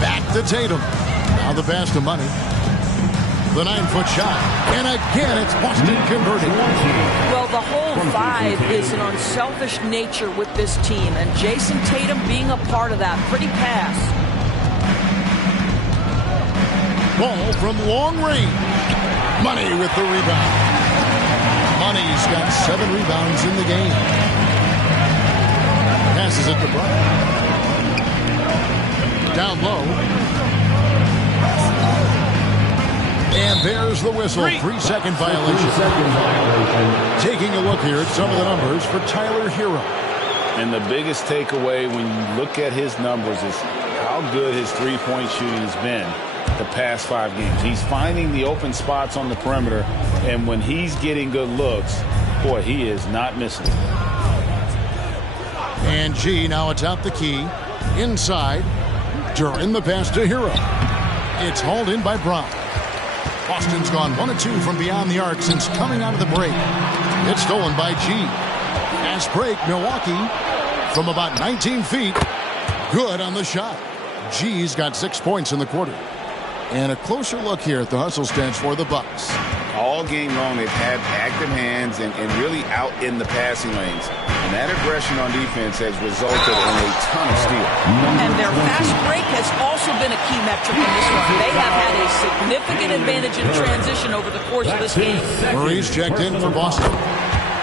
Back to Tatum. Now the pass to Money. The 9-foot shot. And again, it's Boston converting. Well, the whole vibe is an unselfish nature with this team, and Jason Tatum being a part of that. Pretty pass. Ball from long range. Money with the rebound. Money's got 7 rebounds in the game. Passes it to Brown. Down low. And there's the whistle. 3-second violation. Taking a look here at some of the numbers for Tyler Hero. And the biggest takeaway when you look at his numbers is how good his three-point shooting has been the past 5 games. He's finding the open spots on the perimeter, and when he's getting good looks, boy, he is not missing. And G now atop the key. Inside. During the pass to Hero. It's hauled in by Brown. Boston's gone 1 of 2 from beyond the arc since coming out of the break. It's stolen by G. Fast break, Milwaukee from about 19 feet. Good on the shot. G's got 6 points in the quarter. And a closer look here at the hustle stats for the Bucks. All game long, they've had active hands and really out in the passing lanes. And that aggression on defense has resulted in a ton of steals. And their fast break has also been a key metric in this one. They have had a significant advantage in transition over the course of this game. Murray's checked in for Boston.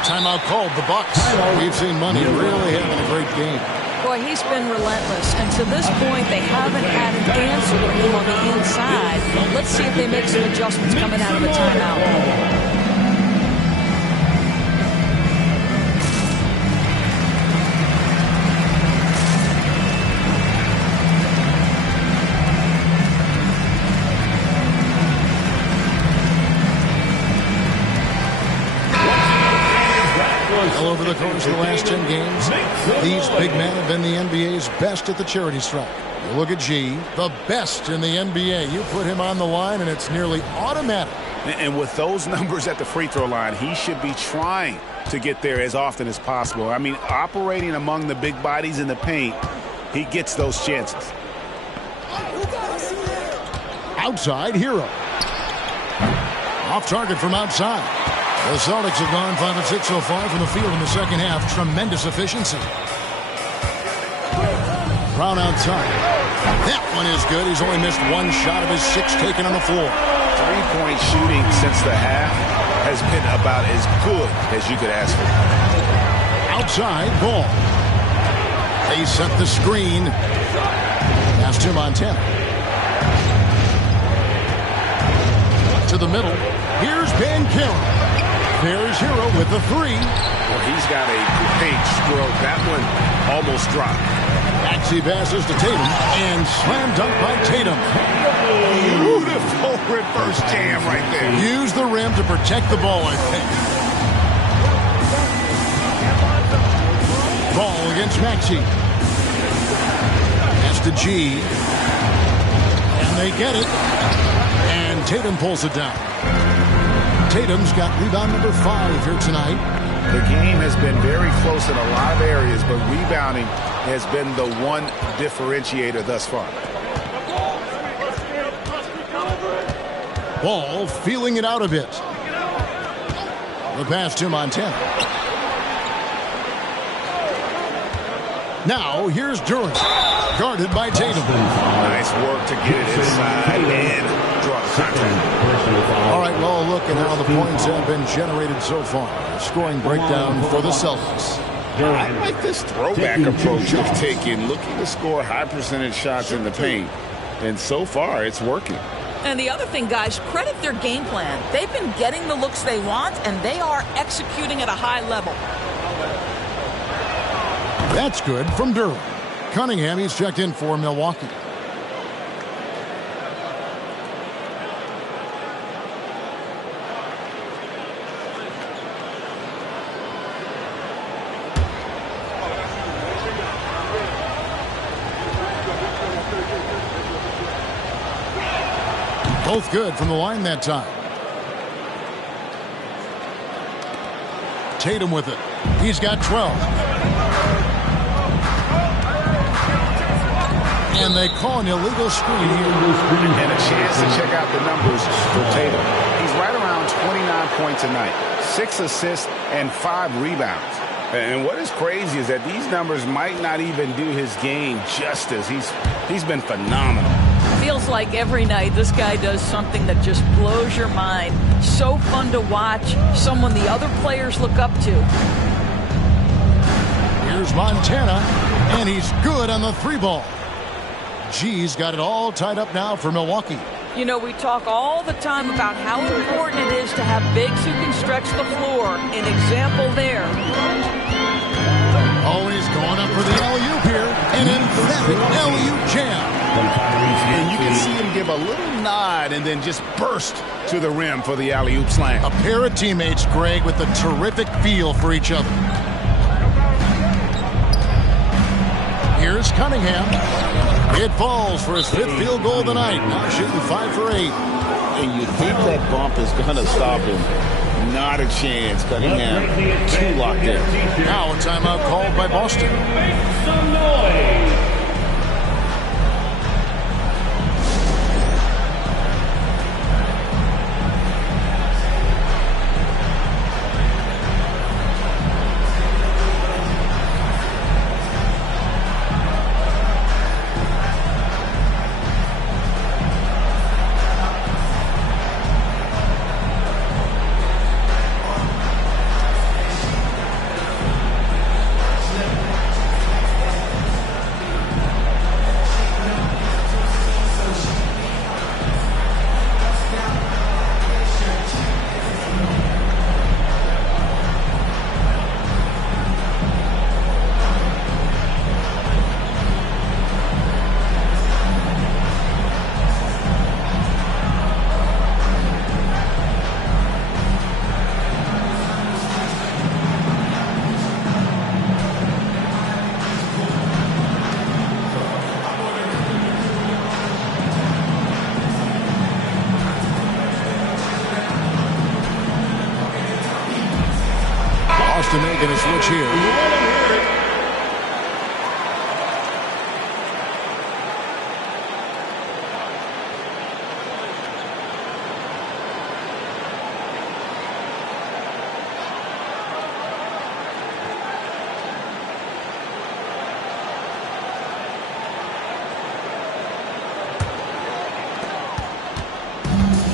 Timeout called the Bucks. We've seen Money really having a great game. Boy, he's been relentless, and to this point, they haven't had an answer for him on the inside. Let's see if they make some adjustments coming out of the timeout. Well, over the course of the last 10 games, these big men have been the NBA's best at the charity stripe. You look at G, the best in the NBA. You put him on the line, and it's nearly automatic. And with those numbers at the free throw line, he should be trying to get there as often as possible. I mean, operating among the big bodies in the paint, he gets those chances. Outside, Hero. Off target from outside. The Celtics have gone 5 of 6 so far from the field in the second half. Tremendous efficiency. Brown outside. That one is good. He's only missed 1 shot of his 6 taken on the floor. Three-point shooting since the half has been about as good as you could ask for. Outside, Ball. They set the screen. Pass to Montana. To the middle. Here's Banchero. There's Hero with the 3. Well, he's got a great stroke. That one almost dropped. Maxey passes to Tatum and slam dunk by Tatum. Beautiful reverse jam right there. Use the rim to protect the ball, I think. Ball against Maxey. Pass to G. And they get it. And Tatum pulls it down. Tatum's got rebound number 5 here tonight. The game has been very close in a lot of areas, but rebounding has been the one differentiator thus far. Ball feeling it out a bit. The pass to Montana. Now here's Durant, guarded by Tatum. Nice work to get it inside and draw the contact. All right, well, look at how the points have been generated so far. Scoring breakdown for the Celtics. I like this throwback approach they've taken, looking to score high percentage shots in the paint. And so far, it's working. And the other thing, guys, credit their game plan. They've been getting the looks they want, and they are executing at a high level. That's good from Durham. Cunningham, he's checked in for Milwaukee. Both good from the line that time. Tatum with it. He's got 12. And they call an illegal screen here. And a chance to check out the numbers for Tatum. He's right around 29 points a night, 6 assists and 5 rebounds. And what is crazy is that these numbers might not even do his game justice. He's been phenomenal. Feels like every night this guy does something that just blows your mind. So fun to watch. Someone the other players look up to. Here's Montana, and he's good on the 3-ball. G's got it all tied up now for Milwaukee. You know, we talk all the time about how important it is to have bigs who can stretch the floor. An example there. Oh, he's going up for the alley-oop here. An emphatic alley-oop jam. And you can see him give a little nod and then just burst to the rim for the alley-oop slam. A pair of teammates, Greg, with a terrific feel for each other. Here's Cunningham. It falls for his 5th field goal tonight. Now shooting 5 for 8. And you think that bump is going to stop him. Not a chance. Cunningham too locked in. Now a timeout called by Boston. Make some noise. Boston making a switch here.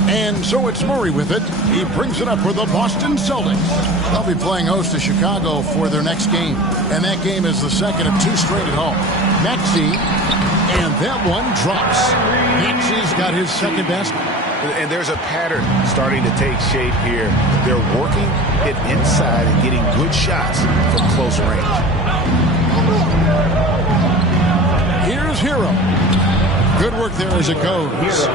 And so it's Murray with it. He brings it up for the Boston Celtics. They'll be playing host to Chicago for their next game. And that game is the second of 2 straight at home. Maxey, and that one drops. Maxey's got his second basket. And there's a pattern starting to take shape here. They're working it inside and getting good shots from close range. Here's Hero. Good work there as it goes.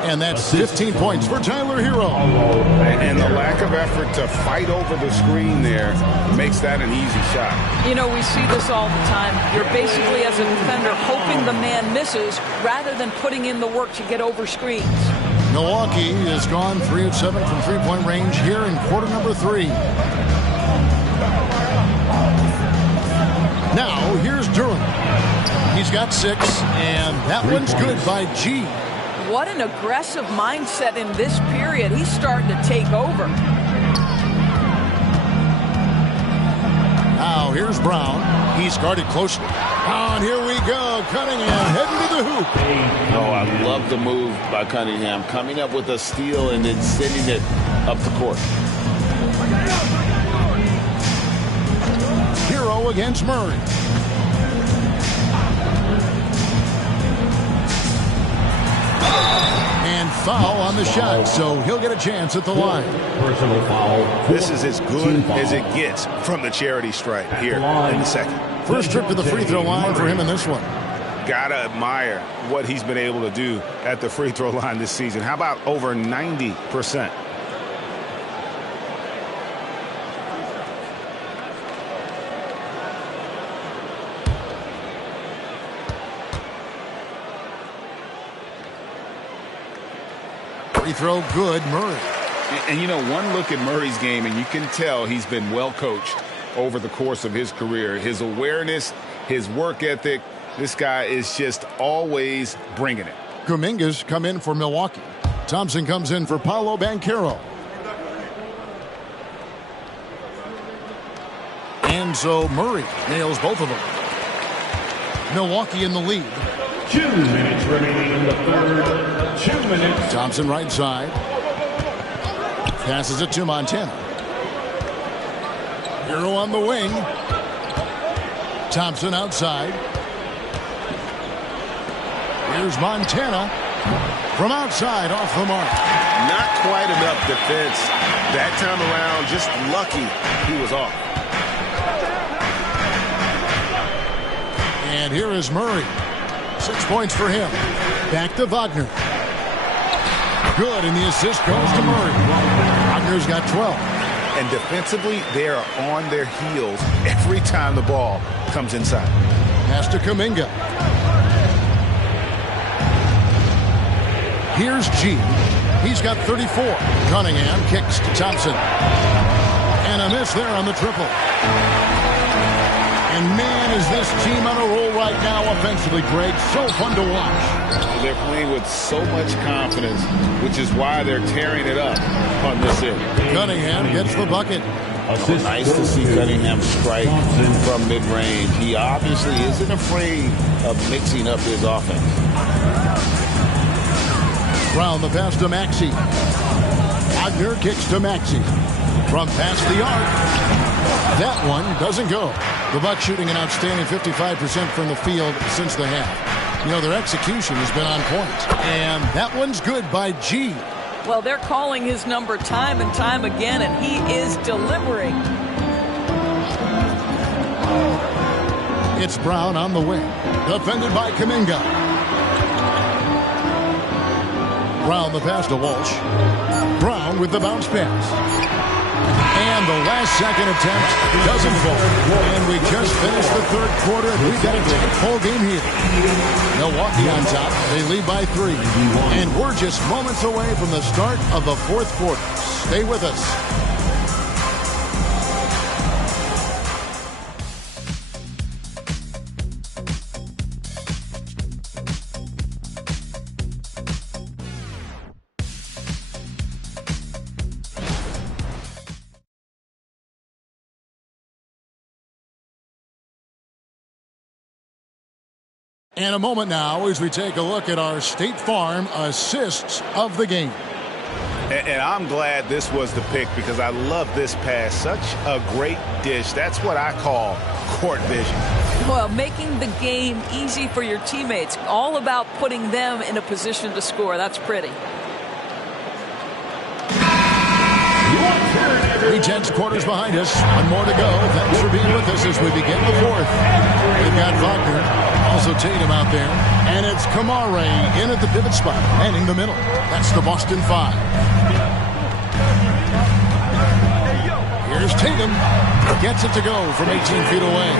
And that's 15 points for Tyler Hero. And the lack of effort to fight over the screen there makes that an easy shot. You know, we see this all the time. You're basically, as a defender, hoping the man misses rather than putting in the work to get over screens. Milwaukee has gone 3 of 7 from three-point range here in quarter number 3. Now, here's Durham. He's got 6, and that one's good by G. What an aggressive mindset in this period. He's starting to take over. Now here's Brown. He's guarded closely. Oh, and here we go. Cunningham heading to the hoop. Oh, I love the move by Cunningham. Coming up with a steal and then sending it up the court. Hero against Murray. And foul on the shot, so he'll get a chance at the line. Personal foul. This is as good as it gets from the charity stripe here in the second. First trip to the free throw line for him in this one. Gotta admire what he's been able to do at the free throw line this season. How about over 90%? Free throw good, Murray. And you know, one look at Murray's game, and you can tell he's been well coached over the course of his career. His awareness, his work ethic, this guy is just always bringing it. Kuminga's come in for Milwaukee. Thompson comes in for Paolo Banchero. And so Murray nails both of them. Milwaukee in the lead. 2 minutes remaining in the third. 2 minutes. Thompson right side. Passes it to Montana. Hero on the wing. Thompson outside. Here's Montana from outside off the mark. Not quite enough defense that time around. Just lucky he was off. And here is Murray. 6 points for him. Back to Wagner. Good, and the assist goes to Murray. Wagner's got 12. And defensively, they are on their heels every time the ball comes inside. Pass to Kuminga. Here's G. He's got 34. Cunningham kicks to Thompson. And a miss there on the triple. And man, is this team on a roll right now offensively, Greg. So fun to watch. They're playing with so much confidence, which is why they're tearing it up on this end. Cunningham gets the bucket. Nice to see Cunningham strike from mid-range. He obviously isn't afraid of mixing up his offense. Brown the pass to Maxey. Wagner kicks to Maxey. From past the arc. That one doesn't go. The Bucks shooting an outstanding 55% from the field since the half. You know, their execution has been on point. And that one's good by G. Well, they're calling his number time and time again, and he is delivering. It's Brown on the wing. Defended by Kuminga. Brown the pass to Walsh. Brown with the bounce pass. And the last second attempt doesn't fall. And we just finished the third quarter. We've got a full game here. Milwaukee on top. They lead by 3. And we're just moments away from the start of the fourth quarter. Stay with us. And a moment now as we take a look at our State Farm assists of the game. And I'm glad this was the pick because I love this pass. Such a great dish. That's what I call court vision. Well, making the game easy for your teammates. All about putting them in a position to score. That's pretty. 3 quarters behind us. One more to go. Thanks for being with us as we begin the fourth. We've got Wagner, also Tatum out there. And it's Kamare in at the pivot spot, manning the middle. That's the Boston 5. Here's Tatum. Gets it to go from 18 feet away.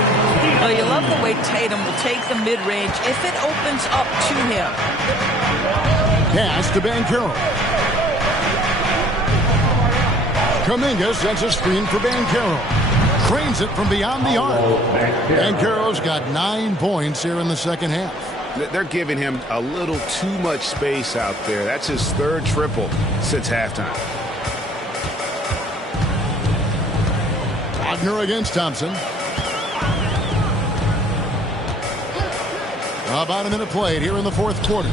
Well, you love the way Tatum will take the mid-range if it opens up to him. Pass to Banchero. Kuminga sends a screen for Banchero. Cranes it from beyond the arc. Banchero's got 9 points here in the second half. They're giving him a little too much space out there. That's his third triple since halftime. Wagner against Thompson. About a minute played here in the fourth quarter.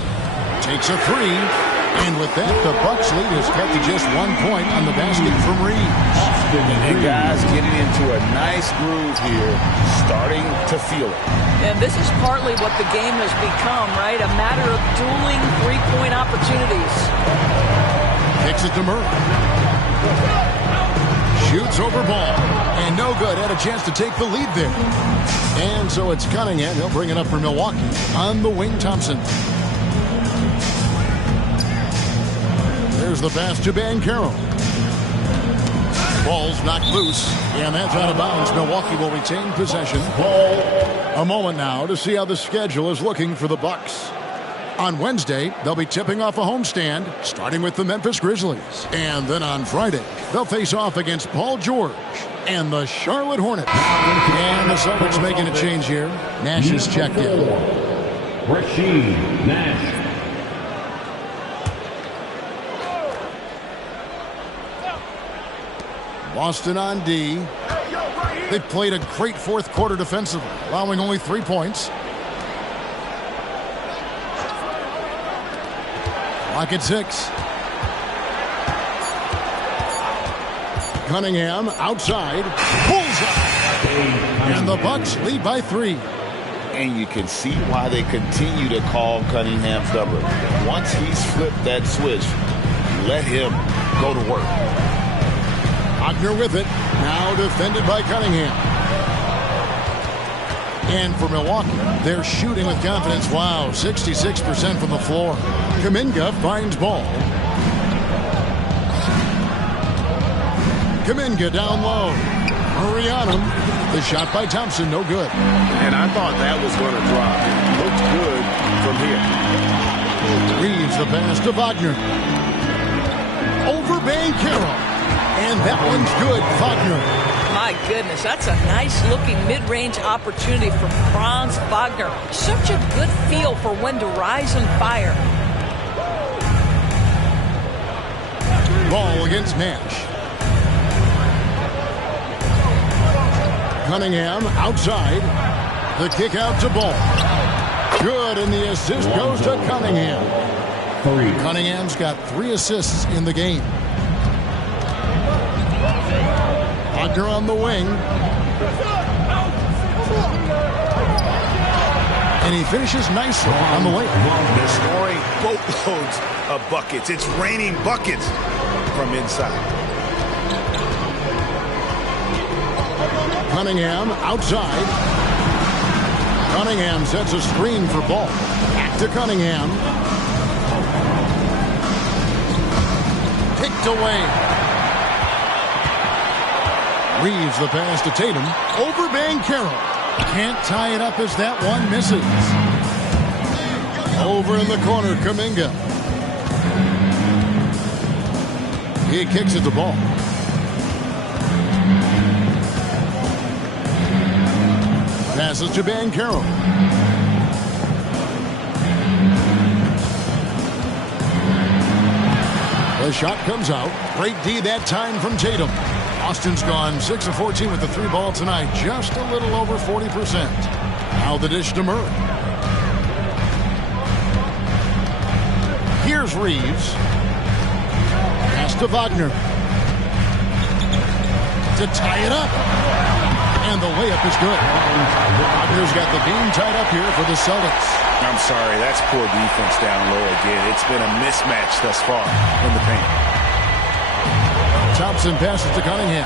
Takes a 3. And with that, the Bucks lead is cut to just 1 point on the basket from Reeves. And guys getting into a nice groove here, starting to feel it. And this is partly what the game has become, right? A matter of dueling three-point opportunities. Kicks it to Murray. Shoots over ball. And no good. Had a chance to take the lead there. And so it's Cunningham. He'll bring it up for Milwaukee. On the wing, Thompson. There's the pass to Banchero. Ball's knocked loose. And that's out of bounds. Milwaukee will retain possession. A moment now to see how the schedule is looking for the Bucks. On Wednesday, they'll be tipping off a homestand, starting with the Memphis Grizzlies. And then on Friday, they'll face off against Paul George and the Charlotte Hornets. And the Celtics making a change here. Nash is checked in. Rasheed Nash. Boston on D. They played a great fourth quarter defensively, allowing only 3 points. Clock at 6. Cunningham outside. Bullseye. And the Bucks lead by 3. And you can see why they continue to call Cunningham's number. Once he's flipped that switch, let him go to work. Wagner with it. Now defended by Cunningham. And for Milwaukee, they're shooting with confidence. Wow, 66% from the floor. Kuminga finds ball. Kuminga down low. Hurry on him. The shot by Thompson, no good. And I thought that was going to drop. It looked good from here. Reeves the pass to Wagner. Over Banchero. And that one's good, Wagner. My goodness, that's a nice-looking mid-range opportunity for Franz Wagner. Such a good feel for when to rise and fire. Ball against Nash. Cunningham outside. The kick out to Ball. Good, and the assist goes to Cunningham. Cunningham's got 3 assists in the game. Wagner on the wing. And he finishes nicely on the layup. They're scoring boatloads of buckets. It's raining buckets from inside. Cunningham outside. Cunningham sets a screen for Ball. Back to Cunningham. Picked away. Reeves the pass to Tatum. Over Banchero. Can't tie it up as that one misses. Over in the corner, Kuminga. He kicks it to Ball. Passes to Banchero. The shot comes out. Great D that time from Tatum. Austin's gone 6 of 14 with the 3 ball tonight. Just a little over 40%. Now the dish to Murray. Here's Reeves. Pass to Wagner. To tie it up. And the layup is good. Wagner's got the game tied up here for the Celtics. I'm sorry, that's poor defense down low again. It's been a mismatch thus far in the paint. Thompson passes to Cunningham.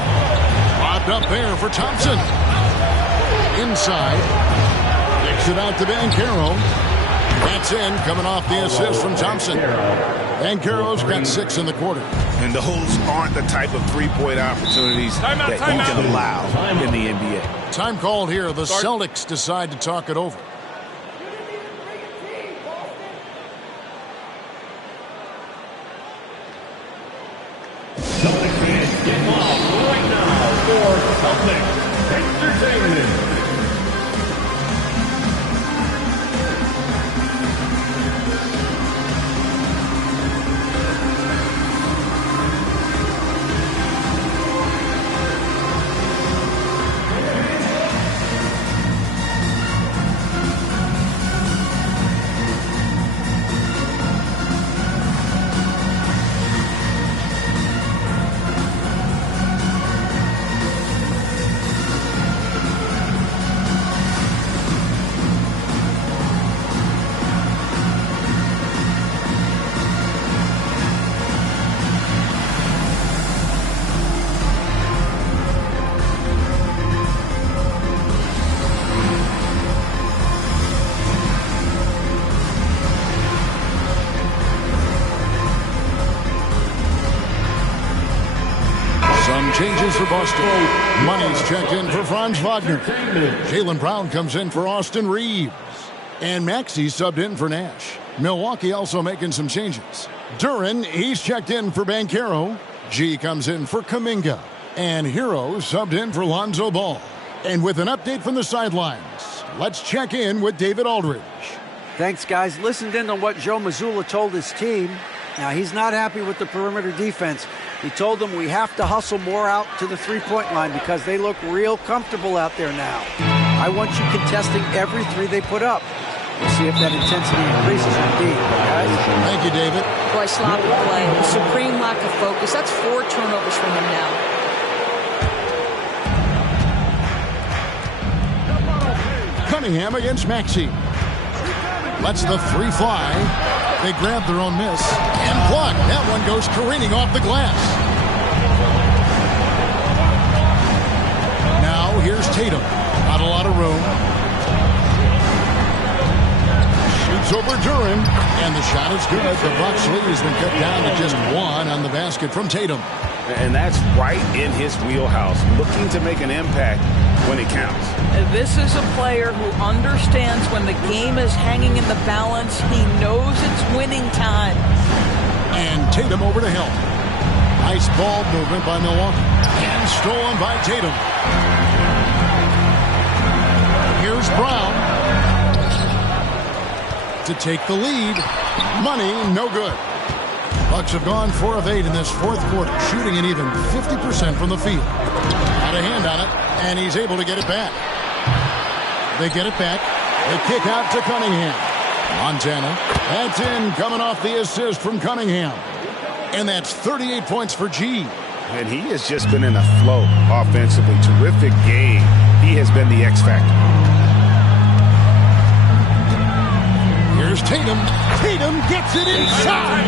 Lobbed up there for Thompson. Inside. Kicks it out to Banchero. That's in, coming off the assist from Thompson. Banchero's got 6 in the quarter. And those aren't the type of three-point opportunities that you can allow in the NBA. Time called here. The Celtics decide to talk it over. Celtics fans get off right now for Celtics Entertainment. Some changes for Boston. Money's checked in for Franz Wagner. Jaylen Brown comes in for Austin Reeves. And Maxey subbed in for Nash. Milwaukee also making some changes. Duren, he's checked in for Banchero. G comes in for Kuminga. And Hero subbed in for Lonzo Ball. And with an update from the sidelines, let's check in with David Aldridge. Thanks, guys. Listened in on what Joe Mazzulla told his team. Now, he's not happy with the perimeter defense. He told them we have to hustle more out to the three-point line because they look real comfortable out there now. I want you contesting every three they put up. We'll see if that intensity increases indeed. Guys. Thank you, David. Boy, sloppy play. Supreme lack of focus. That's 4 turnovers for him now. Cunningham against Maxey. Lets the three fly. They grab their own miss and block. That one goes careening off the glass. Now here's Tatum. Not a lot of room. Shoots over Duren, and the shot is good. The Bucks lead has been cut down to just 1 on the basket from Tatum. And that's right in his wheelhouse, looking to make an impact when it counts. This is a player who understands when the game is hanging in the balance. He knows it's winning time. And Tatum over to help. Nice ball movement by Milwaukee. And stolen by Tatum. Here's Brown to take the lead. Money, no good. Bucks have gone 4 of 8 in this fourth quarter, shooting an even 50% from the field. Got a hand on it, and he's able to get it back. They get it back. They kick out to Cunningham. Montana. That's in, coming off the assist from Cunningham. And that's 38 points for G. And he has just been in a flow offensively. Terrific game. He has been the X factor. Here's Tatum. Tatum gets it inside.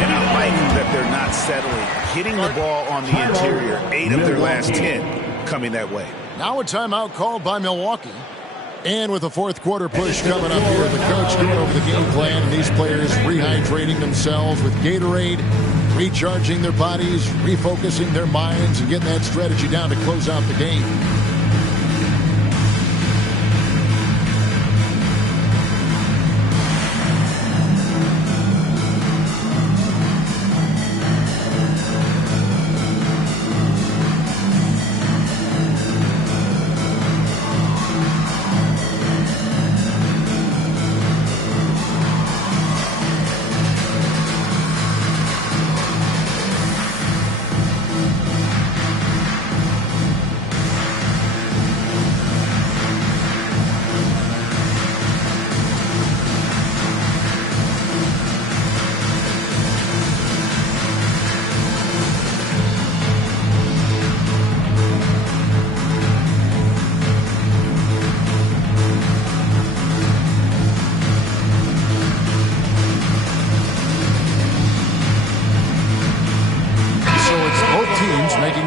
And I like that they're not settling. Hitting the ball on the interior. 8 of their last 10 coming that way. Now a timeout called by Milwaukee. And with the fourth quarter push coming up here, the coach going over the game plan, and these players rehydrating themselves with Gatorade, recharging their bodies, refocusing their minds, and getting that strategy down to close out the game.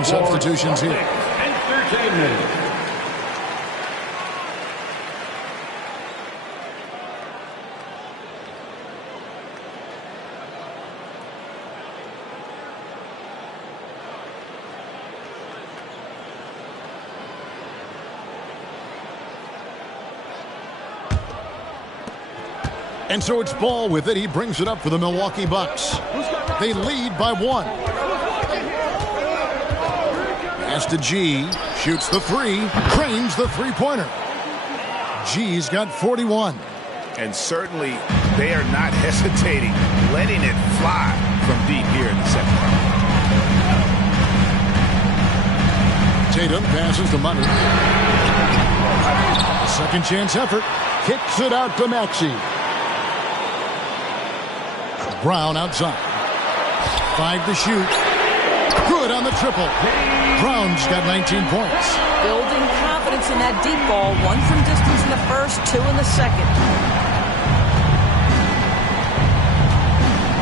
Substitutions here. Entertainment. And so it's Ball with it. He brings it up for the Milwaukee Bucks. They lead by 1. Pass to G, shoots the 3, drains the three-pointer. G's got 41. And certainly they are not hesitating, letting it fly from deep here in the second half. Tatum passes to Money. Second chance effort, kicks it out to Maxey. Brown outside. 5 to shoot. Good on the triple. Brown's got 19 points. Building confidence in that deep ball. 1 from distance in the first, 2 in the second.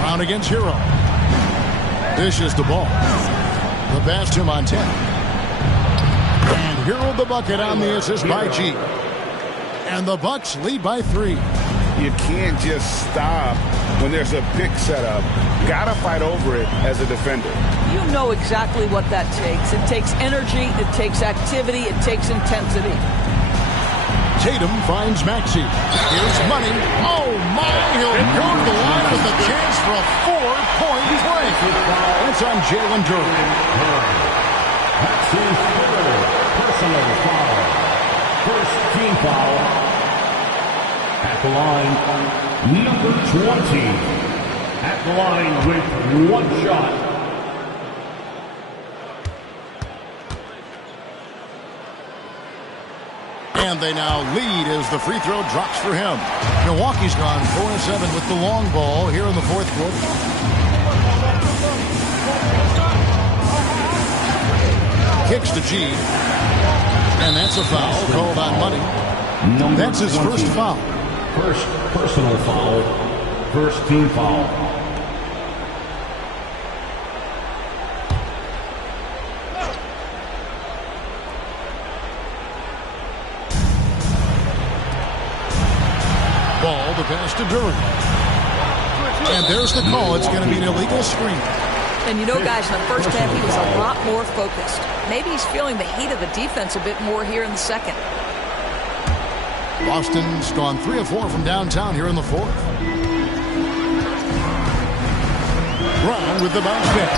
Brown against Hero. Dishes the ball. The pass to Montana. And Hero the bucket on the assist by G. And the Bucks lead by 3. You can't just stop when there's a pick set up. Got to fight over it as a defender. You know exactly what that takes. It takes energy, it takes activity, it takes intensity. Tatum finds Maxey. Here's Money. Oh, my. He'll go to the line with a chance for a 4-point play. That's on Jalen Durant. That's his third personal foul. First team foul. At the line, number 20. At the line with one shot. And they now lead as the free throw drops for him. Milwaukee's gone 4-7 with the long ball here in the fourth quarter. Kicks to G. And that's a foul called on Money. That's his first foul. First personal foul. First team foul. Ball, the pass to Durant. And there's the call. It's going to be an illegal screen. And you know, guys, in the first half, he was a lot more focused. Maybe he's feeling the heat of the defense a bit more here in the second. Boston's gone 3 of 4 from downtown here in the fourth. Brown with the bounce back.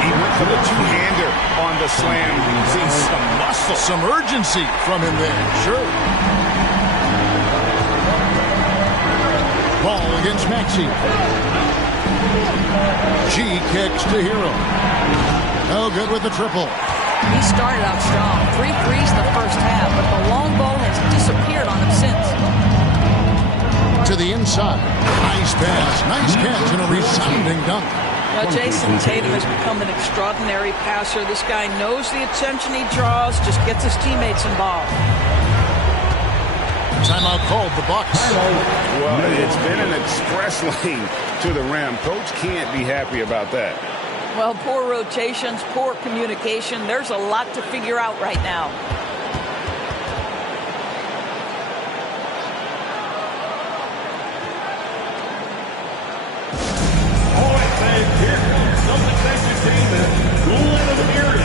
He went for the two-hander on the slam. Seeing some muscle. Some urgency from him there. Sure. Ball against Maxey. G kicks to Hero. No good with the triple. He started out strong. 3 threes in the first half, but the long ball has disappeared on him since. To the inside. Nice pass. Nice catch and a resounding dunk. Now, Jason Tatum has become an extraordinary passer. This guy knows the attention he draws, just gets his teammates involved. Timeout called, the Bucks. Well, it's been an express lane to the rim. Coach can't be happy about that. Well, poor rotations, poor communication. There's a lot to figure out right now. Here comes Celtics entertainment. Let them hear it.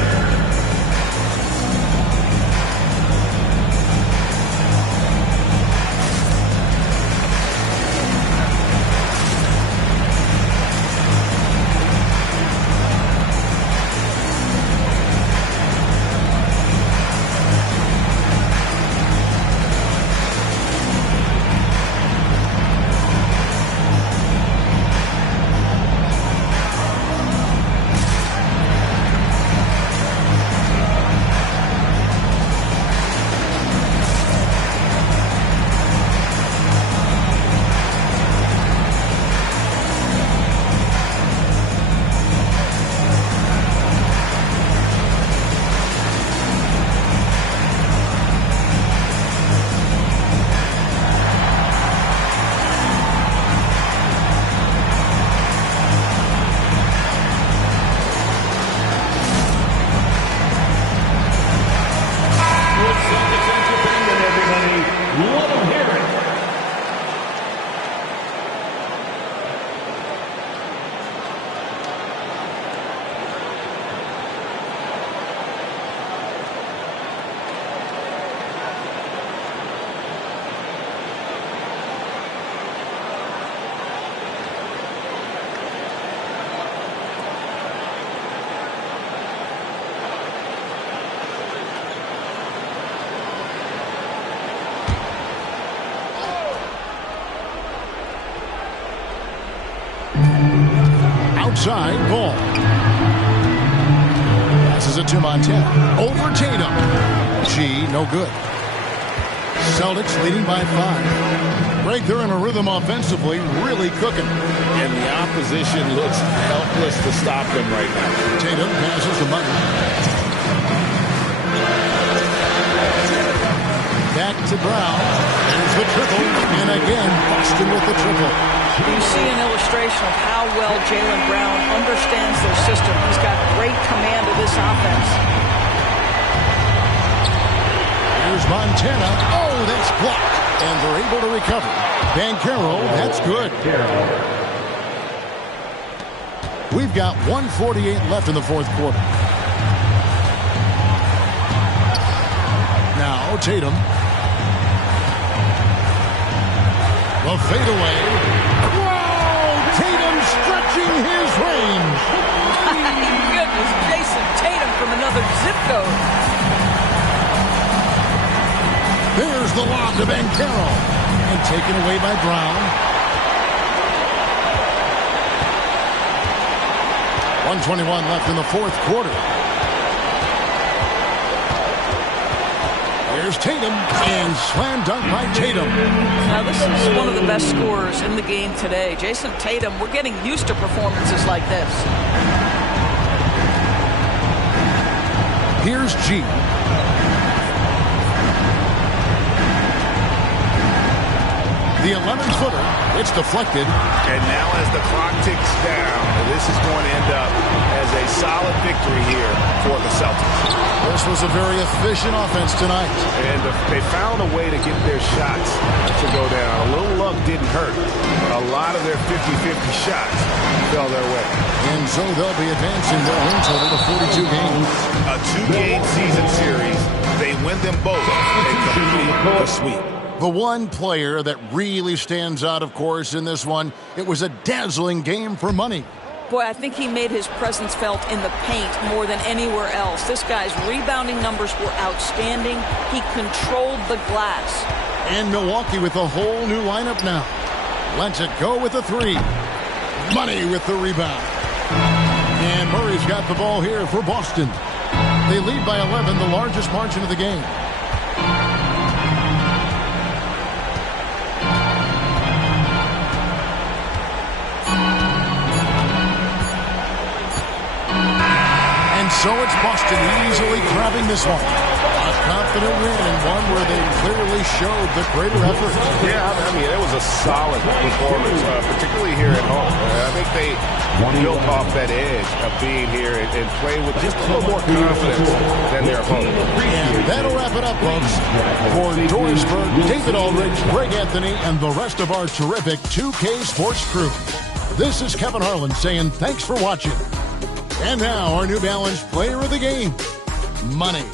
Outside ball. Passes it to Montana. Over Tatum. G, no good. Celtics leading by 5. Right there in a rhythm offensively, really cooking. And the opposition looks helpless to stop them right now. Tatum passes the Money. Back to Brown. There's the triple. And again, Boston with the triple. You see an illustration of how well Jaylen Brown understands their system. He's got great command of this offense. Here's Montana. Oh, that's blocked. And they're able to recover. Banchero, that's good. We've got 1:48 left in the fourth quarter. Now Tatum. The fadeaway. Whoa! Tatum stretching his range. My goodness, Jason Tatum from another zip code. There's the lob to Banchero. And taken away by Brown. 1:21 left in the fourth quarter. Here's Tatum, and slam dunk by Tatum. Now, this is one of the best scorers in the game today. Jason Tatum, we're getting used to performances like this. Here's G. The 11-footer, it's deflected. And now as the clock ticks down, this is going to end up as a solid victory here for the Celtics. This was a very efficient offense tonight. And they found a way to get their shots to go down. A little luck didn't hurt. A lot of their 50-50 shots fell their way. And so they'll be advancing their win total to 42 games. A 2-game season series. They win them both and complete the sweep. The one player that really stands out, of course, in this one, it was a dazzling game for money. Boy, I think he made his presence felt in the paint more than anywhere else. This guy's rebounding numbers were outstanding. He controlled the glass. And Milwaukee with a whole new lineup now. Lets it go with the three. Money with the rebound. And Murray's got the ball here for Boston. They lead by 11, the largest margin of the game. So it's Boston easily grabbing this one. A confident win and one where they clearly showed the greater effort. Yeah, I mean, it was a solid performance, particularly here at home. I think they built off that edge of being here and playing with just a little more confidence than their opponent. And that'll wrap it up, folks. For Doris Burke, David Aldridge, Greg Anthony, and the rest of our terrific 2K Sports crew, this is Kevin Harlan saying thanks for watching. And now, our New Balance player of the game, Money.